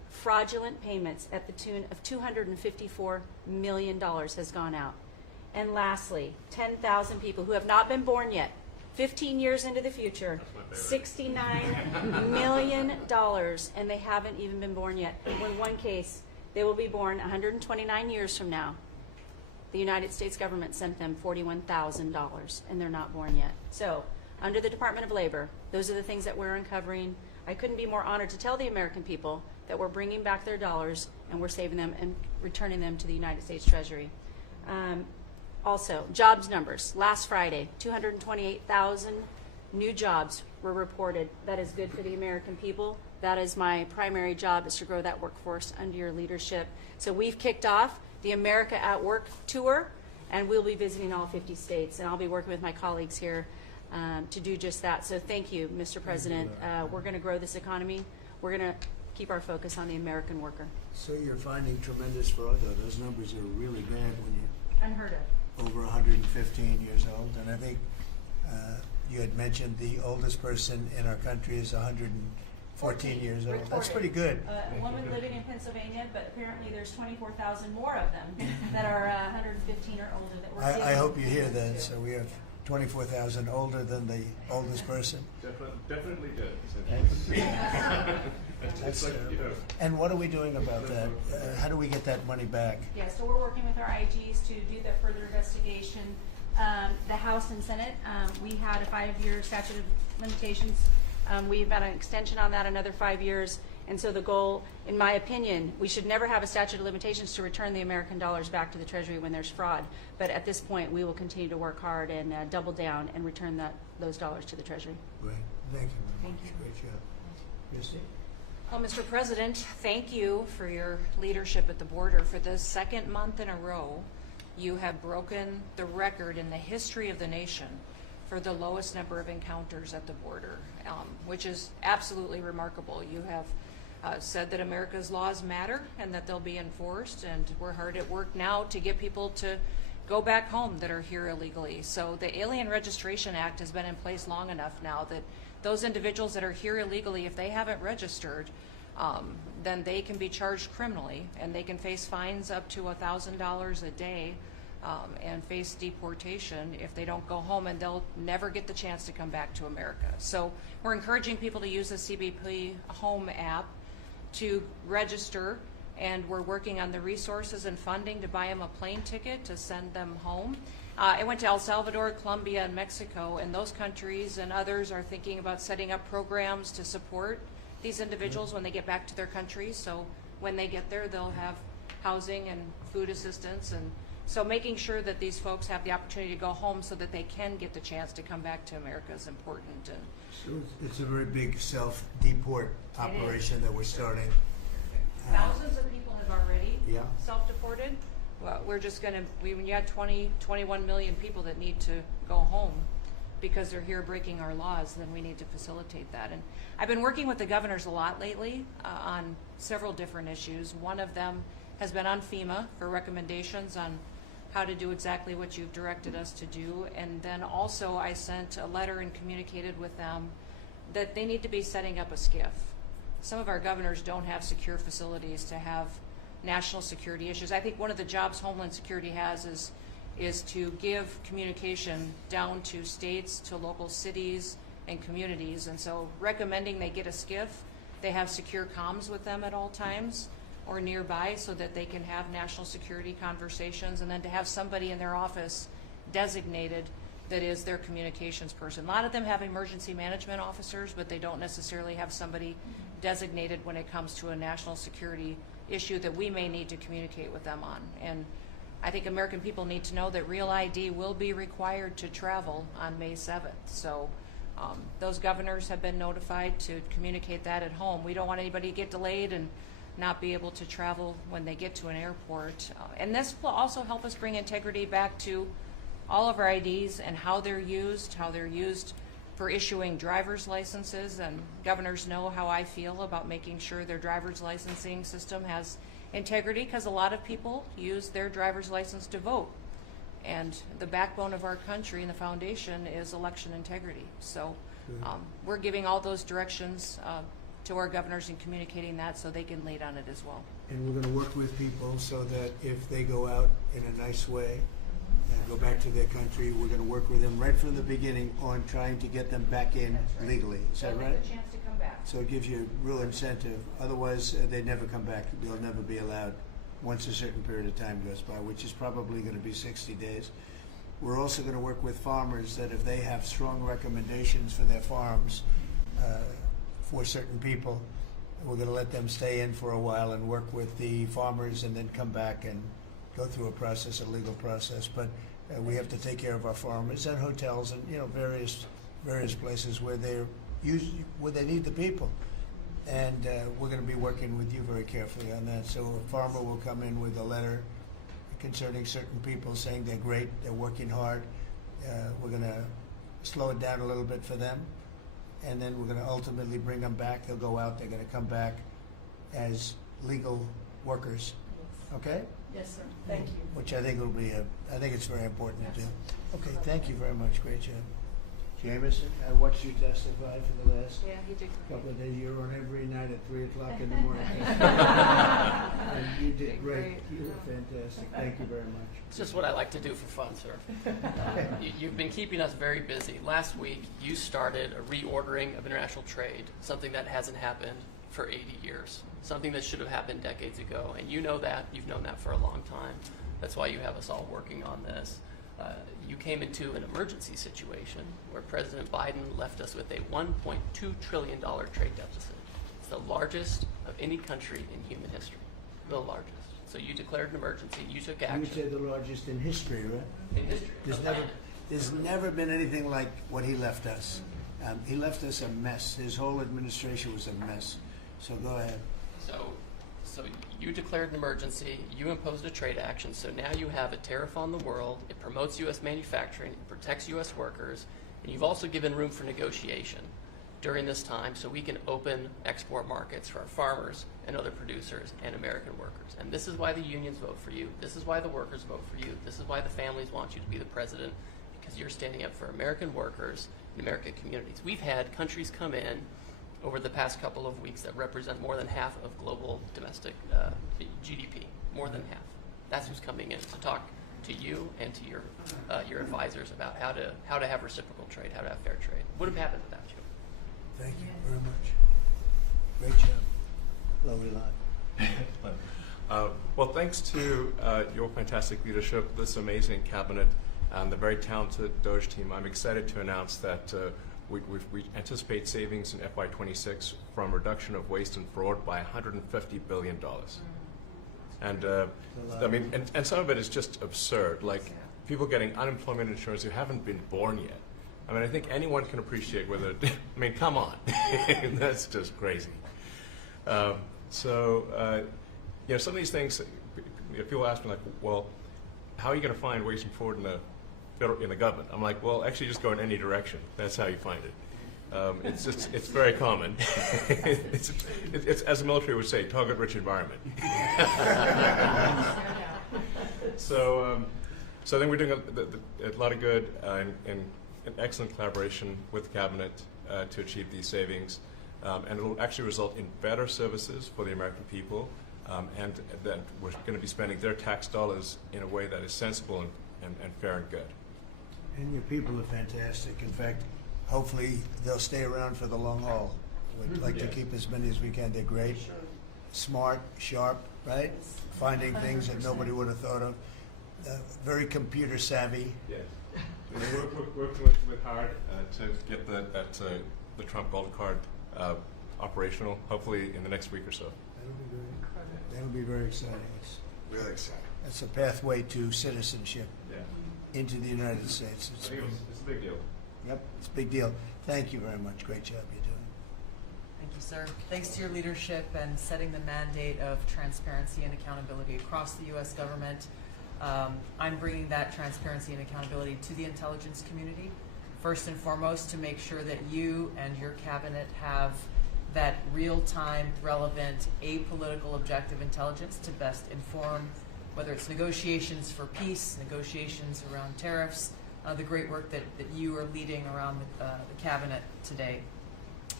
fraudulent payments at the tune of $254 million has gone out. And lastly, 10,000 people who have not been born yet, 15 years into the future, $69 million, and they haven't even been born yet. In one case, they will be born 129 years from now. The United States government sent them $41,000, and they're not born yet. So, under the Department of Labor, those are the things that we're uncovering. I couldn't be more honored to tell the American people that we're bringing back their dollars and we're saving them and returning them to the United States Treasury. Also, jobs numbers. Last Friday, 228,000 new jobs were reported. That is good for the American people. That is my primary job, is to grow that workforce under your leadership. So we've kicked off the America at Work tour, and we'll be visiting all 50 states, and I'll be working with my colleagues here to do just that. So thank you, Mr. President. We're going to grow this economy. We're going to keep our focus on the American worker. So you're finding tremendous fraud, though. Those numbers are really bad when Unheard of. over 115 years old. And I think you had mentioned the oldest person in our country is 114 years old. Reported. That's pretty good. A woman living in Pennsylvania, but apparently there's 24,000 more of them that are 115 or older that we're I dealing hope with. you hear that. So we have 24,000 older than the oldest person. Definitely did. That's, and what are we doing about that? How do we get that money back? Yeah, so we're working with our IGs to do that further investigation. The House and Senate, we had a 5-year statute of limitations. We've got an extension on that, another 5 years. And so the goal, in my opinion, we should never have a statute of limitations to return the American dollars back to the Treasury when there's fraud. But at this point, we will continue to work hard and double down and return those dollars to the Treasury. Great. Thank you very Thank much. you. Great job. Christy? Well, Mr. President, thank you for your leadership at the border. For the second month in a row, you have broken the record in the history of the nation for the lowest number of encounters at the border, which is absolutely remarkable. You have said that America's laws matter and that they'll be enforced, and we're hard at work now to get people to go back home that are here illegally. So the Alien Registration Act has been in place long enough now that those individuals that are here illegally, if they haven't registered, then they can be charged criminally, and they can face fines up to $1,000 a day and face deportation if they don't go home, and they'll never get the chance to come back to America. So we're encouraging people to use the CBP Home app to register, and we're working on the resources and funding to buy them a plane ticket to send them home. I went to El Salvador, Colombia, and Mexico, and those countries and others are thinking about setting up programs to support these individuals when they get back to their countries. So when they get there, they'll have housing and food assistance, and so making sure that these folks have the opportunity to go home so that they can get the chance to come back to America is important. And So it's a very big self-deport operation that we're starting. thousands of people have already Yeah. self-deported. Well, we're just going to, when you have 21 million people that need to go home because they're here breaking our laws, then we need to facilitate that. And I've been working with the governors a lot lately on several different issues. One of them has been on FEMA for recommendations on how to do exactly what you've directed us to do. And then also I sent a letter and communicated with them that they need to be setting up a SCIF. Some of our governors don't have secure facilities to have national security issues. I think one of the jobs Homeland Security has is to give communication down to states, to local cities and communities. And so recommending they get a SCIF, they have secure comms with them at all times or nearby so that they can have national security conversations, and then to have somebody in their office designated that is their communications person. A lot of them have emergency management officers, but they don't necessarily have somebody designated when it comes to a national security issue that we may need to communicate with them on. And I think American people need to know that Real ID will be required to travel on May 7th. So those governors have been notified to communicate that at home. We don't want anybody to get delayed and not be able to travel when they get to an airport. And this will also help us bring integrity back to all of our IDs and how they're used for issuing driver's licenses. And governors know how I feel about making sure their driver's licensing system has integrity, because a lot of people use their driver's license to vote. And the backbone of our country and the foundation is election integrity. So we're giving all those directions to our governors and communicating that so they can lead on it as well. And we're going to work with people so that if they go out in a nice way and go back to their country, we're going to work with them right from the beginning on trying to get them back in legally. Is that right? A chance to come back. So it gives you real incentive. Otherwise, they never come back. They'll never be allowed once a certain period of time goes by, which is probably going to be 60 days. We're also going to work with farmers that if they have strong recommendations for their farms for certain people, we're going to let them stay in for a while and work with the farmers and then come back and go through a process, a legal process. But we have to take care of our farmers and hotels and various places where where they need the people. And we're going to be working with you very carefully on that. So a farmer will come in with a letter concerning certain people saying they're great, they're working hard. We're going to slow it down a little bit for them. And then we're going to ultimately bring them back. They'll go out, they're going to come back as legal workers. Okay? Yes, sir. Thank you. Which I think will be I think it's very important to do. Okay, thank you very much. Great job. Jameson, I watched you testify for the last couple of days. You were on every night at 3 o'clock in the morning. And you did great. You were fantastic. Thank you very much. It's just what I like to do for fun, sir. You've been keeping us very busy. Last week, you started a reordering of international trade, something that hasn't happened for 80 years, something that should have happened decades ago. And you know that. You've known that for a long time. That's why you have us all working on this. You came into an emergency situation where President Biden left us with a $1.2 trillion trade deficit. It's the largest of any country in human history, the largest. So you declared an emergency, you took action. You would say the largest in history, right? In history. There's never been anything like what he left us. He left us a mess. His whole administration was a mess. So go ahead. So you declared an emergency, you imposed a trade action, so now you have a tariff on the world, it promotes U.S. manufacturing, it protects U.S. workers, and you've also given room for negotiation during this time so we can open export markets for our farmers and other producers and American workers. And this is why the unions vote for you, this is why the workers vote for you, this is why the families want you to be the president, because you're standing up for American workers and American communities. We've had countries come in over the past couple of weeks that represent more than half of global domestic GDP, more than half. That's who's coming in to talk to you and to your advisors about how to have reciprocal trade, how to have fair trade. Would have happened without you. Thank you very much. Great job. Lovely lot. Well, thanks to your fantastic leadership, this amazing cabinet, and the very talented Doge team, I'm excited to announce that we anticipate savings in FY26 from reduction of waste and fraud by $150 billion. And I mean, and some of it is just absurd, like people getting unemployment insurance who haven't been born yet. I mean, I think anyone can appreciate whether, I mean, come on, that's just crazy. Some of these things, people ask me like, well, how are you going to find waste and fraud in the government? I'm like, well, actually just go in any direction. That's how you find it. It's very common. it's, as the military would say, target-rich environment. So I think we're doing a lot of good and an excellent collaboration with the cabinet to achieve these savings. And it will actually result in better services for the American people, and that we're going to be spending their tax dollars in a way that is sensible and fair and good. And your people are fantastic. In fact, hopefully they'll stay around for the long haul. We'd like to keep as many as we can. They're great, smart, sharp, right? Finding things that nobody would have thought of. Very computer savvy. Yes. We're working with hard to get the Trump Gold Card operational, hopefully in the next week or so. That'll be very exciting. It's really exciting. It's a pathway to citizenship into the United States. It's a big deal. Yep, it's a big deal. Thank you very much. Great job you're doing. Thank you, sir. Thanks to your leadership and setting the mandate of transparency and accountability across the U.S. government. I'm bringing that transparency and accountability to the intelligence community, first and foremost, to make sure that you and your cabinet have that real-time, relevant, apolitical, objective intelligence to best inform whether it's negotiations for peace, negotiations around tariffs, the great work that you are leading around the cabinet today.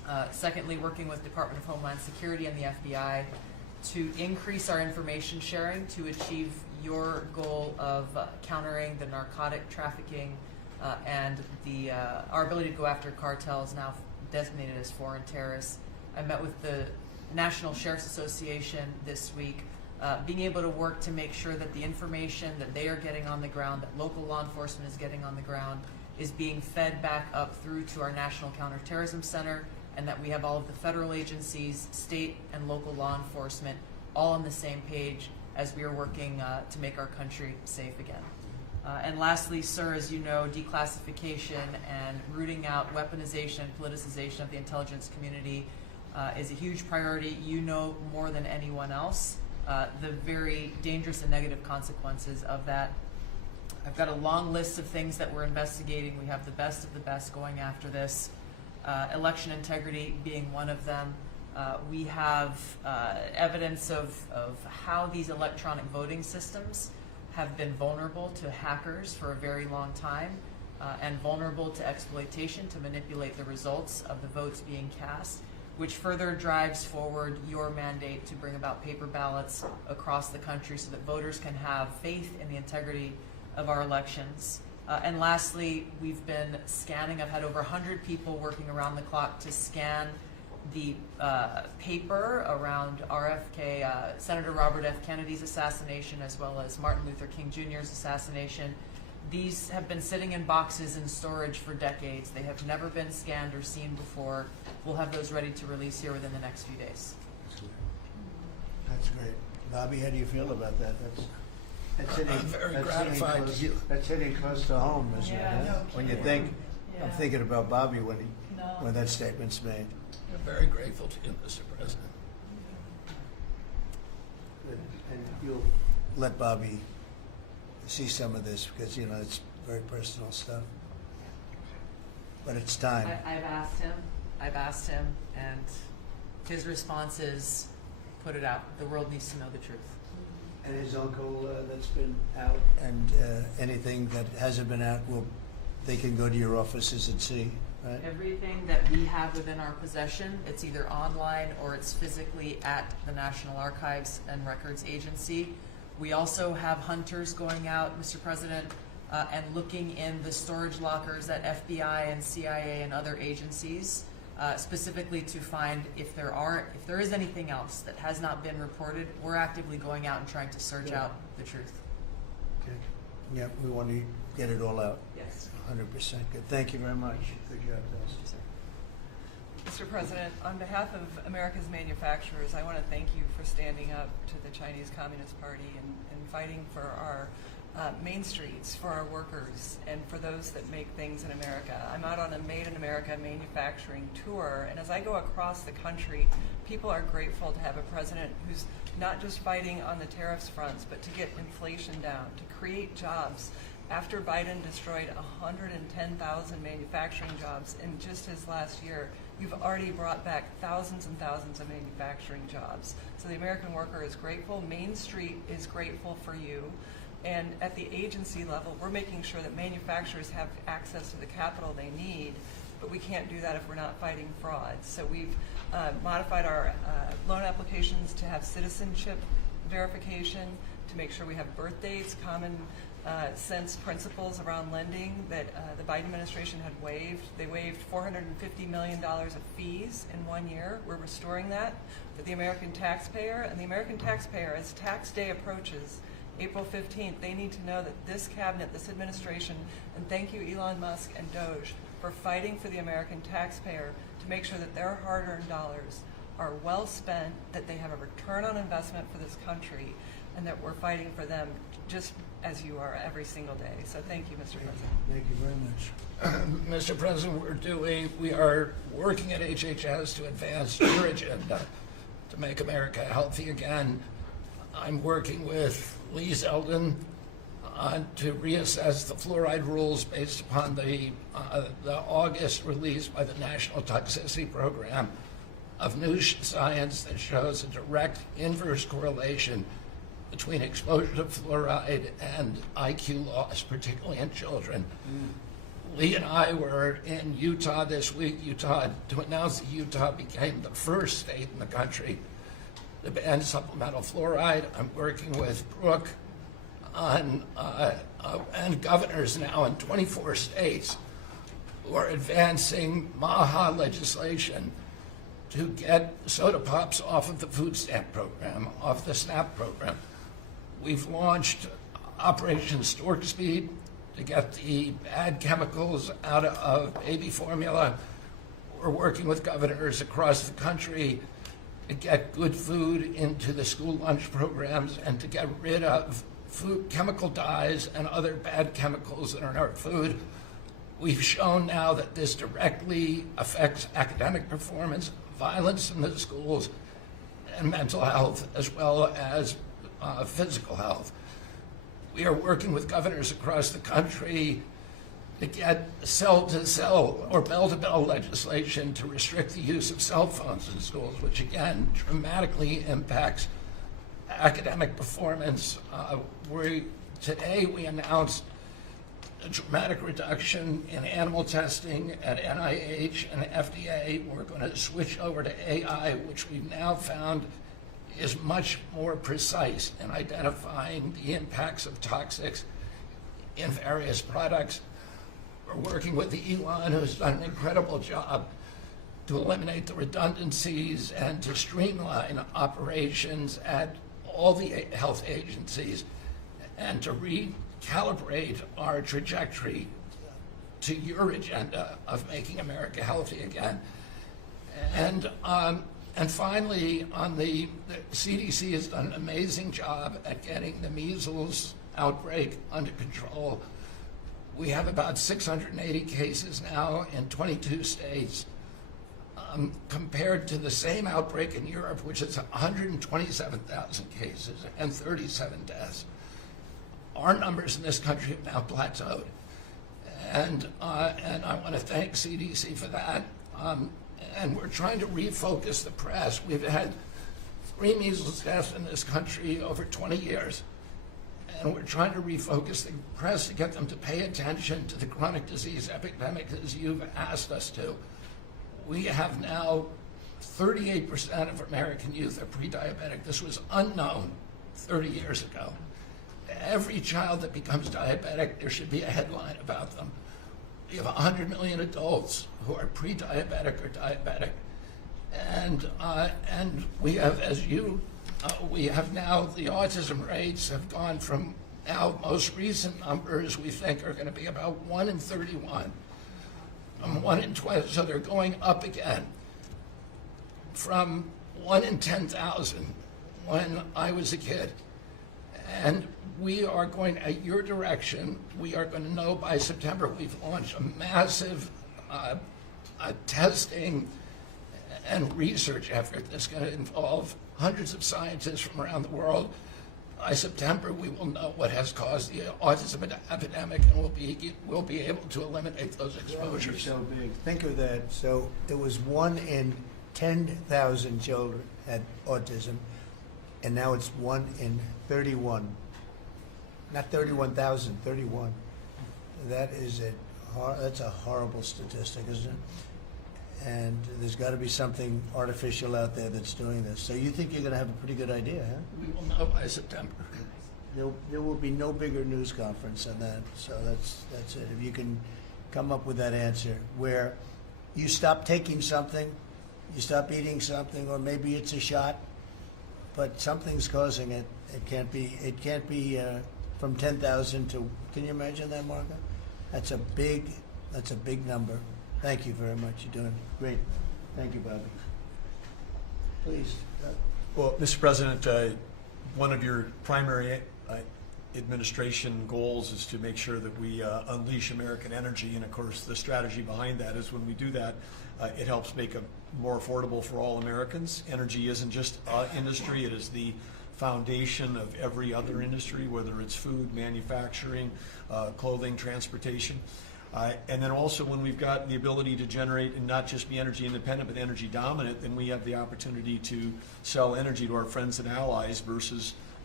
Secondly, working with Department of Homeland Security and the FBI to increase our information sharing to achieve your goal of countering the narcotic trafficking and our ability to go after cartels now designated as foreign terrorists. I met with the National Sheriff's Association this week, being able to work to make sure that the information that they are getting on the ground, that local law enforcement is getting on the ground, is being fed back up through to our National Counterterrorism Center, and that we have all of the federal agencies, state and local law enforcement, all on the same page as we are working to make our country safe again. And lastly, sir, as you know, declassification and rooting out weaponization and politicization of the intelligence community is a huge priority. You know more than anyone else the very dangerous and negative consequences of that. I've got a long list of things that we're investigating. We have the best of the best going after this. Election integrity being one of them. We have evidence of how these electronic voting systems have been vulnerable to hackers for a very long time and vulnerable to exploitation to manipulate the results of the votes being cast, which further drives forward your mandate to bring about paper ballots across the country so that voters can have faith in the integrity of our elections. And lastly, we've been scanning. I've had over 100 people working around the clock to scan the paper around RFK, Senator Robert F. Kennedy's assassination, as well as Martin Luther King Jr.'s assassination. These have been sitting in boxes in storage for decades. They have never been scanned or seen before. We'll have those ready to release here within the next few days. That's great. Bobby, how do you feel about that? That's hitting, I'm very that's gratified hitting close, to hear. That's hitting close to home, isn't it? Yeah, huh? no When you kidding. think, I'm Yeah. thinking about Bobby when No. when that statement's made. I'm very grateful to you, Mr. President. And you'll let Bobby see some of this because, you know, it's very personal stuff. But it's time. I've asked him, and his response is, put it out. The world needs to know the truth. And his uncle that's been out and anything that hasn't been out, they can go to your offices and see, right? Everything that we have within our possession, it's either online or it's physically at the National Archives and Records Agency. We also have hunters going out, Mr. President, and looking in the storage lockers at FBI and CIA and other agencies, specifically to find if there is anything else that has not been reported. We're actively going out and trying to search out the truth. Okay. Yeah, we want to get it all out. Yes. 100% good. Thank you very much. Good job, Dustin. Mr. President, on behalf of America's manufacturers, I want to thank you for standing up to the Chinese Communist Party and fighting for our main streets, for our workers, and for those that make things in America. I'm out on a Made in America manufacturing tour, and as I go across the country, people are grateful to have a president who's not just fighting on the tariffs fronts, but to get inflation down, to create jobs. After Biden destroyed 110,000 manufacturing jobs in just his last year, you've already brought back thousands and thousands of manufacturing jobs. So the American worker is grateful. Main Street is grateful for you. And at the agency level, we're making sure that manufacturers have access to the capital they need, but we can't do that if we're not fighting fraud. So we've modified our loan applications to have citizenship verification, to make sure we have birth dates, common sense principles around lending that the Biden administration had waived. They waived $450 million of fees in 1 year. We're restoring that for the American taxpayer. And the American taxpayer, as tax day approaches, April 15th, they need to know that this cabinet, this administration, and thank you Elon Musk and Doge for fighting for the American taxpayer to make sure that their hard-earned dollars are well spent, that they have a return on investment for this country, and that we're fighting for them just as you are every single day. So thank you, Mr. President. Thank you very much. Mr. President, we are working at HHS to advance your agenda to make America healthy again. I'm working with Lee Zeldin to reassess the fluoride rules based upon the August release by the National Toxicity Program of new science that shows a direct inverse correlation between exposure to fluoride and IQ loss, particularly in children. Lee and I were in Utah this week, to announce that Utah became the first state in the country to ban supplemental fluoride. I'm working with Brooke on, and governors now in 24 states who are advancing MAHA legislation to get soda pops off of the food stamp program, off the SNAP program. We've launched Operation Stork Speed to get the bad chemicals out of baby formula. We're working with governors across the country to get good food into the school lunch programs and to get rid of food chemical dyes and other bad chemicals that are in our food. We've shown now that this directly affects academic performance, violence in the schools, and mental health, as well as physical health. We are working with governors across the country to get cell-to-cell or bell-to-bell legislation to restrict the use of cell phones in schools, which again dramatically impacts academic performance. Today we announced a dramatic reduction in animal testing at NIH and FDA. We're going to switch over to AI, which we've now found is much more precise in identifying the impacts of toxics in various products. We're working with Elon, who's done an incredible job to eliminate the redundancies and to streamline operations at all the health agencies and to recalibrate our trajectory to your agenda of making America healthy again. And finally, the CDC has done an amazing job at getting the measles outbreak under control. We have about 680 cases now in 22 states, compared to the same outbreak in Europe, which is 127,000 cases and 37 deaths. Our numbers in this country have now plateaued. And I want to thank CDC for that. And we're trying to refocus the press. We've had 3 measles deaths in this country over 20 years. And we're trying to refocus the press to get them to pay attention to the chronic disease epidemic as you've asked us to. We have now 38% of American youth are pre-diabetic. This was unknown 30 years ago. Every child that becomes diabetic, there should be a headline about them. We have 100 million adults who are pre-diabetic or diabetic. And we have, we have now, the autism rates have gone from now most recent numbers we think are going to be about 1 in 31. 1 in 20, so they're going up again from 1 in 10,000 when I was a kid. And we are going, at your direction, we are going to know by September. We've launched a massive testing and research effort that's going to involve hundreds of scientists from around the world. By September, we will know what has caused the autism epidemic, and we'll be able to eliminate those exposures. So big. Think of that. So it was 1 in 10,000 children had autism, and now it's 1 in 31. Not 31,000, 31. That's a horrible statistic, isn't it? And there's got to be something artificial out there that's doing this. So you think you're going to have a pretty good idea, huh? We will know by September. There will be no bigger news conference than that. So that's it. If you can come up with that answer where you stop taking something, you stop eating something, or maybe it's a shot, but something's causing it. It can't be from 10,000 to. Can you imagine that, Marco? That's a big number. Thank you very much. You're doing great. Thank you, Bobby. Please. Well, Mr. President, one of your primary administration goals is to make sure that we unleash American energy, and of course the strategy behind that is when we do that, it helps make it more affordable for all Americans. Energy isn't just industry, it is the foundation of every other industry, whether it's food, manufacturing, clothing, transportation. And then also when we've got the ability to generate and not just be energy independent, but energy dominant, then we have the opportunity to sell energy to our friends and allies versus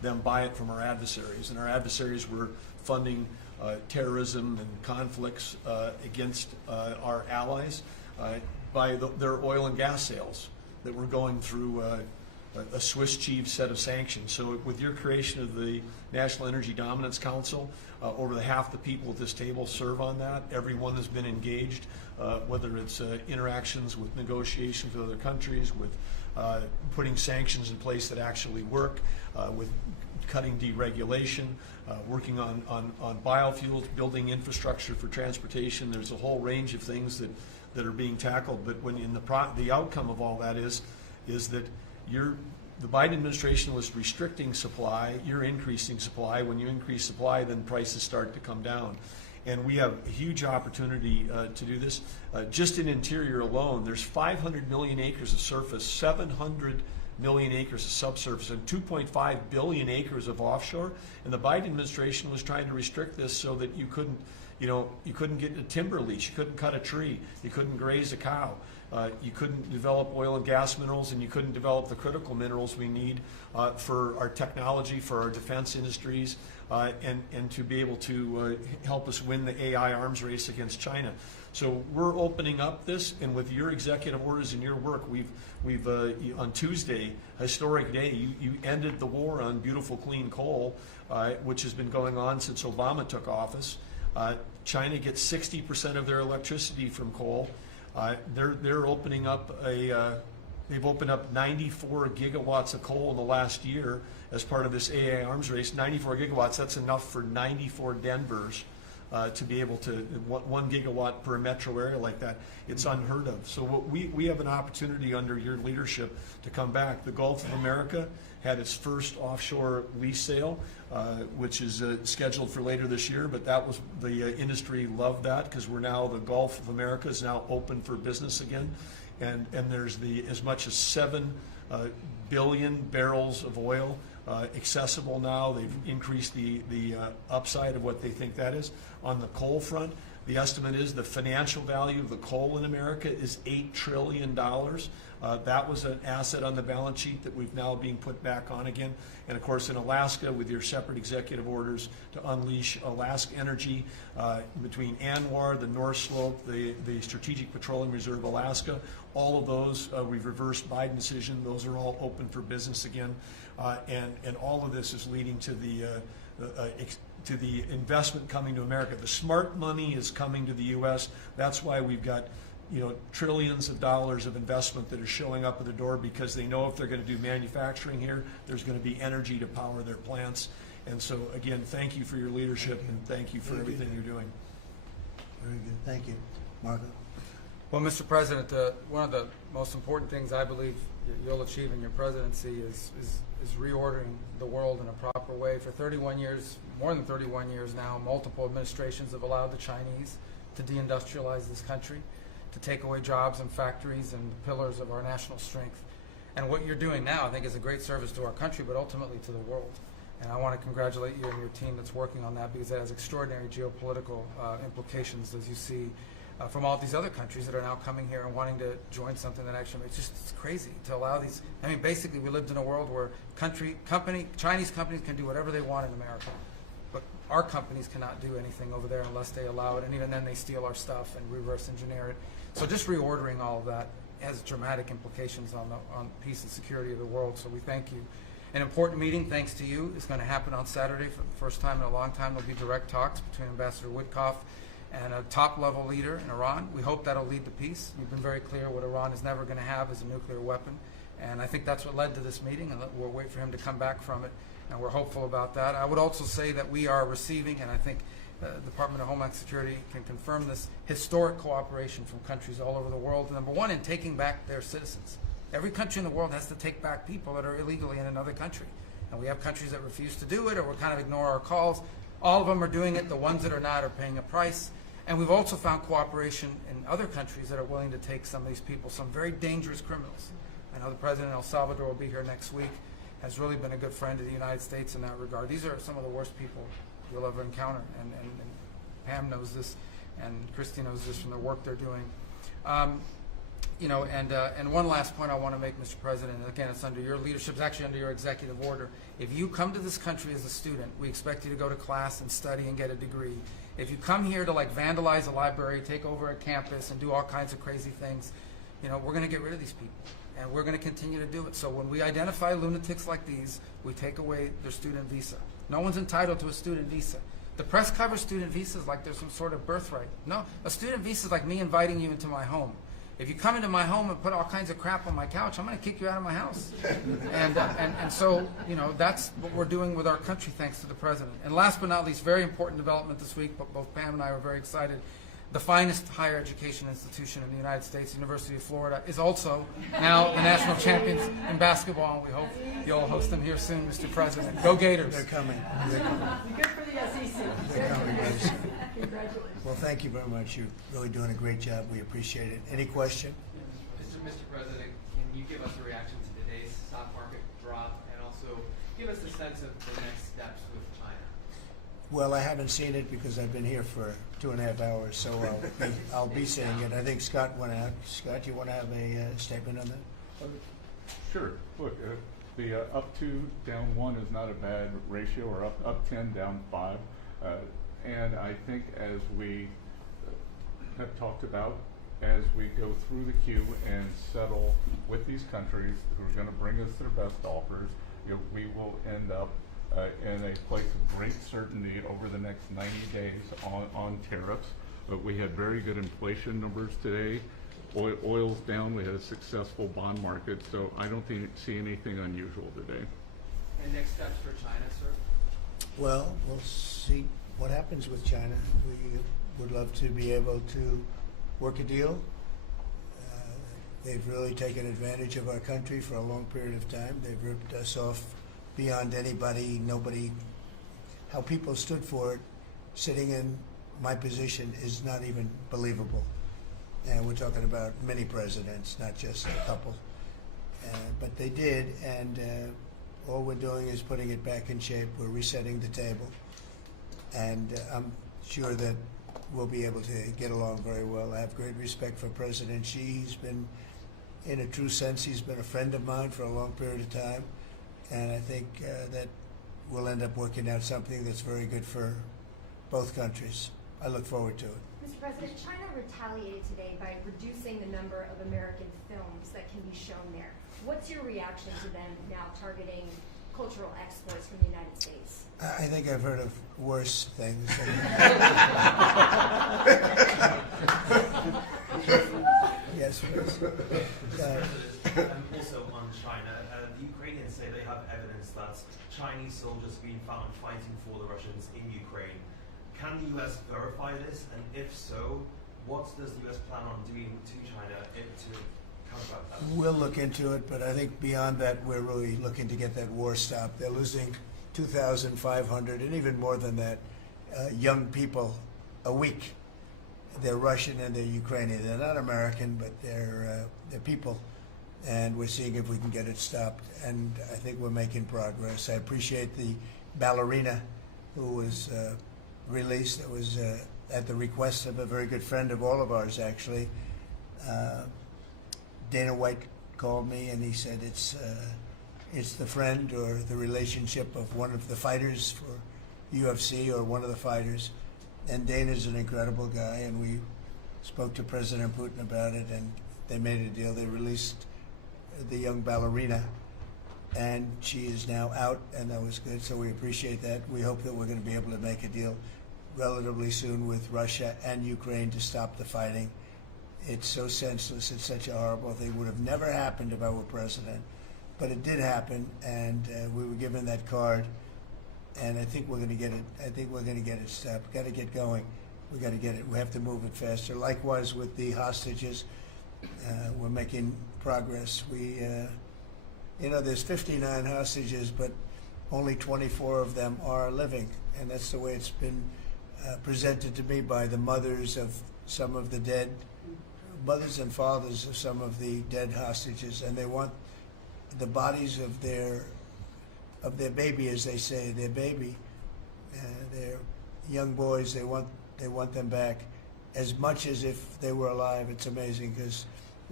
them buy it from our adversaries. And our adversaries were funding terrorism and conflicts against our allies by their oil and gas sales that were going through a Swiss cheese set of sanctions. So with your creation of the National Energy Dominance Council, over half the people at this table serve on that. Everyone has been engaged, whether it's interactions with negotiations with other countries, with putting sanctions in place that actually work, with cutting deregulation, working on biofuels, building infrastructure for transportation. There's a whole range of things that are being tackled. But when in the outcome of all that is that the Biden administration was restricting supply, you're increasing supply. When you increase supply, then prices start to come down. And we have a huge opportunity to do this. Just in interior alone, there's 500 million acres of surface, 700 million acres of subsurface, and 2.5 billion acres of offshore. And the Biden administration was trying to restrict this so that you couldn't get a timber lease, you couldn't cut a tree, you couldn't graze a cow. You couldn't develop oil and gas minerals, and you couldn't develop the critical minerals we need for our technology, for our defense industries, and to be able to help us win the AI arms race against China. So we're opening up this, and with your executive orders and your work, we've on Tuesday, historic day, you ended the war on beautiful clean coal, which has been going on since Obama took office. China gets 60% of their electricity from coal. They're opening up they've opened up 94 gigawatts of coal in the last year as part of this AI arms race. 94 gigawatts, that's enough for 94 Denvers to be able to, 1 gigawatt per metro area like that. It's unheard of. So we have an opportunity under your leadership to come back. The Gulf of America had its first offshore lease sale, which is scheduled for later this year, but that was, the industry loved that because we're now, the Gulf of America is now open for business again. And there's as much as 7 billion barrels of oil accessible now. They've increased the upside of what they think that is. On the coal front, the estimate is the financial value of the coal in America is $8 trillion. That was an asset on the balance sheet that we've now being put back on again. And of course in Alaska, with your separate executive orders to unleash Alaska energy between ANWR, the North Slope, the Strategic Petroleum Reserve Alaska, all of those, we've reversed Biden decision. Those are all open for business again. And all of this is leading to the investment coming to America. The smart money is coming to the U.S. That's why we've got trillions of dollars of investment that are showing up at the door, because they know if they're going to do manufacturing here, there's going to be energy to power their plants. And so again, thank you for your leadership and thank you for everything you're doing. Very good. Thank you. Marco. Well, Mr. President, one of the most important things I believe you'll achieve in your presidency is reordering the world in a proper way. For 31 years, more than 31 years now, multiple administrations have allowed the Chinese to deindustrialize this country, to take away jobs and factories and the pillars of our national strength. And what you're doing now, I think, is a great service to our country, but ultimately to the world. And I want to congratulate you and your team that's working on that, because it has extraordinary geopolitical implications, as you see, from all these other countries that are now coming here and wanting to join something that actually, it's crazy to allow these. I mean, basically, we lived in a world where Chinese companies can do whatever they want in America, but our companies cannot do anything over there unless they allow it, and even then they steal our stuff and reverse engineer it. So just reordering all of that has dramatic implications on peace and security of the world, so we thank you. An important meeting, thanks to you, is going to happen on Saturday for the first time in a long time. There'll be direct talks between Ambassador Witkoff and a top-level leader in Iran. We hope that'll lead to peace. You've been very clear what Iran is never going to have is a nuclear weapon, and I think that's what led to this meeting, and we'll wait for him to come back from it, and we're hopeful about that. I would also say that we are receiving, and I think the Department of Homeland Security can confirm this, historic cooperation from countries all over the world. Number one, in taking back their citizens. Every country in the world has to take back people that are illegally in another country, and we have countries that refuse to do it or will kind of ignore our calls. All of them are doing it. The ones that are not are paying a price. And we've also found cooperation in other countries that are willing to take some of these people, some very dangerous criminals. I know the President of El Salvador will be here next week, has really been a good friend to the United States in that regard. These are some of the worst people you'll ever encounter, and Pam knows this, and Christy knows this from the work they're doing. And one last point I want to make, Mr. President, and again, it's under your leadership, it's actually under your executive order. If you come to this country as a student, we expect you to go to class and study and get a degree. If you come here to vandalize a library, take over a campus, and do all kinds of crazy things, we're going to get rid of these people. And we're going to continue to do it. So when we identify lunatics like these, we take away their student visa. No one's entitled to a student visa. The press covers student visas like there's some sort of birthright. No, a student visa is like me inviting you into my home. If you come into my home and put all kinds of crap on my couch, I'm going to kick you out of my house. And so, that's what we're doing with our country, thanks to the president. And last but not least, very important development this week, but both Pam and I were very excited. The finest higher education institution in the United States, University of Florida, is also now the national champions in basketball, and we hope you'll host them here soon, Mr. President. Go Gators. They're coming. Good for the SEC. They're coming, guys. Congratulations. Well, thank you very much. You're really doing a great job. We appreciate it. Any question? Mr. President, can you give us a reaction to today's stock market drop and also give us a sense of the next steps with China? Well, I haven't seen it because I've been here for 2.5 hours, so I'll be seeing it. I think Scott went out. Scott, you want to have a statement on that? Sure. Look, the up 2, down 1 is not a bad ratio, or up 10, down 5. And I think as we have talked about, as we go through the queue and settle with these countries who are going to bring us their best offers, we will end up in a place of great certainty over the next 90 days on tariffs. But we had very good inflation numbers today. Oil's down. We had a successful bond market. So I don't see anything unusual today. And next steps for China, sir? Well, we'll see what happens with China. We would love to be able to work a deal. They've really taken advantage of our country for a long period of time. They've ripped us off beyond nobody. How people stood for it, sitting in my position, is not even believable. And we're talking about many presidents, not just a couple. But they did, and all we're doing is putting it back in shape. We're resetting the table. And I'm sure that we'll be able to get along very well. I have great respect for President Xi. He's been, in a true sense, he's been a friend of mine for a long period of time. And I think that we'll end up working out something that's very good for both countries. I look forward to it. Mr. President, China retaliated today by reducing the number of American films that can be shown there. What's your reaction to them now targeting cultural exports from the United States? I think I've heard of worse things. Yes, please. Also on China, the Ukrainians say they have evidence that Chinese soldiers have been found fighting for the Russians in Ukraine. Can the U.S. verify this? And if so, what does the U.S. plan on doing to China to counteract that? We'll look into it, but I think beyond that, we're really looking to get that war stopped. They're losing 2,500 and even more than that young people a week. They're Russian and they're Ukrainian. They're not American, but they're people. And we're seeing if we can get it stopped. And I think we're making progress. I appreciate the ballerina who was released. It was at the request of a very good friend of all of ours, actually. Dana White called me and he said it's the friend or the relationship of one of the fighters for UFC or one of the fighters. And Dana's an incredible guy, and we spoke to President Putin about it, and they made a deal. They released the young ballerina, and she is now out, and that was good, so we appreciate that. We hope that we're going to be able to make a deal relatively soon with Russia and Ukraine to stop the fighting. It's so senseless. It's such a horrible thing. It would have never happened if I were president, but it did happen, and we were given that card. And I think we're going to get it. I think we're going to get it stopped. Got to get going. We got to get it. We have to move it faster. Likewise with the hostages, we're making progress. We, there's 59 hostages, but only 24 of them are living, and that's the way it's been presented to me by the mothers of some of the dead, mothers and fathers of some of the dead hostages, and they want the bodies of their baby, as they say, their baby, their young boys. They want them back as much as if they were alive. It's amazing because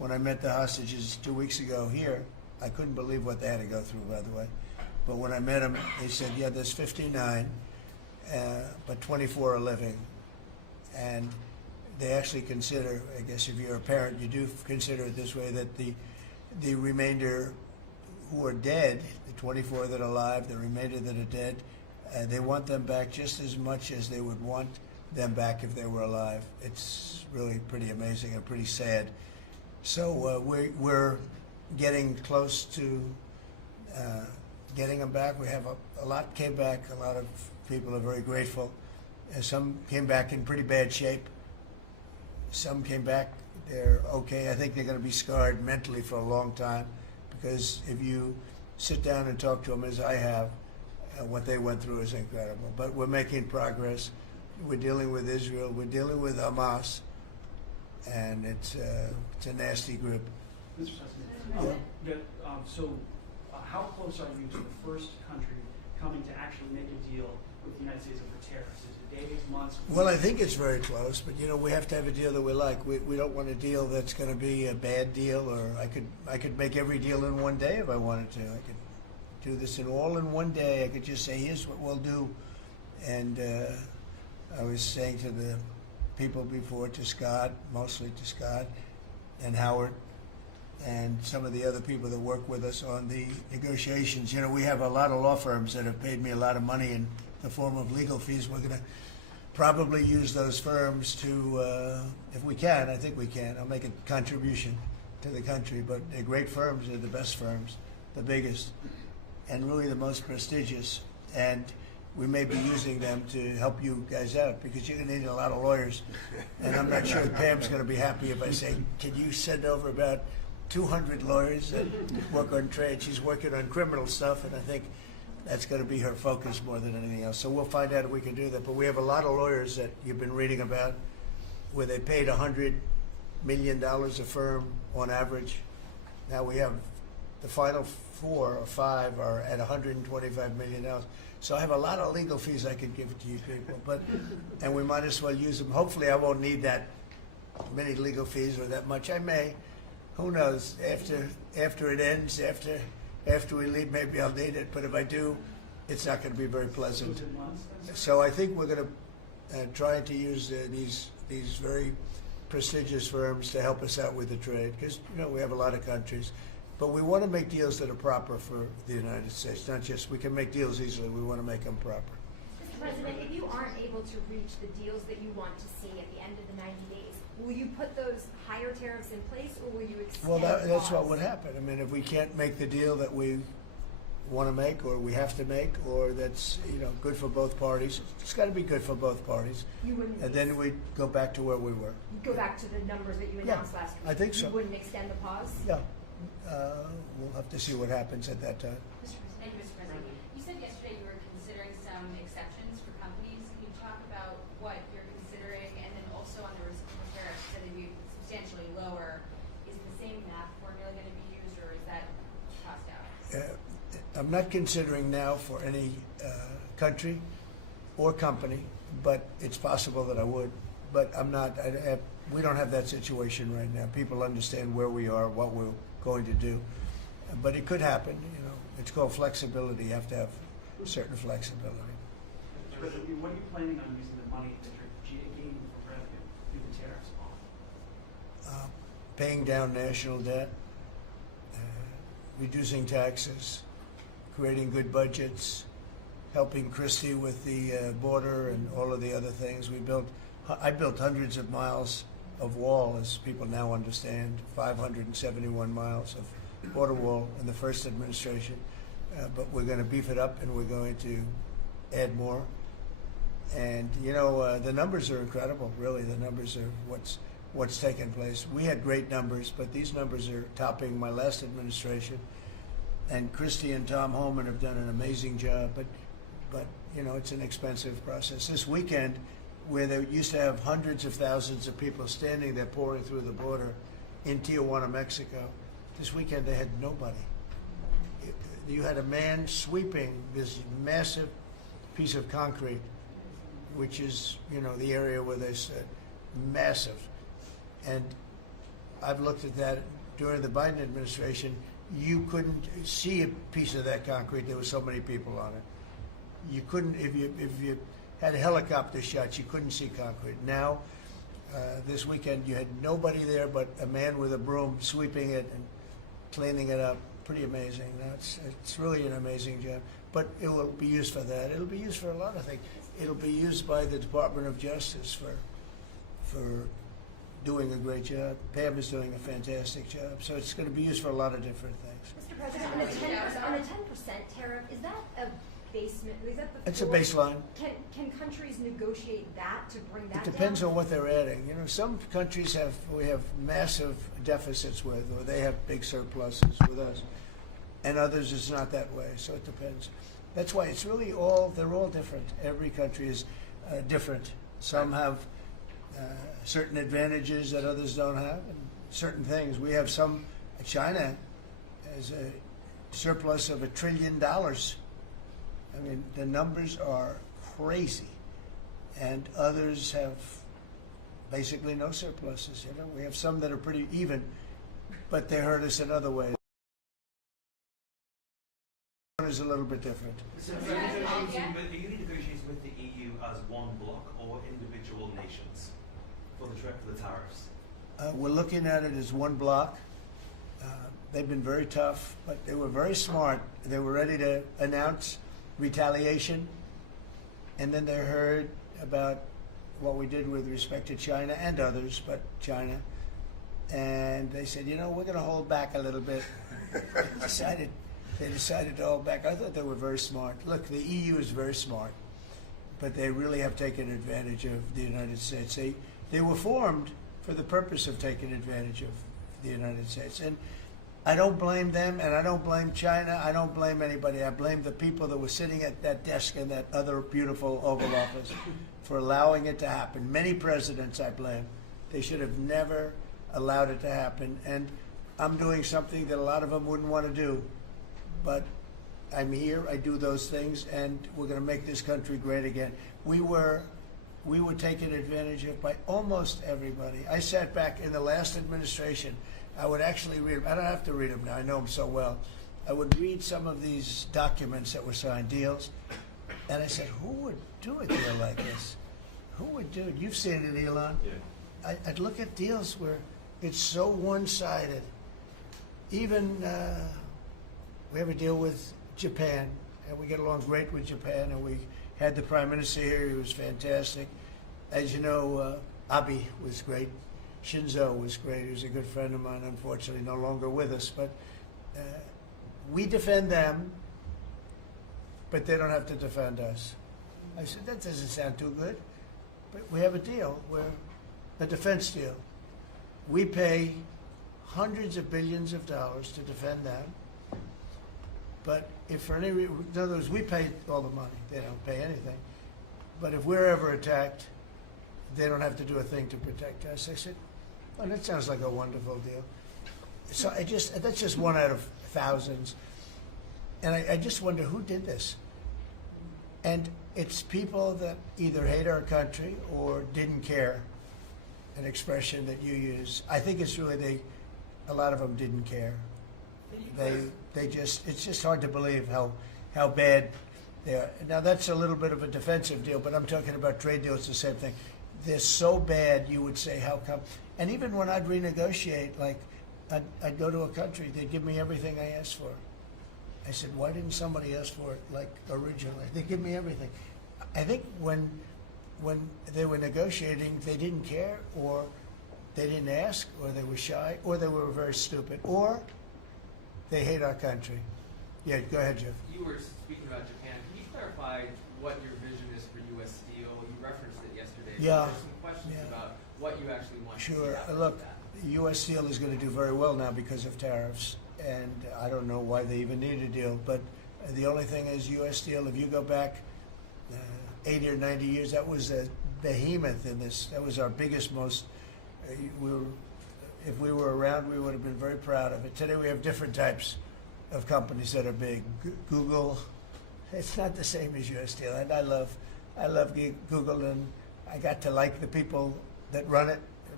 when I met the hostages 2 weeks ago here, I couldn't believe what they had to go through, by the way. But when I met them, they said, yeah, there's 59, but 24 are living. And they actually consider, I guess if you're a parent, you do consider it this way, that the remainder who are dead, the 24 that are alive, the remainder that are dead, they want them back just as much as they would want them back if they were alive. It's really pretty amazing and pretty sad. So we're getting close to getting them back. We have a lot came back. A lot of people are very grateful. Some came back in pretty bad shape. Some came back, they're okay. I think they're going to be scarred mentally for a long time, because if you sit down and talk to them, as I have, what they went through is incredible. But we're making progress. We're dealing with Israel. We're dealing with Hamas, and it's a nasty group. Mr. President, how close are you to the first country coming to actually make a deal with the United States over tariffs? Is it days, months? Well, I think it's very close, but we have to have a deal that we like. We don't want a deal that's going to be a bad deal, or I could make every deal in one day if I wanted to. I could do this in one day. I could just say, here's what we'll do. And I was saying to the people before, to Scott, mostly to Scott and Howard, and some of the other people that work with us on the negotiations. We have a lot of law firms that have paid me a lot of money in the form of legal fees. We're going to probably use those firms to, if we can, I think we can. I'll make a contribution to the country, but they're great firms. They're the best firms, the biggest, and really the most prestigious. And we may be using them to help you guys out, because you're going to need a lot of lawyers. And I'm not sure Pam's going to be happy if I say, can you send over about 200 lawyers that work on trade? She's working on criminal stuff, and I think that's going to be her focus more than anything else. So we'll find out if we can do that. But we have a lot of lawyers that you've been reading about, where they paid $100 million a firm on average. Now we have the final 4 or 5 are at $125 million. So I have a lot of legal fees I could give to you people, and we might as well use them. Hopefully I won't need that many legal fees or that much. I may. Who knows? After it ends, after we leave, maybe I'll need it. But if I do, it's not going to be very pleasant. So I think we're going to try to use these very prestigious firms to help us out with the trade, because we have a lot of countries. But we want to make deals that are proper for the United States, not just we can make deals easily. We want to make them proper. Mr. President, if you aren't able to reach the deals that you want to see at the end of the 90 days, will you put those higher tariffs in place, or will you extend Well, that's pause? what would happen. I mean, if we can't make the deal that we want to make, or we have to make, or that's good for both parties, it's got to be good for both parties. You wouldn't. And then we go back to where we were. Go back to the numbers that you announced last week. I think so. You wouldn't extend the pause. Yeah, we'll have to see what happens at that time. Thank you, Mr. President. You said yesterday you were considering some exceptions for companies. Can you talk about what you're considering, and then also on the reciprocal tariffs, that it'd be substantially lower? Is the same math formula going to be used, or is that tossed out? I'm not considering now for any country or company, but it's possible that I would. But I'm not. We don't have that situation right now. People understand where we are, what we're going to do. But it could happen. It's called flexibility. You have to have certain flexibility. What are you planning on using the money that you're gaining for revenue through the tariffs on? Paying down national debt, reducing taxes, creating good budgets, helping Christie with the border and all of the other things. I built hundreds of miles of wall, as people now understand, 571 miles of border wall in the first administration. But we're going to beef it up, and we're going to add more. And the numbers are incredible. Really, the numbers are what's taken place. We had great numbers, but these numbers are topping my last administration. And Christie and Tom Homan have done an amazing job. But it's an expensive process. This weekend, where they used to have hundreds of thousands of people standing there pouring through the border in Tijuana, Mexico, this weekend they had nobody. You had a man sweeping this massive piece of concrete, which is, the area where they said massive. And I've looked at that during the Biden administration. You couldn't see a piece of that concrete. There were so many people on it. You couldn't, if you had helicopter shots, you couldn't see concrete. Now, this weekend, you had nobody there but a man with a broom sweeping it and cleaning it up. Pretty amazing. It's really an amazing job. But it will be used for that. It'll be used for a lot of things. It'll be used by the Department of Justice for doing a great job. Pam is doing a fantastic job. So it's going to be used for a lot of different things. Mr. President, on the 10% tariff, is that a basement? Is that the It's a floor? baseline. Can countries negotiate that to bring that It depends down? on what they're adding. You know, some countries we have massive deficits with, or they have big surpluses with us, and others it's not that way. So it depends. That's why it's really they're all different. Every country is different. Some have certain advantages that others don't have, and certain things. We have some. China has a surplus of $1 trillion. I mean, the numbers are crazy, and others have basically no surpluses. You know, we have some that are pretty even, but they hurt us in other ways. One is a little bit different. So are you negotiating with the EU as one bloc or individual nations for the tariffs? We're looking at it as one block. They've been very tough, but they were very smart. They were ready to announce retaliation, and then they heard about what we did with respect to China and others, but China, and they said, you know, we're going to hold back a little bit. They decided to hold back. I thought they were very smart. Look, the EU is very smart, but they really have taken advantage of the United States. They were formed for the purpose of taking advantage of the United States, and I don't blame them, and I don't blame China. I don't blame anybody. I blame the people that were sitting at that desk in that other beautiful Oval Office for allowing it to happen. Many presidents I blame. They should have never allowed it to happen. And I'm doing something that a lot of them wouldn't want to do. But I'm here, I do those things, and we're going to make this country great again. We were taken advantage of by almost everybody. I sat back in the last administration. I would actually read them. I don't have to read them now. I know them so well. I would read some of these documents that were signed, deals, and I said, who would do a deal like this? Who would do it? You've seen it, Elon. Yeah. I'd look at deals where it's so one-sided. Even we have a deal with Japan, and we get along great with Japan, and we had the Prime Minister here. He was fantastic. As you know, Abe was great. Shinzo was great. He was a good friend of mine, unfortunately no longer with us. But we defend them, but they don't have to defend us. I said, that doesn't sound too good. But we have a deal, a defense deal. We pay hundreds of billions of dollars to defend them. But if for any reason, in other words, we pay all the money. They don't pay anything. But if we're ever attacked, they don't have to do a thing to protect us. I said, well, that sounds like a wonderful deal. So that's just one out of thousands. And I just wonder who did this. And it's people that either hate our country or didn't care, an expression that you use. I think it's really a lot of them didn't care. It's just hard to believe how bad they are. Now that's a little bit of a defensive deal, but I'm talking about trade deals, the same thing. They're so bad, you would say, how come? And even when I'd renegotiate, like I'd go to a country, they'd give me everything I asked for. I said, why didn't somebody ask for it like originally? They give me everything. I think when they were negotiating, they didn't care, or they didn't ask, or they were shy, or they were very stupid, or they hate our country. Yeah, go ahead, Jeff. You were speaking about Japan. Can you clarify what your vision is for U.S. Steel? You referenced it yesterday. Yeah. There's some questions about what you actually want to see Sure. happen Look, with that. U.S. Steel is going to do very well now because of tariffs, and I don't know why they even need a deal. But the only thing is, U.S. Steel, if you go back 80 or 90 years, that was a behemoth in this. That was our biggest, most. If we were around, we would have been very proud of it. Today we have different types of companies that are big. Google, it's not the same as U.S. Steel, and I love Google, and I got to like the people that run it.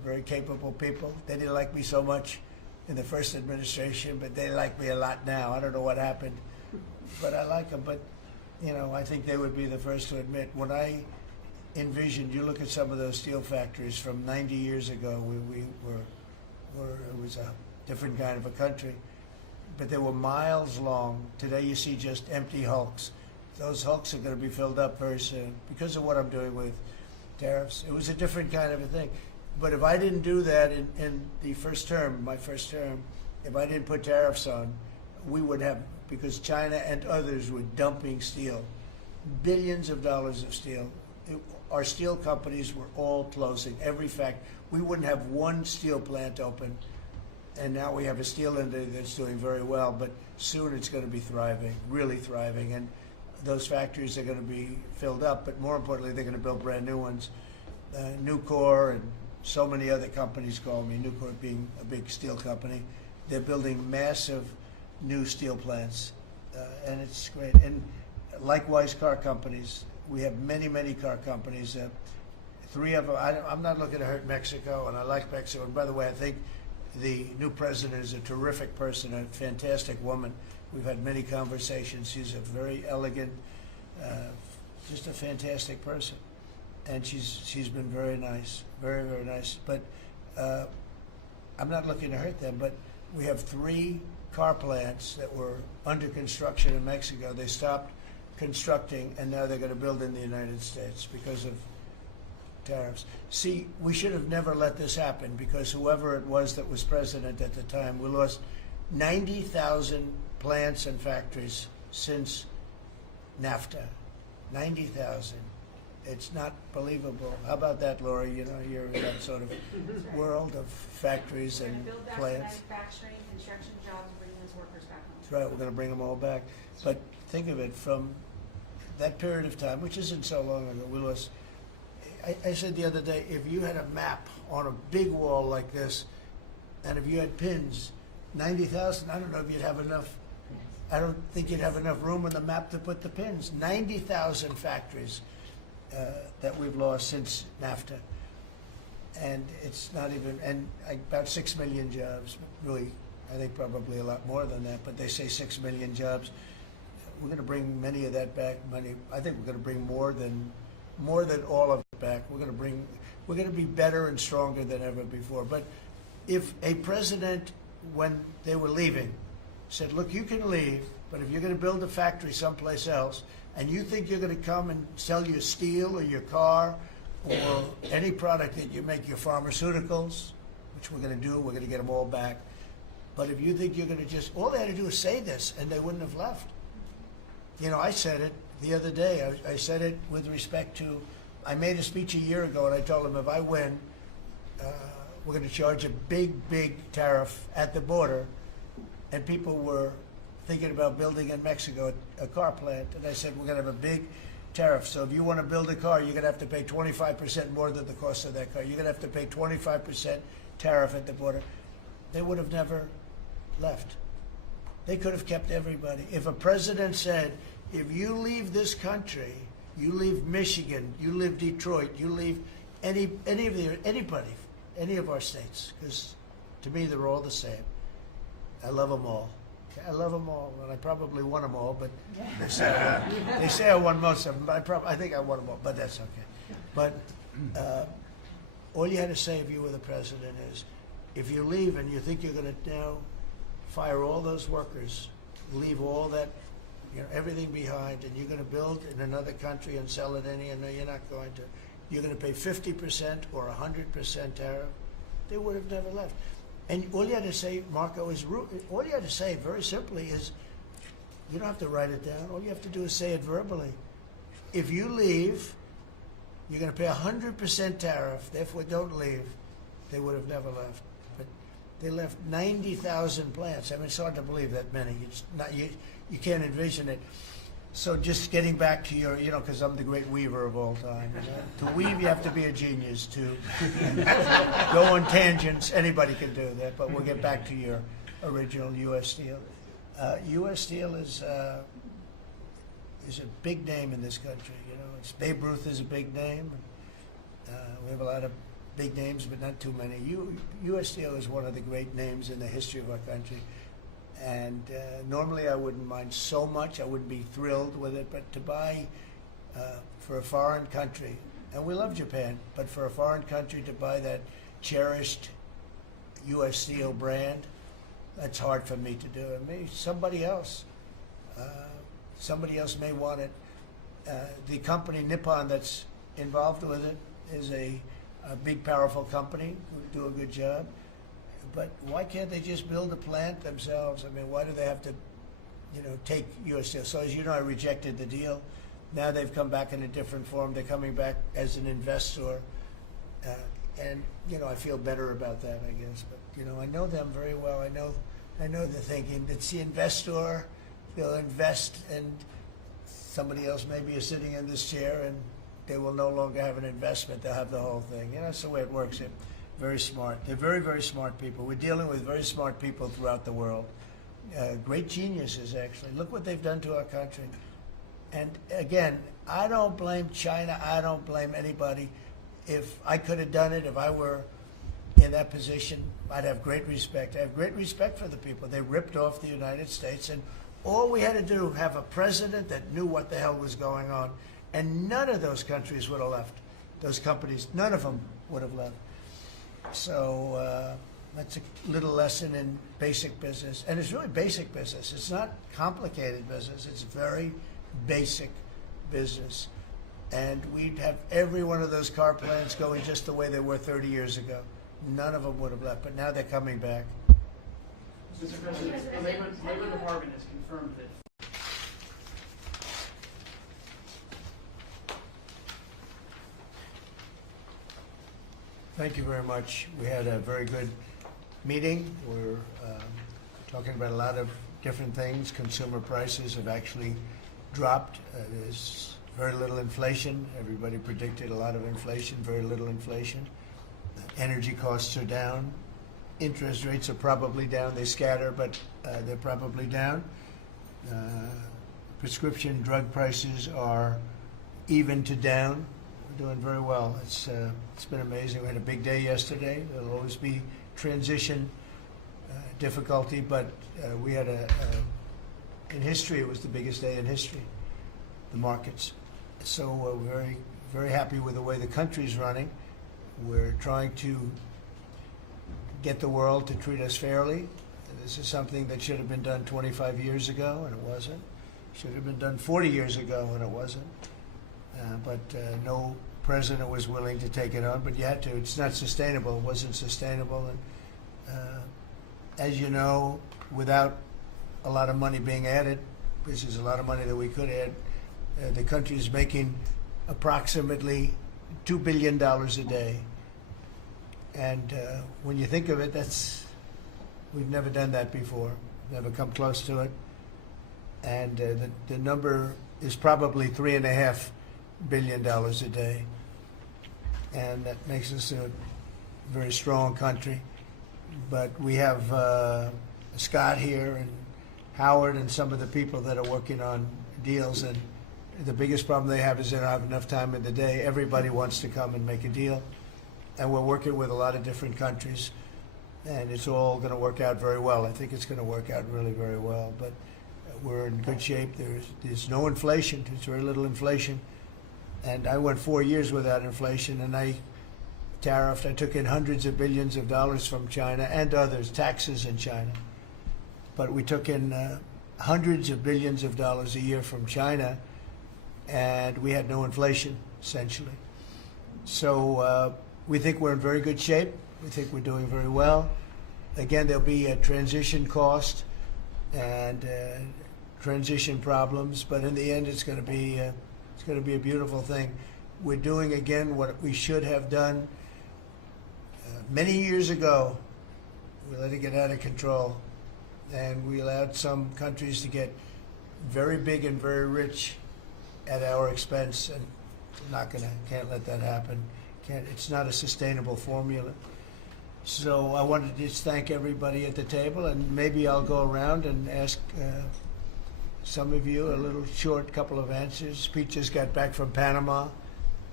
very capable people. They didn't like me so much in the first administration, but they like me a lot now. I don't know what happened, but I like them. But, I think they would be the first to admit, when I envisioned, you look at some of those steel factories from 90 years ago, it was a different kind of a country, but they were miles long. Today you see just empty hulks. Those hulks are going to be filled up very soon because of what I'm doing with tariffs. It was a different kind of a thing. But if I didn't do that in the first term, my first term, if I didn't put tariffs on, we would have, because China and others were dumping steel, billions of dollars of steel. Our steel companies were all closing. We wouldn't have one steel plant open. And now we have a steel industry that's doing very well, but soon it's going to be thriving, really thriving. And those factories are going to be filled up, but more importantly, they're going to build brand new ones. Nucor and so many other companies call me, Nucor being a big steel company. They're building massive new steel plants, and it's great. And likewise, car companies. We have many, many car companies. 3 of them, I'm not looking to hurt Mexico, and I like Mexico. And by the way, I think the new president is a terrific person, a fantastic woman. We've had many conversations. She's a very elegant, just a fantastic person. And she's been very nice, very, very nice. But I'm not looking to hurt them, but we have 3 car plants that were under construction in Mexico. They stopped constructing, and now they're going to build in the United States because of tariffs. See, we should have never let this happen, because whoever it was that was president at the time, we lost 90,000 plants and factories since NAFTA. 90,000. It's not believable. How about that, Laura? You're in that sort of world of factories We're and going to build back plants. manufacturing, construction jobs, and bring those workers back home. That's right. We're going to bring them all back. But think of it, from that period of time, which isn't so long ago, we lost. I said the other day, if you had a map on a big wall like this, and if you had pins, 90,000, I don't know if you'd have enough. I don't think you'd have enough room on the map to put the pins. 90,000 factories that we've lost since NAFTA. And it's not even, and about 6 million jobs. Really, I think probably a lot more than that, but they say 6 million jobs. We're going to bring many of that back. I think we're going to bring more than all of it back. We're going to be better and stronger than ever before. But if a president, when they were leaving, said, look, you can leave, but if you're going to build a factory someplace else, and you think you're going to come and sell your steel or your car or any product that you make, your pharmaceuticals, which we're going to do, we're going to get them all back. But if you think you're going to just, all they had to do is say this, and they wouldn't have left. I said it the other day. I said it with respect to, I made a speech a year ago, and I told them if I win, we're going to charge a big, big tariff at the border. And people were thinking about building in Mexico a car plant. And I said, we're going to have a big tariff. So if you want to build a car, you're going to have to pay 25% more than the cost of that car. You're going to have to pay 25% tariff at the border. They would have never left. They could have kept everybody. If a president said, if you leave this country, you leave Michigan, you leave Detroit, you leave anybody, any of our states, because to me they're all the same. I love them all. I love them all, and I probably won them all, but they say I won most of them, but I think I won them all, but that's okay. But all you had to say if you were the president is, if you leave and you think you're going to now fire all those workers, leave all that, everything behind, and you're going to build in another country and sell it any, and no, you're not going to. You're going to pay 50% or 100% tariff. They would have never left. And all you had to say, Marco, all you had to say very simply is, you don't have to write it down. All you have to do is say it verbally. If you leave, you're going to pay 100% tariff. Therefore, don't leave. They would have never left. But they left 90,000 plants. I mean, it's hard to believe that many. It's not, you can't envision it. So just getting back to your, because I'm the great weaver of all time. To weave, you have to be a genius. To go on tangents, anybody can do that. But we'll get back to your original U.S. Steel. U.S. Steel is a big name in this country. Babe Ruth is a big name. We have a lot of big names, but not too many. U.S. Steel is one of the great names in the history of our country. And normally I wouldn't mind so much. I wouldn't be thrilled with it. But to buy for a foreign country, and we love Japan, but for a foreign country to buy that cherished U.S. Steel brand, that's hard for me to do. And maybe somebody else may want it. The company Nippon that's involved with it is a big, powerful company who do a good job. But why can't they just build a plant themselves? I mean, why do they have to, take U.S. Steel? So as you know, I rejected the deal. Now they've come back in a different form. They're coming back as an investor. And I feel better about that, I guess. But, I know them very well. I know the thinking. It's the investor. They'll invest, and somebody else maybe is sitting in this chair, and they will no longer have an investment. They'll have the whole thing. That's the way it works. They're very smart. They're very, very smart people. We're dealing with very smart people throughout the world. Great geniuses, actually. Look what they've done to our country. And again, I don't blame China. I don't blame anybody. If I could have done it, if I were in that position, I'd have great respect. I have great respect for the people. They ripped off the United States, and all we had to do, have a president that knew what the hell was going on, and none of those countries would have left. Those companies, none of them would have left. So that's a little lesson in basic business. And it's really basic business. It's not complicated business. It's very basic business. And we'd have every one of those car plants going just the way they were 30 years ago. None of them would have left, but now they're coming back. Mr. President, the Labor Department has confirmed that Thank you very much. We had a very good meeting. We're talking about a lot of different things. Consumer prices have actually dropped. There's very little inflation. Everybody predicted a lot of inflation, very little inflation. Energy costs are down. Interest rates are probably down. They scatter, but they're probably down. Prescription drug prices are even to down. We're doing very well. It's been amazing. We had a big day yesterday. There'll always be transition difficulty, but we had in history, it was the biggest day in history, the markets. So we're very, very happy with the way the country's running. We're trying to get the world to treat us fairly. This is something that should have been done 25 years ago, and it wasn't. Should have been done 40 years ago, and it wasn't. But no president was willing to take it on, but you had to. It's not sustainable. It wasn't sustainable. And as you know, without a lot of money being added, this is a lot of money that we could add, the country is making approximately $2 billion a day. And when you think of it, we've never done that before, never come close to it. And the number is probably $3.5 billion a day. And that makes us a very strong country. But we have Scott here and Howard and some of the people that are working on deals, and the biggest problem they have is they don't have enough time in the day. Everybody wants to come and make a deal. And we're working with a lot of different countries, and it's all going to work out very well. I think it's going to work out really very well. But we're in good shape. There's no inflation. There's very little inflation. And I went 4 years without inflation, and I took in hundreds of billions of dollars from China and others, taxes in China. But we took in hundreds of billions of dollars a year from China, and we had no inflation, essentially. So we think we're in very good shape. We think we're doing very well. Again, there'll be a transition cost and transition problems, but in the end, it's going to be a beautiful thing. We're doing again what we should have done many years ago. We let it get out of control, and we allowed some countries to get very big and very rich at our expense, and can't let that happen. It's not a sustainable formula. So I wanted to just thank everybody at the table, and maybe I'll go around and ask some of you a little short couple of answers. Pete just got back from Panama,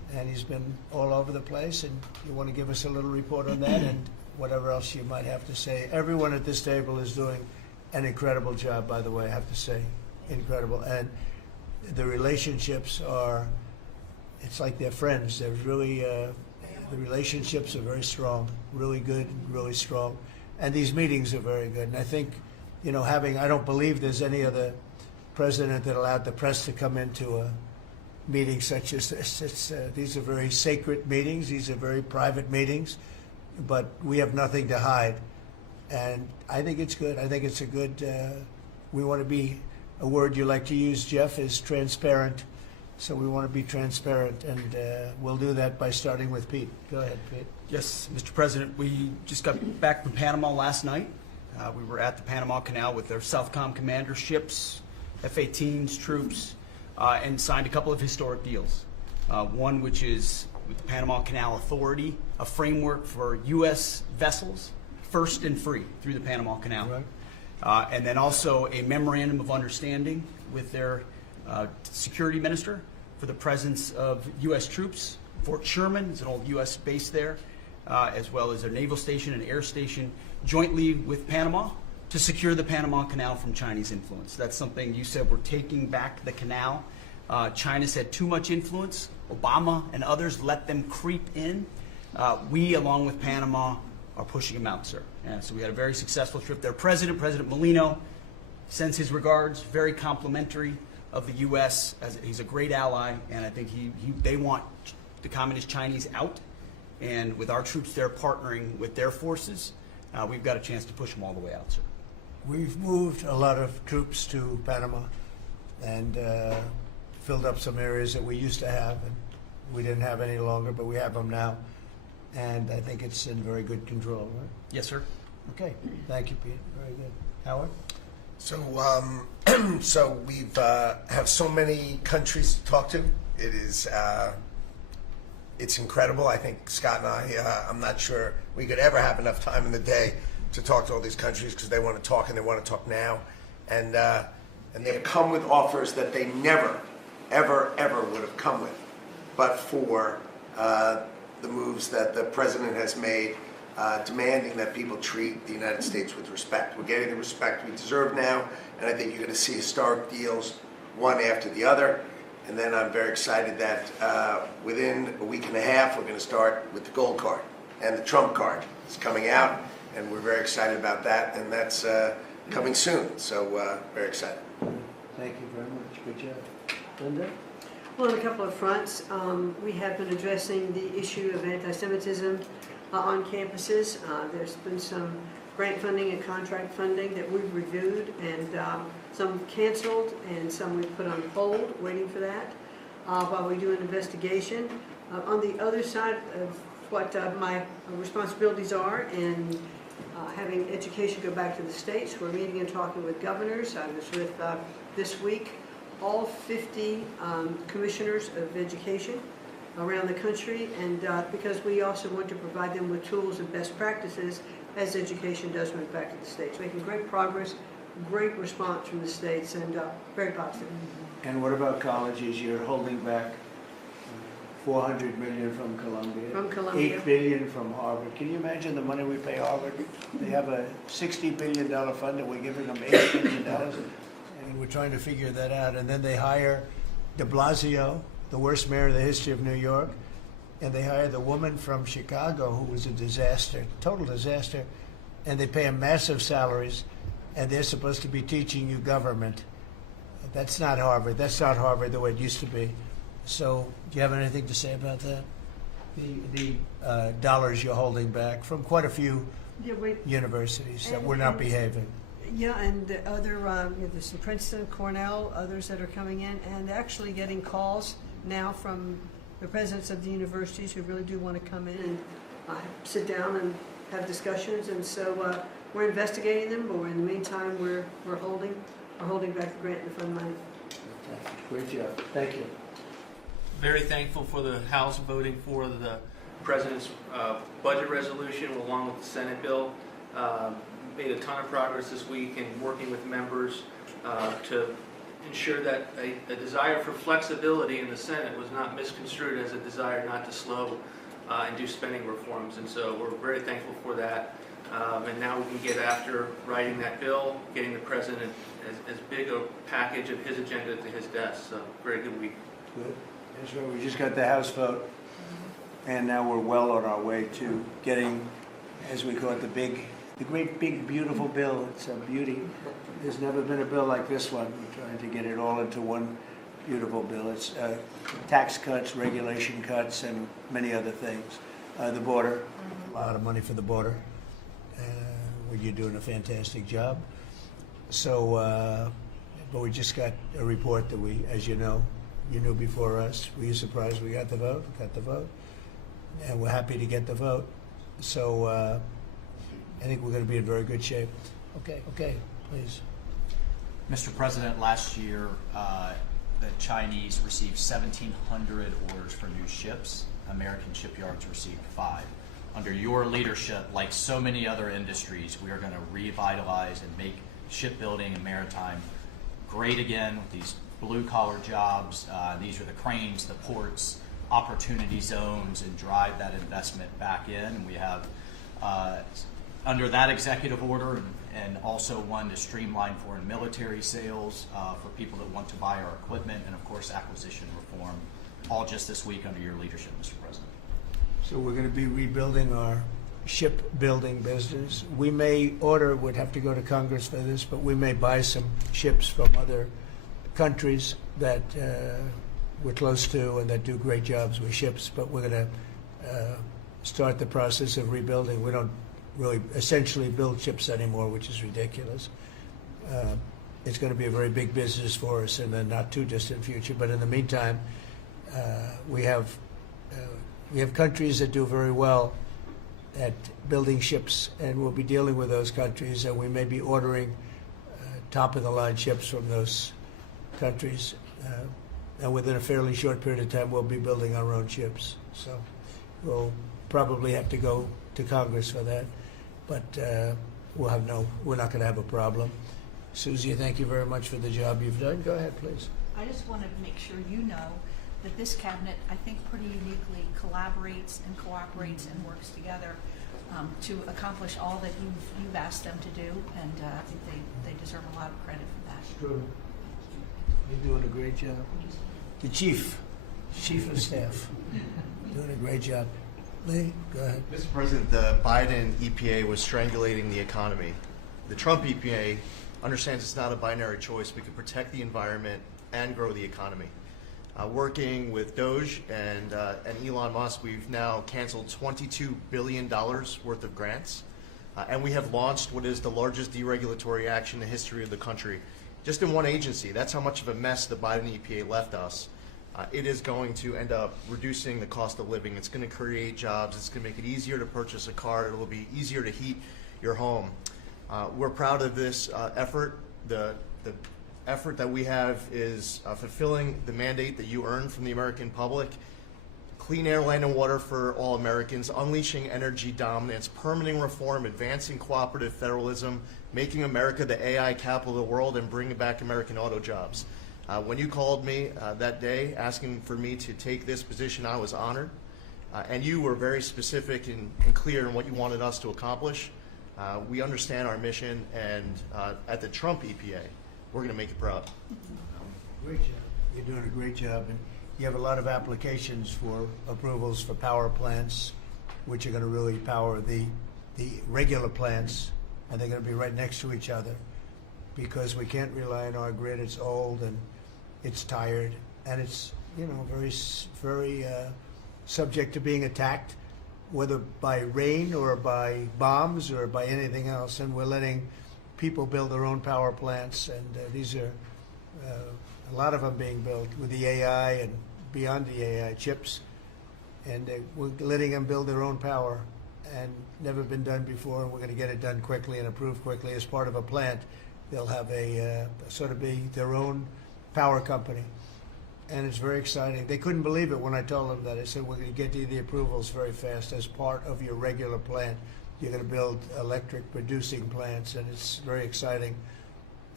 and he's been all over the place, and you want to give us a little report on that and whatever else you might have to say. Everyone at this table is doing an incredible job, by the way, I have to say. Incredible. And the relationships are, it's like they're friends. They're really, the relationships are very strong, really good, really strong. And these meetings are very good. And I think, you know, I don't believe there's any other president that allowed the press to come into a meeting such as this. These are very sacred meetings. These are very private meetings, but we have nothing to hide. And I think it's good. I think it's a good, we want to be, a word you like to use, Jeff, is transparent. So we want to be transparent, and we'll do that by starting with Pete. Go ahead, Pete. Yes, Mr. President, we just got back from Panama last night. We were at the Panama Canal with their Southcom commander ships, F-18s, troops, and signed a couple of historic deals. One which is with the Panama Canal Authority, a framework for U.S. vessels, first and free through the Panama Canal. Right. And then also a memorandum of understanding with their security minister for the presence of U.S. troops. Fort Sherman is an old U.S. base there, as well as their naval station and air station, jointly with Panama to secure the Panama Canal from Chinese influence. That's something you said, we're taking back the canal. China's had too much influence. Obama and others let them creep in. We, along with Panama, are pushing them out, sir. And so we had a very successful trip there. President Molino sends his regards, very complimentary of the U.S. as he's a great ally, and I think they want the Communist Chinese out. And with our troops there partnering with their forces, we've got a chance to push them all the way out, sir. We've moved a lot of troops to Panama and filled up some areas that we used to have, and we didn't have any longer, but we have them now. And I think it's in very good control, right? Yes, sir. Okay. Thank you, Pete. Very good. Howard? So, so we've have so many countries to talk to. It is, it's incredible. I think Scott and I'm not sure we could ever have enough time in the day to talk to all these countries because they want to talk and they want to talk now. And they've come with offers that they never, ever, ever would have come with, but for the moves that the president has made, demanding that people treat the United States with respect. We're getting the respect we deserve now, and I think you're going to see historic deals, one after the other. And then I'm very excited that within a week and a half, we're going to start with the gold card, and the Trump card is coming out, and we're very excited about that, and that's coming soon. So very excited. Thank you very much. Good job. Linda? Well, on a couple of fronts, we have been addressing the issue of anti-Semitism on campuses. There's been some grant funding and contract funding that we've reviewed, and some canceled and some we've put on hold, waiting for that, while we do an investigation. On the other side of what my responsibilities are in having education go back to the states, we're meeting and talking with governors. I was with, this week, all 50 commissioners of education around the country, and because we also want to provide them with tools and best practices as education does move back to the states. Making great progress, great response from the states, and very positive. And what about colleges? You're holding back $400 million from Columbia. From Columbia. $8 billion from Harvard. Can you imagine the money we pay Harvard? They have a $60 billion fund, and we're giving them $8 billion. And we're trying to figure that out. And then they hire de Blasio, the worst mayor in the history of New York, and they hire the woman from Chicago who was a disaster, total disaster, and they pay them massive salaries, and they're supposed to be teaching you government. That's not Harvard. That's not Harvard the way it used to be. So do you have anything to say about that? The dollars you're holding back from quite a few universities that were not behaving. Yeah, and the other, there's Princeton, Cornell, others that are coming in, and actually getting calls now from the presidents of the universities who really do want to come in and sit down and have discussions. And so we're investigating them, but in the meantime, we're holding back the grant and fund money. Great job. Thank you. Very thankful for the House voting for the President's budget resolution along with the Senate bill. Made a ton of progress this week in working with members to ensure that a desire for flexibility in the Senate was not misconstrued as a desire not to slow and do spending reforms. And so we're very thankful for that. And now we can get after writing that bill, getting the president as big a package of his agenda to his desk. So very good week. Good. That's right. We just got the House vote, and now we're well on our way to getting, as we call it, the great big beautiful bill. It's a beauty. There's never been a bill like this one. We're trying to get it all into one beautiful bill. It's tax cuts, regulation cuts, and many other things. The border, a lot of money for the border. You're doing a fantastic job. So, but we just got a report that we, as you know, you knew before us. Were you surprised we got the vote? Got the vote, and we're happy to get the vote. So, I think we're going to be in very good shape. Okay, please. Mr. President, last year the Chinese received 1,700 orders for new ships. American shipyards received 5. Under your leadership, like so many other industries, we are going to revitalize and make shipbuilding and maritime great again with these blue-collar jobs. These are the cranes, the ports, opportunity zones, and drive that investment back in. And we have, under that executive order, and also one to streamline foreign military sales for people that want to buy our equipment, and of course acquisition reform, all just this week under your leadership, Mr. President. So we're going to be rebuilding our shipbuilding business. We may order, would have to go to Congress for this, but we may buy some ships from other countries that we're close to and that do great jobs with ships, but we're going to start the process of rebuilding. We don't really essentially build ships anymore, which is ridiculous. It's going to be a very big business for us in the not too distant future, but in the meantime, we have countries that do very well at building ships, and we'll be dealing with those countries, and we may be ordering top-of-the-line ships from those countries. And within a fairly short period of time, we'll be building our own ships. So we'll probably have to go to Congress for that, but we're not going to have a problem. Susie, thank you very much for the job you've done. Go ahead, please. I just want to make sure you know that this cabinet, I think, pretty uniquely collaborates and cooperates and works together to accomplish all that you've asked them to do, and I think they deserve a lot of credit for that. True. You're doing a great job. The chief of staff, doing a great job. Lee, go ahead. Mr. President, the Biden EPA was strangulating the economy. The Trump EPA understands it's not a binary choice. We can protect the environment and grow the economy. Working with Doge and Elon Musk, we've now canceled $22 billion worth of grants, and we have launched what is the largest deregulatory action in the history of the country, just in one agency. That's how much of a mess the Biden EPA left us. It is going to end up reducing the cost of living. It's going to create jobs. It's going to make it easier to purchase a car. It will be easier to heat your home. We're proud of this effort. The effort that we have is fulfilling the mandate that you earned from the American public. Clean air, land, and water for all Americans, unleashing energy dominance, permitting reform, advancing cooperative federalism, making America the AI capital of the world, and bringing back American auto jobs. When you called me that day asking for me to take this position, I was honored. And you were very specific and clear in what you wanted us to accomplish. We understand our mission, and at the Trump EPA, we're going to make it proud. Great job. You're doing a great job. And you have a lot of applications for approvals for power plants, which are going to really power the regular plants, and they're going to be right next to each other because we can't rely on our grid. It's old and it's tired, and it's very subject to being attacked, whether by rain or by bombs or by anything else. And we're letting people build their own power plants, and these are a lot of them being built with the AI and beyond the AI chips, and we're letting them build their own power, and never been done before. We're going to get it done quickly and approved quickly as part of a plant. They'll have a sort of be their own power company, and it's very exciting. They couldn't believe it when I told them that. I said, we're going to get you the approvals very fast as part of your regular plant. You're going to build electric producing plants, and it's very exciting.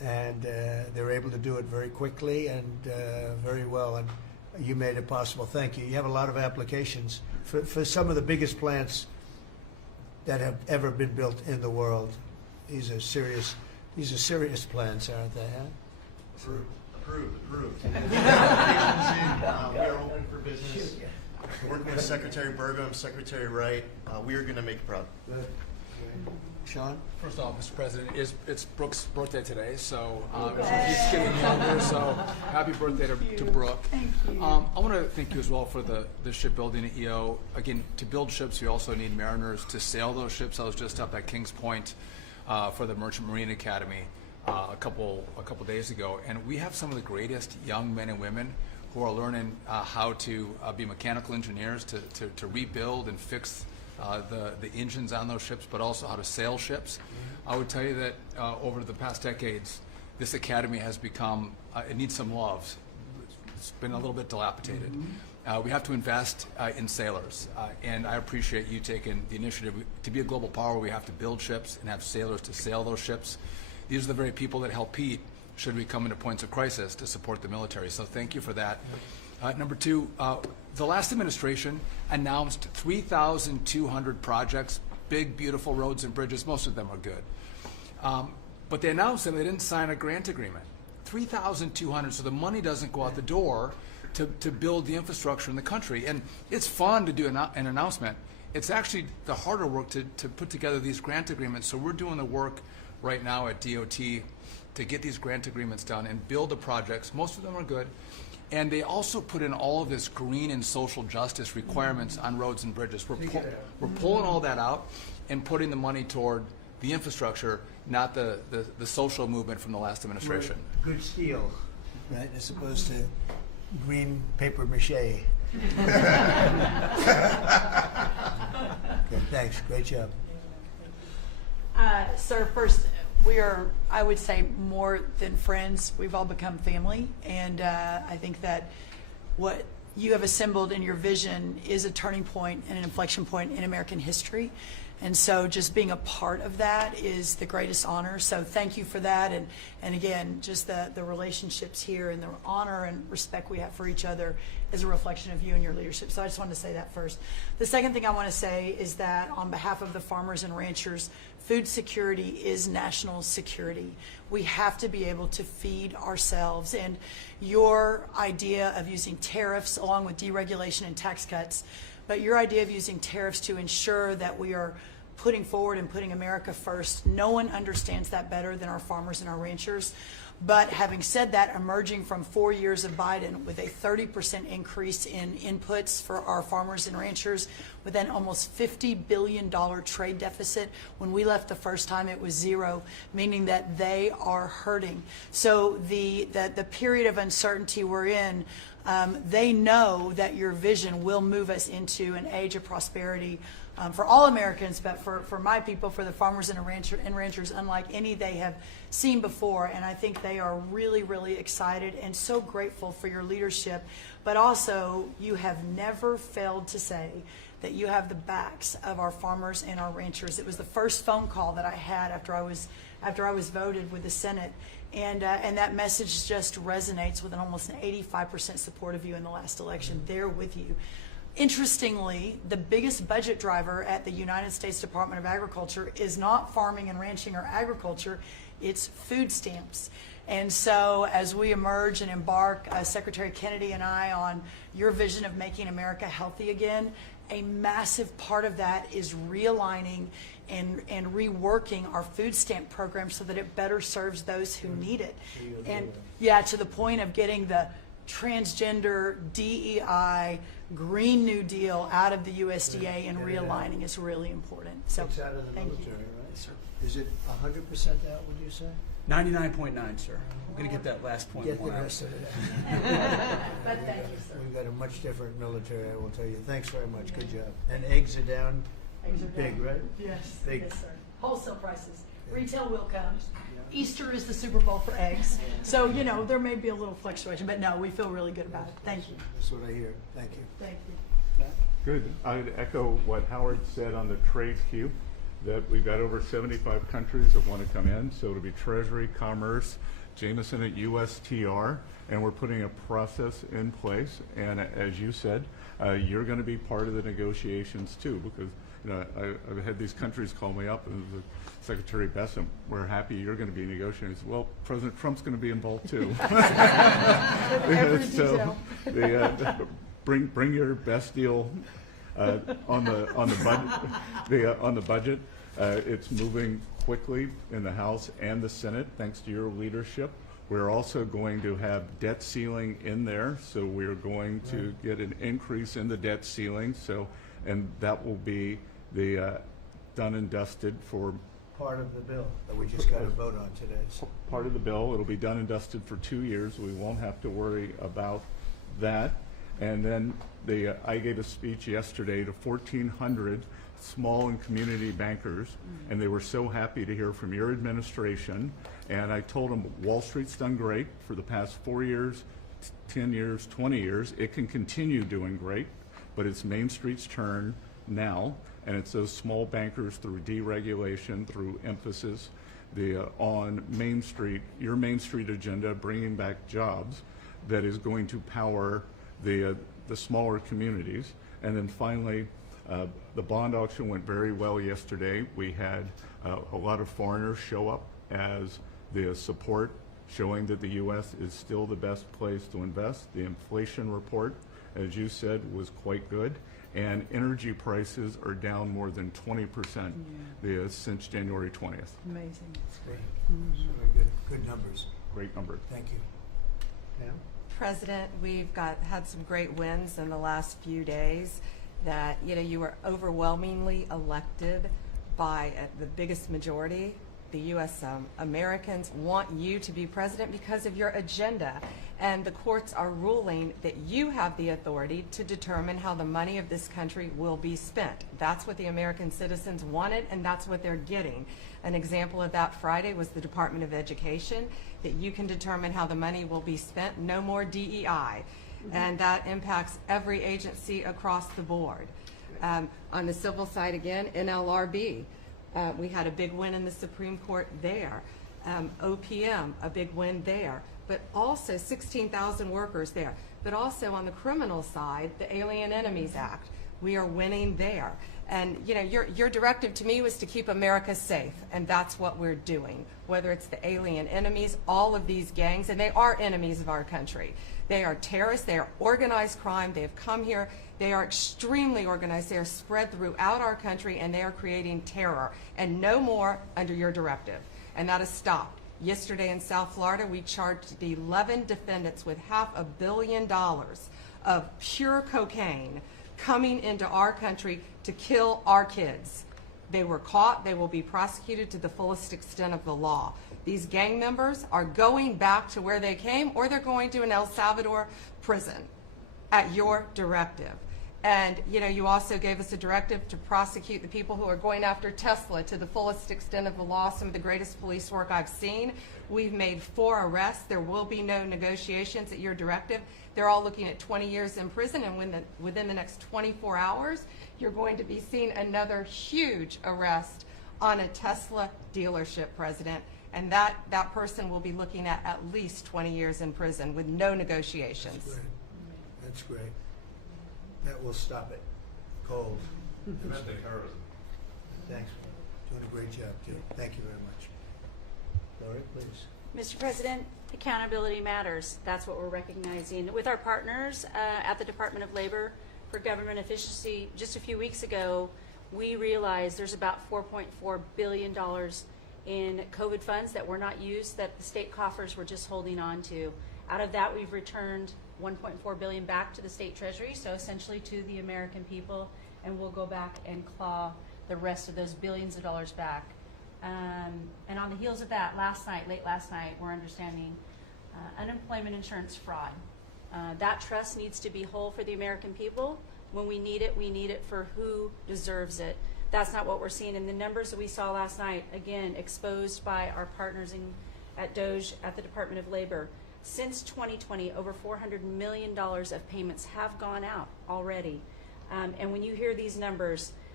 and they're able to do it very quickly and very well. And you made it possible. Thank you. You have a lot of applications for some of the biggest plants that have ever been built in the world. These are serious plants, aren't they? Huh? Approved. We are open for business. Working with Secretary Burgum, Secretary Wright, we are going to make you proud. Good. Sean? First off, Mr. President, it's Brooke's birthday today, so he's getting younger, so happy birthday to Brooke. Thank you. I want to thank you as well for the shipbuilding at EO. Again, to build ships, you also need mariners to sail those ships. I was just up at Kings Point for the Merchant Marine Academy a couple days ago, and we have some of the greatest young men and women who are learning how to be mechanical engineers, to rebuild and fix the engines on those ships, but also how to sail ships. I would tell you that over the past decades, this academy has become, it needs some love. It's been a little bit dilapidated. We have to invest in sailors, and I appreciate you taking the initiative. To be a global power, we have to build ships and have sailors to sail those ships. These are the very people that help Pete should we come into points of crisis to support the military. So thank you for that. Number two, the last administration announced 3,200 projects, big, beautiful roads and bridges. Most of them are good. But they announced them, they didn't sign a grant agreement. 3,200, so the money doesn't go out the door to build the infrastructure in the country. And it's fun to do an announcement. It's actually the harder work to put together these grant agreements. So we're doing the work right now at DOT to get these grant agreements done and build the projects. Most of them are good. And they also put in all of this green and social justice requirements on roads and bridges. We're pulling all that out and putting the money toward the infrastructure, not the social movement from the last administration. Good steel, right, as opposed to green paper mache. Okay, thanks. Great job. Sir, first, we are, I would say, more than friends. We've all become family, and I think that what you have assembled in your vision is a turning point and an inflection point in American history. And so just being a part of that is the greatest honor. So thank you for that. And again, just the relationships here and the honor and respect we have for each other is a reflection of you and your leadership. So I just wanted to say that first. The second thing I want to say is that on behalf of the farmers and ranchers, food security is national security. We have to be able to feed ourselves. And your idea of using tariffs along with deregulation and tax cuts, but your idea of using tariffs to ensure that we are putting forward and putting America first, no one understands that better than our farmers and our ranchers. But having said that, emerging from 4 years of Biden with a 30% increase in inputs for our farmers and ranchers, with an almost $50 billion trade deficit. When we left the first time, it was zero, meaning that they are hurting. So the period of uncertainty we're in, they know that your vision will move us into an age of prosperity for all Americans, but for my people, for the farmers and ranchers, unlike any they have seen before. And I think they are really, really excited and so grateful for your leadership. But also, you have never failed to say that you have the backs of our farmers and our ranchers. It was the first phone call that I had after I was voted with the Senate. And that message just resonates with almost an 85% support of you in the last election. They're with you. Interestingly, the biggest budget driver at the United States Department of Agriculture is not farming and ranching or agriculture, it's food stamps. And so as we emerge and embark, Secretary Kennedy and I, on your vision of making America healthy again, a massive part of that is realigning and reworking our food stamp program so that it better serves those who need it. And yeah, to the point of getting the transgender, DEI, Green New Deal out of the USDA and realigning is really important. So It's out of the thank military, you. right? Sir. Is it 100% out, would you say? 99.9, sir. I'm going to get that last point. Get the rest of it. But thank you, sir. We've got a much different military, I will tell you. Thanks very much. Good job. And eggs are down. Eggs are big, down. right? Yes, Big. yes, sir. Wholesale prices. Retail will come. Easter is the Super Bowl for eggs. So, you know, there may be a little fluctuation, but no, we feel really good about it. Thank you. That's what I hear. Thank you. Thank you. Good. I'd echo what Howard said on the trade queue. that we've got over 75 countries that want to come in. So it'll be Treasury, Commerce, Jameson at USTR, and we're putting a process in place. And as you said, you're going to be part of the negotiations too, because I've had these countries call me up, and Secretary Bessent, we're happy you're going to be negotiating. Well, President Trump's going to be involved too. So bring your best deal on the budget. It's moving quickly in the House and the Senate, thanks to your leadership. We're also going to have debt ceiling in there, so we're going to get an increase in the debt ceiling. So, and that will be the done and dusted for Part of the bill that we just got to vote on today. part of the bill. It'll be done and dusted for 2 years. We won't have to worry about that. And then I gave a speech yesterday to 1,400 small and community bankers, and they were so happy to hear from your administration. And I told them Wall Street's done great for the past 4 years, 10 years, 20 years. It can continue doing great, but it's Main Street's turn now, and it's those small bankers through deregulation, through emphasis on Main Street, your Main Street agenda, bringing back jobs, that is going to power the smaller communities. And then finally, the bond auction went very well yesterday. We had a lot of foreigners show up as the support, showing that the U.S. is still the best place to invest. The inflation report, as you said, was quite good. And energy prices are down more than 20% since January 20th. Amazing. That's great. Very good numbers. Great number. Thank you. Pam? President, we've had some great wins in the last few days. That you were overwhelmingly elected by the biggest majority. The U.S. Americans want you to be president because of your agenda, and the courts are ruling that you have the authority to determine how the money of this country will be spent. That's what the American citizens wanted, and that's what they're getting. An example of that Friday was the Department of Education, that you can determine how the money will be spent. No more DEI. And that impacts every agency across the board. On the civil side, again, NLRB, we had a big win in the Supreme Court there. OPM, a big win there. But also 16,000 workers there. But also on the criminal side, the Alien Enemies Act, we are winning there. And your directive to me was to keep America safe, and that's what we're doing. Whether it's the alien enemies, all of these gangs, and they are enemies of our country. They are terrorists, they are organized crime, they have come here, they are extremely organized, they are spread throughout our country, and they are creating terror, and no more under your directive. And that has stopped. Yesterday in South Florida, we charged the 11 defendants with $500 million of pure cocaine coming into our country to kill our kids. They were caught, they will be prosecuted to the fullest extent of the law. These gang members are going back to where they came, or they're going to an El Salvador prison at your directive. And you also gave us a directive to prosecute the people who are going after Tesla to the fullest extent of the law, some of the greatest police work I've seen. We've made 4 arrests. There will be no negotiations at your directive. They're all looking at 20 years in prison, and within the next 24 hours, you're going to be seeing another huge arrest on a Tesla dealership, President. And that person will be looking at least 20 years in prison with no negotiations. That's great. That's great. That will stop it. Cold. Domestic terrorism. Thanks. Doing a great job, too. Thank you very much. Lori, please. Mr. President, accountability matters. That's what we're recognizing. With our partners at the Department of Labor for Government Efficiency, just a few weeks ago, we realized there's about $4.4 billion in COVID funds that were not used, that the state coffers were just holding on to. Out of that, we've returned $1.4 billion back to the state treasury, so essentially to the American people, and we'll go back and claw the rest of those billions of dollars back. And on the heels of that, late last night, we're understanding unemployment insurance fraud. That trust needs to be whole for the American people. When we need it for who deserves it. That's not what we're seeing in the numbers that we saw last night, again, exposed by our partners at DOJ at the Department of Labor. Since 2020, over $400 million of payments have gone out already. And when you hear these numbers,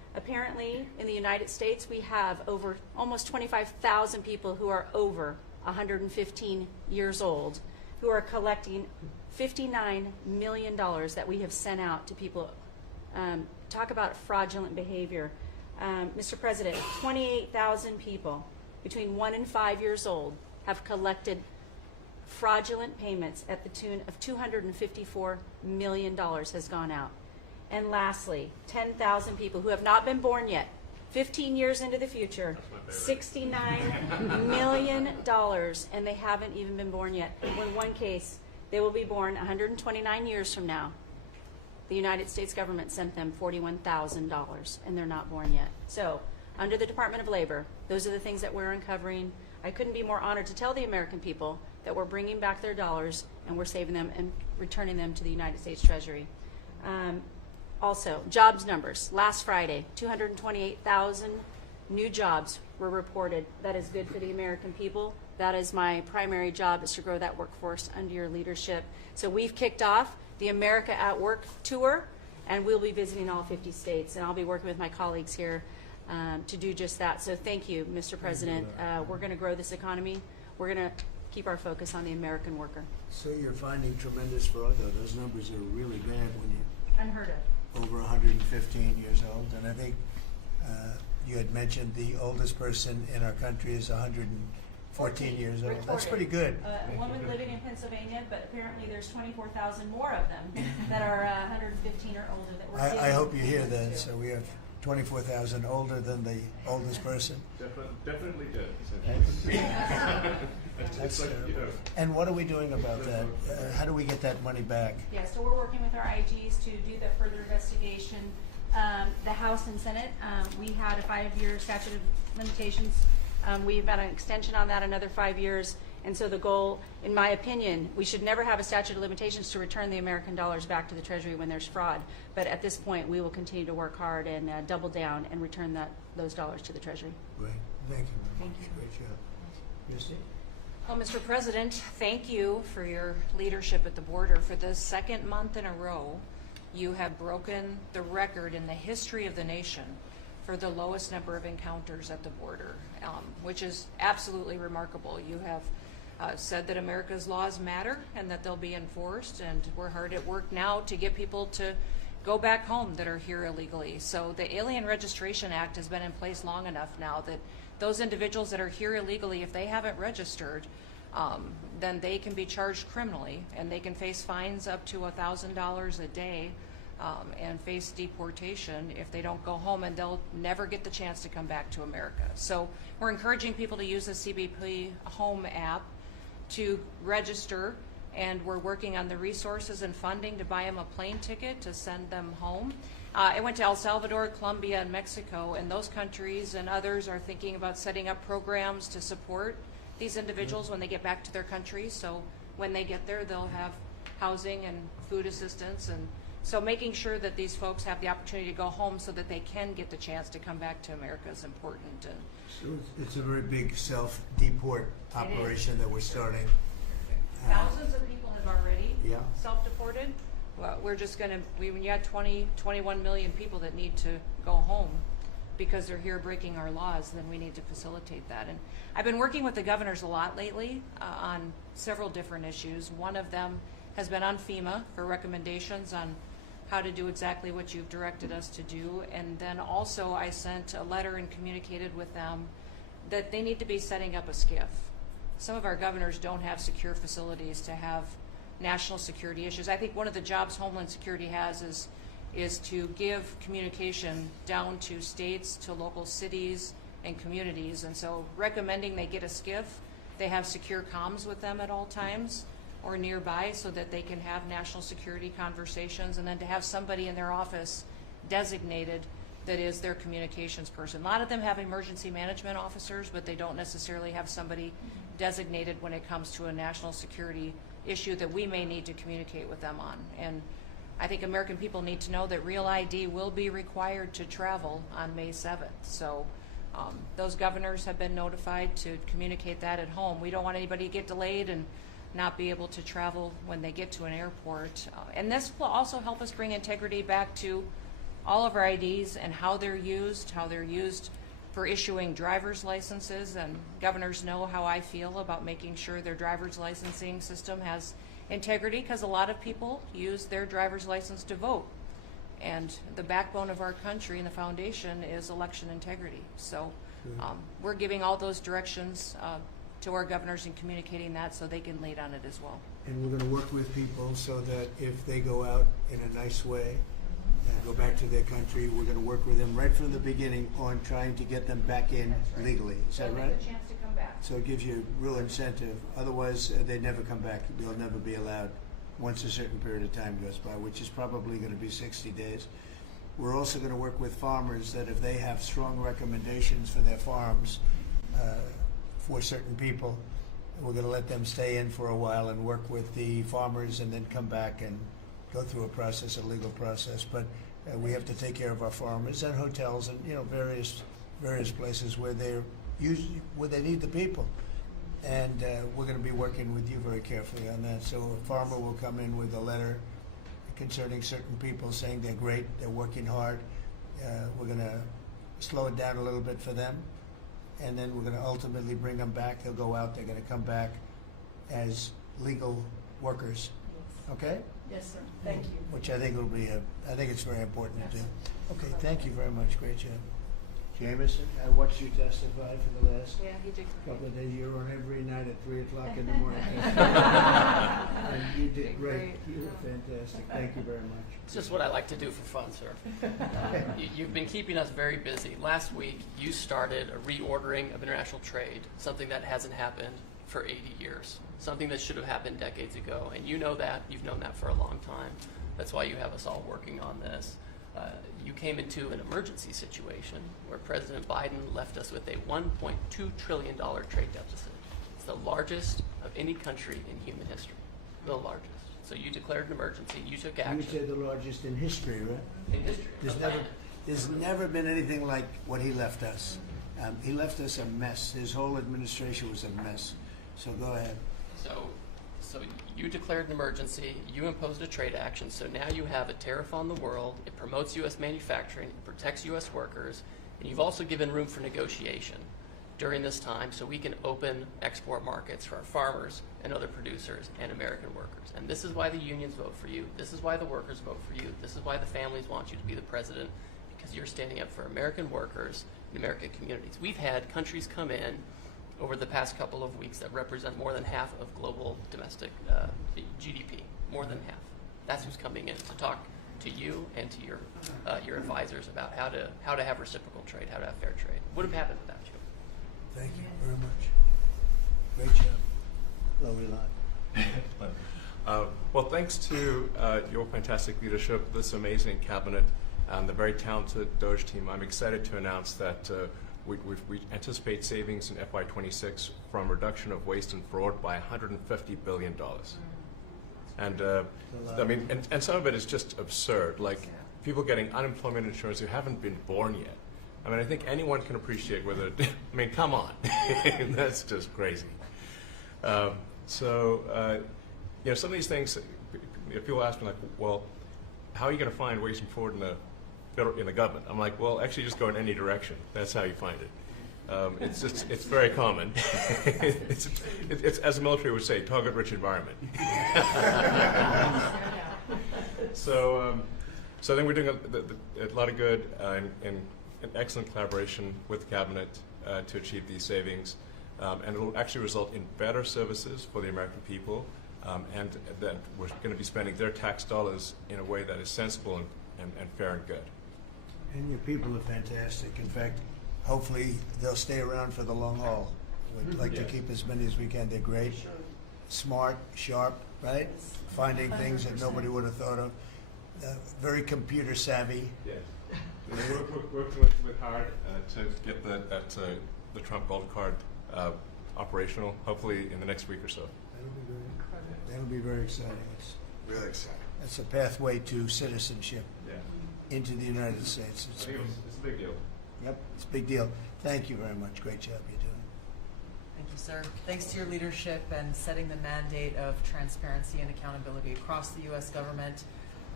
apparently in the United States we have over almost 25,000 people who are over 115 years old who are collecting $59 million that we have sent out to people. Talk about fraudulent behavior. Mr. President, 28,000 people between 1 and 5 years old have collected fraudulent payments at the tune of $254 million has gone out. And lastly, 10,000 people who have not been born yet, 15 years into the future, $69 million, and they haven't even been born yet. In one case, they will be born 129 years from now. The United States government sent them $41,000, and they're not born yet. So, under the Department of Labor, those are the things that we're uncovering. I couldn't be more honored to tell the American people that we're bringing back their dollars and we're saving them and returning them to the United States Treasury. Also, jobs numbers. Last Friday, 228,000 new jobs were reported. That is good for the American people. That is my primary job, is to grow that workforce under your leadership. So we've kicked off the America at Work tour, and we'll be visiting all 50 states, and I'll be working with my colleagues here to do just that. So thank you, Mr. President. We're going to grow this economy. We're going to keep our focus on the American worker. So you're finding tremendous fraud, though. Those numbers are really bad when you Unheard of. over 115 years old. And I think you had mentioned the oldest person in our country is 114 years old. That's pretty good. A woman living in Pennsylvania, but apparently there's 24,000 more of them that are 115 or older that we're I hope you hear to. that. So we have 24,000 older than the oldest person. Definitely did. That's and what are we doing about that? How do we get that money back? Yeah, so we're working with our IGs to do the further investigation. The House and Senate, we had a 5-year statute of limitations. We've got an extension on that, another 5 years. And so the goal, in my opinion, we should never have a statute of limitations to return the American dollars back to the Treasury when there's fraud. But at this point, we will continue to work hard and double down and return those dollars to the Treasury. Great. Thank you. Thank you. Great job. Christy? Well, Mr. President, thank you for your leadership at the border. For the second month in a row, you have broken the record in the history of the nation for the lowest number of encounters at the border, which is absolutely remarkable. You have said that America's laws matter and that they'll be enforced, and we're hard at work now to get people to go back home that are here illegally. So the Alien Registration Act has been in place long enough now that those individuals that are here illegally, if they haven't registered, then they can be charged criminally, and they can face fines up to $1,000 a day and face deportation if they don't go home, and they'll never get the chance to come back to America. So we're encouraging people to use the CBP Home app to register, and we're working on the resources and funding to buy them a plane ticket to send them home. I went to El Salvador, Colombia, and Mexico, and those countries and others are thinking about setting up programs to support these individuals when they get back to their countries. So when they get there, they'll have housing and food assistance, and so making sure that these folks have the opportunity to go home so that they can get the chance to come back to America is important. And So it's a very big self-deport operation that we're starting. thousands of people have already Yeah. self-deported. Well, we're just going to, when you had 21 million people that need to go home because they're here breaking our laws, then we need to facilitate that. And I've been working with the governors a lot lately on several different issues. One of them has been on FEMA for recommendations on how to do exactly what you've directed us to do. And then also I sent a letter and communicated with them that they need to be setting up a SCIF. Some of our governors don't have secure facilities to have national security issues. I think one of the jobs Homeland Security has is to give communication down to states, to local cities and communities. And so recommending they get a SCIF, they have secure comms with them at all times or nearby so that they can have national security conversations, and then to have somebody in their office designated that is their communications person. A lot of them have emergency management officers, but they don't necessarily have somebody designated when it comes to a national security issue that we may need to communicate with them on. And I think American people need to know that Real ID will be required to travel on May 7th. So those governors have been notified to communicate that at home. We don't want anybody to get delayed and not be able to travel when they get to an airport. And this will also help us bring integrity back to all of our IDs and how they're used for issuing driver's licenses, and governors know how I feel about making sure their driver's licensing system has integrity, because a lot of people use their driver's license to vote. And the backbone of our country and the foundation is election integrity. So we're giving all those directions to our governors and communicating that so they can lead on it as well. And we're going to work with people so that if they go out in a nice way and go back to their country, we're going to work with them right from the beginning on trying to get them back in legally. Is that right? A chance to come back. So it gives you real incentive. Otherwise, they never come back. They'll never be allowed once a certain period of time goes by, which is probably going to be 60 days. We're also going to work with farmers that if they have strong recommendations for their farms for certain people, we're going to let them stay in for a while and work with the farmers and then come back and go through a process, a legal process. But we have to take care of our farmers and hotels and various places where where they need the people. And we're going to be working with you very carefully on that. So a farmer will come in with a letter concerning certain people saying they're great, they're working hard. We're going to slow it down a little bit for them. And then we're going to ultimately bring them back. They'll go out, they're going to come back as legal workers. Okay? Yes, sir. Thank you. Which I think will be I think it's very important to do. Okay, thank you very much. Great job. Jameson, I watched you testify for the last couple of days. You were on every night at 3 o'clock in the morning. And you did great. You were fantastic. Thank you very much. It's just what I like to do for fun, sir. You've been keeping us very busy. Last week, you started a reordering of international trade, something that hasn't happened for 80 years, something that should have happened decades ago. And you know that. You've known that for a long time. That's why you have us all working on this. You came into an emergency situation where President Biden left us with a $1.2 trillion trade deficit. It's the largest of any country in human history, the largest. So you declared an emergency, you took action. You would say the largest in history, right? In history. There's never been anything like what he left us. He left us a mess. His whole administration was a mess. So go ahead. So you declared an emergency, you imposed a trade action, so now you have a tariff on the world, it promotes U.S. manufacturing, it protects U.S. workers, and you've also given room for negotiation during this time so we can open export markets for our farmers and other producers and American workers. And this is why the unions vote for you, this is why the workers vote for you, this is why the families want you to be the president, because you're standing up for American workers and American communities. We've had countries come in over the past couple of weeks that represent more than half of global domestic GDP, more than half. That's who's coming in to talk to you and to your advisors about how to have reciprocal trade, how to have fair trade. Would have happened without you. Thank you very much. Great job. Lovely lot. Well, thanks to your fantastic leadership, this amazing cabinet, and the very talented Doge team, I'm excited to announce that we anticipate savings in FY26 from reduction of waste and fraud by $150 billion. And I mean, and some of it is just absurd, like people getting unemployment insurance who haven't been born yet. I mean, I think anyone can appreciate whether, I mean, come on, that's just crazy. Some of these things, people ask me like, well, how are you going to find waste and fraud in the government? I'm like, well, actually just go in any direction. That's how you find it. It's very common. it's as the military would say, target-rich environment. So I think we're doing a lot of good and excellent collaboration with the cabinet to achieve these savings. And it will actually result in better services for the American people, and that we're going to be spending their tax dollars in a way that is sensible and fair and good. And your people are fantastic. In fact, hopefully they'll stay around for the long haul. We'd like to keep as many as we can. They're great, smart, sharp, right? Finding things that nobody would have thought of. Very computer savvy. Yes. We're working with hard to get the Trump Gold Card operational, hopefully in the next week or so. That'll be very exciting. It's really exciting. It's a pathway to citizenship into the United States. It's a big deal. Yep, it's a big deal. Thank you very much. Great job you're doing. Thank you, sir. Thanks to your leadership and setting the mandate of transparency and accountability across the U.S. government.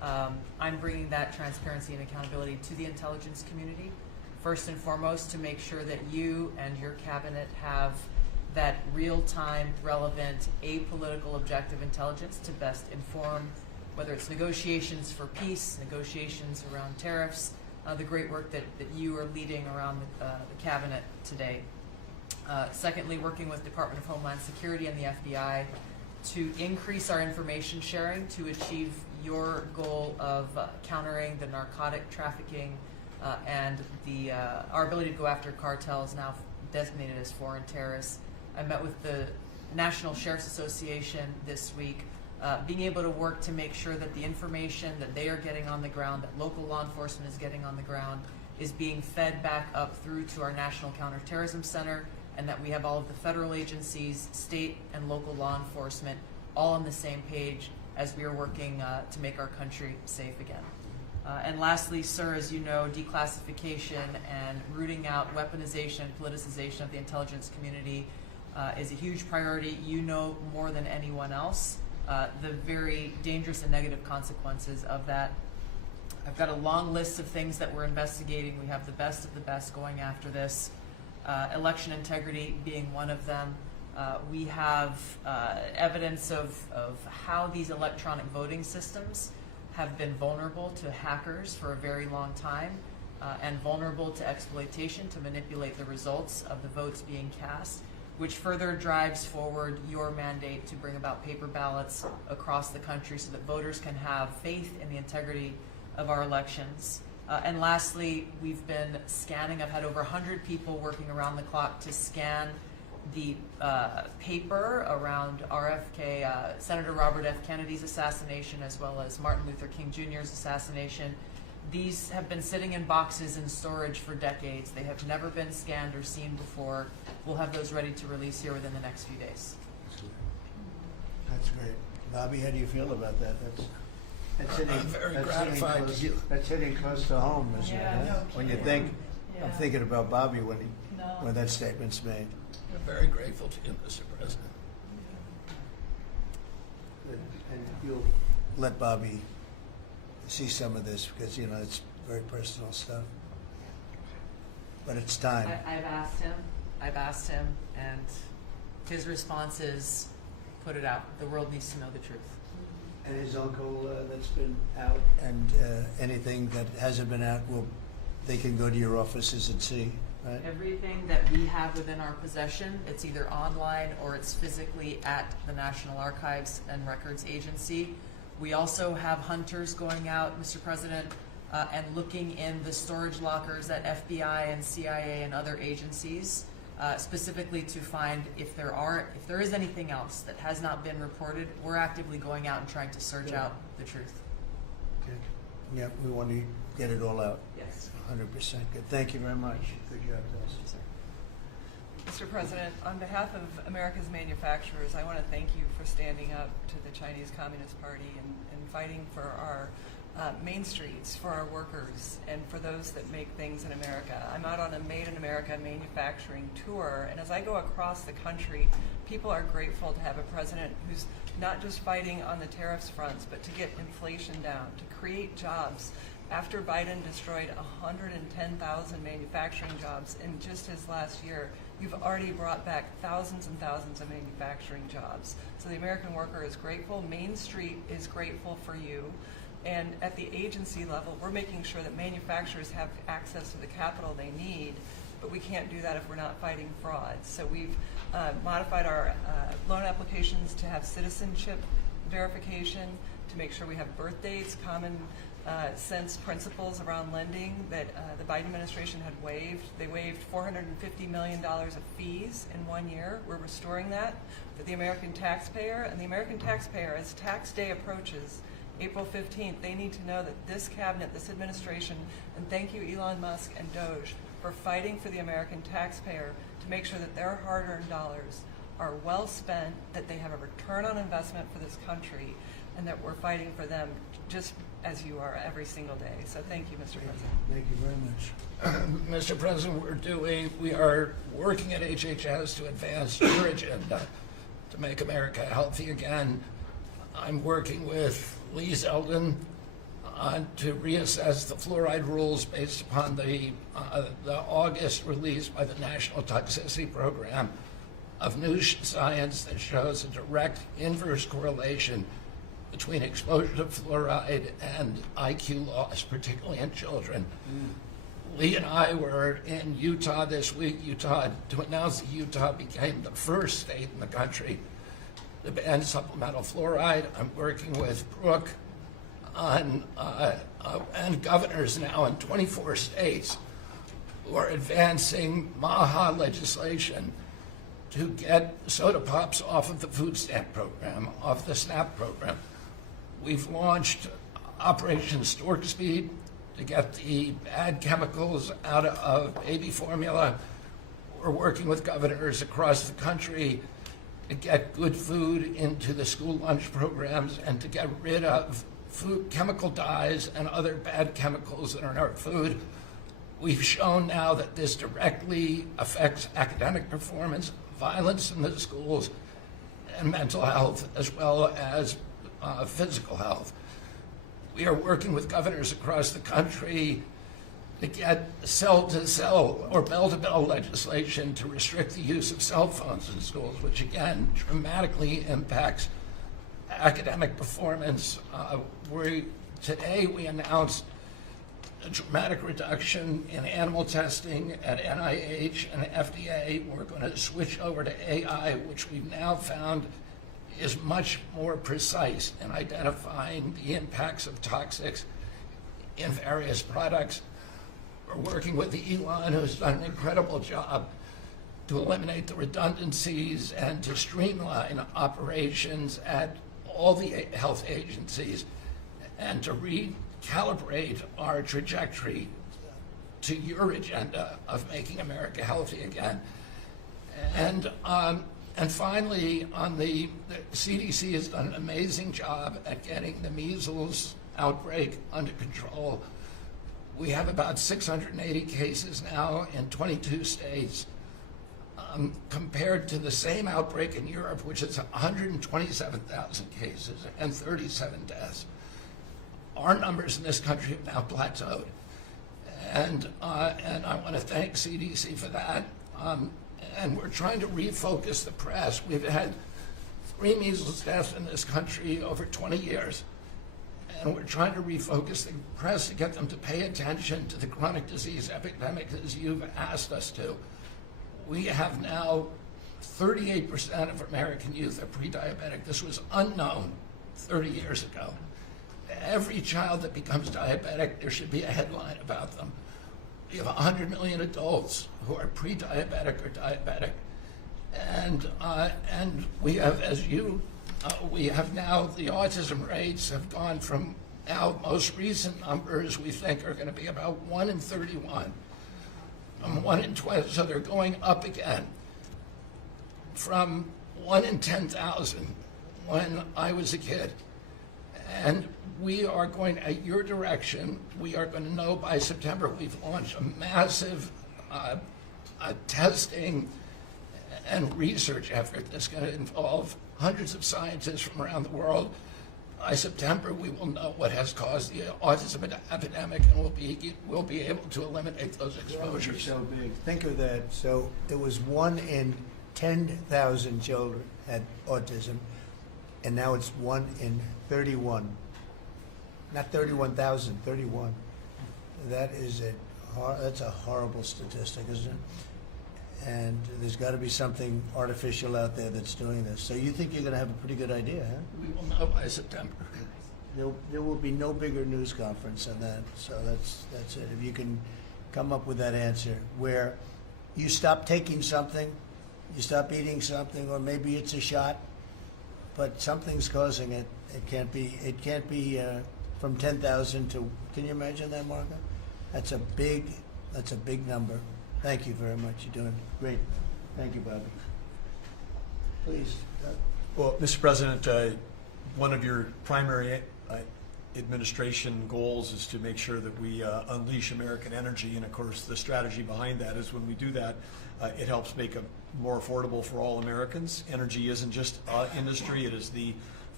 I'm bringing that transparency and accountability to the intelligence community, first and foremost, to make sure that you and your cabinet have that real-time, relevant, apolitical, objective intelligence to best inform whether it's negotiations for peace, negotiations around tariffs, the great work that you are leading around the cabinet today. Secondly, working with Department of Homeland Security and the FBI to increase our information sharing to achieve your goal of countering the narcotic trafficking and our ability to go after cartels now designated as foreign terrorists. I met with the National Sheriff's Association this week, being able to work to make sure that the information that they are getting on the ground, that local law enforcement is getting on the ground, is being fed back up through to our National Counterterrorism Center, and that we have all of the federal agencies, state and local law enforcement, all on the same page as we are working to make our country safe again. And lastly, sir, as you know, declassification and rooting out weaponization, politicization of the intelligence community is a huge priority. You know more than anyone else the very dangerous and negative consequences of that. I've got a long list of things that we're investigating. We have the best of the best going after this. Election integrity being one of them. We have evidence of how these electronic voting systems have been vulnerable to hackers for a very long time and vulnerable to exploitation to manipulate the results of the votes being cast, which further drives forward your mandate to bring about paper ballots across the country so that voters can have faith in the integrity of our elections. And lastly, we've been scanning. I've had over 100 people working around the clock to scan the paper around RFK, Senator Robert F. Kennedy's assassination, as well as Martin Luther King Jr.'s assassination. These have been sitting in boxes in storage for decades. They have never been scanned or seen before. We'll have those ready to release here within the next few days. That's great. Bobby, how do you feel about that? That's hitting, I'm very that's gratified hitting to close, hear. that's hitting close to home, isn't it? Yeah, no When you kidding. think, I'm Yeah. thinking about Bobby when No. when that statement's made. We're very grateful to you, Mr. President. And you'll let Bobby see some of this because, you know, it's very personal stuff. But it's time. I've asked him, and his response is, put it out. The world needs to know the truth. And his uncle that's been out, and anything that hasn't been out, they can go to your offices and see, right? Everything that we have within our possession, it's either online or it's physically at the National Archives and Records Agency. We also have hunters going out, Mr. President, and looking in the storage lockers at FBI and CIA and other agencies, specifically to find if there is anything else that has not been reported. We're actively going out and trying to search out the truth. Okay. Yeah, we want to get it all out. Yes. 100% good. Thank you very much. Good job, Dustin. Mr. President, on behalf of America's manufacturers, I want to thank you for standing up to the Chinese Communist Party and fighting for our main streets, for our workers, and for those that make things in America. I'm out on a Made in America manufacturing tour, and as I go across the country, people are grateful to have a president who's not just fighting on the tariffs fronts, but to get inflation down, to create jobs. After Biden destroyed 110,000 manufacturing jobs in just his last year, you've already brought back thousands and thousands of manufacturing jobs. So the American worker is grateful. Main Street is grateful for you. And at the agency level, we're making sure that manufacturers have access to the capital they need, but we can't do that if we're not fighting fraud. So we've modified our loan applications to have citizenship verification, to make sure we have birth dates, common sense principles around lending that the Biden administration had waived. They waived $450 million of fees in 1 year. We're restoring that for the American taxpayer. And the American taxpayer, as tax day approaches, April 15th, they need to know that this cabinet, this administration, and thank you Elon Musk and Doge for fighting for the American taxpayer to make sure that their hard-earned dollars are well spent, that they have a return on investment for this country, and that we're fighting for them just as you are every single day. So thank you, Mr. President. Thank you very much. Mr. President, we are working at HHS to advance your agenda to make America healthy again. I'm working with Lee Zeldin to reassess the fluoride rules based upon the August release by the National Toxicity Program of new science that shows a direct inverse correlation between exposure to fluoride and IQ loss, particularly in children. Lee and I were in Utah this week, to announce that Utah became the first state in the country to ban supplemental fluoride. I'm working with Brooke on, and governors now in 24 states who are advancing MAHA legislation to get soda pops off of the food stamp program, off the SNAP program. We've launched Operation Stork Speed to get the bad chemicals out of baby formula. We're working with governors across the country to get good food into the school lunch programs and to get rid of food chemical dyes and other bad chemicals that are in our food. We've shown now that this directly affects academic performance, violence in the schools, and mental health, as well as physical health. We are working with governors across the country to get cell-to-cell or bell-to-bell legislation to restrict the use of cell phones in schools, which again dramatically impacts academic performance. Today we announced a dramatic reduction in animal testing at NIH and FDA. We're going to switch over to AI, which we've now found is much more precise in identifying the impacts of toxics in various products. We're working with Elon, who's done an incredible job to eliminate the redundancies and to streamline operations at all the health agencies and to recalibrate our trajectory to your agenda of making America healthy again. And finally, the CDC has done an amazing job at getting the measles outbreak under control. We have about 680 cases now in 22 states, compared to the same outbreak in Europe, which is 127,000 cases and 37 deaths. Our numbers in this country have now plateaued. And I want to thank CDC for that. And we're trying to refocus the press. We've had 3 measles deaths in this country over 20 years. And we're trying to refocus the press to get them to pay attention to the chronic disease epidemic as you've asked us to. We have now 38% of American youth are pre-diabetic. This was unknown 30 years ago. Every child that becomes diabetic, there should be a headline about them. We have 100 million adults who are pre-diabetic or diabetic. And we have, we have now, the autism rates have gone from now most recent numbers we think are going to be about 1 in 31. 1 in 12, so they're going up again from 1 in 10,000 when I was a kid. And we are going, at your direction, we are going to know by September. We've launched a massive testing and research effort that's going to involve hundreds of scientists from around the world. By September, we will know what has caused the autism epidemic, and we'll be able to eliminate those exposures. So big. Think of that. So it was 1 in 10,000 children had autism, and now it's 1 in 31. Not 31,000, 31. That's a horrible statistic, isn't it? And there's got to be something artificial out there that's doing this. So you think you're going to have a pretty good idea, huh? We will know by September. There will be no bigger news conference than that. So that's it. If you can come up with that answer where you stop taking something, you stop eating something, or maybe it's a shot, but something's causing it. It can't be from 10,000 to. Can you imagine that, Marco? That's a big number. Thank you very much. You're doing great. Thank you, Bobby. Please. Well, Mr. President, one of your primary administration goals is to make sure that we unleash American energy, and of course the strategy behind that is when we do that, it helps make it more affordable for all Americans. Energy isn't just industry, it is the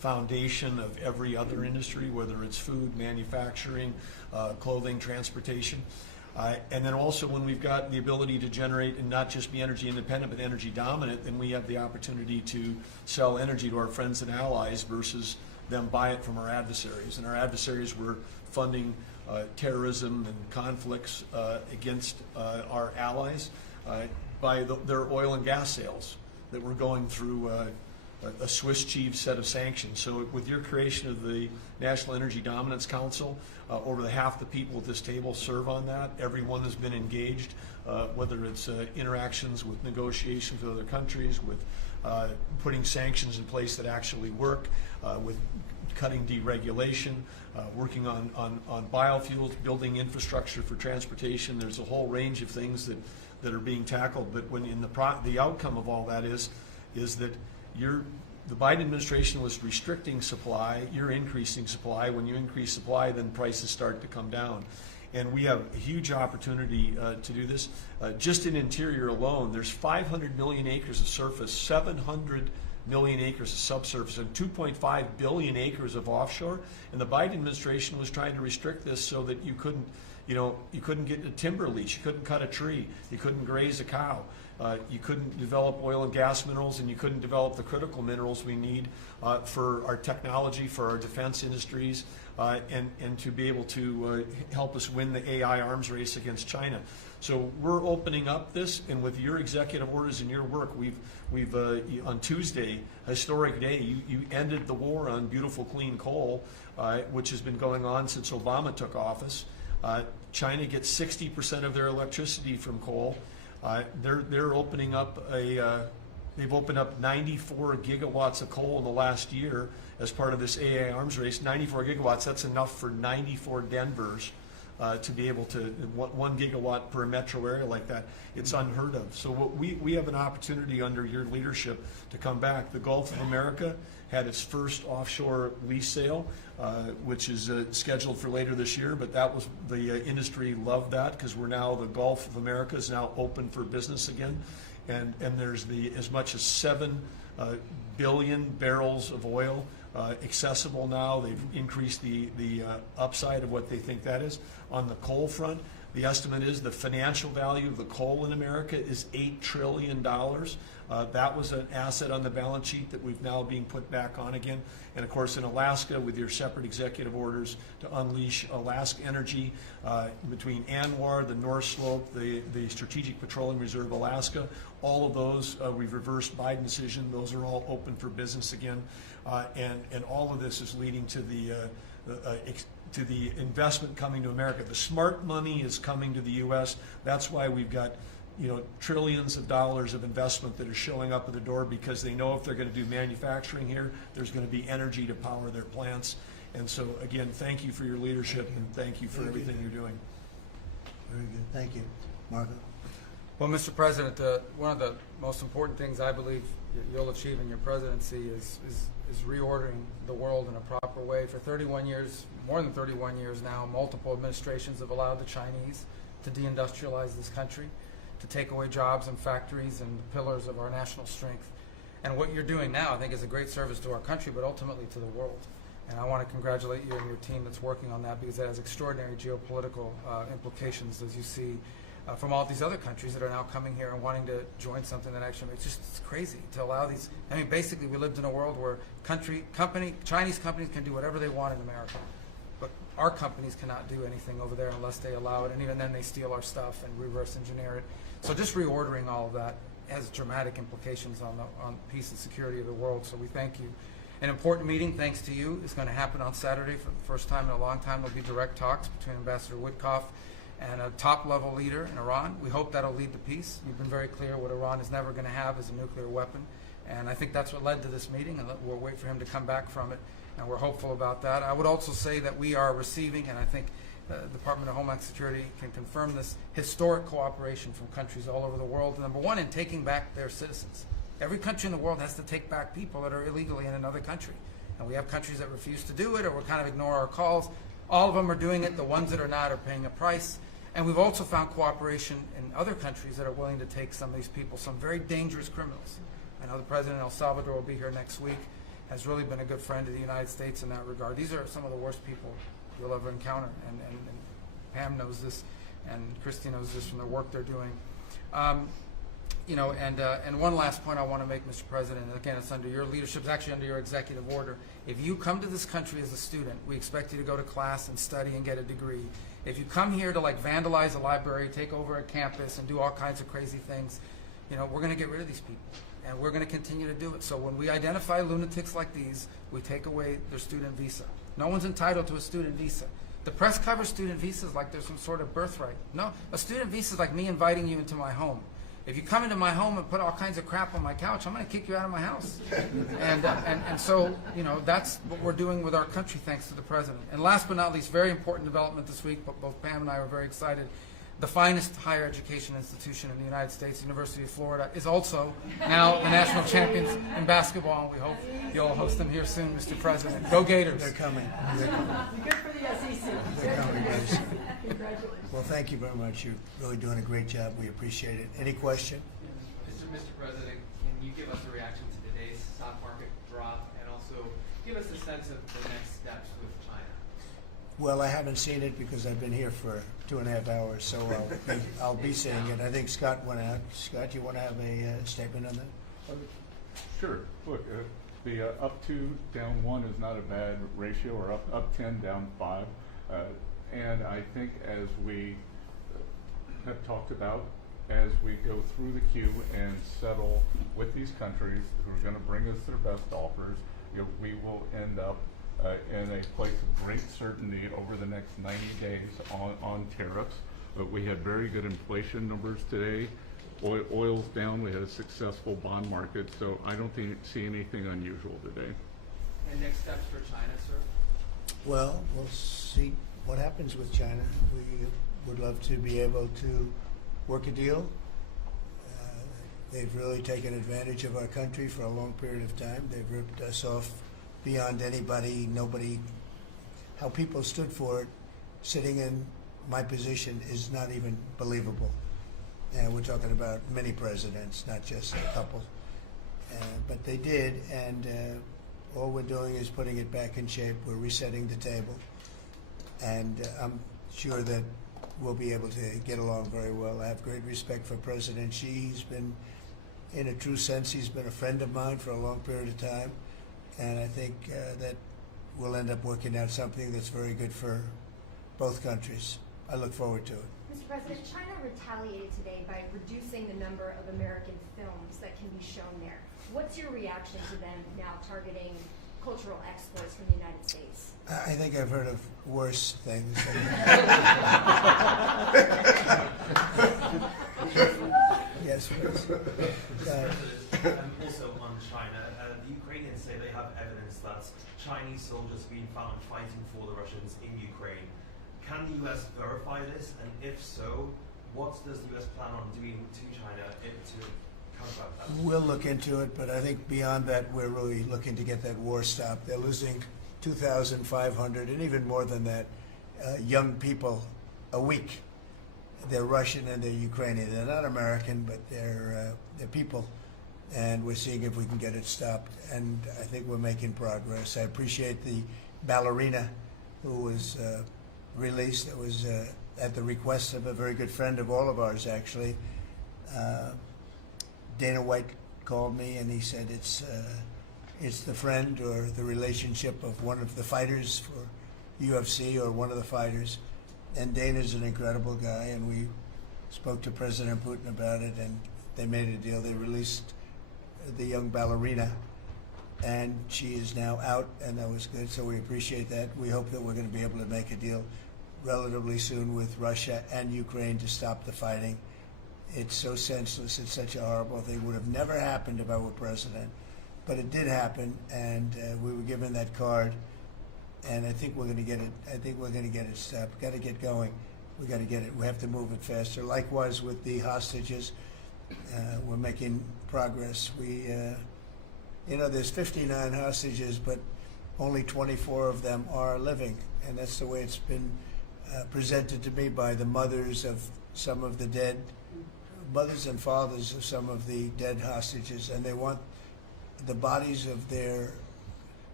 foundation of every other industry, whether it's food, manufacturing, clothing, transportation. And then also when we've got the ability to generate and not just be energy independent but energy dominant, then we have the opportunity to sell energy to our friends and allies versus them buy it from our adversaries. And our adversaries were funding terrorism and conflicts against our allies by their oil and gas sales that were going through a Swiss cheese set of sanctions. So with your creation of the National Energy Dominance Council, over half the people at this table serve on that. Everyone has been engaged, whether it's interactions with negotiations with other countries, with putting sanctions in place that actually work, with cutting deregulation, working on biofuels, building infrastructure for transportation. There's a whole range of things that are being tackled. But when in the outcome of all that is that the Biden administration was restricting supply, you're increasing supply. When you increase supply, then prices start to come down. And we have a huge opportunity to do this. Just in interior alone, there's 500 million acres of surface, 700 million acres of subsurface, and 2.5 billion acres of offshore. And the Biden administration was trying to restrict this so that you couldn't get a timber lease, you couldn't cut a tree, you couldn't graze a cow. You couldn't develop oil and gas minerals, and you couldn't develop the critical minerals we need for our technology, for our defense industries, and to be able to help us win the AI arms race against China. So we're opening up this, and with your executive orders and your work, we've on Tuesday, historic day, you ended the war on beautiful clean coal, which has been going on since Obama took office. China gets 60% of their electricity from coal. They're opening up they've opened up 94 gigawatts of coal in the last year as part of this AI arms race. 94 gigawatts, that's enough for 94 Denvers to be able to, 1 gigawatt per metro area like that. It's unheard of. So we have an opportunity under your leadership to come back. The Gulf of America had its first offshore lease sale, which is scheduled for later this year, but that was, the industry loved that because we're now, the Gulf of America is now open for business again. And there's as much as 7 billion barrels of oil accessible now. They've increased the upside of what they think that is. On the coal front, the estimate is the financial value of the coal in America is $8 trillion. That was an asset on the balance sheet that we've now being put back on again. And of course in Alaska, with your separate executive orders to unleash Alaska energy between ANWR, the North Slope, the Strategic Petroleum Reserve Alaska, all of those, we've reversed Biden decision. Those are all open for business again. And all of this is leading to the investment coming to America. The smart money is coming to the U.S. That's why we've got trillions of dollars of investment that are showing up at the door, because they know if they're going to do manufacturing here, there's going to be energy to power their plants. And so again, thank you for your leadership and thank you for everything you're doing. Very good. Thank you. Marco? Well, Mr. President, one of the most important things I believe you'll achieve in your presidency is reordering the world in a proper way. For 31 years, more than 31 years now, multiple administrations have allowed the Chinese to deindustrialize this country, to take away jobs and factories and the pillars of our national strength. And what you're doing now, I think, is a great service to our country, but ultimately to the world. And I want to congratulate you and your team that's working on that, because that has extraordinary geopolitical implications, as you see from all these other countries that are now coming here and wanting to join something that actually it's crazy to allow these. I mean, basically, we lived in a world where Chinese companies can do whatever they want in America, but our companies cannot do anything over there unless they allow it, and even then they steal our stuff and reverse engineer it. So just reordering all of that has dramatic implications on peace and security of the world. So we thank you. An important meeting, thanks to you, is going to happen on Saturday for the first time in a long time. There'll be direct talks between Ambassador Witkoff and a top-level leader in Iran. We hope that'll lead to peace. You've been very clear what Iran is never going to have is a nuclear weapon, and I think that's what led to this meeting, and we'll wait for him to come back from it, and we're hopeful about that. I would also say that we are receiving, and I think the Department of Homeland Security can confirm this, historic cooperation from countries all over the world. Number one, in taking back their citizens. Every country in the world has to take back people that are illegally in another country, and we have countries that refuse to do it or will kind of ignore our calls. All of them are doing it. The ones that are not are paying a price. And we've also found cooperation in other countries that are willing to take some of these people, some very dangerous criminals. I know the president of El Salvador will be here next week, has really been a good friend of the United States in that regard. These are some of the worst people you'll ever encounter, and Pam knows this, and Christy knows this from the work they're doing. You know, and one last point I want to make, Mr. President, and again, it's under your leadership, it's actually under your executive order. If you come to this country as a student, we expect you to go to class and study and get a degree. If you come here to like vandalize a library, take over a campus, and do all kinds of crazy things, you know, we're going to get rid of these people, and we're going to continue to do it. So when we identify lunatics like these, we take away their student visa. No one's entitled to a student visa. The press covers student visas like there's some sort of birthright. No, a student visa is like me inviting you into my home. If you come into my home and put all kinds of crap on my couch, I'm going to kick you out of my house. And so, you know, that's what we're doing with our country, thanks to the president. And last but not least, very important development this week, but both Pam and I were very excited. The finest higher education institution in the United States, University of Florida, is also now the national champions in basketball, and we hope you'll host them here soon, Mr. President. Go Gators. They're coming. Good for the SEC. They're coming, guys. Congratulations. Well, thank you very much. You're really doing a great job. We appreciate it. Any question? Mr. President, can you give us a reaction to today's stock market drop, and also give us a sense of the next steps with China? Well, I haven't seen it because I've been here for 2.5 hours, so I'll be seeing it. I think Scott went out. Scott, you want to have a statement on that? Sure. Look, the up 2, down 1 is not a bad ratio, or up 10, down 5. And I think as we have talked about, as we go through the queue and settle with these countries who are going to bring us their best offers, you know, we will end up in a place of great certainty over the next 90 days on tariffs. But we had very good inflation numbers today. Oil's down. We had a successful bond market, so I don't see anything unusual today. And next steps for China, sir? Well, we'll see what happens with China. We would love to be able to work a deal. They've really taken advantage of our country for a long period of time. They've ripped us off beyond nobody. How people stood for it, sitting in my position, is not even believable. And we're talking about many presidents, not just a couple. But they did, and all we're doing is putting it back in shape. We're resetting the table. And I'm sure that we'll be able to get along very well. I have great respect for President Xi. He's been, in a true sense, he's been a friend of mine for a long period of time. And I think that we'll end up working out something that's very good for both countries. I look forward to it. Mr. President, China retaliated today by reducing the number of American films that can be shown there. What's your reaction to them now targeting cultural exports from the United States? I think I've heard of worse things. Yes, please. Also on China, the Ukrainians say they have evidence that Chinese soldiers have been found fighting for the Russians in Ukraine. Can the U.S. verify this? And if so, what does the U.S. plan on doing to China to counteract that? We'll look into it, but I think beyond that, we're really looking to get that war stopped. They're losing 2,500 and even more than that young people a week. They're Russian and they're Ukrainian. They're not American, but they're people. And we're seeing if we can get it stopped. And I think we're making progress. I appreciate the ballerina who was released. It was at the request of a very good friend of all of ours, actually. Dana White called me and he said it's the friend or the relationship of one of the fighters for UFC or one of the fighters. And Dana's an incredible guy, and we spoke to President Putin about it, and they made a deal. They released the young ballerina, and she is now out, and that was good, so we appreciate that. We hope that we're going to be able to make a deal relatively soon with Russia and Ukraine to stop the fighting. It's so senseless. It's such a horrible thing. It would have never happened if I were president, but it did happen, and we were given that card. And I think we're going to get it. I think we're going to get it stopped. We've got to get going. We got to get it. We have to move it faster. Likewise with the hostages, we're making progress. We, there's 59 hostages, but only 24 of them are living, and that's the way it's been presented to me by the mothers of some of the dead, mothers and fathers of some of the dead hostages, and they want the bodies of their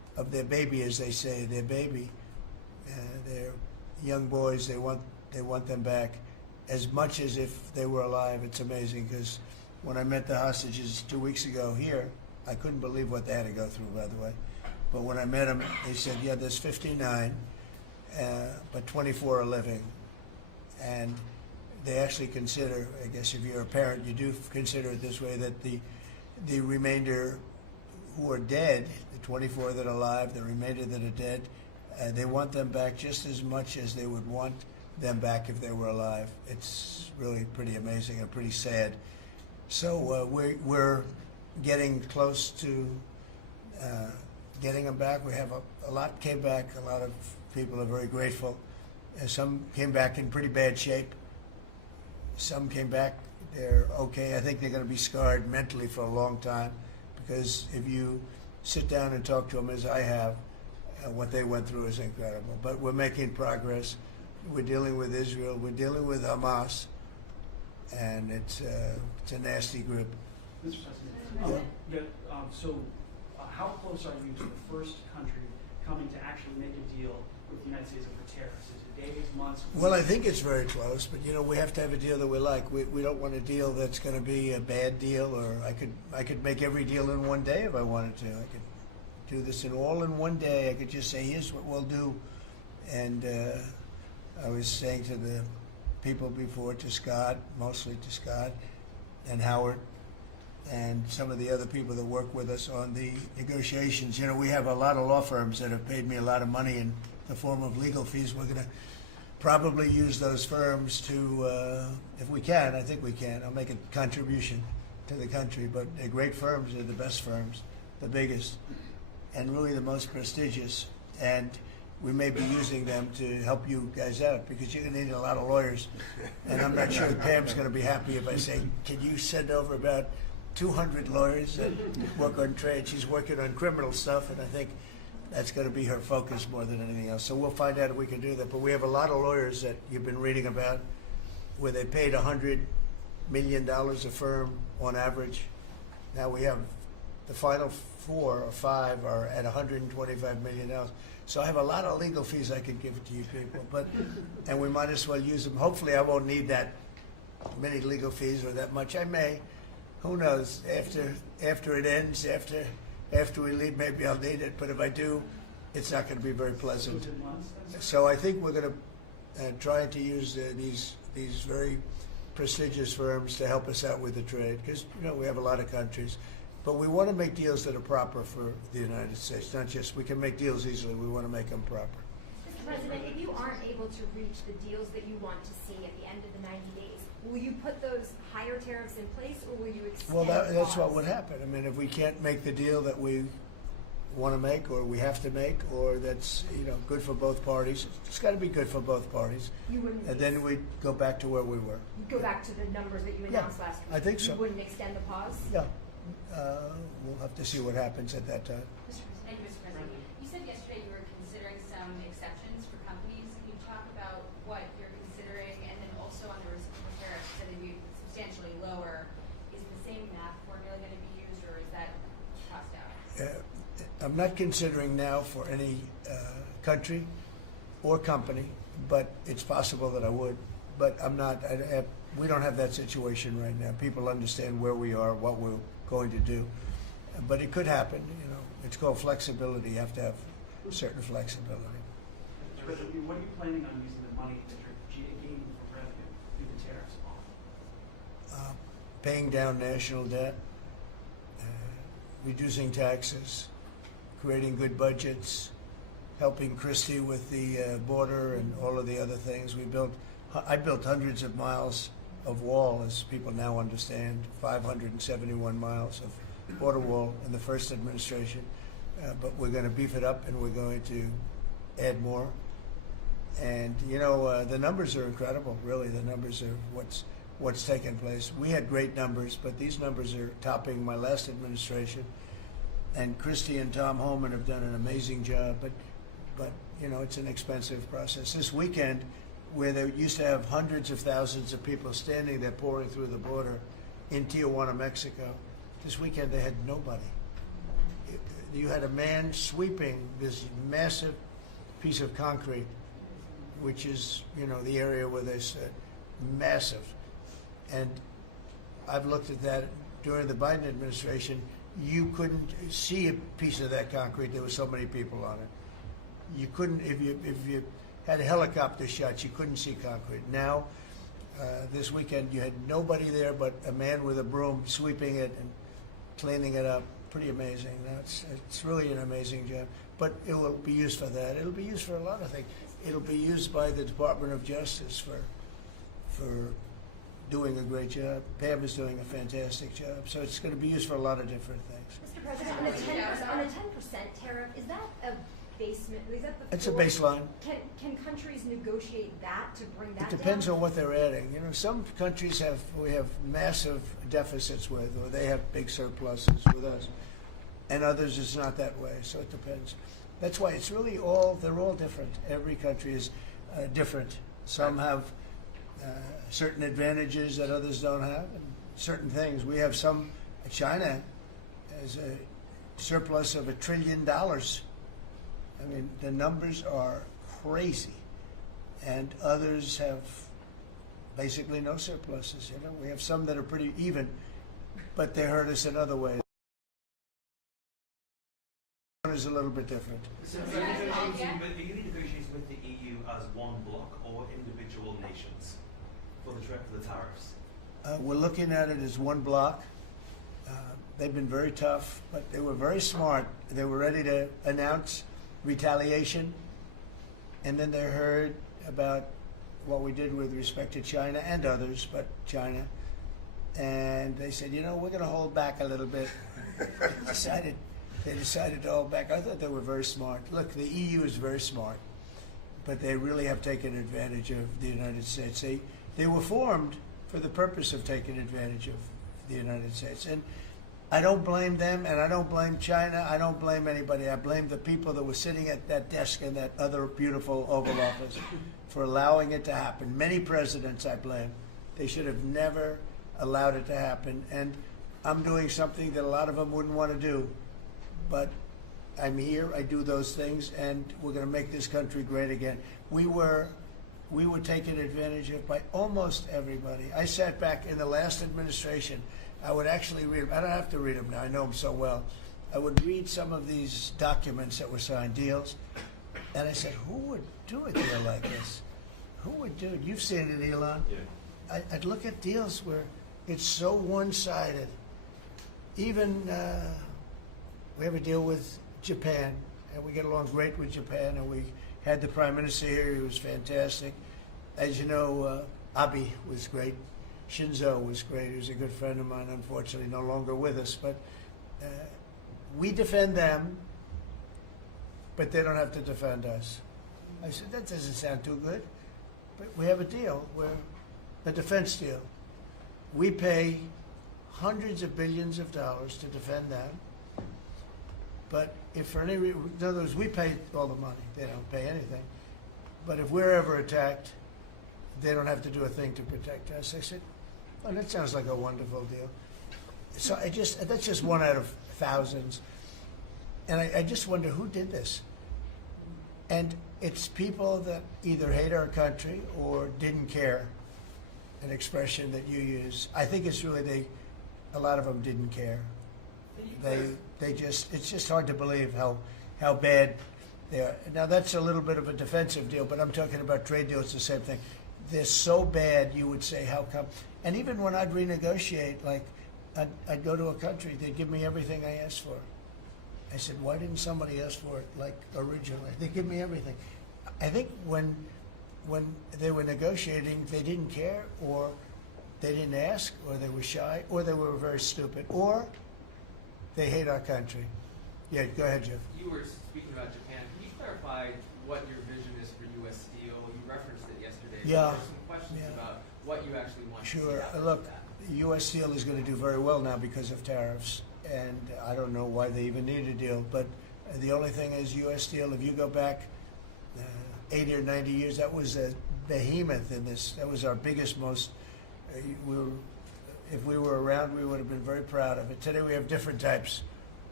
their baby, as they say, their baby, their young boys. They want them back as much as if they were alive. It's amazing, because when I met the hostages 2 weeks ago here, I couldn't believe what they had to go through, by the way. But when I met them, they said, yeah, there's 59, but 24 are living. And they actually consider, I guess if you're a parent, you do consider it this way, that the remainder who are dead, the 24 that are alive, the remainder that are dead, they want them back just as much as they would want them back if they were alive. It's really pretty amazing and pretty sad. So we're getting close to getting them back. We have a lot came back. A lot of people are very grateful. Some came back in pretty bad shape. Some came back, they're okay. I think they're going to be scarred mentally for a long time, because if you sit down and talk to them, as I have, what they went through is incredible. But we're making progress. We're dealing with Israel. We're dealing with Hamas, and it's a nasty group. Mr. President, how close are you to the first country coming to actually make a deal with the United States over tariffs? Is it days, months? Well, I think it's very close, but we have to have a deal that we like. We don't want a deal that's going to be a bad deal, or I could make every deal in one day if I wanted to. I could do this all in one day. I could just say, here's what we'll do. And I was saying to the people before, to Scott, mostly to Scott and Howard, and some of the other people that work with us on the negotiations. We have a lot of law firms that have paid me a lot of money in the form of legal fees. We're going to probably use those firms to, if we can, I think we can. I'll make a contribution to the country, but they're great firms. They're the best firms, the biggest, and really the most prestigious. And we may be using them to help you guys out, because you're going to need a lot of lawyers. And I'm not sure Pam's going to be happy if I say, can you send over about 200 lawyers that work on trade? She's working on criminal stuff, and I think that's going to be her focus more than anything else. So we'll find out if we can do that. But we have a lot of lawyers that you've been reading about, where they paid $100 million a firm on average. Now we have the final 4 or 5 are at $125 million. So I have a lot of legal fees I could give to you people, and we might as well use them. Hopefully I won't need that many legal fees or that much. I may. Who knows? After it ends, after we leave, maybe I'll need it. But if I do, it's not going to be very pleasant. So I think we're going to try to use these very prestigious firms to help us out with the trade, because we have a lot of countries. But we want to make deals that are proper for the United States. Not just we can make deals easily. We want to make them proper. Mr. President, if you aren't able to reach the deals that you want to see at the end of the 90 days, will you put those higher tariffs in place, or will you extend? Well, that's what would happen. I mean, if we can't make the deal that we want to make, or we have to make, or that's good for both parties, it's got to be good for both parties. You wouldn't. And then we'd go back to where we were. You'd go back to the numbers that you announced last week. I think so. You wouldn't extend the pause. Yeah. We'll have to see what happens at that time. Thank you, Mr. President. You said yesterday you were considering some exceptions for companies. Can you talk about what you're considering, and then also on the reciprocal tariffs that would be substantially lower? Is the same math formula going to be used, or is that crossed out? I'm not considering now for any country or company, but it's possible that I would. But I'm not. We don't have that situation right now. People understand where we are, what we're going to do, but it could happen. It's called flexibility. You have to have certain flexibility. What are you planning on using the money that you're gaining from revenue through the tariffs on? Paying down national debt, reducing taxes, creating good budgets, helping Christie with the border and all of the other things. I built hundreds of miles of wall, as people now understand, 571 miles of border wall in the first administration. But we're going to beef it up, and we're going to add more. And the numbers are incredible. Really, the numbers are what's taken place. We had great numbers, but these numbers are topping my last administration. And Christie and Tom Homan have done an amazing job. But it's an expensive process. This weekend, where they used to have hundreds of thousands of people standing there pouring through the border in Tijuana, Mexico, this weekend they had nobody. you had a man sweeping this massive piece of concrete, which is, the area where they said massive. And I've looked at that during the Biden administration. You couldn't see a piece of that concrete. There were so many people on it. You couldn't, if you had helicopter shots, you couldn't see concrete. Now, this weekend, you had nobody there but a man with a broom sweeping it and cleaning it up. Pretty amazing. It's really an amazing job. But it will be used for that. It'll be used for a lot of things. It'll be used by the Department of Justice for doing a great job. Pam is doing a fantastic job. So it's going to be used for a lot of different things. Mr. President, on the 10% tariff, is that a basement? Is that the It's a floor? baseline. Can countries negotiate that to bring that It depends down? on what they're adding. Some countries we have massive deficits with, or they have big surpluses with us, and others it's not that way. So it depends. That's why it's really they're all different. Every country is different. Some have certain advantages that others don't have, and certain things. We have some. China has a surplus of $1 trillion. I mean, the numbers are crazy, and others have basically no surpluses. We have some that are pretty even, but they hurt us in other ways. One is a little bit different. So are you negotiating with the EU as one bloc or individual nations for the tariffs? We're looking at it as one block. They've been very tough, but they were very smart. They were ready to announce retaliation, and then they heard about what we did with respect to China and others, but China, and they said, we're going to hold back a little bit. They decided to hold back. I thought they were very smart. Look, the EU is very smart, but they really have taken advantage of the United States. They were formed for the purpose of taking advantage of the United States, and I don't blame them, and I don't blame China. I don't blame anybody. I blame the people that were sitting at that desk in that other beautiful Oval Office for allowing it to happen. Many presidents I blame. They should have never allowed it to happen. And I'm doing something that a lot of them wouldn't want to do. But I'm here, I do those things, and we're going to make this country great again. We were taken advantage of by almost everybody. I sat back in the last administration. I would actually read them. I don't have to read them now. I know them so well. I would read some of these documents that were signed, deals, and I said, who would do a deal like this? Who would do it? You've seen it, Elon. Yeah. I'd look at deals where it's so one-sided. Even we have a deal with Japan, and we get along great with Japan, and we had the Prime Minister here. He was fantastic. As you know, Abe was great. Shinzo was great. He was a good friend of mine, unfortunately no longer with us. But we defend them, but they don't have to defend us. I said, that doesn't sound too good. But we have a deal, a defense deal. We pay hundreds of billions of dollars to defend them. But if for any reason, in other words, we pay all the money. They don't pay anything. But if we're ever attacked, they don't have to do a thing to protect us. I said, well, that sounds like a wonderful deal. So that's just one out of thousands. And I just wonder who did this. And it's people that either hate our country or didn't care, an expression that you use. I think it's really a lot of them didn't care. It's just hard to believe how bad they are. Now that's a little bit of a defensive deal, but I'm talking about trade deals, the same thing. They're so bad, you would say, how come? And even when I'd renegotiate, like I'd go to a country, they'd give me everything I asked for. I said, why didn't somebody ask for it like originally? They give me everything. I think when they were negotiating, they didn't care, or they didn't ask, or they were shy, or they were very stupid, or they hate our country. Yeah, go ahead, Jeff. You were speaking about Japan. Can you clarify what your vision is for U.S. Steel? You referenced it yesterday. Yeah. There are some questions about what you actually want to see Sure. happen Look, with that. U.S. Steel is going to do very well now because of tariffs, and I don't know why they even need a deal. But the only thing is, U.S. Steel, if you go back 80 or 90 years, that was a behemoth in this. That was our biggest, most. If we were around, we would have been very proud of it. Today we have different types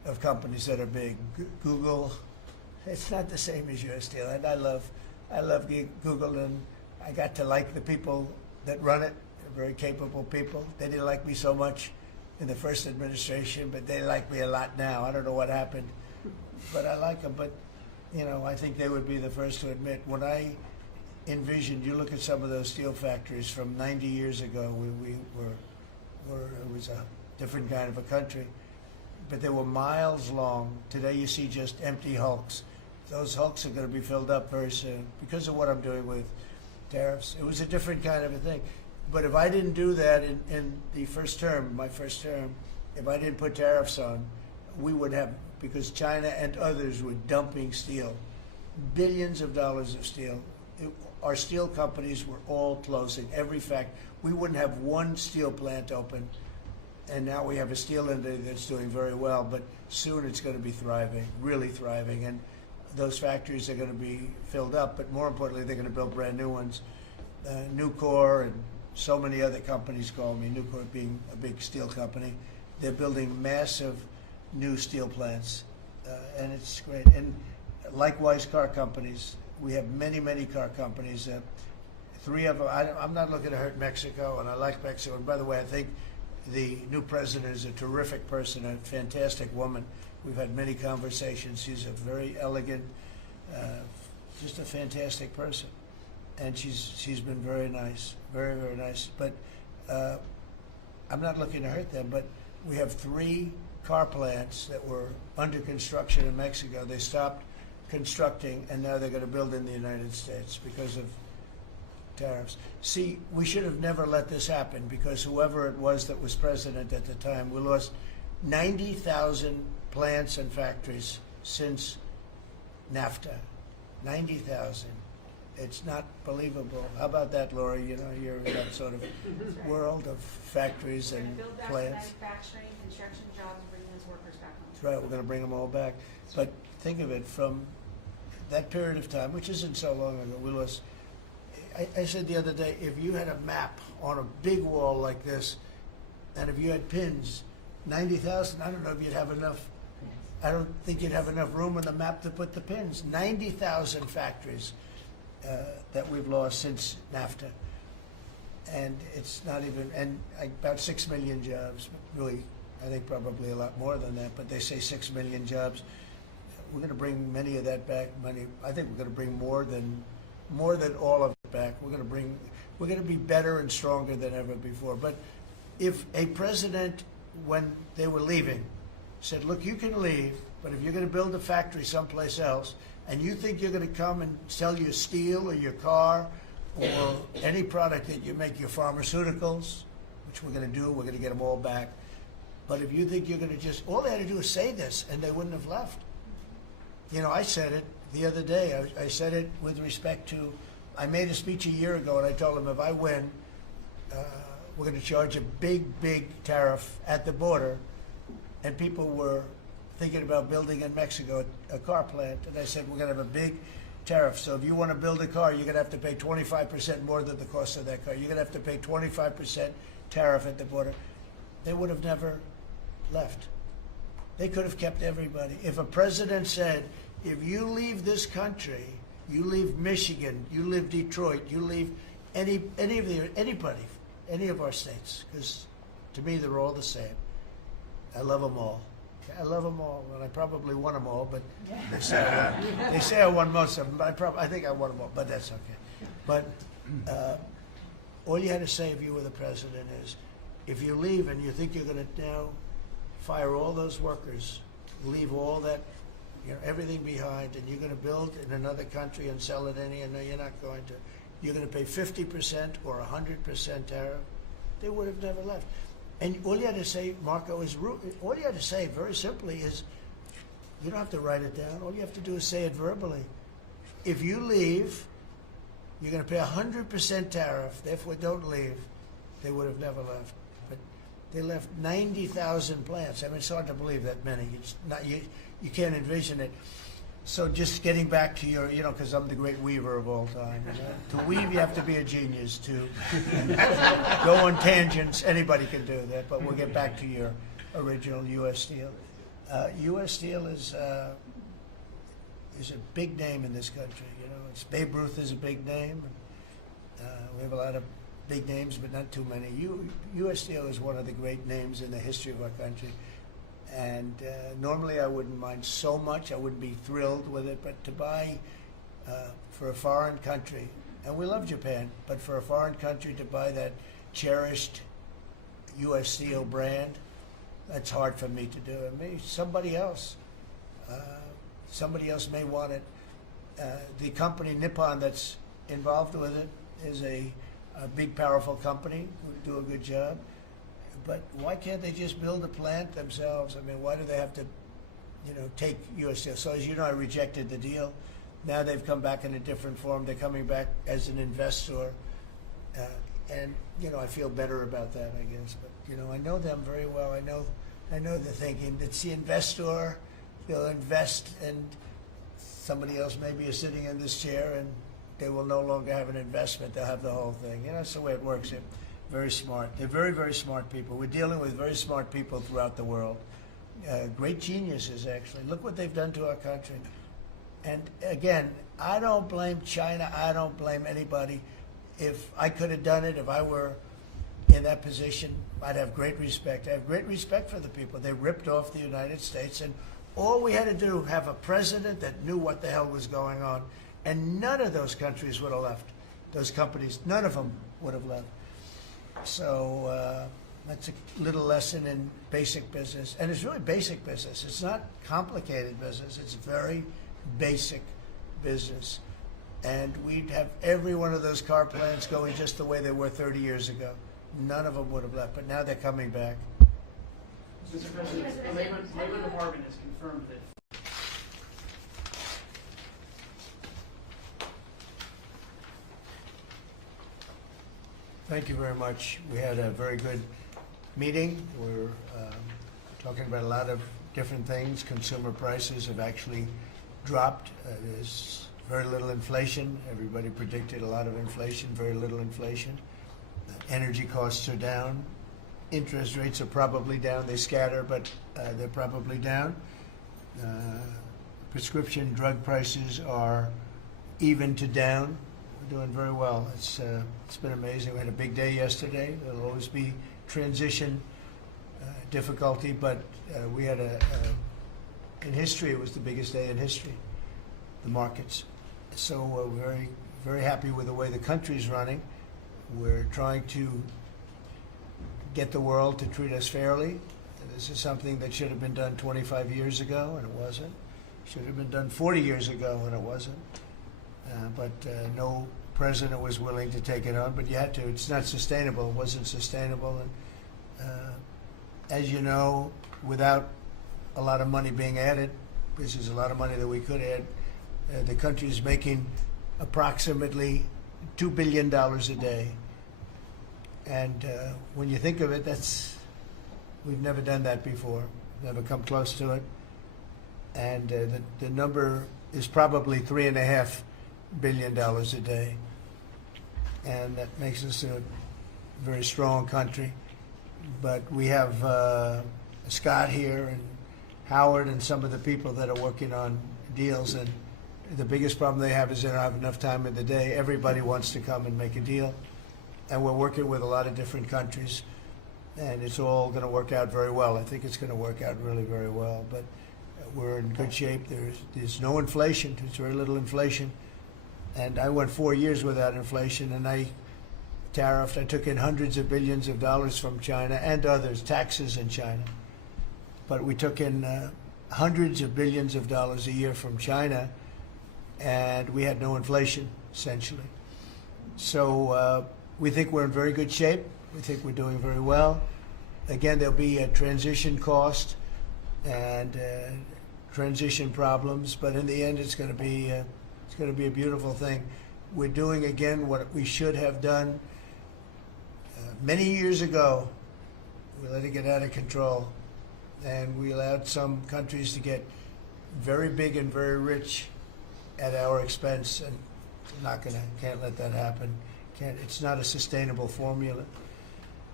of companies that are big. Google, it's not the same as U.S. Steel, and I love Google, and I got to like the people that run it. They're very capable people. They didn't like me so much in the first administration, but they like me a lot now. I don't know what happened, but I like them. But you know, I think they would be the first to admit when I envisioned. You look at some of those steel factories from 90 years ago. We were it was a different kind of a country, but they were miles long. Today you see just empty hulks. Those hulks are going to be filled up very soon because of what I'm doing with tariffs. It was a different kind of a thing. But if I didn't do that in the first term, my first term, if I didn't put tariffs on, we would have, because China and others were dumping steel, billions of dollars of steel. Our steel companies were all closing. Every fact, we wouldn't have one steel plant open. And now we have a steel industry that's doing very well, but soon it's going to be thriving, really thriving. And those factories are going to be filled up, but more importantly, they're going to build brand new ones. Nucor and so many other companies call me, Nucor being a big steel company. They're building massive new steel plants, and it's great. And likewise, car companies. We have many, many car companies. 3 of them, I'm not looking to hurt Mexico, and I like Mexico. And by the way, I think the new president is a terrific person, a fantastic woman. We've had many conversations. She's a very elegant, just a fantastic person. And she's been very nice, very, very nice. But I'm not looking to hurt them, but we have 3 car plants that were under construction in Mexico. They stopped constructing, and now they're going to build in the United States because of tariffs. See, we should have never let this happen, because whoever it was that was president at the time, we lost 90,000 plants and factories since NAFTA. 90,000. It's not believable. How about that, Laura? You know, you're in that sort of world of factories and Build back plants. manufacturing, construction jobs, and bring those workers back home. That's right. We're going to bring them all back. But think of it, from that period of time, which isn't so long ago, we lost. I said the other day, if you had a map on a big wall like this, and if you had pins, 90,000, I don't know if you'd have enough. I don't think you'd have enough room on the map to put the pins. 90,000 factories that we've lost since NAFTA. And it's not even, and about 6 million jobs. Really, I think probably a lot more than that, but they say 6 million jobs. We're going to bring many of that back. I think we're going to bring more than all of it back. We're going to be better and stronger than ever before. But if a president, when they were leaving, said, look, you can leave, but if you're going to build a factory someplace else, and you think you're going to come and sell your steel or your car or any product that you make, your pharmaceuticals, which we're going to do, we're going to get them all back. But if you think you're going to just, all they had to do is say this, and they wouldn't have left. You know, I said it the other day. I said it with respect to, I made a speech a year ago, and I told them if I win, we're going to charge a big, big tariff at the border. And people were thinking about building in Mexico a car plant. And I said, we're going to have a big tariff. So if you want to build a car, you're going to have to pay 25% more than the cost of that car. You're going to have to pay 25% tariff at the border. They would have never left. They could have kept everybody. If a president said, if you leave this country, you leave Michigan, you leave Detroit, you leave anybody, any of our states, because to me they're all the same. I love them all. I love them all, and I probably won them all, but they say I won most of them, but I think I won them all, but that's okay. But all you had to say if you were the president is, if you leave and you think you're going to now fire all those workers, leave all that, you know, everything behind, and you're going to build in another country and sell it anywhere, no, you're not going to. You're going to pay 50% or 100% tariff. They would have never left. And all you had to say, Marco, is all you had to say very simply is, you don't have to write it down. All you have to do is say it verbally. If you leave, you're going to pay 100% tariff. Therefore, don't leave. They would have never left. But they left 90,000 plants. I mean, it's hard to believe that many. It's not, you can't envision it. So just getting back to your, you know, because I'm the great weaver of all time. You know? To weave, you have to be a genius. To go on tangents, anybody can do that. But we'll get back to your original U.S. Steel. U.S. Steel is a big name in this country. You know, Babe Ruth is a big name. We have a lot of big names, but not too many. U.S. Steel is one of the great names in the history of our country. And normally I wouldn't mind so much. I wouldn't be thrilled with it. But to buy for a foreign country, and we love Japan, but for a foreign country to buy that cherished U.S. Steel brand, that's hard for me to do. And maybe somebody else may want it. The company Nippon that's involved with it is a big, powerful company who do a good job. But why can't they just build a plant themselves? I mean, why do they have to, take U.S. Steel? So as you know, I rejected the deal. Now they've come back in a different form. They're coming back as an investor. And, I feel better about that, I guess. But, I know them very well. I know the thinking. It's the investor. They'll invest, and somebody else maybe is sitting in this chair, and they will no longer have an investment. They'll have the whole thing. That's the way it works. They're very smart. They're very, very smart people. We're dealing with very smart people throughout the world. Great geniuses, actually. Look what they've done to our country. And again, I don't blame China. I don't blame anybody. If I could have done it, if I were in that position, I'd have great respect. I have great respect for the people. They ripped off the United States, and all we had to do, have a president that knew what the hell was going on, and none of those countries would have left. Those companies, none of them would have left. So that's a little lesson in basic business. And it's really basic business. It's not complicated business. It's very basic business. And we'd have every one of those car plants going just the way they were 30 years ago. None of them would have left, but now they're coming back. Mr. President, the Labor Department has confirmed that. Thank you very much. We had a very good meeting. We're talking about a lot of different things. Consumer prices have actually dropped. There's very little inflation. Everybody predicted a lot of inflation, very little inflation. Energy costs are down. Interest rates are probably down. They scatter, but they're probably down. Prescription drug prices are even to down. We're doing very well. It's been amazing. We had a big day yesterday. There'll always be transition difficulty, but we had in history, it was the biggest day in history, the markets. So we're very, very happy with the way the country's running. We're trying to get the world to treat us fairly. This is something that should have been done 25 years ago, and it wasn't. Should have been done 40 years ago, and it wasn't. But no president was willing to take it on, but you had to. It's not sustainable. It wasn't sustainable. And as you know, without a lot of money being added, this is a lot of money that we could add, the country is making approximately $2 billion a day. And when you think of it, we've never done that before, never come close to it. And the number is probably $3.5 billion a day. And that makes us a very strong country. But we have Scott here and Howard and some of the people that are working on deals, and the biggest problem they have is they don't have enough time in the day. Everybody wants to come and make a deal, and we're working with a lot of different countries, and it's all going to work out very well. I think it's going to work out really very well, but we're in good shape. There's no inflation. There's very little inflation, and I went 4 years without inflation, and I took in hundreds of billions of dollars from China and others, taxes in China. But we took in hundreds of billions of dollars a year from China, and we had no inflation, essentially. So we think we're in very good shape. We think we're doing very well. Again, there'll be a transition cost and transition problems, but in the end, it's going to be a beautiful thing. We're doing again what we should have done many years ago. We let it get out of control, and we allowed some countries to get very big and very rich at our expense, and can't let that happen. It's not a sustainable formula.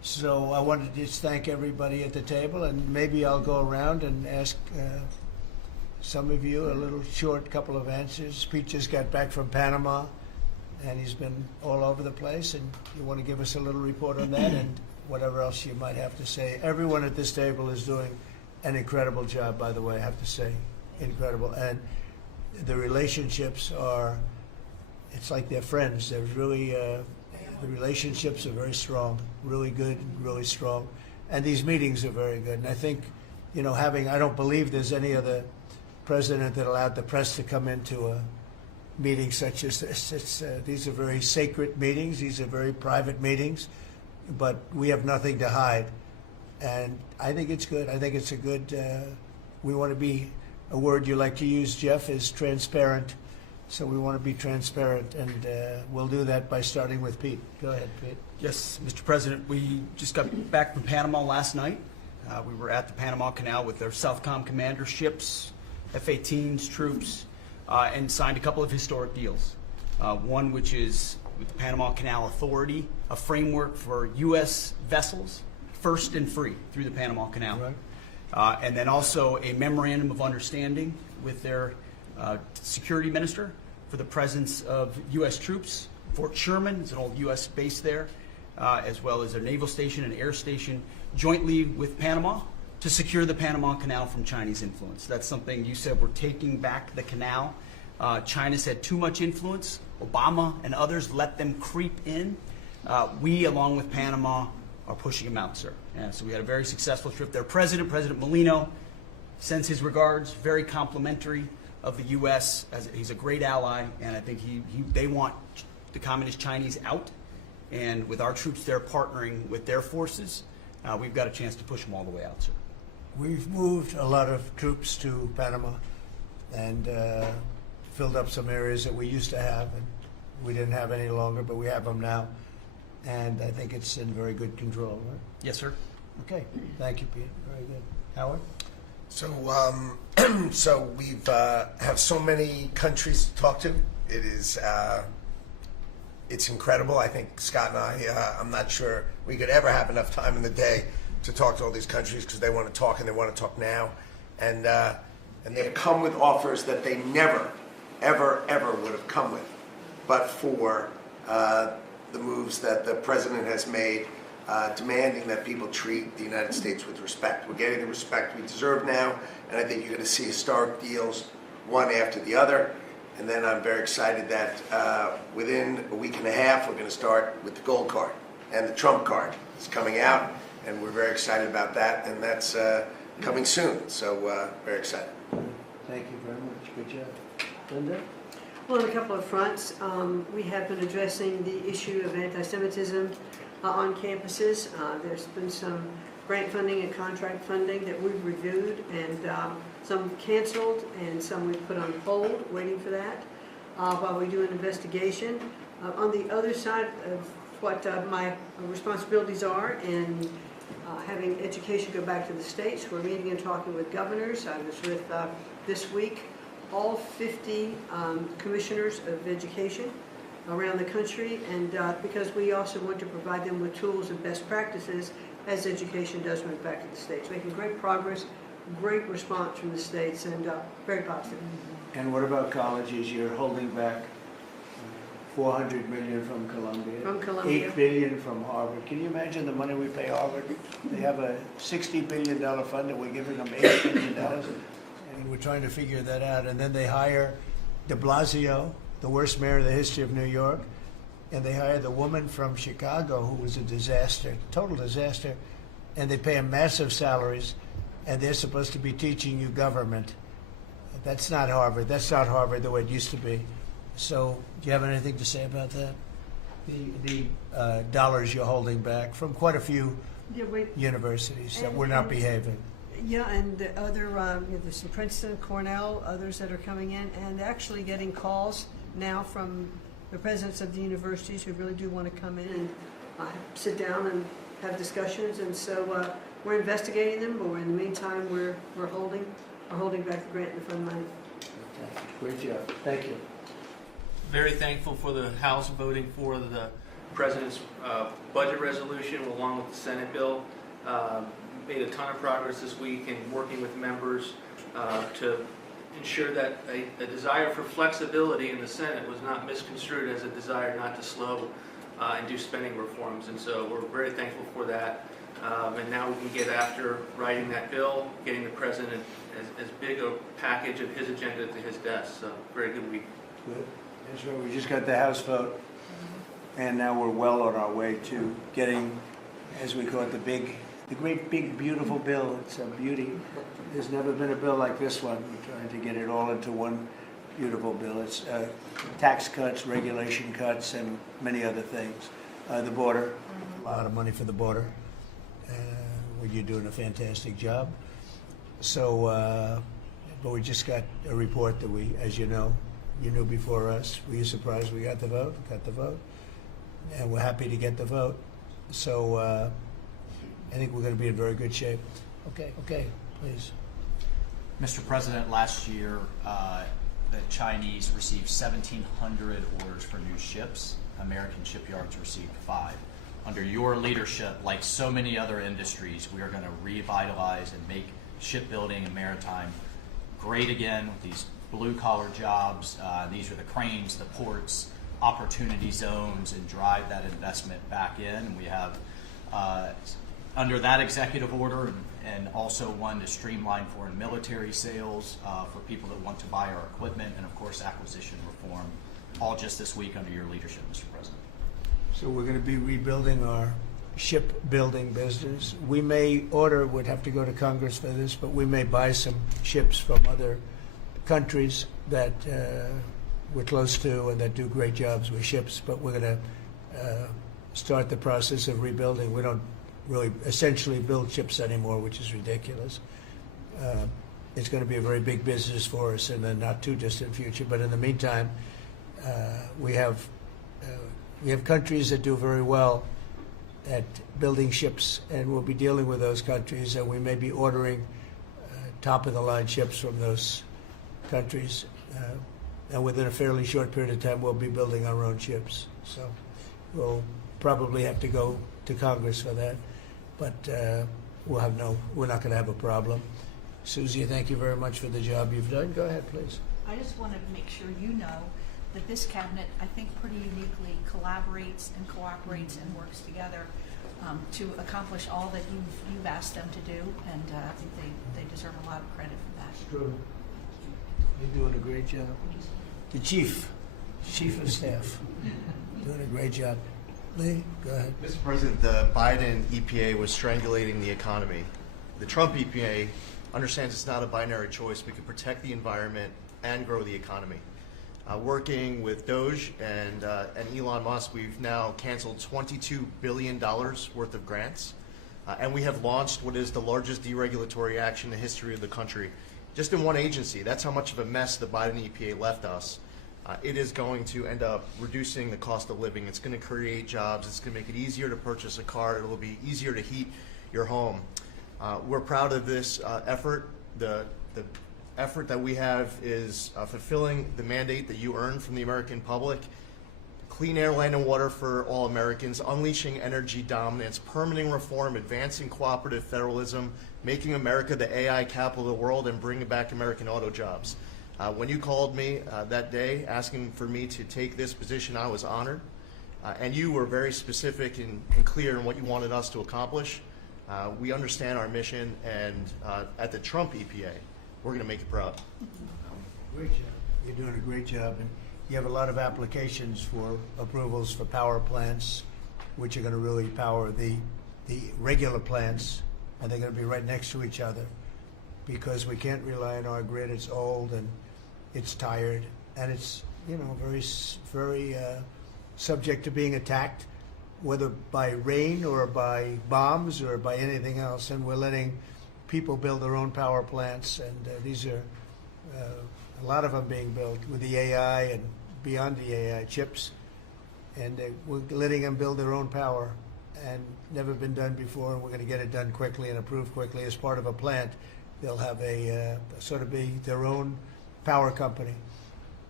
So I wanted to just thank everybody at the table, and maybe I'll go around and ask some of you a little short couple of answers. Pete just got back from Panama, and he's been all over the place, and you want to give us a little report on that and whatever else you might have to say. Everyone at this table is doing an incredible job, by the way, I have to say. Incredible. And the relationships are, it's like they're friends. They're really, the relationships are very strong, really good, really strong. And these meetings are very good. And I think, you know, I don't believe there's any other president that allowed the press to come into a meeting such as this. These are very sacred meetings. These are very private meetings, but we have nothing to hide. And I think it's good. I think it's a good, we want to be, a word you like to use, Jeff, is transparent. So we want to be transparent, and we'll do that by starting with Pete. Go ahead, Pete. Yes, Mr. President, we just got back from Panama last night. We were at the Panama Canal with their Southcom commander ships, F-18s, troops, and signed a couple of historic deals. One which is with the Panama Canal Authority, a framework for U.S. vessels, first and free through the Panama Canal. Right. And then also a memorandum of understanding with their security minister for the presence of U.S. troops. Fort Sherman is an old U.S. base there, as well as their naval station and air station, jointly with Panama to secure the Panama Canal from Chinese influence. That's something you said, we're taking back the canal. China's had too much influence. Obama and others let them creep in. We, along with Panama, are pushing them out, sir. So we had a very successful trip there. President Molino, sends his regards, very complimentary of the U.S. as he's a great ally, and I think they want the communist Chinese out, and with our troops there partnering with their forces, we've got a chance to push them all the way out, sir. We've moved a lot of troops to Panama and filled up some areas that we used to have, and we didn't have any longer, but we have them now. And I think it's in very good control, right? Yes, sir. Okay. Thank you, Pete. Very good. Howard? So, so we've have so many countries to talk to. It is, it's incredible. I think Scott and I, I'm not sure we could ever have enough time in the day to talk to all these countries because they want to talk and they want to talk now. And they've come with offers that they never, ever, ever would have come with, but for the moves that the president has made, demanding that people treat the United States with respect. We're getting the respect we deserve now, and I think you're going to see historic deals, one after the other. And then I'm very excited that within a week and a half, we're going to start with the gold card, and the Trump card is coming out, and we're very excited about that, and that's coming soon. So very excited. Thank you very much. Good job. Linda? Well, on a couple of fronts, we have been addressing the issue of anti-Semitism on campuses. There's been some grant funding and contract funding that we've reviewed, and some canceled and some we've put on hold, waiting for that, while we do an investigation. On the other side of what my responsibilities are in having education go back to the states, we're meeting and talking with governors. I was with, this week, all 50 commissioners of education around the country, and because we also want to provide them with tools and best practices as education does move back to the states. Making great progress, great response from the states, and very positive. And what about colleges? You're holding back $400 million from Columbia. From Columbia. $8 billion from Harvard. Can you imagine the money we pay Harvard? They have a $60 billion fund and we're giving them $8 billion. And we're trying to figure that out. And then they hire de Blasio, the worst mayor in the history of New York, and they hire the woman from Chicago who was a disaster, total disaster, and they pay them massive salaries, and they're supposed to be teaching you government. That's not Harvard. That's not Harvard the way it used to be. So do you have anything to say about that? The dollars you're holding back from quite a few universities that were not behaving. Yeah, and the other, there's some Princeton, Cornell, others that are coming in, and actually getting calls now from the presidents of the universities who really do want to come in and sit down and have discussions. And so we're investigating them, but in the meantime, we're holding back the grant and the fund money. Great job. Thank you. Very thankful for the House voting for the President's budget resolution, along with the Senate bill. Made a ton of progress this week in working with members to ensure that a desire for flexibility in the Senate was not misconstrued as a desire not to slow and do spending reforms. And so we're very thankful for that. And now we can get after writing that bill, getting the President as big a package of his agenda to his desk. So very good week. Good. That's right. We just got the House vote, and now we're well on our way to getting, as we call it, the great big beautiful bill. It's a beauty. There's never been a bill like this one. We're trying to get it all into one beautiful bill. It's tax cuts, regulation cuts, and many other things. The border, a lot of money for the border. You're doing a fantastic job. So, but we just got a report that we, as you know, you knew before us. Were you surprised we got the vote? Got the vote, and we're happy to get the vote. So, I think we're going to be in very good shape. Okay, please. Mr. President, last year, the Chinese received 1,700 orders for new ships. American shipyards received 5. Under your leadership, like so many other industries, we are going to revitalize and make shipbuilding and maritime great again with these blue-collar jobs. These are the cranes, the ports, opportunity zones, and drive that investment back in. And we have, under that executive order, and also one to streamline foreign military sales for people that want to buy our equipment, and of course acquisition reform, all just this week under your leadership, Mr. President. So we're going to be rebuilding our shipbuilding business. We may order, would have to go to Congress for this, but we may buy some ships from other countries that we're close to and that do great jobs with ships, but we're going to start the process of rebuilding. We don't really essentially build ships anymore, which is ridiculous. It's going to be a very big business for us in the not too distant future, but in the meantime, we have countries that do very well at building ships, and we'll be dealing with those countries, and we may be ordering top-of-the-line ships from those countries. And within a fairly short period of time, we'll be building our own ships. So we'll probably have to go to Congress for that, but we're not going to have a problem. Susie, thank you very much for the job you've done. Go ahead, please. I just want to make sure you know that this cabinet, I think, pretty uniquely collaborates and cooperates and works together to accomplish all that you've asked them to do, and I think they deserve a lot of credit for that. It's true. You're doing a great job. The chief of staff, doing a great job. Lee, go ahead. Mr. President, the Biden EPA was strangulating the economy. The Trump EPA understands it's not a binary choice. We can protect the environment and grow the economy. Working with Doge and Elon Musk, we've now canceled $22 billion worth of grants, and we have launched what is the largest deregulatory action in the history of the country, just in one agency. That's how much of a mess the Biden EPA left us. It is going to end up reducing the cost of living. It's going to create jobs. It's going to make it easier to purchase a car. It will be easier to heat your home. We're proud of this effort. The effort that we have is fulfilling the mandate that you earned from the American public. Clean air, land, and water for all Americans, unleashing energy dominance, permitting reform, advancing cooperative federalism, making America the AI capital of the world, and bringing back American auto jobs. When you called me that day asking for me to take this position, I was honored. And you were very specific and clear in what you wanted us to accomplish. We understand our mission, and at the Trump EPA, we're going to make you proud. Great job. You're doing a great job. And you have a lot of applications for approvals for power plants, which are going to really power the regular plants, and they're going to be right next to each other because we can't rely on our grid. It's old and it's tired, and it's very subject to being attacked, whether by rain or by bombs or by anything else. And we're letting people build their own power plants, and these are a lot of them being built with the AI and beyond the AI chips, and we're letting them build their own power, and never been done before, and we're going to get it done quickly and approved quickly. As part of a plant, they'll have a sort of be their own power company.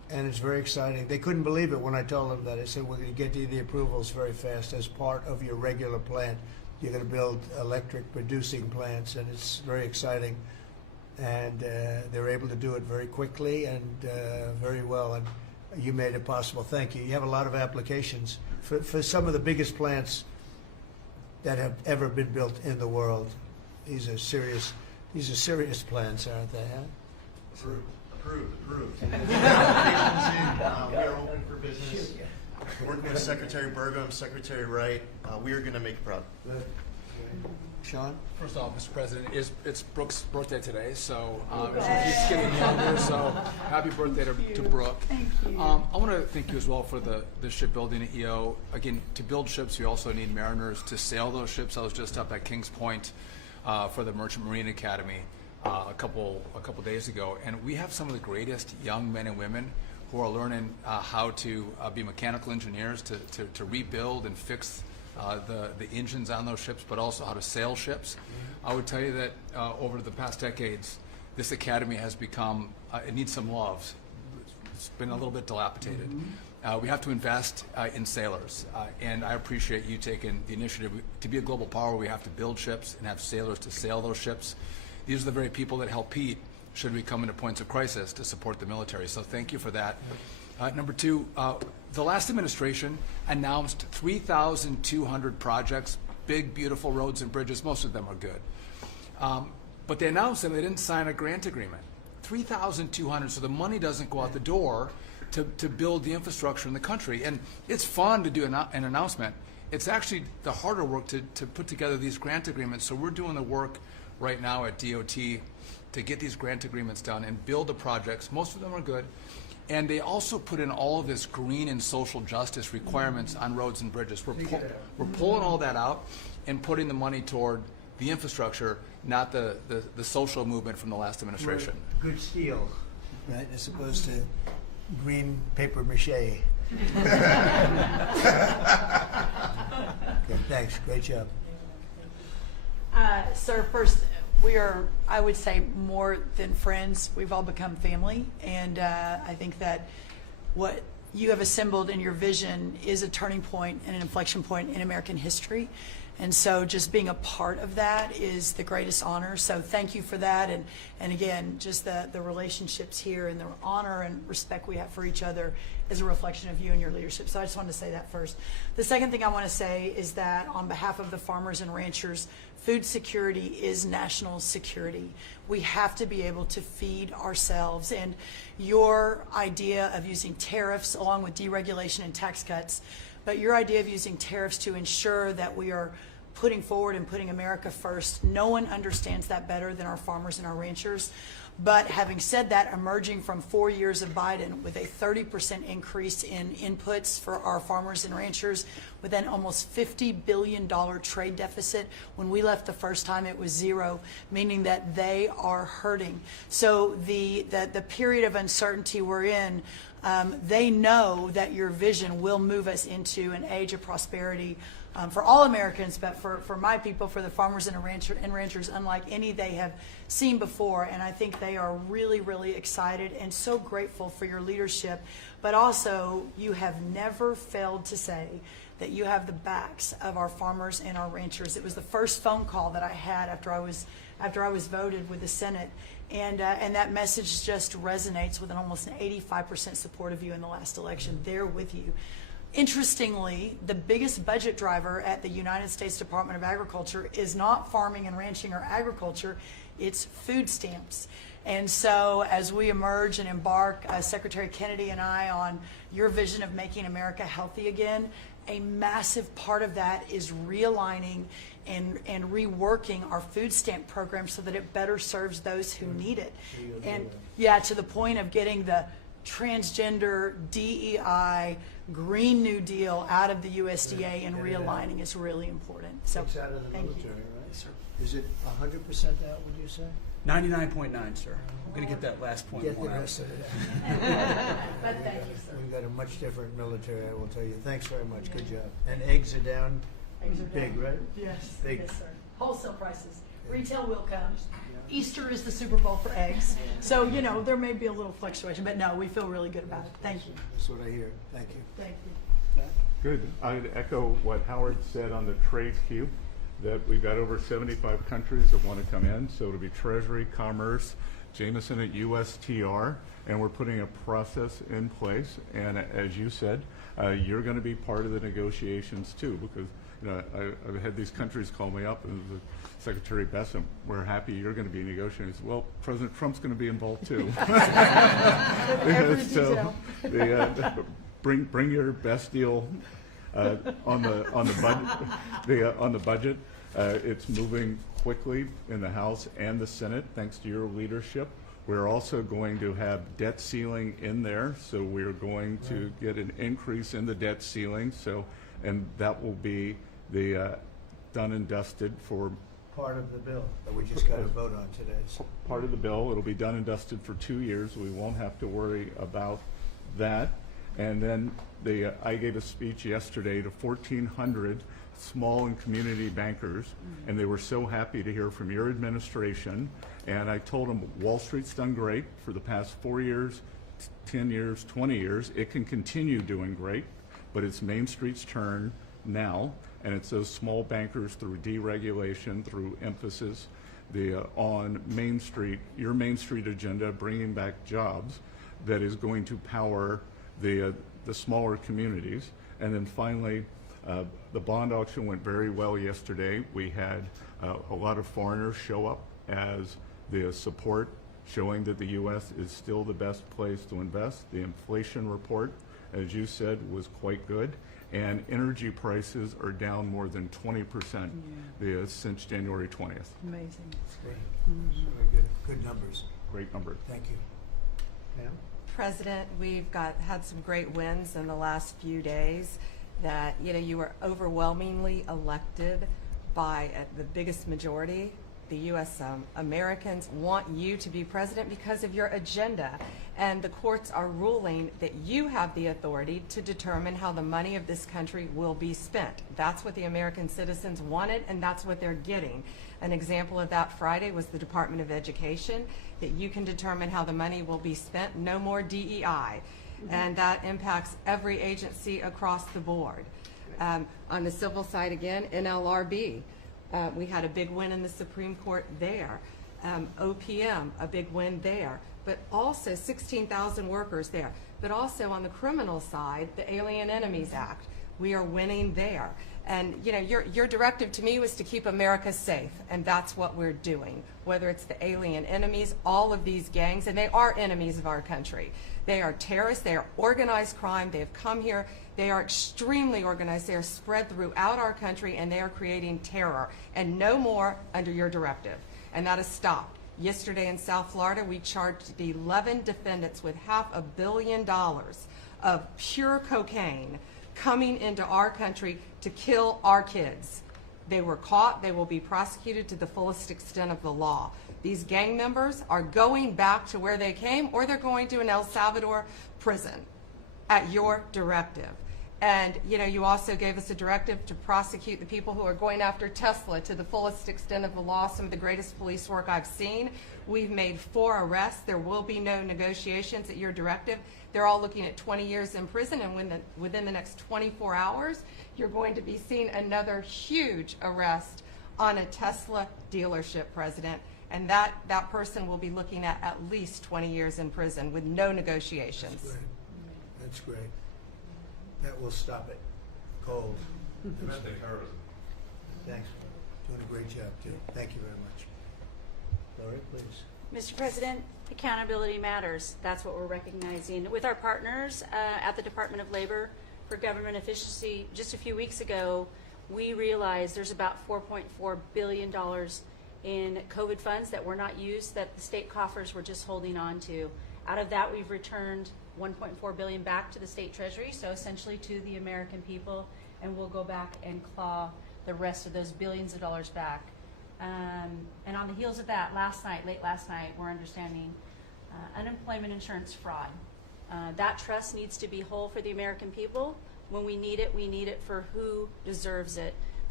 and it's very exciting. They couldn't believe it when I told them that. I said, we're going to get you the approvals very fast as part of your regular plant. You're going to build electric producing plants, and it's very exciting. And they're able to do it very quickly and very well, and you made it possible. Thank you. You have a lot of applications for some of the biggest plants that have ever been built in the world. These are serious plants, aren't they? Huh? Approved. We are open for business. Working with Secretary Burgum, Secretary Wright, we are going to make it proud. Sean? First off, Mr. President, it's Brooke's birthday today, so she keeps getting younger, so happy birthday to Brooke. Thank you. I want to thank you as well for the shipbuilding EO. Again, to build ships, you also need mariners to sail those ships. I was just up at Kings Point for the Merchant Marine Academy a couple days ago, and we have some of the greatest young men and women who are learning how to be mechanical engineers, to rebuild and fix the engines on those ships, but also how to sail ships. I would tell you that over the past decades, this academy has become, it needs some love. It's been a little bit dilapidated. We have to invest in sailors, and I appreciate you taking the initiative. To be a global power, we have to build ships and have sailors to sail those ships. These are the very people that help Pete should we come into points of crisis to support the military. So thank you for that. Number two, the last administration announced 3,200 projects, big, beautiful roads and bridges. Most of them are good. But they announced them, they didn't sign a grant agreement. 3,200, so the money doesn't go out the door to build the infrastructure in the country. And it's fun to do an announcement. It's actually the harder work to put together these grant agreements. So we're doing the work right now at DOT to get these grant agreements done and build the projects. Most of them are good. And they also put in all of this green and social justice requirements on roads and bridges. We're pulling all that out and putting the money toward the infrastructure, not the social movement from the last administration. Good steel, right, as opposed to green paper mache. Okay, thanks. Great job. Sir, first, we are, I would say, more than friends. We've all become family, and I think that what you have assembled in your vision is a turning point and an inflection point in American history. And so just being a part of that is the greatest honor. So thank you for that. And again, just the relationships here and the honor and respect we have for each other is a reflection of you and your leadership. So I just wanted to say that first. The second thing I want to say is that on behalf of the farmers and ranchers, food security is national security. We have to be able to feed ourselves. And your idea of using tariffs along with deregulation and tax cuts, but your idea of using tariffs to ensure that we are putting forward and putting America first, no one understands that better than our farmers and our ranchers. But having said that, emerging from 4 years of Biden with a 30% increase in inputs for our farmers and ranchers, with an almost $50 billion trade deficit. When we left the first time, it was zero, meaning that they are hurting. So the period of uncertainty we're in, they know that your vision will move us into an age of prosperity for all Americans, but for my people, for the farmers and ranchers, unlike any they have seen before. And I think they are really, really excited and so grateful for your leadership. But also, you have never failed to say that you have the backs of our farmers and our ranchers. It was the first phone call that I had after I was voted with the Senate. And that message just resonates with an almost an 85% support of you in the last election. They're with you. Interestingly, the biggest budget driver at the United States Department of Agriculture is not farming and ranching or agriculture, it's food stamps. And so as we emerge and embark, Secretary Kennedy and I, on your vision of making America healthy again, a massive part of that is realigning and reworking our food stamp program so that it better serves those who need it. And yeah, to the point of getting the transgender, DEI, Green New Deal out of the USDA and realigning is really important. So It's out of the thank military, you. right? Yes, sir. Is it 100% out, would you say? 99.9, sir. I'm going to get that last point. Get the more out. rest of it But thank you, sir. We've got a much different military, I will tell you. Thanks very much. Good job. And eggs are down Eggs are big, down. right? Yes, Big. yes, sir. Wholesale prices. Retail will come. Easter is the Super Bowl for eggs. So, you know, there may be a little fluctuation, but no, we feel really good about it. Thank you. That's what I hear. Thank you. Thank you. Good. I'd echo what Howard said on the trade queue, that we've got over 75 countries that want to come in. So it'll be Treasury, Commerce, Jameson at USTR, and we're putting a process in place. And as you said, you're going to be part of the negotiations too, because you know I've had these countries call me up, and Secretary Bessent, we're happy you're going to be negotiating. I said, well, President Trump's going to be involved too. So bring your best deal on the budget. It's moving quickly in the House and the Senate, thanks to your leadership. We're also going to have debt ceiling in there, so we're going to get an increase in the debt ceiling. So, and that will be the done and dusted for Part of the bill that we just got to vote on today. So. part of the bill. It'll be done and dusted for 2 years. We won't have to worry about that. And then I gave a speech yesterday to 1,400 small and community bankers, and they were so happy to hear from your administration. And I told them Wall Street's done great for the past 4 years, 10 years, 20 years. It can continue doing great, but it's Main Street's turn now, and it's those small bankers through deregulation, through emphasis on Main Street, your Main Street agenda, bringing back jobs, that is going to power the smaller communities. And then finally, the bond auction went very well yesterday. We had a lot of foreigners show up as the support, showing that the U.S. is still the best place to invest. The inflation report, as you said, was quite good. And energy prices are down more than 20% since January 20th. Amazing. That's great. Very good numbers. Great number. Thank you. Ma'am? President, we've had some great wins in the last few days. That you were overwhelmingly elected by the biggest majority. The U.S. Americans want you to be president because of your agenda, and the courts are ruling that you have the authority to determine how the money of this country will be spent. That's what the American citizens wanted, and that's what they're getting. An example of that Friday was the Department of Education, that you can determine how the money will be spent. No more DEI. And that impacts every agency across the board. On the civil side again, NLRB, we had a big win in the Supreme Court there. OPM, a big win there. But also 16,000 workers there. But also on the criminal side, the Alien Enemies Act, we are winning there. And your directive to me was to keep America safe, and that's what we're doing. Whether it's the alien enemies, all of these gangs, and they are enemies of our country. They are terrorists, they are organized crime, they have come here, they are extremely organized, they are spread throughout our country, and they are creating terror. And no more under your directive. And that has stopped. Yesterday in South Florida, we charged 11 defendants with $500 million of pure cocaine coming into our country to kill our kids. They were caught. They will be prosecuted to the fullest extent of the law. These gang members are going back to where they came, or they're going to an El Salvador prison at your directive. And you also gave us a directive to prosecute the people who are going after Tesla to the fullest extent of the law, some of the greatest police work I've seen. We've made 4 arrests. There will be no negotiations at your directive. They're all looking at 20 years in prison, and within the next 24 hours, you're going to be seeing another huge arrest on a Tesla dealership, President. And that person will be looking at least 20 years in prison with no negotiations. That's great. That's great. That will stop it cold. Domestic terrorism. Thanks. Doing a great job, too. Thank you very much. Lori, please. Mr. President, accountability matters. That's what we're recognizing. With our partners at the Department of Labor for Government Efficiency, just a few weeks ago, we realized there's about $4.4 billion in COVID funds that were not used, that the state coffers were just holding on to. Out of that, we've returned $1.4 billion back to the state treasury, so essentially to the American people, and we'll go back and claw the rest of those billions of dollars back. And on the heels of that, late last night, we're understanding unemployment insurance fraud. That trust needs to be whole for the American people. When we need it for who deserves it.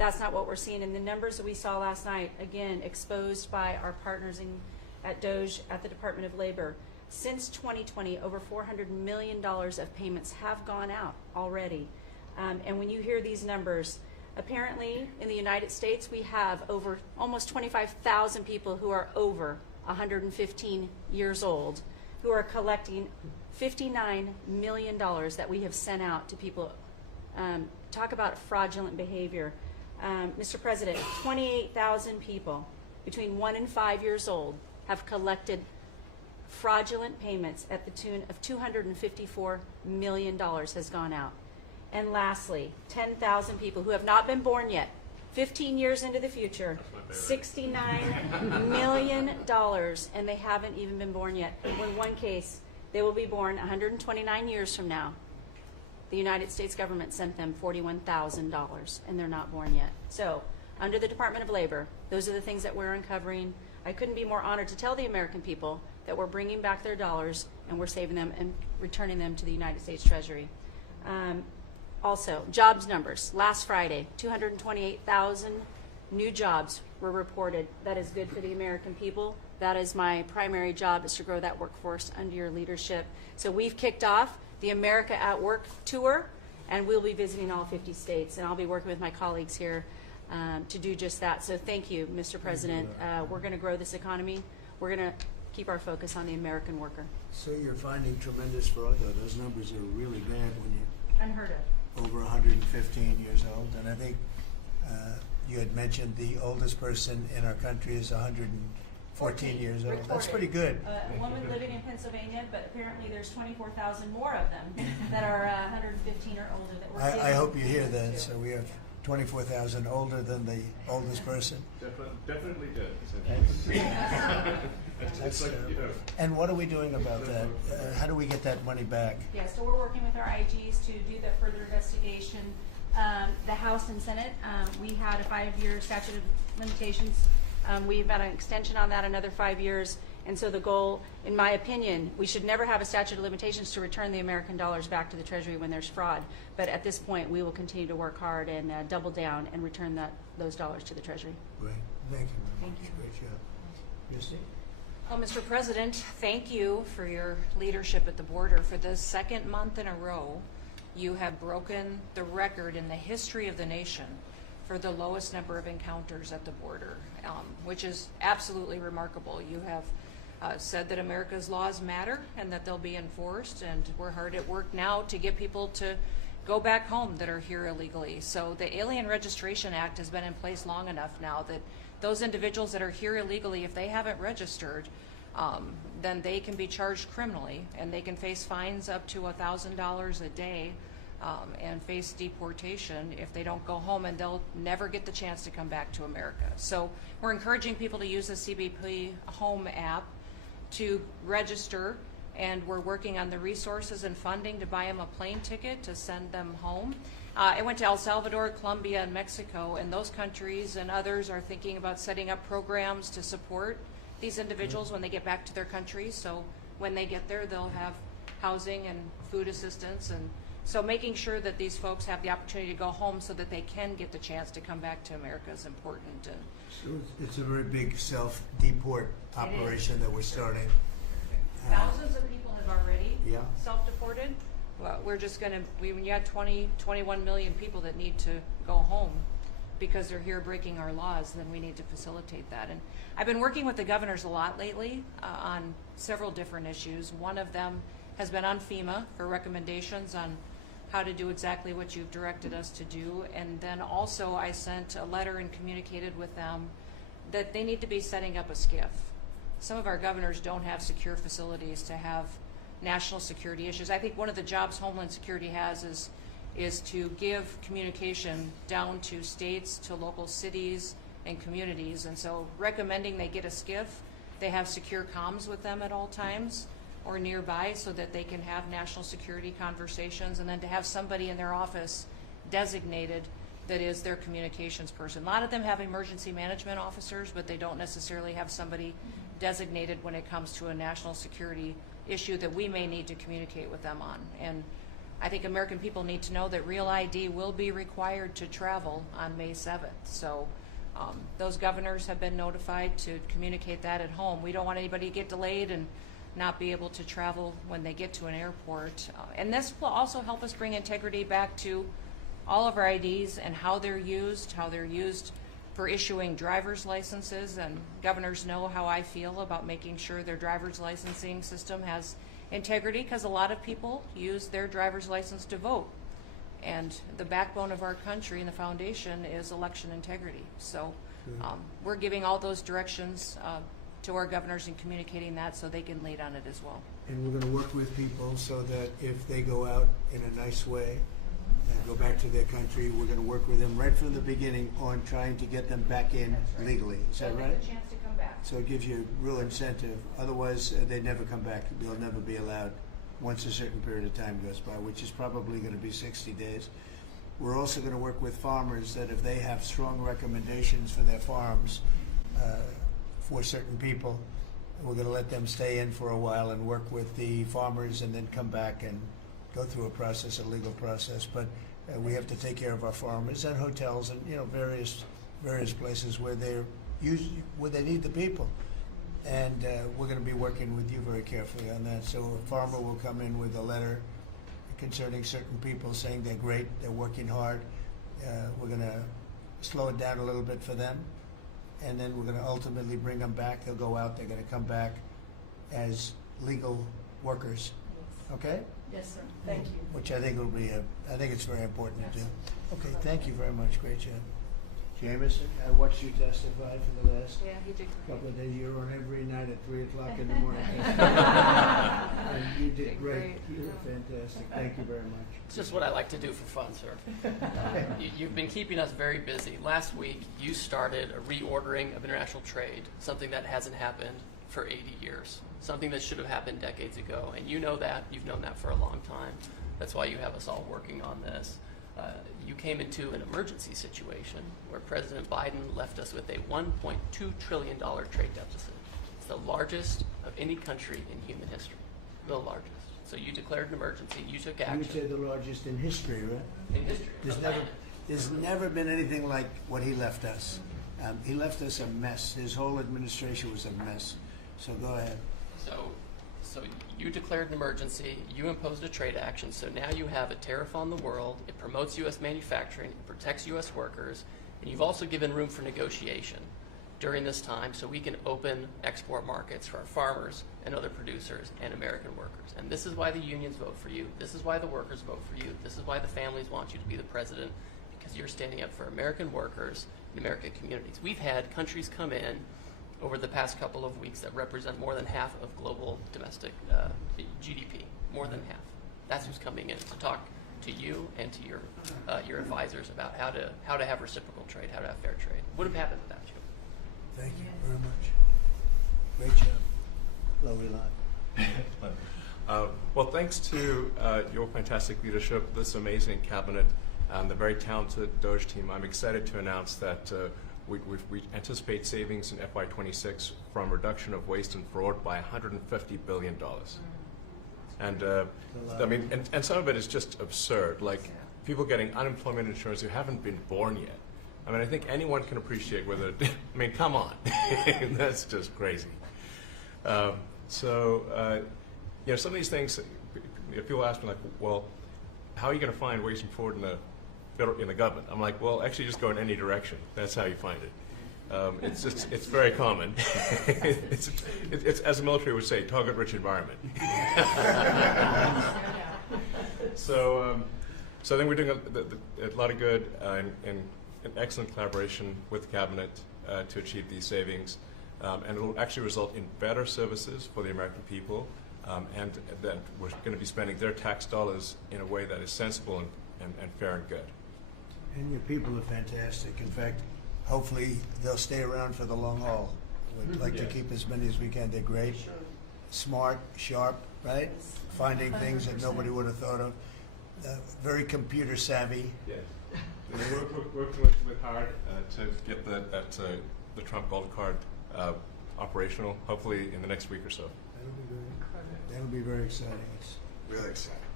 That's not what we're seeing. And the numbers that we saw last night, again, exposed by our partners at DOJ at the Department of Labor, since 2020, over $400 million of payments have gone out already. And when you hear these numbers, apparently in the United States, we have over almost 25,000 people who are over 115 years old who are collecting $59 million that we have sent out to people. Talk about fraudulent behavior. Mr. President, 28,000 people between 1 and 5 years old have collected fraudulent payments at the tune of $254 million has gone out. And lastly, 10,000 people who have not been born yet, 15 years into the future, $69 million, and they haven't even been born yet. In one case, they will be born 129 years from now. The United States government sent them $41,000, and they're not born yet. So, under the Department of Labor, those are the things that we're uncovering. I couldn't be more honored to tell the American people that we're bringing back their dollars and we're saving them and returning them to the United States Treasury. Also, jobs numbers. Last Friday, 228,000 new jobs were reported. That is good for the American people. That is my primary job, is to grow that workforce under your leadership. So we've kicked off the America at Work tour, and we'll be visiting all 50 states, and I'll be working with my colleagues here to do just that. So thank you, Mr. President. We're going to grow this economy. We're going to keep our focus on the American worker. So you're finding tremendous fraud, though. Those numbers are really bad when you're Unheard of. over 115 years old. And I think you had mentioned the oldest person in our country is 114 years old. Reported. That's pretty good. A woman living in Pennsylvania, but apparently there's 24,000 more of them that are 115 or older that we're I hope you hear giving that. to. So we have 24,000 older than the oldest person. Definitely did. That's, and what are we doing about that? How do we get that money back? Yeah, so we're working with our IGs to do that further investigation. The House and Senate, we had a 5-year statute of limitations. We've got an extension on that, another 5 years. And so the goal, in my opinion, we should never have a statute of limitations to return the American dollars back to the Treasury when there's fraud. But at this point, we will continue to work hard and double down and return those dollars to the Treasury. Great. Thank you. Thank you. Great job. Christy? Well, Mr. President, thank you for your leadership at the border. For the second month in a row, you have broken the record in the history of the nation for the lowest number of encounters at the border, which is absolutely remarkable. You have said that America's laws matter and that they'll be enforced, and we're hard at work now to get people to go back home that are here illegally. So the Alien Registration Act has been in place long enough now that those individuals that are here illegally, if they haven't registered, then they can be charged criminally, and they can face fines up to $1,000 a day and face deportation if they don't go home, and they'll never get the chance to come back to America. So we're encouraging people to use the CBP Home app to register, and we're working on the resources and funding to buy them a plane ticket to send them home. I went to El Salvador, Colombia, and Mexico, and those countries and others are thinking about setting up programs to support these individuals when they get back to their countries. So when they get there, they'll have housing and food assistance, and so making sure that these folks have the opportunity to go home so that they can get the chance to come back to America is important. And So it's a very big self-deport operation that we're starting. thousands of people have already Yeah. self-deported. Well, we're just going to, when you had 21 million people that need to go home because they're here breaking our laws, then we need to facilitate that. And I've been working with the governors a lot lately on several different issues. One of them has been on FEMA for recommendations on how to do exactly what you've directed us to do. And then also I sent a letter and communicated with them that they need to be setting up a SCIF. Some of our governors don't have secure facilities to have national security issues. I think one of the jobs Homeland Security has is to give communication down to states, to local cities and communities. And so recommending they get a SCIF, they have secure comms with them at all times or nearby so that they can have national security conversations, and then to have somebody in their office designated that is their communications person. A lot of them have emergency management officers, but they don't necessarily have somebody designated when it comes to a national security issue that we may need to communicate with them on. And I think American people need to know that Real ID will be required to travel on May 7th. So those governors have been notified to communicate that at home. We don't want anybody to get delayed and not be able to travel when they get to an airport. And this will also help us bring integrity back to all of our IDs and how they're used for issuing driver's licenses. And governors know how I feel about making sure their driver's licensing system has integrity, because a lot of people use their driver's license to vote. And the backbone of our country and the foundation is election integrity. So we're giving all those directions to our governors and communicating that so they can lead on it as well. And we're going to work with people so that if they go out in a nice way and go back to their country, we're going to work with them right from the beginning on trying to get them back in legally. Is that right? A chance to come back. So it gives you real incentive. Otherwise, they'd never come back. They'll never be allowed once a certain period of time goes by, which is probably going to be 60 days. We're also going to work with farmers that if they have strong recommendations for their farms for certain people, we're going to let them stay in for a while and work with the farmers and then come back and go through a legal process. But we have to take care of our farmers and hotels and various places where they need the people. And we're going to be working with you very carefully on that. So a farmer will come in with a letter concerning certain people saying they're great, they're working hard. We're going to slow it down a little bit for them. And then we're going to ultimately bring them back. They'll go out, they're going to come back as legal workers. Okay? Yes, sir. Thank you. Which I think will be I think it's very important to do. Okay, thank you very much. Great job. Jameson, I watched you testify for the last couple of days. You're on every night at 3 o'clock in the morning. And you did great. You were fantastic. Thank you very much. It's just what I like to do for fun, sir. You've been keeping us very busy. Last week, you started a reordering of international trade, something that hasn't happened for 80 years, something that should have happened decades ago. And you know that. You've known that for a long time. That's why you have us all working on this. You came into an emergency situation where President Biden left us with a $1.2 trillion trade deficit. It's the largest of any country in human history, the largest. So you declared an emergency, you took action. You would say the largest in history, right? In history. There's never been anything like what he left us. He left us a mess. His whole administration was a mess. So go ahead. So you declared an emergency, you imposed a trade action, so now you have a tariff on the world, it promotes U.S. manufacturing, it protects U.S. workers, and you've also given room for negotiation during this time so we can open export markets for our farmers and other producers and American workers. And this is why the unions vote for you, this is why the workers vote for you, this is why the families want you to be the president, because you're standing up for American workers and American communities. We've had countries come in over the past couple of weeks that represent more than half of global domestic GDP, more than half. That's who's coming in to talk to you and to your advisors about how to have reciprocal trade, how to have fair trade. Would have happened without you. Thank you very much. Great job. Lovely lot. Well, thanks to your fantastic leadership, this amazing cabinet, and the very talented Doge team, I'm excited to announce that we anticipate savings in FY26 from reduction of waste and fraud by $150 billion. And I mean, and some of it is just absurd, like people getting unemployment insurance who haven't been born yet. I mean, I think anyone can appreciate whether, I mean, come on, that's just crazy. So, you know, some of these things, people ask me like, well, how are you going to find waste and fraud in the government? I'm like, well, actually just go in any direction. That's how you find it. It's very common. it's as the military would say, target-rich environment. So I think we're doing a lot of good and excellent collaboration with the cabinet to achieve these savings. And it will actually result in better services for the American people, and that we're going to be spending their tax dollars in a way that is sensible and fair and good. And your people are fantastic. In fact, hopefully they'll stay around for the long haul. We'd like to keep as many as we can. They're great, smart, sharp, right? Finding things that nobody would have thought of. Very computer savvy. Yes. We're working with hard to get the Trump Gold Card operational, hopefully in the next week or so. That'll be very exciting. It's really exciting.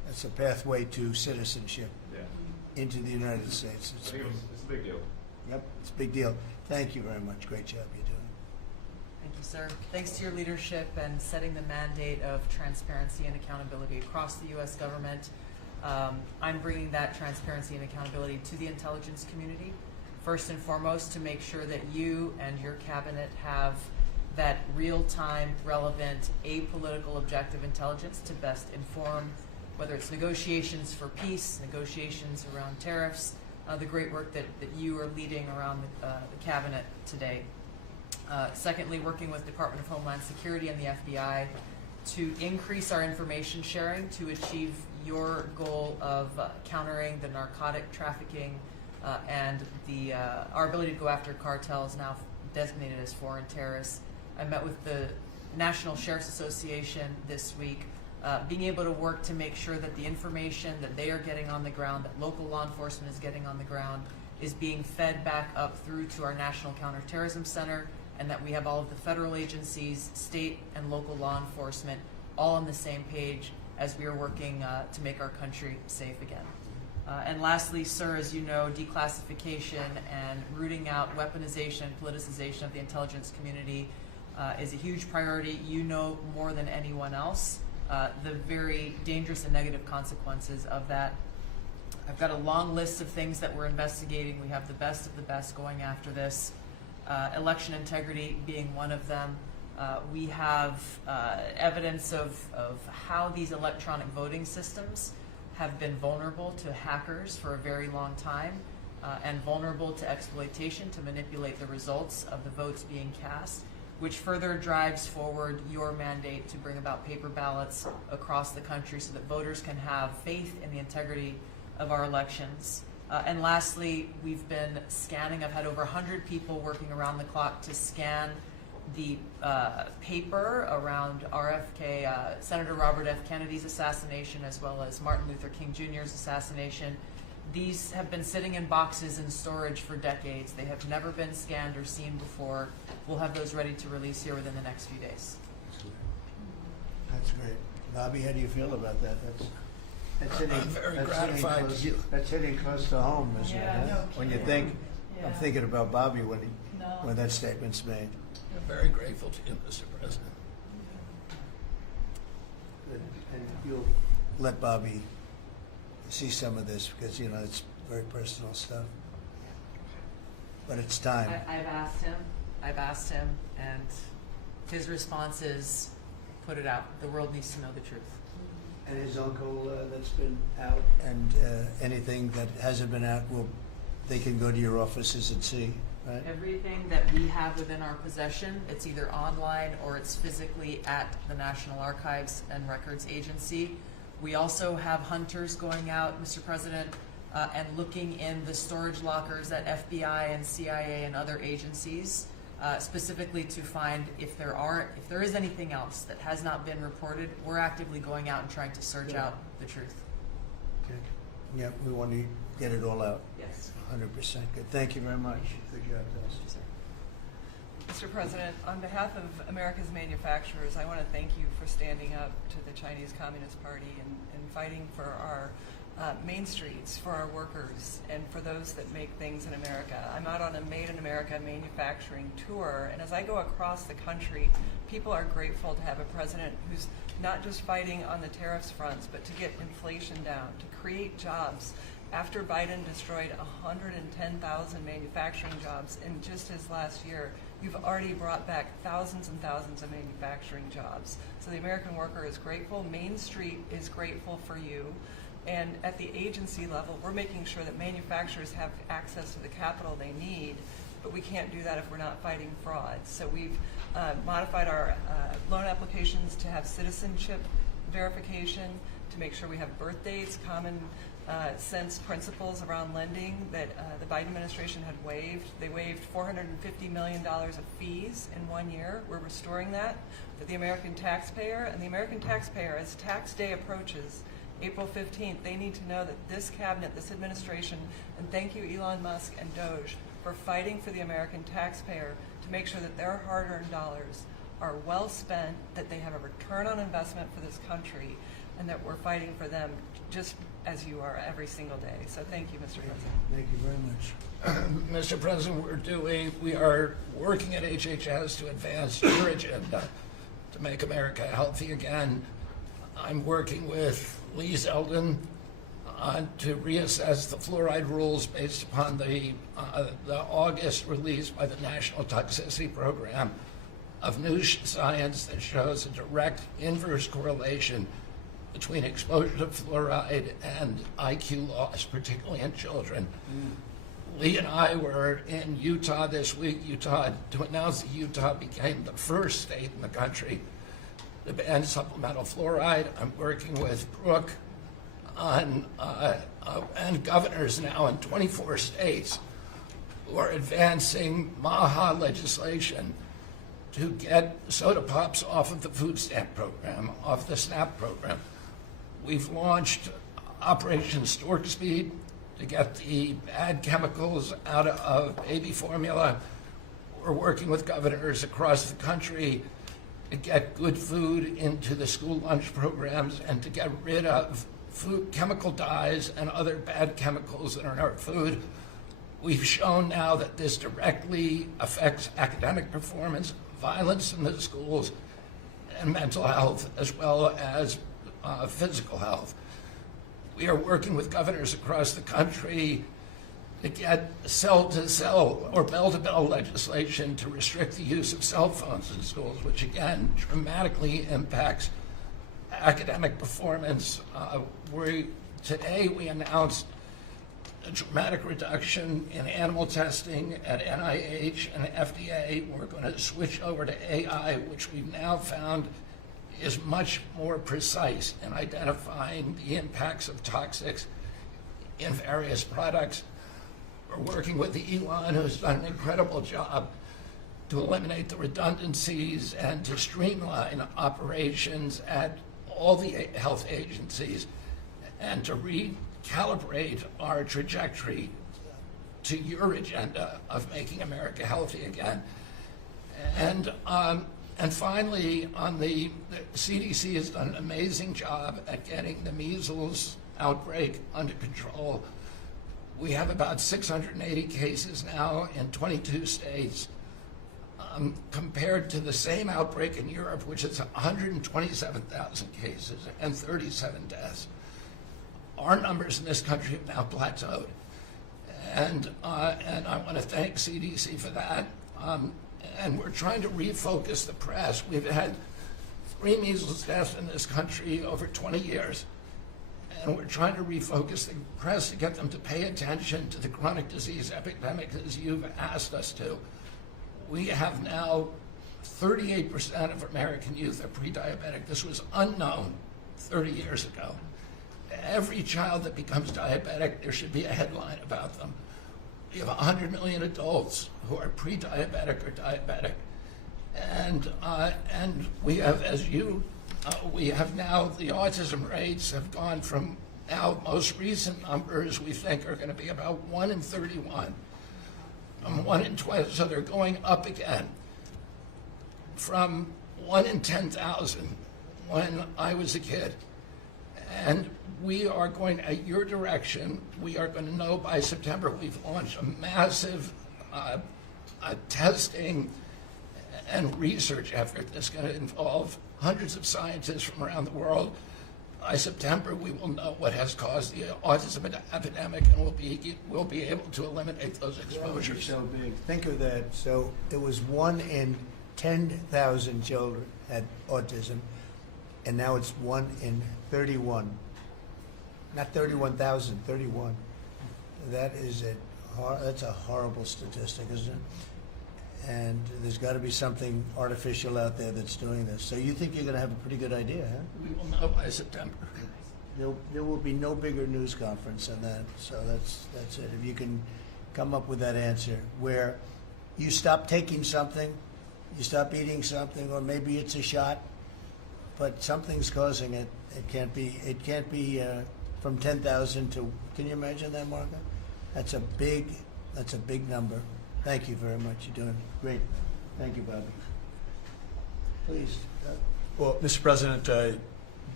That's a pathway to citizenship into the United States. It's a big deal. Yep, it's a big deal. Thank you very much. Great job you're doing. Thank you, sir. Thanks to your leadership and setting the mandate of transparency and accountability across the U.S. government. I'm bringing that transparency and accountability to the intelligence community, first and foremost, to make sure that you and your cabinet have that real-time, relevant, apolitical, objective intelligence to best inform whether it's negotiations for peace, negotiations around tariffs, the great work that you are leading around the cabinet today. Secondly, working with Department of Homeland Security and the FBI to increase our information sharing to achieve your goal of countering the narcotic trafficking and our ability to go after cartels now designated as foreign terrorists. I met with the National Sheriff's Association this week, being able to work to make sure that the information that they are getting on the ground, that local law enforcement is getting on the ground, is being fed back up through to our National Counterterrorism Center, and that we have all of the federal agencies, state and local law enforcement all on the same page as we are working to make our country safe again. And lastly, sir, as you know, declassification and rooting out weaponization and politicization of the intelligence community is a huge priority. You know more than anyone else the very dangerous and negative consequences of that. I've got a long list of things that we're investigating. We have the best of the best going after this. Election integrity being one of them. We have evidence of how these electronic voting systems have been vulnerable to hackers for a very long time and vulnerable to exploitation to manipulate the results of the votes being cast, which further drives forward your mandate to bring about paper ballots across the country so that voters can have faith in the integrity of our elections. And lastly, we've been scanning. I've had over 100 people working around the clock to scan the paper around RFK, Senator Robert F. Kennedy's assassination, as well as Martin Luther King Jr.'s assassination. These have been sitting in boxes in storage for decades. They have never been scanned or seen before. We'll have those ready to release here within the next few days. That's great. Bobby, how do you feel about that? That's hitting, I'm very that's gratified. hitting close, that's hitting close to home, isn't it? Yeah, huh? no When you kidding. think, I'm thinking about Bobby when No. when that statement's made. I'm very grateful to you, Mr. President. And you'll let Bobby see some of this because, you know, it's very personal stuff. But it's time. I've asked him, and his response is, put it out. The world needs to know the truth. And his uncle that's been out, and anything that hasn't been out, they can go to your offices and see, right? Everything that we have within our possession, it's either online or it's physically at the National Archives and Records Agency. We also have hunters going out, Mr. President, and looking in the storage lockers at FBI and CIA and other agencies, specifically to find if there is anything else that has not been reported. We're actively going out and trying to search out the truth. Okay. Yeah, we want to get it all out. Yes. 100% good. Thank you very much. Good job, guys. Mr. President, on behalf of America's manufacturers, I want to thank you for standing up to the Chinese Communist Party and fighting for our main streets, for our workers, and for those that make things in America. I'm out on a Made in America manufacturing tour, and as I go across the country, people are grateful to have a president who's not just fighting on the tariffs fronts, but to get inflation down, to create jobs. After Biden destroyed 110,000 manufacturing jobs in just his last year, you've already brought back thousands and thousands of manufacturing jobs. So the American worker is grateful. Main Street is grateful for you. And at the agency level, we're making sure that manufacturers have access to the capital they need, but we can't do that if we're not fighting fraud. So we've modified our loan applications to have citizenship verification, to make sure we have birth dates, common sense principles around lending that the Biden administration had waived. They waived $450 million of fees in 1 year. We're restoring that for the American taxpayer. And the American taxpayer, as tax day approaches, April 15th, they need to know that this cabinet, this administration, and thank you Elon Musk and Doge for fighting for the American taxpayer to make sure that their hard-earned dollars are well spent, that they have a return on investment for this country. and that we're fighting for them just as you are every single day. So thank you, Mr. President. Thank you very much. Mr. President, we are working at HHS to advance your agenda to make America healthy again. I'm working with Lee Zeldin to reassess the fluoride rules based upon the August release by the National Toxicity Program of new science that shows a direct inverse correlation between exposure to fluoride and IQ loss, particularly in children. Lee and I were in Utah this week, to announce that Utah became the first state in the country to ban supplemental fluoride. I'm working with Brooke on, and governors now in 24 states who are advancing MAHA legislation to get soda pops off of the food stamp program, off the SNAP program. We've launched Operation Stork Speed to get the bad chemicals out of baby formula. We're working with governors across the country to get good food into the school lunch programs and to get rid of food chemical dyes and other bad chemicals that are in our food. We've shown now that this directly affects academic performance, violence in the schools, and mental health, as well as physical health. We are working with governors across the country to get cell-to-cell or bell-to-bell legislation to restrict the use of cell phones in schools, which again dramatically impacts academic performance. Today we announced a dramatic reduction in animal testing at NIH and FDA. We're going to switch over to AI, which we've now found is much more precise in identifying the impacts of toxics in various products. We're working with Elon, who's done an incredible job to eliminate the redundancies and to streamline operations at all the health agencies and to recalibrate our trajectory to your agenda of making America healthy again. And finally, the CDC has done an amazing job at getting the measles outbreak under control. We have about 680 cases now in 22 states, compared to the same outbreak in Europe, which is 127,000 cases and 37 deaths. Our numbers in this country have now plateaued. And I want to thank CDC for that. And we're trying to refocus the press. We've had 3 measles deaths in this country over 20 years. And we're trying to refocus the press to get them to pay attention to the chronic disease epidemic as you've asked us to. We have now 38% of American youth are pre-diabetic. This was unknown 30 years ago. Every child that becomes diabetic, there should be a headline about them. We have 100 million adults who are pre-diabetic or diabetic. And we have, we have now, the autism rates have gone from now most recent numbers we think are going to be about 1 in 31. 1 in 12, so they're going up again from 1 in 10,000 when I was a kid. And we are going, at your direction, we are going to know by September. We've launched a massive testing and research effort that's going to involve hundreds of scientists from around the world. By September, we will know what has caused the autism epidemic, and we'll be able to eliminate those exposures. So big. Think of that. So it was 1 in 10,000 children had autism, and now it's 1 in 31. Not 31,000, 31. That's a horrible statistic, isn't it? And there's got to be something artificial out there that's doing this. So you think you're going to have a pretty good idea, huh? We will know by September. There will be no bigger news conference than that. So that's it. If you can come up with that answer where you stop taking something, you stop eating something, or maybe it's a shot, but something's causing it. It can't be from 10,000 to. Can you imagine that, Martha? That's a big number. Thank you very much. You're doing great. Thank you, Bobby. Please. Well, Mr. President,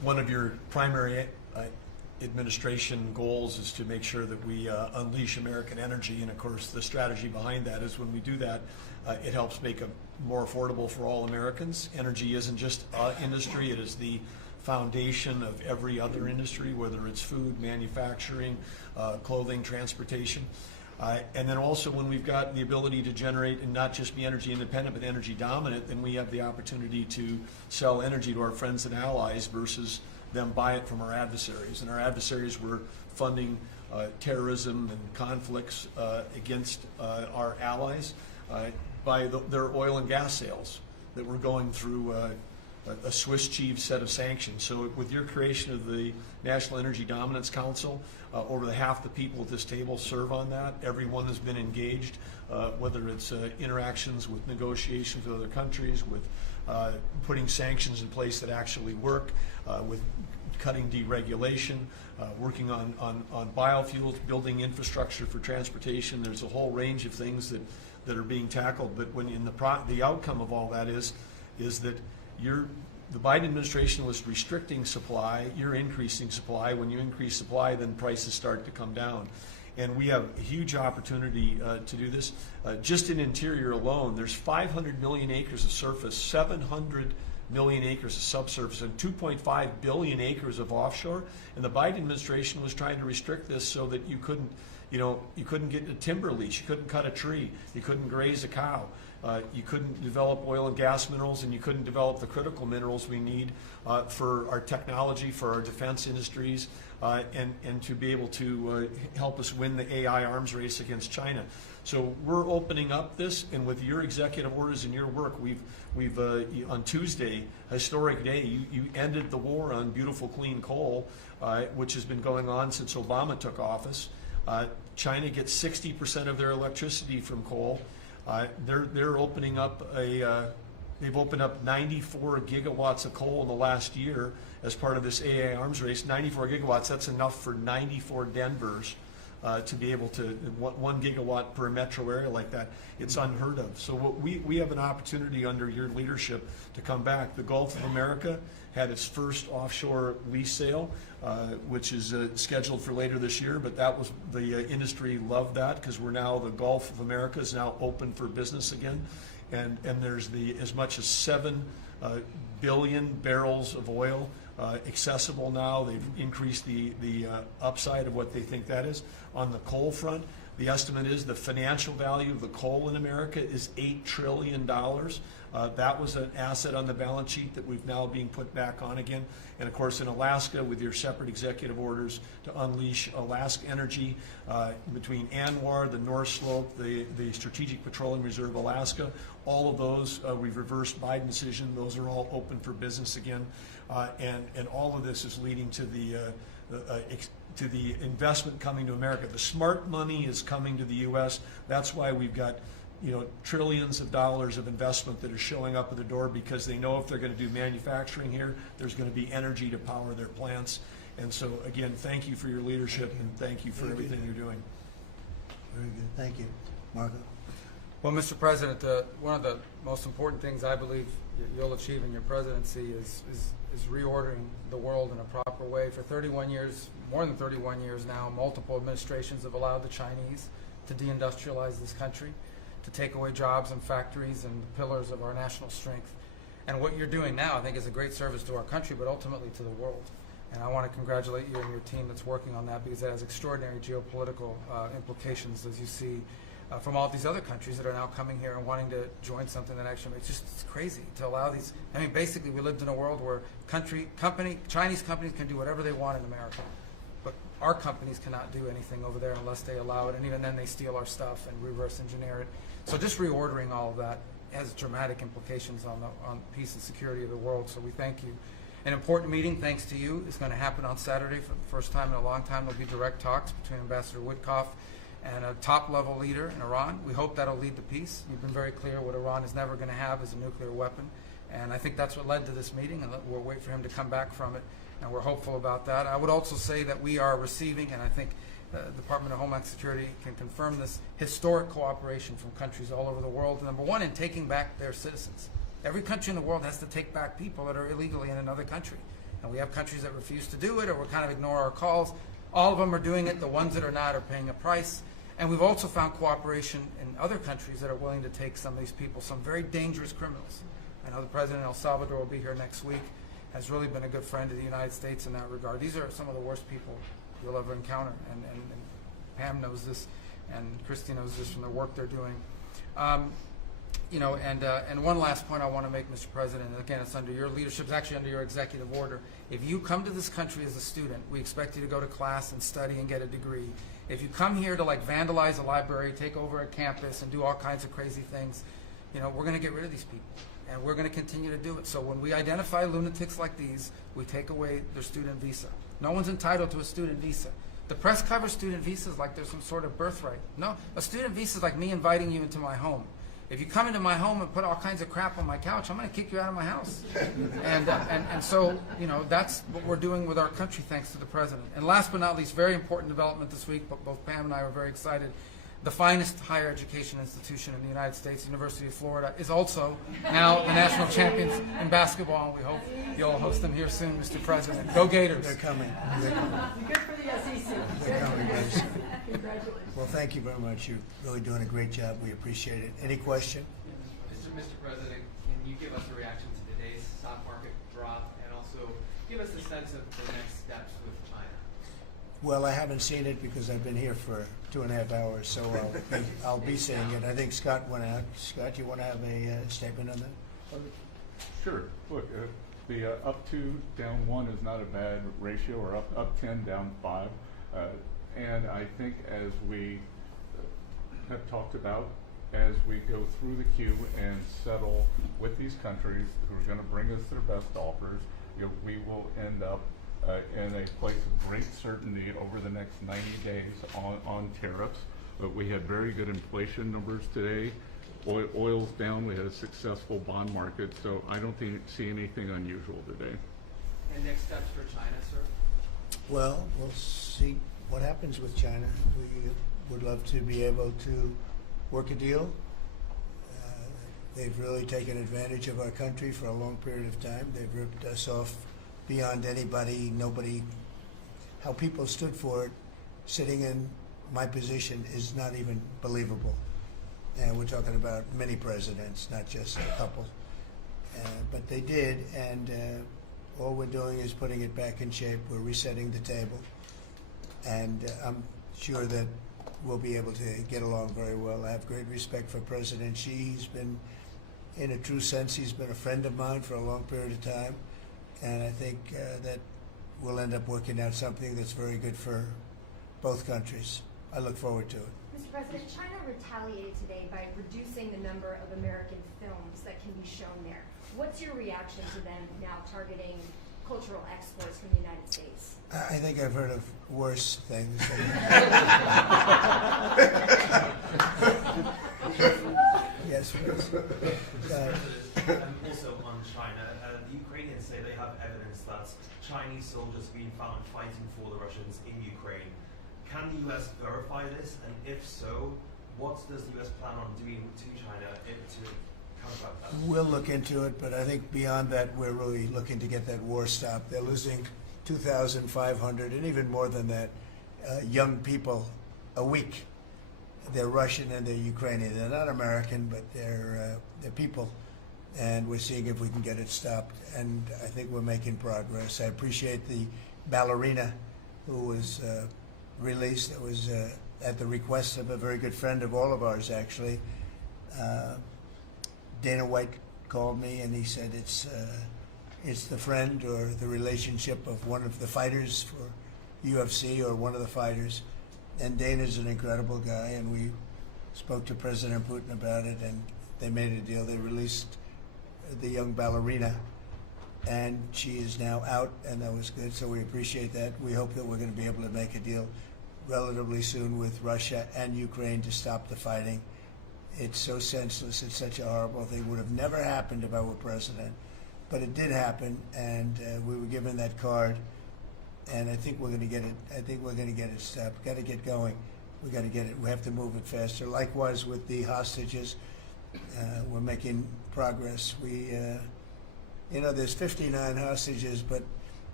one of your primary administration goals is to make sure that we unleash American energy, and of course the strategy behind that is when we do that, it helps make it more affordable for all Americans. Energy isn't just industry, it is the foundation of every other industry, whether it's food, manufacturing, clothing, transportation. And then also when we've got the ability to generate and not just be energy independent but energy dominant, then we have the opportunity to sell energy to our friends and allies versus them buy it from our adversaries. And our adversaries were funding terrorism and conflicts against our allies by their oil and gas sales that were going through a Swiss cheese set of sanctions. So with your creation of the National Energy Dominance Council, over half the people at this table serve on that. Everyone has been engaged, whether it's interactions with negotiations with other countries, with putting sanctions in place that actually work, with cutting deregulation, working on biofuels, building infrastructure for transportation. There's a whole range of things that are being tackled. But when in the outcome of all that is that the Biden administration was restricting supply, you're increasing supply. When you increase supply, then prices start to come down. And we have a huge opportunity to do this. Just in interior alone, there's 500 million acres of surface, 700 million acres of subsurface, and 2.5 billion acres of offshore. And the Biden administration was trying to restrict this so that you couldn't get a timber lease, you couldn't cut a tree, you couldn't graze a cow. You couldn't develop oil and gas minerals, and you couldn't develop the critical minerals we need for our technology, for our defense industries, and to be able to help us win the AI arms race against China. So we're opening up this, and with your executive orders and your work, we've on Tuesday, historic day, you ended the war on beautiful clean coal, which has been going on since Obama took office. China gets 60% of their electricity from coal. They're opening up they've opened up 94 gigawatts of coal in the last year as part of this AI arms race. 94 gigawatts, that's enough for 94 Denvers to be able to, 1 gigawatt per metro area like that. It's unheard of. So we have an opportunity under your leadership to come back. The Gulf of America had its first offshore lease sale, which is scheduled for later this year, but that was, the industry loved that because we're now, the Gulf of America is now open for business again. And there's as much as 7 billion barrels of oil accessible now. They've increased the upside of what they think that is. On the coal front, the estimate is the financial value of the coal in America is $8 trillion. That was an asset on the balance sheet that we've now being put back on again. And of course in Alaska, with your separate executive orders to unleash Alaska energy between ANWR, the North Slope, the Strategic Petroleum Reserve Alaska, all of those, we've reversed Biden decision. Those are all open for business again. And all of this is leading to the investment coming to America. The smart money is coming to the U.S. That's why we've got trillions of dollars of investment that is showing up at the door, because they know if they're going to do manufacturing here, there's going to be energy to power their plants. And so again, thank you for your leadership and thank you for everything you're doing. Very good. Thank you. Marco? Well, Mr. President, one of the most important things I believe you'll achieve in your presidency is reordering the world in a proper way. For 31 years, more than 31 years now, multiple administrations have allowed the Chinese to deindustrialize this country, to take away jobs and factories and the pillars of our national strength. And what you're doing now, I think, is a great service to our country, but ultimately to the world. And I want to congratulate you and your team that's working on that, because it has extraordinary geopolitical implications, as you see, from all these other countries that are now coming here and wanting to join something that actually makes it's crazy to allow these. I mean, basically, we lived in a world where Chinese companies can do whatever they want in America, but our companies cannot do anything over there unless they allow it, and even then they steal our stuff and reverse engineer it. So just reordering all of that has dramatic implications on peace and security of the world, so we thank you. An important meeting, thanks to you, is going to happen on Saturday for the first time in a long time. There'll be direct talks between Ambassador Witkoff and a top-level leader in Iran. We hope that'll lead to peace. You've been very clear what Iran is never going to have is a nuclear weapon, and I think that's what led to this meeting, and we'll wait for him to come back from it, and we're hopeful about that. I would also say that we are receiving, and I think the Department of Homeland Security can confirm this, historic cooperation from countries all over the world. Number one, in taking back their citizens. Every country in the world has to take back people that are illegally in another country. And we have countries that refuse to do it or will kind of ignore our calls. All of them are doing it. The ones that are not are paying a price. And we've also found cooperation in other countries that are willing to take some of these people, some very dangerous criminals. I know the president of El Salvador will be here next week, has really been a good friend of the United States in that regard. These are some of the worst people you'll ever encounter, and Pam knows this, and Christy knows this from the work they're doing. And one last point I want to make, Mr. President, and again, it's under your leadership, it's actually under your executive order. If you come to this country as a student, we expect you to go to class and study and get a degree. If you come here to like vandalize a library, take over a campus, and do all kinds of crazy things, we're going to get rid of these people. And we're going to continue to do it. So when we identify lunatics like these, we take away their student visa. No one's entitled to a student visa. The press covers student visas like there's some sort of birthright. No, a student visa is like me inviting you into my home. If you come into my home and put all kinds of crap on my couch, I'm going to kick you out of my house. And so, that's what we're doing with our country, thanks to the president. And last but not least, very important development this week, but both Pam and I were very excited. The finest higher education institution in the United States, University of Florida, is also now the national champions in basketball, and we hope you'll host them here soon, Mr. President. Go Gators. They're coming. Good for the SEC. They're coming, guys. Congratulations. Well, thank you very much. You're really doing a great job. We appreciate it. Any question? Mr. President, can you give us a reaction to today's stock market drop, and also give us a sense of the next steps with China? Well, I haven't seen it because I've been here for 2.5 hours, so I'll be seeing it. I think Scott went out. Scott, you want to have a statement on that? Sure. Look, the up 2, down 1 is not a bad ratio, or up 10, down 5. And I think as we have talked about, as we go through the queue and settle with these countries who are going to bring us their best offers, we will end up in a place of great certainty over the next 90 days on tariffs. But we had very good inflation numbers today. Oil's down. We had a successful bond market. So I don't see anything unusual today. And next steps for China, sir? Well, we'll see what happens with China. We would love to be able to work a deal. They've really taken advantage of our country for a long period of time. They've ripped us off beyond nobody. How people stood for it, sitting in my position, is not even believable. And we're talking about many presidents, not just a couple. But they did, and all we're doing is putting it back in shape. We're resetting the table. And I'm sure that we'll be able to get along very well. I have great respect for President Xi. He's been, in a true sense, he's been a friend of mine for a long period of time. And I think that we'll end up working out something that's very good for both countries. I look forward to it. Mr. President, China retaliated today by reducing the number of American films that can be shown there. What's your reaction to them now targeting cultural exports from the United States? I think I've heard of worse things. Yes, please. Also on China, the Ukrainians say they have evidence that Chinese soldiers have been found fighting for the Russians in Ukraine. Can the U.S. verify this? And if so, what does the U.S. plan on doing to China to counteract that? We'll look into it, but I think beyond that, we're really looking to get that war stopped. They're losing 2,500 and even more than that young people a week. They're Russian and they're Ukrainian. They're not American, but they're people. And we're seeing if we can get it stopped. And I think we're making progress. I appreciate the ballerina who was released. It was at the request of a very good friend of all of ours, actually. Dana White called me and he said it's the friend or the relationship of one of the fighters for UFC or one of the fighters. And Dana's an incredible guy, and we spoke to President Putin about it, and they made a deal. They released the young ballerina, and she is now out, and that was good, so we appreciate that. We hope that we're going to be able to make a deal relatively soon with Russia and Ukraine to stop the fighting. It's so senseless. It's such a horrible thing. It would have never happened if I were president, but it did happen, and we were given that card. And I think we're going to get it. I think we're going to get it stopped. Got to get going. We got to get it. We have to move it faster. Likewise with the hostages, we're making progress. We, there's 59 hostages, but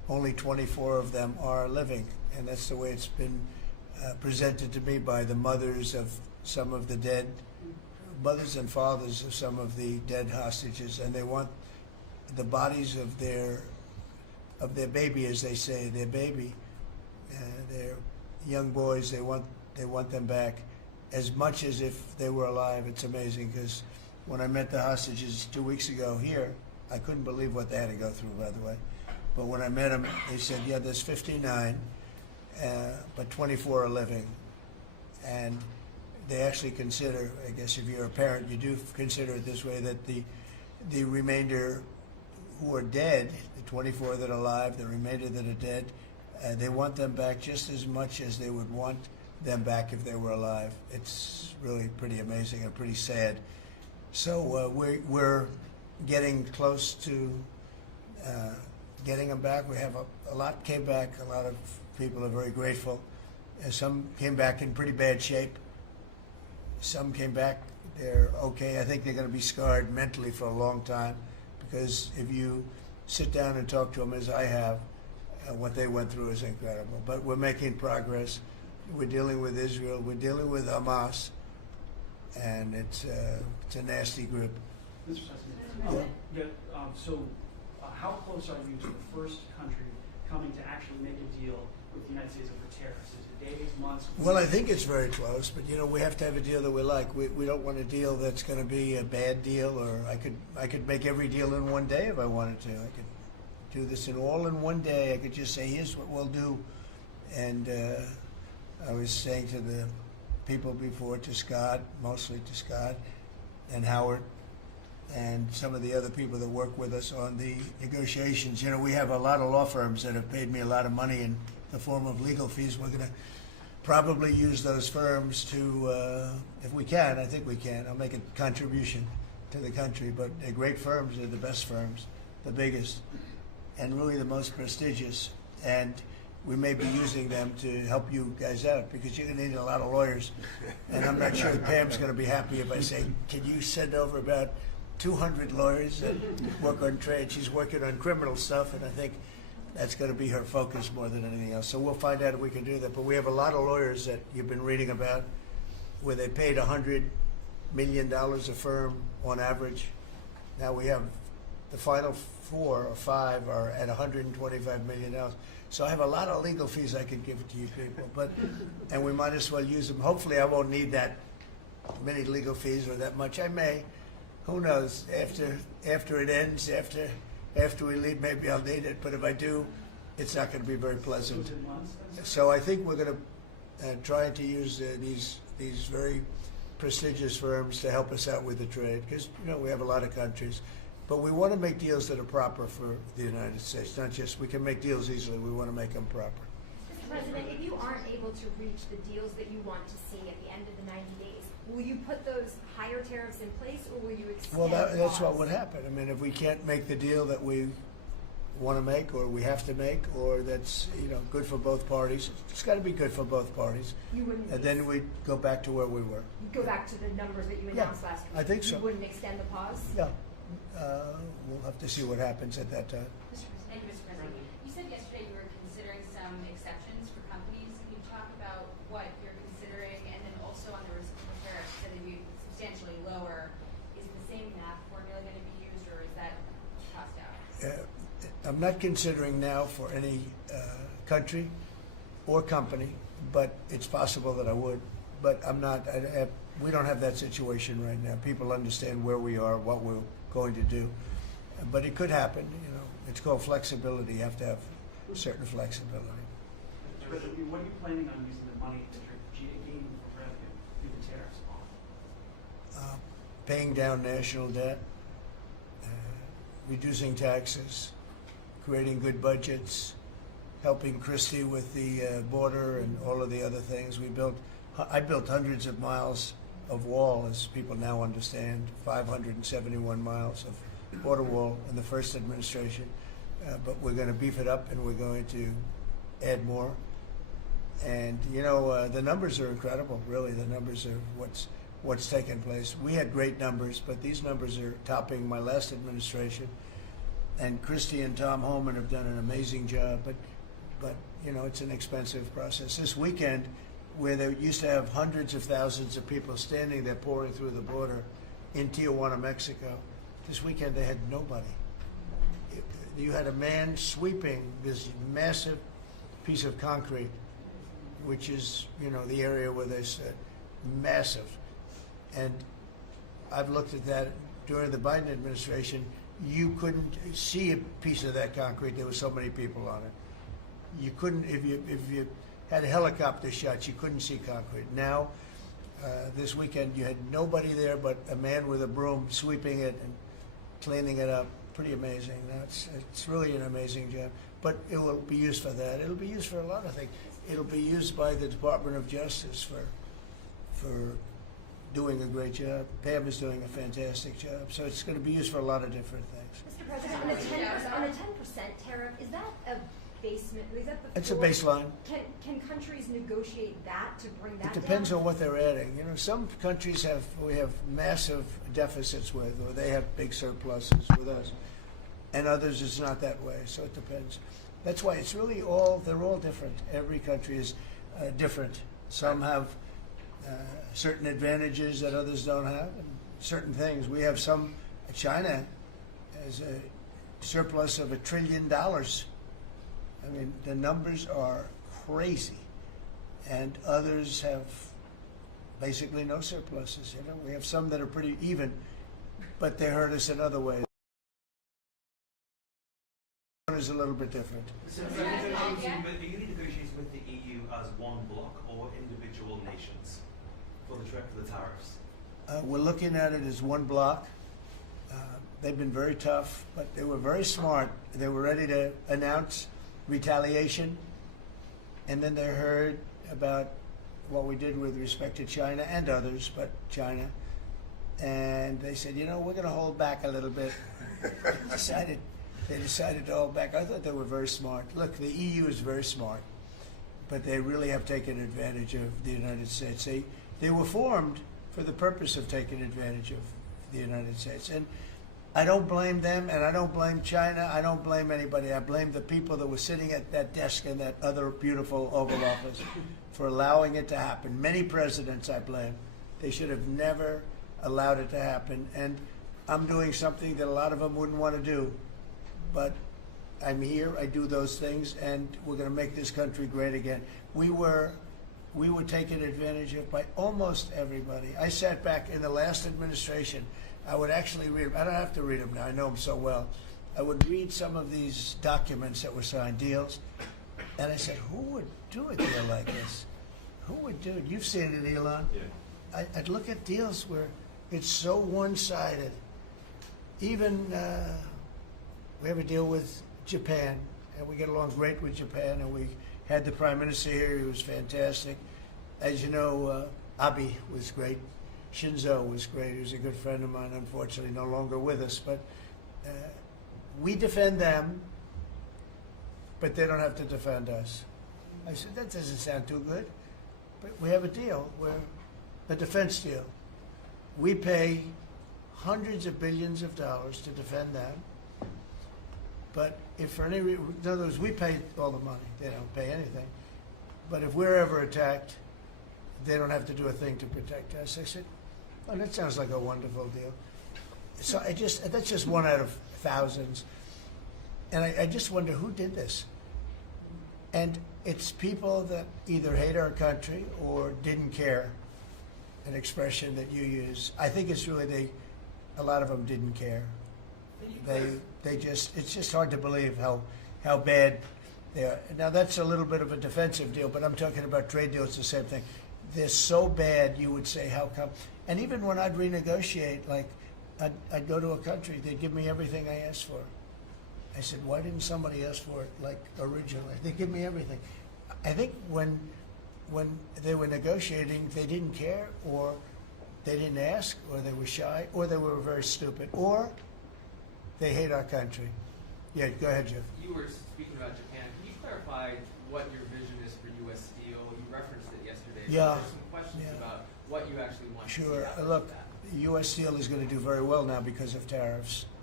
only 24 of them are living, and that's the way it's been presented to me by the mothers of some of the dead, mothers and fathers of some of the dead hostages, and they want the bodies of their baby, as they say, their baby, their young boys. They want them back as much as if they were alive. It's amazing, because when I met the hostages 2 weeks ago here, I couldn't believe what they had to go through, by the way. But when I met them, they said, yeah, there's 59, but 24 are living. And they actually consider, I guess if you're a parent, you do consider it this way, that the remainder who are dead, the 24 that are alive, the remainder that are dead, they want them back just as much as they would want them back if they were alive. It's really pretty amazing and pretty sad. So we're getting close to getting them back. We have a lot came back. A lot of people are very grateful. Some came back in pretty bad shape. Some came back, they're okay. I think they're going to be scarred mentally for a long time, because if you sit down and talk to them, as I have, what they went through is incredible. But we're making progress. We're dealing with Israel. We're dealing with Hamas, and it's a nasty group. Mr. President, how close are you to the first country coming to actually make a deal with the United States over tariffs? Is it days, months? Well, I think it's very close, but we have to have a deal that we like. We don't want a deal that's going to be a bad deal, or I could make every deal in one day if I wanted to. I could do this all in one day. I could just say, here's what we'll do. And I was saying to the people before, to Scott, mostly to Scott and Howard, and some of the other people that work with us on the negotiations. We have a lot of law firms that have paid me a lot of money in the form of legal fees. We're going to probably use those firms to, if we can, I think we can. I'll make a contribution to the country, but they're great firms. They're the best firms, the biggest, and really the most prestigious. And we may be using them to help you guys out, because you're going to need a lot of lawyers. And I'm not sure Pam's going to be happy if I say, can you send over about 200 lawyers that work on trade? She's working on criminal stuff, and I think that's going to be her focus more than anything else. So we'll find out if we can do that. But we have a lot of lawyers that you've been reading about, where they paid $100 million a firm on average. Now we have the final 4 or 5 are at $125 million. So I have a lot of legal fees I could give to you people, and we might as well use them. Hopefully I won't need that many legal fees or that much. I may. Who knows? After it ends, after we leave, maybe I'll need it. But if I do, it's not going to be very pleasant. So I think we're going to try to use these very prestigious firms to help us out with the trade, because we have a lot of countries. But we want to make deals that are proper for the United States, not just we can make deals easily. We want to make them proper. Mr. President, if you aren't able to reach the deals that you want to see at the end of the 90 days, will you put those higher tariffs in place, or will you extend? Well, that's what would happen. I mean, if we can't make the deal that we want to make, or we have to make, or that's good for both parties, it's got to be good for both parties. You wouldn't. And then we'd go back to where we were. You'd go back to the numbers that you announced last week. I think so. You wouldn't extend the pause. Yeah. We'll have to see what happens at that time. Thank you, Mr. President. You said yesterday you were considering some exceptions for companies. Can you talk about what you're considering, and then also on the reciprocal tariffs that would be substantially lower? Is the same math formula going to be used, or is that tossed out? I'm not considering now for any country or company, but it's possible that I would. But I'm not. We don't have that situation right now. People understand where we are, what we're going to do, but it could happen. It's called flexibility. You have to have certain flexibility. What are you planning on using the money that you're gaining from revenue through the tariffs on? Paying down national debt, reducing taxes, creating good budgets, helping Christie with the border and all of the other things. I built hundreds of miles of wall, as people now understand, 571 miles of border wall in the first administration. But we're going to beef it up, and we're going to add more. And the numbers are incredible. Really, the numbers are what's taken place. We had great numbers, but these numbers are topping my last administration. and Christy and Tom Holman have done an amazing job, but you know, it's an expensive process. This weekend, where they used to have hundreds of thousands of people standing there pouring through the border in Tijuana, Mexico, this weekend they had nobody. You had a man sweeping this massive piece of concrete, which is, you know, the area where they said massive. And I've looked at that during the Biden administration. You couldn't see a piece of that concrete. There were so many people on it. You couldn't, if you had helicopter shots, you couldn't see concrete. Now, this weekend, you had nobody there but a man with a broom sweeping it and cleaning it up. Pretty amazing. Now, it's really an amazing job. But it will be used for that. It'll be used for a lot of things. It'll be used by the Department of Justice for doing a great job. Pam is doing a fantastic job. So it's going to be used for a lot of different things. Mr. President, on the 10% tariff, is that a basement? Is that the It's a floor? baseline. Can countries negotiate that to bring that It depends down? on what they're adding. You know, some countries we have massive deficits with, or they have big surpluses with us, and others it's not that way. So it depends. That's why it's really they're all different. Every country is different. Some have certain advantages that others don't have, and certain things. We have some. China has a surplus of $1 trillion. I mean, the numbers are crazy, and others have basically no surpluses. You know, we have some that are pretty even, but they hurt us in other ways. One is a little bit different. So, are you negotiating with the EU as one bloc or individual nations for the tariffs? We're looking at it as one block. They've been very tough, but they were very smart. They were ready to announce retaliation, and then they heard about what we did with respect to China and others, but China, and they said, you know, we're going to hold back a little bit. They decided to hold back. I thought they were very smart. Look, the EU is very smart, but they really have taken advantage of the United States. They were formed for the purpose of taking advantage of the United States, and I don't blame them, and I don't blame China. I don't blame anybody. I blame the people that were sitting at that desk in that other beautiful Oval Office for allowing it to happen. Many presidents I blame. They should have never allowed it to happen. And I'm doing something that a lot of them wouldn't want to do. But I'm here, I do those things, and we're going to make this country great again. We were taken advantage of by almost everybody. I sat back in the last administration. I would actually read them. I don't have to read them now. I know them so well. I would read some of these documents that were signed, deals, and I said, who would do a deal like this? Who would do it? You've seen it, Elon. Yeah. I'd look at deals where it's so one-sided. Even we have a deal with Japan, and we get along great with Japan, and we had the Prime Minister here. He was fantastic. As you know, Abe was great. Shinzo was great. He was a good friend of mine, unfortunately no longer with us. But we defend them, but they don't have to defend us. I said, that doesn't sound too good. But we have a deal, a defense deal. We pay hundreds of billions of dollars to defend them. But if for any reason, in other words, we pay all the money. They don't pay anything. But if we're ever attacked, they don't have to do a thing to protect us. I said, oh, that sounds like a wonderful deal. So that's just one out of thousands. And I just wonder who did this. And it's people that either hate our country or didn't care, an expression that you use. I think it's really a lot of them didn't care. It's just hard to believe how bad they are. Now that's a little bit of a defensive deal, but I'm talking about trade deals, the same thing. They're so bad, you would say, how come? And even when I'd renegotiate, like I'd go to a country, they'd give me everything I asked for. I said, why didn't somebody ask for it like originally? They give me everything. I think when they were negotiating, they didn't care, or they didn't ask, or they were shy, or they were very stupid, or they hate our country. Yeah, go ahead, Jeff. You were speaking about Japan. Can you clarify what your vision is for U.S. Steel? You referenced it yesterday. Yeah. There's some questions about what you actually want to see Sure. happen Look, with that. U.S. Steel is going to do very well now because of tariffs.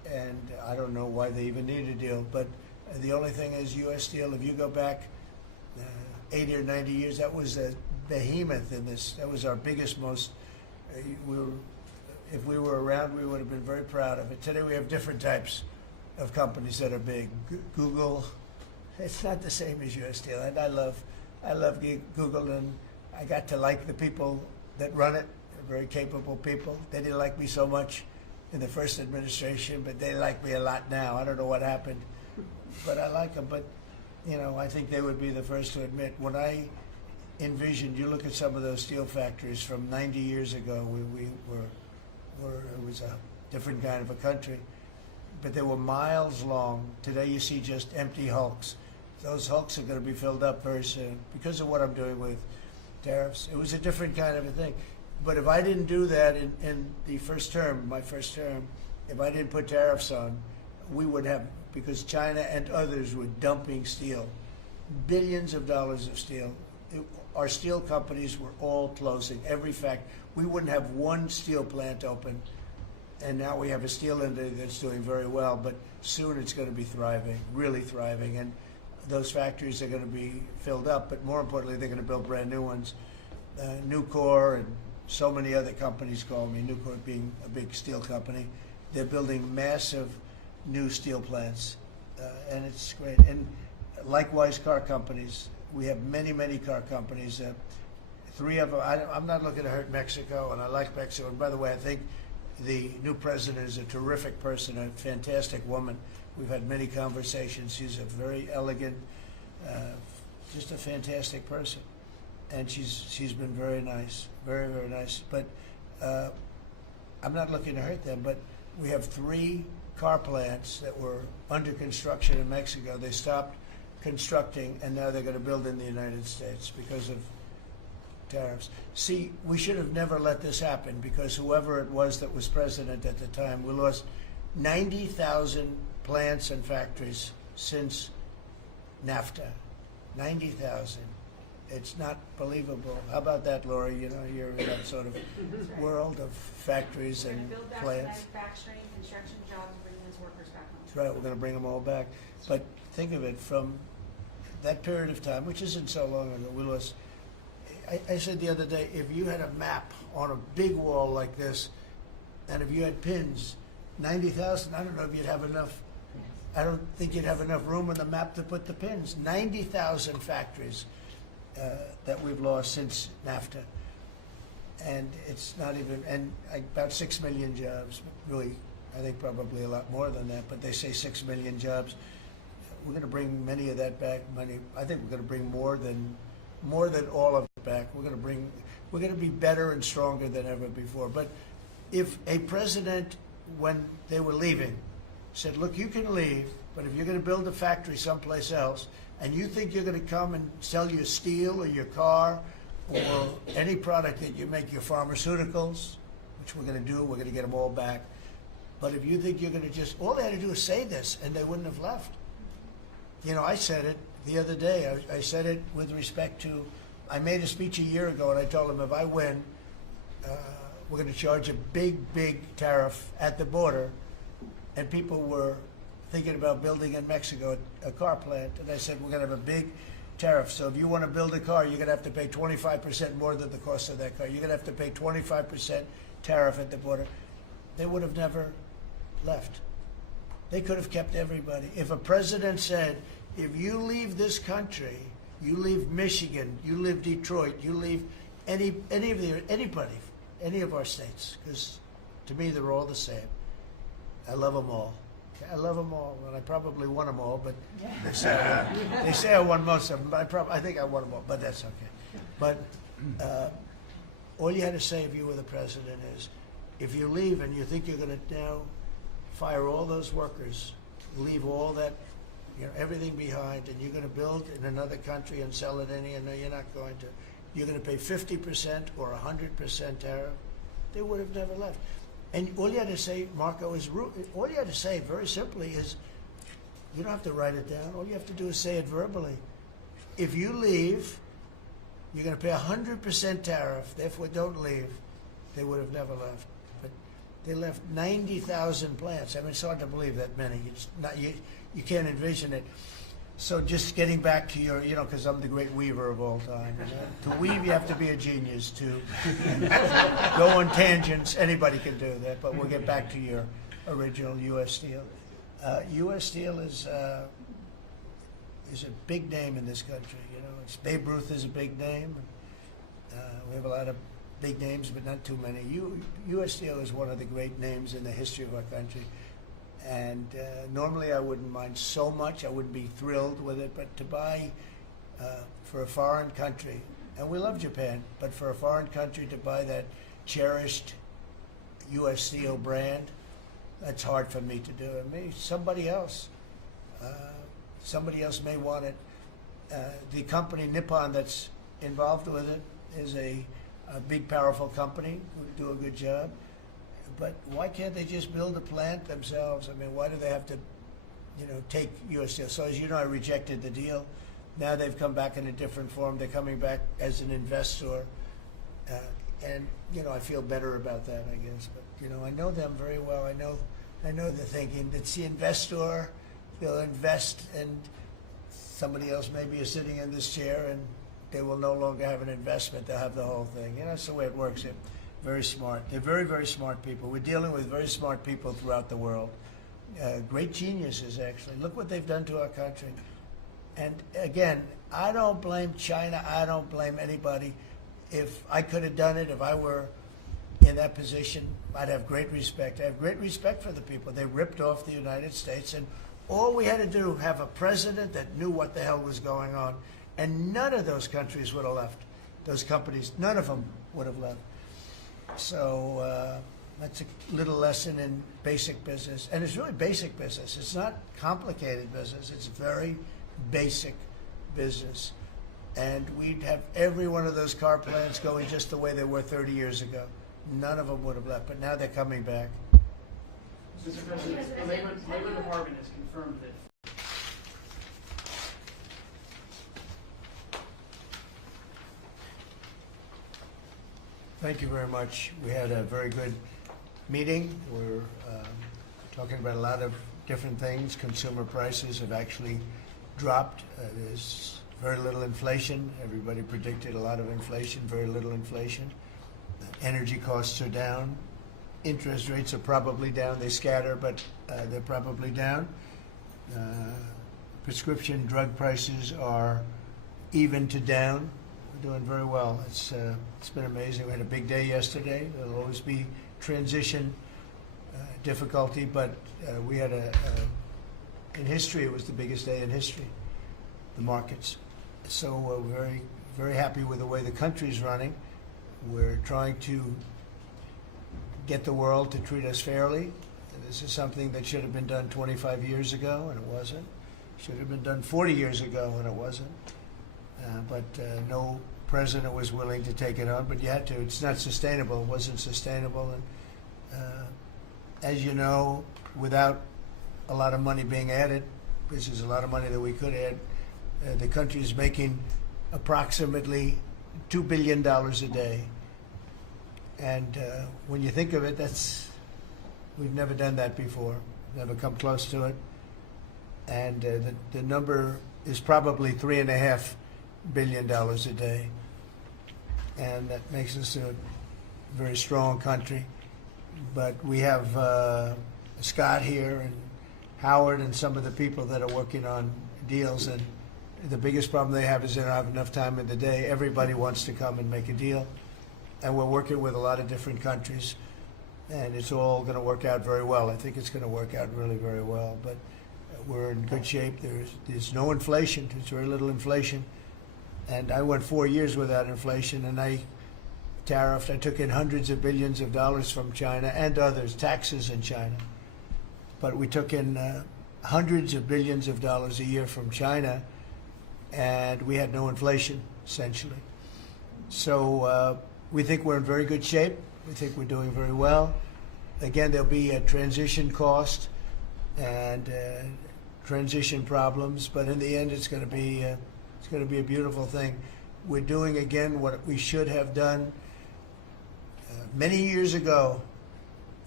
and I don't know why they even need a deal. But the only thing is U.S. Steel, if you go back 80 or 90 years, that was a behemoth in this. That was our biggest, most, if we were around, we would have been very proud of it. Today we have different types of companies that are big. Google, it's not the same as U.S. Steel. And I love Google, and I got to like the people that run it. They're very capable people. They didn't like me so much in the first administration, but they like me a lot now. I don't know what happened, but I like them. But, you know, I think they would be the first to admit, when I envisioned, you look at some of those steel factories from 90 years ago, we were it was a different kind of a country, but they were miles long. Today you see just empty hulks. Those hulks are going to be filled up very soon because of what I'm doing with tariffs. It was a different kind of a thing. But if I didn't do that in the first term, my first term, if I didn't put tariffs on, we would have, because China and others were dumping steel, billions of dollars of steel. Our steel companies were all closing, every factory. We wouldn't have one steel plant open, and now we have a steel industry that's doing very well, but soon it's going to be thriving, really thriving, and those factories are going to be filled up, but more importantly, they're going to build brand new ones. Nucor and so many other companies call me, Nucor being a big steel company. They're building massive new steel plants, and it's great. And likewise, car companies. We have many, many car companies. 3 of them, I'm not looking to hurt Mexico, and I like Mexico. And by the way, I think the new president is a terrific person, a fantastic woman. We've had many conversations. She's a very elegant, just a fantastic person. And she's been very nice, very, very nice. But I'm not looking to hurt them, but we have 3 car plants that were under construction in Mexico. They stopped constructing, and now they're going to build in the United States because of tariffs. See, we should have never let this happen, because whoever it was that was president at the time, we lost 90,000 plants and factories since NAFTA. 90,000. It's not believable. How about that, Laura? You know, you're in that sort of world of factories and Build back plants. manufacturing, construction jobs, bring those workers back home. That's right. We're going to bring them all back. But think of it, from that period of time, which isn't so long ago, we lost. I said the other day, if you had a map on a big wall like this, and if you had pins, 90,000, I don't know if you'd have enough. I don't think you'd have enough room on the map to put the pins. 90,000 factories that we've lost since NAFTA. And it's not even, and about 6 million jobs. Really, I think probably a lot more than that, but they say 6 million jobs. We're going to bring many of that back. I think we're going to bring more than all of it back. We're going to be better and stronger than ever before. But if a president, when they were leaving, said, look, you can leave, but if you're going to build a factory someplace else, and you think you're going to come and sell your steel or your car or any product that you make, your pharmaceuticals, which we're going to do, we're going to get them all back. But if you think you're going to just, all they had to do is say this, and they wouldn't have left. You know, I said it the other day. I said it with respect to, I made a speech a year ago, and I told them if I win, we're going to charge a big, big tariff at the border. And people were thinking about building in Mexico a car plant. And I said, we're going to have a big tariff. So if you want to build a car, you're going to have to pay 25% more than the cost of that car. You're going to have to pay 25% tariff at the border. They would have never left. They could have kept everybody. If a president said, if you leave this country, you leave Michigan, you leave Detroit, you leave anybody, any of our states, because to me they're all the same. I love them all. I love them all, and I probably won them all, but they say I won most of them, but I think I won them all, but that's okay. But all you had to say if you were the president is, if you leave and you think you're going to now fire all those workers, leave all that, you know, everything behind, and you're going to build in another country and sell it in here, no, you're not going to. You're going to pay 50% or 100% tariff. They would have never left. And all you had to say, Marco, is all you had to say very simply is, you don't have to write it down. All you have to do is say it verbally. If you leave, you're going to pay 100% tariff. Therefore, don't leave. They would have never left. But They left 90,000 plants. I mean, it's hard to believe that many. It's not, you can't envision it. So just getting back to your, because I'm the great weaver of all time. To weave, you have to be a genius. To go on tangents, anybody can do that. But we'll get back to your original U.S. Steel. U.S. Steel is a big name in this country. Babe Ruth is a big name. We have a lot of big names, but not too many. U.S. Steel is one of the great names in the history of our country. And normally I wouldn't mind so much. I wouldn't be thrilled with it. But to buy for a foreign country, and we love Japan, but for a foreign country to buy that cherished U.S. Steel brand, that's hard for me to do. And maybe somebody else may want it. The company Nippon that's involved with it is a big, powerful company who do a good job. But why can't they just build a plant themselves? I mean, why do they have to, take U.S. Steel? So as you know, I rejected the deal. Now they've come back in a different form. They're coming back as an investor. And, I feel better about that, I guess. But, I know them very well. I know the thinking. It's the investor. They'll invest, and somebody else maybe is sitting in this chair, and they will no longer have an investment. They'll have the whole thing. That's the way it works. They're very smart. They're very, very smart people. We're dealing with very smart people throughout the world. Great geniuses, actually. Look what they've done to our country. And again, I don't blame China. I don't blame anybody. If I could have done it, if I were in that position, I'd have great respect. I have great respect for the people. They ripped off the United States, and all we had to do, have a president that knew what the hell was going on. And none of those countries would have left. Those companies, none of them would have left. So that's a little lesson in basic business. And it's really basic business. It's not complicated business. It's very basic business. And we'd have every one of those car plants going just the way they were 30 years ago. None of them would have left. But now they're coming back. Mr. President, the Labor Department has confirmed that Thank you very much. We had a very good meeting. We're talking about a lot of different things. Consumer prices have actually dropped. There's very little inflation. Everybody predicted a lot of inflation, very little inflation. Energy costs are down. Interest rates are probably down. They scatter, but they're probably down. Prescription drug prices are even to down. We're doing very well. It's been amazing. We had a big day yesterday. There'll always be transition difficulty, but we had in history, it was the biggest day in history, the markets. So we're very, very happy with the way the country's running. We're trying to get the world to treat us fairly. This is something that should have been done 25 years ago, and it wasn't. Should have been done 40 years ago, and it wasn't. But no president was willing to take it on, but you had to. It's not sustainable. It wasn't sustainable. And as you know, without a lot of money being added, this is a lot of money that we could add, the country is making approximately $2 billion a day. And when you think of it, we've never done that before, never come close to it. And the number is probably $3.5 billion a day. And that makes us a very strong country. But we have Scott here and Howard and some of the people that are working on deals. And the biggest problem they have is they don't have enough time in the day. Everybody wants to come and make a deal. And we're working with a lot of different countries. And it's all going to work out very well. I think it's going to work out really very well. But we're in good shape. There's no inflation. There's very little inflation. And I went 4 years without inflation, and I took in hundreds of billions of dollars from China and others, taxes in China. But we took in hundreds of billions of dollars a year from China, and we had no inflation, essentially. So we think we're in very good shape. We think we're doing very well. Again, there'll be a transition cost and transition problems, but in the end, it's going to be a beautiful thing. We're doing again what we should have done many years ago.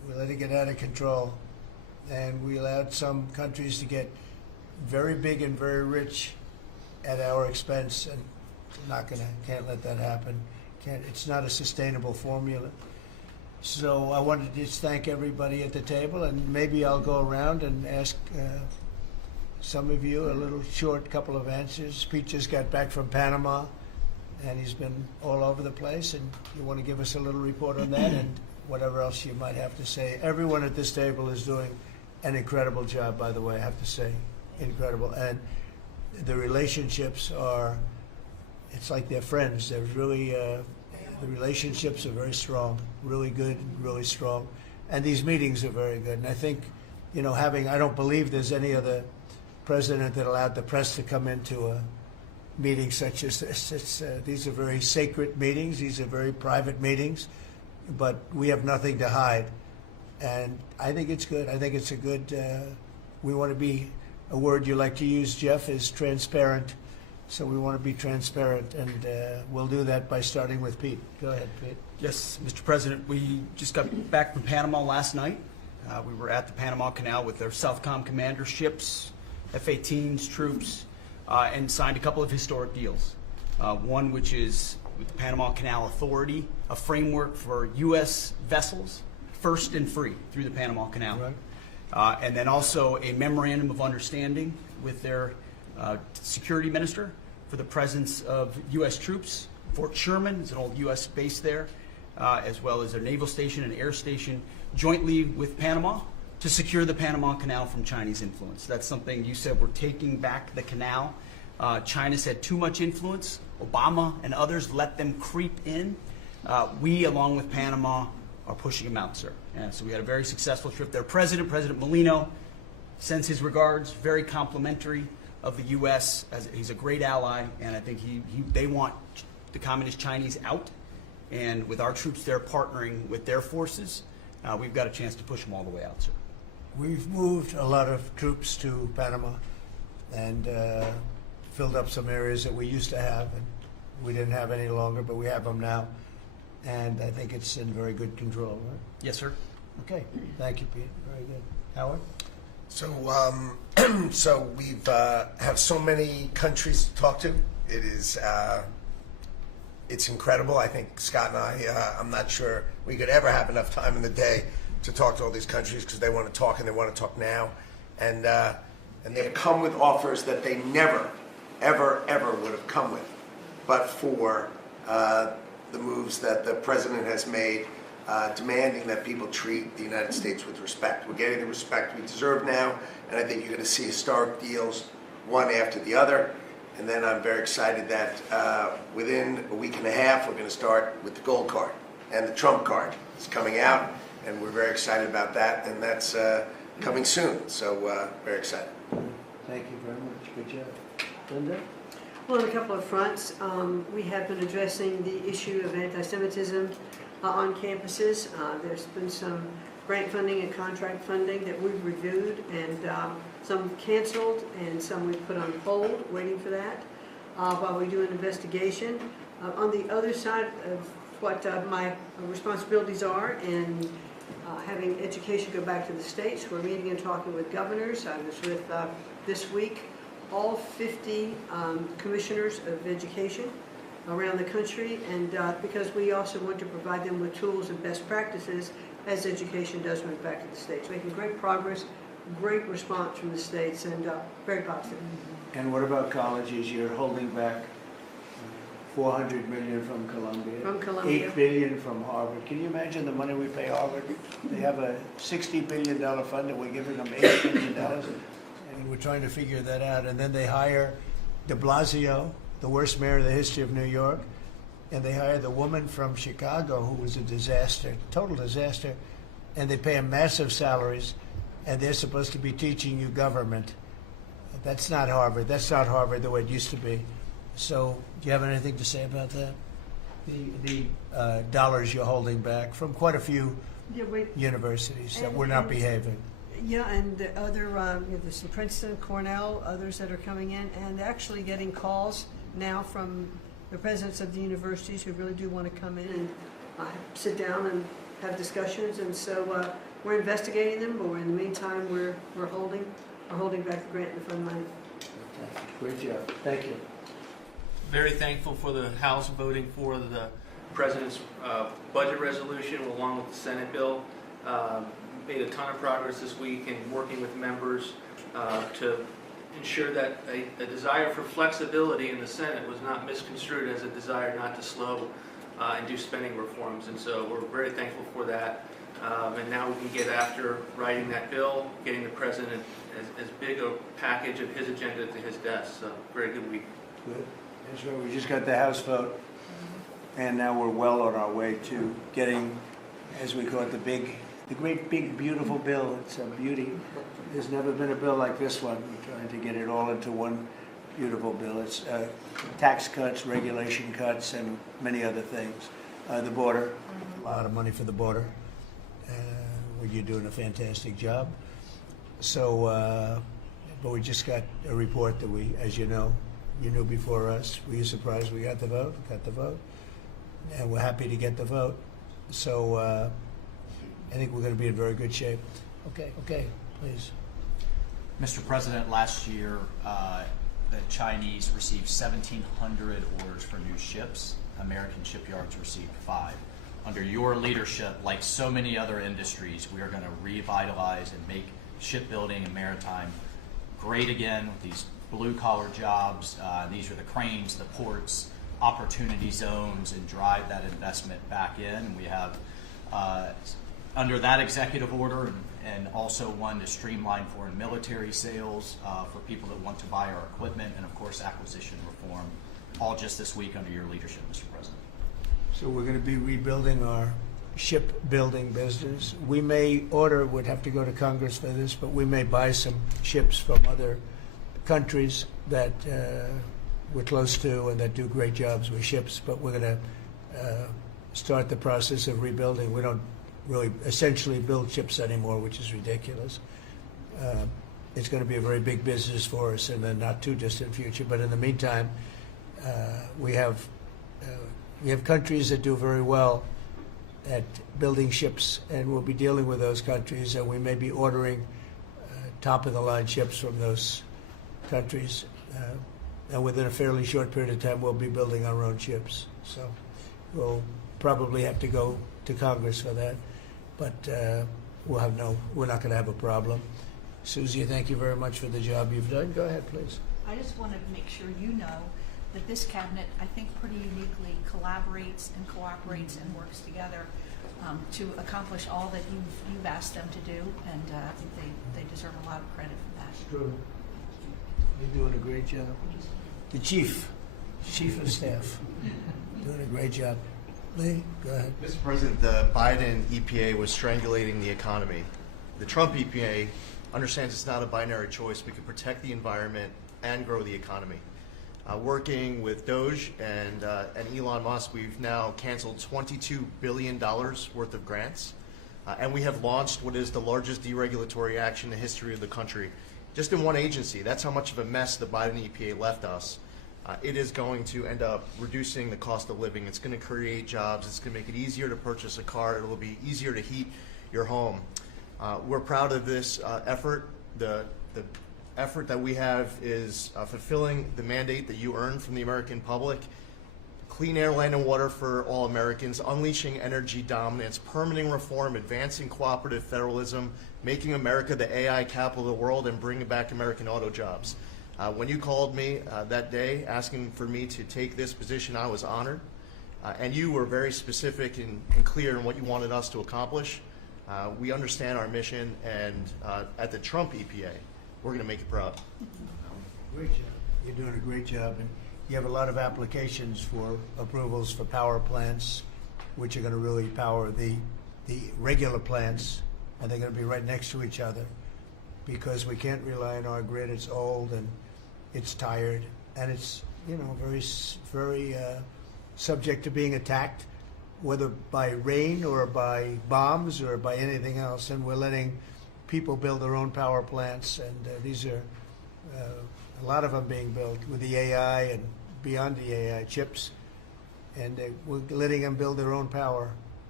We let it get out of control, and we allowed some countries to get very big and very rich at our expense, and can't let that happen. It's not a sustainable formula. So I wanted to just thank everybody at the table, and maybe I'll go around and ask some of you a little short couple of answers. Pete just got back from Panama, and he's been all over the place, and you want to give us a little report on that and whatever else you might have to say. Everyone at this table is doing an incredible job, by the way, I have to say. Incredible. And the relationships are, it's like they're friends. They're really, the relationships are very strong, really good, really strong. And these meetings are very good. And I think, you know, I don't believe there's any other president that allowed the press to come into a meeting such as this. These are very sacred meetings. These are very private meetings. But we have nothing to hide. And I think it's good. I think it's a good, we want to be, a word you like to use, Jeff, is transparent. So we want to be transparent, and we'll do that by starting with Pete. Go ahead, Pete. Yes, Mr. President, we just got back from Panama last night. We were at the Panama Canal with their Southcom commander ships, F-18s, troops, and signed a couple of historic deals. One which is with the Panama Canal Authority, a framework for U.S. vessels, first and free through the Panama Canal. Right. And then also a memorandum of understanding with their security minister for the presence of U.S. troops. Fort Sherman is an old U.S. base there, as well as their naval station and air station, jointly with Panama to secure the Panama Canal from Chinese influence. That's something you said, we're taking back the canal. China's had too much influence. Obama and others let them creep in. We, along with Panama, are pushing them out, sir. And so we had a very successful trip there. President Molino sends his regards, very complimentary of the U.S. as he's a great ally, and I think they want the Communist Chinese out. And with our troops there partnering with their forces, we've got a chance to push them all the way out, sir. We've moved a lot of troops to Panama and filled up some areas that we used to have, and we didn't have any longer, but we have them now. And I think it's in very good control, right? Yes, sir. Okay. Thank you, Pete. Very good. Howard? So, so we've have so many countries to talk to. It is, it's incredible. I think Scott and I, I'm not sure we could ever have enough time in the day to talk to all these countries because they want to talk and they want to talk now. And they come with offers that they never, ever, ever would have come with, but for the moves that the president has made, demanding that people treat the United States with respect. We're getting the respect we deserve now, and I think you're going to see historic deals, one after the other. And then I'm very excited that within a week and a half, we're going to start with the gold card, and the Trump card is coming out, and we're very excited about that, and that's coming soon. So very excited. Thank you very much. Good job. Linda? Well, on a couple of fronts, we have been addressing the issue of anti-Semitism on campuses. There's been some grant funding and contract funding that we've reviewed, and some canceled and some we've put on hold, waiting for that, while we do an investigation. On the other side of what my responsibilities are in having education go back to the states, we're meeting and talking with governors. I was with, this week, all 50 commissioners of education around the country, and because we also want to provide them with tools and best practices as education does move back to the states. Making great progress, great response from the states, and very positive. And what about colleges? You're holding back $400 million from Columbia. From Columbia. $8 billion from Harvard. Can you imagine the money we pay Harvard? They have a $60 billion fund and we're giving them $8 billion. And we're trying to figure that out. And then they hire de Blasio, the worst mayor in the history of New York. And they hire the woman from Chicago who was a disaster, total disaster. And they pay them massive salaries. And they're supposed to be teaching you government. That's not Harvard. That's not Harvard the way it used to be. So, do you have anything to say about that? The dollars you're holding back from quite a few universities that were not behaving. Yeah, and the other, there's some Princeton, Cornell, others that are coming in, and actually getting calls now from the presidents of the universities who really do want to come in and sit down and have discussions. And so we're investigating them, but in the meantime, we're holding back the grant and the fund money. Great job. Thank you. Very thankful for the House voting for the President's budget resolution along with the Senate bill. Made a ton of progress this week in working with members to ensure that a desire for flexibility in the Senate was not misconstrued as a desire not to slow and do spending reforms. And so we're very thankful for that. And now we can get after writing that bill, getting the President as big a package of his agenda to his desk. So very good week. Good. That's right. We just got the House vote, and now we're well on our way to getting, as we call it, the great big beautiful bill. It's a beauty. There's never been a bill like this one. We're trying to get it all into one beautiful bill. It's tax cuts, regulation cuts, and many other things. The border, a lot of money for the border. You're doing a fantastic job. So, but we just got a report that we, as you know, you knew before us. Were you surprised we got the vote? Got the vote, and we're happy to get the vote. So, I think we're going to be in very good shape. Okay, please. Mr. President, last year the Chinese received 1,700 orders for new ships. American shipyards received 5. Under your leadership, like so many other industries, we are going to revitalize and make shipbuilding and maritime great again with these blue-collar jobs. These are the cranes, the ports, opportunity zones, and drive that investment back in. And we have, under that executive order, and also one to streamline foreign military sales for people that want to buy our equipment, and of course acquisition reform, all just this week under your leadership, Mr. President. So we're going to be rebuilding our shipbuilding business. We may would have to go to Congress for this, but we may buy some ships from other countries that we're close to and that do great jobs with ships, but we're going to start the process of rebuilding. We don't really essentially build ships anymore, which is ridiculous. It's going to be a very big business for us in the not too distant future, but in the meantime, we have countries that do very well at building ships, and we'll be dealing with those countries, and we may be ordering top-of-the-line ships from those countries. And within a fairly short period of time, we'll be building our own ships. So we'll probably have to go to Congress for that, but we're not going to have a problem. Susie, thank you very much for the job you've done. Go ahead, please. I just want to make sure you know that this cabinet, I think, pretty uniquely collaborates and cooperates and works together to accomplish all that you've asked them to do, and I think they deserve a lot of credit for that. It's true. You're doing a great job. The chief of staff, doing a great job. Lee, go ahead. Mr. President, the Biden EPA was strangulating the economy. The Trump EPA understands it's not a binary choice. We can protect the environment and grow the economy. Working with Doge and Elon Musk, we've now canceled $22 billion worth of grants, and we have launched what is the largest deregulatory action in the history of the country, just in one agency. That's how much of a mess the Biden EPA left us. It is going to end up reducing the cost of living. It's going to create jobs. It's going to make it easier to purchase a car. It will be easier to heat your home. We're proud of this effort. The effort that we have is fulfilling the mandate that you earned from the American public. Clean air, land, and water for all Americans, unleashing energy dominance, permitting reform, advancing cooperative federalism, making America the AI capital of the world, and bringing back American auto jobs. When you called me that day asking for me to take this position, I was honored. And you were very specific and clear in what you wanted us to accomplish. We understand our mission, and at the Trump EPA, we're going to make it proud. Great job. You're doing a great job. And you have a lot of applications for approvals for power plants, which are going to really power the regular plants, and they're going to be right next to each other, because we can't rely on our grid. It's old and it's tired, and it's very subject to being attacked, whether by rain or by bombs or by anything else. And we're letting people build their own power plants, and these are a lot of them being built with the AI and beyond the AI chips, and we're letting them build their own power.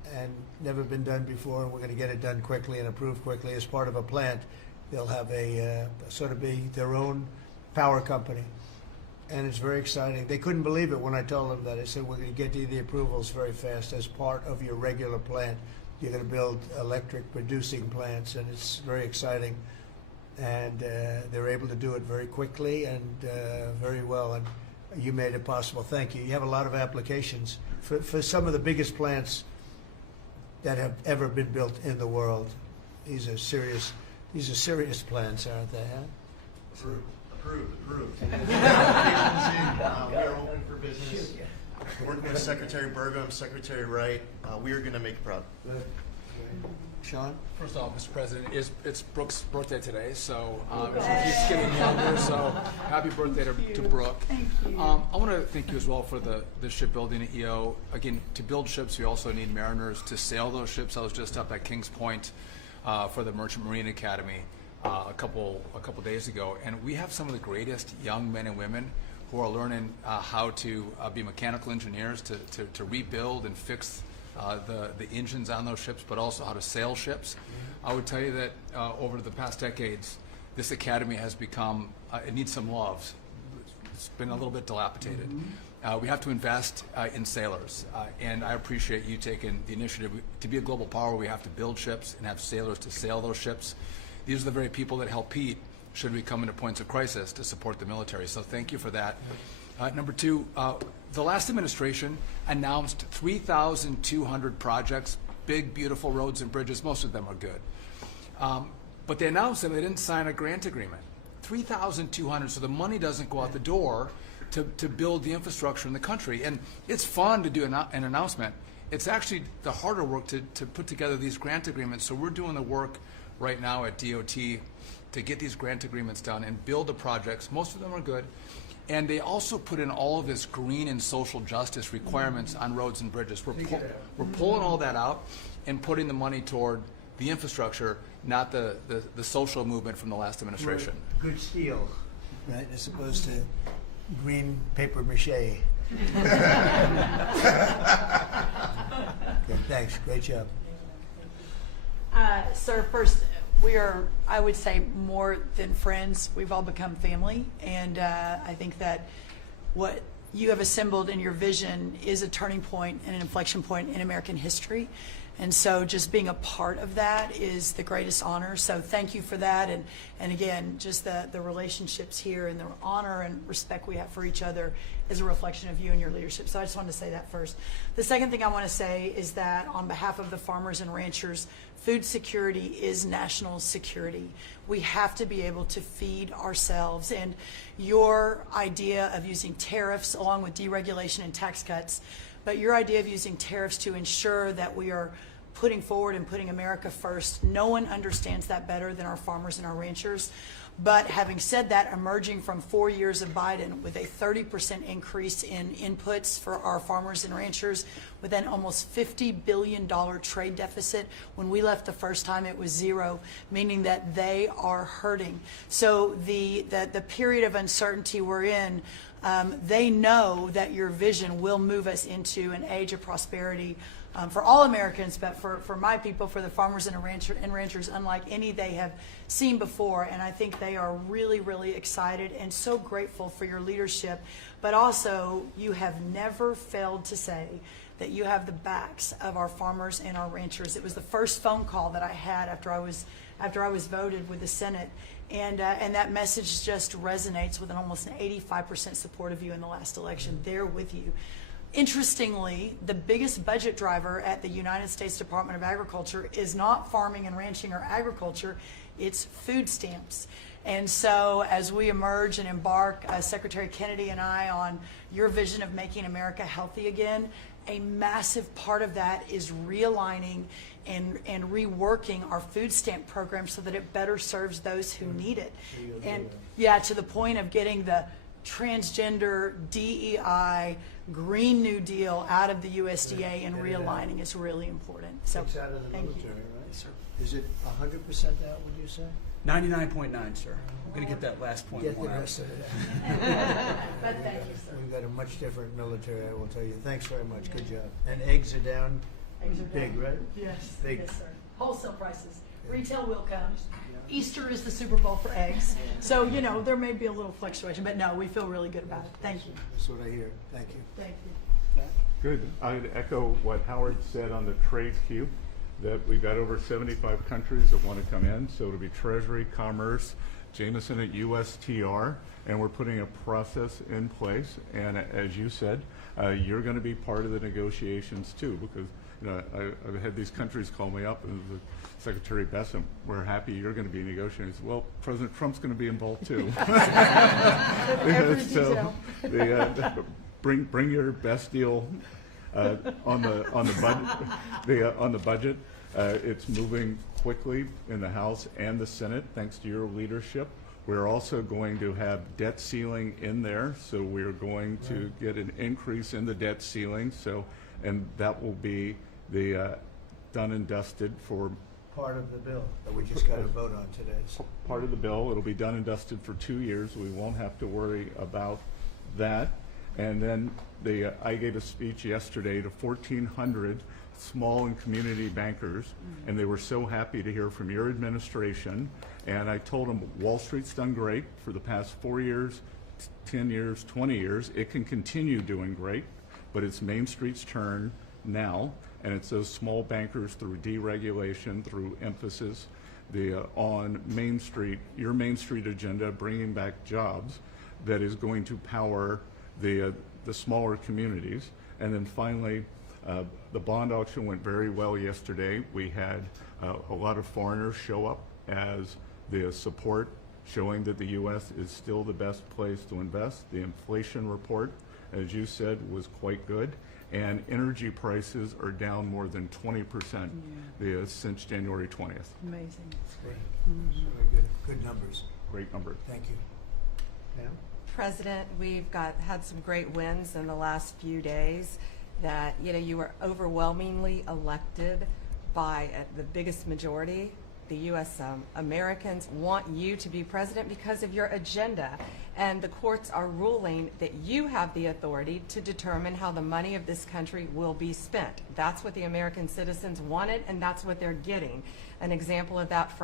and never been done before, and we're going to get it done quickly and approved quickly as part of a plant. They'll have a sort of be their own power company, and it's very exciting. They couldn't believe it when I told them that. I said, we're going to get you the approvals very fast as part of your regular plant. You're going to build electric producing plants, and it's very exciting. And they're able to do it very quickly and very well, and you made it possible. Thank you. You have a lot of applications for some of the biggest plants that have ever been built in the world. These are serious plants, aren't they? Huh? Approved. We're open for business. Working with Secretary Burgum, Secretary Wright, we are going to make it proud. Sean? First off, Mr. President, it's Brooke's birthday today, so she's getting younger, so happy birthday to Brooke. Thank you. I want to thank you as well for the shipbuilding EO. Again, to build ships, we also need mariners to sail those ships. I was just up at Kings Point for the Merchant Marine Academy a couple days ago, and we have some of the greatest young men and women who are learning how to be mechanical engineers, to rebuild and fix the engines on those ships, but also how to sail ships. I would tell you that over the past decades, this academy has become, it needs some love. It's been a little bit dilapidated. We have to invest in sailors, and I appreciate you taking the initiative. To be a global power, we have to build ships and have sailors to sail those ships. These are the very people that help Pete should we come into points of crisis to support the military. So thank you for that. Number two, the last administration announced 3,200 projects, big, beautiful roads and bridges. Most of them are good. But they announced them, they didn't sign a grant agreement. 3,200, so the money doesn't go out the door to build the infrastructure in the country. And it's fun to do an announcement. It's actually the harder work to put together these grant agreements. So we're doing the work right now at DOT to get these grant agreements done and build the projects. Most of them are good. And they also put in all of this green and social justice requirements on roads and bridges. We're pulling all that out and putting the money toward the infrastructure, not the social movement from the last administration. Good steel, right, as opposed to green paper mache. Good, thanks. Great job. Sir, first, we are, I would say, more than friends. We've all become family, and I think that what you have assembled in your vision is a turning point and an inflection point in American history. And so just being a part of that is the greatest honor. So thank you for that. And again, just the relationships here and the honor and respect we have for each other is a reflection of you and your leadership. So I just wanted to say that first. The second thing I want to say is that on behalf of the farmers and ranchers, food security is national security. We have to be able to feed ourselves. And your idea of using tariffs along with deregulation and tax cuts, but your idea of using tariffs to ensure that we are putting forward and putting America first, no one understands that better than our farmers and our ranchers. But having said that, emerging from 4 years of Biden with a 30% increase in inputs for our farmers and ranchers, with an almost $50 billion trade deficit. When we left the first time, it was zero, meaning that they are hurting. So the period of uncertainty we're in, they know that your vision will move us into an age of prosperity for all Americans, but for my people, for the farmers and ranchers, unlike any they have seen before. And I think they are really, really excited and so grateful for your leadership. But also, you have never failed to say that you have the backs of our farmers and our ranchers. It was the first phone call that I had after I was voted with the Senate. And that message just resonates with almost an 85% support of you in the last election. They're with you. Interestingly, the biggest budget driver at the United States Department of Agriculture is not farming and ranching or agriculture, it's food stamps. And so as we emerge and embark, Secretary Kennedy and I, on your vision of making America healthy again, a massive part of that is realigning and reworking our food stamp program so that it better serves those who need it. And yeah, to the point of getting the transgender, DEI, Green New Deal out of the USDA and realigning is really important. So It's out of the thank military, you. right? Yes, sir. Is it 100% out, would you say? 99.9, sir. I'm going to get that last point. Get the rest of it. But thank you, sir. We've got a much different military, I will tell you. Thanks very much. Good job. And eggs are down Eggs are Big, down. right? Yes, Big. yes, sir. Wholesale prices. Retail will come. Easter is the Super Bowl for eggs. So, you know, there may be a little fluctuation, but no, we feel really good about it. Thank you. That's what I hear. Thank you. Thank you. Good. I'd echo what Howard said on the trade queue, that we've got over 75 countries that want to come in. So it'll be Treasury, Commerce, Jameson at USTR, and we're putting a process in place. And as you said, you're going to be part of the negotiations too, because you know, I've had these countries call me up and the Secretary Bessem, we're happy you're going to be negotiating. I said, well, President Trump's going to be involved too. Every So detail. bring your best deal on the budget. It's moving quickly in the House and the Senate, thanks to your leadership. We're also going to have debt ceiling in there, so we're going to get an increase in the debt ceiling. So, and that will be the done and dusted for Part of the bill that we just got to vote on today. So part of the bill. It'll be done and dusted for 2 years. We won't have to worry about that. And then I gave a speech yesterday to 1,400 small and community bankers, and they were so happy to hear from your administration. And I told them Wall Street's done great for the past 4 years, 10 years, 20 years. It can continue doing great, but it's Main Street's turn now. And it's those small bankers through deregulation, through emphasis on Main Street, your Main Street agenda, bringing back jobs, that is going to power the smaller communities. And then finally, the bond auction went very well yesterday. We had a lot of foreigners show up as the support, showing that the U.S. is still the best place to invest. The inflation report, as you said, was quite good. And energy prices are down more than 20% since January 20th. Amazing. great. Very good numbers. Great number. Thank you. Pam? President, we've had some great wins in the last few days. That you were overwhelmingly elected by the biggest majority. The U.S. Americans want you to be president because of your agenda, and the courts are ruling that you have the authority to determine how the money of this country will be spent. That's what the American citizens wanted, and that's what they're getting. An example of that